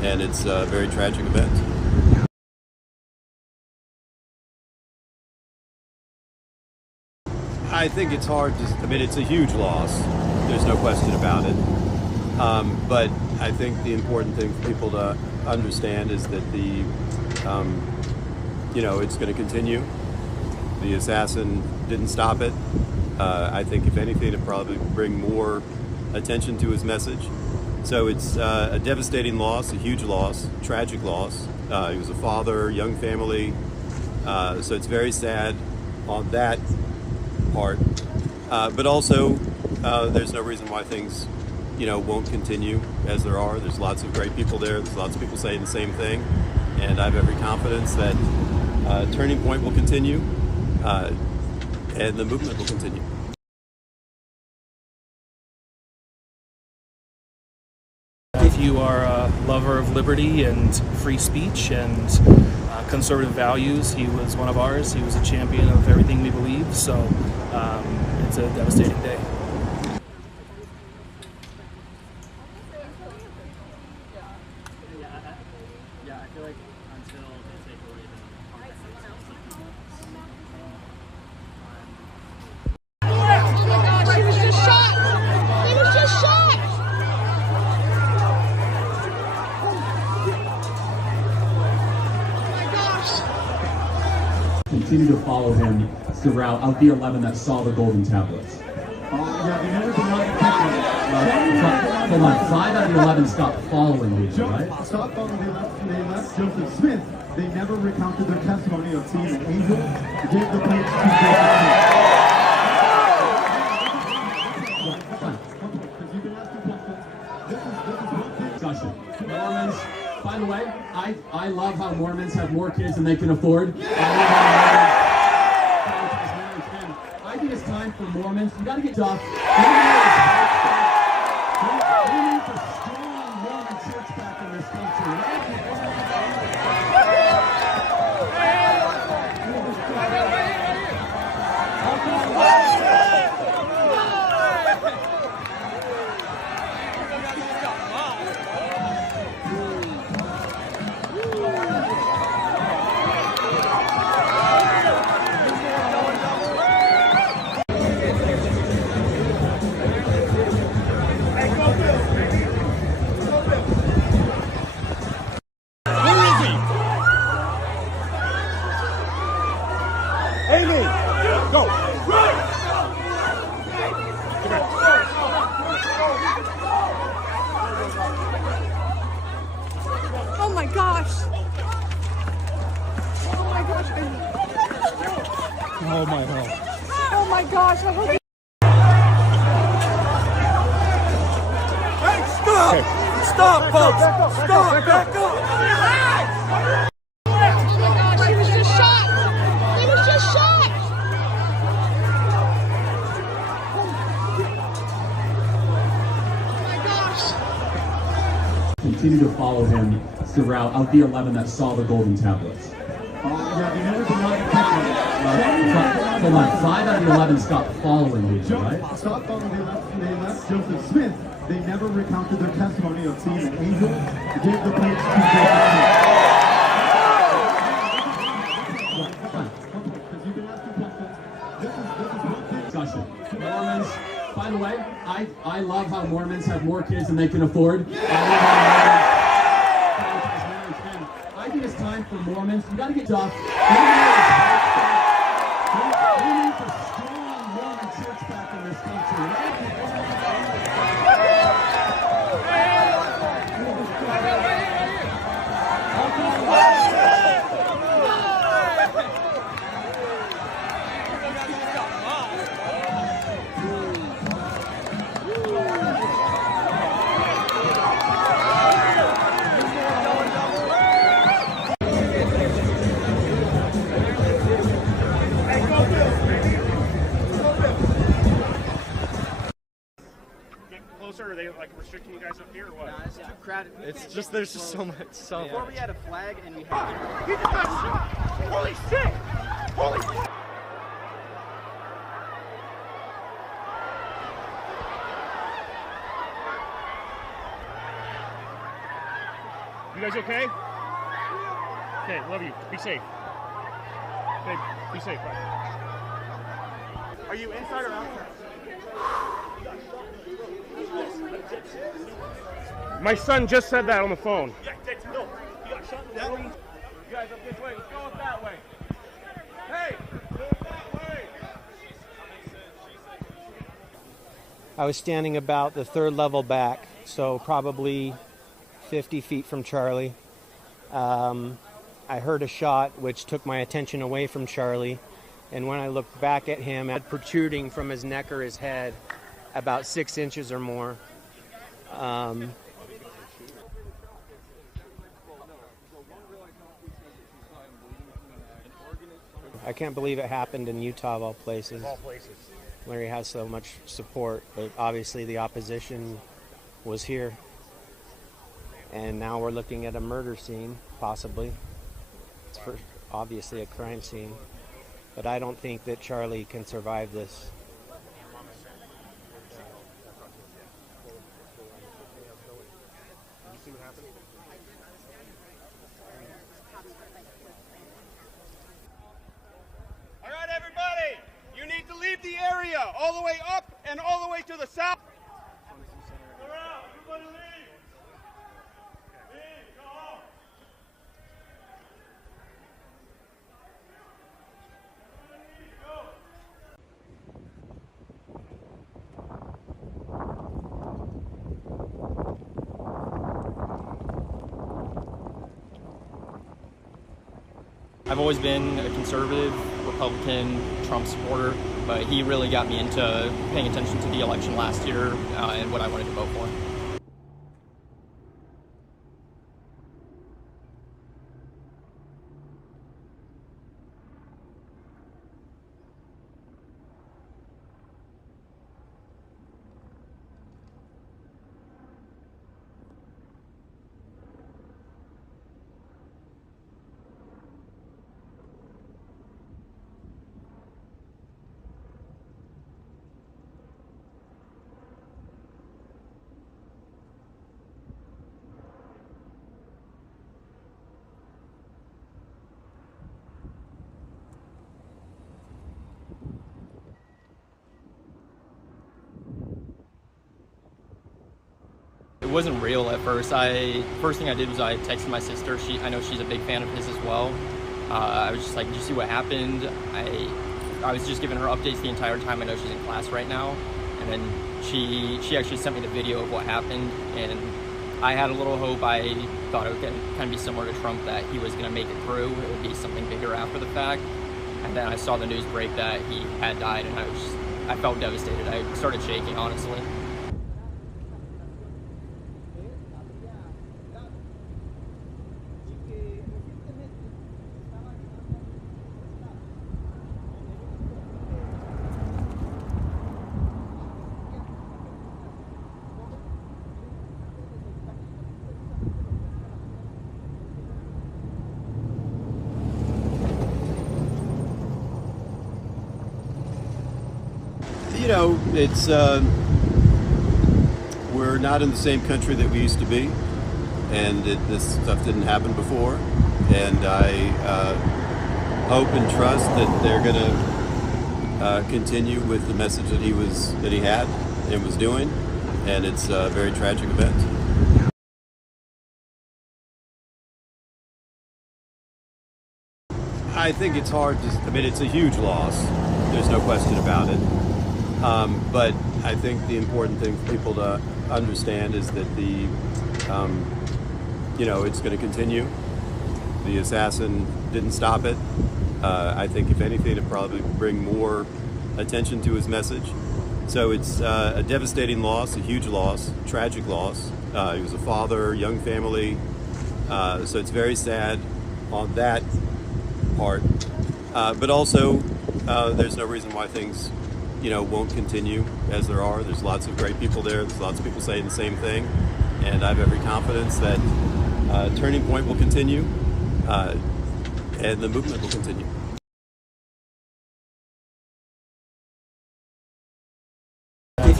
and it's a very tragic event. I think it's hard to, I mean, it's a huge loss. There's no question about it. But I think the important thing for people to understand is that it's going to continue. The assassin didn't stop it. I think if anything, it'd probably bring more attention to his message. So it's a devastating loss, a huge loss, tragic loss. He was a father, young family. So it's very sad on that part. But also, there's no reason why things, won't continue as there are. There's lots of great people there. There's lots of people saying the same thing. And I have every confidence that Turning Point will continue and the movement will continue. If you are a lover of liberty and free speech and conservative values, he was one of ours. He was a champion of everything we believe, so it's a devastating day. Yeah, I feel like until they take away the Oh my gosh, he was just shot! He was just shot! Continue to follow him throughout of the 11 that saw the golden tablets. Hold on, 5 out of the 11 stopped following these, right? Stopped following the 11. They left Joseph Smith. They never recounted their testimony of seeing an angel. Gave the plates to discussion. Mormons, by the way, I love how Mormons have more kids than they can afford. I think it's time for Mormons. You got to get off. We need a strong Mormon church back in this country. Oh my gosh! Oh my gosh! Oh my God. Oh my gosh! I hope Hey, stop! Stop, folks! Stop! Back up! Oh my gosh, he was just shot! He was just shot! Oh my gosh! Continue to follow him throughout of the 11 that saw the golden tablets. Hold on, 5 out of the 11 stopped following these, right? Stopped following the 11. They left Joseph Smith. They never recounted their testimony of seeing an angel. Gave the plates to discussion. Mormons, by the way, I love how Mormons have more kids than they can afford. I think it's time for Mormons. You got to get off. We need a strong Mormon church back in this country. Closer? Are they like restricting you guys up here or what? Nah, it's too crowded. It's just there's just so much. Before we had a flag and we had. He just got shot! Holy shit! Holy shit! guys okay? Okay, love you. Be safe. Okay, be safe. Bye. Are you inside or outside? My son just said that on the phone. Yeah, no. You got shot in the belly. You guys up this way. Let's go up that way. Hey, go that way. I was standing about the third level back, so probably 50 feet from Charlie. I heard a shot which took my attention away from Charlie, and when I looked back at him, it had protruding from his neck or his head about 6 inches or more. I can't believe it happened in Utah of all places. Where he has so much support, but obviously the opposition was here. And now we're looking at a murder scene, possibly. It's obviously a crime scene. But I don't think that Charlie can survive this. All right, everybody. You need to leave the area all the way up and all the way to the south. Clear out. Everybody leave. Leave. Go home. I've always been a conservative, Republican, Trump supporter, but he really got me into paying attention to the election last year and what I wanted to vote for. It wasn't real at first. First thing I did was I texted my sister. I know she's a big fan of his as well. I was just like, did you see what happened? I was just giving her updates the entire time. I know she's in class right now. And then she actually sent me the video of what happened. And I had a little hope. I thought it would kind of be similar to Trump, that he was going to make it through. It would be something bigger after the fact. And then I saw the news break that he had died, and I felt devastated. I started shaking, honestly. You know, it's we're not in the same country that we used to be, and this stuff didn't happen before. And I hope and trust that they're going to continue with the message that he had and was doing. And it's a very tragic event. I think it's hard to. I mean, it's a huge loss. There's no question about it. But I think the important thing for people to understand is that it's going to continue. The assassin didn't stop it. I think if anything, it'd probably bring more attention to his message. So it's a devastating loss, a huge loss, tragic loss. He was a father, young family. So it's very sad on that part. But also, there's no reason why things won't continue as there are. There's lots of great people there. There's lots of people saying the same thing. And I have every confidence that Turning Point will continue and the movement will continue. If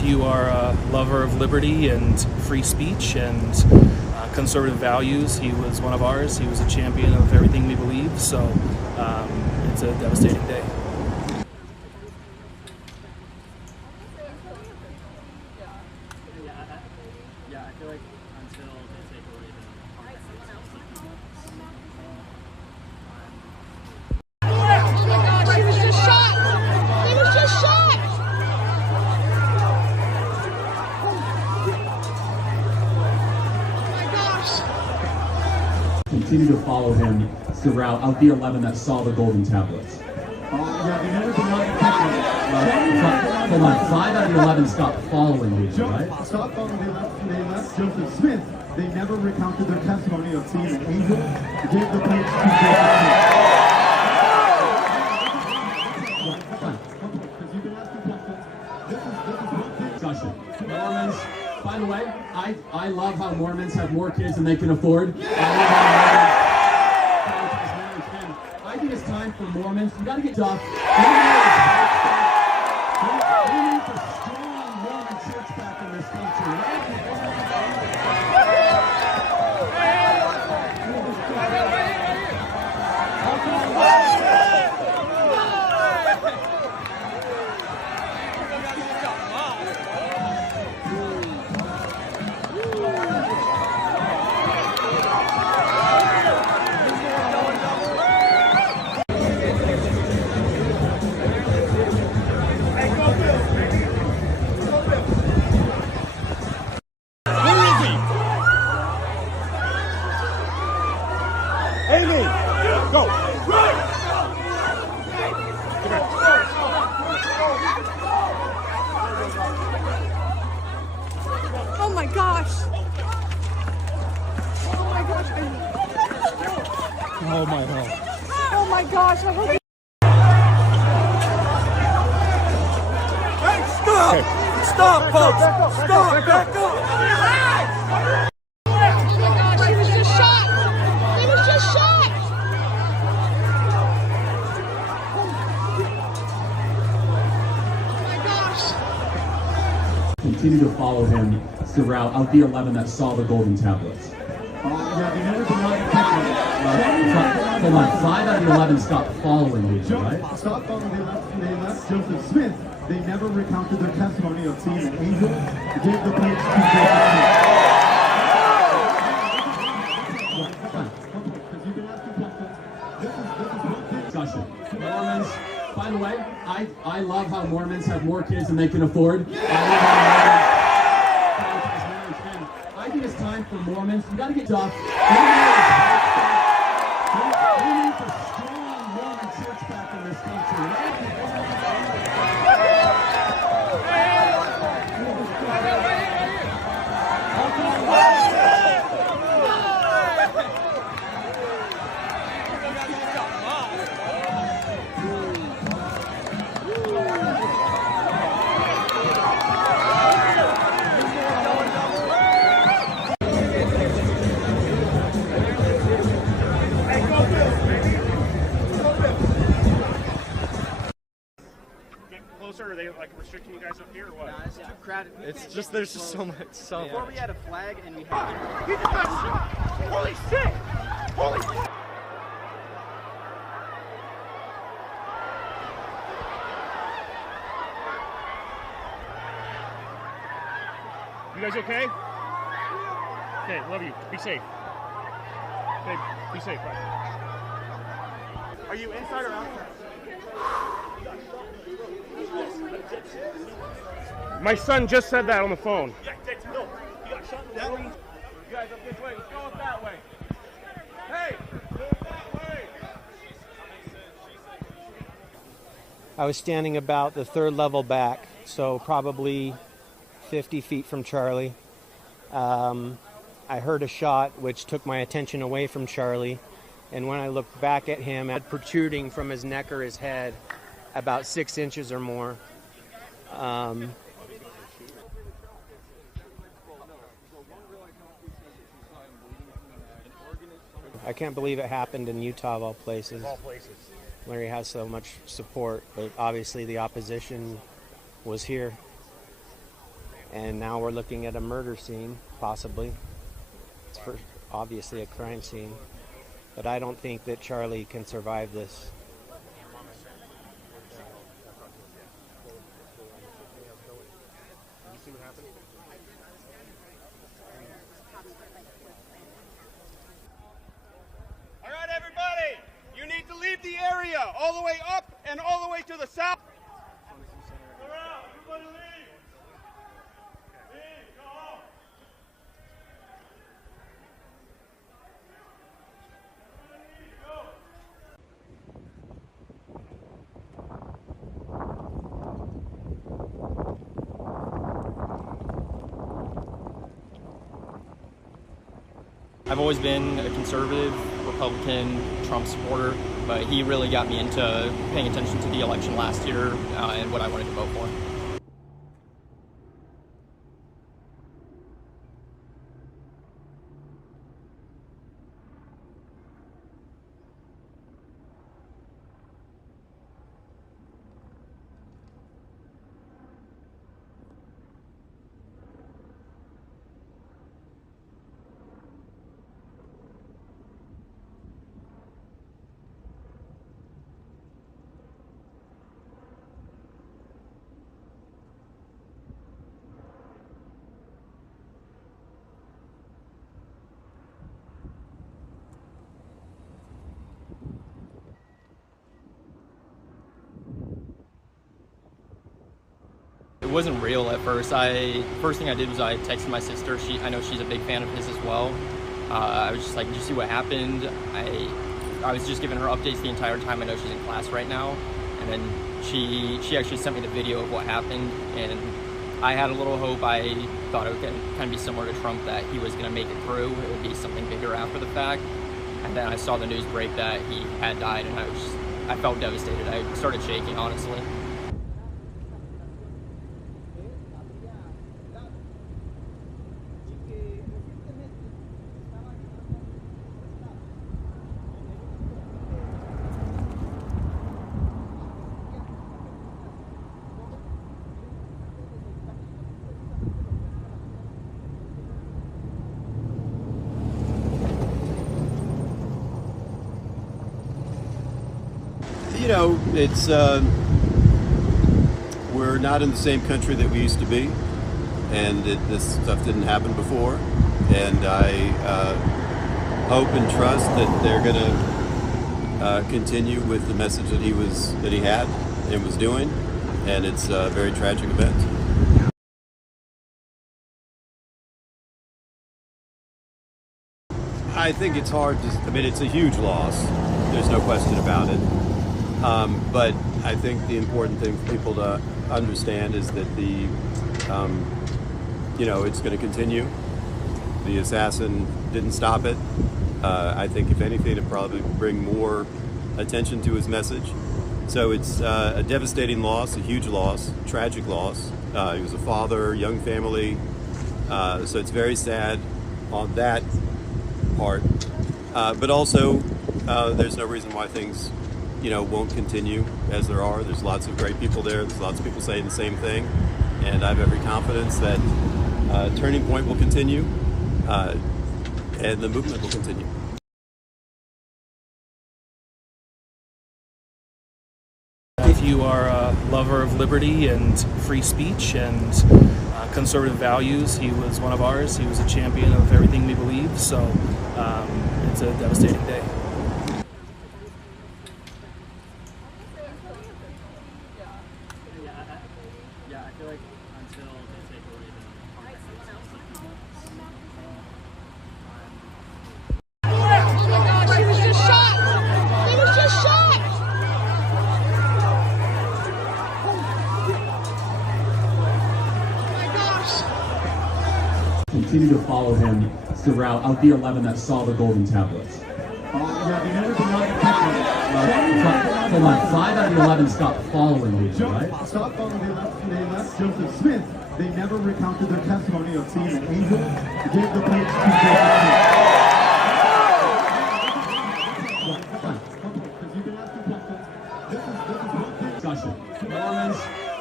you are a lover of liberty and free speech and conservative values, he was one of ours. He was a champion of everything we believe. So it's a devastating day. Yeah, I feel like until they take away the Oh my gosh, he was just shot! He was just shot! Oh my gosh. Continue to follow him throughout of the 11 that saw the golden tablets. Yeah, they never denied the Hold on, 5 out of the 11 stopped following me, right? Stopped following, they left Joseph Smith. They never recounted their testimony of seeing an angel. They gave the plates to Discussion. Mormons, by the way, I love how Mormons have more kids than they can afford. I think it's time for Mormons. You got to get off. We need a strong Mormon church back in this country. Amy, go. Oh my gosh. Oh my gosh. Oh my God. Oh my gosh. I hope Hey, stop! Stop, folks! Stop! Back up! Oh my gosh, he was just shot! He was just shot! Oh my gosh! Continue to follow him throughout of the 11 that saw the golden tablets. Yeah, they never denied the Hold on, 5 out of the 11 stopped following me, right? Stopped following, they left Joseph Smith. They never recounted their testimony of seeing an angel. They gave the plates to Discussion. Mormons, by the way, I love how Mormons have more kids than they can afford. I think it's time for Mormons. You got to get off. We need a strong Mormon church back in this country. Closer, are they like restricting you guys up here or what? Nah, it's too crowded. It's just there's just so much. Before we had a flag and we had. He just got shot! Holy shit! Holy shit! You guys okay? Okay, love you. Be safe. Okay, be safe. Bye. Are you inside or outside? My son just said that on the phone. Yeah, no, he got shot in the belly. You guys up this way. Let's go up that way. Hey, move that way. I was standing about the 3rd level back, so probably 50 feet from Charlie. I heard a shot which took my attention away from Charlie, and when I looked back at him, it had protruding from his neck or his head about 6 inches or more. I can't believe it happened in Utah of all places. Where he has so much support, but obviously the opposition was here. And now we're looking at a murder scene, possibly. It's obviously a crime scene. But I don't think that Charlie can survive this. All right, everybody, you need to leave the area all the way up and all the way to the south. Everybody leave. Leave, go home. I've always been a conservative, Republican, Trump supporter, but he really got me into paying attention to the election last year and what I wanted to vote for. It wasn't real at first. First thing I did was I texted my sister. I know she's a big fan of his as well. I was just like, did you see what happened? I was just giving her updates the entire time. I know she's in class right now. And then she actually sent me the video of what happened. And I had a little hope. I thought it would kind of be similar to Trump, that he was going to make it through. It would be something bigger after the fact. And then I saw the news break that he had died, and I felt devastated. I started shaking, honestly. You know, it's we're not in the same country that we used to be, and this stuff didn't happen before. And I hope and trust that they're going to continue with the message that he had and was doing. And it's a very tragic event. I think it's hard to. I mean, it's a huge loss. There's no question about it. But I think the important thing for people to understand is that it's going to continue. The assassin didn't stop it. I think if anything, it'd probably bring more attention to his message. So it's a devastating loss, a huge loss, tragic loss. He was a father, young family. So it's very sad on that part. But also, there's no reason why things won't continue as there are. There's lots of great people there. There's lots of people saying the same thing. And I have every confidence that Turning Point will continue and the movement will continue. If you are a lover of liberty and free speech and conservative values, he was one of ours. He was a champion of everything we believe. So it's a devastating day. Yeah, I feel like until they take away the Oh my gosh, he was just shot! He was just shot! Oh my gosh! Continue to follow him throughout of the 11 that saw the golden tablets. Hold on, 5 out of the 11 stopped following these, right? Stopped following the 11. They left Joseph Smith. They never recounted their testimony of seeing an angel. Gave the plates to Mormons,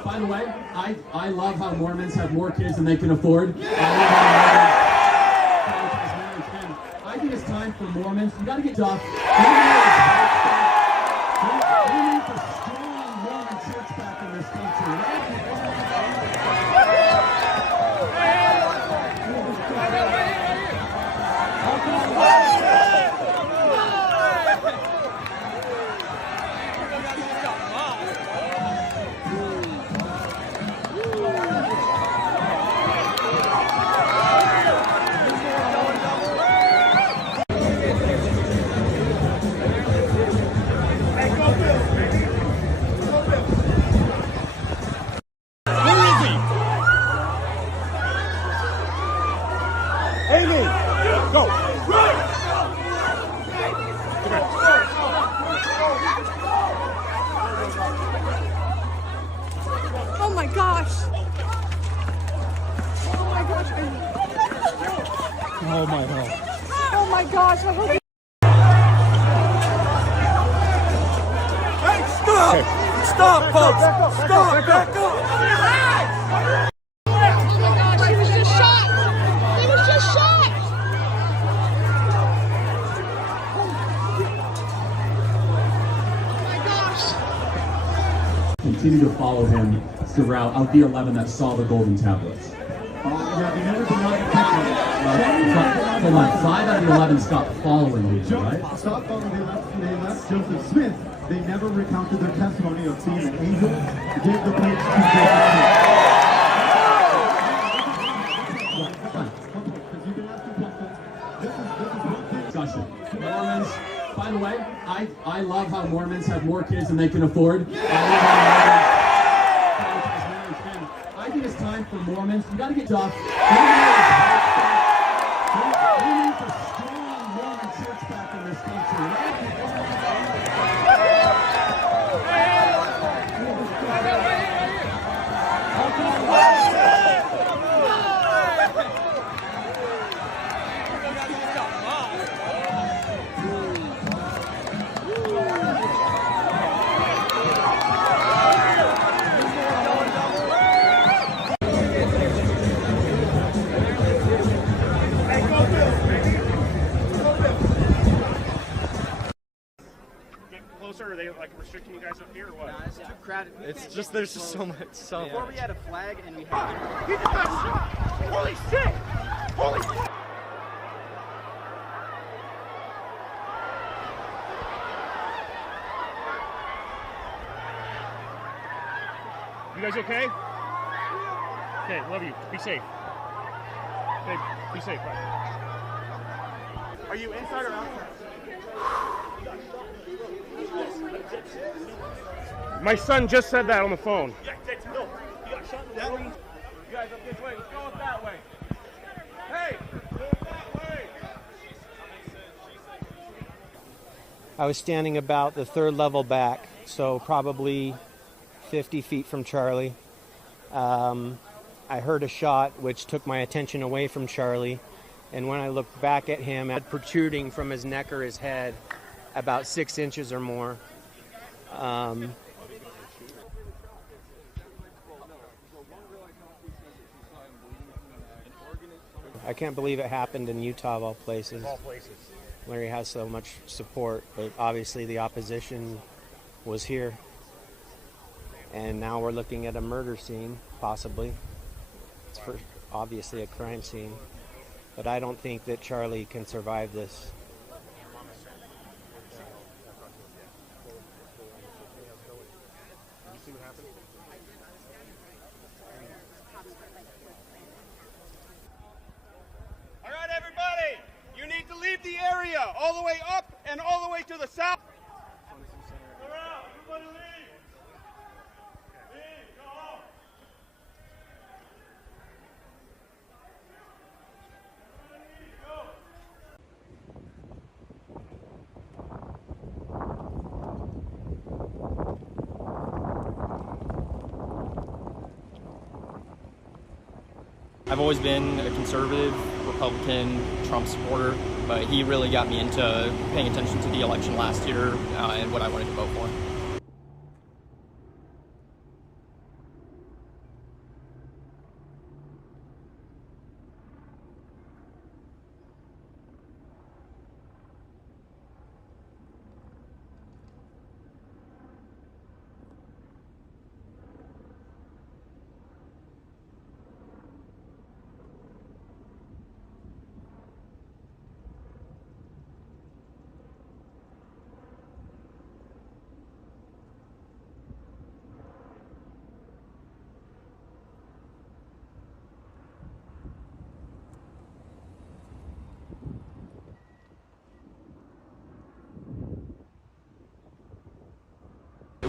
By the way, I love how Mormons have more kids than they can afford. I think it's time for Mormons. You got to get off. We need the strong Mormon church back in this country. Oh my gosh. Oh my gosh. Oh my God. Oh my gosh. I hope Hey, stop! Stop, folks! Stop! Back up! Oh my gosh, he was just shot! He was just shot! Oh my gosh! Continue to follow him throughout of the 11 that saw the golden tablets. Yeah, they never denied the Hold on, 5 out of the 11 stopped following me, right? Stop following. They left Joseph Smith. They never recounted their testimony of seeing an angel give the plates to Discussion. Mormons, by the way, I love how Mormons have more kids than they can afford. I think it's time for Mormons. You got to get off. We need the strong Mormon church back in this country. Or are they like restricting you guys up here or what? It's too crowded. It's just there's just so much. So Before we had a flag and we had. He just got shot! Holy shit! Holy shit! You guys okay? Okay, love you. Be safe. Okay, be safe. Bye. Are you inside or outside? My son just said that on the phone. Yeah, no. You got shot in the room. You guys up this way. Let's go up that way. Hey, go up that way. I was standing about the 3rd level back, so probably 50 feet from Charlie. I heard a shot which took my attention away from Charlie, and when I looked back at him, it had protruding from his neck or his head about 6 inches or more. I can't believe it happened in Utah of all places. Where he has so much support, but obviously the opposition was here. And now we're looking at a murder scene, possibly. It's obviously a crime scene. But I don't think that Charlie can survive this. All right, everybody, you need to leave the area all the way up and all the way to the south. Everybody leave. Leave, go home. I've always been a conservative, Republican, Trump supporter, but he really got me into paying attention to the election last year and what I wanted to vote for.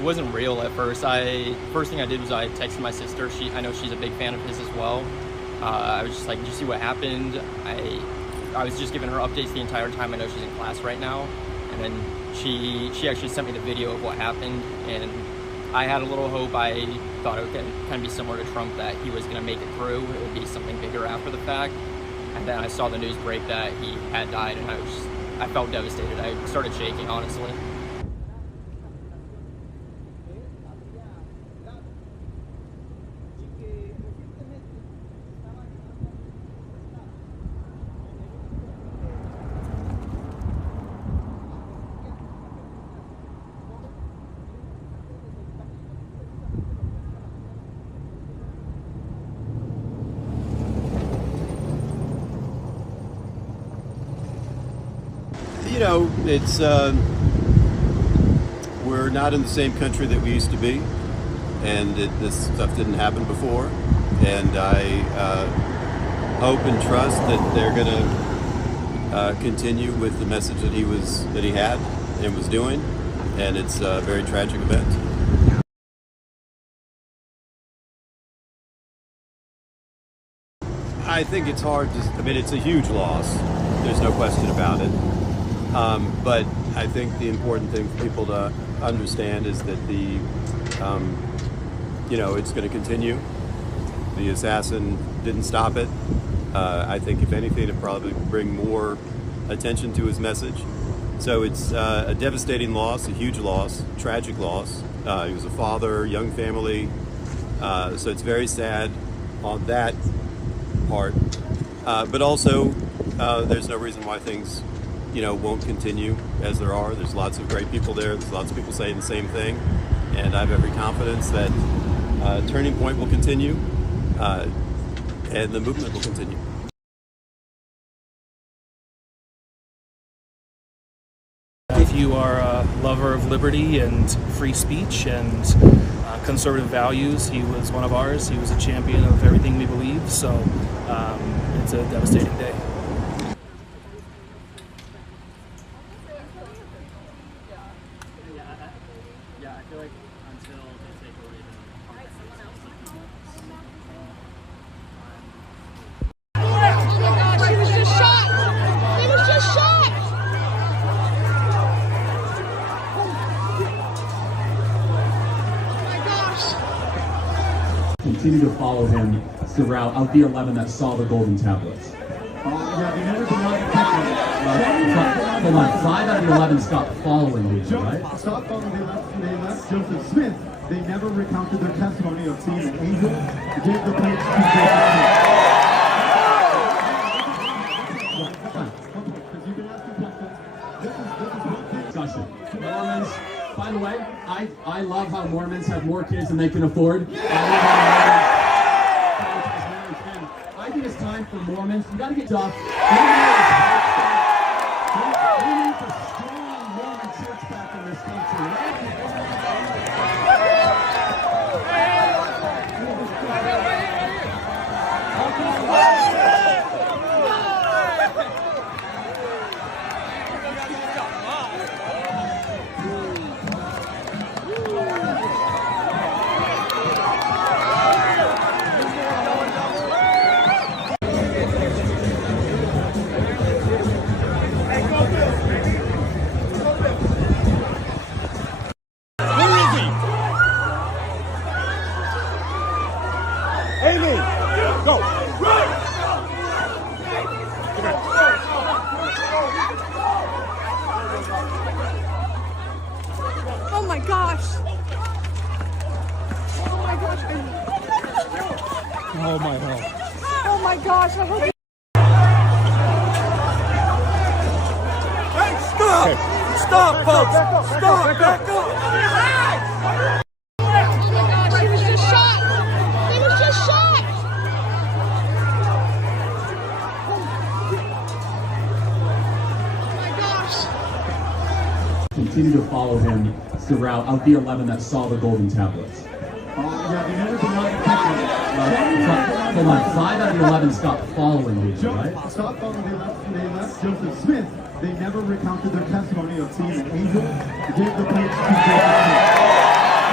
wasn't real at first. First thing I did was I texted my sister. I know she's a big fan of his as well. I was just like, did you see what happened? I was just giving her updates the entire time. I know she's in class right now. And then she actually sent me the video of what happened, and I had a little hope. I thought it would kind of be similar to Trump, that he was going to make it through. It would be something bigger after the fact. And then I saw the news break that he had died, and I felt devastated. I started shaking, honestly. You know, it's we're not in the same country that we used to be, and this stuff didn't happen before. And I hope and trust that they're going to continue with the message that he had and was doing. And it's a very tragic event. I think it's hard to. I mean, it's a huge loss. There's no question about it. But I think the important thing for people to understand is that it's going to continue. The assassin didn't stop it. I think if anything, it'll probably bring more attention to his message. So it's a devastating loss, a huge loss, tragic loss. He was a father, young family. So it's very sad on that part. But also, there's no reason why things won't continue as there are. There's lots of great people there. There's lots of people saying the same thing. And I have every confidence that Turning Point will continue and the movement will continue. If you are a lover of liberty and free speech and conservative values, he was one of ours. He was a champion of everything we believe. So it's a devastating day. Yeah, I feel like until they take away Oh my gosh, he was just shot! He was just shot! Oh my gosh. Continue to follow him throughout of the 11 that saw the golden tablets. Hold on, 5 out of the 11 stopped following these, right? Stopped following the 11. They left Joseph Smith. They never recounted their testimony of seeing an angel. Gave the plates to discussion. Mormons, by the way, I love how Mormons have more kids than they can afford. I think it's time for Mormons. You gotta get tough. We need a strong Mormon church back in this country. Oh my gosh! Oh my gosh! Oh my God. Oh my gosh! I hope. Hey, stop! Okay. Stop, folks! Stop! Back up! Oh my gosh! He was just shot! He was just shot! Oh my gosh! Continue to follow him throughout of the 11 that saw the golden tablets. Hold on, 5 out of the 11 stopped following these, right? Stopped following the 11. They left Joseph Smith. They never recounted their testimony of seeing an angel. Gave the plates to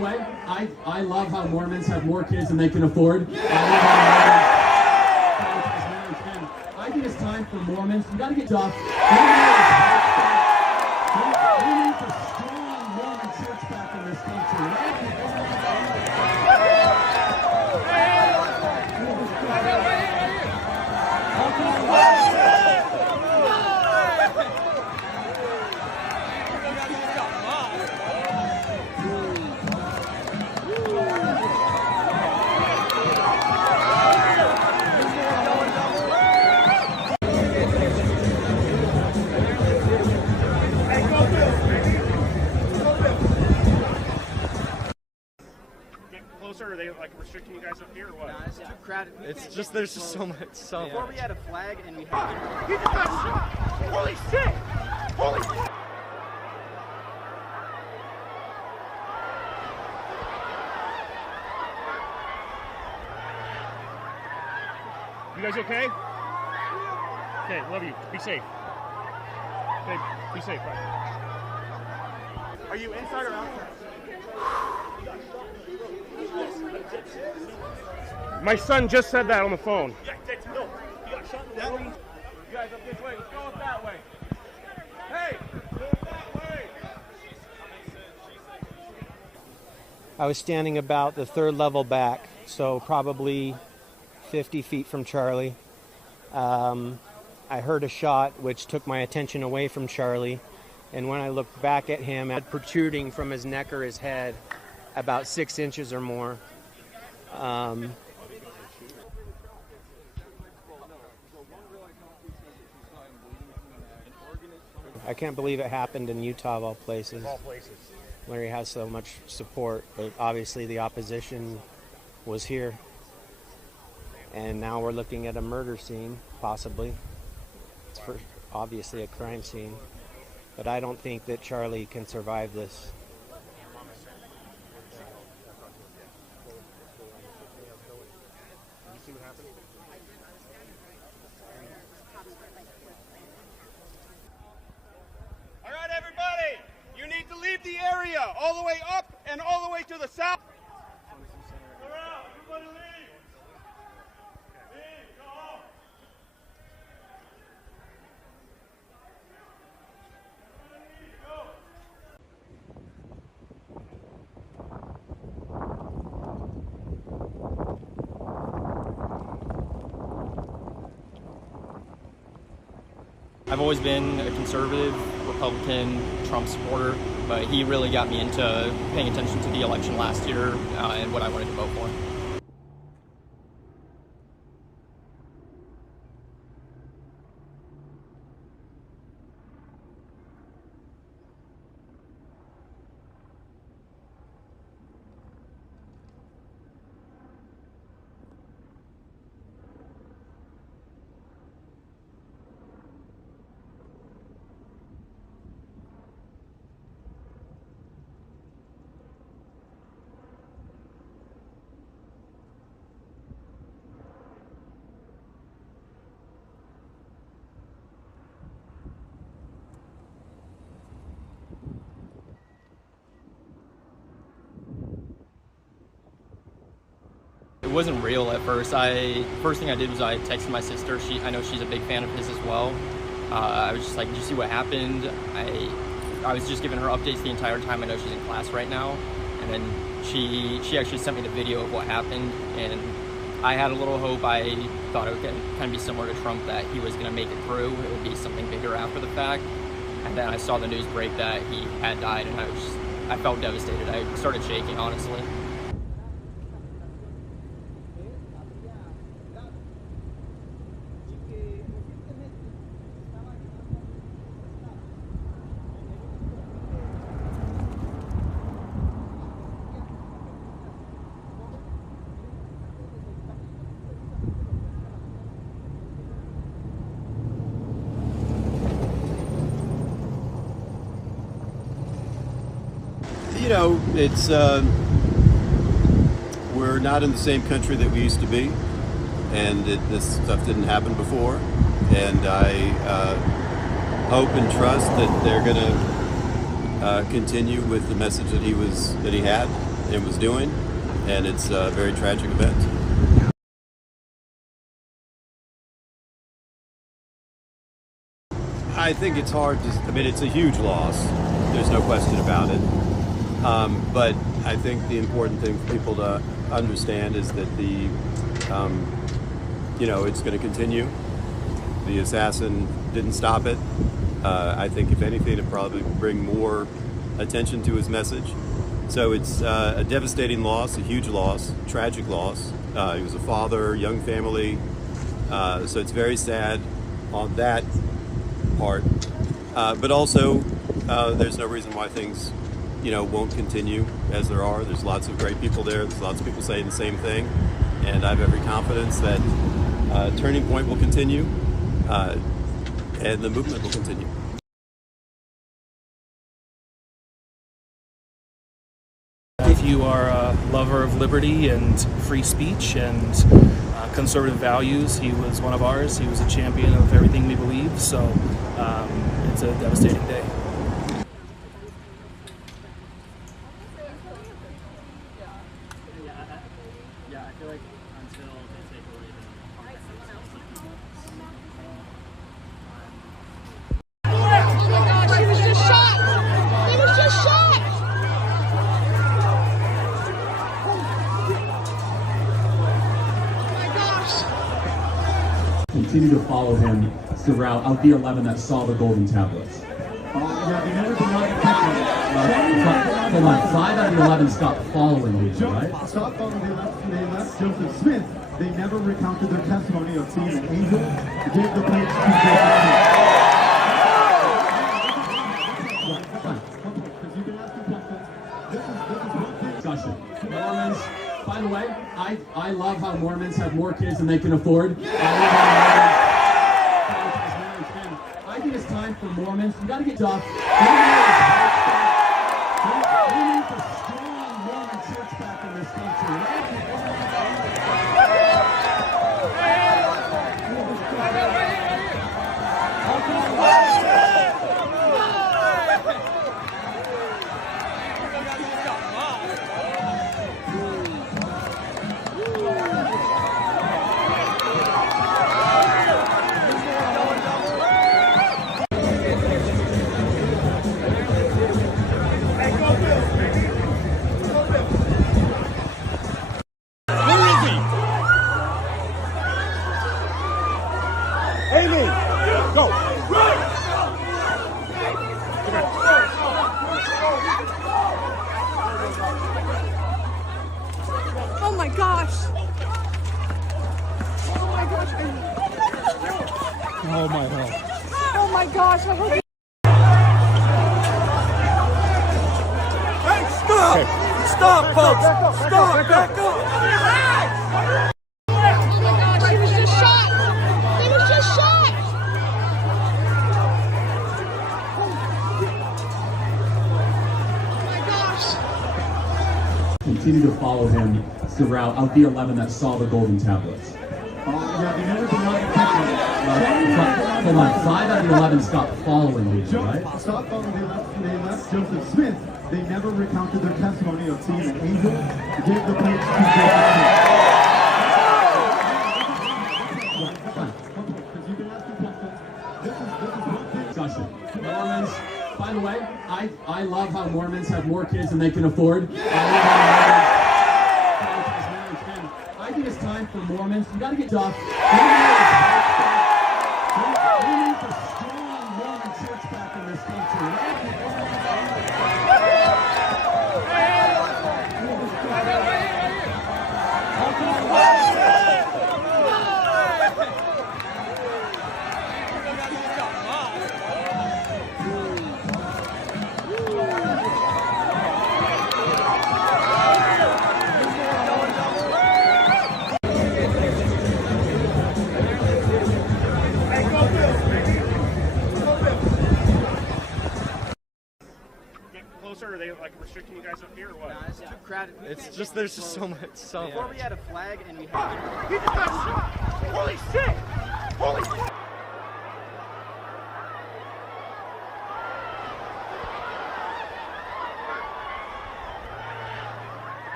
way, I love how Mormons have more kids than they can afford. I think it's time for Mormons. You got to get stuff. We need the strong Mormon church back in this country. Are they like restricting you guys up here or what? Nah, it's too crowded. It's just there's just so much. Before we had a flag and we had. He just got shot! Holy shit! Holy shit! You guys okay? Okay, love you. Be safe. Okay, be safe. Bye. Are you inside or outside? My son just said that on the phone. Yeah, no, he got shot in the belly. You guys up this way. Let's go up that way. Hey, move that way. I was standing about the third level back, so probably 50 feet from Charlie. I heard a shot which took my attention away from Charlie, and when I looked back at him, it had protruding from his neck or his head about 6 inches or more. I can't believe it happened in Utah of all places, where he has so much support, but obviously the opposition was here. And now we're looking at a murder scene, possibly. It's obviously a crime scene, but I don't think that Charlie can survive this. All right, everybody, you need to leave the area all the way up and all the way to the south. Clear out, everybody leave. Leave, go home. I've always been a conservative, Republican, Trump supporter, but he really got me into paying attention to the election last year and what I wanted to vote for. It wasn't real at first. First thing I did was I texted my sister. I know she's a big fan of his as well. I was just like, did you see what happened? I was just giving her updates the entire time. I know she's in class right now. And then she actually sent me the video of what happened. And I had a little hope. I thought it would kind of be similar to Trump, that he was going to make it through. It would be something bigger after the fact. And then I saw the news break that he had died, and I felt devastated. I started shaking, honestly. You know, it's we're not in the same country that we used to be, and this stuff didn't happen before. And I hope and trust that they're going to continue with the message that he had, and was doing, and it's a very tragic event. I think it's hard to, I mean, it's a huge loss. There's no question about it. But I think the important thing for people to understand is that it's going to continue. The assassin didn't stop it. I think if anything, it'd probably bring more attention to his message. So it's a devastating loss, a huge loss, tragic loss. He was a father, young family. So it's very sad on that part. But also, there's no reason why things, won't continue as there are. There's lots of great people there. There's lots of people saying the same thing. And I have every confidence that Turning Point will continue and the movement will continue. If you are a lover of liberty and free speech and conservative values, he was one of ours. He was a champion of everything we believe, so it's a devastating day. Yeah, I feel like until they take away the He was just shot! He was just shot! Continue to follow him throughout of the 11 that saw the golden tablets. Hold on, 5 out of the 11 stopped following you, right? Stopped following the 11. They left Joseph Smith. They never recounted their testimony of seeing an angel. They gave the plates to discussion. Mormons, by the way, I love how Mormons have more kids than they can afford. I think it's time for Mormons. You gotta get tough. We need a strong Mormon church back in this country. Oh my gosh! Oh my gosh! Oh my God. Oh my gosh! I hope Hey, stop! Stop, folks! Stop! Back up! Oh my gosh! He was just shot! He was just shot! Oh my gosh! Continue to follow him throughout of the 11 that saw the golden tablets. Hold on, 5 out of the 11 stopped following you, right? Stopped following the 11. They left Joseph Smith. They never recounted their testimony of seeing an angel. They gave the plates to discussion. Mormons, by the way, I love how Mormons have more kids than they can afford. I think it's time for Mormons. You gotta get tough. We need a strong Mormon church back in this country. Are they like restricting you guys up here or what? Nah, it's too crowded. It's just there's just so much. Before we had a flag and we had. He just got shot! Holy shit! Holy shit!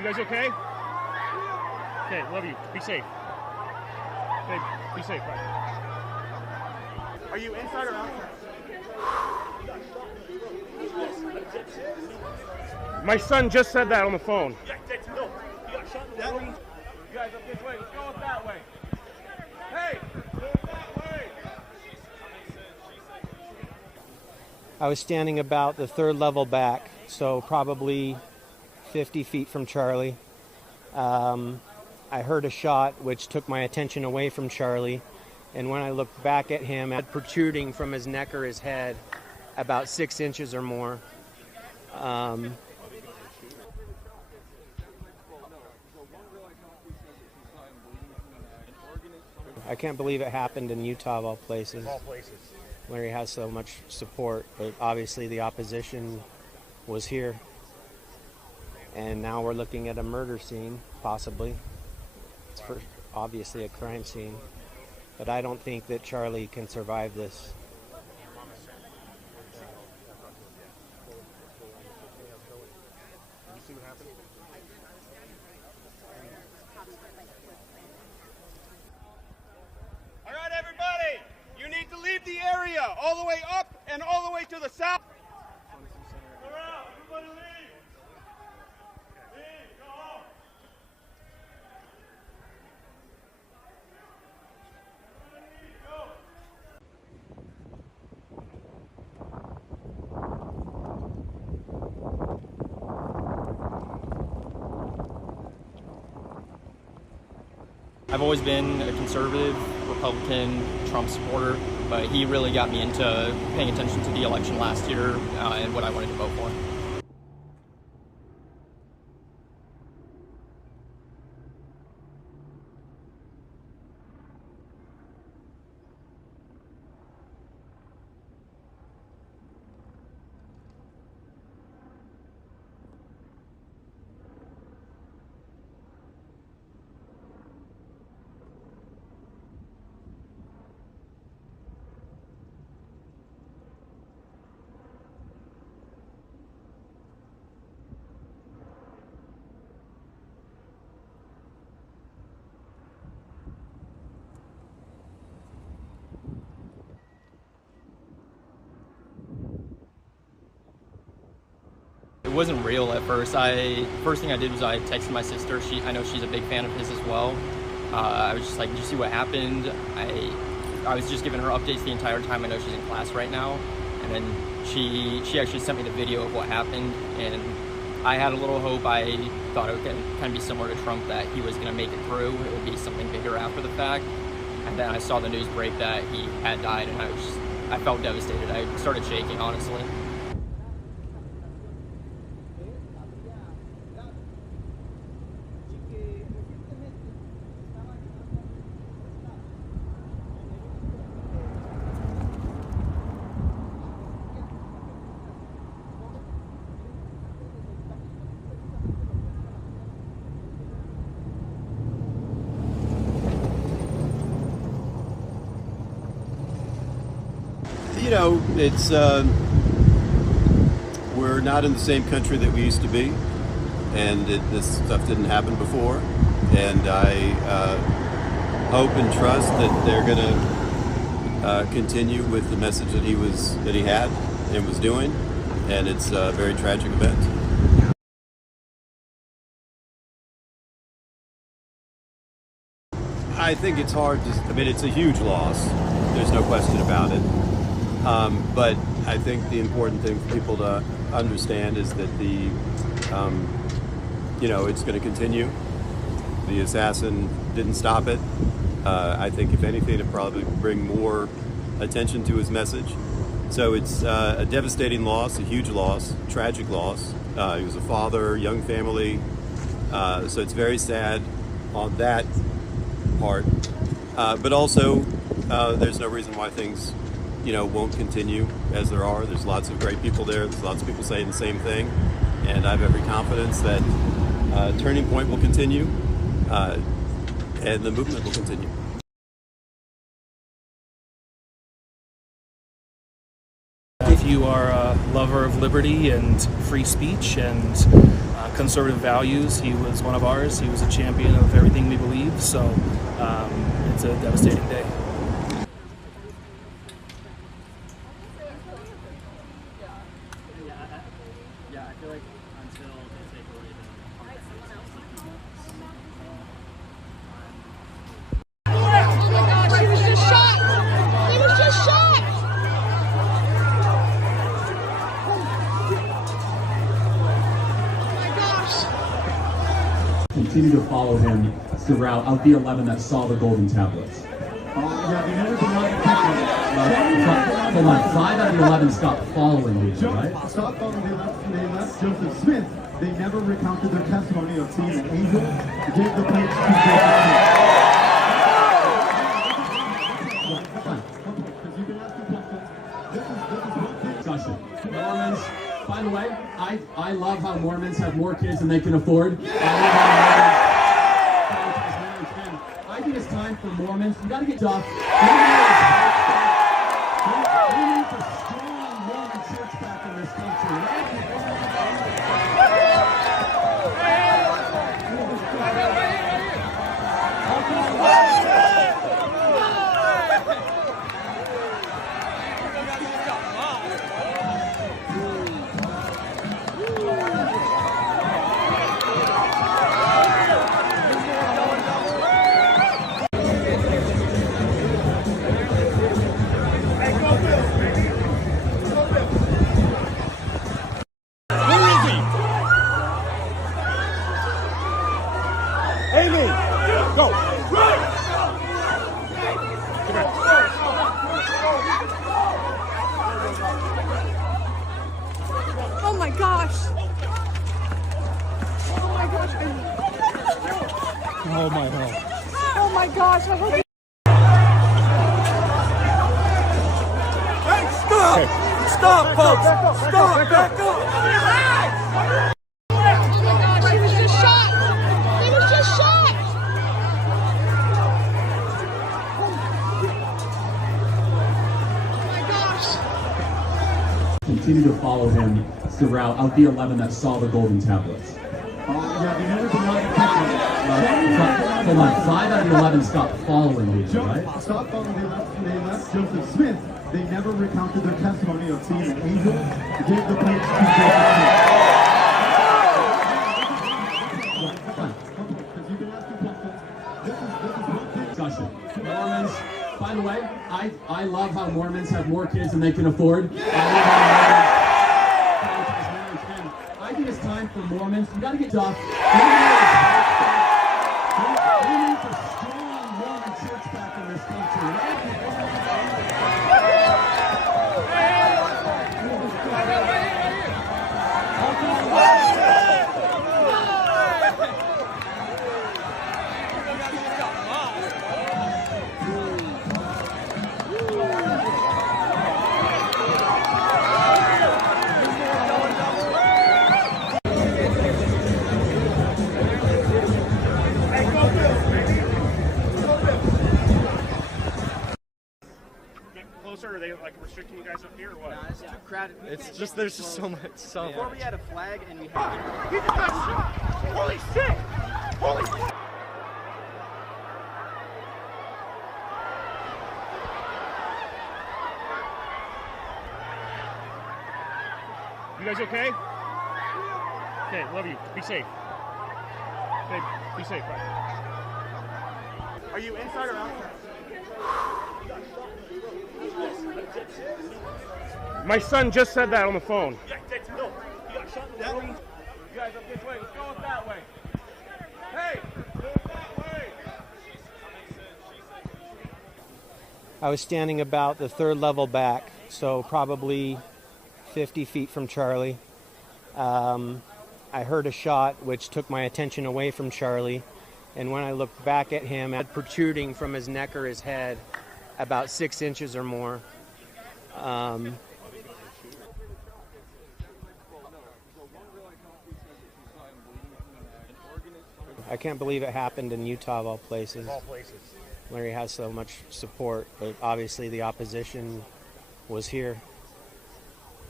You guys okay? Okay, love you. Be safe. Okay, be safe. Bye. Are you inside or outside? My son just said that on the phone. You guys up this way. Let's go up that way. Hey, go up that way. I was standing about the third level back, so probably 50 feet from Charlie. I heard a shot which took my attention away from Charlie, and when I looked back at him, had protruding from his neck or his head about 6 inches or more. I can't believe it happened in Utah of all places, where he has so much support, but obviously the opposition was here. And now we're looking at a murder scene, possibly. It's obviously a crime scene. But I don't think that Charlie can survive this. All right, everybody. You need to leave the area all the way up and all the way to the south. Clear out. Everybody leave. Leave. Go home. I've always been a conservative, Republican, Trump supporter, but he really got me into paying attention to the election last year and what I wanted to vote for. It wasn't real at first. First thing I did was I texted my sister. I know she's a big fan of his as well. I was just like, did you see what happened? I was just giving her updates the entire time. I know she's in class right now. And then she actually sent me the video of what happened. And I had a little hope. I thought it would kind of be similar to Trump, that he was going to make it through. It would be something bigger after the fact. And then I saw the news break that he had died, and I felt devastated. I started shaking, honestly. You know, it's we're not in the same country that we used to be, and this stuff didn't happen before. And I hope and trust that they're going to continue with the message that he had and was doing. And it's a very tragic event. I think it's hard to. I mean, it's a huge loss. There's no question about it. But I think the important thing for people to understand is that it's going to continue. The assassin didn't stop it. I think if anything, it'd probably bring more attention to his message. So it's a devastating loss, a huge loss, tragic loss. He was a father, young family. So it's very sad on that part. But also, there's no reason why things won't continue as there are. There's lots of great people there. There's lots of people saying the same thing. And I have every confidence that Turning Point will continue and the movement will continue. If you are a lover of liberty and free speech and conservative values, he was one of ours. He was a champion of everything we believe, so it's a devastating day. Yeah, I feel like until they take away the Oh my gosh, he was just shot! He was just shot! Oh my gosh! Continue to follow him throughout of the 11 that saw the golden tablets. Yeah, they never denied the Hold on, 5 out of the 11 stopped following these, right? Stop following. They left Joseph Smith. They never recounted their testimony of seeing an angel. They gave the plates to Discussion. Mormons, by the way, I love how Mormons have more kids than they can afford. I think it's time for Mormons. You gotta get tough. We need a strong Mormon church back in this country. Oh my gosh! Oh my gosh! Oh my God. Oh my gosh! I hope. Hey, stop! Stop, folks! Stop! Back up! Oh my gosh! He was just shot! He was just shot! Oh my gosh! Continue to follow him throughout of the 11 that saw the golden tablets. Yeah, they never denied the Hold on, 5 out of the 11 stopped following these, right? Stop following. They left Joseph Smith. They never recounted their testimony of seeing an angel. They gave the plates to Discussion. Mormons, by the way, I love how Mormons have more kids than they can afford. I think it's time for Mormons. You gotta get tough. We need a strong Mormon church back in this country. Closer? Are they like restricting you guys up here or what? Nah, it's too crowded. It's just there's just so much. Before we had a flag and we had. He just got shot! Holy shit! Holy shit! You guys okay? Okay, love you. Be safe. Okay, be safe. Bye. Are you inside or outside? My son just said that on the phone. No, he got shot in the room. You guys up this way. Let's go up that way. Hey, move that way. I was standing about the 3rd level back, so probably 50 feet from Charlie. I heard a shot which took my attention away from Charlie, and when I looked back at him, had protruding from his neck or his head about 6 inches or more. I can't believe it happened in Utah of all places. Where he has so much support, but obviously the opposition was here.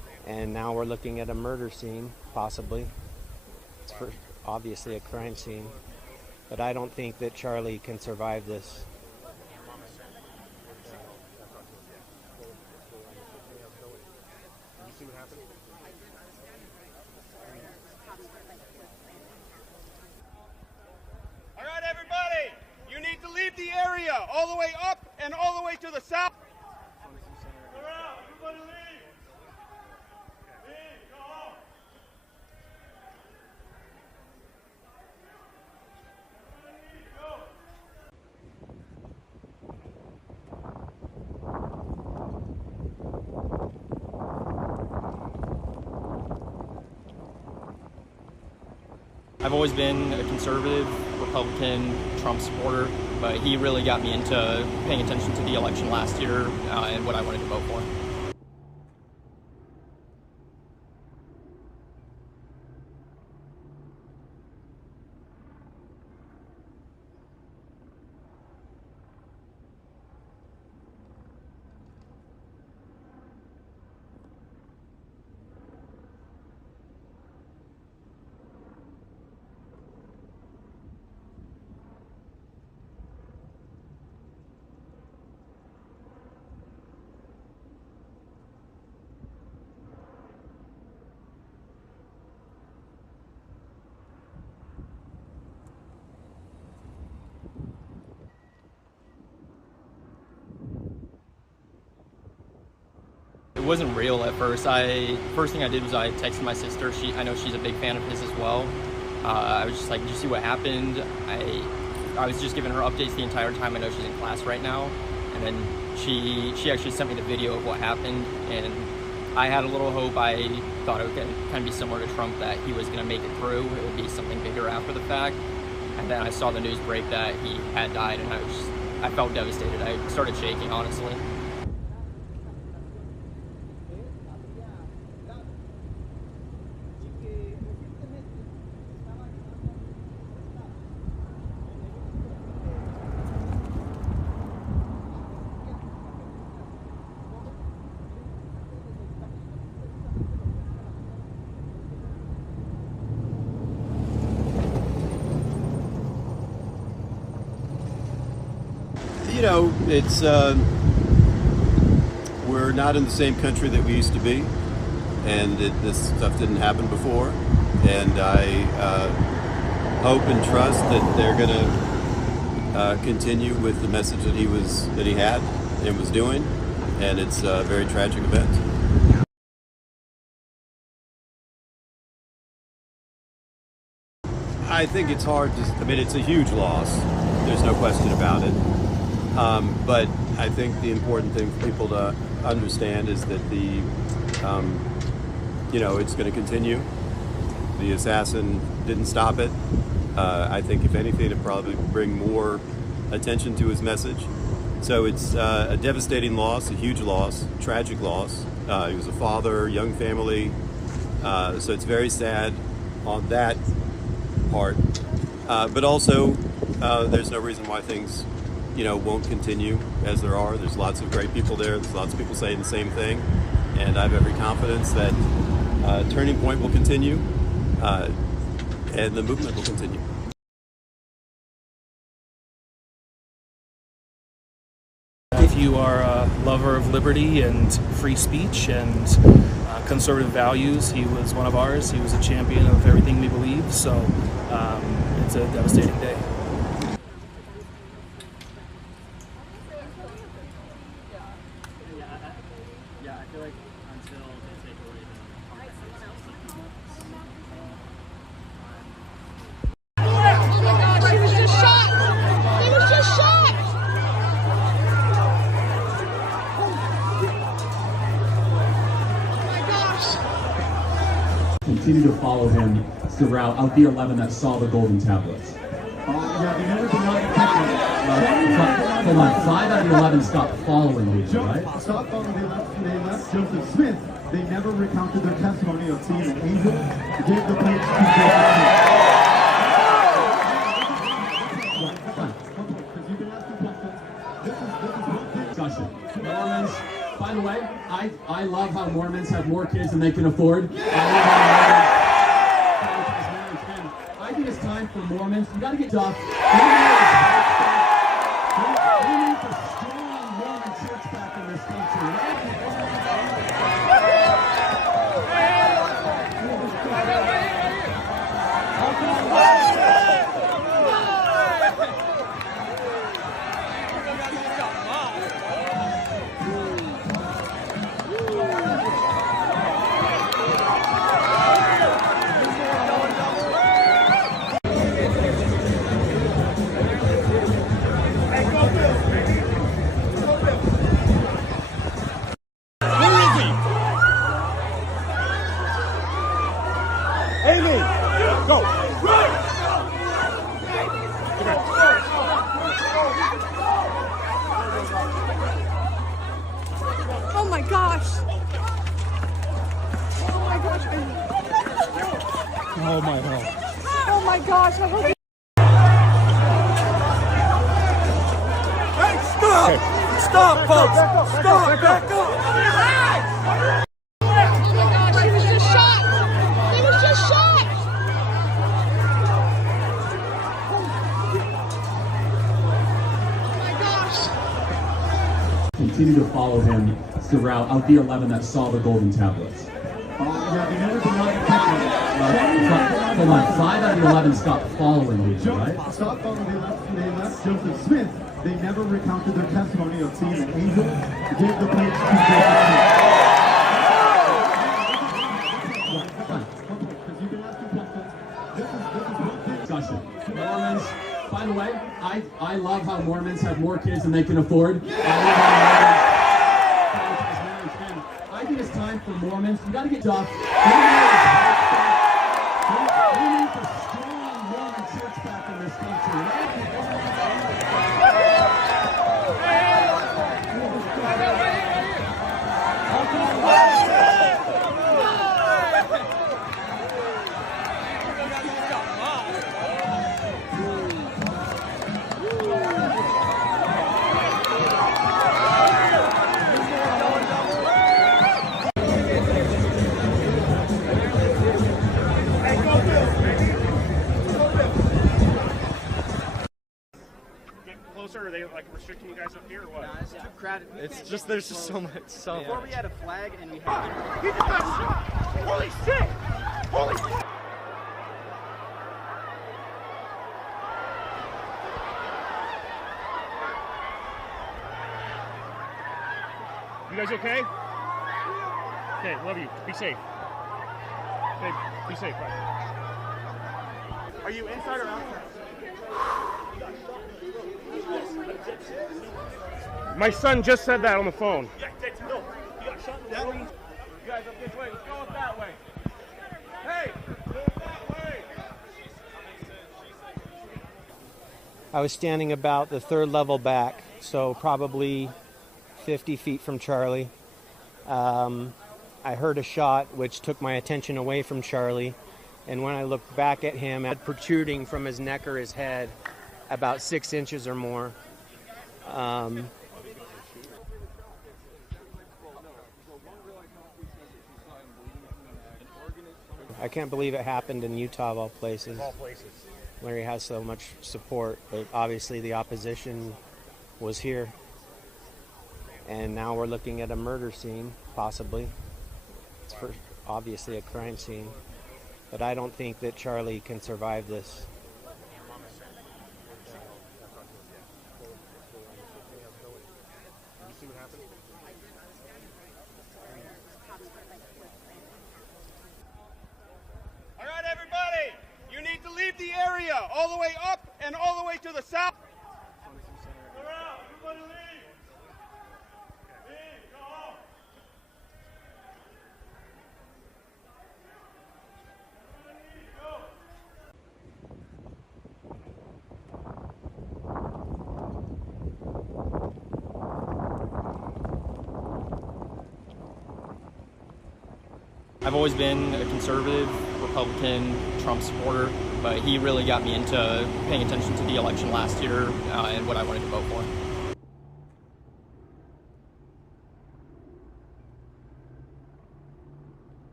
And now we're looking at a murder scene, possibly. It's obviously a crime scene. But I don't think that Charlie can survive this. All right, everybody, you need to leave the area all the way up and all the way to the south. Everybody leave. Leave, go home. I've always been a conservative, Republican, Trump supporter, but he really got me into paying attention to the election last year and what I wanted to vote for. It wasn't real at first. First thing I did was I texted my sister. I know she's a big fan of his as well. I was just like, did you see what happened? I was just giving her updates the entire time. I know she's in class right now. And then she actually sent me the video of what happened. And I had a little hope. I thought it would kind of be similar to Trump, that he was going to make it through. It would be something bigger after the fact. And then I saw the news break that he had died, and I felt devastated. I started shaking, honestly. You know, it's we're not in the same country that we used to be, and this stuff didn't happen before. And I hope and trust that they're going to continue with the message that he had and was doing. And it's a very tragic event. I think it's hard to. I mean, it's a huge loss. There's no question about it. But I think the important thing for people to understand is that it's going to continue. The assassin didn't stop it. I think if anything, it'd probably bring more attention to his message. So it's a devastating loss, a huge loss, tragic loss. He was a father, young family. So it's very sad on that part. But also, there's no reason why things won't continue as there are. There's lots of great people there. There's lots of people saying the same thing. And I have every confidence that Turning Point will continue and the movement will continue. If you are a lover of liberty and free speech and conservative values, he was one of ours. He was a champion of everything we believe. So it's a devastating day. Yeah, I feel like until they take away Oh my gosh, he was just shot! He was just shot! Oh my gosh! Continue to follow him throughout of the 11 that saw the golden tablets. Yeah, they never denied the Hold on, 5 out of the 11 stopped following me, right? Stop following. They left Joseph Smith. They never recounted their testimony of seeing an angel. They gave the plates to Discussion. Mormons, by the way, I love how Mormons have more kids than they can afford. I think it's time for Mormons. You got to get off. We need a strong Mormon church back in this country. Oh my gosh! Oh my gosh! Oh my God. Oh my gosh! I hope Hey, stop! Stop, folks! Stop! Back up! Oh my gosh! He was just shot! He was just shot! Oh my gosh! Continue to follow him throughout the 11 that saw the golden tablets. Hold on, 5 out of the 11 stopped following me, right? Stopped following the 11. They left Joseph Smith. They never recounted their testimony of seeing an angel gave the plates to Discussion. Mormons, by the way, I love how Mormons have more kids than they can afford. I think it's time for Mormons. You got to get off. We need a strong Mormon church back in this country. Closer? Are they like restricting you guys up here or what? No, it's too crowded. It's just there's just so much. Before we had a flag and we had. He just got shot! Holy shit! Holy shit! You guys okay? Okay, love you. Be safe. Okay, be safe. Bye. Are you inside or outside? My son just said that on the phone. Yeah, no, he got shot in the road. You guys up this way. Let's go up that way. Hey, go that way. I was standing about the 3rd level back, so probably 50 feet from Charlie. I heard a shot which took my attention away from Charlie, and when I looked back at him, protruding from his neck or his head about 6 inches or more. I can't believe it happened in Utah of all places. Where he has so much support, but obviously the opposition was here. And now we're looking at a murder scene, possibly. It's obviously a crime scene. But I don't think that Charlie can survive this. All right, everybody, you need to leave the area all the way up and all the way to the south. Everybody leave. Leave, go home. I've always been a conservative, Republican, Trump supporter, but he really got me into paying attention to the election last year and what I wanted to vote for.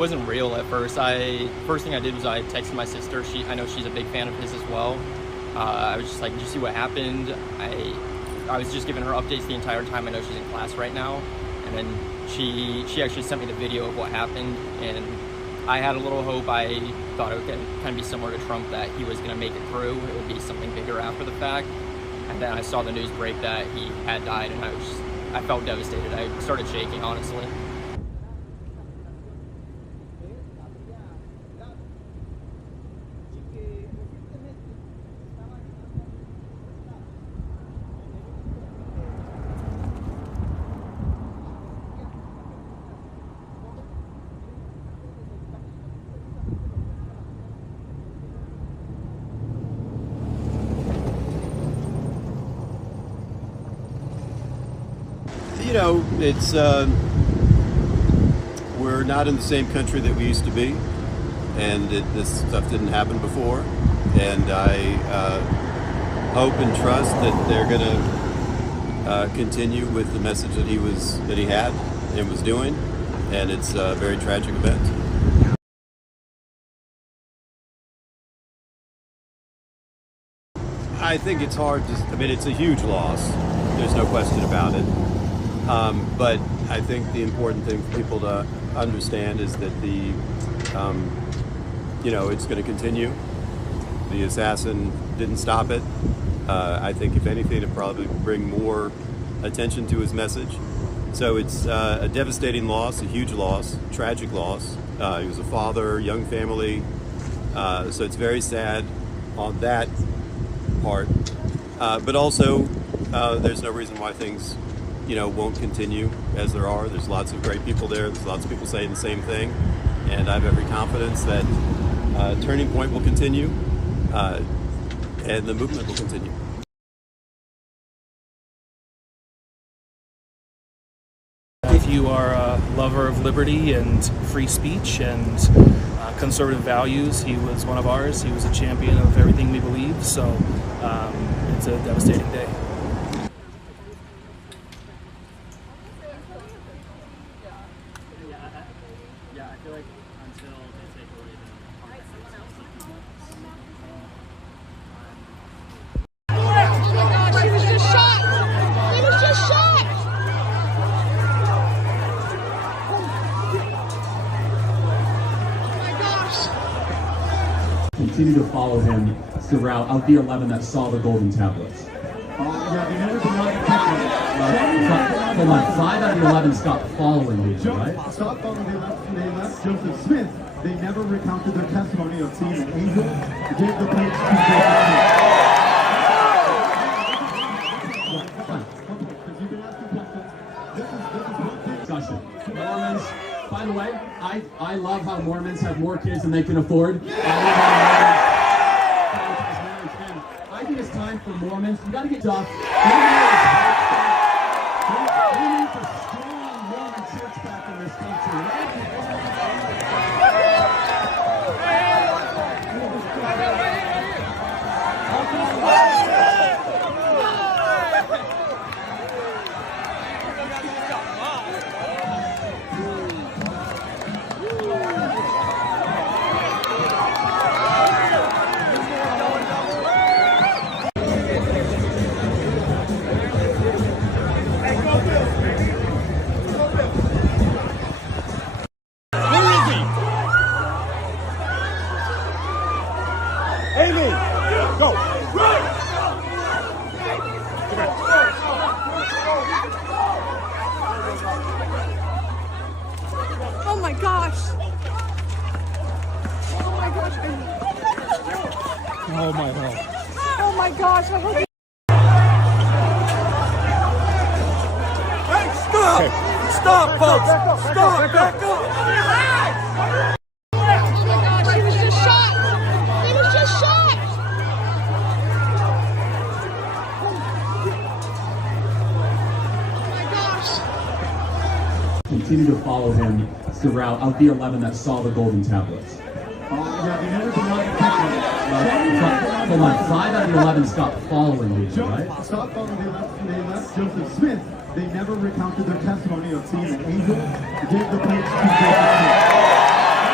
wasn't real at first. First thing I did was I texted my sister. I know she's a big fan of his as well. I was just like, did you see what happened? I was just giving her updates the entire time. I know she's in class right now. And then she actually sent me the video of what happened, and I had a little hope. I thought it would kind of be similar to Trump, that he was going to make it through. It would be something bigger after the fact. And then I saw the news break that he had died, and I felt devastated. I started shaking, honestly. You know, it's we're not in the same country that we used to be, and this stuff didn't happen before. And I hope and trust that they're going to continue with the message that he had and was doing. And it's a very tragic event. I think it's hard to. I mean, it's a huge loss. There's no question about it. But I think the important thing for people to understand is that it's going to continue. The assassin didn't stop it. I think if anything, it probably bring more attention to his message. So it's a devastating loss, a huge loss, tragic loss. He was a father, young family. So it's very sad on that part. But also, there's no reason why things won't continue as there are. There's lots of great people there. There's lots of people saying the same thing. And I have every confidence that Turning Point will continue and the movement will continue. If you are a lover of liberty and free speech and conservative values, he was one of ours. He was a champion of everything we believe. So it's a devastating day. Yeah, I feel like until they take away He was just shot! He was just shot! Oh my gosh! Continue to follow him throughout of the 11 that saw the golden tablets. Hold on, 5 out of the 11 stopped following these, right? Stopped following the 11. They left Joseph Smith. They never recounted their testimony of seeing an angel. They gave the plates to discussion. Mormons, by the way, I love how Mormons have more kids than they can afford. I think it's time for Mormons. You got to get off. We need a strong Mormon church back in this country. Oh my gosh! Oh my gosh! Oh my God. Oh my gosh! I hope. Hey, stop! Okay. Stop, folks! Stop! Back up! Oh my gosh! He was just shot! He was just shot! Oh my gosh! Continue to follow him throughout of the 11 that saw the golden tablets. Hold on, 5 out of the 11 stopped following these, right? Stopped following the 11. They left Joseph Smith. They never recounted their testimony of seeing an angel. They gave the plates to Joseph Smith.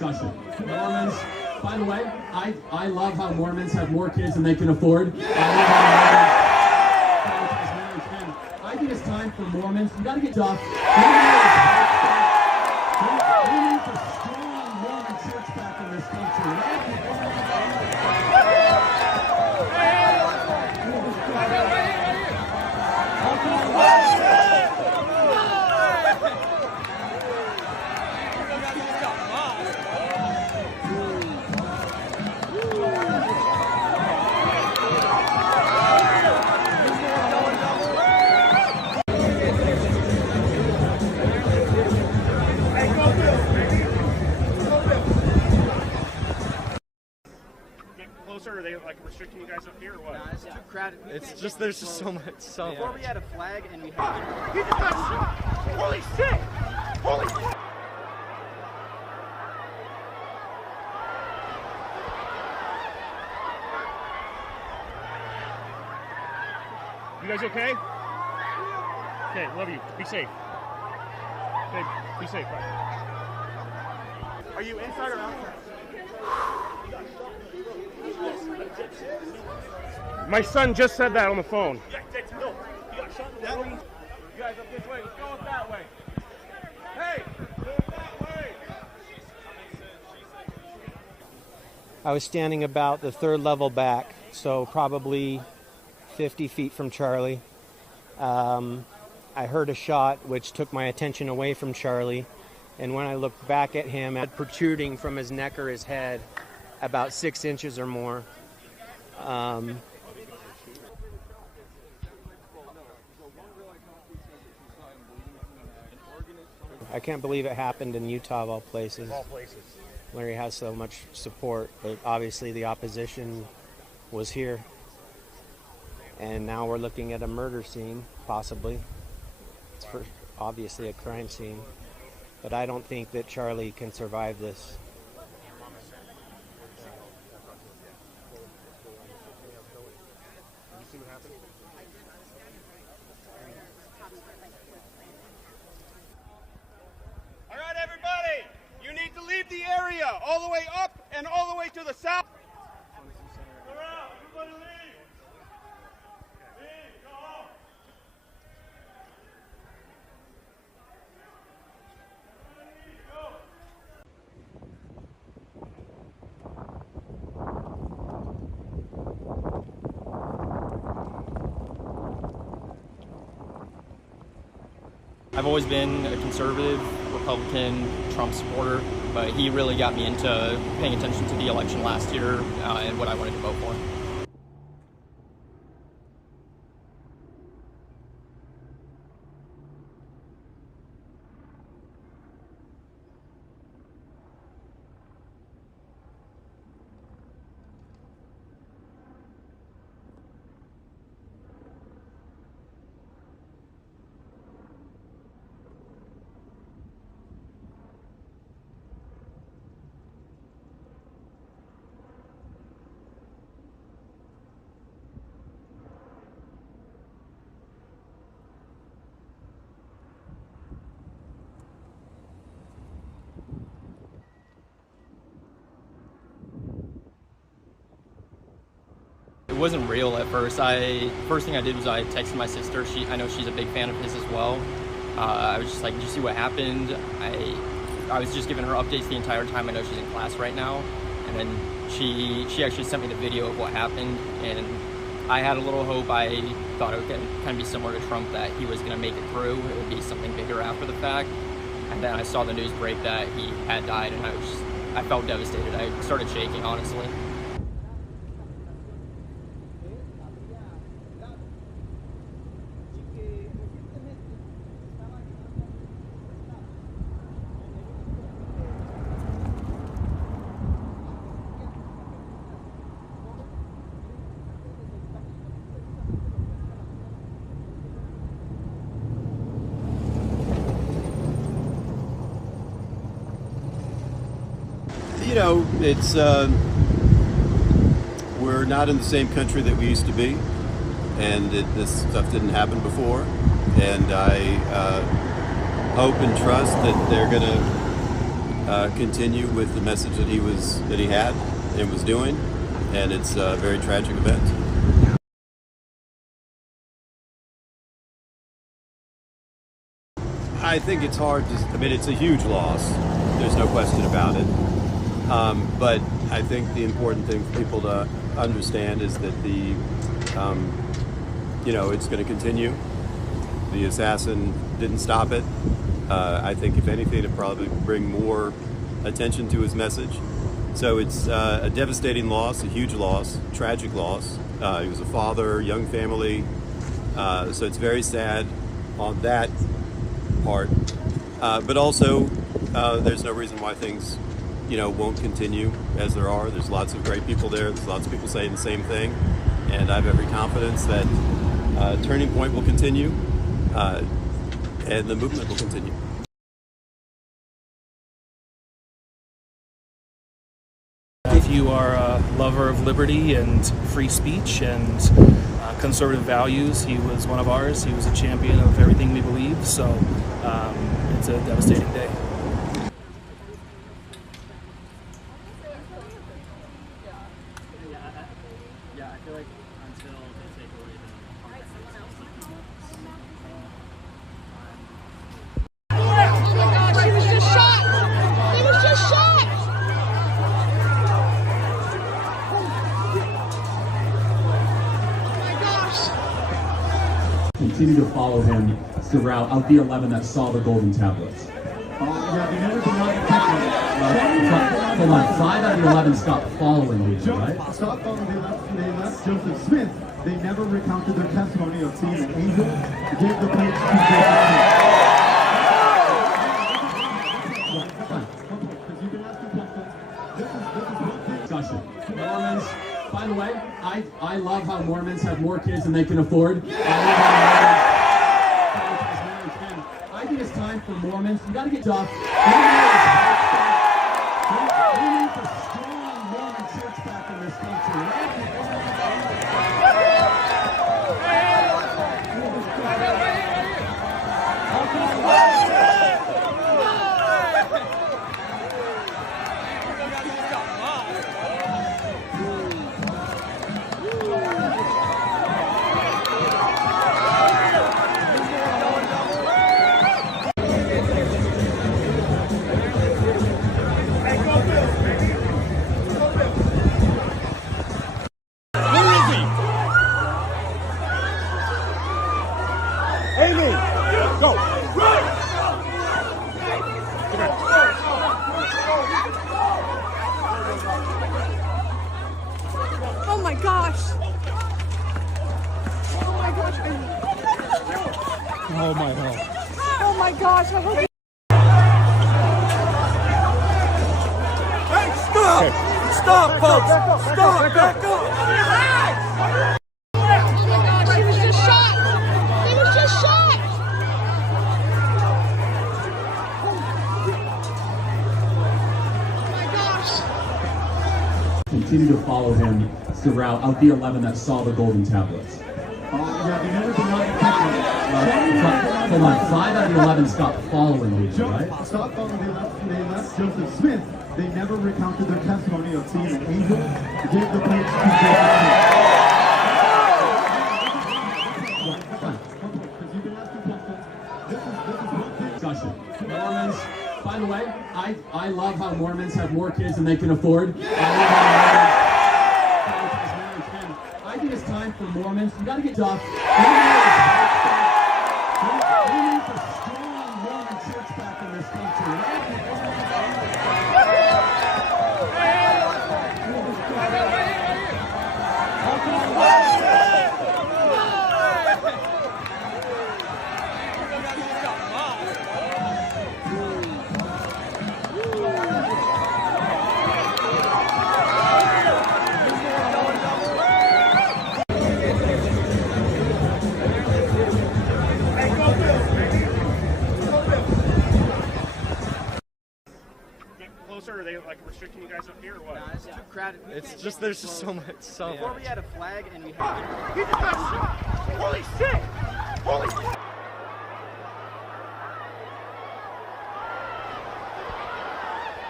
discussion. Mormons, by the way, I love how Mormons have more kids than they can afford. I think it's time for Mormons. You got to get off. We need a strong Mormon church back in this country. Closer? Are they like restricting you guys up here or what? Nah, it's too crowded. It's just there's just so much. Before we had a flag and we had. He just got shot! Holy shit! Holy shit! You guys okay? Okay, love you. Be safe. Okay, be safe. Bye. Are you inside or outside? My son just said that on the phone. Yeah, no, he got shot in the room. You guys up this way. Let's go up that way. Hey, move that way. I was standing about the third level back, so probably 50 feet from Charlie. I heard a shot which took my attention away from Charlie, and when I looked back at him, had protruding from his neck or his head about 6 inches or more. I can't believe it happened in Utah of all places. Where he has so much support, but obviously the opposition was here. And now we're looking at a murder scene, possibly. It's obviously a crime scene. But I don't think that Charlie can survive this. All right, everybody, you need to leave the area all the way up and all the way to the south. Everybody leave. Leave, go home. I've always been a conservative, Republican, Trump supporter, but he really got me into paying attention to the election last year and what I wanted to vote for. It wasn't real at first. First thing I did was I texted my sister. I know she's a big fan of his as well. I was just like, did you see what happened? I was just giving her updates the entire time. I know she's in class right now. And then she actually sent me the video of what happened. And I had a little hope. I thought it would kind of be similar to Trump, that he was going to make it through. It would be something bigger after the fact. And then I saw the news break that he had died, and I felt devastated. I started shaking, honestly. You know, it's we're not in the same country that we used to be, and this stuff didn't happen before. And I hope and trust that they're going to continue with the message that he had and was doing, and it's a very tragic event. I think it's hard to, I mean, it's a huge loss. There's no question about it. But I think the important thing for people to understand is that it's going to continue. The assassin didn't stop it. I think if anything, it'd probably bring more attention to his message. So it's a devastating loss, a huge loss, tragic loss. He was a father, young family. So it's very sad on that part. But also, there's no reason why things, won't continue as there are. There's lots of great people there. There's lots of people saying the same thing. And I have every confidence that Turning Point will continue and the movement will continue. If you are a lover of liberty and free speech and conservative values, he was one of ours. He was a champion of everything we believe, so it's a devastating day. Yeah, I feel like until they take away the Oh my gosh, he was just shot! He was just shot! Continue to follow him throughout of the 11 that saw the golden tablets. Hold on, 5 out of the 11 stopped following me, right? Stopped following the 11. They left Joseph Smith. They never recounted their testimony of seeing an angel. Gave the plates to discussion. Mormons, by the way, I love how Mormons have more kids than they can afford. I think it's time for Mormons. You got to get off. We need the strong Mormon church back in this country. Oh my gosh! Oh my gosh! Oh my God. Oh my gosh! I hope Hey, stop! Stop, folks! Stop! Back up! Oh my gosh, he was just shot! He was just shot! Oh my gosh! Continue to follow him throughout of the 11 that saw the golden tablets. They never Hold on, 5 out of the 11 stopped following me, right? Stopped following the 11. They left Joseph Smith. They never recounted their testimony of seeing an angel. Gave the plates to discussion. Mormons, by the way, I love how Mormons have more kids than they can afford. I think it's time for Mormons. You got to get off. We need the strong Mormon church back in this country. Are they like restricting you guys up here or what? Nah, it's too crowded. It's just there's just so much. Before we had a flag and we had. He just got shot! Holy shit! Holy shit!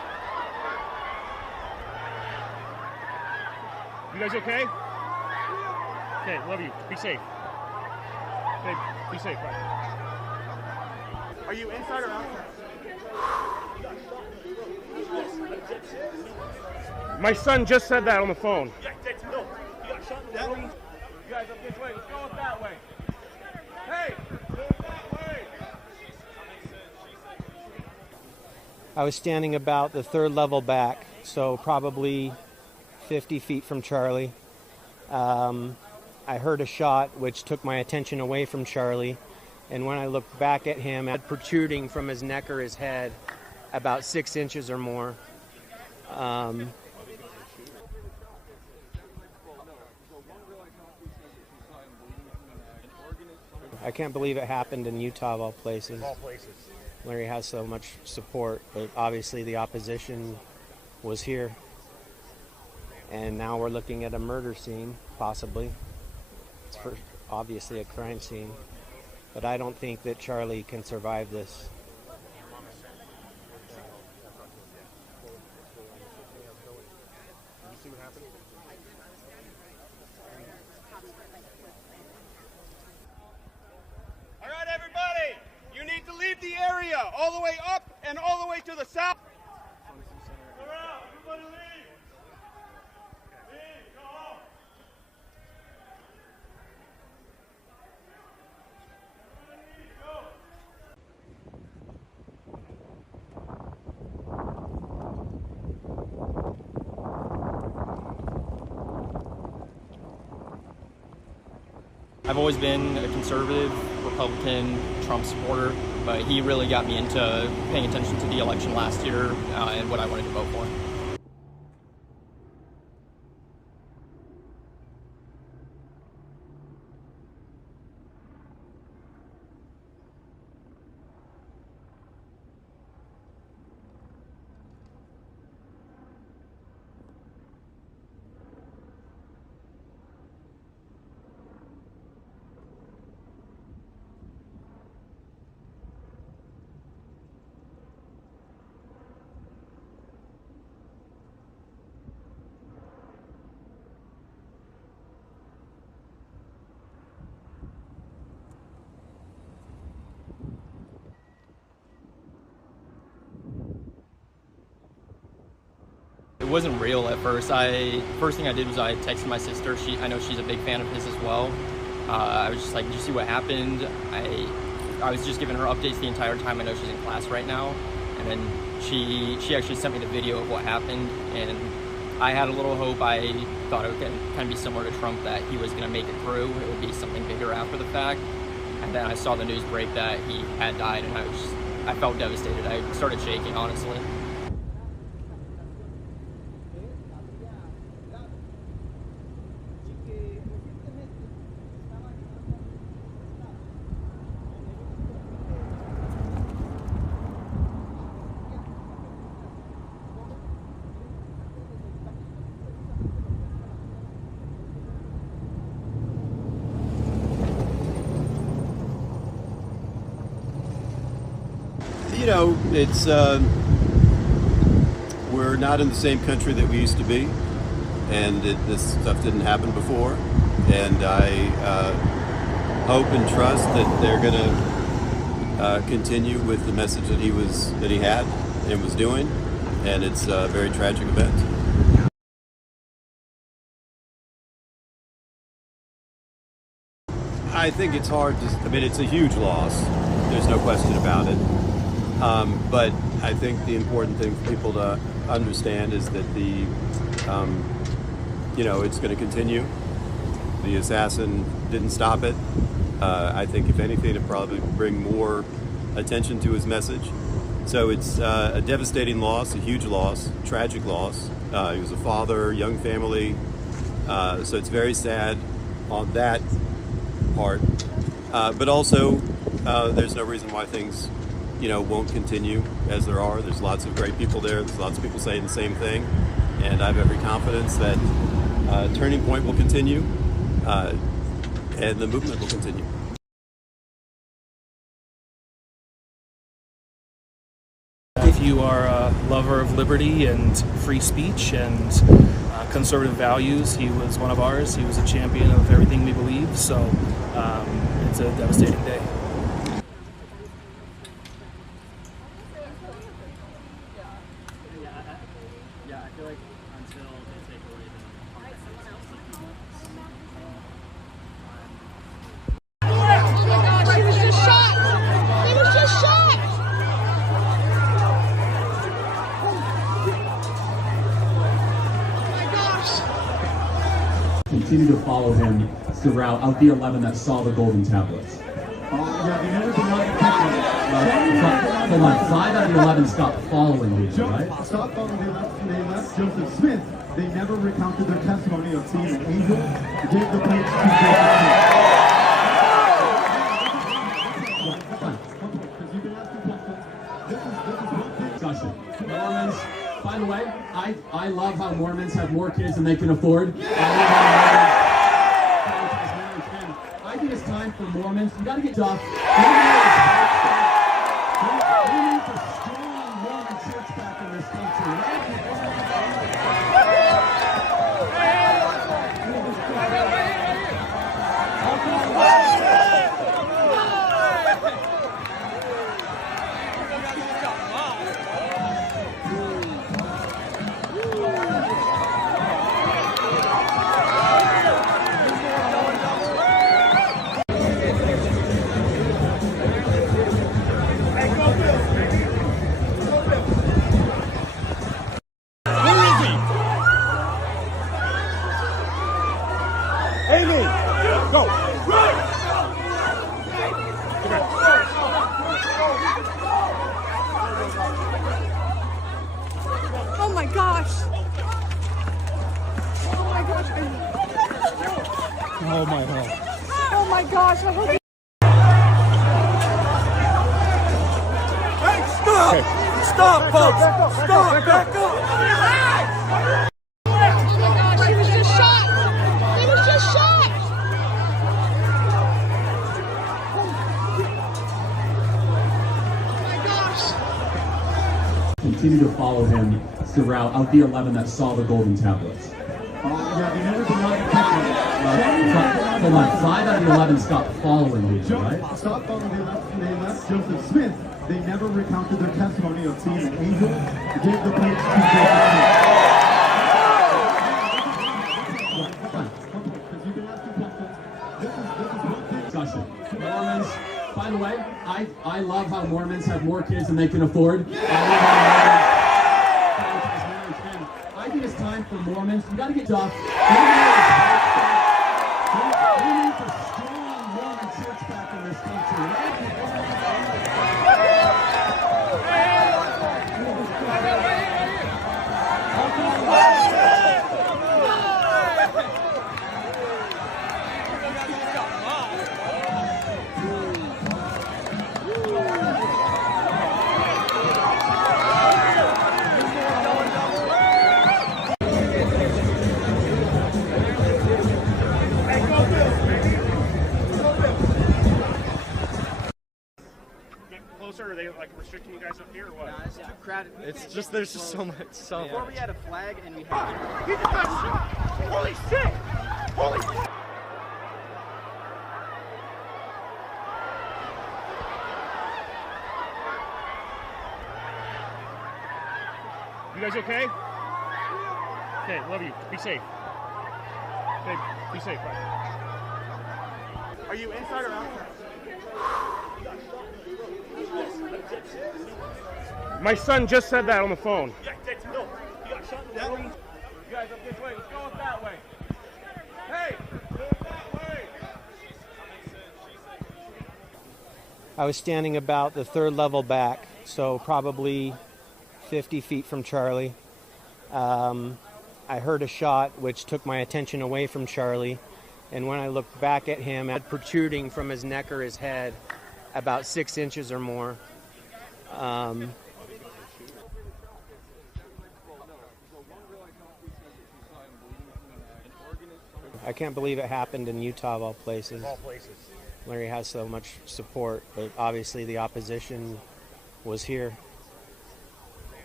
You guys okay? Okay, love you. Be safe. Okay, be safe. Bye. Are you inside or outside? My son just said that on the phone. No, you got shot in the belly. You guys up this way. Let's go up that way. Hey, go that way. I was standing about the third level back, so probably 50 feet from Charlie. I heard a shot which took my attention away from Charlie, and when I looked back at him, it had protruding from his neck or his head about 6 inches or more. I can't believe it happened in Utah of all places. Where he has so much support, but obviously the opposition was here. And now we're looking at a murder scene, possibly. It's obviously a crime scene. But I don't think that Charlie can survive this. All right, everybody. You need to leave the area all the way up and all the way to the south. Everybody leave. Leave, go home. I've always been a conservative, Republican, Trump supporter, but he really got me into paying attention to the election last year and what I wanted to vote for. It wasn't real at first. First thing I did was I texted my sister. I know she's a big fan of his as well. I was just like, did you see what happened? I was just giving her updates the entire time. I know she's in class right now. And then she actually sent me the video of what happened. And I had a little hope. I thought it would kind of be similar to Trump, that he was going to make it through. It would be something bigger after the fact. And then I saw the news break that he had died, and I felt devastated. I started shaking, honestly. You know, it's we're not in the same country that we used to be, and this stuff didn't happen before. And I hope and trust that they're going to continue with the message that he had and was doing. And it's a very tragic event. I think it's hard to. I mean, it's a huge loss. There's no question about it. But I think the important thing for people to understand is that it's going to continue. The assassin didn't stop it. I think if anything, it'd probably bring more attention to his message. So it's a devastating loss, a huge loss, tragic loss. He was a father, young family. So it's very sad on that part. But also, there's no reason why things won't continue as there are. There's lots of great people there. There's lots of people saying the same thing. And I have every confidence that Turning Point will continue and the movement will continue. If you are a lover of liberty and free speech and conservative values. He was one of ours. He was a champion of everything we believe. So it's a devastating day. Yeah, I feel like until they take away the He was just shot! He was just shot! Oh my gosh! Continue to follow him throughout of the 11 that saw the golden tablets. Hold on, 5 out of the 11 stopped following these, right? Stopped following the 11. They left Joseph Smith. They never recounted their testimony of seeing an angel. Gave the plates to discussion. Mormons, by the way, I love how Mormons have more kids than they can afford. I think it's time for Mormons. You got to get off. We need a strong Mormon church back in this country. Oh my gosh! Oh my gosh! Oh my God. Oh my gosh! I hope Hey, stop! Stop, folks! Stop! Back up! Oh my gosh! He was just shot! He was just shot! Oh my gosh! Continue to follow him throughout of the 11 that saw the golden tablets. Hold on, 5 out of the 11 stopped following these, right? Stopped following the 11. They left Joseph Smith. They never recounted their testimony of seeing an angel. Gave the plates to discussion. Mormons, by the way, I love how Mormons have more kids than they can afford. I think it's time for Mormons. You got to get off. We need a strong Mormon church back in this country. Closer, or are they like restricting you guys up here or what? No, it's too crowded. It's just there's just so much. Before we had a flag and we had. He just got shot! Holy shit! Holy shit! You guys okay? Okay, love you. Be safe. Okay, be safe. Bye. Are you inside or outside? My son just said that on the phone. You guys up this way. Let's go up that way. Hey! Go that way! I was standing about the 3rd level back, so probably 50 feet from Charlie. I heard a shot which took my attention away from Charlie, and when I looked back at him, it had protruding from his neck or his head about 6 inches or more. I can't believe it happened in Utah of all places. Where he has so much support, but obviously the opposition was here.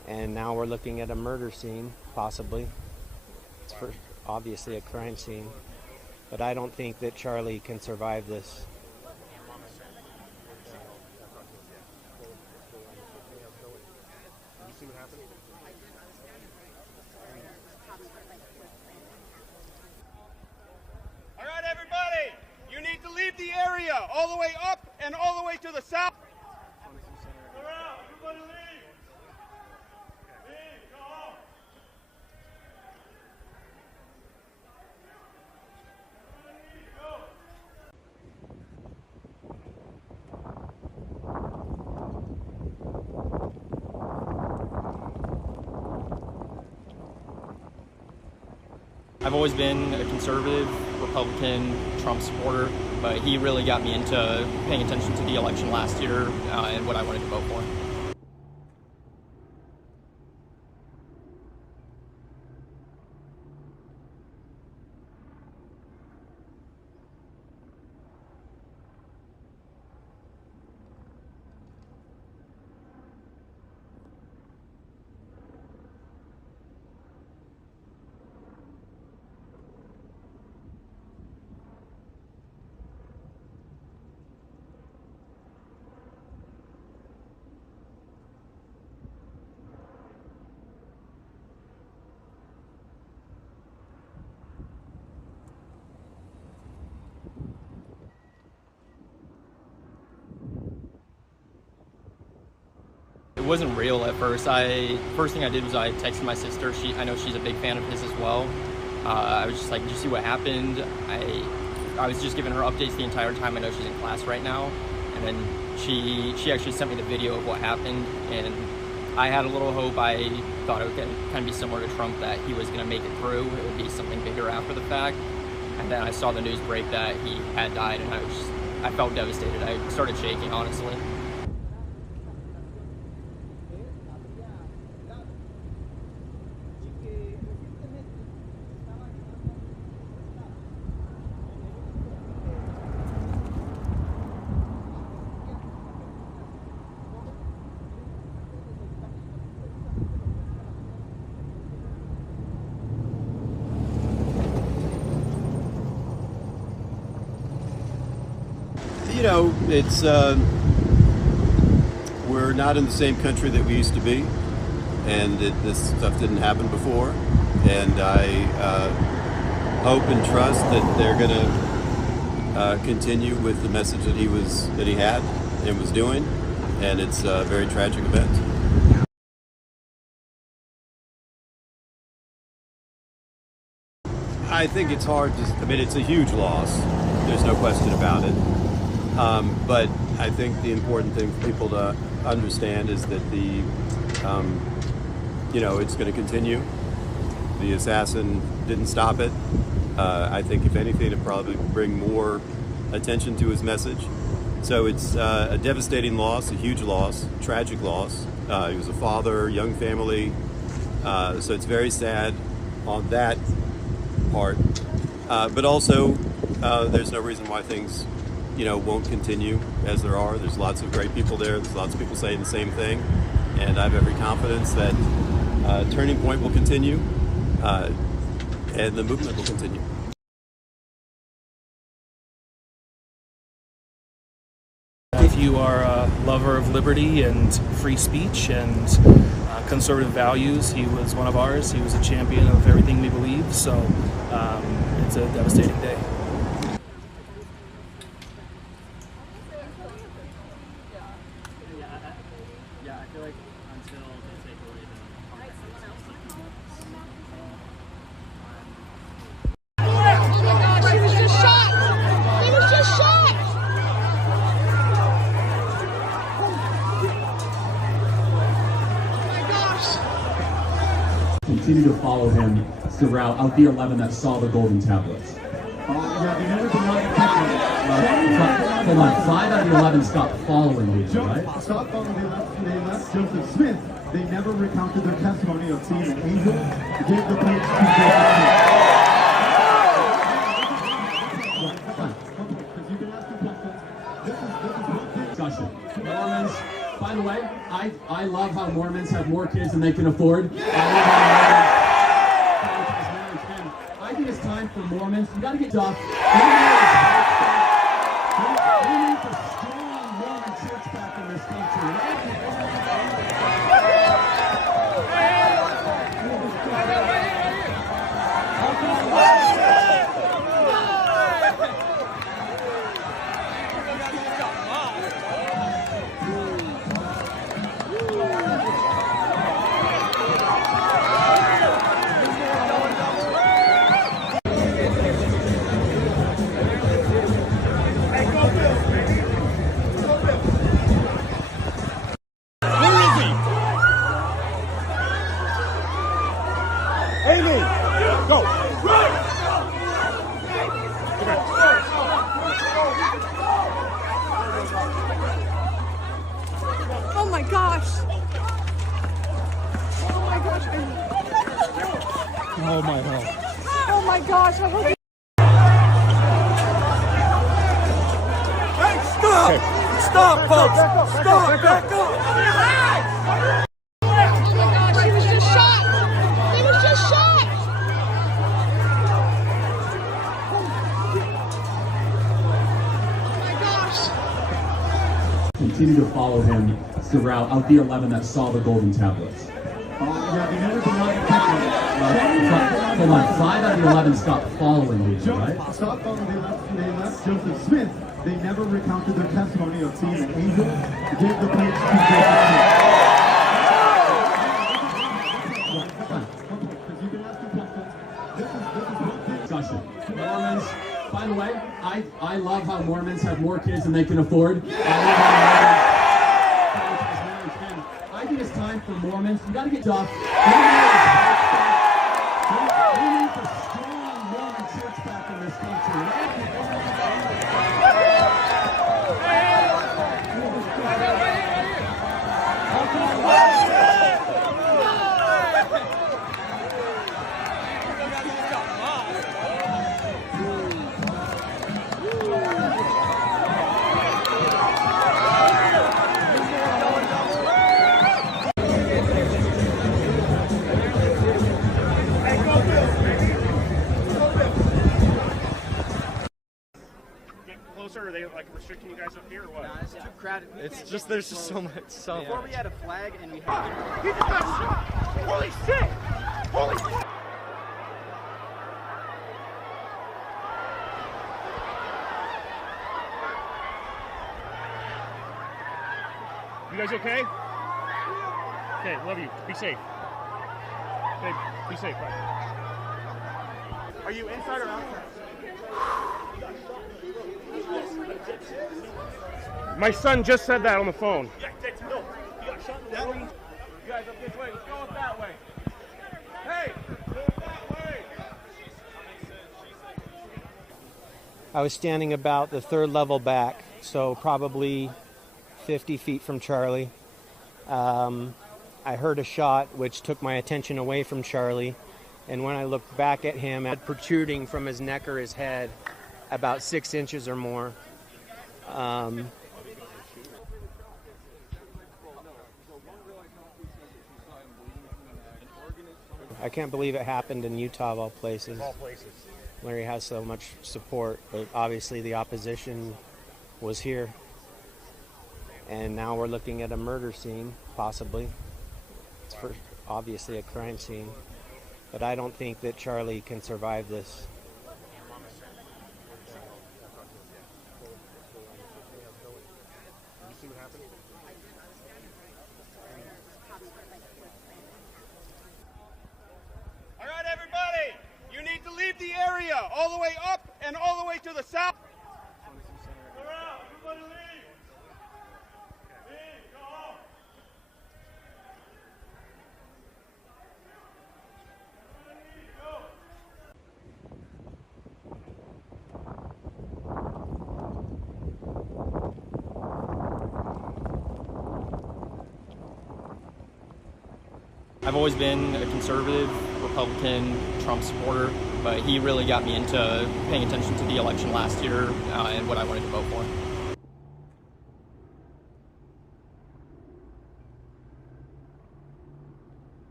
And now we're looking at a murder scene, possibly. It's obviously a crime scene. But I don't think that Charlie can survive this. All right, everybody, you need to leave the area all the way up and all the way to the south. Everybody leave. Leave, go home. I've always been a conservative, Republican, Trump supporter, but he really got me into paying attention to the election last year and what I wanted to vote for. It wasn't real at first. First thing I did was I texted my sister. I know she's a big fan of his as well. I was just like, did you see what happened? I was just giving her updates the entire time. I know she's in class right now. And then she actually sent me the video of what happened. And I had a little hope. I thought it would kind of be similar to Trump, that he was going to make it through. It would be something bigger after the fact. And then I saw the news break that he had died, and I felt devastated. I started shaking, honestly. You know, it's we're not in the same country that we used to be, and this stuff didn't happen before. And I hope and trust that they're going to continue with the message that he had and was doing. And it's a very tragic event. I think it's hard to. I mean, it's a huge loss. There's no question about it. But I think the important thing for people to understand is that it's going to continue. The assassin didn't stop it. I think if anything, it'd probably bring more attention to his message. So it's a devastating loss, a huge loss, tragic loss. He was a father, young family. So it's very sad on that part. But also, there's no reason why things won't continue as there are. There's lots of great people there. There's lots of people saying the same thing. And I have every confidence that Turning Point will continue and the movement will continue. If you are a lover of liberty and free speech and conservative values, he was one of ours. He was a champion of everything we believe. So it's a devastating day. Yeah, I feel like until they take away the Oh my gosh, he was just shot! He was just shot! Oh my gosh! Continue to follow him throughout of the 11 that saw the golden tablets. Hold on, 5 out of the 11 stopped following me, right? Stopped following the 11. They left Joseph Smith. They never recounted their testimony of seeing an angel. Gave the plates to Gunshot. Mormons, by the way, I love how Mormons have more kids than they can afford. I think it's time for Mormons. You got to get off. We need the strong Mormon church back in this country. Amy, go. Oh my gosh. Oh my gosh. Oh my God. Oh my gosh. I hope Hey, stop! Stop, folks! Stop! Back up! Oh my gosh, he was just shot! He was just shot! Oh my gosh! Continue to follow him throughout of the 11 that saw the golden tablets. Yeah, they never denied the Hold on, 5 out of the 11 stopped following these, right? Stop following. They left Joseph Smith. They never recounted their testimony of seeing an angel. They gave the plates to Discussion. Mormons, by the way, I love how Mormons have more kids than they can afford. I think it's time for Mormons. You got to get off. We need the strong Mormon church back in this country. Are they like restricting you guys up here or what? Nah, it's too crowded. It's just there's just so much. Before we had a flag and we had. He just got shot! Holy shit! Holy shit! You guys okay? Okay, love you. Be safe. Okay, be safe. Bye. Are you inside or outside? My son just said that on the phone. Yeah, no, he got shot in the room. You guys up this way. Let's go up that way. Hey, move that way. I was standing about the 3rd level back, so probably 50 feet from Charlie. I heard a shot which took my attention away from Charlie, and when I looked back at him, it had protruding from his neck or his head about 6 inches or more. I can't believe it happened in Utah of all places, where he has so much support, but obviously the opposition was here. And now we're looking at a murder scene, possibly. It's obviously a crime scene. But I don't think that Charlie can survive this. All right, everybody, you need to leave the area all the way up and all the way to the south. Everybody leave. Leave, go home. I've always been a conservative, Republican, Trump supporter, but he really got me into paying attention to the election last year and what I wanted to vote for.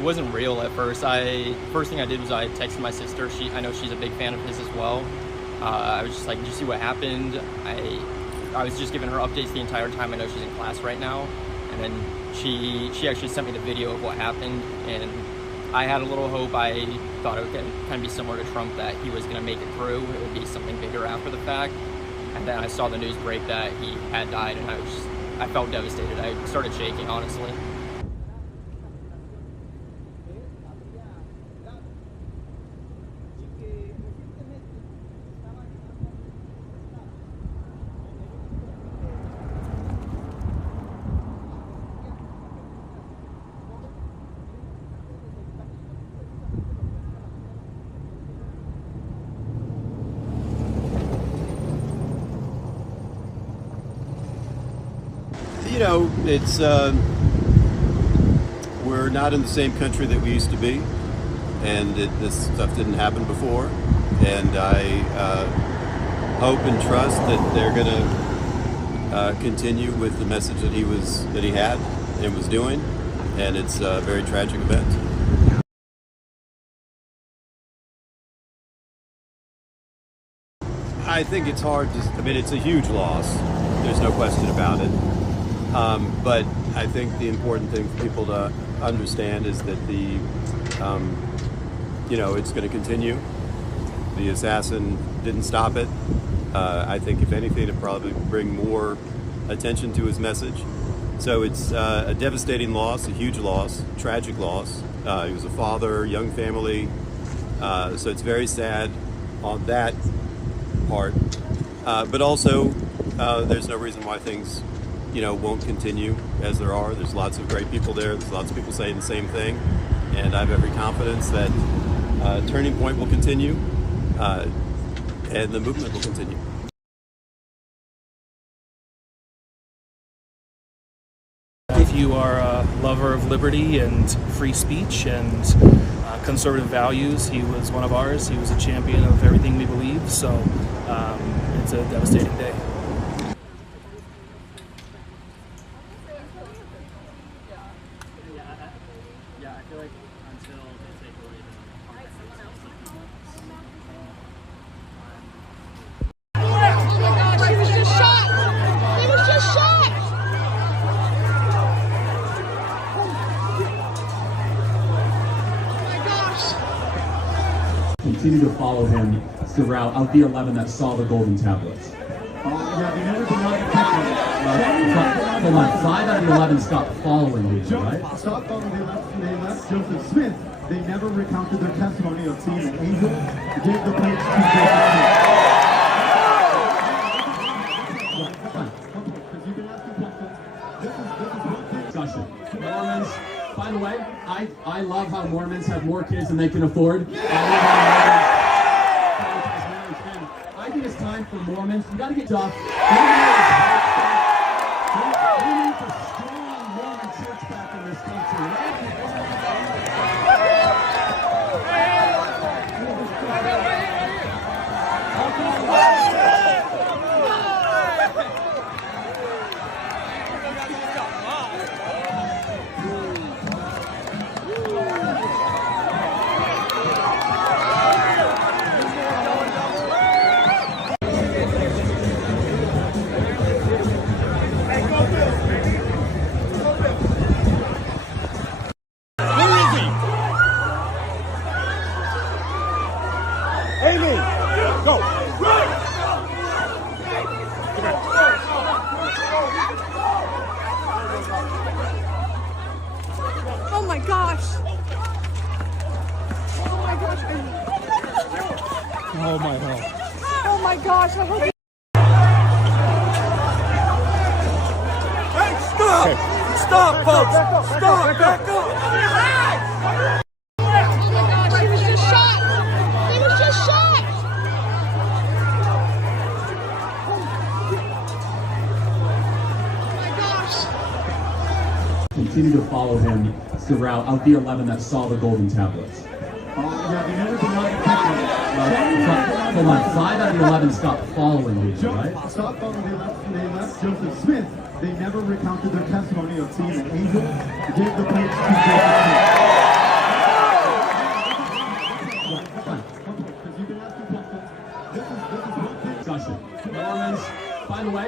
It wasn't real at first. First thing I did was I texted my sister. I know she's a big fan of his as well. I was just like, did you see what happened? I was just giving her updates the entire time. I know she's in class right now. And then she actually sent me the video of what happened, and I had a little hope. I thought it would kind of be similar to Trump, that he was going to make it through. It would be something bigger after the fact. And then I saw the news break that he had died, and I felt devastated. I started shaking, honestly. You know, it's we're not in the same country that we used to be, and this stuff didn't happen before. And I hope and trust that they're going to continue with the message that he had and was doing. And it's a very tragic event. I think it's hard to. I mean, it's a huge loss. There's no question about it. But I think the important thing for people to understand is that it's going to continue. The assassin didn't stop it. I think if anything, it'd probably bring more attention to his message. So it's a devastating loss, a huge loss, tragic loss. He was a father, young family. So it's very sad on that part. But also, there's no reason why things won't continue as there are. There's lots of great people there. There's lots of people saying the same thing. And I have every confidence that Turning Point will continue and the movement will continue. If you are a lover of liberty and free speech and conservative values, he was one of ours. He was a champion of everything we believe. So it's a devastating day. Yeah, I feel like until they take away He was just shot! He was just shot! Oh my gosh! Continue to follow him throughout of the 11 that saw the golden tablets. Yeah, they never denied the picture. Hold on, 5 out of the 11 stopped following these, right? Stopped following. They left Joseph Smith. They never recounted their testimony of seeing an angel. They gave the plates to discussion. Mormons, by the way, I love how Mormons have more kids than they can afford. I think it's time for Mormons. You gotta get tough. We need a strong Mormon church back in this country. Oh my gosh! Oh my gosh! Oh my God. Oh my gosh! I hope. Hey, stop! Stop, folks! Stop! Back up! Oh my gosh! He was just shot! He was just shot! Oh my gosh! Continue to follow him throughout of the 11 that saw the golden tablets. Yeah, they never denied the picture. Hold on, 5 out of the 11 stopped following these, right? Stopped following. They left Joseph Smith. They never recounted their testimony of seeing an angel. They gave the plates to Joseph Smith.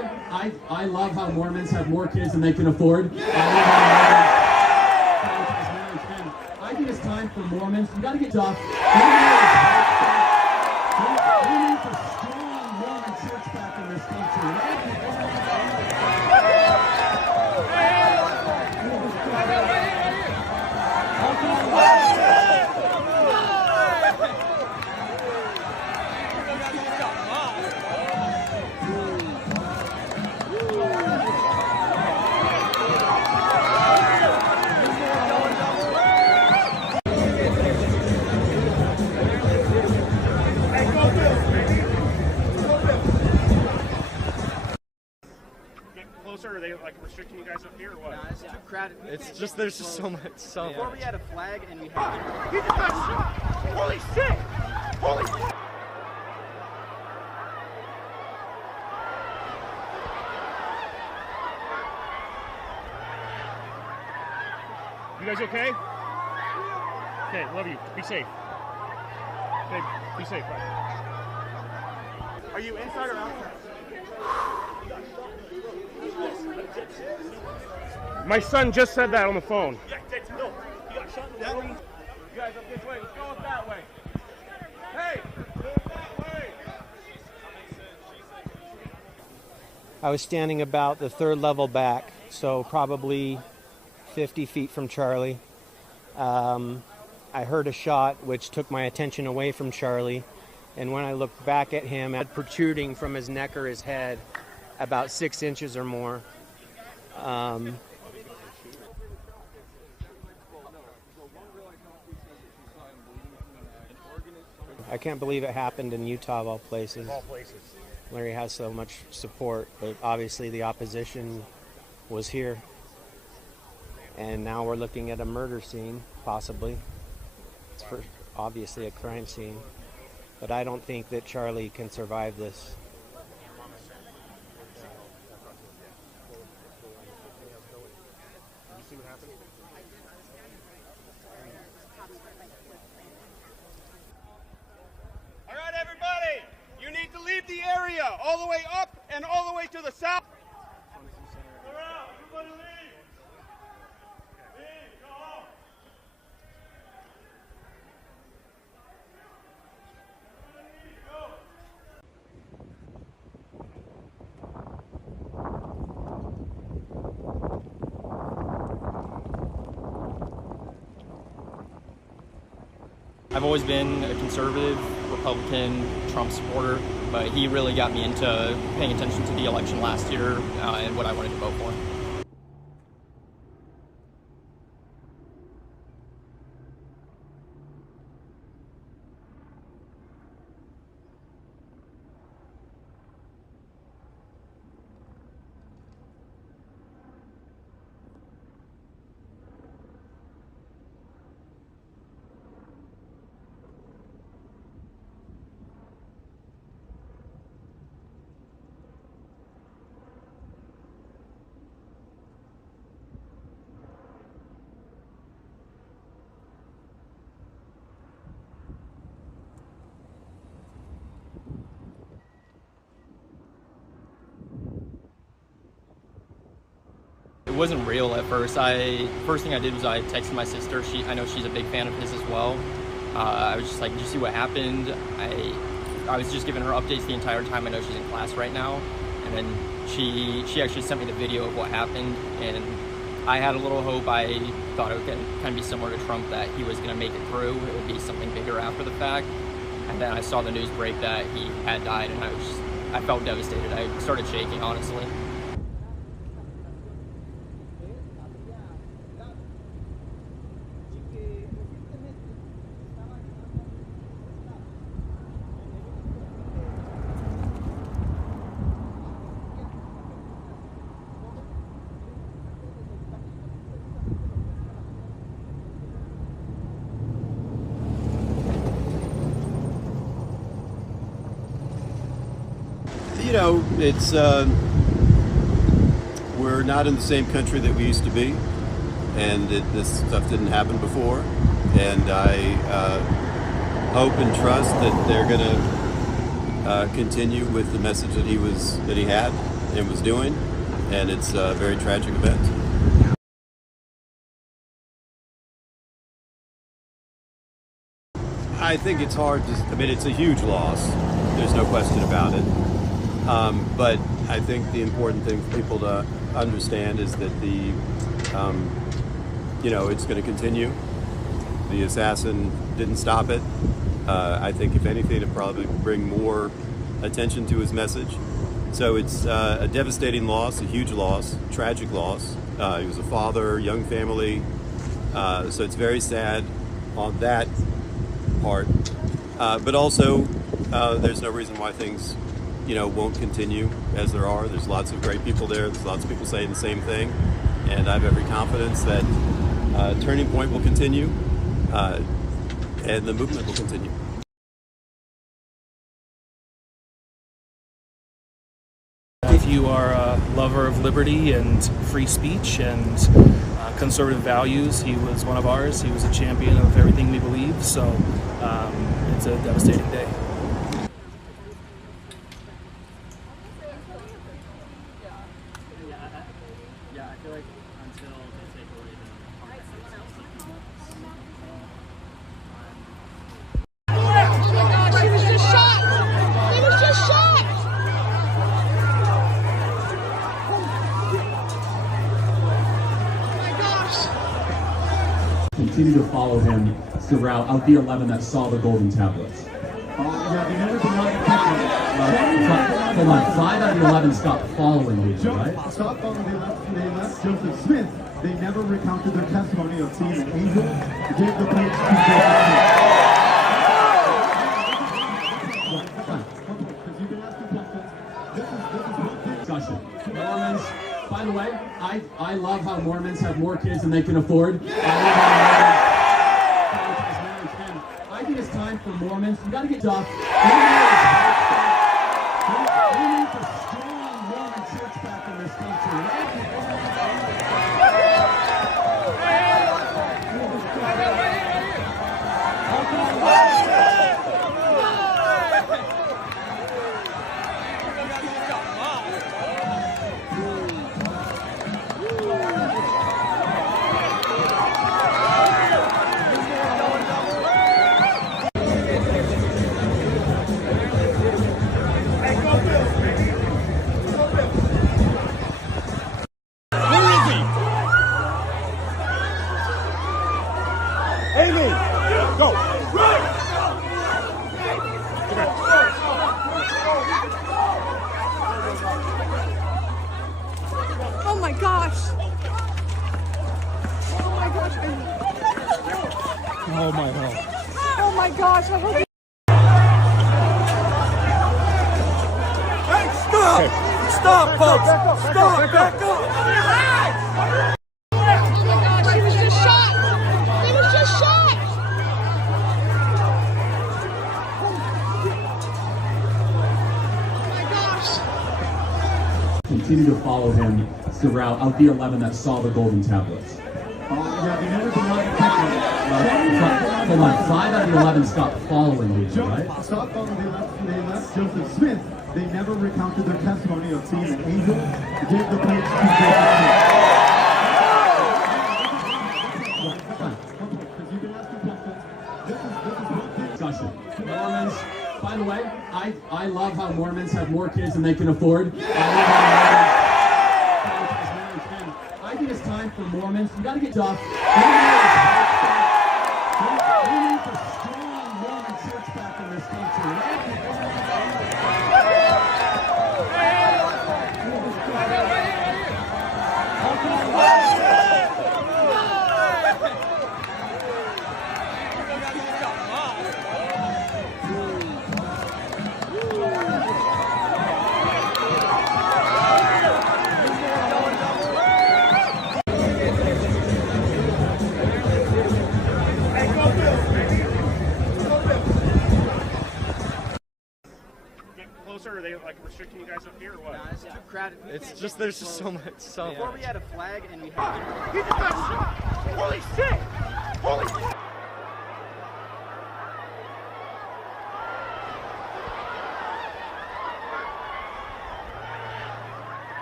way, I love how Mormons have more kids than they can afford. I love how Mormons prioritize marriage. And I think it's time for Mormons. You got to get tough. We need a strong Mormon church back in this country. Are they like restricting you guys up here or what? Nah, it's too crowded. It's just there's just so much. Before we had a flag and we had. He just got shot! Holy shit! Holy shit! You guys okay? Okay, love you. Be safe. Okay, be safe. Bye. Are you inside or outside? My son just said that on the phone. No, he got shot in the room. You guys up this way. Let's go up that way. Hey, go that way. I was standing about the third level back, so probably 50 feet from Charlie. I heard a shot which took my attention away from Charlie, and when I looked back at him, had protruding from his neck or his head about 6 inches or more. I can't believe it happened in Utah of all places, where he has so much support, but obviously the opposition was here. And now we're looking at a murder scene, possibly. It's obviously a crime scene, but I don't think that Charlie can survive this. All right, everybody, you need to leave the area all the way up and all the way to the south. Clear out, everybody leave. Leave, go home. I've always been a conservative, Republican, Trump supporter, but he really got me into paying attention to the election last year and what I wanted to vote for. It wasn't real at first. First thing I did was I texted my sister. I know she's a big fan of his as well. I was just like, did you see what happened? I was just giving her updates the entire time. I know she's in class right now. And then she actually sent me the video of what happened. And I had a little hope. I thought it would kind of be similar to Trump, that he was going to make it through. It would be something bigger after the fact. And then I saw the news break that he had died, and I felt devastated. I started shaking, honestly. You know, it's we're not in the same country that we used to be, and this stuff didn't happen before. And I hope and trust that they're going to continue with the message that he had, and was doing, and it's a very tragic event. I think it's hard to, I mean, it's a huge loss. There's no question about it. But I think the important thing for people to understand is that it's going to continue. The assassin didn't stop it. I think if anything, it'd probably bring more attention to his message. So it's a devastating loss, a huge loss, tragic loss. He was a father, young family. So it's very sad on that part. But also, there's no reason why things, won't continue as there are. There's lots of great people there. There's lots of people saying the same thing. And I have every confidence that Turning Point will continue and the movement will continue. If you are a lover of liberty and free speech and conservative values, he was one of ours. He was a champion of everything we believe, so it's a devastating day. Yeah, I feel like until they take away the He was just shot! He was just shot! Continue to follow him throughout out the 11 that saw the golden tablets. Yeah, they never denied the Hold on, 5 out of the 11 stopped following me, right? Stopped following, they left Joseph Smith. They never recounted their testimony of seeing an angel who gave the plates to Discussion. Mormons, by the way, I love how Mormons have more kids than they can afford. I think it's time for Mormons. You gotta get tough. We need a strong Mormon church back in this country. Oh my gosh! Oh my gosh! Oh my God. Oh my gosh! I hope. Hey, stop! Stop, folks! Stop! Back up! Oh my gosh! He was just shot! He was just shot! Oh my gosh! Continue to follow him throughout out the 11 that saw the golden tablets. Yeah, they never denied the Hold on, 5 out of the 11 stopped following me, right? Stopped following, they left Joseph Smith. They never recounted their testimony of seeing an angel who gave the plates to Discussion. Mormons, by the way, I love how Mormons have more kids than they can afford. I think it's time for Mormons. You gotta get tough. We need a strong Mormon church back in this country. Are they like restricting you guys up here or what? No, it's too crowded. It's just there's just so much. Before we had a flag and we had. He just got shot! Holy shit! Holy shit!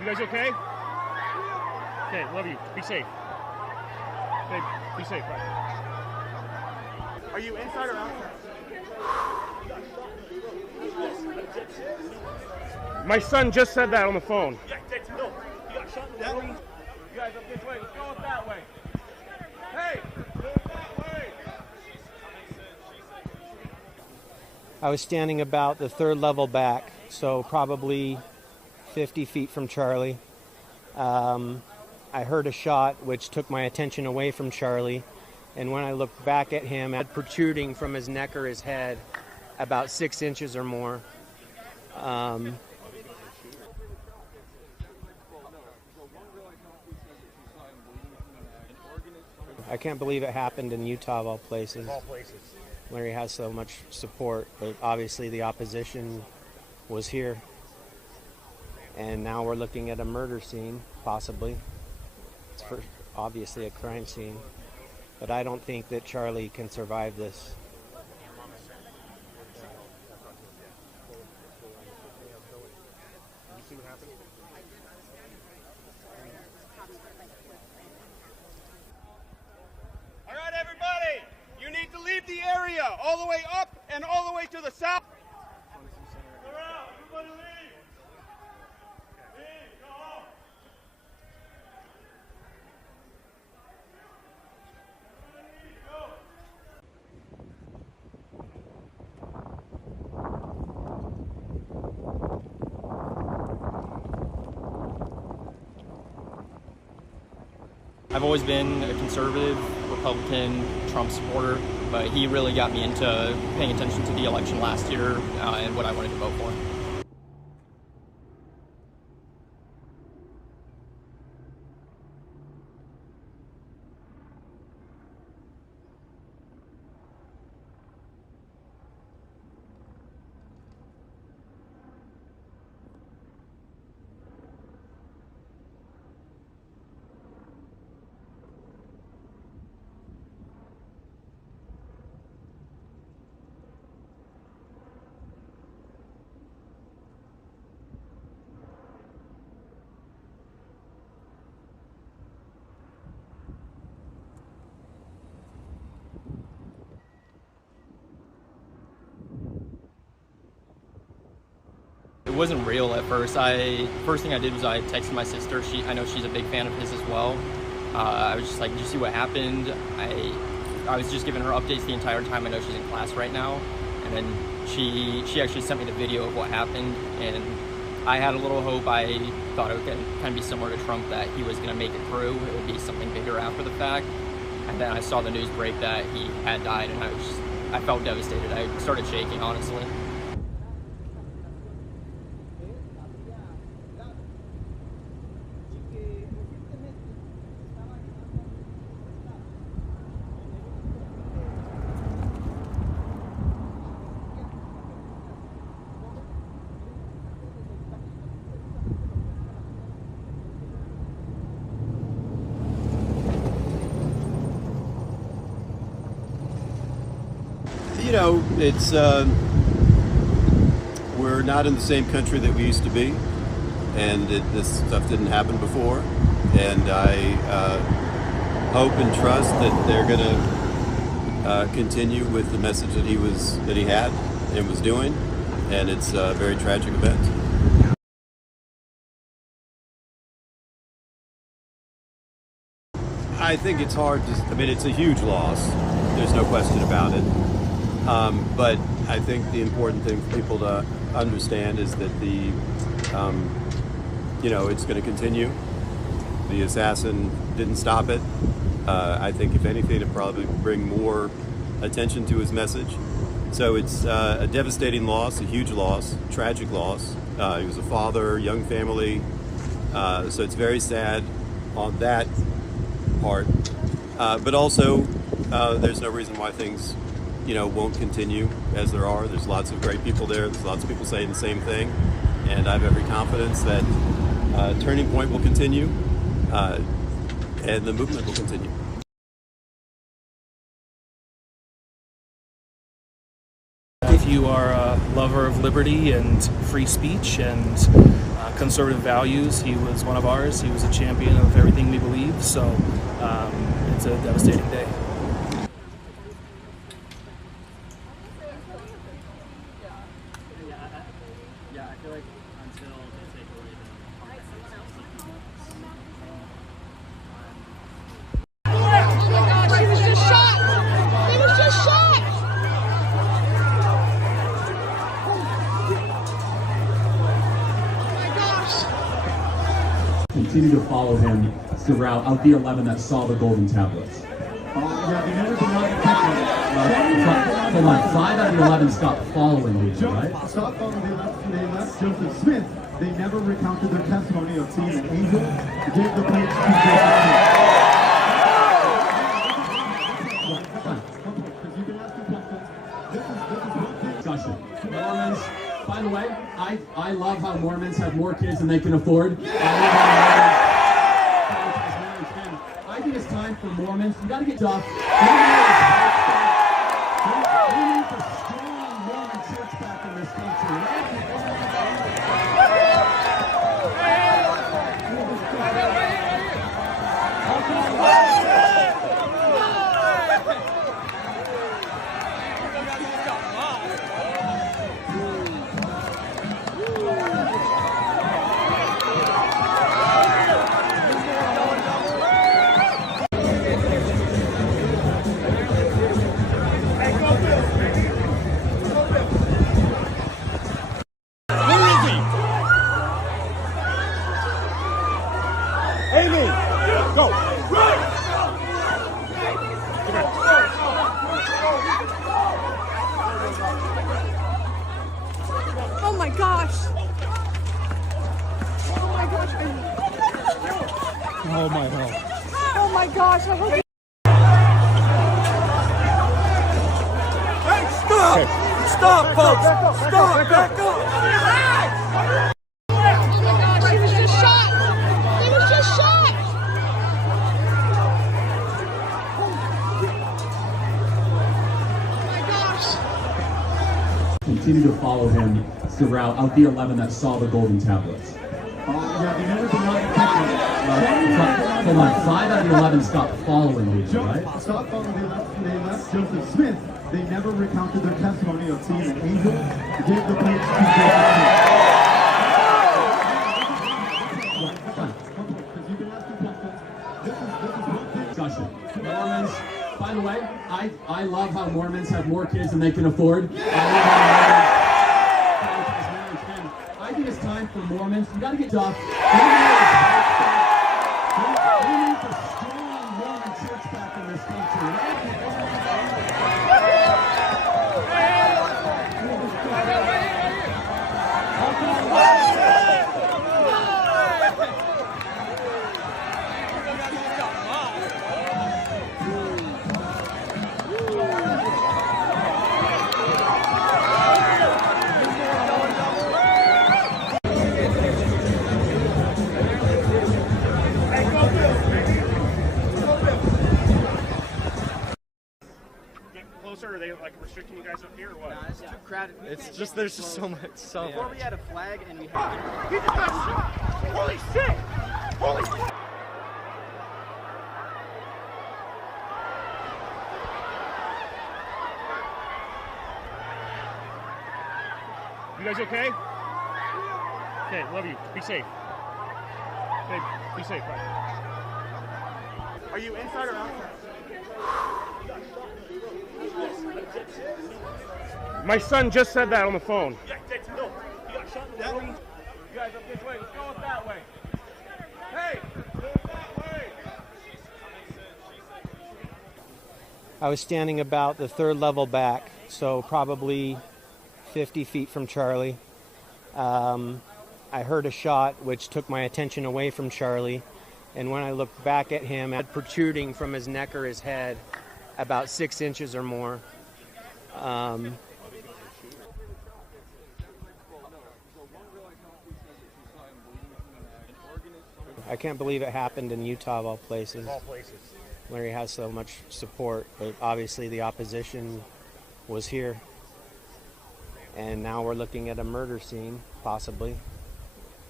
You guys okay? Okay, love you. Be safe. Okay, be safe. Bye. Are you inside or outside? My son just said that on the phone. No, he got shot in the leg. You guys up this way. Let's go up that way. Hey, go that way. I was standing about the third level back, so probably 50 feet from Charlie. I heard a shot which took my attention away from Charlie, and when I looked back at him, had protruding from his neck or his head about 6 inches or more. I can't believe it happened in Utah of all places. Where he has so much support, but obviously the opposition was here. And now we're looking at a murder scene, possibly. It's obviously a crime scene. But I don't think that Charlie can survive this. All right, everybody. You need to leave the area all the way up and all the way to the south. Go out. Everybody leave. Leave. Go home. I've always been a conservative, Republican, Trump supporter, but he really got me into paying attention to the election last year and what I wanted to vote for. It wasn't real at first. First thing I did was I texted my sister. I know she's a big fan of his as well. I was just like, did you see what happened? I was just giving her updates the entire time. I know she's in class right now. And then she actually sent me the video of what happened. And I had a little hope. I thought it would kind of be similar to Trump, that he was going to make it through. It would be something bigger after the fact. And then I saw the news break that he had died, and I felt devastated. I started shaking, honestly. You know, it's we're not in the same country that we used to be, and this stuff didn't happen before. And I hope and trust that they're going to continue with the message that he had and was doing. And it's a very tragic event. I think it's hard to. I mean, it's a huge loss. There's no question about it. But I think the important thing for people to understand is that it's going to continue. The assassin didn't stop it. I think if anything, it'd probably bring more attention to his message. So it's a devastating loss, a huge loss, tragic loss. He was a father, young family. So it's very sad on that part. But also, there's no reason why things won't continue as there are. There's lots of great people there. There's lots of people saying the same thing. And I have every confidence that Turning Point will continue and the movement will continue. If you are a lover of liberty and free speech and conservative values. He was one of ours. He was a champion of everything we believe. So it's a devastating day. Yeah, I feel like until they take away Oh my gosh, he was just shot! He was just shot! Oh my gosh! Continue to follow him throughout of the 11 that saw the golden tablets. Yeah, they never denied the picture. Hold on, 5 out of the 11 stopped following these, right? Stopped following, they left Joseph Smith. They never recounted their testimony of seeing an angel. They gave the plates to Joseph Smith. Discussion. Mormons, by the way, I love how Mormons have more kids than they can afford. I think it's time for Mormons. You gotta get tough. We need a strong Mormon church back in this country. Oh my gosh! Oh my gosh! Oh my God. Oh my gosh! I hope. Hey, stop! Stop, folks! Stop! Back up! Oh my gosh! He was just shot! He was just shot! Oh my gosh! Continue to follow him throughout of the 11 that saw the golden tablets. Yeah, they never denied the picture. Hold on, 5 out of the 11 stopped following these, right? Stopped following, they left Joseph Smith. They never recounted their testimony of seeing an angel. They gave the plates to Joseph Smith. Discussion. Mormons, by the way, I love how Mormons have more kids than they can afford. I think it's time for Mormons. You gotta get tough. We need a strong Mormon church back in this country. Are they like restricting you guys up here or what? Nah, it's too crowded. It's just there's just so much. Before we had a flag and we had. He just got shot! Holy shit! Holy shit! You guys okay? Okay, love you. Be safe. Okay, be safe. Bye. Are you inside or outside? My son just said that on the phone. No, he got shot in the room. You guys up this way. Let's go up that way. Hey, go up that way. I was standing about the 3rd level back, so probably 50 feet from Charlie. I heard a shot which took my attention away from Charlie, and when I looked back at him, had protruding from his neck or his head about 6 inches or more. I can't believe it happened in Utah of all places. Where he has so much support, but obviously the opposition was here. And now we're looking at a murder scene, possibly.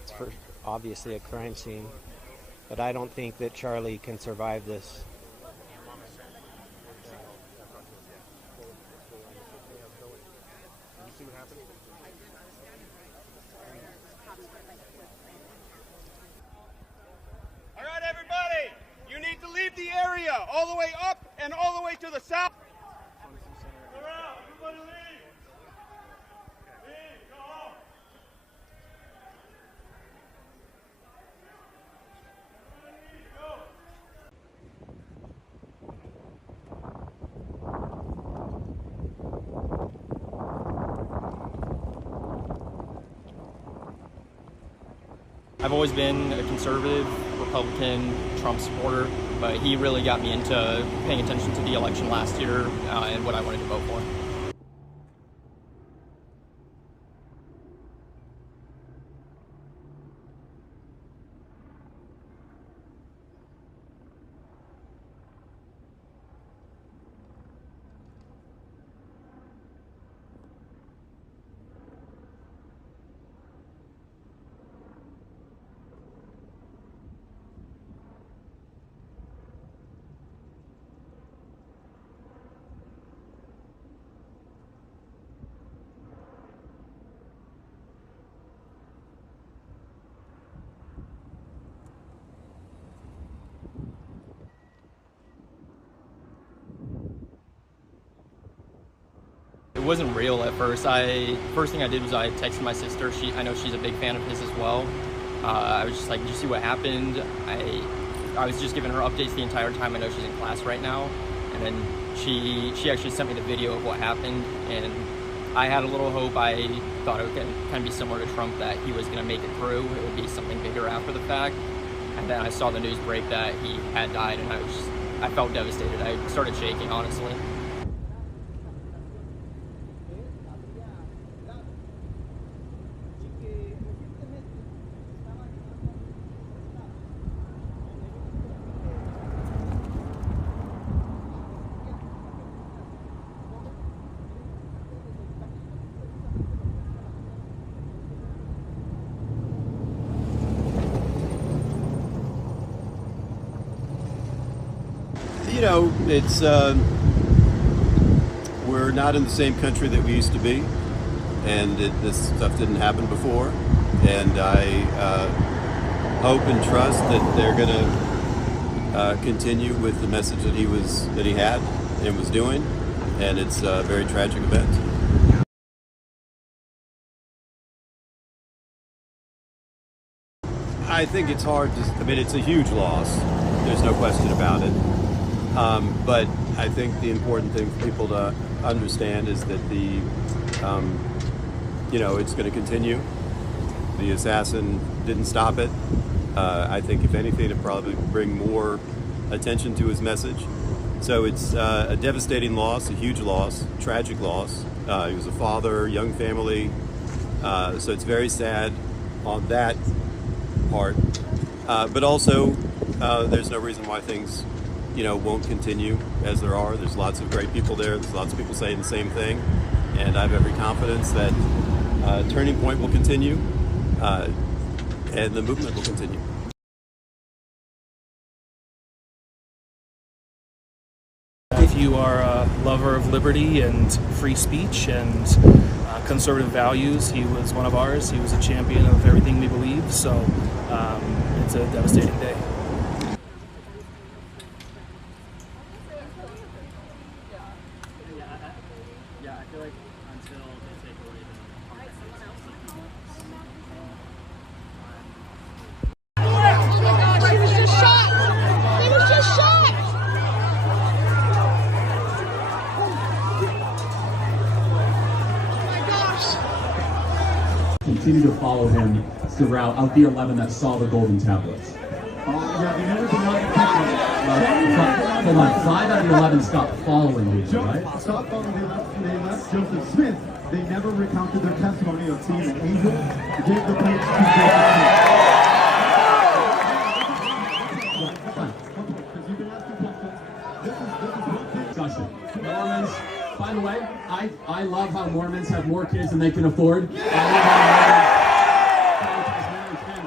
It's obviously a crime scene, but I don't think that Charlie can survive this. All right, everybody, you need to leave the area all the way up and all the way to the south. Clear out, everybody leave. Leave, go home. I've always been a conservative, Republican, Trump supporter, but he really got me into paying attention to the election last year and what I wanted to vote for. It wasn't real at first. First thing I did was I texted my sister. I know she's a big fan of his as well. I was just like, did you see what happened? I was just giving her updates the entire time. I know she's in class right now. And then she actually sent me the video of what happened. And I had a little hope. I thought it would kind of be similar to Trump, that he was going to make it through. It would be something bigger after the fact. And then I saw the news break that he had died, and I felt devastated. I started shaking, honestly. You know, it's we're not in the same country that we used to be, and this stuff didn't happen before. And I hope and trust that they're going to continue with the message that he had and was doing. And it's a very tragic event. I think it's hard to. I mean, it's a huge loss. There's no question about it. But I think the important thing for people to understand is that it's going to continue. The assassin didn't stop it. I think if anything, it probably bring more attention to his message. So it's a devastating loss, a huge loss, tragic loss. He was a father, young family. So it's very sad on that part. But also, there's no reason why things won't continue as there are. There's lots of great people there. There's lots of people saying the same thing. And I have every confidence that Turning Point will continue and the movement will continue. If you are a lover of liberty and free speech and conservative values, he was one of ours. He was a champion of everything we believe. So it's a devastating day. Yeah, I feel like until they take away Oh my gosh, he was just shot! He was just shot! Oh my gosh! Continue to follow him throughout of the 11 that saw the golden tablets. Yeah, they never denied the picture. Hold on, 5 out of the 11 stopped following these, right? Stopped following. They left Joseph Smith. They never recounted their testimony of seeing an angel. They gave the plates to Discussion. Mormons, by the way, I love how Mormons have more kids than they can afford. I love how Mormons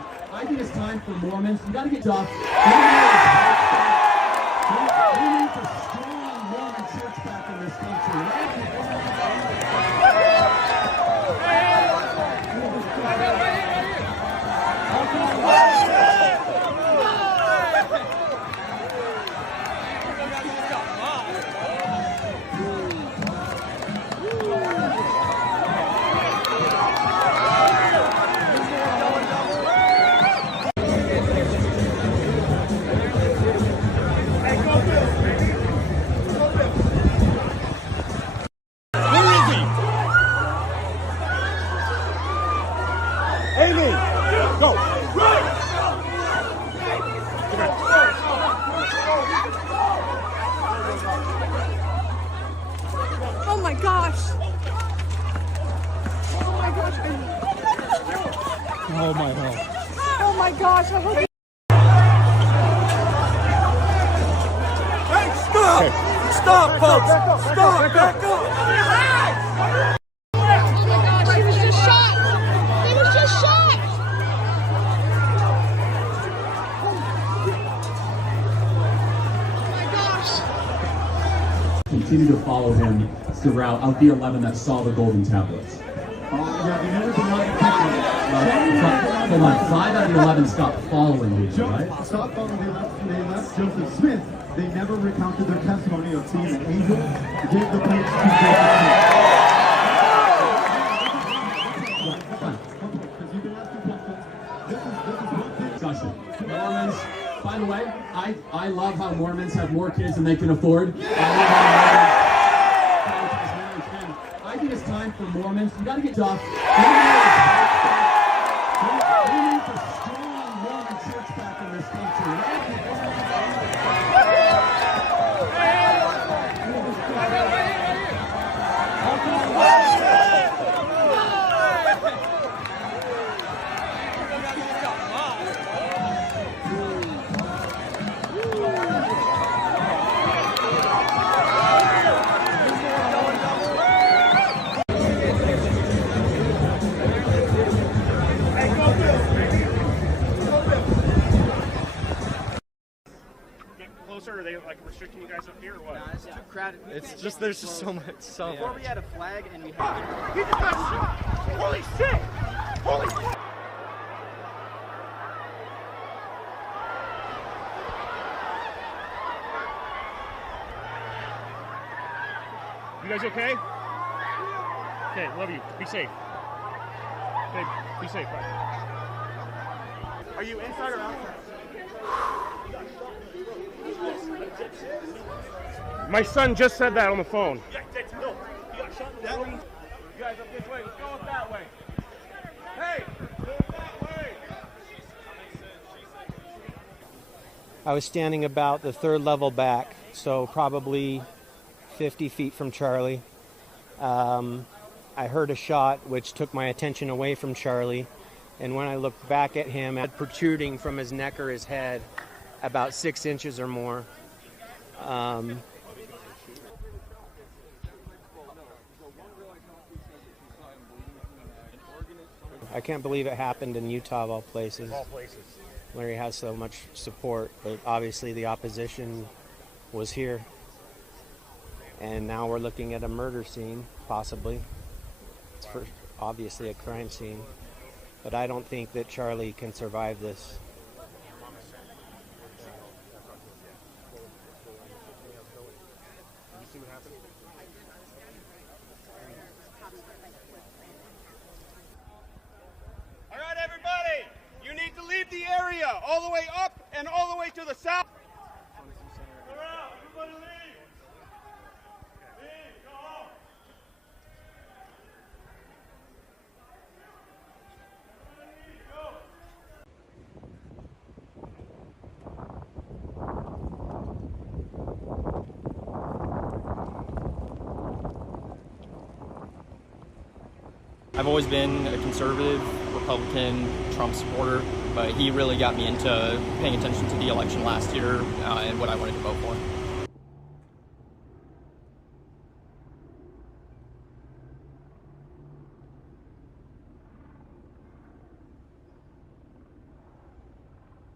for Mormons. You got to get tough. We need a strong Mormon church back in this country. Oh my gosh! Oh my gosh! Oh my God. Oh my gosh! I hope Hey, stop! Okay. Stop, folks! Stop! Back up! Oh my gosh! He was just shot! He was just shot! Oh my gosh! Continue to follow him throughout of the 11 that saw the golden tablets. Yeah, they never denied the Hold on, 5 out of the 11 stopped following these, right? Stopped following, they left Joseph Smith. They never recounted their testimony of seeing an angel. They gave the plates to Discussion. Mormons, by the way, I love how Mormons have more kids than they can afford. I think it's time for Mormons. You got to get tough. We need a strong Mormon church back in this country. Closer? Are they like restricting you guys up here or what? Nah, it's too crowded. It's just there's just so much. Before we had a flag and we had. He just got shot! Holy shit! Holy shit! You guys okay? Okay, love you. Be safe. Okay, be safe. Bye. Are you inside or outside? My son just said that on the phone. Yeah, no, he got shot in the room. You guys up this way. Let's go up that way. Hey, go that way. I was standing about the 3rd level back, so probably 50 feet from Charlie. I heard a shot which took my attention away from Charlie, and when I looked back at him, protruding from his neck or his head about 6 inches or more. I can't believe it happened in Utah of all places. Where he has so much support, but obviously the opposition was here. And now we're looking at a murder scene, possibly. It's obviously a crime scene. But I don't think that Charlie can survive this. All right, everybody, you need to leave the area all the way up and all the way to the south. Everybody leave. Leave, go home. I've always been a conservative, Republican, Trump supporter, but he really got me into paying attention to the election last year and what I wanted to vote for.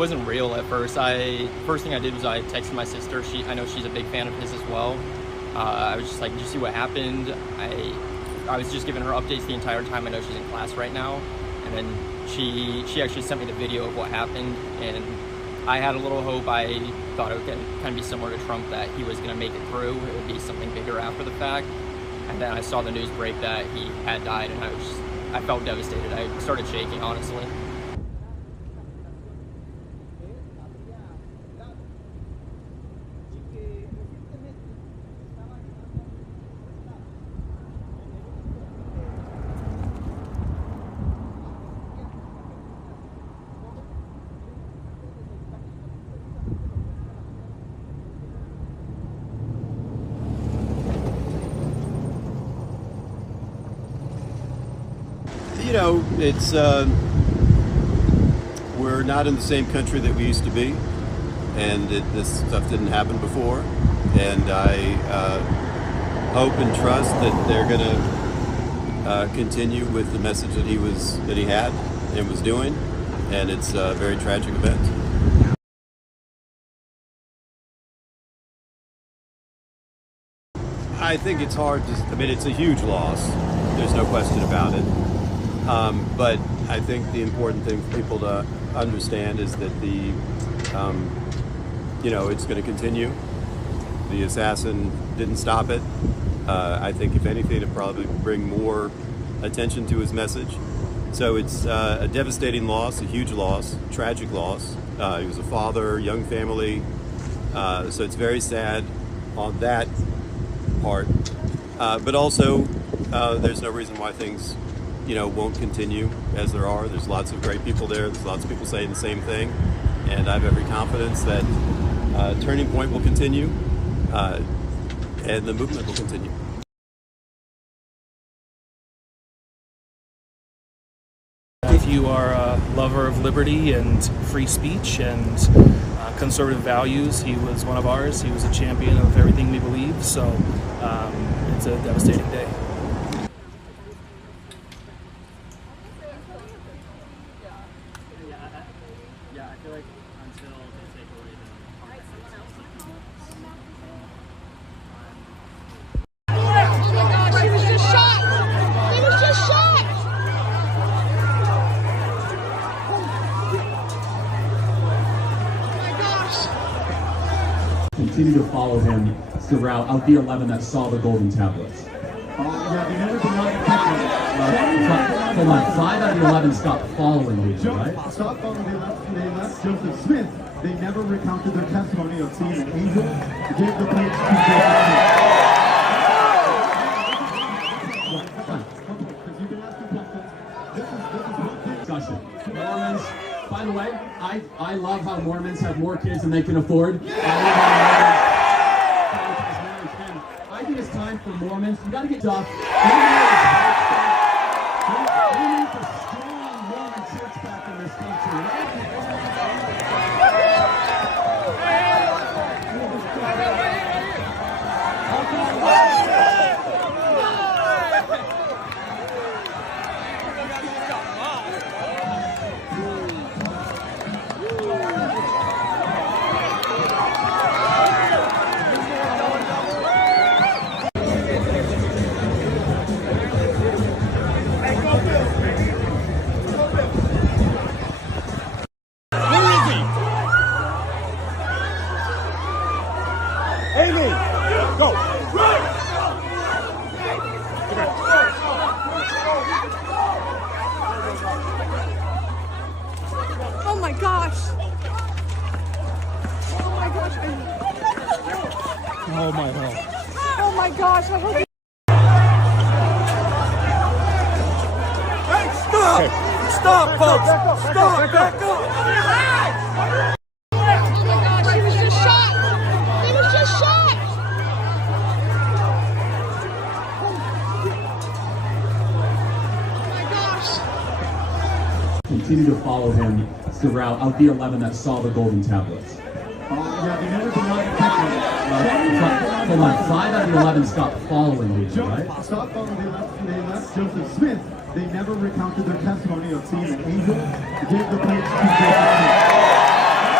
wasn't real at first. First thing I did was I texted my sister. I know she's a big fan of his as well. I was just like, did you see what happened? I was just giving her updates the entire time. I know she's in class right now. And then she actually sent me the video of what happened, and I had a little hope. I thought it would kind of be similar to Trump, that he was going to make it through. It would be something bigger after the fact. And then I saw the news break that he had died, and I felt devastated. I started shaking, honestly. You know, it's we're not in the same country that we used to be, and this stuff didn't happen before. And I hope and trust that they're going to continue with the message that he had and was doing. And it's a very tragic event. I think it's hard to. I mean, it's a huge loss. There's no question about it. But I think the important thing for people to understand is that it's going to continue. The assassin didn't stop it. I think if anything, it'd probably bring more attention to his message. So it's a devastating loss, a huge loss, tragic loss. He was a father, young family. So it's very sad on that part. But also, there's no reason why things won't continue as there are. There's lots of great people there. There's lots of people saying the same thing. And I have every confidence that Turning Point will continue and the movement will continue. If you are a lover of liberty and free speech and conservative values, he was one of ours. He was a champion of everything we believe. So it's a devastating day. Yeah, I feel like until they take away Oh my gosh, he was just shot! He was just shot! Oh my gosh! Continue to follow him throughout of the 11 that saw the golden tablets. Hold on, 5 out of the 11 stopped following me, right? Stopped following they left Joseph Smith. They never recounted their testimony of seeing an angel. They gave the plates to discussion. Mormons, by the way, I love how Mormons have more kids than they can afford. I think it's time for Mormons. You gotta get tough. We need a strong Mormon church back in this country. Oh my gosh! Oh my gosh! Oh my God. Oh my gosh! I hope. Hey, stop! Stop, folks! Stop! Back up! Oh my gosh! He was just shot! He was just shot! Oh my gosh! Continue to follow him throughout of the 11 that saw the golden tablets. Hold on, 5 out of the 11 stopped following me, right? Stopped following they left Joseph Smith. They never recounted their testimony of seeing an angel. They gave the plates to Joseph Smith.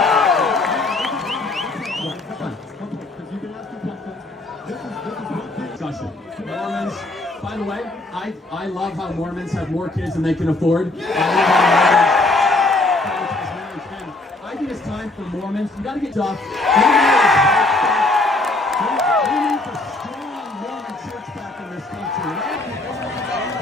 I love how Mormons have more kids than they can afford. I think it's time for Mormons. You got to get off. We need a strong Mormon church back in this country.